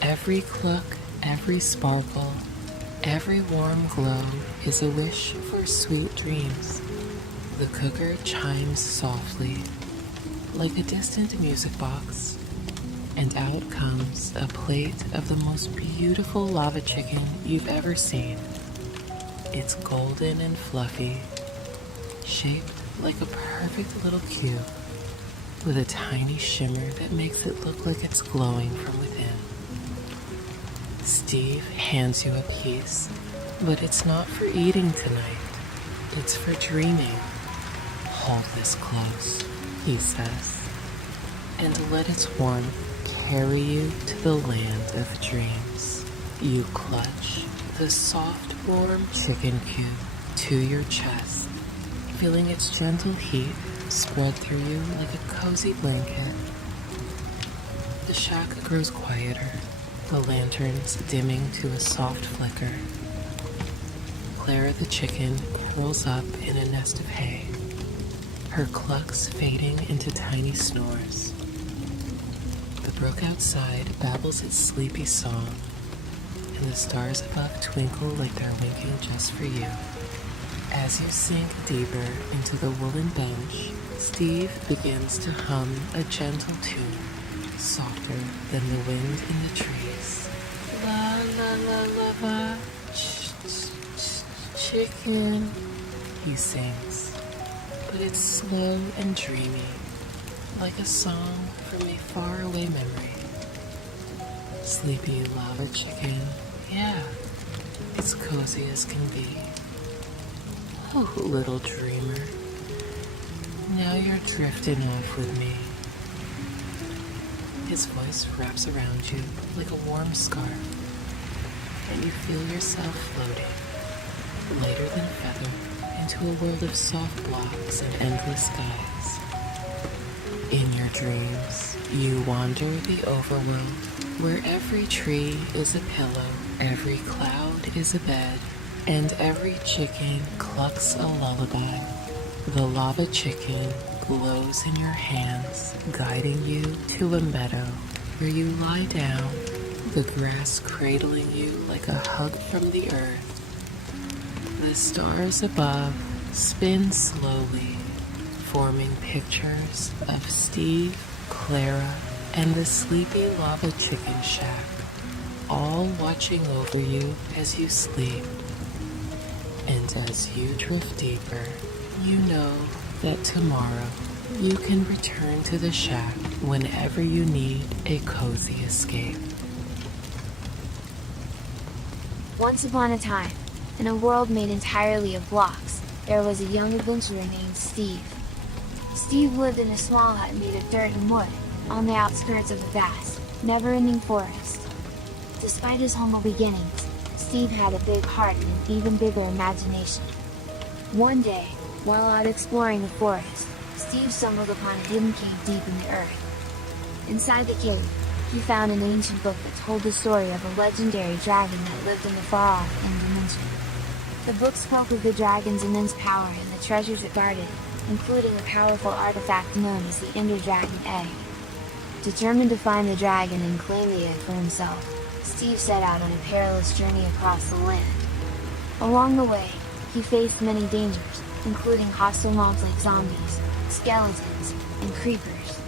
Every cluck, every sparkle, every warm glow is a wish for sweet dreams." The cooker chimes softly, like a distant music box, and out comes a plate of the most beautiful lava chicken you've ever seen. It's golden and fluffy, shaped like a perfect little cube, with a tiny shimmer that makes it look like it's glowing from within. Steve hands you a piece, but it's not for eating tonight. It's for dreaming. "Hold this close," he says, "and let its warmth carry you to the land of dreams." You clutch the soft, warm chicken cube to your chest, feeling its gentle heat spread through you like a cozy blanket. The shack grows quieter, the lanterns dimming to a soft flicker. Clara the chicken curls up in a nest of hay, her clucks fading into tiny snores. The brook outside babbles its sleepy song, and the stars above twinkle like they're winking just for you. As you sink deeper into the woolen bench, Steve begins to hum a gentle tune, softer than the wind in the trees. La la la la la, chicken, he sings, but it's slow and dreamy, like a song from a faraway memory. Sleepy lava chicken, yeah, it's cozy as can be. Oh, little dreamer, now you're drifting off with me. His voice wraps around you like a warm scarf, and you feel yourself floating, lighter than a feather, into a world of soft blocks and endless skies. In your dreams, you wander the overworld, where every tree is a pillow, every cloud is a bed, and every chicken clucks a lullaby. The lava chicken glows in your hands, guiding you to a meadow where you lie down, the grass cradling you like a hug from the earth. The stars above spin slowly, forming pictures of Steve, Clara, and the sleepy lava chicken shack, all watching over you as you sleep. And as you drift deeper, you know that tomorrow you can return to the shack whenever you need a cozy escape. Once upon a time, in a world made entirely of blocks, there was a young adventurer named Steve. Steve lived in a small hut made of dirt and wood, on the outskirts of a vast, never-ending forest. Despite his humble beginnings, Steve had a big heart and an even bigger imagination. One day, while out exploring the forest, Steve stumbled upon a hidden cave deep in the earth. Inside the cave, he found an ancient book that told the story of a legendary dragon that lived in the far-off End dimension. The book spoke of the dragon's immense power and the treasures it guarded, including a powerful artifact known as the Ender Dragon Egg. Determined to find the dragon and claim the egg for himself, Steve set out on a perilous journey across the land. Along the way, he faced many dangers, including hostile mobs like zombies, skeletons, and creepers.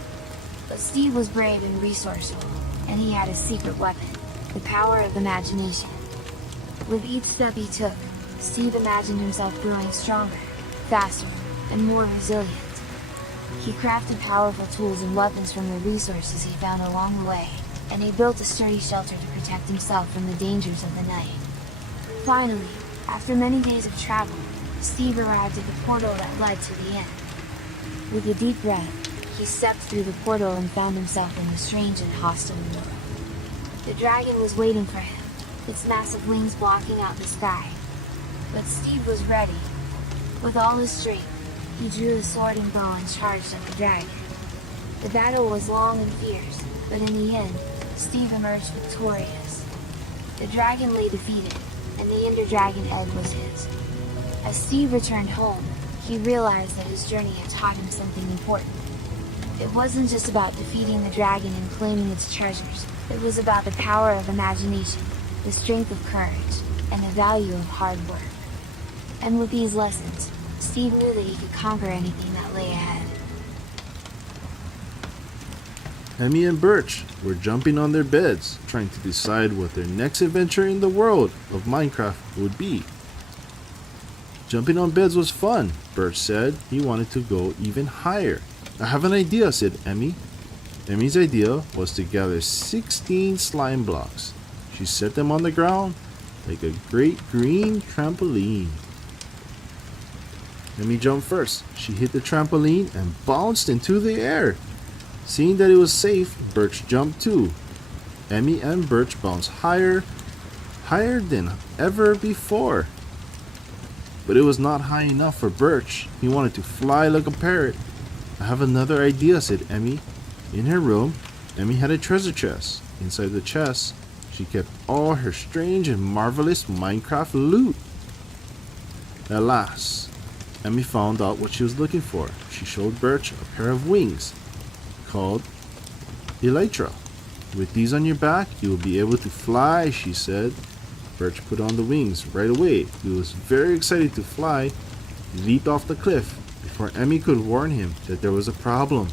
But Steve was brave and resourceful, and he had a secret weapon, the power of imagination. With each step he took, Steve imagined himself growing stronger, faster, and more resilient. He crafted powerful tools and weapons from the resources he found along the way, and he built a sturdy shelter to protect himself from the dangers of the night. Finally, after many days of travel, Steve arrived at the portal that led to the end. With a deep breath, he stepped through the portal and found himself in a strange and hostile world. The dragon was waiting for him, its massive wings blocking out the sky. But Steve was ready. With all his strength, he drew his sword and bow and charged at the dragon. The battle was long and fierce, but in the end, Steve emerged victorious. The dragon lay defeated, and the Ender Dragon Egg was his. As Steve returned home, he realized that his journey had taught him something important. It wasn't just about defeating the dragon and claiming its treasures, it was about the power of imagination, the strength of courage, and the value of hard work. And with these lessons, Steve knew that he could conquer anything that lay ahead. Emie and Birch were jumping on their beds, trying to decide what their next adventure in the world of Minecraft would be. Jumping on beds was fun, Birch said. He wanted to go even higher. I have an idea, said Emie. Emie's idea was to gather 16 slime blocks. She set them on the ground like a great green trampoline. Emie jumped first. She hit the trampoline and bounced into the air. Seeing that it was safe, Birch jumped too. Emie and Birch bounced higher higher than ever before. But it was not high enough for Birch. He wanted to fly like a parrot. I have another idea, said Emie. In her room, Emie had a treasure chest. Inside the chest, she kept all her strange and marvelous Minecraft loot. Alas, Emie found out what she was looking for. She showed Birch a pair of wings called Elytra. With these on your back, you will be able to fly, she said. Birch put on the wings right away. He was very excited to fly. He leaped off the cliff before Emie could warn him that there was a problem.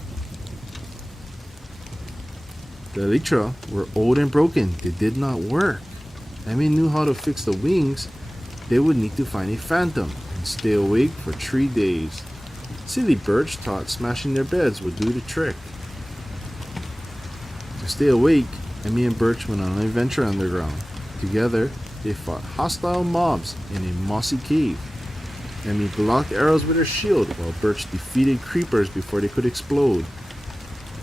The Elytra were old and broken. They did not work. Emie knew how to fix the wings. They would need to find a phantom and stay awake for 3 days. Silly Birch thought smashing their beds would do the trick. To stay awake, Emie and Birch went on an adventure underground. Together, they fought hostile mobs in a mossy cave. Emie blocked arrows with her shield while Birch defeated creepers before they could explode.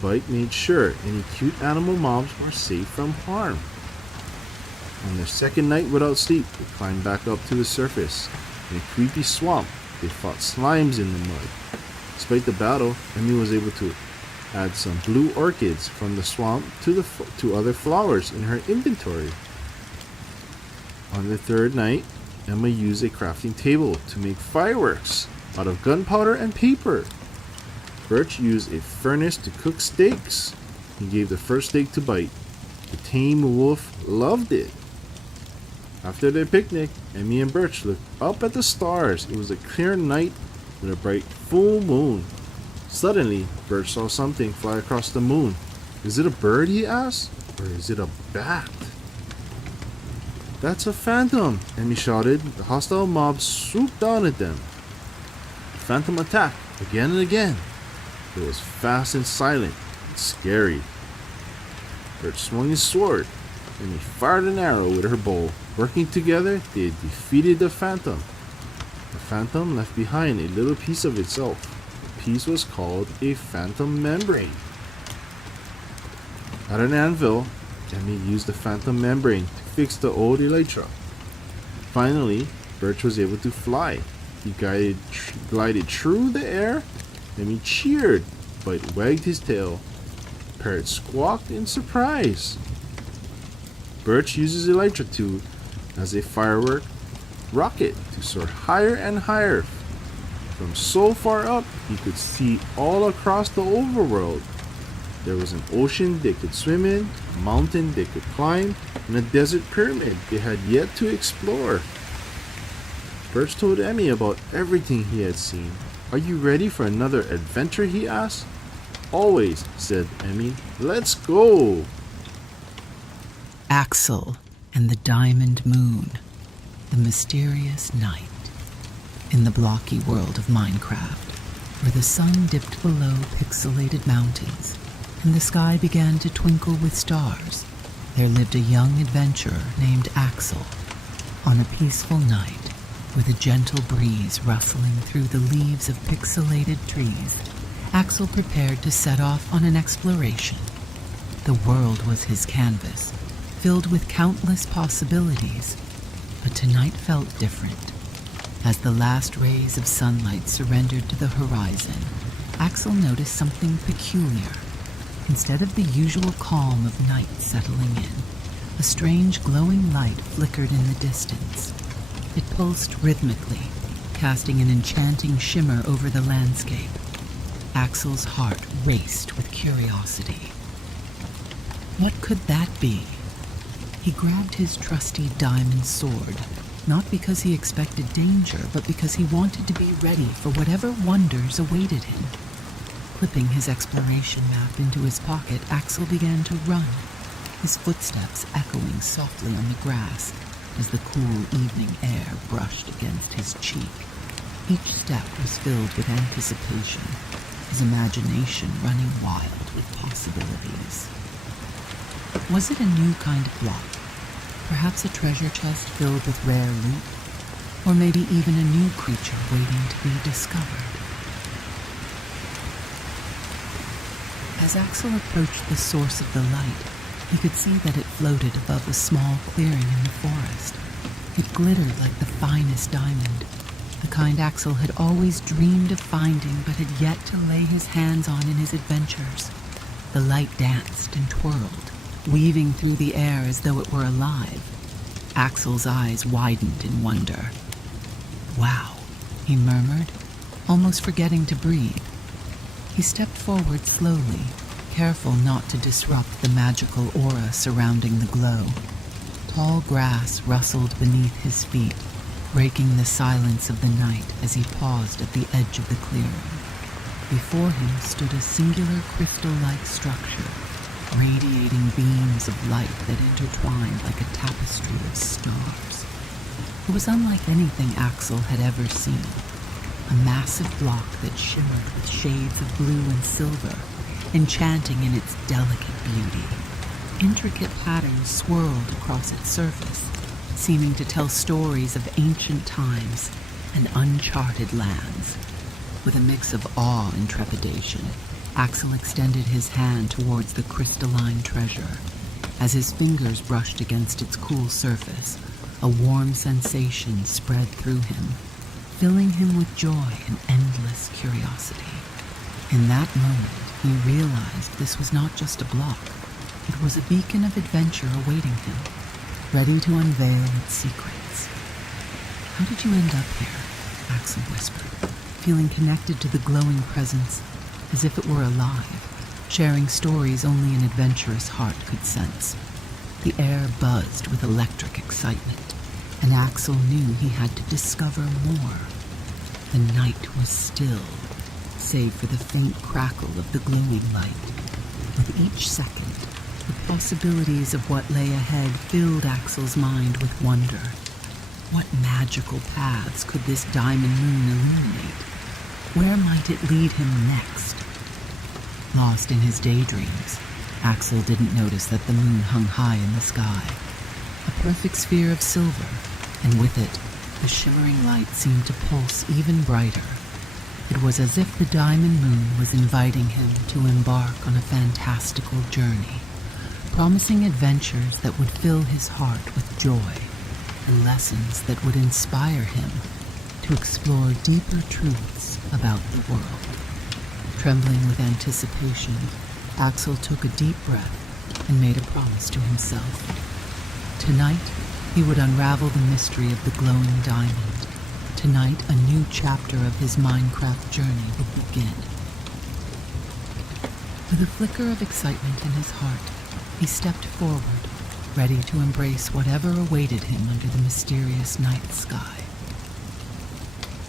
Bite made sure any cute animal mobs were safe from harm. On their second night without sleep, they climbed back up to the surface. In a creepy swamp, they fought slimes in the mud. Despite the battle, Emie was able to add some blue orchids from the swamp to other flowers in her inventory. On the third night, Emma used a crafting table to make fireworks out of gunpowder and paper. Birch used a furnace to cook steaks. He gave the first steak to Bite. The tame wolf loved it. After their picnic, Emie and Birch looked up at the stars. It was a clear night with a bright full moon. Suddenly, Birch saw something fly across the moon. Is it a bird, he asked, or is it a bat? That's a phantom, Emie shouted. The hostile mob swooped down at them. The phantom attacked again and again. It was fast and silent and scary. Birch swung his sword, and he fired an arrow with her bow. Working together, they defeated the phantom. The phantom left behind a little piece of itself. The piece was called a phantom membrane. At an anvil, Emie used the phantom membrane to fix the old Elytra. Finally, Birch was able to fly. He glided through the air. Emie cheered, but wagged his tail. Parrot squawked in surprise. Birch uses Elytra too as a firework rocket to soar higher and higher. From so far up, he could see all across the overworld. There was an ocean they could swim in, a mountain they could climb, and a desert pyramid they had yet to explore. Birch told Emie about everything he had seen. Are you ready for another adventure, he asked. Always, said Emie. Let's go! Axel and the Diamond Moon, the mysterious night. In the blocky world of Minecraft, where the sun dipped below pixelated mountains and the sky began to twinkle with stars, there lived a young adventurer named Axel. On a peaceful night, with a gentle breeze ruffling through the leaves of pixelated trees, Axel prepared to set off on an exploration. The world was his canvas, filled with countless possibilities, but tonight felt different. As the last rays of sunlight surrendered to the horizon, Axel noticed something peculiar. Instead of the usual calm of night settling in, a strange glowing light flickered in the distance. It pulsed rhythmically, casting an enchanting shimmer over the landscape. Axel's heart raced with curiosity. What could that be? He grabbed his trusty diamond sword, not because he expected danger, but because he wanted to be ready for whatever wonders awaited him. Clipping his exploration map into his pocket, Axel began to run, his footsteps echoing softly on the grass as the cool evening air brushed against his cheek. Each step was filled with anticipation, his imagination running wild with possibilities. Was it a new kind of block? Perhaps a treasure chest filled with rare loot? Or maybe even a new creature waiting to be discovered? As Axel approached the source of the light, He could see that it floated above a small clearing in the forest. It glittered like the finest diamond, the kind Axel had always dreamed of finding but had yet to lay his hands on in his adventures. The light danced and twirled, weaving through the air as though it were alive. Axel's eyes widened in wonder. "Wow," he murmured, almost forgetting to breathe. He stepped forward slowly, careful not to disrupt the magical aura surrounding the glow. Tall grass rustled beneath his feet, breaking the silence of the night as he paused at the edge of the clearing. Before him stood a singular crystal-like structure, radiating beams of light that intertwined like a tapestry of stars. It was unlike anything Axel had ever seen, a massive block that shimmered with shades of blue and silver, enchanting in its delicate beauty. Intricate patterns swirled across its surface, seeming to tell stories of ancient times and uncharted lands. With a mix of awe and trepidation, Axel extended his hand towards the crystalline treasure. As his fingers brushed against its cool surface, a warm sensation spread through him, filling him with joy and endless curiosity. In that moment, he realized this was not just a block. It was a beacon of adventure awaiting him, ready to unveil its secrets. "How did you end up here?" Axel whispered, feeling connected to the glowing presence as if it were alive, sharing stories only an adventurous heart could sense. The air buzzed with electric excitement, and Axel knew he had to discover more. The night was still, save for the faint crackle of the glowing light. With each second, the possibilities of what lay ahead filled Axel's mind with wonder. What magical paths could this diamond moon illuminate? Where might it lead him next? Lost in his daydreams, Axel didn't notice that the moon hung high in the sky, a perfect sphere of silver, and with it, the shimmering light seemed to pulse even brighter. It was as if the diamond moon was inviting him to embark on a fantastical journey, promising adventures that would fill his heart with joy, and lessons that would inspire him to explore deeper truths about the world. Trembling with anticipation, Axel took a deep breath and made a promise to himself. Tonight, he would unravel the mystery of the glowing diamond. Tonight, a new chapter of his Minecraft journey would begin. With a flicker of excitement in his heart, he stepped forward, ready to embrace whatever awaited him under the mysterious night sky.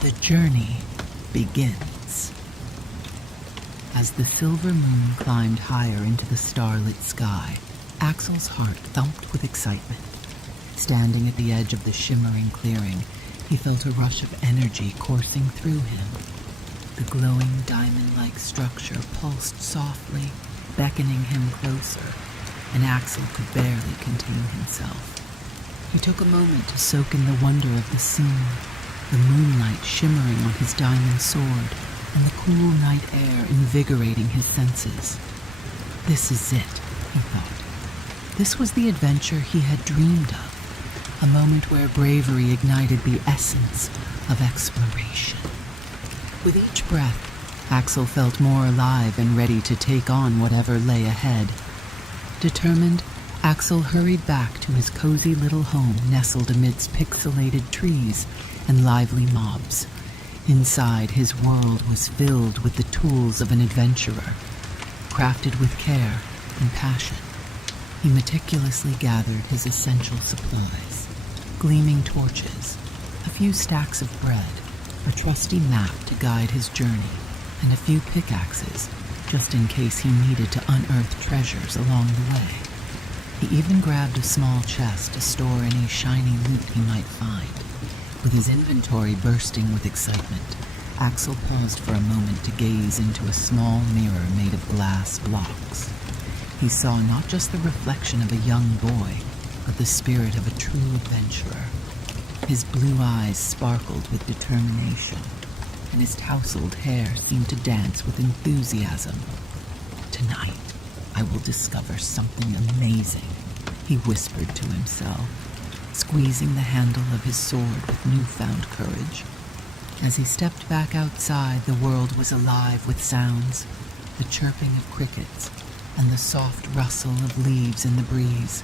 The journey begins. As the silver moon climbed higher into the starlit sky, Axel's heart thumped with excitement. Standing at the edge of the shimmering clearing, he felt a rush of energy coursing through him. The glowing diamond-like structure pulsed softly, beckoning him closer, and Axel could barely contain himself. He took a moment to soak in the wonder of the scene, the moonlight shimmering on his diamond sword, and the cool night air invigorating his senses. This is it, he thought. This was the adventure he had dreamed of, a moment where bravery ignited the essence of exploration. With each breath, Axel felt more alive and ready to take on whatever lay ahead. Determined, Axel hurried back to his cozy little home nestled amidst pixelated trees and lively mobs. Inside, his world was filled with the tools of an adventurer, crafted with care and passion. He meticulously gathered his essential supplies: gleaming torches, a few stacks of bread, a trusty map to guide his journey, and a few pickaxes, just in case he needed to unearth treasures along the way. He even grabbed a small chest to store any shiny loot he might find. With his inventory bursting with excitement, Axel paused for a moment to gaze into a small mirror made of glass blocks. He saw not just the reflection of a young boy, but the spirit of a true adventurer. His blue eyes sparkled with determination, and his tousled hair seemed to dance with enthusiasm. Tonight, I will discover something amazing, he whispered to himself, squeezing the handle of his sword with newfound courage. As he stepped back outside, the world was alive with sounds, the chirping of crickets and the soft rustle of leaves in the breeze.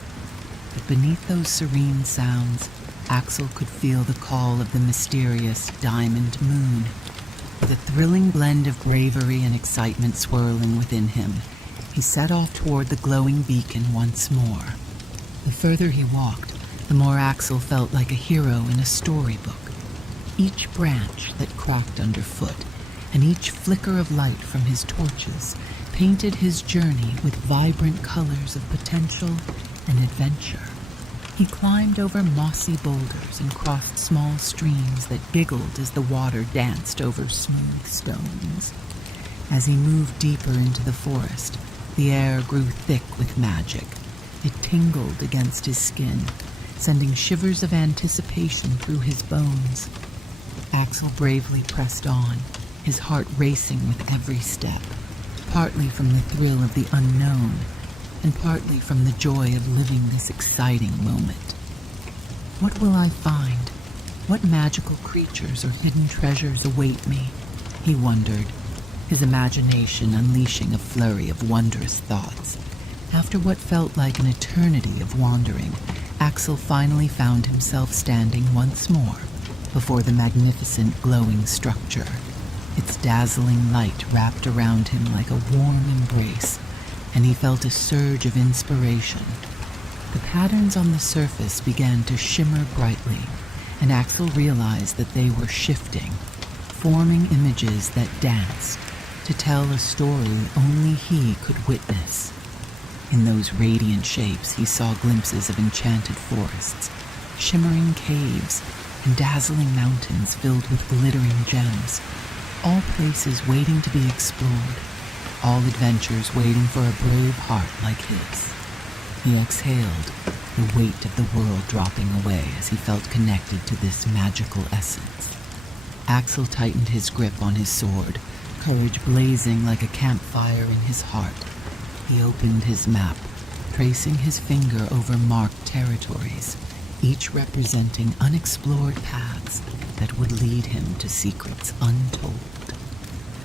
But beneath those serene sounds, Axel could feel the call of the mysterious diamond moon. With a thrilling blend of bravery and excitement swirling within him, he set off toward the glowing beacon once more. The further he walked, the more Axel felt like a hero in a storybook. Each branch that cracked underfoot, and each flicker of light from his torches, painted his journey with vibrant colors of potential and adventure. He climbed over mossy boulders and crossed small streams that giggled as the water danced over smooth stones. As he moved deeper into the forest, the air grew thick with magic. It tingled against his skin, sending shivers of anticipation through his bones. Axel bravely pressed on, his heart racing with every step, partly from the thrill of the unknown, and partly from the joy of living this exciting moment. What will I find? What magical creatures or hidden treasures await me? He wondered, his imagination unleashing a flurry of wondrous thoughts. After what felt like an eternity of wandering, Axel finally found himself standing once more before the magnificent glowing structure. Its dazzling light wrapped around him like a warm embrace, and he felt a surge of inspiration. The patterns on the surface began to shimmer brightly, and Axel realized that they were shifting, forming images that danced to tell a story only he could witness. In those radiant shapes, he saw glimpses of enchanted forests, shimmering caves, and dazzling mountains filled with glittering gems, all places waiting to be explored, all adventures waiting for a brave heart like his. He exhaled, the weight of the world dropping away as he felt connected to this magical essence. Axel tightened his grip on his sword, courage blazing like a campfire in his heart. He opened his map, tracing his finger over marked territories, each representing unexplored paths that would lead him to secrets untold.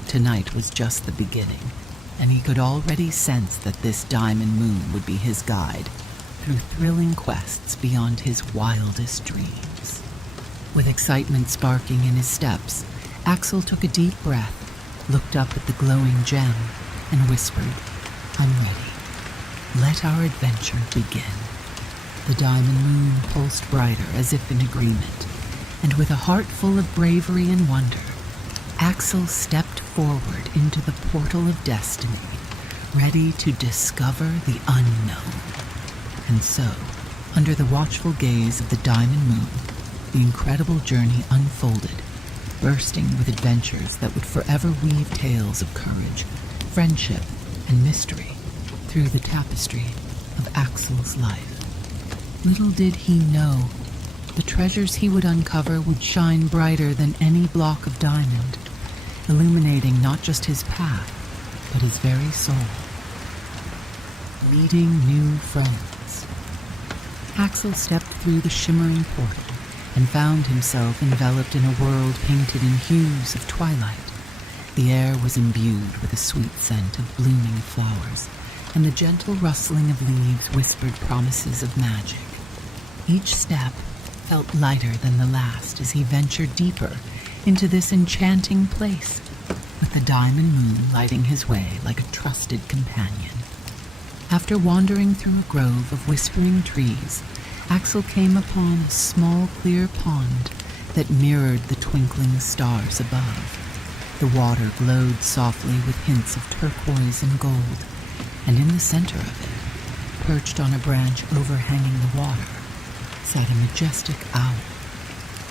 Tonight was just the beginning, and he could already sense that this diamond moon would be his guide through thrilling quests beyond his wildest dreams. With excitement sparking in his steps, Axel took a deep breath, looked up at the glowing gem, and whispered, "I'm ready. Let our adventure begin." The diamond moon pulsed brighter as if in agreement, and with a heart full of bravery and wonder, Axel stepped forward into the portal of destiny, ready to discover the unknown. And so, under the watchful gaze of the diamond moon, the incredible journey unfolded, bursting with adventures that would forever weave tales of courage, friendship, and mystery through the tapestry of Axel's life. Little did he know, the treasures he would uncover would shine brighter than any block of diamond, illuminating not just his path, but his very soul. Meeting new friends. Axel stepped through the shimmering portal and found himself enveloped in a world painted in hues of twilight. The air was imbued with a sweet scent of blooming flowers, and the gentle rustling of leaves whispered promises of magic. Each step felt lighter than the last as he ventured deeper into this enchanting place, with the diamond moon lighting his way like a trusted companion. After wandering through a grove of whispering trees, Axel came upon a small clear pond that mirrored the twinkling stars above. The water glowed softly with hints of turquoise and gold, and in the center of it, perched on a branch overhanging the water, sat a majestic owl.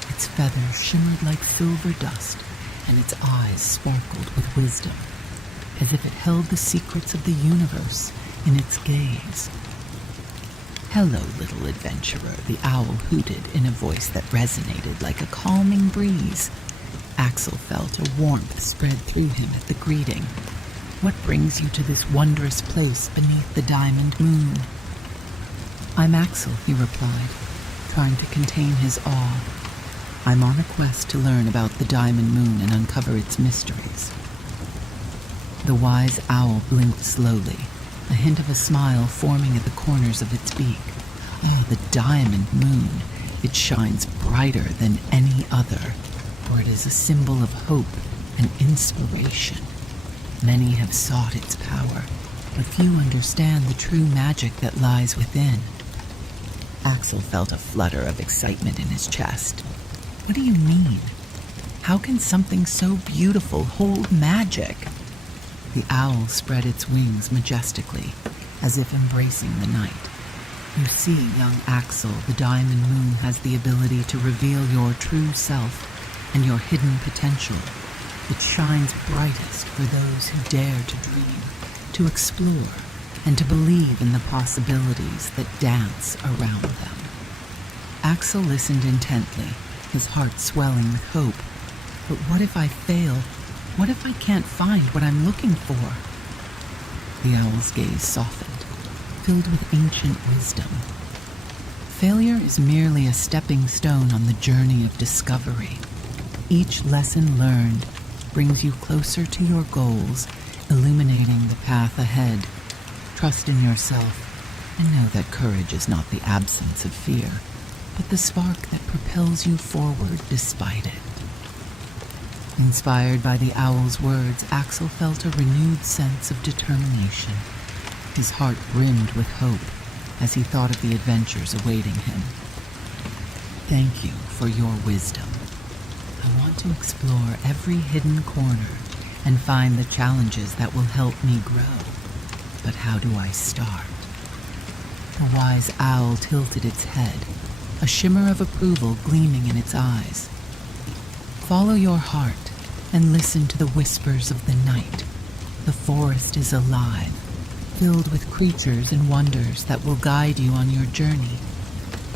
Its feathers shimmered like silver dust, and its eyes sparkled with wisdom, as if it held the secrets of the universe in its gaze. "Hello, little adventurer," the owl hooted in a voice that resonated like a calming breeze. Axel felt a warmth spread through him at the greeting. What brings you to this wondrous place beneath the diamond moon? I'm Axel, he replied, trying to contain his awe. I'm on a quest to learn about the diamond moon and uncover its mysteries. The wise owl blinked slowly, a hint of a smile forming at the corners of its beak. Oh, the diamond moon. It shines brighter than any other, for it is a symbol of hope and inspiration. Many have sought its power, but few understand the true magic that lies within. Axel felt a flutter of excitement in his chest. What do you mean? How can something so beautiful hold magic? The owl spread its wings majestically, as if embracing the night. You see, young Axel, the diamond moon has the ability to reveal your true self and your hidden potential. It shines brightest for those who dare to dream, to explore, and to believe in the possibilities that dance around them. Axel listened intently, his heart swelling with hope. But what if I fail? What if I can't find what I'm looking for? The owl's gaze softened, filled with ancient wisdom. Failure is merely a stepping stone on the journey of discovery. Each lesson learned brings you closer to your goals, illuminating the path ahead. Trust in yourself and know that courage is not the absence of fear, but the spark that propels you forward despite it. Inspired by the owl's words, Axel felt a renewed sense of determination. His heart brimmed with hope as he thought of the adventures awaiting him. Thank you for your wisdom. I want to explore every hidden corner and find the challenges that will help me grow. But how do I start? The wise owl tilted its head, a shimmer of approval gleaming in its eyes. Follow your heart and listen to the whispers of the night. The forest is alive, filled with creatures and wonders that will guide you on your journey.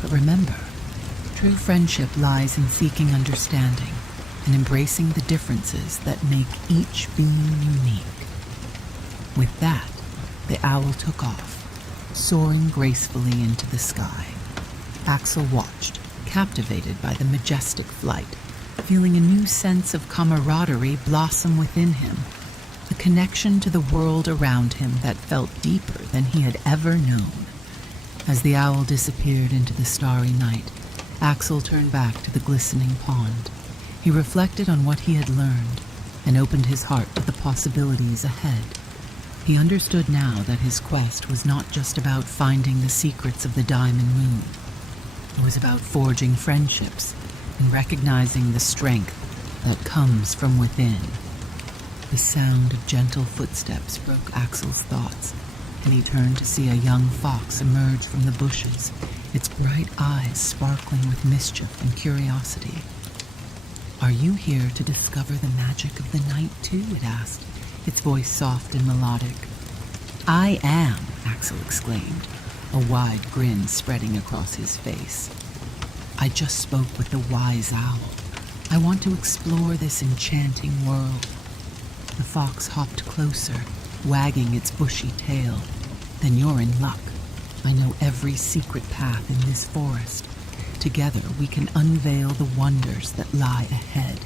But remember, true friendship lies in seeking understanding and embracing the differences that make each being unique. With that, the owl took off, soaring gracefully into the sky. Axel watched, captivated by the majestic flight, feeling a new sense of camaraderie blossom within him, a connection to the world around him that felt deeper than he had ever known. As the owl disappeared into the starry night, Axel turned back to the glistening pond. He reflected on what he had learned and opened his heart to the possibilities ahead. He understood now that his quest was not just about finding the secrets of the diamond moon. It was about forging friendships and recognizing the strength that comes from within. The sound of gentle footsteps broke Axel's thoughts, and he turned to see a young fox emerge from the bushes, its bright eyes sparkling with mischief and curiosity. Are you here to discover the magic of the night too? It asked, its voice soft and melodic. I am, Axel exclaimed, a wide grin spreading across his face. I just spoke with the wise owl. I want to explore this enchanting world. The fox hopped closer, wagging its bushy tail. Then you're in luck. I know every secret path in this forest. Together we can unveil the wonders that lie ahead.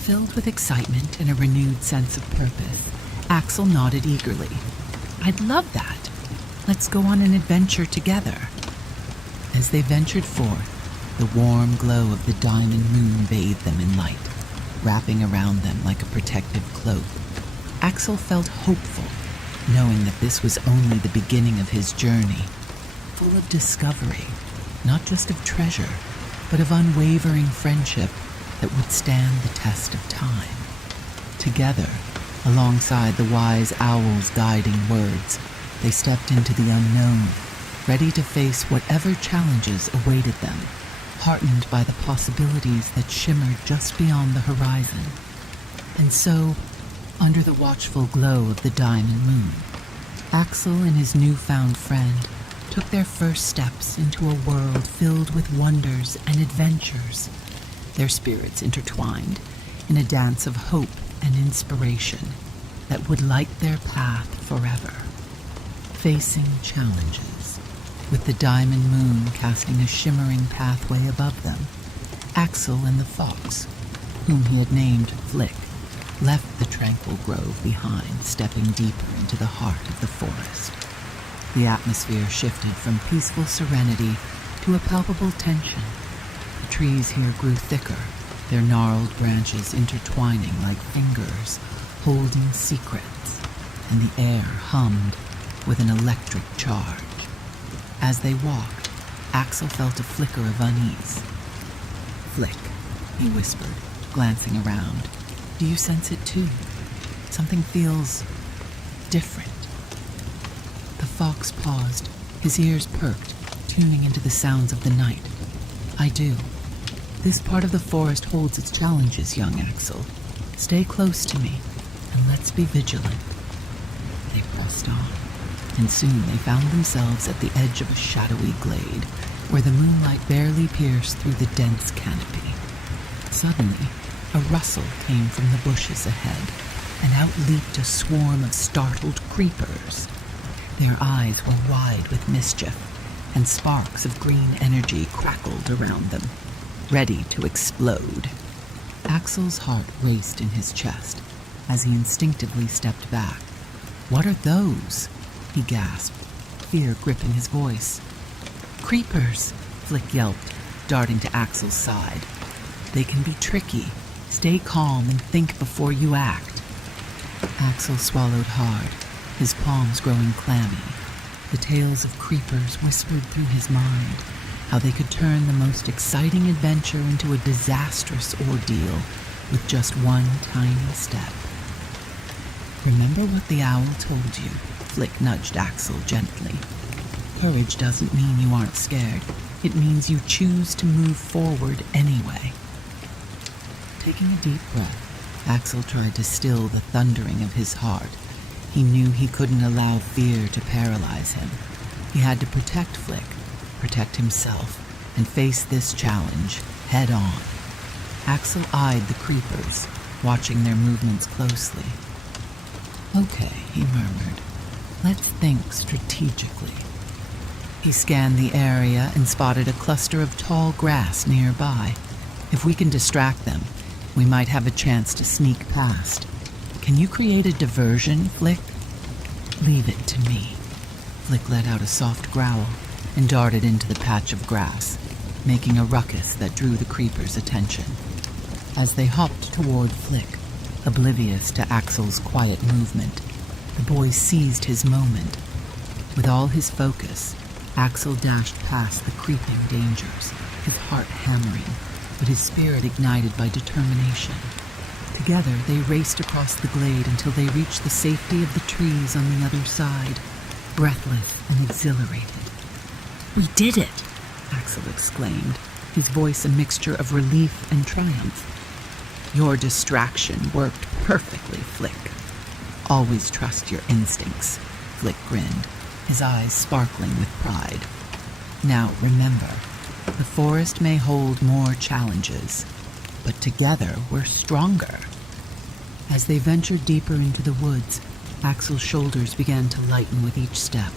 Filled with excitement and a renewed sense of purpose, Axel nodded eagerly. I'd love that. Let's go on an adventure together. As they ventured forth, the warm glow of the diamond moon bathed them in light, wrapping around them like a protective cloak. Axel felt hopeful, knowing that this was only the beginning of his journey, full of discovery, not just of treasure, but of unwavering friendship that would stand the test of time. Together, alongside the wise owl's guiding words, they stepped into the unknown, ready to face whatever challenges awaited them, heartened by the possibilities that shimmered just beyond the horizon. And so, under the watchful glow of the diamond moon, Axel and his newfound friend took their first steps into a world filled with wonders and adventures, their spirits intertwined in a dance of hope and inspiration. that would light their path forever. Facing challenges, with the diamond moon casting a shimmering pathway above them, Axel and the fox, whom he had named Flick, left the tranquil grove behind, stepping deeper into the heart of the forest. The atmosphere shifted from peaceful serenity to a palpable tension. The trees here grew thicker, their gnarled branches intertwining like fingers, holding secrets, and the air hummed with an electric charge. As they walked, Axel felt a flicker of unease. "Flick," he whispered, glancing around. "Do you sense it too? Something feels different." The fox paused, his ears perked, tuning into the sounds of the night. "I do. This part of the forest holds its challenges, young Axel. Stay close to me, and let's be vigilant." They pressed on, and soon they found themselves at the edge of a shadowy glade, where the moonlight barely pierced through the dense canopy. Suddenly, a rustle came from the bushes ahead, and out leaped a swarm of startled creepers. Their eyes were wide with mischief, and sparks of green energy crackled around them, ready to explode. Axel's heart raced in his chest as he instinctively stepped back. "What are those?" he gasped, fear gripping his voice. "Creepers," Flick yelped, darting to Axel's side. "They can be tricky. Stay calm and think before you act." Axel swallowed hard, his palms growing clammy. The tales of creepers whispered through his mind, how they could turn the most exciting adventure into a disastrous ordeal with just one tiny step. "Remember what the owl told you," Flick nudged Axel gently. "Courage doesn't mean you aren't scared. It means you choose to move forward anyway." Taking a deep breath, Axel tried to still the thundering of his heart. He knew he couldn't allow fear to paralyze him. He had to protect Flick, protect himself, and face this challenge head on. Axel eyed the creepers, watching their movements closely. "Okay," he murmured. "Let's think strategically." He scanned the area and spotted a cluster of tall grass nearby. If we can distract them, we might have a chance to sneak past. "Can you create a diversion, Flick?" "Leave it to me." Flick let out a soft growl and darted into the patch of grass, making a ruckus that drew the creepers' attention. As they hopped toward Flick, oblivious to Axel's quiet movement, the boy seized his moment. With all his focus, Axel dashed past the creeping dangers, his heart hammering, but his spirit ignited by determination. Together, they raced across the glade until they reached the safety of the trees on the other side, breathless and exhilarated. "We did it!" Axel exclaimed, his voice a mixture of relief and triumph. "Your distraction worked perfectly, Flick. Always trust your instincts," Flick grinned, his eyes sparkling with pride. "Now remember, the forest may hold more challenges, but together we're stronger." As they ventured deeper into the woods, Axel's shoulders began to lighten with each step.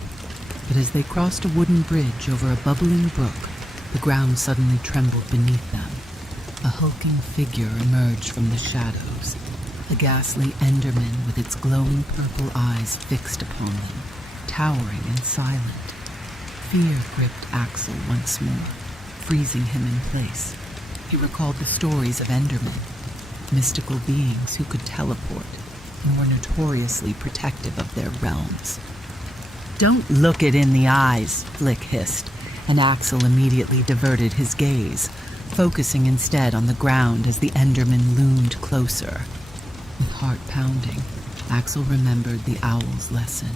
But as they crossed a wooden bridge over a bubbling brook, the ground suddenly trembled beneath them. A hulking figure emerged from the shadows, a ghastly Enderman with its glowing purple eyes fixed upon them, towering and silent. Fear gripped Axel once more, freezing him in place. He recalled the stories of Endermen, mystical beings who could teleport and were notoriously protective of their realms. "Don't look it in the eyes," Flick hissed, and Axel immediately diverted his gaze, focusing instead on the ground as the Enderman loomed closer. With heart pounding, Axel remembered the owl's lesson.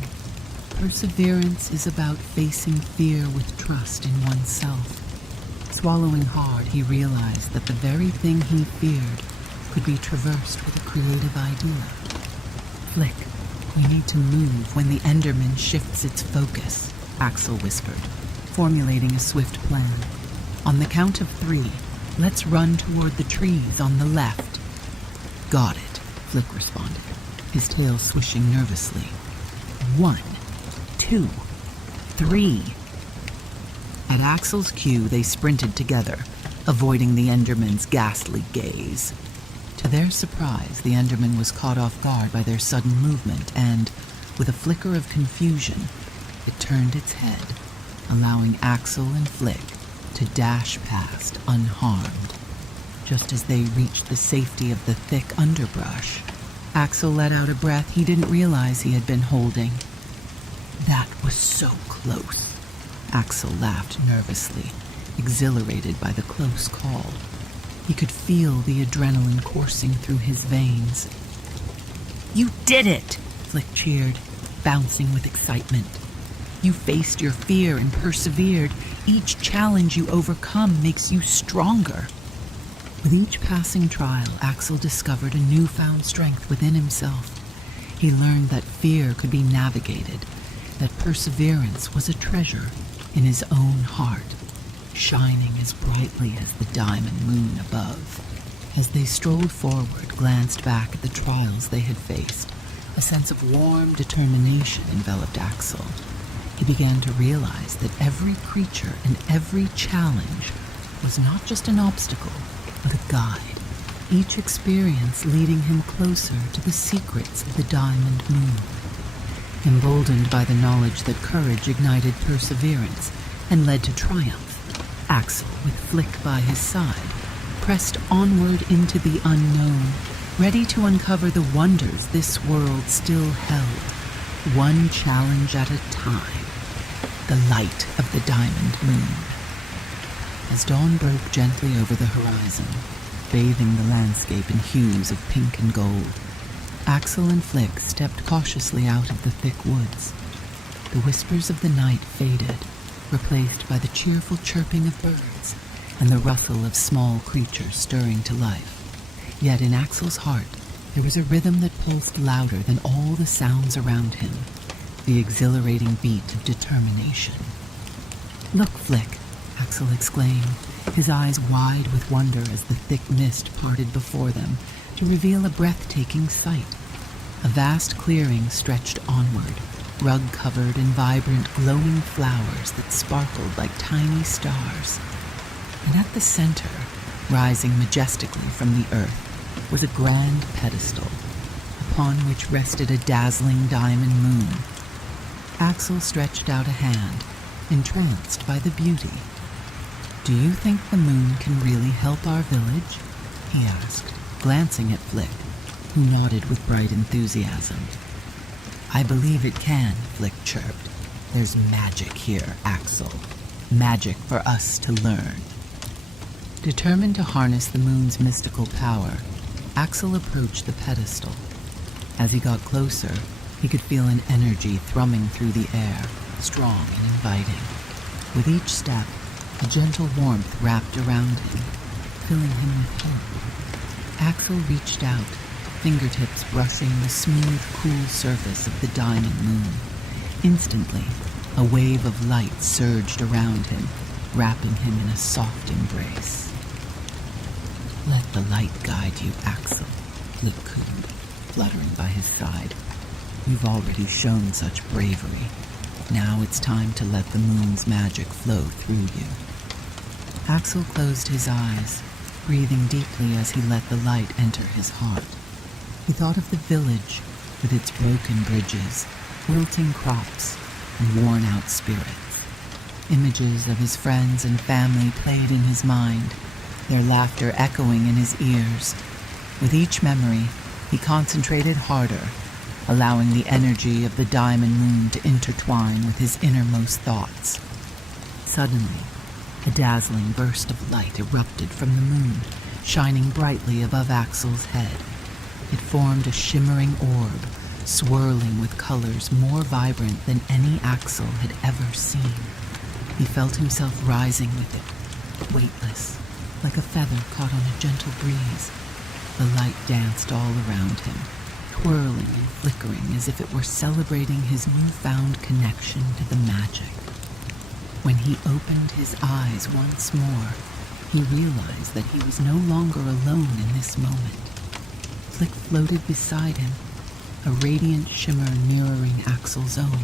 Perseverance is about facing fear with trust in oneself. Swallowing hard, he realized that the very thing he feared could be traversed with a creative idea. "Flick, we need to move when the Enderman shifts its focus," Axel whispered, formulating a swift plan. "On the count of 3, let's run toward the trees on the left." "Got it," Flick responded, his tail swishing nervously. 1, 2, 3. At Axel's cue, they sprinted together, avoiding the Enderman's ghastly gaze. To their surprise, the Enderman was caught off guard by their sudden movement and, with a flicker of confusion, it turned its head, allowing Axel and Flick to dash past unharmed. Just as they reached the safety of the thick underbrush, Axel let out a breath he didn't realize he had been holding. That was so close. Axel laughed nervously, exhilarated by the close call. He could feel the adrenaline coursing through his veins. "You did it!" Flick cheered, bouncing with excitement. "You faced your fear and persevered. Each challenge you overcome makes you stronger." With each passing trial, Axel discovered a newfound strength within himself. He learned that fear could be navigated, that perseverance was a treasure in his own heart, shining as brightly as the diamond moon above. As they strolled forward, glanced back at the trials they had faced, a sense of warm determination enveloped Axel. He began to realize that every creature and every challenge was not just an obstacle, but a guide, each experience leading him closer to the secrets of the diamond moon. Emboldened by the knowledge that courage ignited perseverance and led to triumph, Axel, with Flick by his side, pressed onward into the unknown, ready to uncover the wonders this world still held, one challenge at a time. The light of the diamond moon. As dawn broke gently over the horizon, bathing the landscape in hues of pink and gold, Axel and Flick stepped cautiously out of the thick woods. The whispers of the night faded, replaced by the cheerful chirping of birds and the rustle of small creatures stirring to life. Yet in Axel's heart, there was a rhythm that pulsed louder than all the sounds around him, the exhilarating beat of determination. "Look, Flick," Axel exclaimed, his eyes wide with wonder as the thick mist parted before them to reveal a breathtaking sight. A vast clearing stretched onward, rug-covered in vibrant, glowing flowers that sparkled like tiny stars. And at the center, rising majestically from the earth, was a grand pedestal, upon which rested a dazzling diamond moon. Axel stretched out a hand, entranced by the beauty. "Do you think the moon can really help our village?" he asked, glancing at Flick, who nodded with bright enthusiasm. "I believe it can," Flick chirped. "There's magic here, Axel. Magic for us to learn." Determined to harness the moon's mystical power, Axel approached the pedestal. As he got closer, he could feel an energy thrumming through the air, strong and inviting. With each step, a gentle warmth wrapped around him, filling him with hope. Axel reached out, fingertips brushing the smooth, cool surface of the diamond moon. Instantly, a wave of light surged around him, wrapping him in a soft embrace. "Let the light guide you, Axel," Flick cooed, fluttering by his side. "You've already shown such bravery. Now it's time to let the moon's magic flow through you." Axel closed his eyes, breathing deeply as he let the light enter his heart. He thought of the village, with its broken bridges, wilting crops, and worn-out spirits. Images of his friends and family played in his mind, their laughter echoing in his ears. With each memory, he concentrated harder, allowing the energy of the diamond moon to intertwine with his innermost thoughts. Suddenly, a dazzling burst of light erupted from the moon, shining brightly above Axel's head. It formed a shimmering orb, swirling with colors more vibrant than any Axel had ever seen. He felt himself rising with it, weightless, like a feather caught on a gentle breeze. The light danced all around him, twirling and flickering as if it were celebrating his newfound connection to the magic. When he opened his eyes once more, he realized that he was no longer alone in this moment. Flick floated beside him, a radiant shimmer mirroring Axel's own,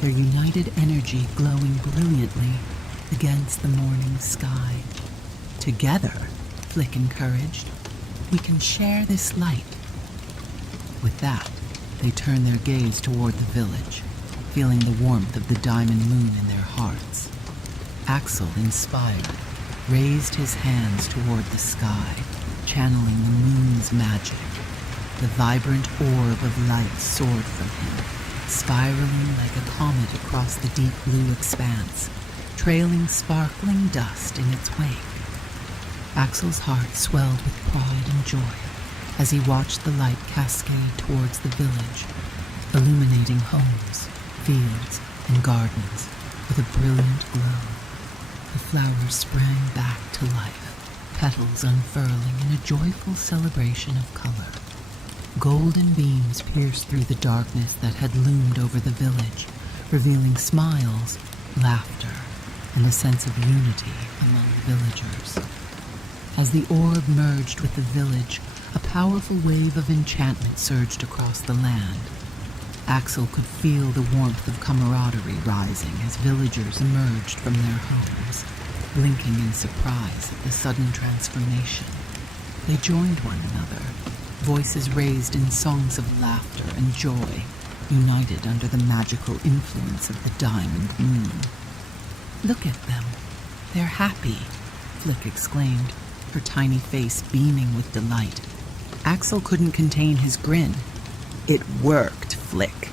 their united energy glowing brilliantly against the morning sky. Together, Flick encouraged, we can share this light. With that, they turned their gaze toward the village, feeling the warmth of the diamond moon in their hearts. Axel, inspired, raised his hands toward the sky, channeling the moon's magic. The vibrant orb of light soared from him, spiraling like a comet across the deep blue expanse, trailing sparkling dust in its wake. Axel's heart swelled with pride and joy as he watched the light cascade towards the village, illuminating homes, fields, and gardens with a brilliant glow. The flowers sprang back to life, petals unfurling in a joyful celebration of color. Golden beams pierced through the darkness that had loomed over the village, revealing smiles, laughter, and a sense of unity among the villagers. As the orb merged with the village, a powerful wave of enchantment surged across the land. Axel could feel the warmth of camaraderie rising as villagers emerged from their homes, blinking in surprise at the sudden transformation. They joined one another, voices raised in songs of laughter and joy, united under the magical influence of the diamond moon. "Look at them. They're happy," Flick exclaimed, her tiny face beaming with delight. Axel couldn't contain his grin. "It worked, Flick.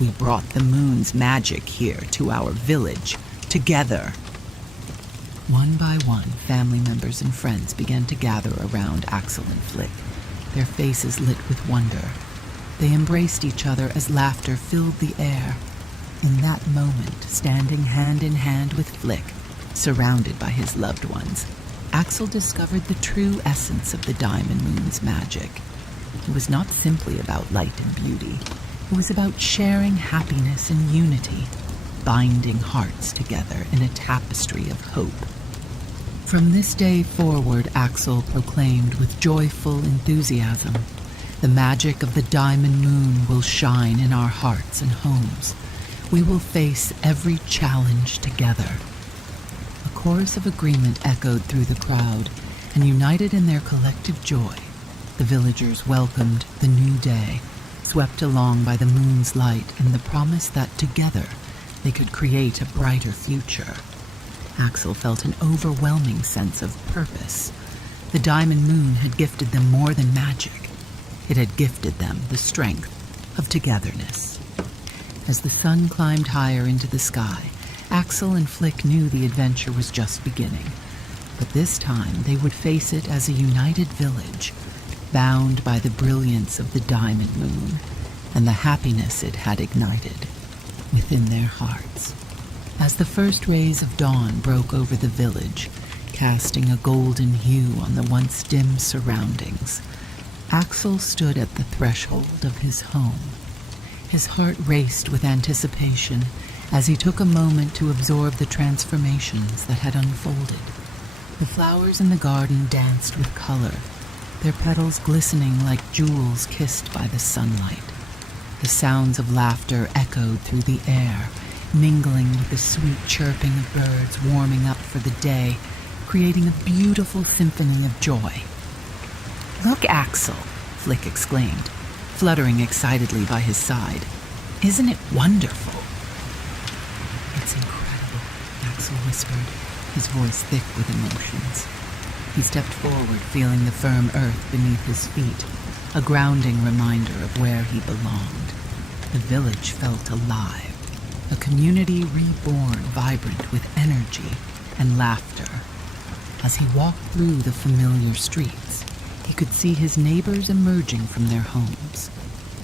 We brought the moon's magic here to our village, together." One by one, family members and friends began to gather around Axel and Flick, their faces lit with wonder. They embraced each other as laughter filled the air. In that moment, standing hand in hand with Flick, surrounded by his loved ones, Axel discovered the true essence of the diamond moon's magic. It was not simply about light and beauty. It was about sharing happiness and unity, binding hearts together in a tapestry of hope. From this day forward, Axel proclaimed with joyful enthusiasm, "The magic of the diamond moon will shine in our hearts and homes. We will face every challenge together." A chorus of agreement echoed through the crowd, and united in their collective joy, the villagers welcomed the new day, swept along by the moon's light and the promise that together they could create a brighter future. Axel felt an overwhelming sense of purpose. The diamond moon had gifted them more than magic. It had gifted them the strength of togetherness. As the sun climbed higher into the sky, Axel and Flick knew the adventure was just beginning. But this time they would face it as a united village, bound by the brilliance of the diamond moon and the happiness it had ignited within their hearts. As the first rays of dawn broke over the village, casting a golden hue on the once dim surroundings, Axel stood at the threshold of his home. His heart raced with anticipation as he took a moment to absorb the transformations that had unfolded. The flowers in the garden danced with color, their petals glistening like jewels kissed by the sunlight. The sounds of laughter echoed through the air, mingling with the sweet chirping of birds warming up for the day, creating a beautiful symphony of joy. "Look, Axel," Flick exclaimed, fluttering excitedly by his side. "Isn't it wonderful?" "It's incredible," Axel whispered, his voice thick with emotions. He stepped forward, feeling the firm earth beneath his feet, a grounding reminder of where he belonged. The village felt alive, a community reborn, vibrant with energy and laughter. As he walked through the familiar streets, he could see his neighbors emerging from their homes,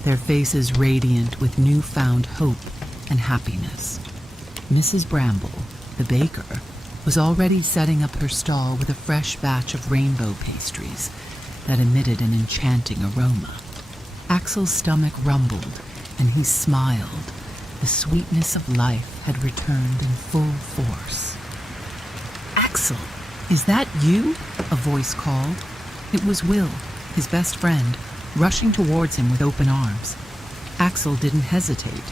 their faces radiant with newfound hope and happiness. Mrs. Bramble, the baker, was already setting up her stall with a fresh batch of rainbow pastries that emitted an enchanting aroma. Axel's stomach rumbled, and he smiled. The sweetness of life had returned in full force. "Axel, is that you?" a voice called. It was Will, his best friend, rushing towards him with open arms. Axel didn't hesitate.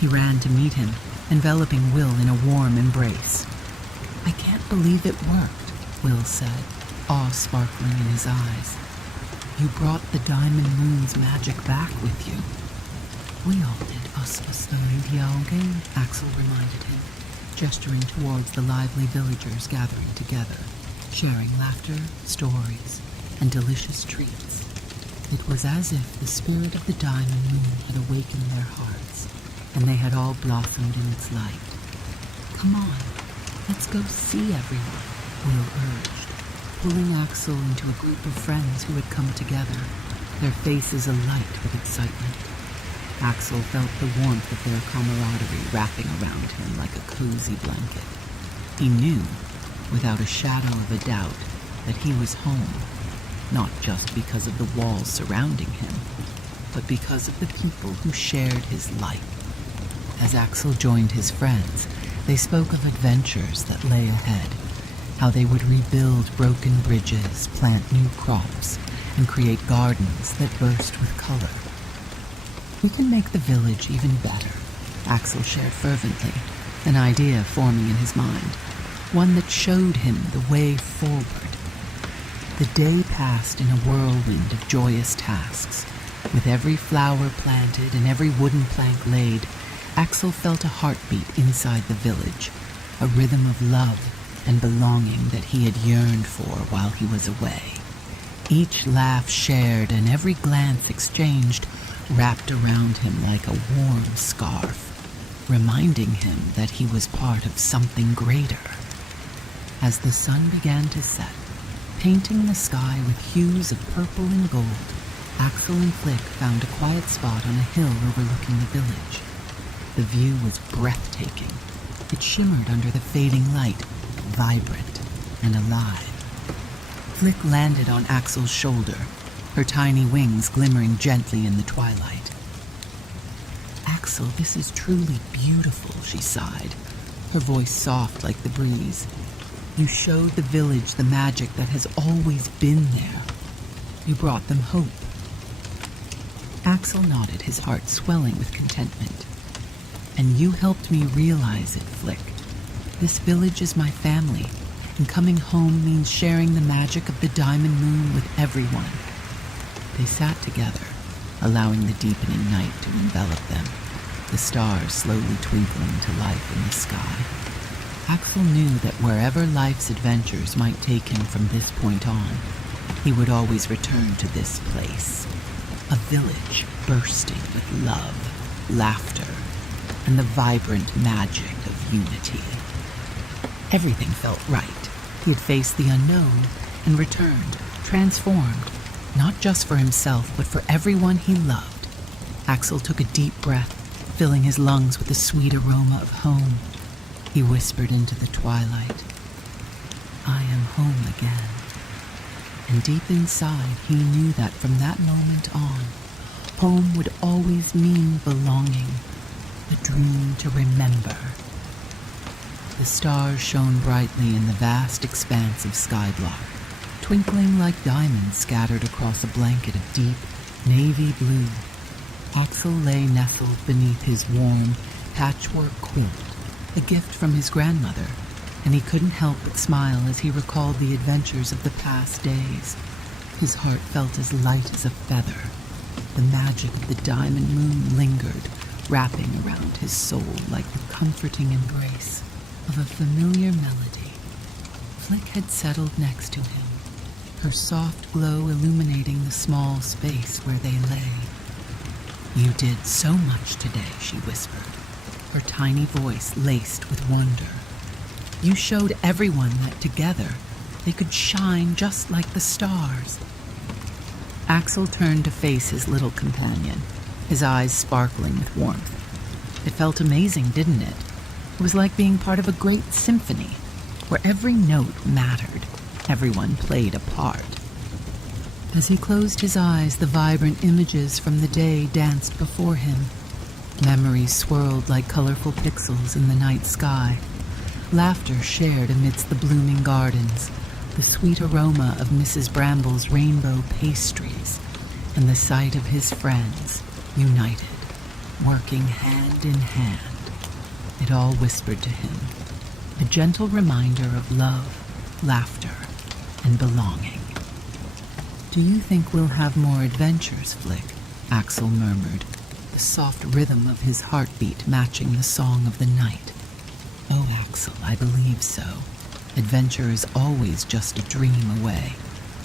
He ran to meet him, enveloping Will in a warm embrace. "I can't believe it worked," Will said, awe sparkling in his eyes. "You brought the Diamond Moon's magic back with you." "We all did game," Axel reminded him, gesturing towards the lively villagers gathering together, sharing laughter, stories, and delicious treats. It was as if the spirit of the Diamond Moon had awakened their hearts, and they had all blossomed in its light. "Come on, let's go see everyone," Will urged, pulling Axel into a group of friends who had come together, their faces alight with excitement. Axel felt the warmth of their camaraderie wrapping around him like a cozy blanket. He knew, without a shadow of a doubt, that he was home, not just because of the walls surrounding him, but because of the people who shared his life. As Axel joined his friends, they spoke of adventures that lay ahead, how they would rebuild broken bridges, plant new crops, and create gardens that burst with color. "We can make the village even better," Axel shared fervently, an idea forming in his mind, one that showed him the way forward. The day passed in a whirlwind of joyous tasks. With every flower planted and every wooden plank laid, Axel felt a heartbeat inside the village, a rhythm of love and belonging that he had yearned for while he was away. Each laugh shared and every glance exchanged wrapped around him like a warm scarf, reminding him that he was part of something greater. As the sun began to set, painting the sky with hues of purple and gold, Axel and Flick found a quiet spot on a hill overlooking the village. The view was breathtaking. It shimmered under the fading light, vibrant and alive. Flick landed on Axel's shoulder, her tiny wings glimmering gently in the twilight. "Axel, this is truly beautiful," she sighed, her voice soft like the breeze. "You showed the village the magic that has always been there. You brought them hope." Axel nodded, his heart swelling with contentment. "And you helped me realize it, Flick. This village is my family, and coming home means sharing the magic of the Diamond Moon with everyone." They sat together, allowing the deepening night to envelop them, the stars slowly twinkling to life in the sky. Axel knew that wherever life's adventures might take him from this point on, he would always return to this place, a village bursting with love, laughter, and the vibrant magic of unity. Everything felt right. He had faced the unknown and returned, transformed, not just for himself, but for everyone he loved. Axel took a deep breath, filling his lungs with the sweet aroma of home. He whispered into the twilight, "I am home again." And deep inside, he knew that from that moment on, home would always mean belonging, a dream to remember. The stars shone brightly in the vast expanse of Skyblock, twinkling like diamonds scattered across a blanket of deep navy blue. Axel lay nestled beneath his warm patchwork quilt, a gift from his grandmother, and he couldn't help but smile as he recalled the adventures of the past days. His heart felt as light as a feather. The magic of the Diamond Moon lingered, wrapping around his soul like the comforting embrace of a familiar melody. Flick had settled next to him, her soft glow illuminating the small space where they lay. "You did so much today," she whispered, her tiny voice laced with wonder. "You showed everyone that together they could shine just like the stars." Axel turned to face his little companion, his eyes sparkling with warmth. It felt amazing, didn't it? It was like being part of a great symphony, where every note mattered, everyone played a part. As he closed his eyes, the vibrant images from the day danced before him. Memories swirled like colorful pixels in the night sky. Laughter shared amidst the blooming gardens, the sweet aroma of Mrs. Bramble's rainbow pastries, and the sight of his friends, united, working hand in hand. It all whispered to him, a gentle reminder of love, laughter, and belonging. "Do you think we'll have more adventures, Flick?" Axel murmured, the soft rhythm of his heartbeat matching the song of the night. "Oh, Axel, I believe so. Adventure is always just a dream away.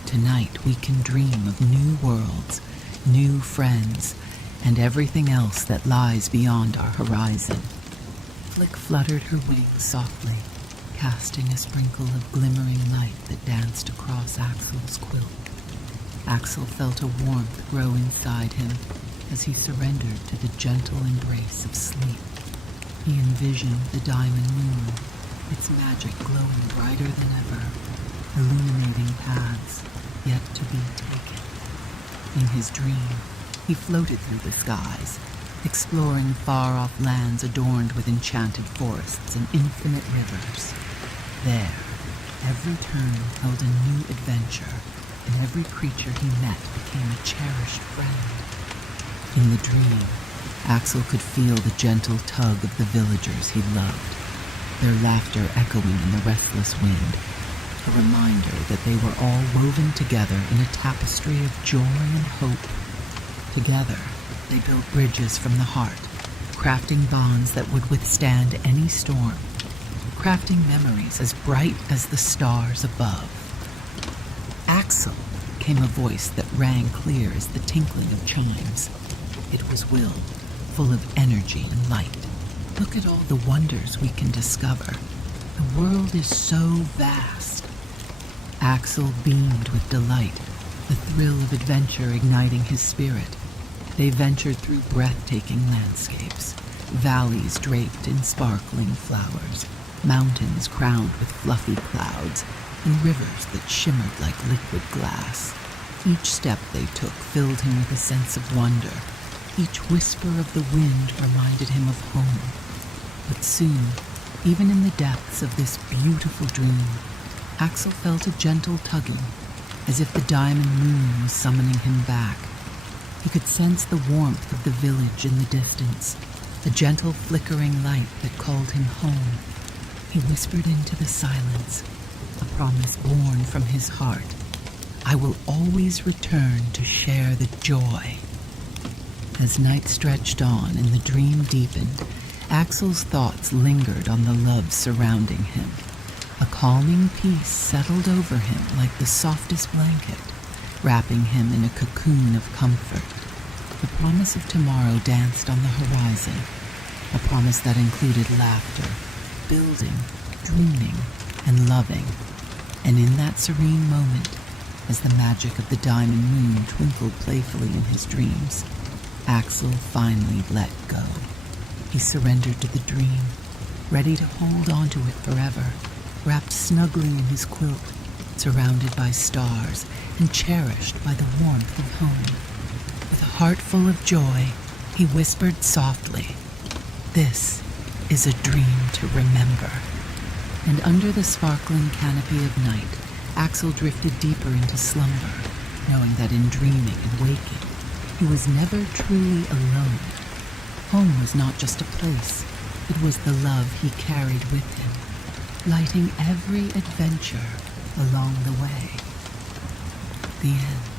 Tonight we can dream of new worlds, new friends, and everything else that lies beyond our horizon." Flick fluttered her wings softly, casting a sprinkle of glimmering light that danced across Axel's quilt. Axel felt a warmth grow inside him as he surrendered to the gentle embrace of sleep. He envisioned the diamond moon, its magic glowing brighter than ever, illuminating paths yet to be taken. In his dream, he floated through the skies, exploring far-off lands adorned with enchanted forests and infinite rivers. There, every turn held a new adventure, and every creature he met became a cherished friend. In the dream, Axel could feel the gentle tug of the villagers he loved, their laughter echoing in the restless wind, a reminder that they were all woven together in a tapestry of joy and hope. Together, they built bridges from the heart, crafting bonds that would withstand any storm, crafting memories as bright as the stars above. "Axel," came a voice that rang clear as the tinkling of chimes. It was Will, full of energy and light. "Look at all the wonders we can discover. The world is so vast." Axel beamed with delight, the thrill of adventure igniting his spirit. They ventured through breathtaking landscapes, valleys draped in sparkling flowers, mountains crowned with fluffy clouds, and rivers that shimmered like liquid glass. Each step they took filled him with a sense of wonder. Each whisper of the wind reminded him of home. But soon, even in the depths of this beautiful dream, Axel felt a gentle tugging, as if the diamond moon was summoning him back. He could sense the warmth of the village in the distance, a gentle flickering light that called him home. He whispered into the silence, a promise born from his heart. "I will always return to share the joy." As night stretched on and the dream deepened, Axel's thoughts lingered on the love surrounding him. A calming peace settled over him like the softest blanket, wrapping him in a cocoon of comfort. The promise of tomorrow danced on the horizon, a promise that included laughter, building, dreaming, and loving. And in that serene moment, as the magic of the diamond moon twinkled playfully in his dreams, Axel finally let go. He surrendered to the dream, ready to hold on to it forever, wrapped snugly in his quilt, surrounded by stars and cherished by the warmth of home. With a heart full of joy, he whispered softly, "This is a dream to remember." And under the sparkling canopy of night, Axel drifted deeper into slumber, knowing that in dreaming and waking, he was never truly alone. Home was not just a place, it was the love he carried with him, lighting every adventure along the way. The end.